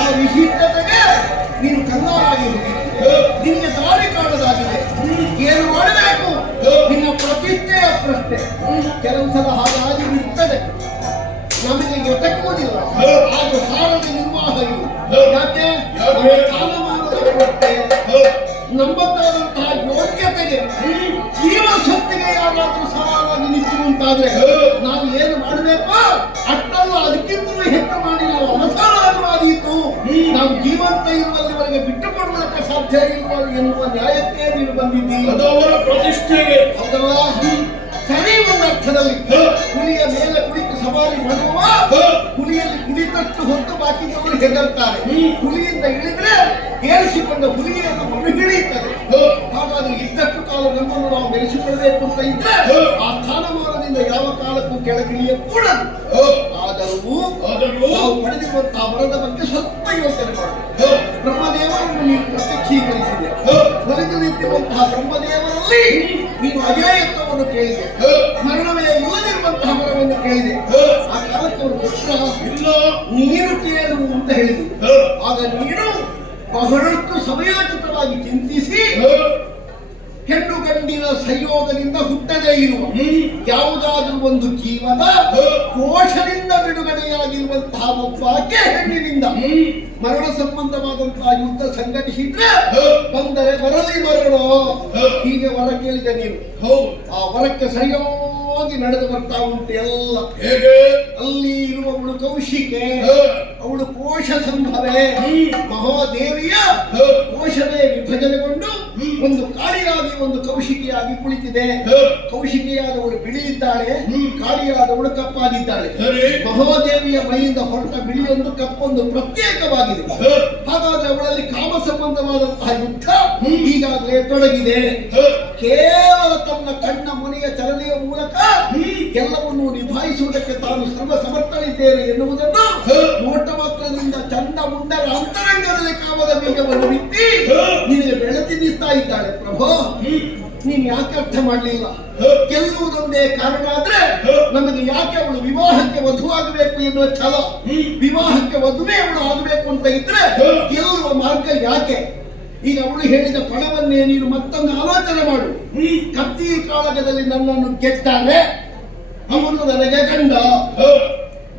ಆ ವಿಶಿಷ್ಟತೆಗೆ ನೀನು ಕಣ್ಣಾಗಿ ಹೋಗಿದ್ದೆ. ನಿನಗೆ ದಾರಿ ಕಾಣದಾಗಿದೆ. ಏನು ಮಾಡಬೇಕು? ನಿನ್ನ ಪ್ರತಿಷ್ಠೆಯ ಪ್ರಶ್ನೆ. ಕೆಲವು ಸಲ ಹಾಗಾಗಿ ಬಿಡ್ತದೆ, ನಮಗೆ ಎಟಕುವುದಿಲ್ಲ. ಆಗ ಸಾರದ ನಿರ್ವಾಹ ಇಲ್ಲ. ಯಾಕೆ? ಸ್ಥಾನಮಾನದ ವ್ಯವಸ್ಥೆ, ನಮ್ಮದಾದಂತಹ ಯೋಗ್ಯತೆಗೆ, ಜೀವ ಶಕ್ತಿಗೆ ಯಾರಾದ್ರೂ ಸವಾಲಾಗಿ ನಿಂತಿರುವಂತಾದ್ರೆ ನಾವು ಏನು ಮಾಡಬೇಕು? ಅಷ್ಟಲ್ಲ, ಅದಕ್ಕಿಂತಲೂ ಹೆಚ್ಚು ಮಾಡಿ ನಾವು ಅವಸಾನವಾದೀತು. ನಾವು ಜೀವಂತ ಇರುವಲ್ಲಿವರೆಗೆ ಬಿಟ್ಟುಕೊಡುವುದಕ್ಕೆ ಸಾಧ್ಯ ಇಲ್ಲ ಎನ್ನುವ ನ್ಯಾಯಕ್ಕೆ ನೀನು ಬಂದಿದ್ದೀವಿ. ಅದು ಅವರ ಪ್ರತಿಷ್ಠೆಗೆ. ಹೌದಲ್ಲ? ಯುದ್ಧದಲ್ಲಿ ಹುಲಿಯ ಮೇಲೆ ಕುಳಿತು ಸವಾರಿ ಮಾಡುವ ಹುಲಿಯಲ್ಲಿ ಕುಳಿತಷ್ಟು ಹೊತ್ತು ಬಾಕಿದವರು ಹೆದರ್ತಾರೆ. ಹುಲಿಯಿಂದ ಇಳಿದ್ರೆ ಏರಿಸಿಕೊಂಡ ಹುಲಿಯನ್ನು ಮರುಗಿಳಿಯುತ್ತದೆ. ಹಾಗಾದ್ರೆ ಇದ್ದಷ್ಟು ಕಾಲ ನಮ್ಮನ್ನು ನಾವು ಬೆಳೆಸಿಕೊಳ್ಳಬೇಕು ಅಂತ ಇದ್ರೆ ಆ ಸ್ಥಾನಮಾನದಿಂದ ಯಾವ ಕಾಲಕ್ಕೂ ಕೆಳಗಿಳಿಯ ಕೂಡದು. ಆದರೂ ನಾವು ಪಡೆದಿರುವಂತಹ ವರದ ಬಗ್ಗೆ ಸ್ವಲ್ಪ ಯೋಚನೆ ಮಾಡಬೇಕು. ಬ್ರಹ್ಮದೇವರನ್ನು ನೀನು ಪ್ರತ್ಯಕ್ಷೀಕರಿಸಿದೆ. ಹೊರಗೆ ನಿಂತಿರುವಂತಹ ಬ್ರಹ್ಮದೇವರಲ್ಲಿ ನೀನು ಅಜೇಯತ್ವವನ್ನು ಕೇಳಿದೆ. ಮರಣವೇ ಇಲ್ಲದಿರುವಂತಹ ವರವನ್ನು ಕೇಳಿದೆ. ಆ ಕಾಲಕ್ಕೆ ಅವರು ಕೃಷ್ಣ ಇಲ್ಲ ನೀನು ಕೇಳು ಅಂತ ಹೇಳಿದರು. ಆಗ ನೀನು ಬಹಳಷ್ಟು ಸಮಯೋಚಿತವಾಗಿ ಚಿಂತಿಸಿ ಹೆಣ್ಣು ಗಂಡಿನ ಸಂಯೋಗದಿಂದ ಹುಟ್ಟದೇ ಇರುವ ಯಾವುದಾದ್ರೂ ಒಂದು ಜೀವದ ಕೋಶದಿಂದ ಬಿಡುಗಡೆಯಾಗಿರುವಂತಹ ಒಬ್ಬಾಕೆ ಹೆಣ್ಣಿನಿಂದ ಮರಣ ಸಂಬಂಧವಾದಂತಹ ಯುದ್ಧ ಸಂಘಟಿಸಿದ್ರೆ ಬಂದರೆ ಬರಲಿ ಮರಣ ಹೀಗೆ ವರ ಕೇಳಿದೆ ನೀನು. ಆ ವರಕ್ಕೆ ಸರಿಯಾಗಿ ನಡೆದು ಬರ್ತಾ ಉಂಟು ಎಲ್ಲ. ಹೇಗೆ ಅಲ್ಲಿ ಇರುವವಳು ಕೌಶಿಕೆ, ಅವಳು ಕೋಶ ಸಂಭವೆ. ಮಹಾದೇವಿಯ ಕೋಶವೇ ವಿಭಜನೆಗೊಂಡು ಒಂದು ಕಾಳಿಯಾಗಿ ಒಂದು ಕೌಶಿಕಿಯಾಗಿ ಕುಳಿತಿದೆ. ಕೌಶಿಕಿಯಾದವಳು ಬಿಳಿ ಇದ್ದಾಳೆ, ಕಾಳಿಯಾದವಳು ಕಪ್ಪಾಗಿದ್ದಾಳೆ. ಮಹಾದೇವಿಯ ಮೈಯಿಂದ ಹೊರಟ ಬಿಳಿಯೊಂದು ಕಪ್ಪೊಂದು ಪ್ರತ್ಯೇಕವಾಗಿದೆ. ಹಾಗಾದ್ರೆ ಅವಳಲ್ಲಿ ಕಾಮ ಸಂಬಂಧವಾದಂತಹ ಯುದ್ಧ ಈಗಾಗಲೇ ತೊಡಗಿದೆ. ಕೇವಲ ತನ್ನ ಕಣ್ಣ ಮುನಿಯ ಚಲನೆಯ ಮೂಲಕ ಎಲ್ಲವನ್ನೂ ನಿಭಾಯಿಸುವುದಕ್ಕೆ ತಾನು ಸರ್ವ ಸಮರ್ಥನಿದ್ದೇನೆ ಎನ್ನುವುದನ್ನು ನೋಟ ಮಾತ್ರದಿಂದ ಚಂದ ಮುಂಡರ ಅಂತರಂಗದಲ್ಲಿ ಕಾಮದ ಬೀಜವನ್ನು ಬಿತ್ತಿ ನಿನಗೆ ಬೆಳೆತಿನಿಸ್ತಾ ಇದ್ದಾಳೆ. ಪ್ರಭು ನೀನ್ ಯಾಕೆ ಅರ್ಥ ಮಾಡಲಿಲ್ಲ? ಗೆಲ್ಲುವುದೊಂದೇ ಕಾರಣ ಆದ್ರೆ ನಮಗೆ ಯಾಕೆ ಅವಳು ವಿವಾಹಕ್ಕೆ ವಧುವಾಗಬೇಕು ಎನ್ನುವ ಛಲ, ವಿವಾಹಕ್ಕೆ ವಧುವೇ ಅವಳು ಆಗಬೇಕು ಅಂತ ಇದ್ರೆ ಗೆಲ್ಲುವ ಮಾರ್ಗ ಯಾಕೆ? ಈಗ ಅವಳು ಹೇಳಿದ ಫಲವನ್ನೇ ನೀನು ಮತ್ತೊಂದು ಆಲೋಚನೆ ಮಾಡು. ಕತ್ತಿ ಕಾಳಗದಲ್ಲಿ ನನ್ನನ್ನು ಗೆದ್ದಾನೆ, ಅವನು ನನಗೆ ಗಂಡ.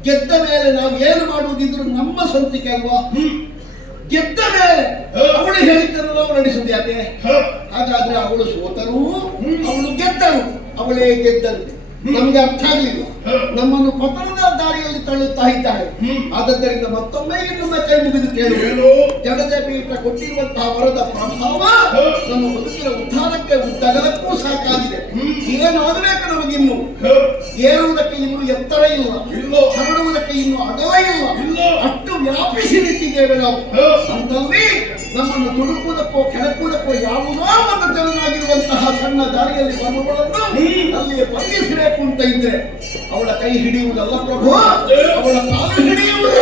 ಗೆದ್ದ ಮೇಲೆ ನಾವು ಏನು ಮಾಡುವುದಿದ್ರು ನಮ್ಮ ಸ್ವಂತಿಕೆ ಅಲ್ವಾ? ಗೆದ್ದ ಮೇಲೆ ಅವಳು ಹೇಳಿದ್ದನ್ನು ನಾವು ನಡೆಸುವುದು ಯಾಕೆ? ಹಾಗಾದ್ರೆ ಅವಳು ಸೋತರು, ಅವಳು ಗೆದ್ದರು, ಅವಳೇ ಗೆದ್ದಂತೆ. ನಮಗೆ ಅರ್ಥ ಆಗಲಿಲ್ಲ. ನಮ್ಮನ್ನು ಪತನದ ದಾರಿಯಲ್ಲಿ ತಳ್ಳುತ್ತಾ ಇದ್ದಾಳೆ. ಆದ್ದರಿಂದ ಮತ್ತೊಮ್ಮೆ ಇನ್ನೊಮ್ಮೆ ಕೈ ಮುಗಿದು ಕೇಳು. ಜಡದ ಪೀಠ ಕೊಟ್ಟಿರುವಂತಹ ವರದ ಪ್ರಭಾವ ನಮ್ಮ ಬದುಕಿನ ಉದ್ಧಾರಕ್ಕೆ ಉದ್ದಗಲಕ್ಕೂ ಸಾಕಾಗಿದೆ. ಏನಾಗಬೇಕು ನಮಗಿನ್ನು? ಏರುವುದಕ್ಕೆ ಇನ್ನು ಎತ್ತರ ಇಲ್ಲ, ಹರಡುವುದಕ್ಕೆ ಇನ್ನು ಅಗಲ ಇಲ್ಲ. ಅಷ್ಟು ವ್ಯಾಪಿಸಿ ನಿಂತಿದ್ದೇವೆ ನಾವು. ಅಂತಲ್ಲಿ ನಮ್ಮನ್ನು ತುಡುಕುವುದಕ್ಕೋ ಕೆಳಕುವುದಕ್ಕೋ ಯಾವುದೋ ಒಂದು ಚೆನ್ನಾಗಿರುವಂತಹ ಸಣ್ಣ ದಾರಿಯಲ್ಲಿ ಬರುವುಗಳನ್ನು ಅಲ್ಲಿಯೇ ಬಂಧಿಸಬೇಕು ಅಂತ ಇದ್ರೆ ಅವಳ ಕೈ ಹಿಡಿಯುವುದಲ್ಲ ಪ್ರಭು, ಅವಳ ಕಾಲು ಹಿಡಿಯುವುದು.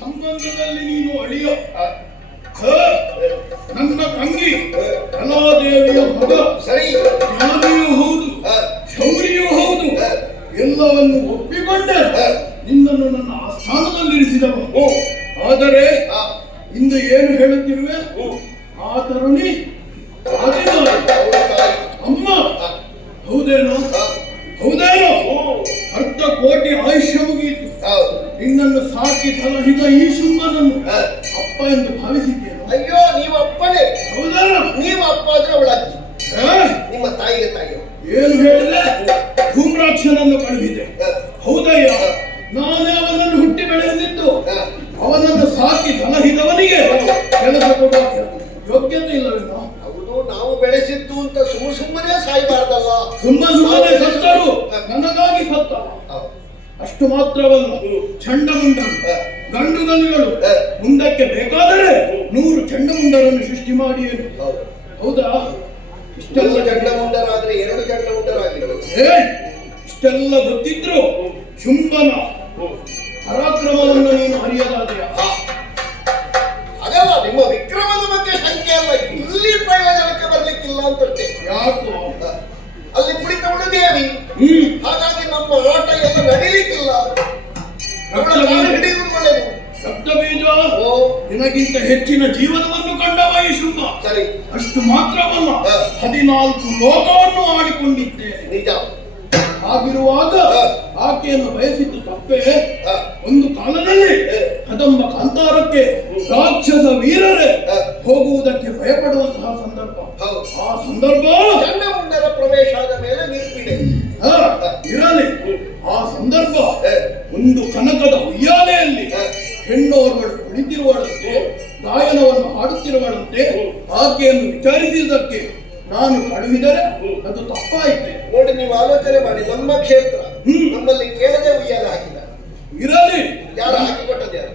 ಸಂಬಂಧದಲ್ಲಿ ನೀನು ಅಳಿಯ ನನ್ನ ತಂಗಿ ಕಲಾದೇವಿಯ ಮಗ, ಸರಿ ಜ್ಞಾನಿಯೂ ಹೌದು, ಶೌರ್ಯೂ ಹೌದು, ಎಲ್ಲವನ್ನು ಒಪ್ಪಿಕೊಂಡೆ ನಿನ್ನನ್ನು ನನ್ನ ಆಸ್ಥಾನದಲ್ಲಿರಿಸಿದವ. ಆದರೆ ಇಂದು ಏನು ಹೇಳುತ್ತಿರುವೆ? ಆ ತರುಣಿ ಅಮ್ಮ ಹೌದೇನೋ? ಹೌದೇನೋ? ಅರ್ಧ ಕೋಟಿ ಆಯುಷ್ಯ ಮುಗಿಯಿತು. ನಿನ್ನನ್ನು ಸಾಕಿ ಸಲಹಿದ ಈ ಶುಂಭನನ್ನು ಅಪ್ಪ ಎಂದು ಭಾವಿಸಿದ್ದೇನೆ. ಅಯ್ಯೋ, ನೀವು ಅಪ್ಪನೇ. ಹೌದಾ? ನೀವು ಅಪ್ಪ ಆದ್ರೆ ಅವಳ ಅಜ್ಜಿ, ನಿಮ್ಮ ತಾಯಿಗೆ ತಾಯಿ. ಏನು ಹೇಳಿದೆ? ಧೂಮ್ರಾಕ್ಷನನ್ನು ಕಳುಹಿದೆ. ಹೌದಯ್ಯ, ನಾನೇ ಅವನನ್ನು ಹುಟ್ಟಿ ಬೆಳೆದಿದ್ದು. ಅವನನ್ನು ಸಾಕಿ ಸಲಹಿದವನಿಗೆ ಕೆಲಸ ಕೊಡುವ ಯೋಗ್ಯತೆ ಇಲ್ಲವೇನೋ? ಹೌದು, ನಾವು ಬೆಳೆಸಿದ್ದು ಅಂತ ಸುಮ್ಮನೆ ಸಾಯಬಾರ್ದಲ್ಲ. ಸುಮ್ಮನೆ ಸತ್ತರು ನನಗಾಗಿ ಸತ್ತ. ಅಷ್ಟು ಮಾತ್ರವಲ್ಲ, ಚಂಡಮುಂಡರು ಗಂಡುಗನುಗಳು ಮುಂದಕ್ಕೆ ಬೇಕಾದರೆ 100 ಚಂಡಮುಂಡರನ್ನು ಸೃಷ್ಟಿ ಮಾಡಿ. ಹೌದಾ? ಇಷ್ಟೆಲ್ಲ ಚಂಡಮುಂಡರಾದ್ರೆ 2 ಚಂಡಮುಂಡರಾಗಿರಬಹುದು. ಇಷ್ಟೆಲ್ಲ ಗೊತ್ತಿದ್ರು ಶುಂಭನ ಪರಾಕ್ರಮವನ್ನು ನೀನು ಅರಿಯದಾದೆಯ? ಅದಲ್ಲ, ನಿಮ್ಮ ವಿಕ್ರಮದ ಬಗ್ಗೆ ಶಂಕೆ ಅಲ್ಲ, ಇಲ್ಲಿ ಪ್ರಯೋಜನಕ್ಕೆ ಬರ್ಲಿಕ್ಕಿಲ್ಲ ಅಂತಷ್ಟೇ. ಯಾಕೋ? ಆಟ ಎಲ್ಲ ನಡೀಲಿಕ್ಕಿಲ್ಲ. ಅವಳ ಕಾಲು ಹಿಡಿಯುವುದು ಒಳ್ಳೆಯದು. ರಕ್ತಬೀಜ ನಿನಗಿಂತ ಹೆಚ್ಚಿನ ಜೀವನವನ್ನು ಕಂಡವ ಈ ಶುಂಭ. ಸರಿ, ಅಷ್ಟು ಮಾತ್ರವಲ್ಲ, 14 ಲೋಕವನ್ನು ಆಡಿಕೊಂಡಿದ್ದೇನೆ. ನಿಜ. ಹಾಗಿರುವಾಗ ಆಕೆಯನ್ನು ಬಯಸಿದ್ದು ತಪ್ಪೇ? ಒಂದು ಕಾಲದಲ್ಲಿ ಕದಂಬ ಕಾಂತಾರಕ್ಕೆ ರಾಕ್ಷಸ ವೀರರೇ ಹೋಗುವುದಕ್ಕೆ ಭಯಪಡುವಂತಹ ಸಂದರ್ಭ. ಆ ಸಂದರ್ಭ ಚಂಡಮುಂಡರ ಪ್ರವೇಶ ಆದ ಮೇಲೆ ನಿರ್ಪಿಡೆ ಇರಲಿ. ಆ ಸಂದರ್ಭ ಒಂದು ಕನಕದ ಉಯ್ಯಾಲೆಯಲ್ಲಿ ಹೆಣ್ಣೋರ್ಗಳು ಕುಳಿತಿರುವಳಂತೆ, ಗಾಯನವನ್ನು ಹಾಡುತ್ತಿರುವಳಂತೆ. ಆಕೆಯನ್ನು ವಿಚಾರಿಸಿದ್ದಕ್ಕೆ ನಾನು ಕಳುಹಿದರೆ ಅದು ತಪ್ಪಾಯಿತೆ. ನೋಡಿ, ನೀವು ಆಲೋಚನೆ ಮಾಡಿ. ನಮ್ಮ ಕ್ಷೇತ್ರ, ನಮ್ಮಲ್ಲಿ ಕೇಳದೆ ಉಯ್ಯಾಲೆ ಹಾಕಿದ. ಇರಲಿ. ಯಾರು ಹಾಕಿಕೊಟ್ಟದ್ದು ಯಾರು?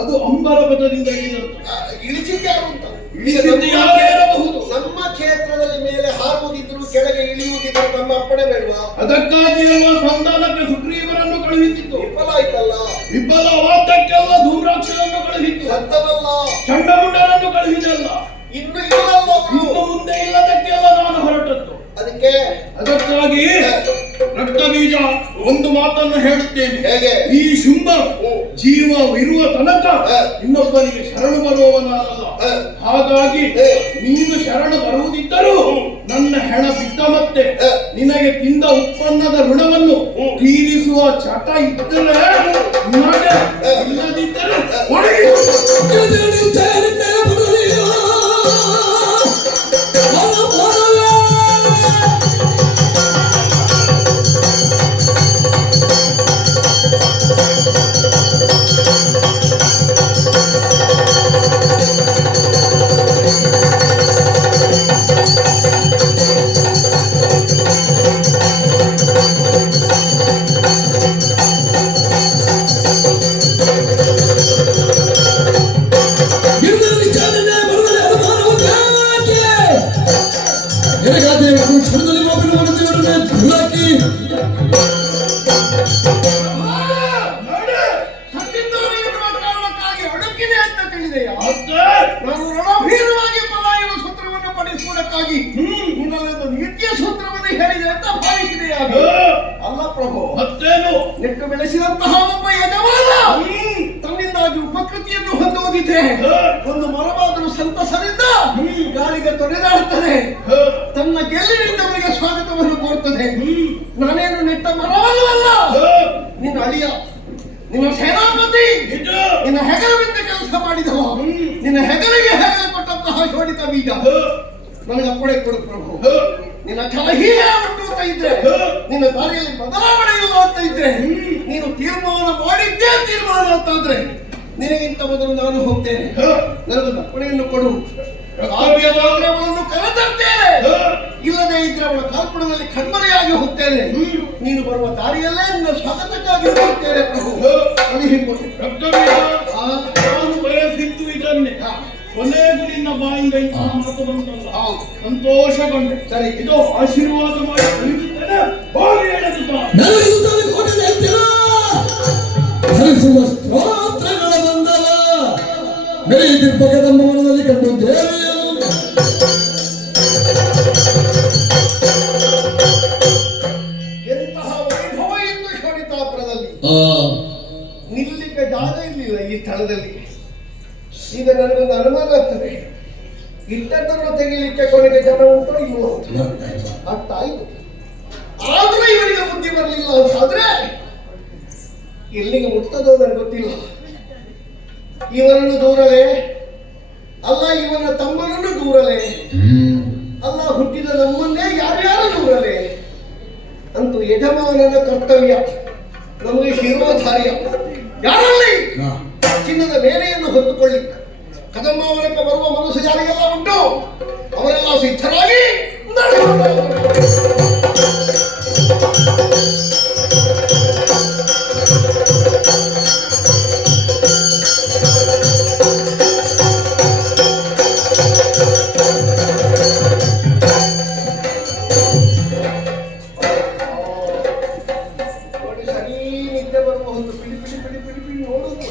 ಅದು ಅಂಬರ ಪದದಿಂದ ಇಳಿದಂತ. ಇಳಿಸಿದ್ದು ಯಾರು ಅಂತ? ಇಳಿಸಿದ್ದು ಯಾರೇ ಇರಬಹುದು. ನಮ್ಮ ಕ್ಷೇತ್ರದಲ್ಲಿ ಮೇಲೆ ಹಾರುವುದಿದ್ರು ಕೆಳಗೆ ಇಳಿಯುವುದಿದ್ರು ನಮ್ಮ ಅಪ್ಪಣೆ ಬೇಡವಾ? ಅದಕ್ಕಾಗಿ ಸಂಧಾನಕ್ಕೆ ಸುಗ್ರೀವರನ್ನು ಕಳುಹಿಸಿತ್ತು. ವಿಫಲ ಆಯ್ತಲ್ಲ. ವಿಫಲವಾದಕ್ಕೆಲ್ಲ ಧೂಮ್ರಾಕ್ಷರನ್ನು ಕಳುಹಿತ್ತು. ಸತ್ತವಲ್ಲ, ಚಂಡಮುಂಡರನ್ನು ಕಳುಹಿಸಲ್ಲ. ಇನ್ನು ಇಲ್ಲಲ್ಲ. ಇನ್ನು ಮುಂದೆ ಇಲ್ಲದಕ್ಕೆಲ್ಲ ನಾನು ಹೊರಟದ್ದು. ಅದಕ್ಕೆ ಅದಕ್ಕಾಗಿ ರಕ್ತಬೀಜ ಒಂದು ಮಾತನ್ನು ಹೇಳುತ್ತೇನೆ. ಹೇಗೆ? ಈ ಶುಂಭ ಜೀವವಿರುವ ತನಕ ಇನ್ನೊಬ್ಬನಿಗೆ ಶರಣು ಬರುವವನಲ್ಲ. ಹಾಗಾಗಿ ನೀನು ಶರಣು ಬರುವುದಿದ್ದರೂ ನನ್ನ ಹೆಣ ಬಿದ್ದ ಮತ್ತೆ ನಿನಗೆ ತಿಂದ ಉತ್ಪನ್ನದ ಋಣವನ್ನು ತೀರಿಸುವ ಚಟ ಇದ್ದರೆ ನಡೆ, ಇಲ್ಲದಿದ್ದರೆ ಒಳಗೆ ನಾನು ರಣಭೀರವಾಗಿ ಪಲಾಯನ ಸೂತ್ರವನ್ನು ಪಡಿಸುವುದಕ್ಕಾಗಿ ನಿನ್ನಲ್ಲೊಂದು ನೀತಿಯ ಸೂತ್ರವನ್ನು ಹೇಳಿದೆ ಅಂತ ಭಾವಿಸಿದೆಯಾ? ಅಲ್ಲ ಪ್ರಭು, ಮತ್ತೇನು? ನೆಟ್ಟು ಬೆಳೆಸಿದಂತಹ ಒಬ್ಬ ಯಜಮಾನ ತನ್ನಿಂದಾಗಿ ಉಪಕೃತಿಯನ್ನು ಹೊಂದುವುದಿದೆ. ಒಂದು ಮರವಾದರೂ ಸಂತಸದಿಂದ ಗಾಳಿಗೆ ತೊಡೆದಾಡುತ್ತದೆ, ತನ್ನ ಗೆಲ್ಲಿನಿಂದವರಿಗೆ ಸ್ವಾಗತವನ್ನು ಕೋರುತ್ತದೆ. ನಾನೇನು ನೆಟ್ಟ ಮರವಲ್ಲವಲ್ಲ, ನಿನ್ನ ಅಳಿಯ, ನಿನ್ನ ಸೇನಾಪತಿ, ನಿನ್ನ ಹೆಗಲವಿಂದ ಕೆಲಸ ಮಾಡಿದವ, ನಿನ್ನ ಹೆಗಲಿಗೆ ಹೆಗಲು ಕೊಟ್ಟಂತಹ ಶೋಡಿತ ಬೀಜ. ನನಗೆ ಅಪ್ಪಣೆ ಕೊಡು ಪ್ರಭು. ನಿನ್ನ ಛಲ ಹೀಗೆ ಉಂಟು ಅಂತ ಇದ್ರೆ, ನಿನ್ನ ದಾರಿಯಲ್ಲಿ ಬದಲಾವಣೆ ಇಲ್ಲ ಅಂತ ಇದ್ರೆ, ನೀನು ತೀರ್ಮಾನ ಮಾಡಿದ್ದೇ ತೀರ್ಮಾನ ಅಂತಾದ್ರೆ ನಿನಗಿಂತ ಮೊದಲು ನಾನು ಹೋಗ್ತೇನೆ. ನನಗೊಂದು ಅಪ್ಪಣೆಯನ್ನು ಕೊಡು. ಕಾವ್ಯವಾದ್ರೆ ಅವಳನ್ನು ಕರೆತರ್ತೇನೆ, ಇಲ್ಲದೆ ಇದ್ರೆ ಅವಳ ಕಾಲ್ಪುಡದಲ್ಲಿ ಕಣ್ಮರೆಯಾಗಿ ಹೋಗ್ತೇನೆ. ನೀನು ಬರುವ ದಾರಿಯಲ್ಲೇ ನಿನ್ನ ಸ್ವಾಗತಕ್ಕಾಗಿ ಹೋಗ್ತೇನೆ ಪ್ರಭು. ಕಳುಹಿಕೊಡು. ನಾನು ಬಯಸಿದ್ದು ಇದನ್ನೇ. ಕೊನೆಗೂ ನಿನ್ನ ಬಾಯಿಂದ ಇಂತಹ ಮಾತು ಬಂತಲ್ಲ, ಸಂತೋಷಗೊಂಡೆ. ಸರಿ, ಇದು ಆಶೀರ್ವಾದ ಮಾಡಿ ಕಳುಹಿಸುತ್ತೇನೆ. ಹೋಗಿ ಹೇಳದು ಹರಿಸುವ ಸ್ತೋತ್ರಗಳ ಬಂದವ ಮೆರೆಯುತ್ತಿರ್ಪದ ಮನದಲ್ಲಿ ಕಂಡು ದೇವಿಯರು ಎಂತಹ ವೈಭವ ಎಂದು ಶೋಣಿತಾಪುರದಲ್ಲಿ ನಿಲ್ಲಿಕ್ಕೆ ಜಾಗ ಇರಲಿಲ್ಲ ಈ ಸ್ಥಳದಲ್ಲಿ. ಈಗ ನನಗೊಂದು ಅನುಮಾನ ಆಗ್ತದೆ, ಇಟ್ಟದ್ದನ್ನು ತೆಗಿಲಿಕ್ಕೆ ಕೊನೆಗೆ ಜನ ಉಂಟು ಇಲ್ವೋ ಅರ್ಥ ಆಯ್ತು. ಆದ್ರೂ ಇವರಿಗೆ ಬುದ್ಧಿ ಬರಲಿಲ್ಲ ಅಂತಾದ್ರೆ ಎಲ್ಲಿಗೆ ಮುಟ್ತದೋ ನನಗೆ ಗೊತ್ತಿಲ್ಲ. ಇವರನ್ನು ದೂರಲೇ ಅಲ್ಲ, ಇವನ ತಮ್ಮನನ್ನು ದೂರಲೇ ಅಲ್ಲ, ಹುಟ್ಟಿದ ನಮ್ಮನ್ನೇ ಯಾರ್ಯಾರು ದೂರಲೇ. ಅಂತೂ ಯಜಮಾನನ ಕರ್ತವ್ಯ ನಮಗೆ ಶಿರೋಧಾರ್ಯ. ಯಾರಲ್ಲಿ ಚಿನ್ನದ ಮೇಲೆಯನ್ನು ಹೊತ್ತುಕೊಳ್ಳಿ. ಕದಂಬಾವನಕ್ಕೆ ಬರುವ ಮನಸ್ಸು ಯಾರಿಗೆಲ್ಲ ಉಂಟು ಅವರೆಲ್ಲ ಸಿದ್ಧರಾಗಿ ಸರಿ ನಿದ್ದೆ ಬರುವ ಒಂದು ಪಿಡಿ ಪಿಡಿ ಪಿಡಿ ಪಿಡಿ ಪಿಡಿ ನೋಡುವುದು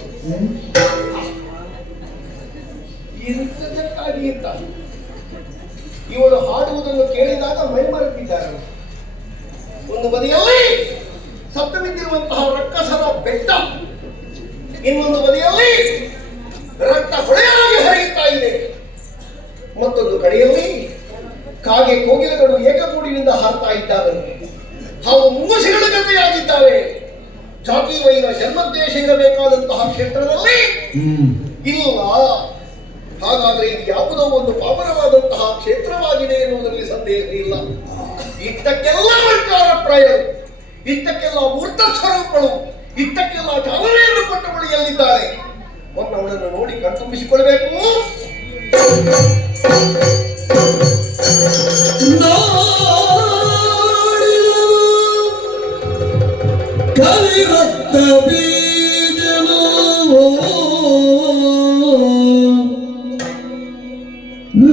ಇರುತ್ತದಕ್ಕಾಗಿ ಅಂತ. ಇವಳು ಹಾಡುವುದನ್ನು ಕೇಳಿದಾಗ ಮೈ ಮರೆತಿದ್ದಾರೆ. ಒಂದು ಬದಿಯಲ್ಲಿ ಸತ್ತು ಬಿದ್ದಿರುವಂತಹ ರಕ್ಕಸರ ಬೆಟ್ಟ, ಇನ್ನೊಂದು ಬದಿಯಲ್ಲಿ ರಕ್ತ ಹೊಳೆಯಾಗಿ ಹರಿಯುತ್ತಾ ಇದೆ. ಮತ್ತೊಂದು ಕಡೆಯಲ್ಲಿ ಕಾಗೆ ಕೋಗಿಲೆಗಳು ಏಕಗೂಡಿನಿಂದ ಹಾರ್ತಾ ಇದ್ದಾವೆ. ಹಾಗೂ ಮುಂಗುಸಿಗಳ ಜೊತೆಯಾಗಿದ್ದಾವೆ. ಜಾತಿ ವೈರ ಜನ್ಮೋದ್ದೇಶ ಇರಬೇಕಾದಂತಹ ಕ್ಷೇತ್ರದಲ್ಲಿ ಇಲ್ಲ. ಹಾಗಾದ್ರೆ ಇದು ಯಾವುದೋ ಒಂದು ಪಾವನವಾದಂತಹ ಕ್ಷೇತ್ರವಾಗಿದೆ ಎನ್ನುವುದರಲ್ಲಿ ಸಂದೇಹ ಇಲ್ಲ. ಇಷ್ಟಕ್ಕೆಲ್ಲ ಅಲಂಕಾರಪ್ರಾಯರು, ಇಷ್ಟಕ್ಕೆಲ್ಲ ಮೂರ್ತ ಸ್ವರೂಪಗಳು, ಇಷ್ಟಕ್ಕೆಲ್ಲ ಚಾಲನೆಯನ್ನು ಕೊಟ್ಟವಳು ಎಲ್ಲಿದ್ದಾಳೆ? ಒಮ್ಮೆ ಅವಳನ್ನು ನೋಡಿ ಕಣ್ತುಂಬಿಸಿಕೊಳ್ಬೇಕು. ಕಲಿರಕ್ತ ಬೀಜನೋ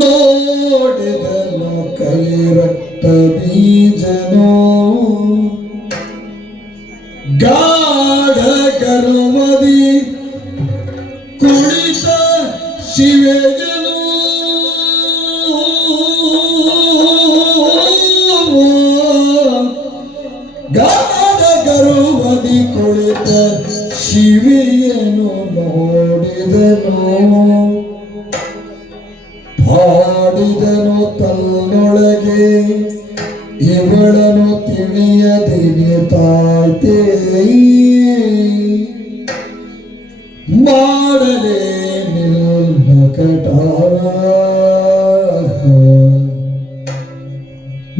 ನೋಡಿದನು, ಕಲಿರಕ್ತ ಬೀಜನೋ ಗಾಢ ಗರ್ವದಿ ಕುಳಿತ ಶಿವೆಯನು ಗಾಢ ಗರ್ವದಿ ಕುಳಿತ ಶಿವೆಯನು ನೋಡಿದನು. ಹಾಡಿದನು ತನ್ನೊಳಗೆ ಇವಳನು ತಿಳಿಯದಿನಿ ತಾಯ್ತೆ ಮಾಡಲೇ ನಿಲ್ನಕಟ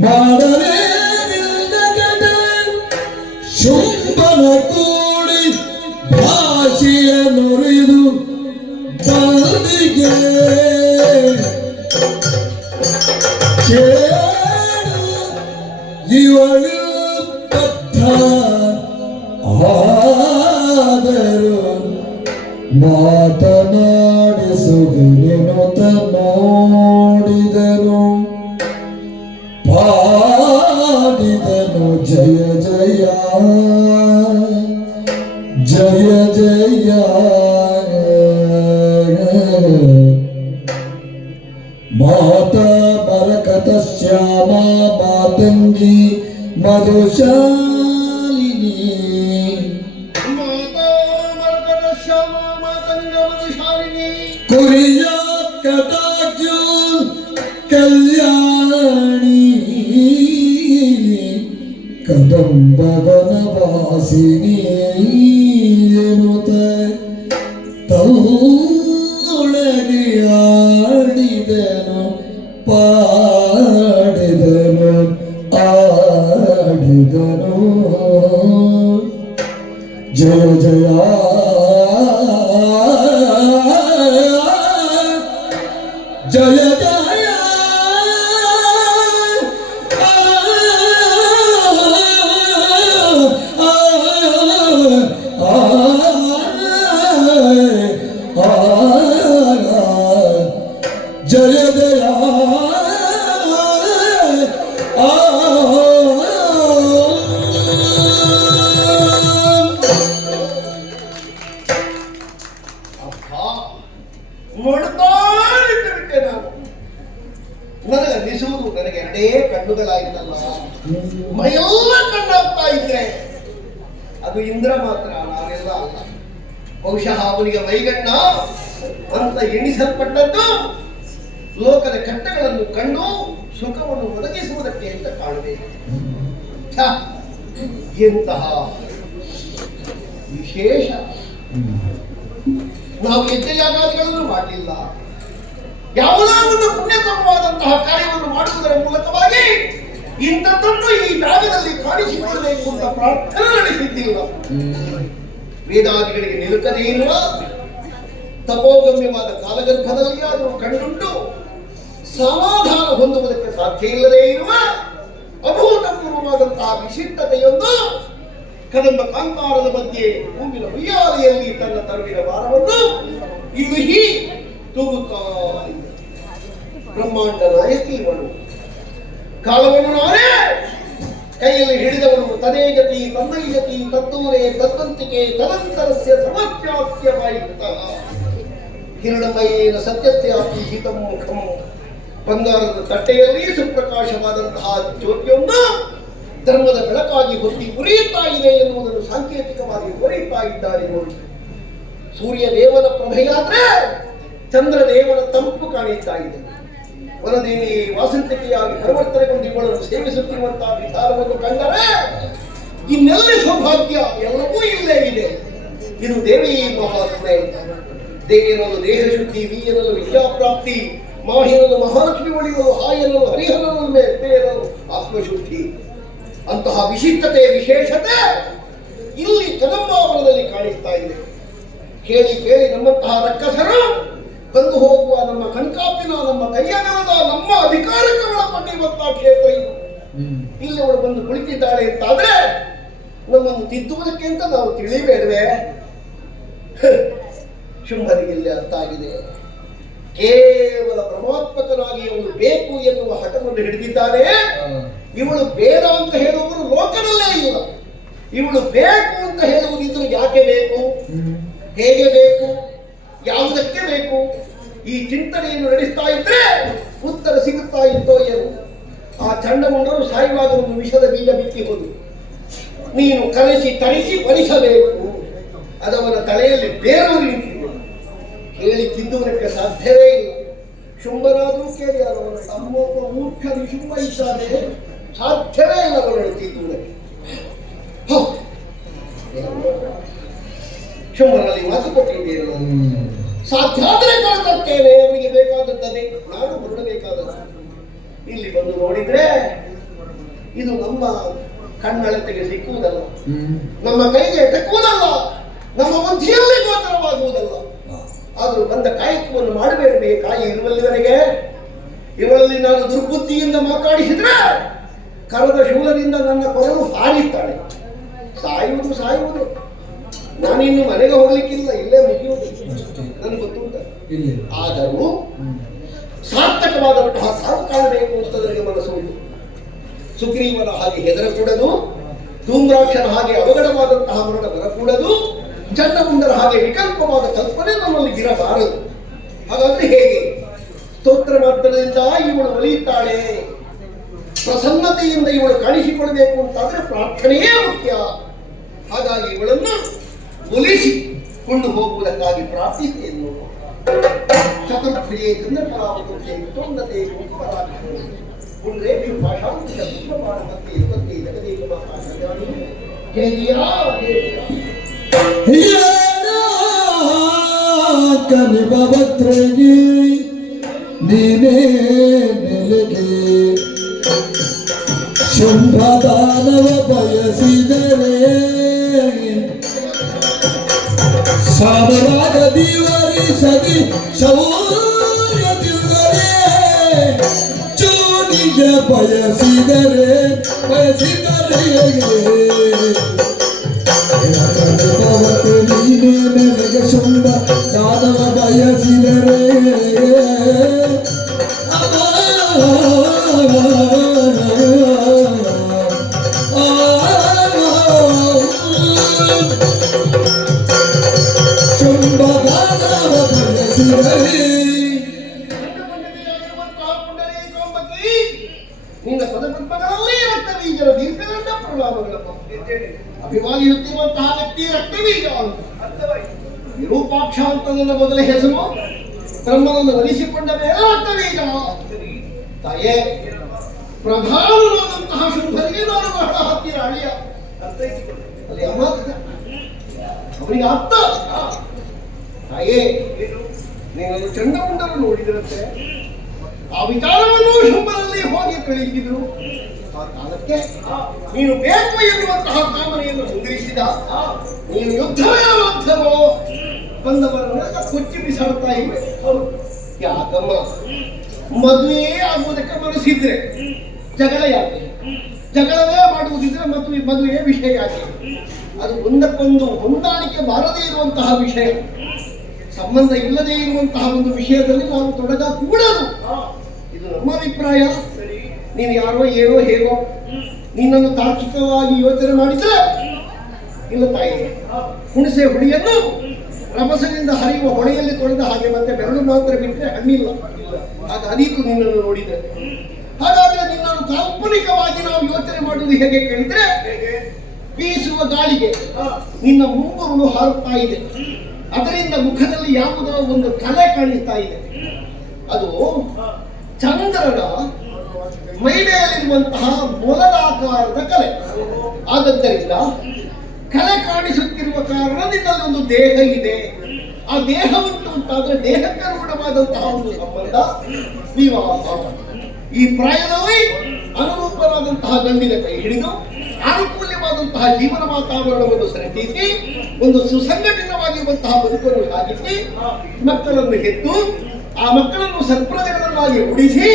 ಮಾಡಲೇ ನಿಲ್ನಕಟ ಶುಂಭನ ಕೂಡಿ ಭಾಷೆಯ ನುರಿದು ಬದಿಗೆ ಇವಳು ಪಥ ಆದರು ಮಾತನಾಡಿಸುಗನು ನೋಡಿದನು. ಪಾಡಿದನು ಜಯ ಜಯ ಜಯ ಜಯ ಮಾತಾ ಬರಕತ ಶ್ಯಾಮ ಮಾತಂಗಿ ಮಧುಶಾಲಿನಿ ಕುರಿಯ ಕಟಾಕ್ಷು ಕಲ್ಯಾಣಿ ಕದಂಬ ವನವಾಸಿನಿ ಎನ್ನುತ್ತ ತನ್ನೊಳಗೆ ಆಡಿದನು ಪಾಡಿದನು ಆಡಿದನು. ಜಯ ಜಯ ಜಯ ಜಯ ಜಯ ಜಯ ನೋಡುತ್ತಾ ನಾನು ನನಗೆ ಅನ್ನಿಸುವುದು ನನಗೆ ಎರಡೇ ಕಣ್ಣುಗಳಾಗಿದ್ದಲ್ಲ, ಮೈಯೆಲ್ಲ ಕಣ್ಣಾಗ್ತಾ ಇದ್ರೆ ಅದು ಇಂದ್ರ ಮಾತ್ರ, ನಾನೆಲ್ಲ ಅಲ್ಲ. ಬಹುಶಃ ಅವನಿಗೆ ಮೈಗಣ್ಣ ಅಂತ ಎಣಿಸಲ್ಪಟ್ಟದ್ದು ಲೋಕದ ಕಟ್ಟಗಳನ್ನು ಕಂಡು ಸುಖವನ್ನು ಒದಗಿಸುವುದಕ್ಕೆ ಅಂತ ಕಾಣಬೇಕು. ಎಂತಹ ವಿಶೇಷ! ನಾವು ಯಜ್ಞಯಾಗಾದಿಗಳನ್ನು ಮಾಡಲಿಲ್ಲ. ಯಾವುದೋ ಒಂದು ಪುಣ್ಯತಮವಾದಂತಹ ಕಾರ್ಯವನ್ನು ಮಾಡುವುದರ ಮೂಲಕವಾಗಿ ಇಂಥದ್ದನ್ನು ಈ ಜಾಗದಲ್ಲಿ ಕಾಣಿಸಿಕೊಳ್ಳಬೇಕು ಅಂತ ಪ್ರಾರ್ಥನೆ ನಡೆಸಿದ್ದಿಲ್ಲ. ವೇದಾದಿಗಳಿಗೆ ನಿಲುಕದೇ ಇರುವ ತಪೋಗಮ್ಯವಾದ ಕಾಲಗರ್ಭದಲ್ಲಿ ಆದರೂ ಕಂಡುಂಟು ಸಮಾಧಾನ ಹೊಂದುವುದಕ್ಕೆ ಸಾಧ್ಯ ಇಲ್ಲದೇ ಇರುವ ಅಭೂತಪೂರ್ವವಾದಂತಹ ವಿಶಿಷ್ಟತೆಯೊಂದು ಕದಂಬ ಕಾಂತಾರದ ಮಧ್ಯೆ ಹೂವಿನ ಉಯ್ಯಾಲೆಯಲ್ಲಿ ತನ್ನ ತರುವಿನ ಭಾರವನ್ನು ಇಳಿಹಿ ತೂಗುತ್ತಾ ಬ್ರಹ್ಮಾಂಡ ನಾಯಕಿ ಇವಳು. ಕಾಲವನ್ನು ನಾನೇ ಕೈಯಲ್ಲಿ ಹಿಡಿದವಳು. ತದೇ ಗತಿ ತನ್ನೈ ಗತಿ ತದ್ದೂರೇ ತದ್ದಂತಿಕೆ ತದಂತರಸ್ಯ ಸಮಸ್ಯಾಸ್ಯವಾಯುಕ್ತ ಹಿರಣಮಯೇನ ಸತ್ಯಸ್ಯಾಪಿ ಹಿತಂ ಮುಖಂ. ಬಂಗಾರದ ತಟ್ಟೆಯಲ್ಲಿ ಸುಪ್ರಕಾಶವಾದಂತಹ ಜ್ಯೋತಿಯೊಂದು ಧರ್ಮದ ಬೆಳಕಾಗಿ ಹೊತ್ತಿ ಉರಿಯುತ್ತಾ ಇದೆ ಎನ್ನುವುದನ್ನು ಸಾಂಕೇತಿಕವಾಗಿ ತೋರಿಯುತ್ತಾ ಇದ್ದಾರೆ ನೋಡಿ. ಸೂರ್ಯ ದೇವನ ಪ್ರಭೆಯಾದ್ರೆ ಚಂದ್ರ ದೇವನ ತಂಪು ಕಾಣಿಸ್ತಾ ಇದೆ. ವನದೇವಿ ವಾಸಂತಿಕೆಯಾಗಿ ಪರಿವರ್ತನೆಗೊಂಡು ಇವಳನ್ನು ಸೇವಿಸುತ್ತಿರುವಂತಹ ವಿಧಾನವನ್ನು ಕಂಡರೆ ಇನ್ನೆಲ್ಲಿ ಸೌಭಾಗ್ಯ ಎಲ್ಲವೂ ಇಲ್ಲೇ ಇದೆ. ಇದು ದೇವಿ ಮಹಾತ್ಮೆ. ದೇವಿ ಎನ್ನಲು ದೇಹ ಶುದ್ಧಿ, ವಿ ಎನ್ನಲು ವಿದ್ಯಾಪ್ರಾಪ್ತಿ, ಮಾಹಿ ಎನ್ನಲು ಮಹಾಲಕ್ಷ್ಮಿ ಒಳಿಗಳು, ಹಾ ಎನ್ನಲು ಹರಿಹರನನ್ನು ಎನ್ನಲು ಆತ್ಮಶುದ್ಧಿ. ಅಂತಹ ವಿಶಿಷ್ಟತೆ ವಿಶೇಷತೆ ಇಲ್ಲಿ ಕದಂಬಾವನದಲ್ಲಿ ಕಾಣಿಸ್ತಾ ಇದೆ. ಕೇಳಿ ಕೇಳಿ ನಮ್ಮಂತಹ ರಕ್ಕಸರು ಬಂದು ಹೋಗುವ ನಮ್ಮ ಕಣ್ಕಾಪಿನ, ನಮ್ಮ ಕೈಯಗಲದ, ನಮ್ಮ ಅಧಿಕಾರಕ್ಕೆ ಒಳಪಟ್ಟಿರುವಂತಹ ಕ್ಷೇತ್ರ ಇದು. ಇಲ್ಲಿ ಅವಳು ಬಂದು ಕುಳಿತಿದ್ದಾಳೆ ಅಂತಾದ್ರೆ ನಮ್ಮನ್ನು ತಿದ್ದುವುದಕ್ಕೆ ಅಂತ ನಾವು ತಿಳಿಬೇಡವೆ? ಶುಂಭನಿಗೆ ಇಲ್ಲಿ ಅರ್ಥ ಆಗಿದೆ. ಕೇವಲ ಪರಮಾತ್ಮಕನಾಗಿ ಅವಳು ಬೇಕು ಎನ್ನುವ ಹಠವನ್ನು ಹಿಡಿದಿದ್ದಾನೆ. ಇವಳು ಬೇಡ ಅಂತ ಹೇಳುವವರು ಲೋಕದಲ್ಲೇ ಇಲ್ಲ. ಇವಳು ಬೇಕು ಅಂತ ಹೇಳುವುದಿದ್ರು ಯಾಕೆ ಬೇಕು, ಹೇಗೆ ಬೇಕು, ಯಾವುದಕ್ಕೆ ಬೇಕು, ಈ ಚಿಂತನೆಯನ್ನು ನಡೆಸ್ತಾ ಇದ್ರೆ ಉತ್ತರ ಸಿಗುತ್ತಾ ಇತ್ತೋ ಏನು. ಆ ಚಂಡಮುಂಡರು ಸಾಯುವಾಗ ಒಂದು ವಿಷದ ಬೀಜ ಬಿತ್ತಿ ಹೋದು, ನೀನು ಕರೆಸಿ ತರಿಸಿ ಫಲಿಸಬೇಕು, ಅದವನ ತಲೆಯಲ್ಲಿ ಬೇರೂರಿ ನಿಂತಿದೆ. ಕೇಳಿ ತಿದ್ದುವುದಕ್ಕೆ ಸಾಧ್ಯವೇ ಇಲ್ಲ. ಶುಂಭನಾದರೂ ಕೇಳಿ ಅವನ ತಮ್ಮೊಬ್ಬ ಮೂರ್ಖ ನಿಶುಂಭ ಇದ್ದಾನೆ, ಸಾಧ್ಯವೇ ಇಲ್ಲ ಅವನನ್ನು ತಿದ್ದುವುದಕ್ಕೆ. ಶುಂಭನಲ್ಲಿ ಮಾತು ಕೊಟ್ಟಿದ್ದೇನೆ, ಸಾಧ್ಯ ಆದರೆ ಕಳ್ಕೊಳ್ತೇನೆ, ಅವನಿಗೆ ಬೇಕಾದದ್ದನ್ನೇ ನಾನು ಹೊರಡಬೇಕಾದದ್ದು. ಇಲ್ಲಿ ಬಂದು ನೋಡಿದ್ರೆ ಇದು ನಮ್ಮ ಕಣ್ಣಳತೆಗೆ ಸಿಕ್ಕುವುದಲ್ಲ, ನಮ್ಮ ಕೈಗೆ ಎಟಕುವುದಲ್ಲ, ನಮ್ಮ ಬುದ್ಧಿಯಲ್ಲಿ ಗೋಚರವಾಗುವುದಲ್ಲ. ಆದರೂ ಬಂದ ಕಾಯಕವನ್ನು ಮಾಡಬೇಡವೇ? ಕಾಯಿ ಇರುವಲ್ಲಿವರೆಗೆ ಇವಳಲ್ಲಿ ನಾನು ದುರ್ಬುದ್ಧಿಯಿಂದ ಮಾತಾಡಿಸಿದ್ರೆ ಕರದ ಶೂಲದಿಂದ ನನ್ನ ಕೊರಲು ಹಾರಿಸ್ತಾಳೆ. ಸಾಯುವುದು ಸಾಯುವುದು, ನಾನಿನ್ನು ಮನೆಗೆ ಹೋಗ್ಲಿಕ್ಕಿಲ್ಲ, ಇಲ್ಲೇ ಮುಗಿಯುವುದು ನನಗೆ ಗೊತ್ತುಂಟ. ಆದರೂ ಸಾರ್ಥಕವಾದಂತಹ ಸಾವು ಕಾಣಬೇಕು ಅಂತ ನನಗೆ ಮನಸ್ಸು ಉಂಟು. ಸುಗ್ರೀವನ ಹಾಗೆ ಹೆದರಕೂಡದು, ಧೂಮ್ರಾಕ್ಷನ ಹಾಗೆ ಅವಘಡವಾದಂತಹ ಮರಣ ಬರಕೂಡದು, ಚಂಡಮುಂಡರ ಹಾಗೆ ವಿಕಲ್ಪವಾದ ಕಲ್ಪನೆ ನಮ್ಮಲ್ಲಿ ಇರಬಾರದು. ಹಾಗಾದ್ರೆ ಹೇಗೆ? ಸ್ತೋತ್ರ ಮಾತ್ರದಿಂದ ಇವಳು ಒಲಿಯುತ್ತಾಳೆ. ಪ್ರಸನ್ನತೆಯಿಂದ ಇವಳು ಕಾಣಿಸಿಕೊಳ್ಬೇಕು ಅಂತಾದ್ರೆ ಪ್ರಾರ್ಥನೆಯೇ ಮುಖ್ಯ. ಹಾಗಾಗಿ ಇವಳನ್ನು ಒಲಿಸಿಕೊಂಡು ಹೋಗುವುದಕ್ಕಾಗಿ ಪ್ರಾರ್ಥಿಸಿದೆನು. ಚತುರ್ಪ್ರಿಯೆ ಚಂದ್ರಕಲಾವತಿ ಉತ್ತೋನ್ನತೆ ಪುಣ್ರೇಶು ಭಾಷಾಂತಿಕ ಪುಷ್ಪಮಾನಕ್ಕೆ ಯುವತಿ ಜಗದೇವ ಮಾತಾ ಕಲ್ಯಾಣಿ ಜಯ ಕನಿಭವತ್ರೇಗಿ ನೀನೇ ನೆಲೆಗೆ ಶುಂಭದಾನವ ಬಯಸಿದರೆ ಸಾಮರಾಗ ದಿವರಿಸದಿ ಶೌರ್ಯದಿಂದಲೇ ಚೋನಿಗೆ ಬಯಸಿದರೆ ನೀನೇ ನೆಲೆಗೆ ಶುಂಭ ದಾನವ ಬಯಸಿದರೆ ನಿನ್ನ ಪದಪದ್ಮಗಳಲ್ಲಿ ರಕ್ತಬೀಜದ ದೀರ್ಘದಂಡ ಪ್ರಲಾಪಗಳ ಅಭಿಮಾನಿಸುತ್ತಿರುವಂತಹ ವ್ಯಕ್ತಿ ರಕ್ತಬೀಜ ಅಂತ ವಿರೂಪಾಕ್ಷ ಅಂತ ನನ್ನ ಮೊದಲ ಹೆಸರು. ಬ್ರಹ್ಮನನ್ನು ವರಿಸಿಕೊಂಡ ಮೇಲೆ ರಕ್ತಬೀಜ. ತಾಯೇ, ಪ್ರಧಾನವಾದಂತಹ ಶುಂಭನಿಗೆ ನಾನು ಬಹಳ ಹತ್ತಿರ ಅಳಿಯ. ಅಲ್ಲಿ ಅವನಿಗೆ ಅರ್ಥ. ತಾಯೇ, ನೀನು ಚಂಡಮುಂಡರು ನೋಡಿದಿರಂತೆ, ಆ ವಿಚಾರವನ್ನು ಶುಂಭನಲ್ಲಿ ಹೋಗಿ ತಿಳಿಸಿದ್ರು. ಆ ಕಾಲಕ್ಕೆ ನೀನು ಬೇಕು ಎನ್ನುವಂತಹ ಕಾಮನೆಯನ್ನು ಮುಂದಿರಿಸಿದ. ನೀನು ಯುದ್ಧವೇ ಮಾಧ್ಯಮೋ ಬಂದವರನ್ನೆಲ್ಲ ಕೊಚ್ಚಿ ಬಿಸಾಡ್ತಾ ಇವೆ. ಯಾಕಮ್ಮ, ಮದುವೆ ಆಗುವುದಕ್ಕೆ ಮನಸ್ಸಿದ್ರೆ ಜಗಳ ಯಾಕೆ? ಜಗಳವೇ ಮಾಡುವುದಿದ್ರೆ ಮದುವೆ ವಿಷಯ ಯಾಕೆ? ಅದು ಒಂದಕ್ಕೊಂದು ಹೊಂದಾಣಿಕೆ ಬಾರದೇ ಇರುವಂತಹ ವಿಷಯ, ಸಂಬಂಧ ಇಲ್ಲದೇ ಇರುವಂತಹ ಒಂದು ವಿಷಯದಲ್ಲಿ ನಾವು ತೊಡಗಕೂಡದು. ಇದು ನಮ್ಮ ಅಭಿಪ್ರಾಯ. ನೀನು ಯಾರೋ ಏನೋ ಹೇಗೋ ನಿನ್ನನ್ನು ತಾರ್ಕಿಕವಾಗಿ ಯೋಚನೆ ಮಾಡಿದ್ರೆ ಇಲ್ಲ ತಾಯಿ. ಹುಣಸೆ ಹುಡಿಯನ್ನು ರಭಸದಿಂದ ಹರಿಯುವ ಹೊಳೆಯಲ್ಲಿ ತೊಳೆದ ಹಾಗೆ ಮತ್ತೆ ಬೆರಳು ಮಾತ್ರ ಬಿಟ್ಟರೆ ಹಣ್ಣಿಲ್ಲ. ಆಗ ಅದೀತು ನಿನ್ನನ್ನು ನೋಡಿದರೆ. ಹಾಗಾದ್ರೆ ನಿನ್ನನ್ನು ಕಾಲ್ಪನಿಕವಾಗಿ ನಾವು ಯೋಚನೆ ಮಾಡುವುದು ಮಾಡುವುದು ಹೇಗೆ ಕೇಳಿದ್ರೆ, ಬೀಸುವ ಗಾಳಿಗೆ ನಿನ್ನ ಮುಂಗುರುಳು ಹಾರುತ್ತಾ ಇದೆ, ಅದರಿಂದ ಮುಖದಲ್ಲಿ ಯಾವುದೋ ಒಂದು ಕಲೆ ಕಾಣಿಸ್ತಾ ಇದೆ. ಅದು ಚಂದ್ರನ ಮೈಮೇಲಿರುವಂತಹ ಮೊಲದಾಕಾರದ ಕಲೆ. ಆದ್ದರಿಂದ ಕಲೆ ಕಾಣಿಸುತ್ತಿರುವ ಕಾರಣ ನಿನ್ನಲ್ಲಿ ಒಂದು ದೇಹ ಇದೆ. ಆ ದೇಹ ಉಂಟು ಅಂತಾದ್ರೆ ದೇಹಕ್ಕೆ ಅನುಗುಣವಾದಂತಹ ಒಂದು ಸಂಬಂಧ ವಿವಾಹ. ಈ ಪ್ರಾಯದಲ್ಲಿ ಅನುರೂಪರಾದಂತಹ ಗಂಡಿನ ಕೈ ಹಿಡಿದು ಅನುಕೂಲವಾದಂತಹ ಜೀವನ ವಾತಾವರಣವನ್ನು ಸೃಷ್ಟಿಸಿ ಒಂದು ಸುಸಂಘಟಿತವಾಗಿರುವಂತಹ ಬದುಕನ್ನು ಸಾಗಿಸಿ ಮಕ್ಕಳನ್ನು ಹೆತ್ತು ಆ ಮಕ್ಕಳನ್ನು ಸತ್ಪ್ರಜನನ್ನಾಗಿ ಉಳಿಸಿ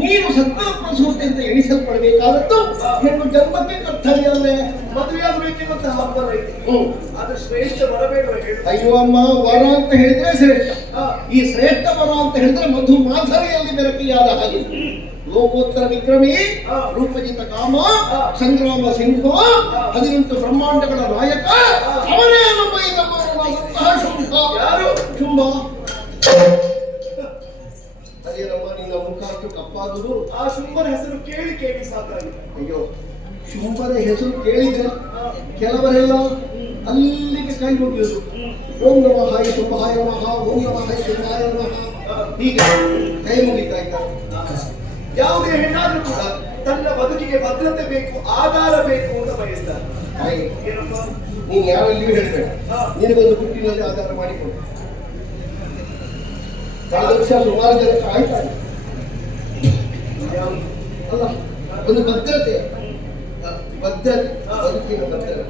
ನೀನು ಸತ್ಫಲ ಪ್ರಸೂತಿ ಅಂತ ಎಣಿಸಲ್ಪಡಬೇಕಾದದ್ದು ಹೆಣ್ಣು ಜನ್ಮಕ್ಕೆ ಕರ್ತವ್ಯ ಅಲ್ಲೇ. ಮದುವೆಯಾಗಬೇಕೆಂಬಂತಹ ಹಬ್ಬ ಆದ್ರೆ ಶ್ರೇಷ್ಠ ಬರಬೇಡ ಹೇಳು. ಅಯ್ಯೋ ಅಮ್ಮ, ವರ ಅಂತ ಹೇಳಿದ್ರೆ ಶ್ರೇಷ್ಠ. ಈ ಶ್ರೇಷ್ಠ ವರ ಅಂತ ಹೇಳಿದ್ರೆ ಮಧು ಮಾಧವಿಯಲ್ಲಿ ಬೆರಕಿಯಾದ ಹಾಗೆ. ಲೋಕೋತ್ತರ ವಿಕ್ರಮಿ, ರೂಪಜಿತ ಕಾಮ, ಸಂಗ್ರಾಮ ಸಿಂಹ, 18 ಬ್ರಹ್ಮಾಂಡಗಳ ನಾಯಕ ಅವನೇ ನಮ್ಮ ಈ ನಮ್ಮವರಾದಂತಹ ಶುಂಭ. ಯಾರು? ಶುಂಭ. ಅದೇನಮ್ಮ ನಿನ್ನ ಮುಖ ಅಷ್ಟು ಕಪ್ಪಾದುದು? ಆ ಶುಂಭನ ಹೆಸರು ಕೇಳಿ ಕೇಳಿ ಸಾಕಾಗಿದೆ. ಅಯ್ಯೋ, ಶುಂಭದ ಹೆಸರು ಕೇಳಿದ್ರೆ ಕೆಲವರೆಲ್ಲ ಅಲ್ಲಿಗೆ ಕೈ ಮುಗಿಯುವುದು. ಓಂ ನಮಃ ಶುಂಭಾಯ ನಮಃ, ಓಂ ನಮಃ ಶುಂಭಾಯ ನಮಃ, ಹೀಗೆ ಕೈ ಮುಗಿತಾ ಇದ್ದಾರೆ. ಯಾವುದೇ ಹೆಣ್ಣಾದ್ರೂ ಕೂಡ ತನ್ನ ಬದುಕಿಗೆ ಭದ್ರತೆ ಬೇಕು, ಆಧಾರ ಬೇಕು ಅಂತ ಬಯಸ್ತಾರೆ. ಏನಪ್ಪ, ನೀನು ಯಾರಲ್ಲಿಯೂ ಹೇಳ್ಬೇಡ, ನಿನಗೊಂದು ಹುಟ್ಟಿನಲ್ಲಿ ಆಧಾರ ಮಾಡಿಕೊಂಡು. ಕಳೆದ ವರ್ಷ ಸುಮಾರು ಜನಕ್ಕೆ ಆಯ್ತಾರೆ ಅಲ್ಲ, ಒಂದು ಭದ್ರತೆ, ಬದುಕಿನ ಭದ್ರತೆ.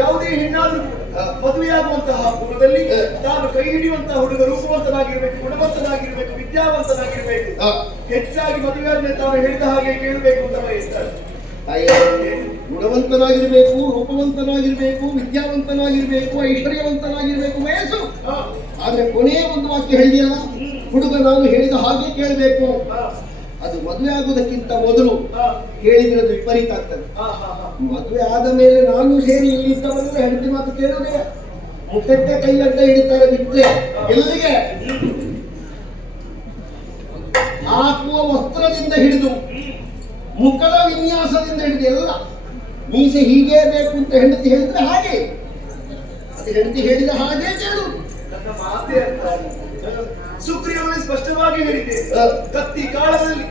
ಯಾವುದೇ ಹೆಣ್ಣಾದ್ರೂ ಮದುವೆಯಾಗುವಂತಹ ಪೂರ್ವದಲ್ಲಿ ತಾನು ಕೈ ಹಿಡಿಯುವಂತಹ ಹುಡುಗ ರೂಪವಂತನಾಗಿರ್ಬೇಕು, ಗುಣವಂತನಾಗಿರ್ಬೇಕು, ವಿದ್ಯಾವಂತನಾಗಿರ್ಬೇಕು. ಹೆಚ್ಚಾಗಿ ಮದುವೆಯಾದ್ಮೇಲೆ ತಾನು ಹೇಳಿದ ಹಾಗೆ ಕೇಳಬೇಕು ಅಂತ ಬಯಸ್ತಾರೆ. ಗುಣವಂತನಾಗಿರ್ಬೇಕು, ರೂಪವಂತನಾಗಿರ್ಬೇಕು, ವಿದ್ಯಾವಂತನಾಗಿರ್ಬೇಕು, ಐಶ್ವರ್ಯವಂತನಾಗಿರ್ಬೇಕು ವಯಸ್ಸು. ಆದ್ರೆ ಕೊನೆಯ ಒಂದು ವಾಕ್ಯ ಹೇಳಿದೆಯಲ್ಲ, ಹುಡುಗ ನಾನು ಹೇಳಿದ ಹಾಗೆ ಕೇಳಬೇಕು. ಅದು ಮದುವೆ ಆಗುವುದಕ್ಕಿಂತ ಮೊದಲು ಹೇಳಿದ್ರೆ ಅದು ವಿಪರೀತ ಆಗ್ತದೆ. ಮದುವೆ ಆದ ಮೇಲೆ ನಾನು ಸೇರಿ ಇಲ್ಲಿ ಇದ್ದವರೆಲ್ಲ ಹೆಂಡತಿ ಮಾತು ಕೇಳೋದೇ. ಮುಟ್ಟಕ್ಕೆ ಕೈ ಅಡ್ಡ ಹಿಡಿತಾರೆ ಬಿಟ್ಟರೆ ಎಲ್ಲಿಗೆ? ಹಾಕುವ ವಸ್ತ್ರದಿಂದ ಹಿಡಿದು ಮುಖದ ವಿನ್ಯಾಸದಿಂದ ಹಿಡಿದು ಎಲ್ಲ. ಮೀಸೆ ಹೀಗೆ ಬೇಕು ಅಂತ ಹೆಂಡತಿ ಹೇಳಿದ್ರೆ ಹಾಗೆ, ಅದು ಹೆಂಡತಿ ಹೇಳಿದ ಹಾಗೆ ಕೇಳುವುದು. ನನ್ನ ಮಾತೇ ಅಂತ ಸುಗ್ರೀವನಿಗೆ ಸ್ಪಷ್ಟವಾಗಿ ಹೇಳಿದೆ, ಕತ್ತಿ ಕಾಳದಲ್ಲಿ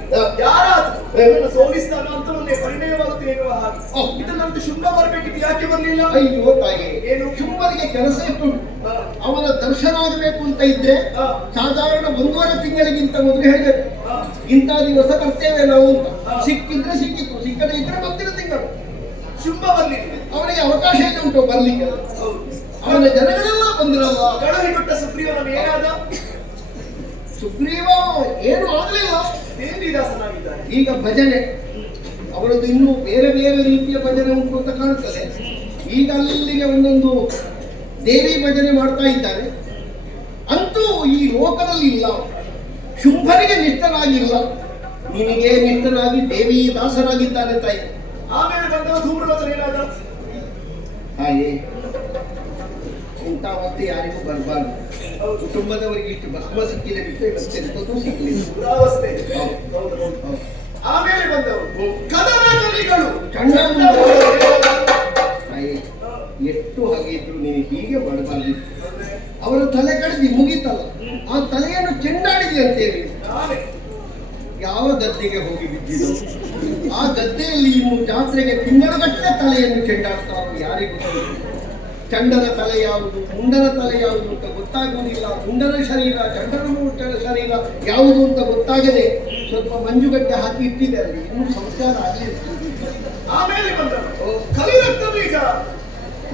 ಯಾರಾದ್ರೂ ಸೋಲಿಸ್ತಾನ ಅಂತ ಒಂದೇ ಪರಿಣಯವಾಗುತ್ತೆ ಎನ್ನುವ ಹಾಗೆ. ಇದನ್ನಂತೂ ಶುಂಭ ಬರಬೇಕಿತ್ತು, ಯಾಕೆ ಬರಲಿಲ್ಲ? ಅಯ್ಯೋ ತಾಯಿ, ಏನು ಶುಂಭನಿಗೆ ಕೆಲಸ ಎಷ್ಟು? ಅವನ ದರ್ಶನ ಆಗಬೇಕು ಅಂತ ಇದ್ರೆ ಸಾಧಾರಣ 1.5 ತಿಂಗಳಿಗಿಂತ ಮೊದಲು ಹೇಳಬೇಕು, ಇಂಥ ದಿವಸ ಬರ್ತೇವೆ ನಾವು ಅಂತ. ಸಿಕ್ಕಿದ್ರೆ ಸಿಕ್ಕಿತ್ತು, ಸಿಕ್ಕದೆ ಇದ್ರೆ ಬರ್ತಿರೋ ತಿಂಗಳು. ಶುಂಭ ಬರ್ಲಿಲ್ಲ, ಅವನಿಗೆ ಅವಕಾಶ ಇಲ್ಲ ಉಂಟು ಬರ್ಲಿಕ್ಕೆ. ಅವನ ಜನಗಳೆಲ್ಲ ಬಂದಿರಲ್ಲ. ಕಳುಹಿಕೊಟ್ಟ ಸುಗ್ರೀವನ ಏನಾದ? ಸುಗ್ರೀವ ಏನು ಆಗಲಿಲ್ಲ, ದೇವಿದಾಸನಾಗಿದ್ದಾನೆ. ಈಗ ಭಜನೆ ಅವರದ್ದು ಇನ್ನೂ ಬೇರೆ ಬೇರೆ ರೀತಿಯ ಭಜನೆ ಉಂಟು ಅಂತ ಕಾಣ್ತದೆ. ಈಗ ಅಲ್ಲಿಗೆ ಒಂದೊಂದು ದೇವಿ ಭಜನೆ ಮಾಡ್ತಾ ಇದ್ದಾರೆ. ಅಂತೂ ಈ ಲೋಕದಲ್ಲಿ ಇಲ್ಲ, ಶುಂಭನಿಗೆ ನಿಷ್ಠನಾಗಿಲ್ಲ, ನಿನಗೆ ನಿಷ್ಠನಾಗಿ ದೇವಿ ದಾಸನಾಗಿದ್ದಾನೆ ತಾಯಿ. ಆಮೇಲೆ ಬಂದವ ಧೂಮ್ರವಚನ ಏನಾದ? ಹಾಗೆ ಇಂಥ ಮತ್ತೆ ಯಾರಿಗೂ ಬರಬಾರ್ದು. ಕುಟುಂಬದವರಿಗೆ ಇಷ್ಟು ಭಸ್ಮ ಸಿಕ್ಕಿದೆ ಬಿಟ್ಟು ಇವತ್ತೆಂತೂ ಸಿಕ್ಕಲಿಲ್ಲ. ದುರಾವಸ್ಥೆ. ಆಮೇಲೆ ಬಂದವರು ಕದನಕಲಿಗಳು. ಎಷ್ಟು ಹಾಗೆ ಇದ್ರು ನೀನು ಹೀಗೆ ಮಾಡಬಾರ್ದು. ಅವರ ತಲೆ ಕಡಿದು ಮುಗೀತಲ್ಲ, ಆ ತಲೆಯನ್ನು ಚೆಂಡಾಡಿದೆ ಅಂತೇಳಿ ಯಾವ ಗದ್ದೆಗೆ ಹೋಗಿ ಬಿದ್ದಿದ್ದು? ಆ ಗದ್ದೆಯಲ್ಲಿ ಇನ್ನು ಜಾತ್ರೆಗೆ ತಿಂಗಳಗಟ್ಟಲೆ ತಲೆಯನ್ನು ಚೆಂಡಾಡ್ತಾರೋ ಯಾರಿಗೂ ಗೊತ್ತಿಲ್ಲ. ಚಂಡನ ತಲೆ ಯಾವುದು, ಮುಂಡನ ತಲೆ ಯಾವುದು ಅಂತ ಗೊತ್ತಾಗುವುದಿಲ್ಲ. ಮುಂಡನ ಶರೀರ, ಚಂಡನ ಶರೀರ ಯಾವುದು ಅಂತ ಗೊತ್ತಾಗದೆ ಸ್ವಲ್ಪ ಮಂಜುಗಡ್ಡೆ ಹಾಕಿ ಇಟ್ಟಿದೆ ಅಲ್ಲಿ, ಇನ್ನೂ ಸಂಸ್ಕಾರ ಆಗಲಿ. ಆಮೇಲೆ ಬಂದರು ಕಲಿಯುತ್ತದೆ. ಈಗ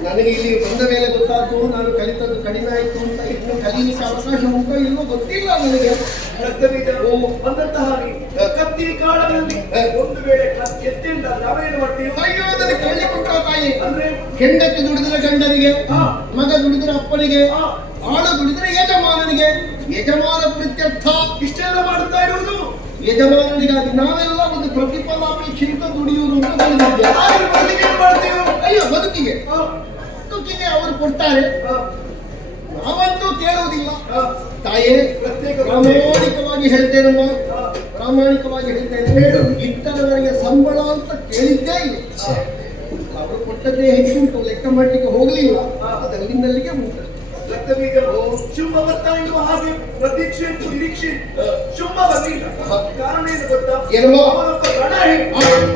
ನನಗೆ ಇಲ್ಲಿ ಬಂದ ಮೇಲೆ ಗೊತ್ತಾಯ್ತು, ನಾನು ಕಲಿತದ್ದು ಕಡಿಮೆ ಆಯ್ತು ಅಂತ. ಇನ್ನು ಕಲೀಲಿಕ್ಕೆ ಅವಕಾಶ ಉಂಟೋ ಇಲ್ಲೋ ಗೊತ್ತಿಲ್ಲ ನನಗೆ. ಬಂದಂತಹ ಕತ್ತಿ ಕಾಳದಲ್ಲಿ ಒಂದು ವೇಳೆ ಎತ್ತಿಂದ ನಾವೇನು ಮಾಡ್ತೀವಿ? ಅಯ್ಯೋ, ಅದನ್ನು ಕೇಳಿಕೊಂಡ ತಾಯಿ. ಅಂದ್ರೆ ಹೆಂಡತಿ ದುಡಿದ್ರೆ ಗಂಡನಿಗೆ, ಮಗ ದುಡಿದ್ರೆ ಅಪ್ಪನಿಗೆ, ಆಳು ದುಡಿದ್ರೆ ಯಜಮಾನನಿಗೆ. ಯಜಮಾನ ಪ್ರೀತ್ಯರ್ಥ ಇಷ್ಟೆಲ್ಲ ಮಾಡುತ್ತಾ ಇರುವುದು ಯಜಮಾನನಿಗಾಗಿ. ನಾವೆಲ್ಲ ಒಂದು ಪ್ರತಿಫಲಾಪೇಕ್ಷೆಯಿಂದ ದುಡಿಯುವುದು ಅಂತ ಮಾಡ್ತೀವಿ. ಅಯ್ಯೋ, ಬದುಕಿಗೆ ಅವರು ಕೊಡ್ತಾರೆ, ನಾವಂತೂ ಕೇಳುವುದಿಲ್ಲ. ತಾಯೇ, ಪ್ರಾಮಾಣಿಕವಾಗಿ ಹೇಳ್ತೇನಮ್ಮ, ಪ್ರಾಮಾಣಿಕವಾಗಿ ಹೇಳ್ತೇನೆ, ಇಟ್ಟವರಿಗೆ ಸಂಬಳ ಅಂತ ಕೇಳಿದ್ದೇ ಇಲ್ಲ. ಅವರು ಕೊಟ್ಟದ್ದೇ ಹೆಚ್ಚುಂಟು, ಲೆಕ್ಕ ಮಾಡ್ಲಿಕ್ಕೆ ಹೋಗ್ಲಿಲ್ಲ. ಅದಲ್ಲಿಂದಲ್ಲಿಗೆ ಉಂಟು. ಶುಂಭ ಬರ್ತಾ ಇರುವ ಹಾಗೆ ಪ್ರತೀಕ್ಷೆ ನಿರೀಕ್ಷೆ ಶುಂಭ ಬರ್ಲಿಲ್ಲ. ಕಾರಣ ಏನು ಗೊತ್ತಾ? ಅವನೊಬ್ಬ ಗಣ ಹೇಳಿ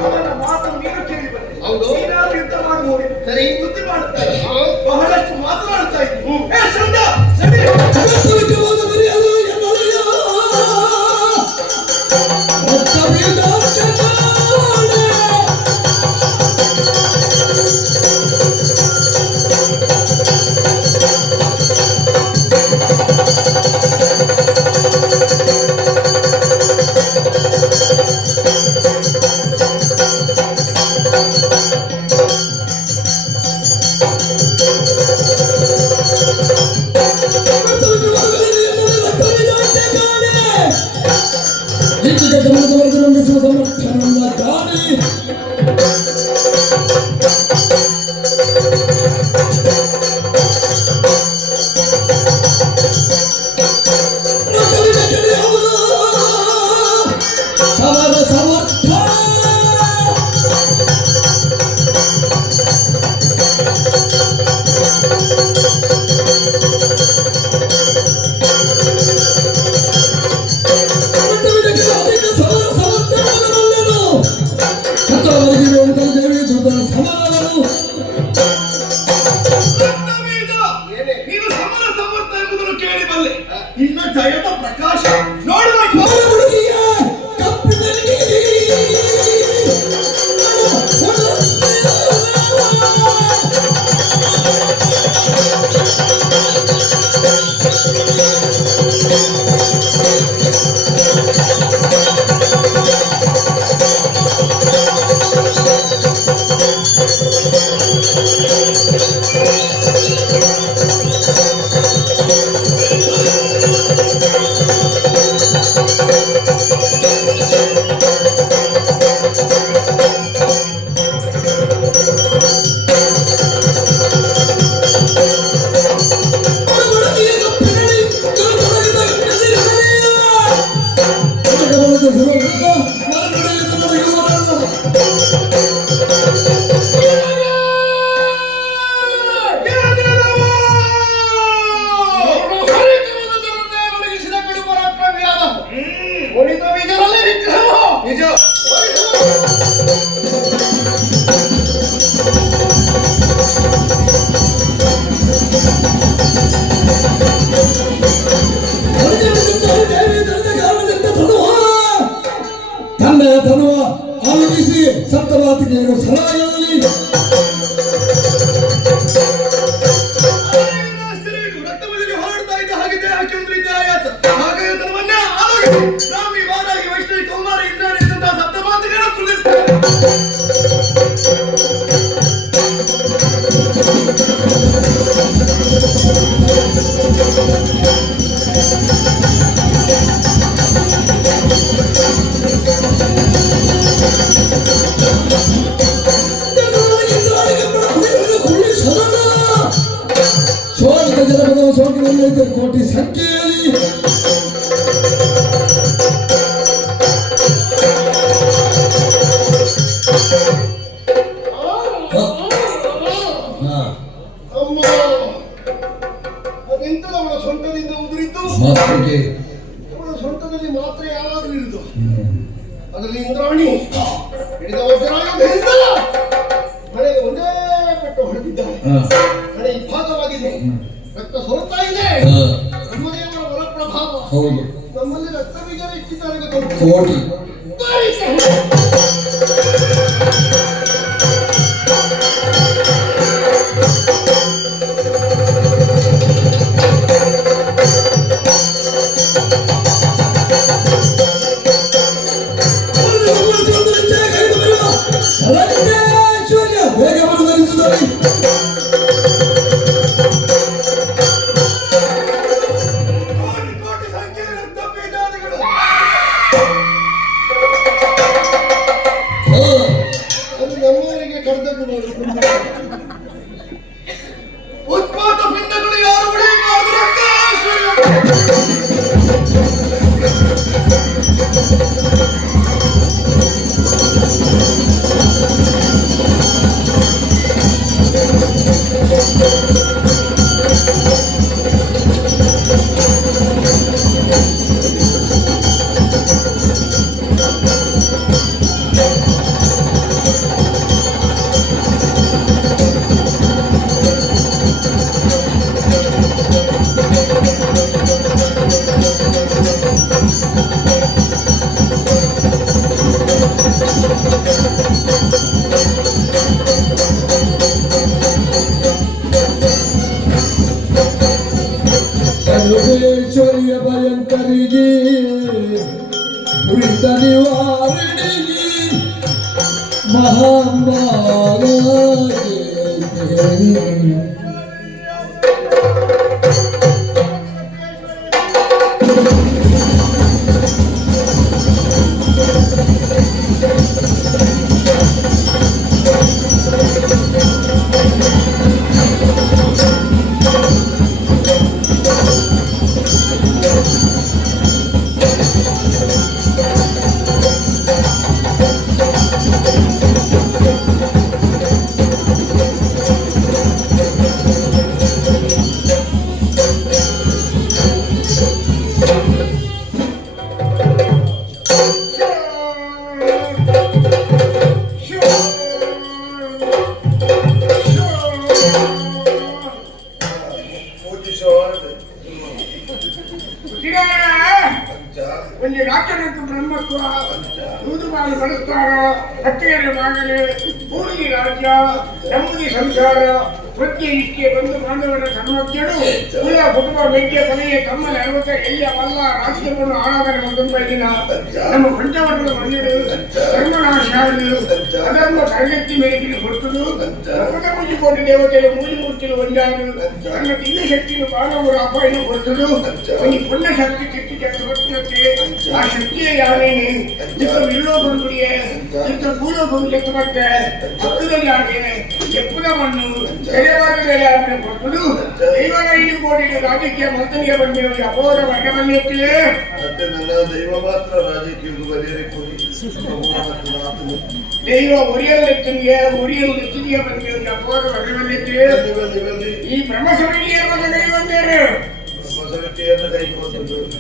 ಅವನ ಮಾತು ನೀನು ಕೇಳಿ ಬಂದೆ. ನೀನಾದ್ರೂ ಯುದ್ಧ ಮಾಡುವವನು ಸರಿ ಸುದ್ದಿ ಮಾಡುತ್ತಾ ಇದ್ದ, ಬಹಳಷ್ಟು ಮಾತನಾಡ್ತಾ ಇದ್ದ. ಏ ಶುಂಭ ಸರಿ ನೀನು ಸಮರ ಸಮರ್ಥ ಎಂಬುದನ್ನು ಕೇಳಿ ಬಲ್ಲೆ. ನಿನ್ನ ಜಯದ ಪ್ರಕಾಶ ನೋಡುವ ಧನುವ ಆಲೋಚಿಸಿ ಸಪ್ತಮಾತಿಗೆ ಸರಾಯದಲ್ಲಿ ರಕ್ತದಲ್ಲಿ ಹೊರಡ್ತಾ ಇದ್ದ ಹಾಗೆ ದೇಹ ಕೇಂದ್ರಿದ್ದ ಆಯಾಸ ಹಾಗೆ ಧನವನ್ನೇ ಆಲೋಚಿಸಿ ಬ್ರಾಹ್ಮಿ ವಾರಾಗಿ ವೈಷ್ಣವಿ ಕೌಮಾರ ಇಂದ್ರಾಣಿ ಇದ್ದಂತಹ ಸಪ್ತಮಾತಿಗಳನ್ನು ತುಳಿಸುತ್ತಾರೆ. ಶೋಧಿತ ಜನಪದ ಸೋಂಕಿನಲ್ಲಿ ಕೋಟಿ ಸಂಖ್ಯೆಯಲ್ಲಿ ಅದೆಂತದವಳ ಸೊಂಟದಿಂದ ಉದುರಿದ್ದು ಮಾತಿಗೆ ಅವಳ ಸೊಂಟದಲ್ಲಿ ಮಾತ್ರ ಯಾರಾದ್ರೂ ಇರುದು. ಅದರಲ್ಲಿ ಇಂದ್ರಾಣಿ ಹಿಡಿದ ವಜ್ರಾಯುಧದಿಂದ ಹಣೆಗೆ ಒಂದೇ ಪೆಟ್ಟು ಹೊಡೆದಿದ್ದಾಳೆ. ಹಣೆ ಇಬ್ಬಾಗವಾಗಿದೆ, ರಕ್ತ ಸೋರ್ತಾ ಇದೆ. ಬ್ರಹ್ಮದೇವರ ವರಪ್ರಭಾವ. ಹೌದು, ನಮ್ಮಲ್ಲಿ ರಕ್ತ ಬೀಜ ಇಟ್ಟಿದ್ದಾರೆ ಗೊತ್ತುಂಟು. ಕೋಟಿ ಬೇಗ ಬರುವುದರಿಸುತ್ತದೆ. ಕೋಟಿ ಸಂಖ್ಯೆಯ ರಕ್ತ ಬೀಜಾದಿಗಳು ಅದು ನಮ್ಮವರಿಗೆ ಕರೆದದ್ದು ನೋಡಿ. ಉತ್ಪಾತ ಪಿಂಡಗಳು ಯಾರು ಉಳಿಯಬಾರದು. ಒಂದು ರಾಜ್ಯಕ್ಕೆ ಬ್ರಹ್ಮತ್ವ ದೂದುಮಾಲು ಬಳಸ್ತಾರ ಹತ್ತಿರ ಮಾಡಲು ಊರಿಗೆ ರಾಜ್ಯ ನೆಮ್ಮದಿ ಸಂಸಾರ ಪ್ರತಿ ಇಷ್ಟೇ ಬಂದು ಬಾಂಧವರ ಸರ್ವಜ್ಞರು ಕುಲ ಕುಟುಂಬ ಮೆಕ್ಕೆ ಕೊನೆಯ ತಮ್ಮ ನೆರವತ್ತ ಎಲ್ಲ ವಲ್ಲ ರಾಷ್ಟ್ರವನ್ನು ಆರಾಧನೆ ಮಾಡುವ ದಿನ ನಮ್ಮ ಪಂಚವರ್ಣದ ಮಣ್ಣಿರು ಧರ್ಮನಾಶಾರರು ಅಧರ್ಮ ತರಗತಿ ಮೇರೆಗೆ ಹೊರತುದು ಮುಜಿ ಕೋಟಿ ದೇವತೆಗಳು ಮೂಲಿ ಮೂರ್ತಿಗಳು ಒಂದಾರು ತನ್ನ ದಿವ್ಯ ಶಕ್ತಿಯನ್ನು ಬಾಲವರು ಅಪಾಯನು ಹೊರತುದು ಒಂದು ಪುಣ್ಯ ಶಕ್ತಿ ಚಿತ್ತಿ ಚಕ್ರವರ್ತಿಯಕ್ಕೆ ಆ ಶಕ್ತಿಯ ಯಾರೇನೆ ಚಿತ್ರ ವಿಲ್ಲೋಗುಡಿಯೇ ಚಿತ್ರ ಭೂಲೋಗುಡಿ ಚಕ್ರವರ್ತೆ ಹಕ್ಕದಲ್ಲಿ ಆಗಿ ಎಪ್ಪುದ ಮಣ್ಣು ಕೊಟ್ಟುದು ದೈವದ 5 ಕೋಟಿ ರಾಜಕೀಯ ಮಂತ್ರಿಗೆ ಬಂದಿರೋ ಅಪೋರ ವರ್ಗವನ್ನೆತ್ತಿ ದೈವ ಮಾತ್ರ ರಾಜಕೀಯ ದೈವ ಒರಿಯಲ್ಲೆತ್ತಿಗೆ ಒರಿಯಲ್ಲೆತ್ತಿಗೆ ಬಂದಿರೋ ಅಪೋರ ವರ್ಗವನ್ನೆತ್ತಿ ಈ ಬ್ರಹ್ಮಸಮಿತಿಯ ಕೈ ಬಂದೇರು ಬ್ರಹ್ಮಸಮಿತಿಯನ್ನು ಕೈಗೊಂಡು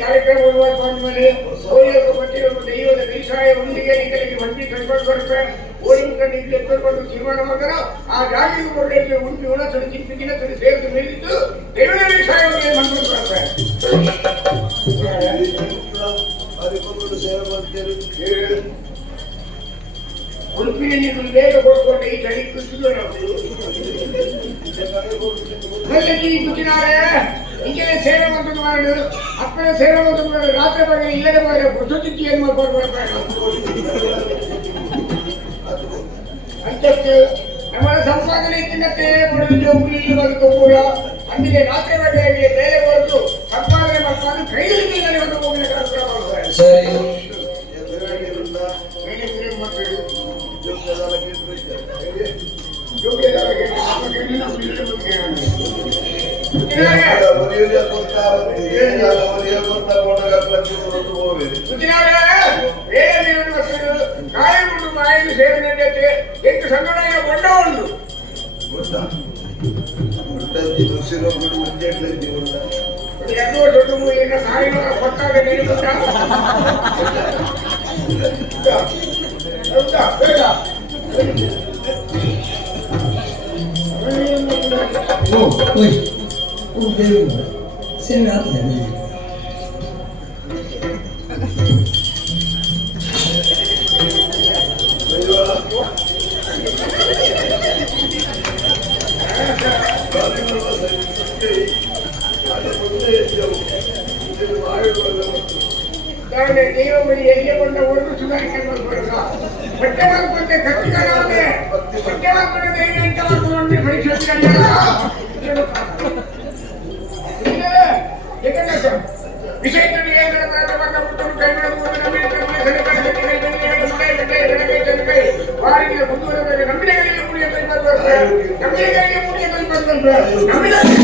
ಕಾರ್ಯಕ್ರಮ ದೈವದ ಬೇಸಾಯ ಒಂದಿಗೆ ನಿಗಲಿಗೆ ಮಂಡಿ ಕಟ್ಕೊಂಡು ಬರುತ್ತೆ ಓಡಿಕೊಂಡು ತೀರ್ಮಾನ ಮಾಡಿದ ಆ ಜಾತಿಗೆ ಬರಲಿಕ್ಕೆ ಉಂಟು ಉಣ ತಡಿ ಚಿಪ್ಪಿಗಿನ ತಡಿ ಸೇರಿದು ಮೇಲಿದ್ದು ದೈವದ ಬೇಸಾಯವನ್ನು ಮಾಡ್ಕೊಂಡು ಬರುತ್ತೆ ಉಡುಪಿನ ನೀವು ಬೇಗ ಕೊಡ್ಕೊಂಡು ಈ ಚಳಿ ಕುಸಿದು ಹಿಂಗೆ ಸೇವೆ ಮಾಡೋದು ಮಾಡು ಅಪ್ಪನ ಸೇವೆ ಮಾಡೋದು ಮಾಡು ರಾತ್ರಿ ಬಗ್ಗೆ ಇಲ್ಲದೆ ಮಾಡು ಪ್ರಸುತಿಯನ್ನು ಮಾಡ್ಕೊಂಡು ಬರ್ತಾರೆ ಅಂತಕ್ಕೆ ನಮ್ಮ ಸಂಪಾದನೆ ತಿನ್ನತ್ತೆ ಪಡೆದು ಜೋಗುಲಿ ಬದುಕೂರ ಅಂದಿಗೆ ರಾತ್ರಿ ಬಗ್ಗೆ ಬೇರೆ ಹೊರತು ಸಂಪಾದನೆ ಮಾಡ್ಕೊಂಡು ಕೈಯಲ್ಲಿ ಒಂದು ಹೋಗ್ಲಿಕ್ಕೆ ಮಾಯಲ್ಲಿ ಸೇವೆ ನಡೆಯುತ್ತೆ ಎಷ್ಟು ಸಂಗಡಾಯ ಬಣ್ಣ ಉಂಟು ಎರಡು ದೊಡ್ಡ ಮೂಲಿನ ಸಾಯಿನ ಕೊಟ್ಟಾಗ ನೆನಪುಂಟ ಬೇಡ ಸೇವೆ ಆಗ್ತದೆ ಅದು ಮುಂದೆ ತಾನೇ ದೇವಮಣಿ ಎಲ್ಲಿ ಕೊಂಡ ಒಂದು ಸುಧಾರಿಕೆ ಮಾಡ್ಕೊಳ್ಳ ಬಟ್ಟೆ ಹಾಕೊಂಡೆ ಕಟ್ಟಿಗಳಾದೆ ಬಟ್ಟೆ ಹಾಕೊಂಡೆ ದೇವಿ ಅಂತ ಮಾಡ್ಕೊಂಡು ಪರೀಕ್ಷೆ ವಿಷಯ ವಾರಿಗೆ ಮುಂದುವರೆದ ನಮ್ಮಿನಗಳಿಗೆ ಮುಡಿಯ ಕೈ ಬರ್ತದೆ ನಮ್ಮಿನಗಳಿಗೆ ಮುಡಿಯ ಕೈ ಬರ್ತದೆ ನನ್ನ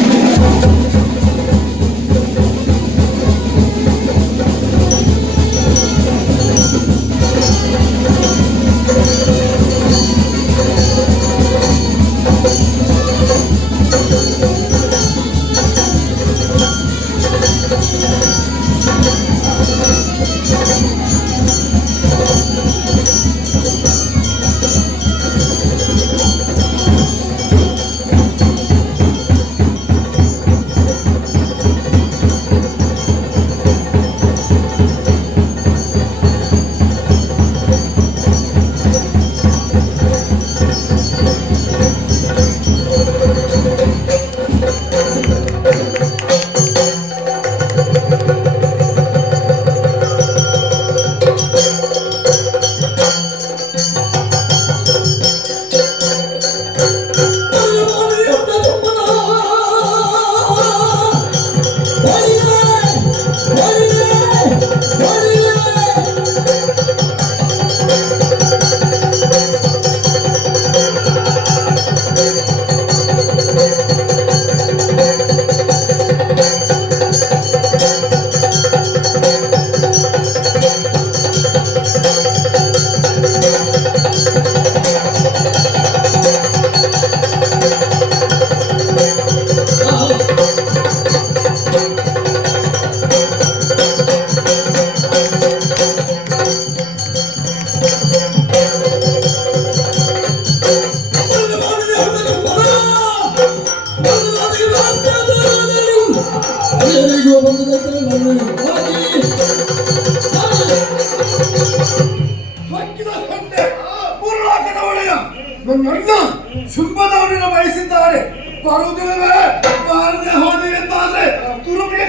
ಶುಂಭದವರನ್ನು ಬಯಸಿದ್ದಾರೆ ಬರುವುದಿಲ್ಲವೇ ಬಾರದೆ ಹೋದೆ ಎಂದಾದ್ರೆ ತುರುಬಿಗೆ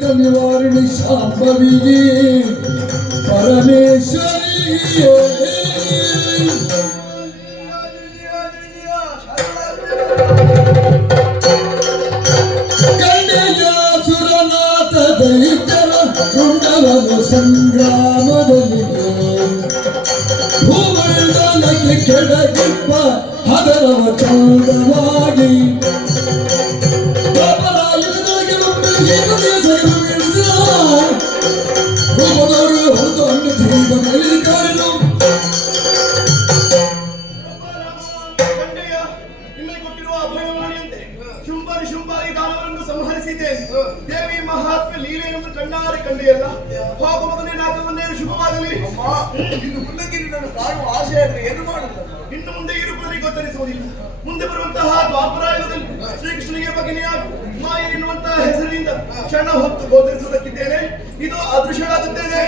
ದುರಿತ ನಿವಾರಣೆ ಶಾಂಭವಿಗೆ ಪರಮೇಶ್ವರಿಗೆ ಕನ್ಯಯಾಸುರನಾಥ ದೈತ್ಯರ ರುಂಡವನು ಸಂಗ್ರಾಮದಲ್ಲಿ ಭೂಮಂಡಲಕ್ಕೆ ಕೆಳಗಿಪ್ಪ ಹದರವ ಚಂದವಾಗಿ ಕಂಡೆಯ ನಿಮಗೆ ಕೊಟ್ಟಿರುವ ಅಭಯವಾಣಿಯಂತೆ ಶುಂಭಾರಿ ದಾನವನ್ನು ಸಂಹರಿಸಿದ್ದೇನೆ. ದೇವಿ ಮಹಾತ್ಮ ಲೀಲೆಯನ್ನು ಕಣ್ಣಾರೆ ಕಂಡೆಯಲ್ಲ. ಹೋಗ ಮೊದಲನೇ ನಾಟಕವನ್ನೇ ಶುಭವಾಗಲಿ. ಇನ್ನು ಮುಂದಕ್ಕೆ ನಿನ್ನನ್ನು ಕಾಣುವ ಆಸೆ ಆದರೆ ಏನು ಮಾಡುವುದು? ಇನ್ನು ಮುಂದೆ ಈ ರೂಪದಲ್ಲಿ ಗೋಚರಿಸುವುದಿಲ್ಲ. ಮುಂದೆ ಬರುವಂತಹ ದ್ವಾಪರಾಯುಗದಲ್ಲಿ ಶ್ರೀಕೃಷ್ಣನಿಗೆ ಭಗಿನಿಯಾಗಿ ಮಾಯ ಎನ್ನುವಂತಹ ಹೆಸರಿನಿಂದ ಕ್ಷಣ ಹೊತ್ತು ಗೋಚರಿಸುವುದಕ್ಕಿದ್ದೇನೆ. ಇದು ಅದೃಶ್ಯಳಾಗುತ್ತೇನೆ.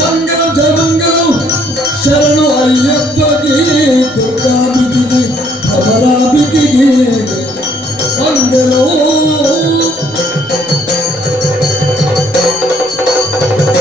ಮಂಗಳ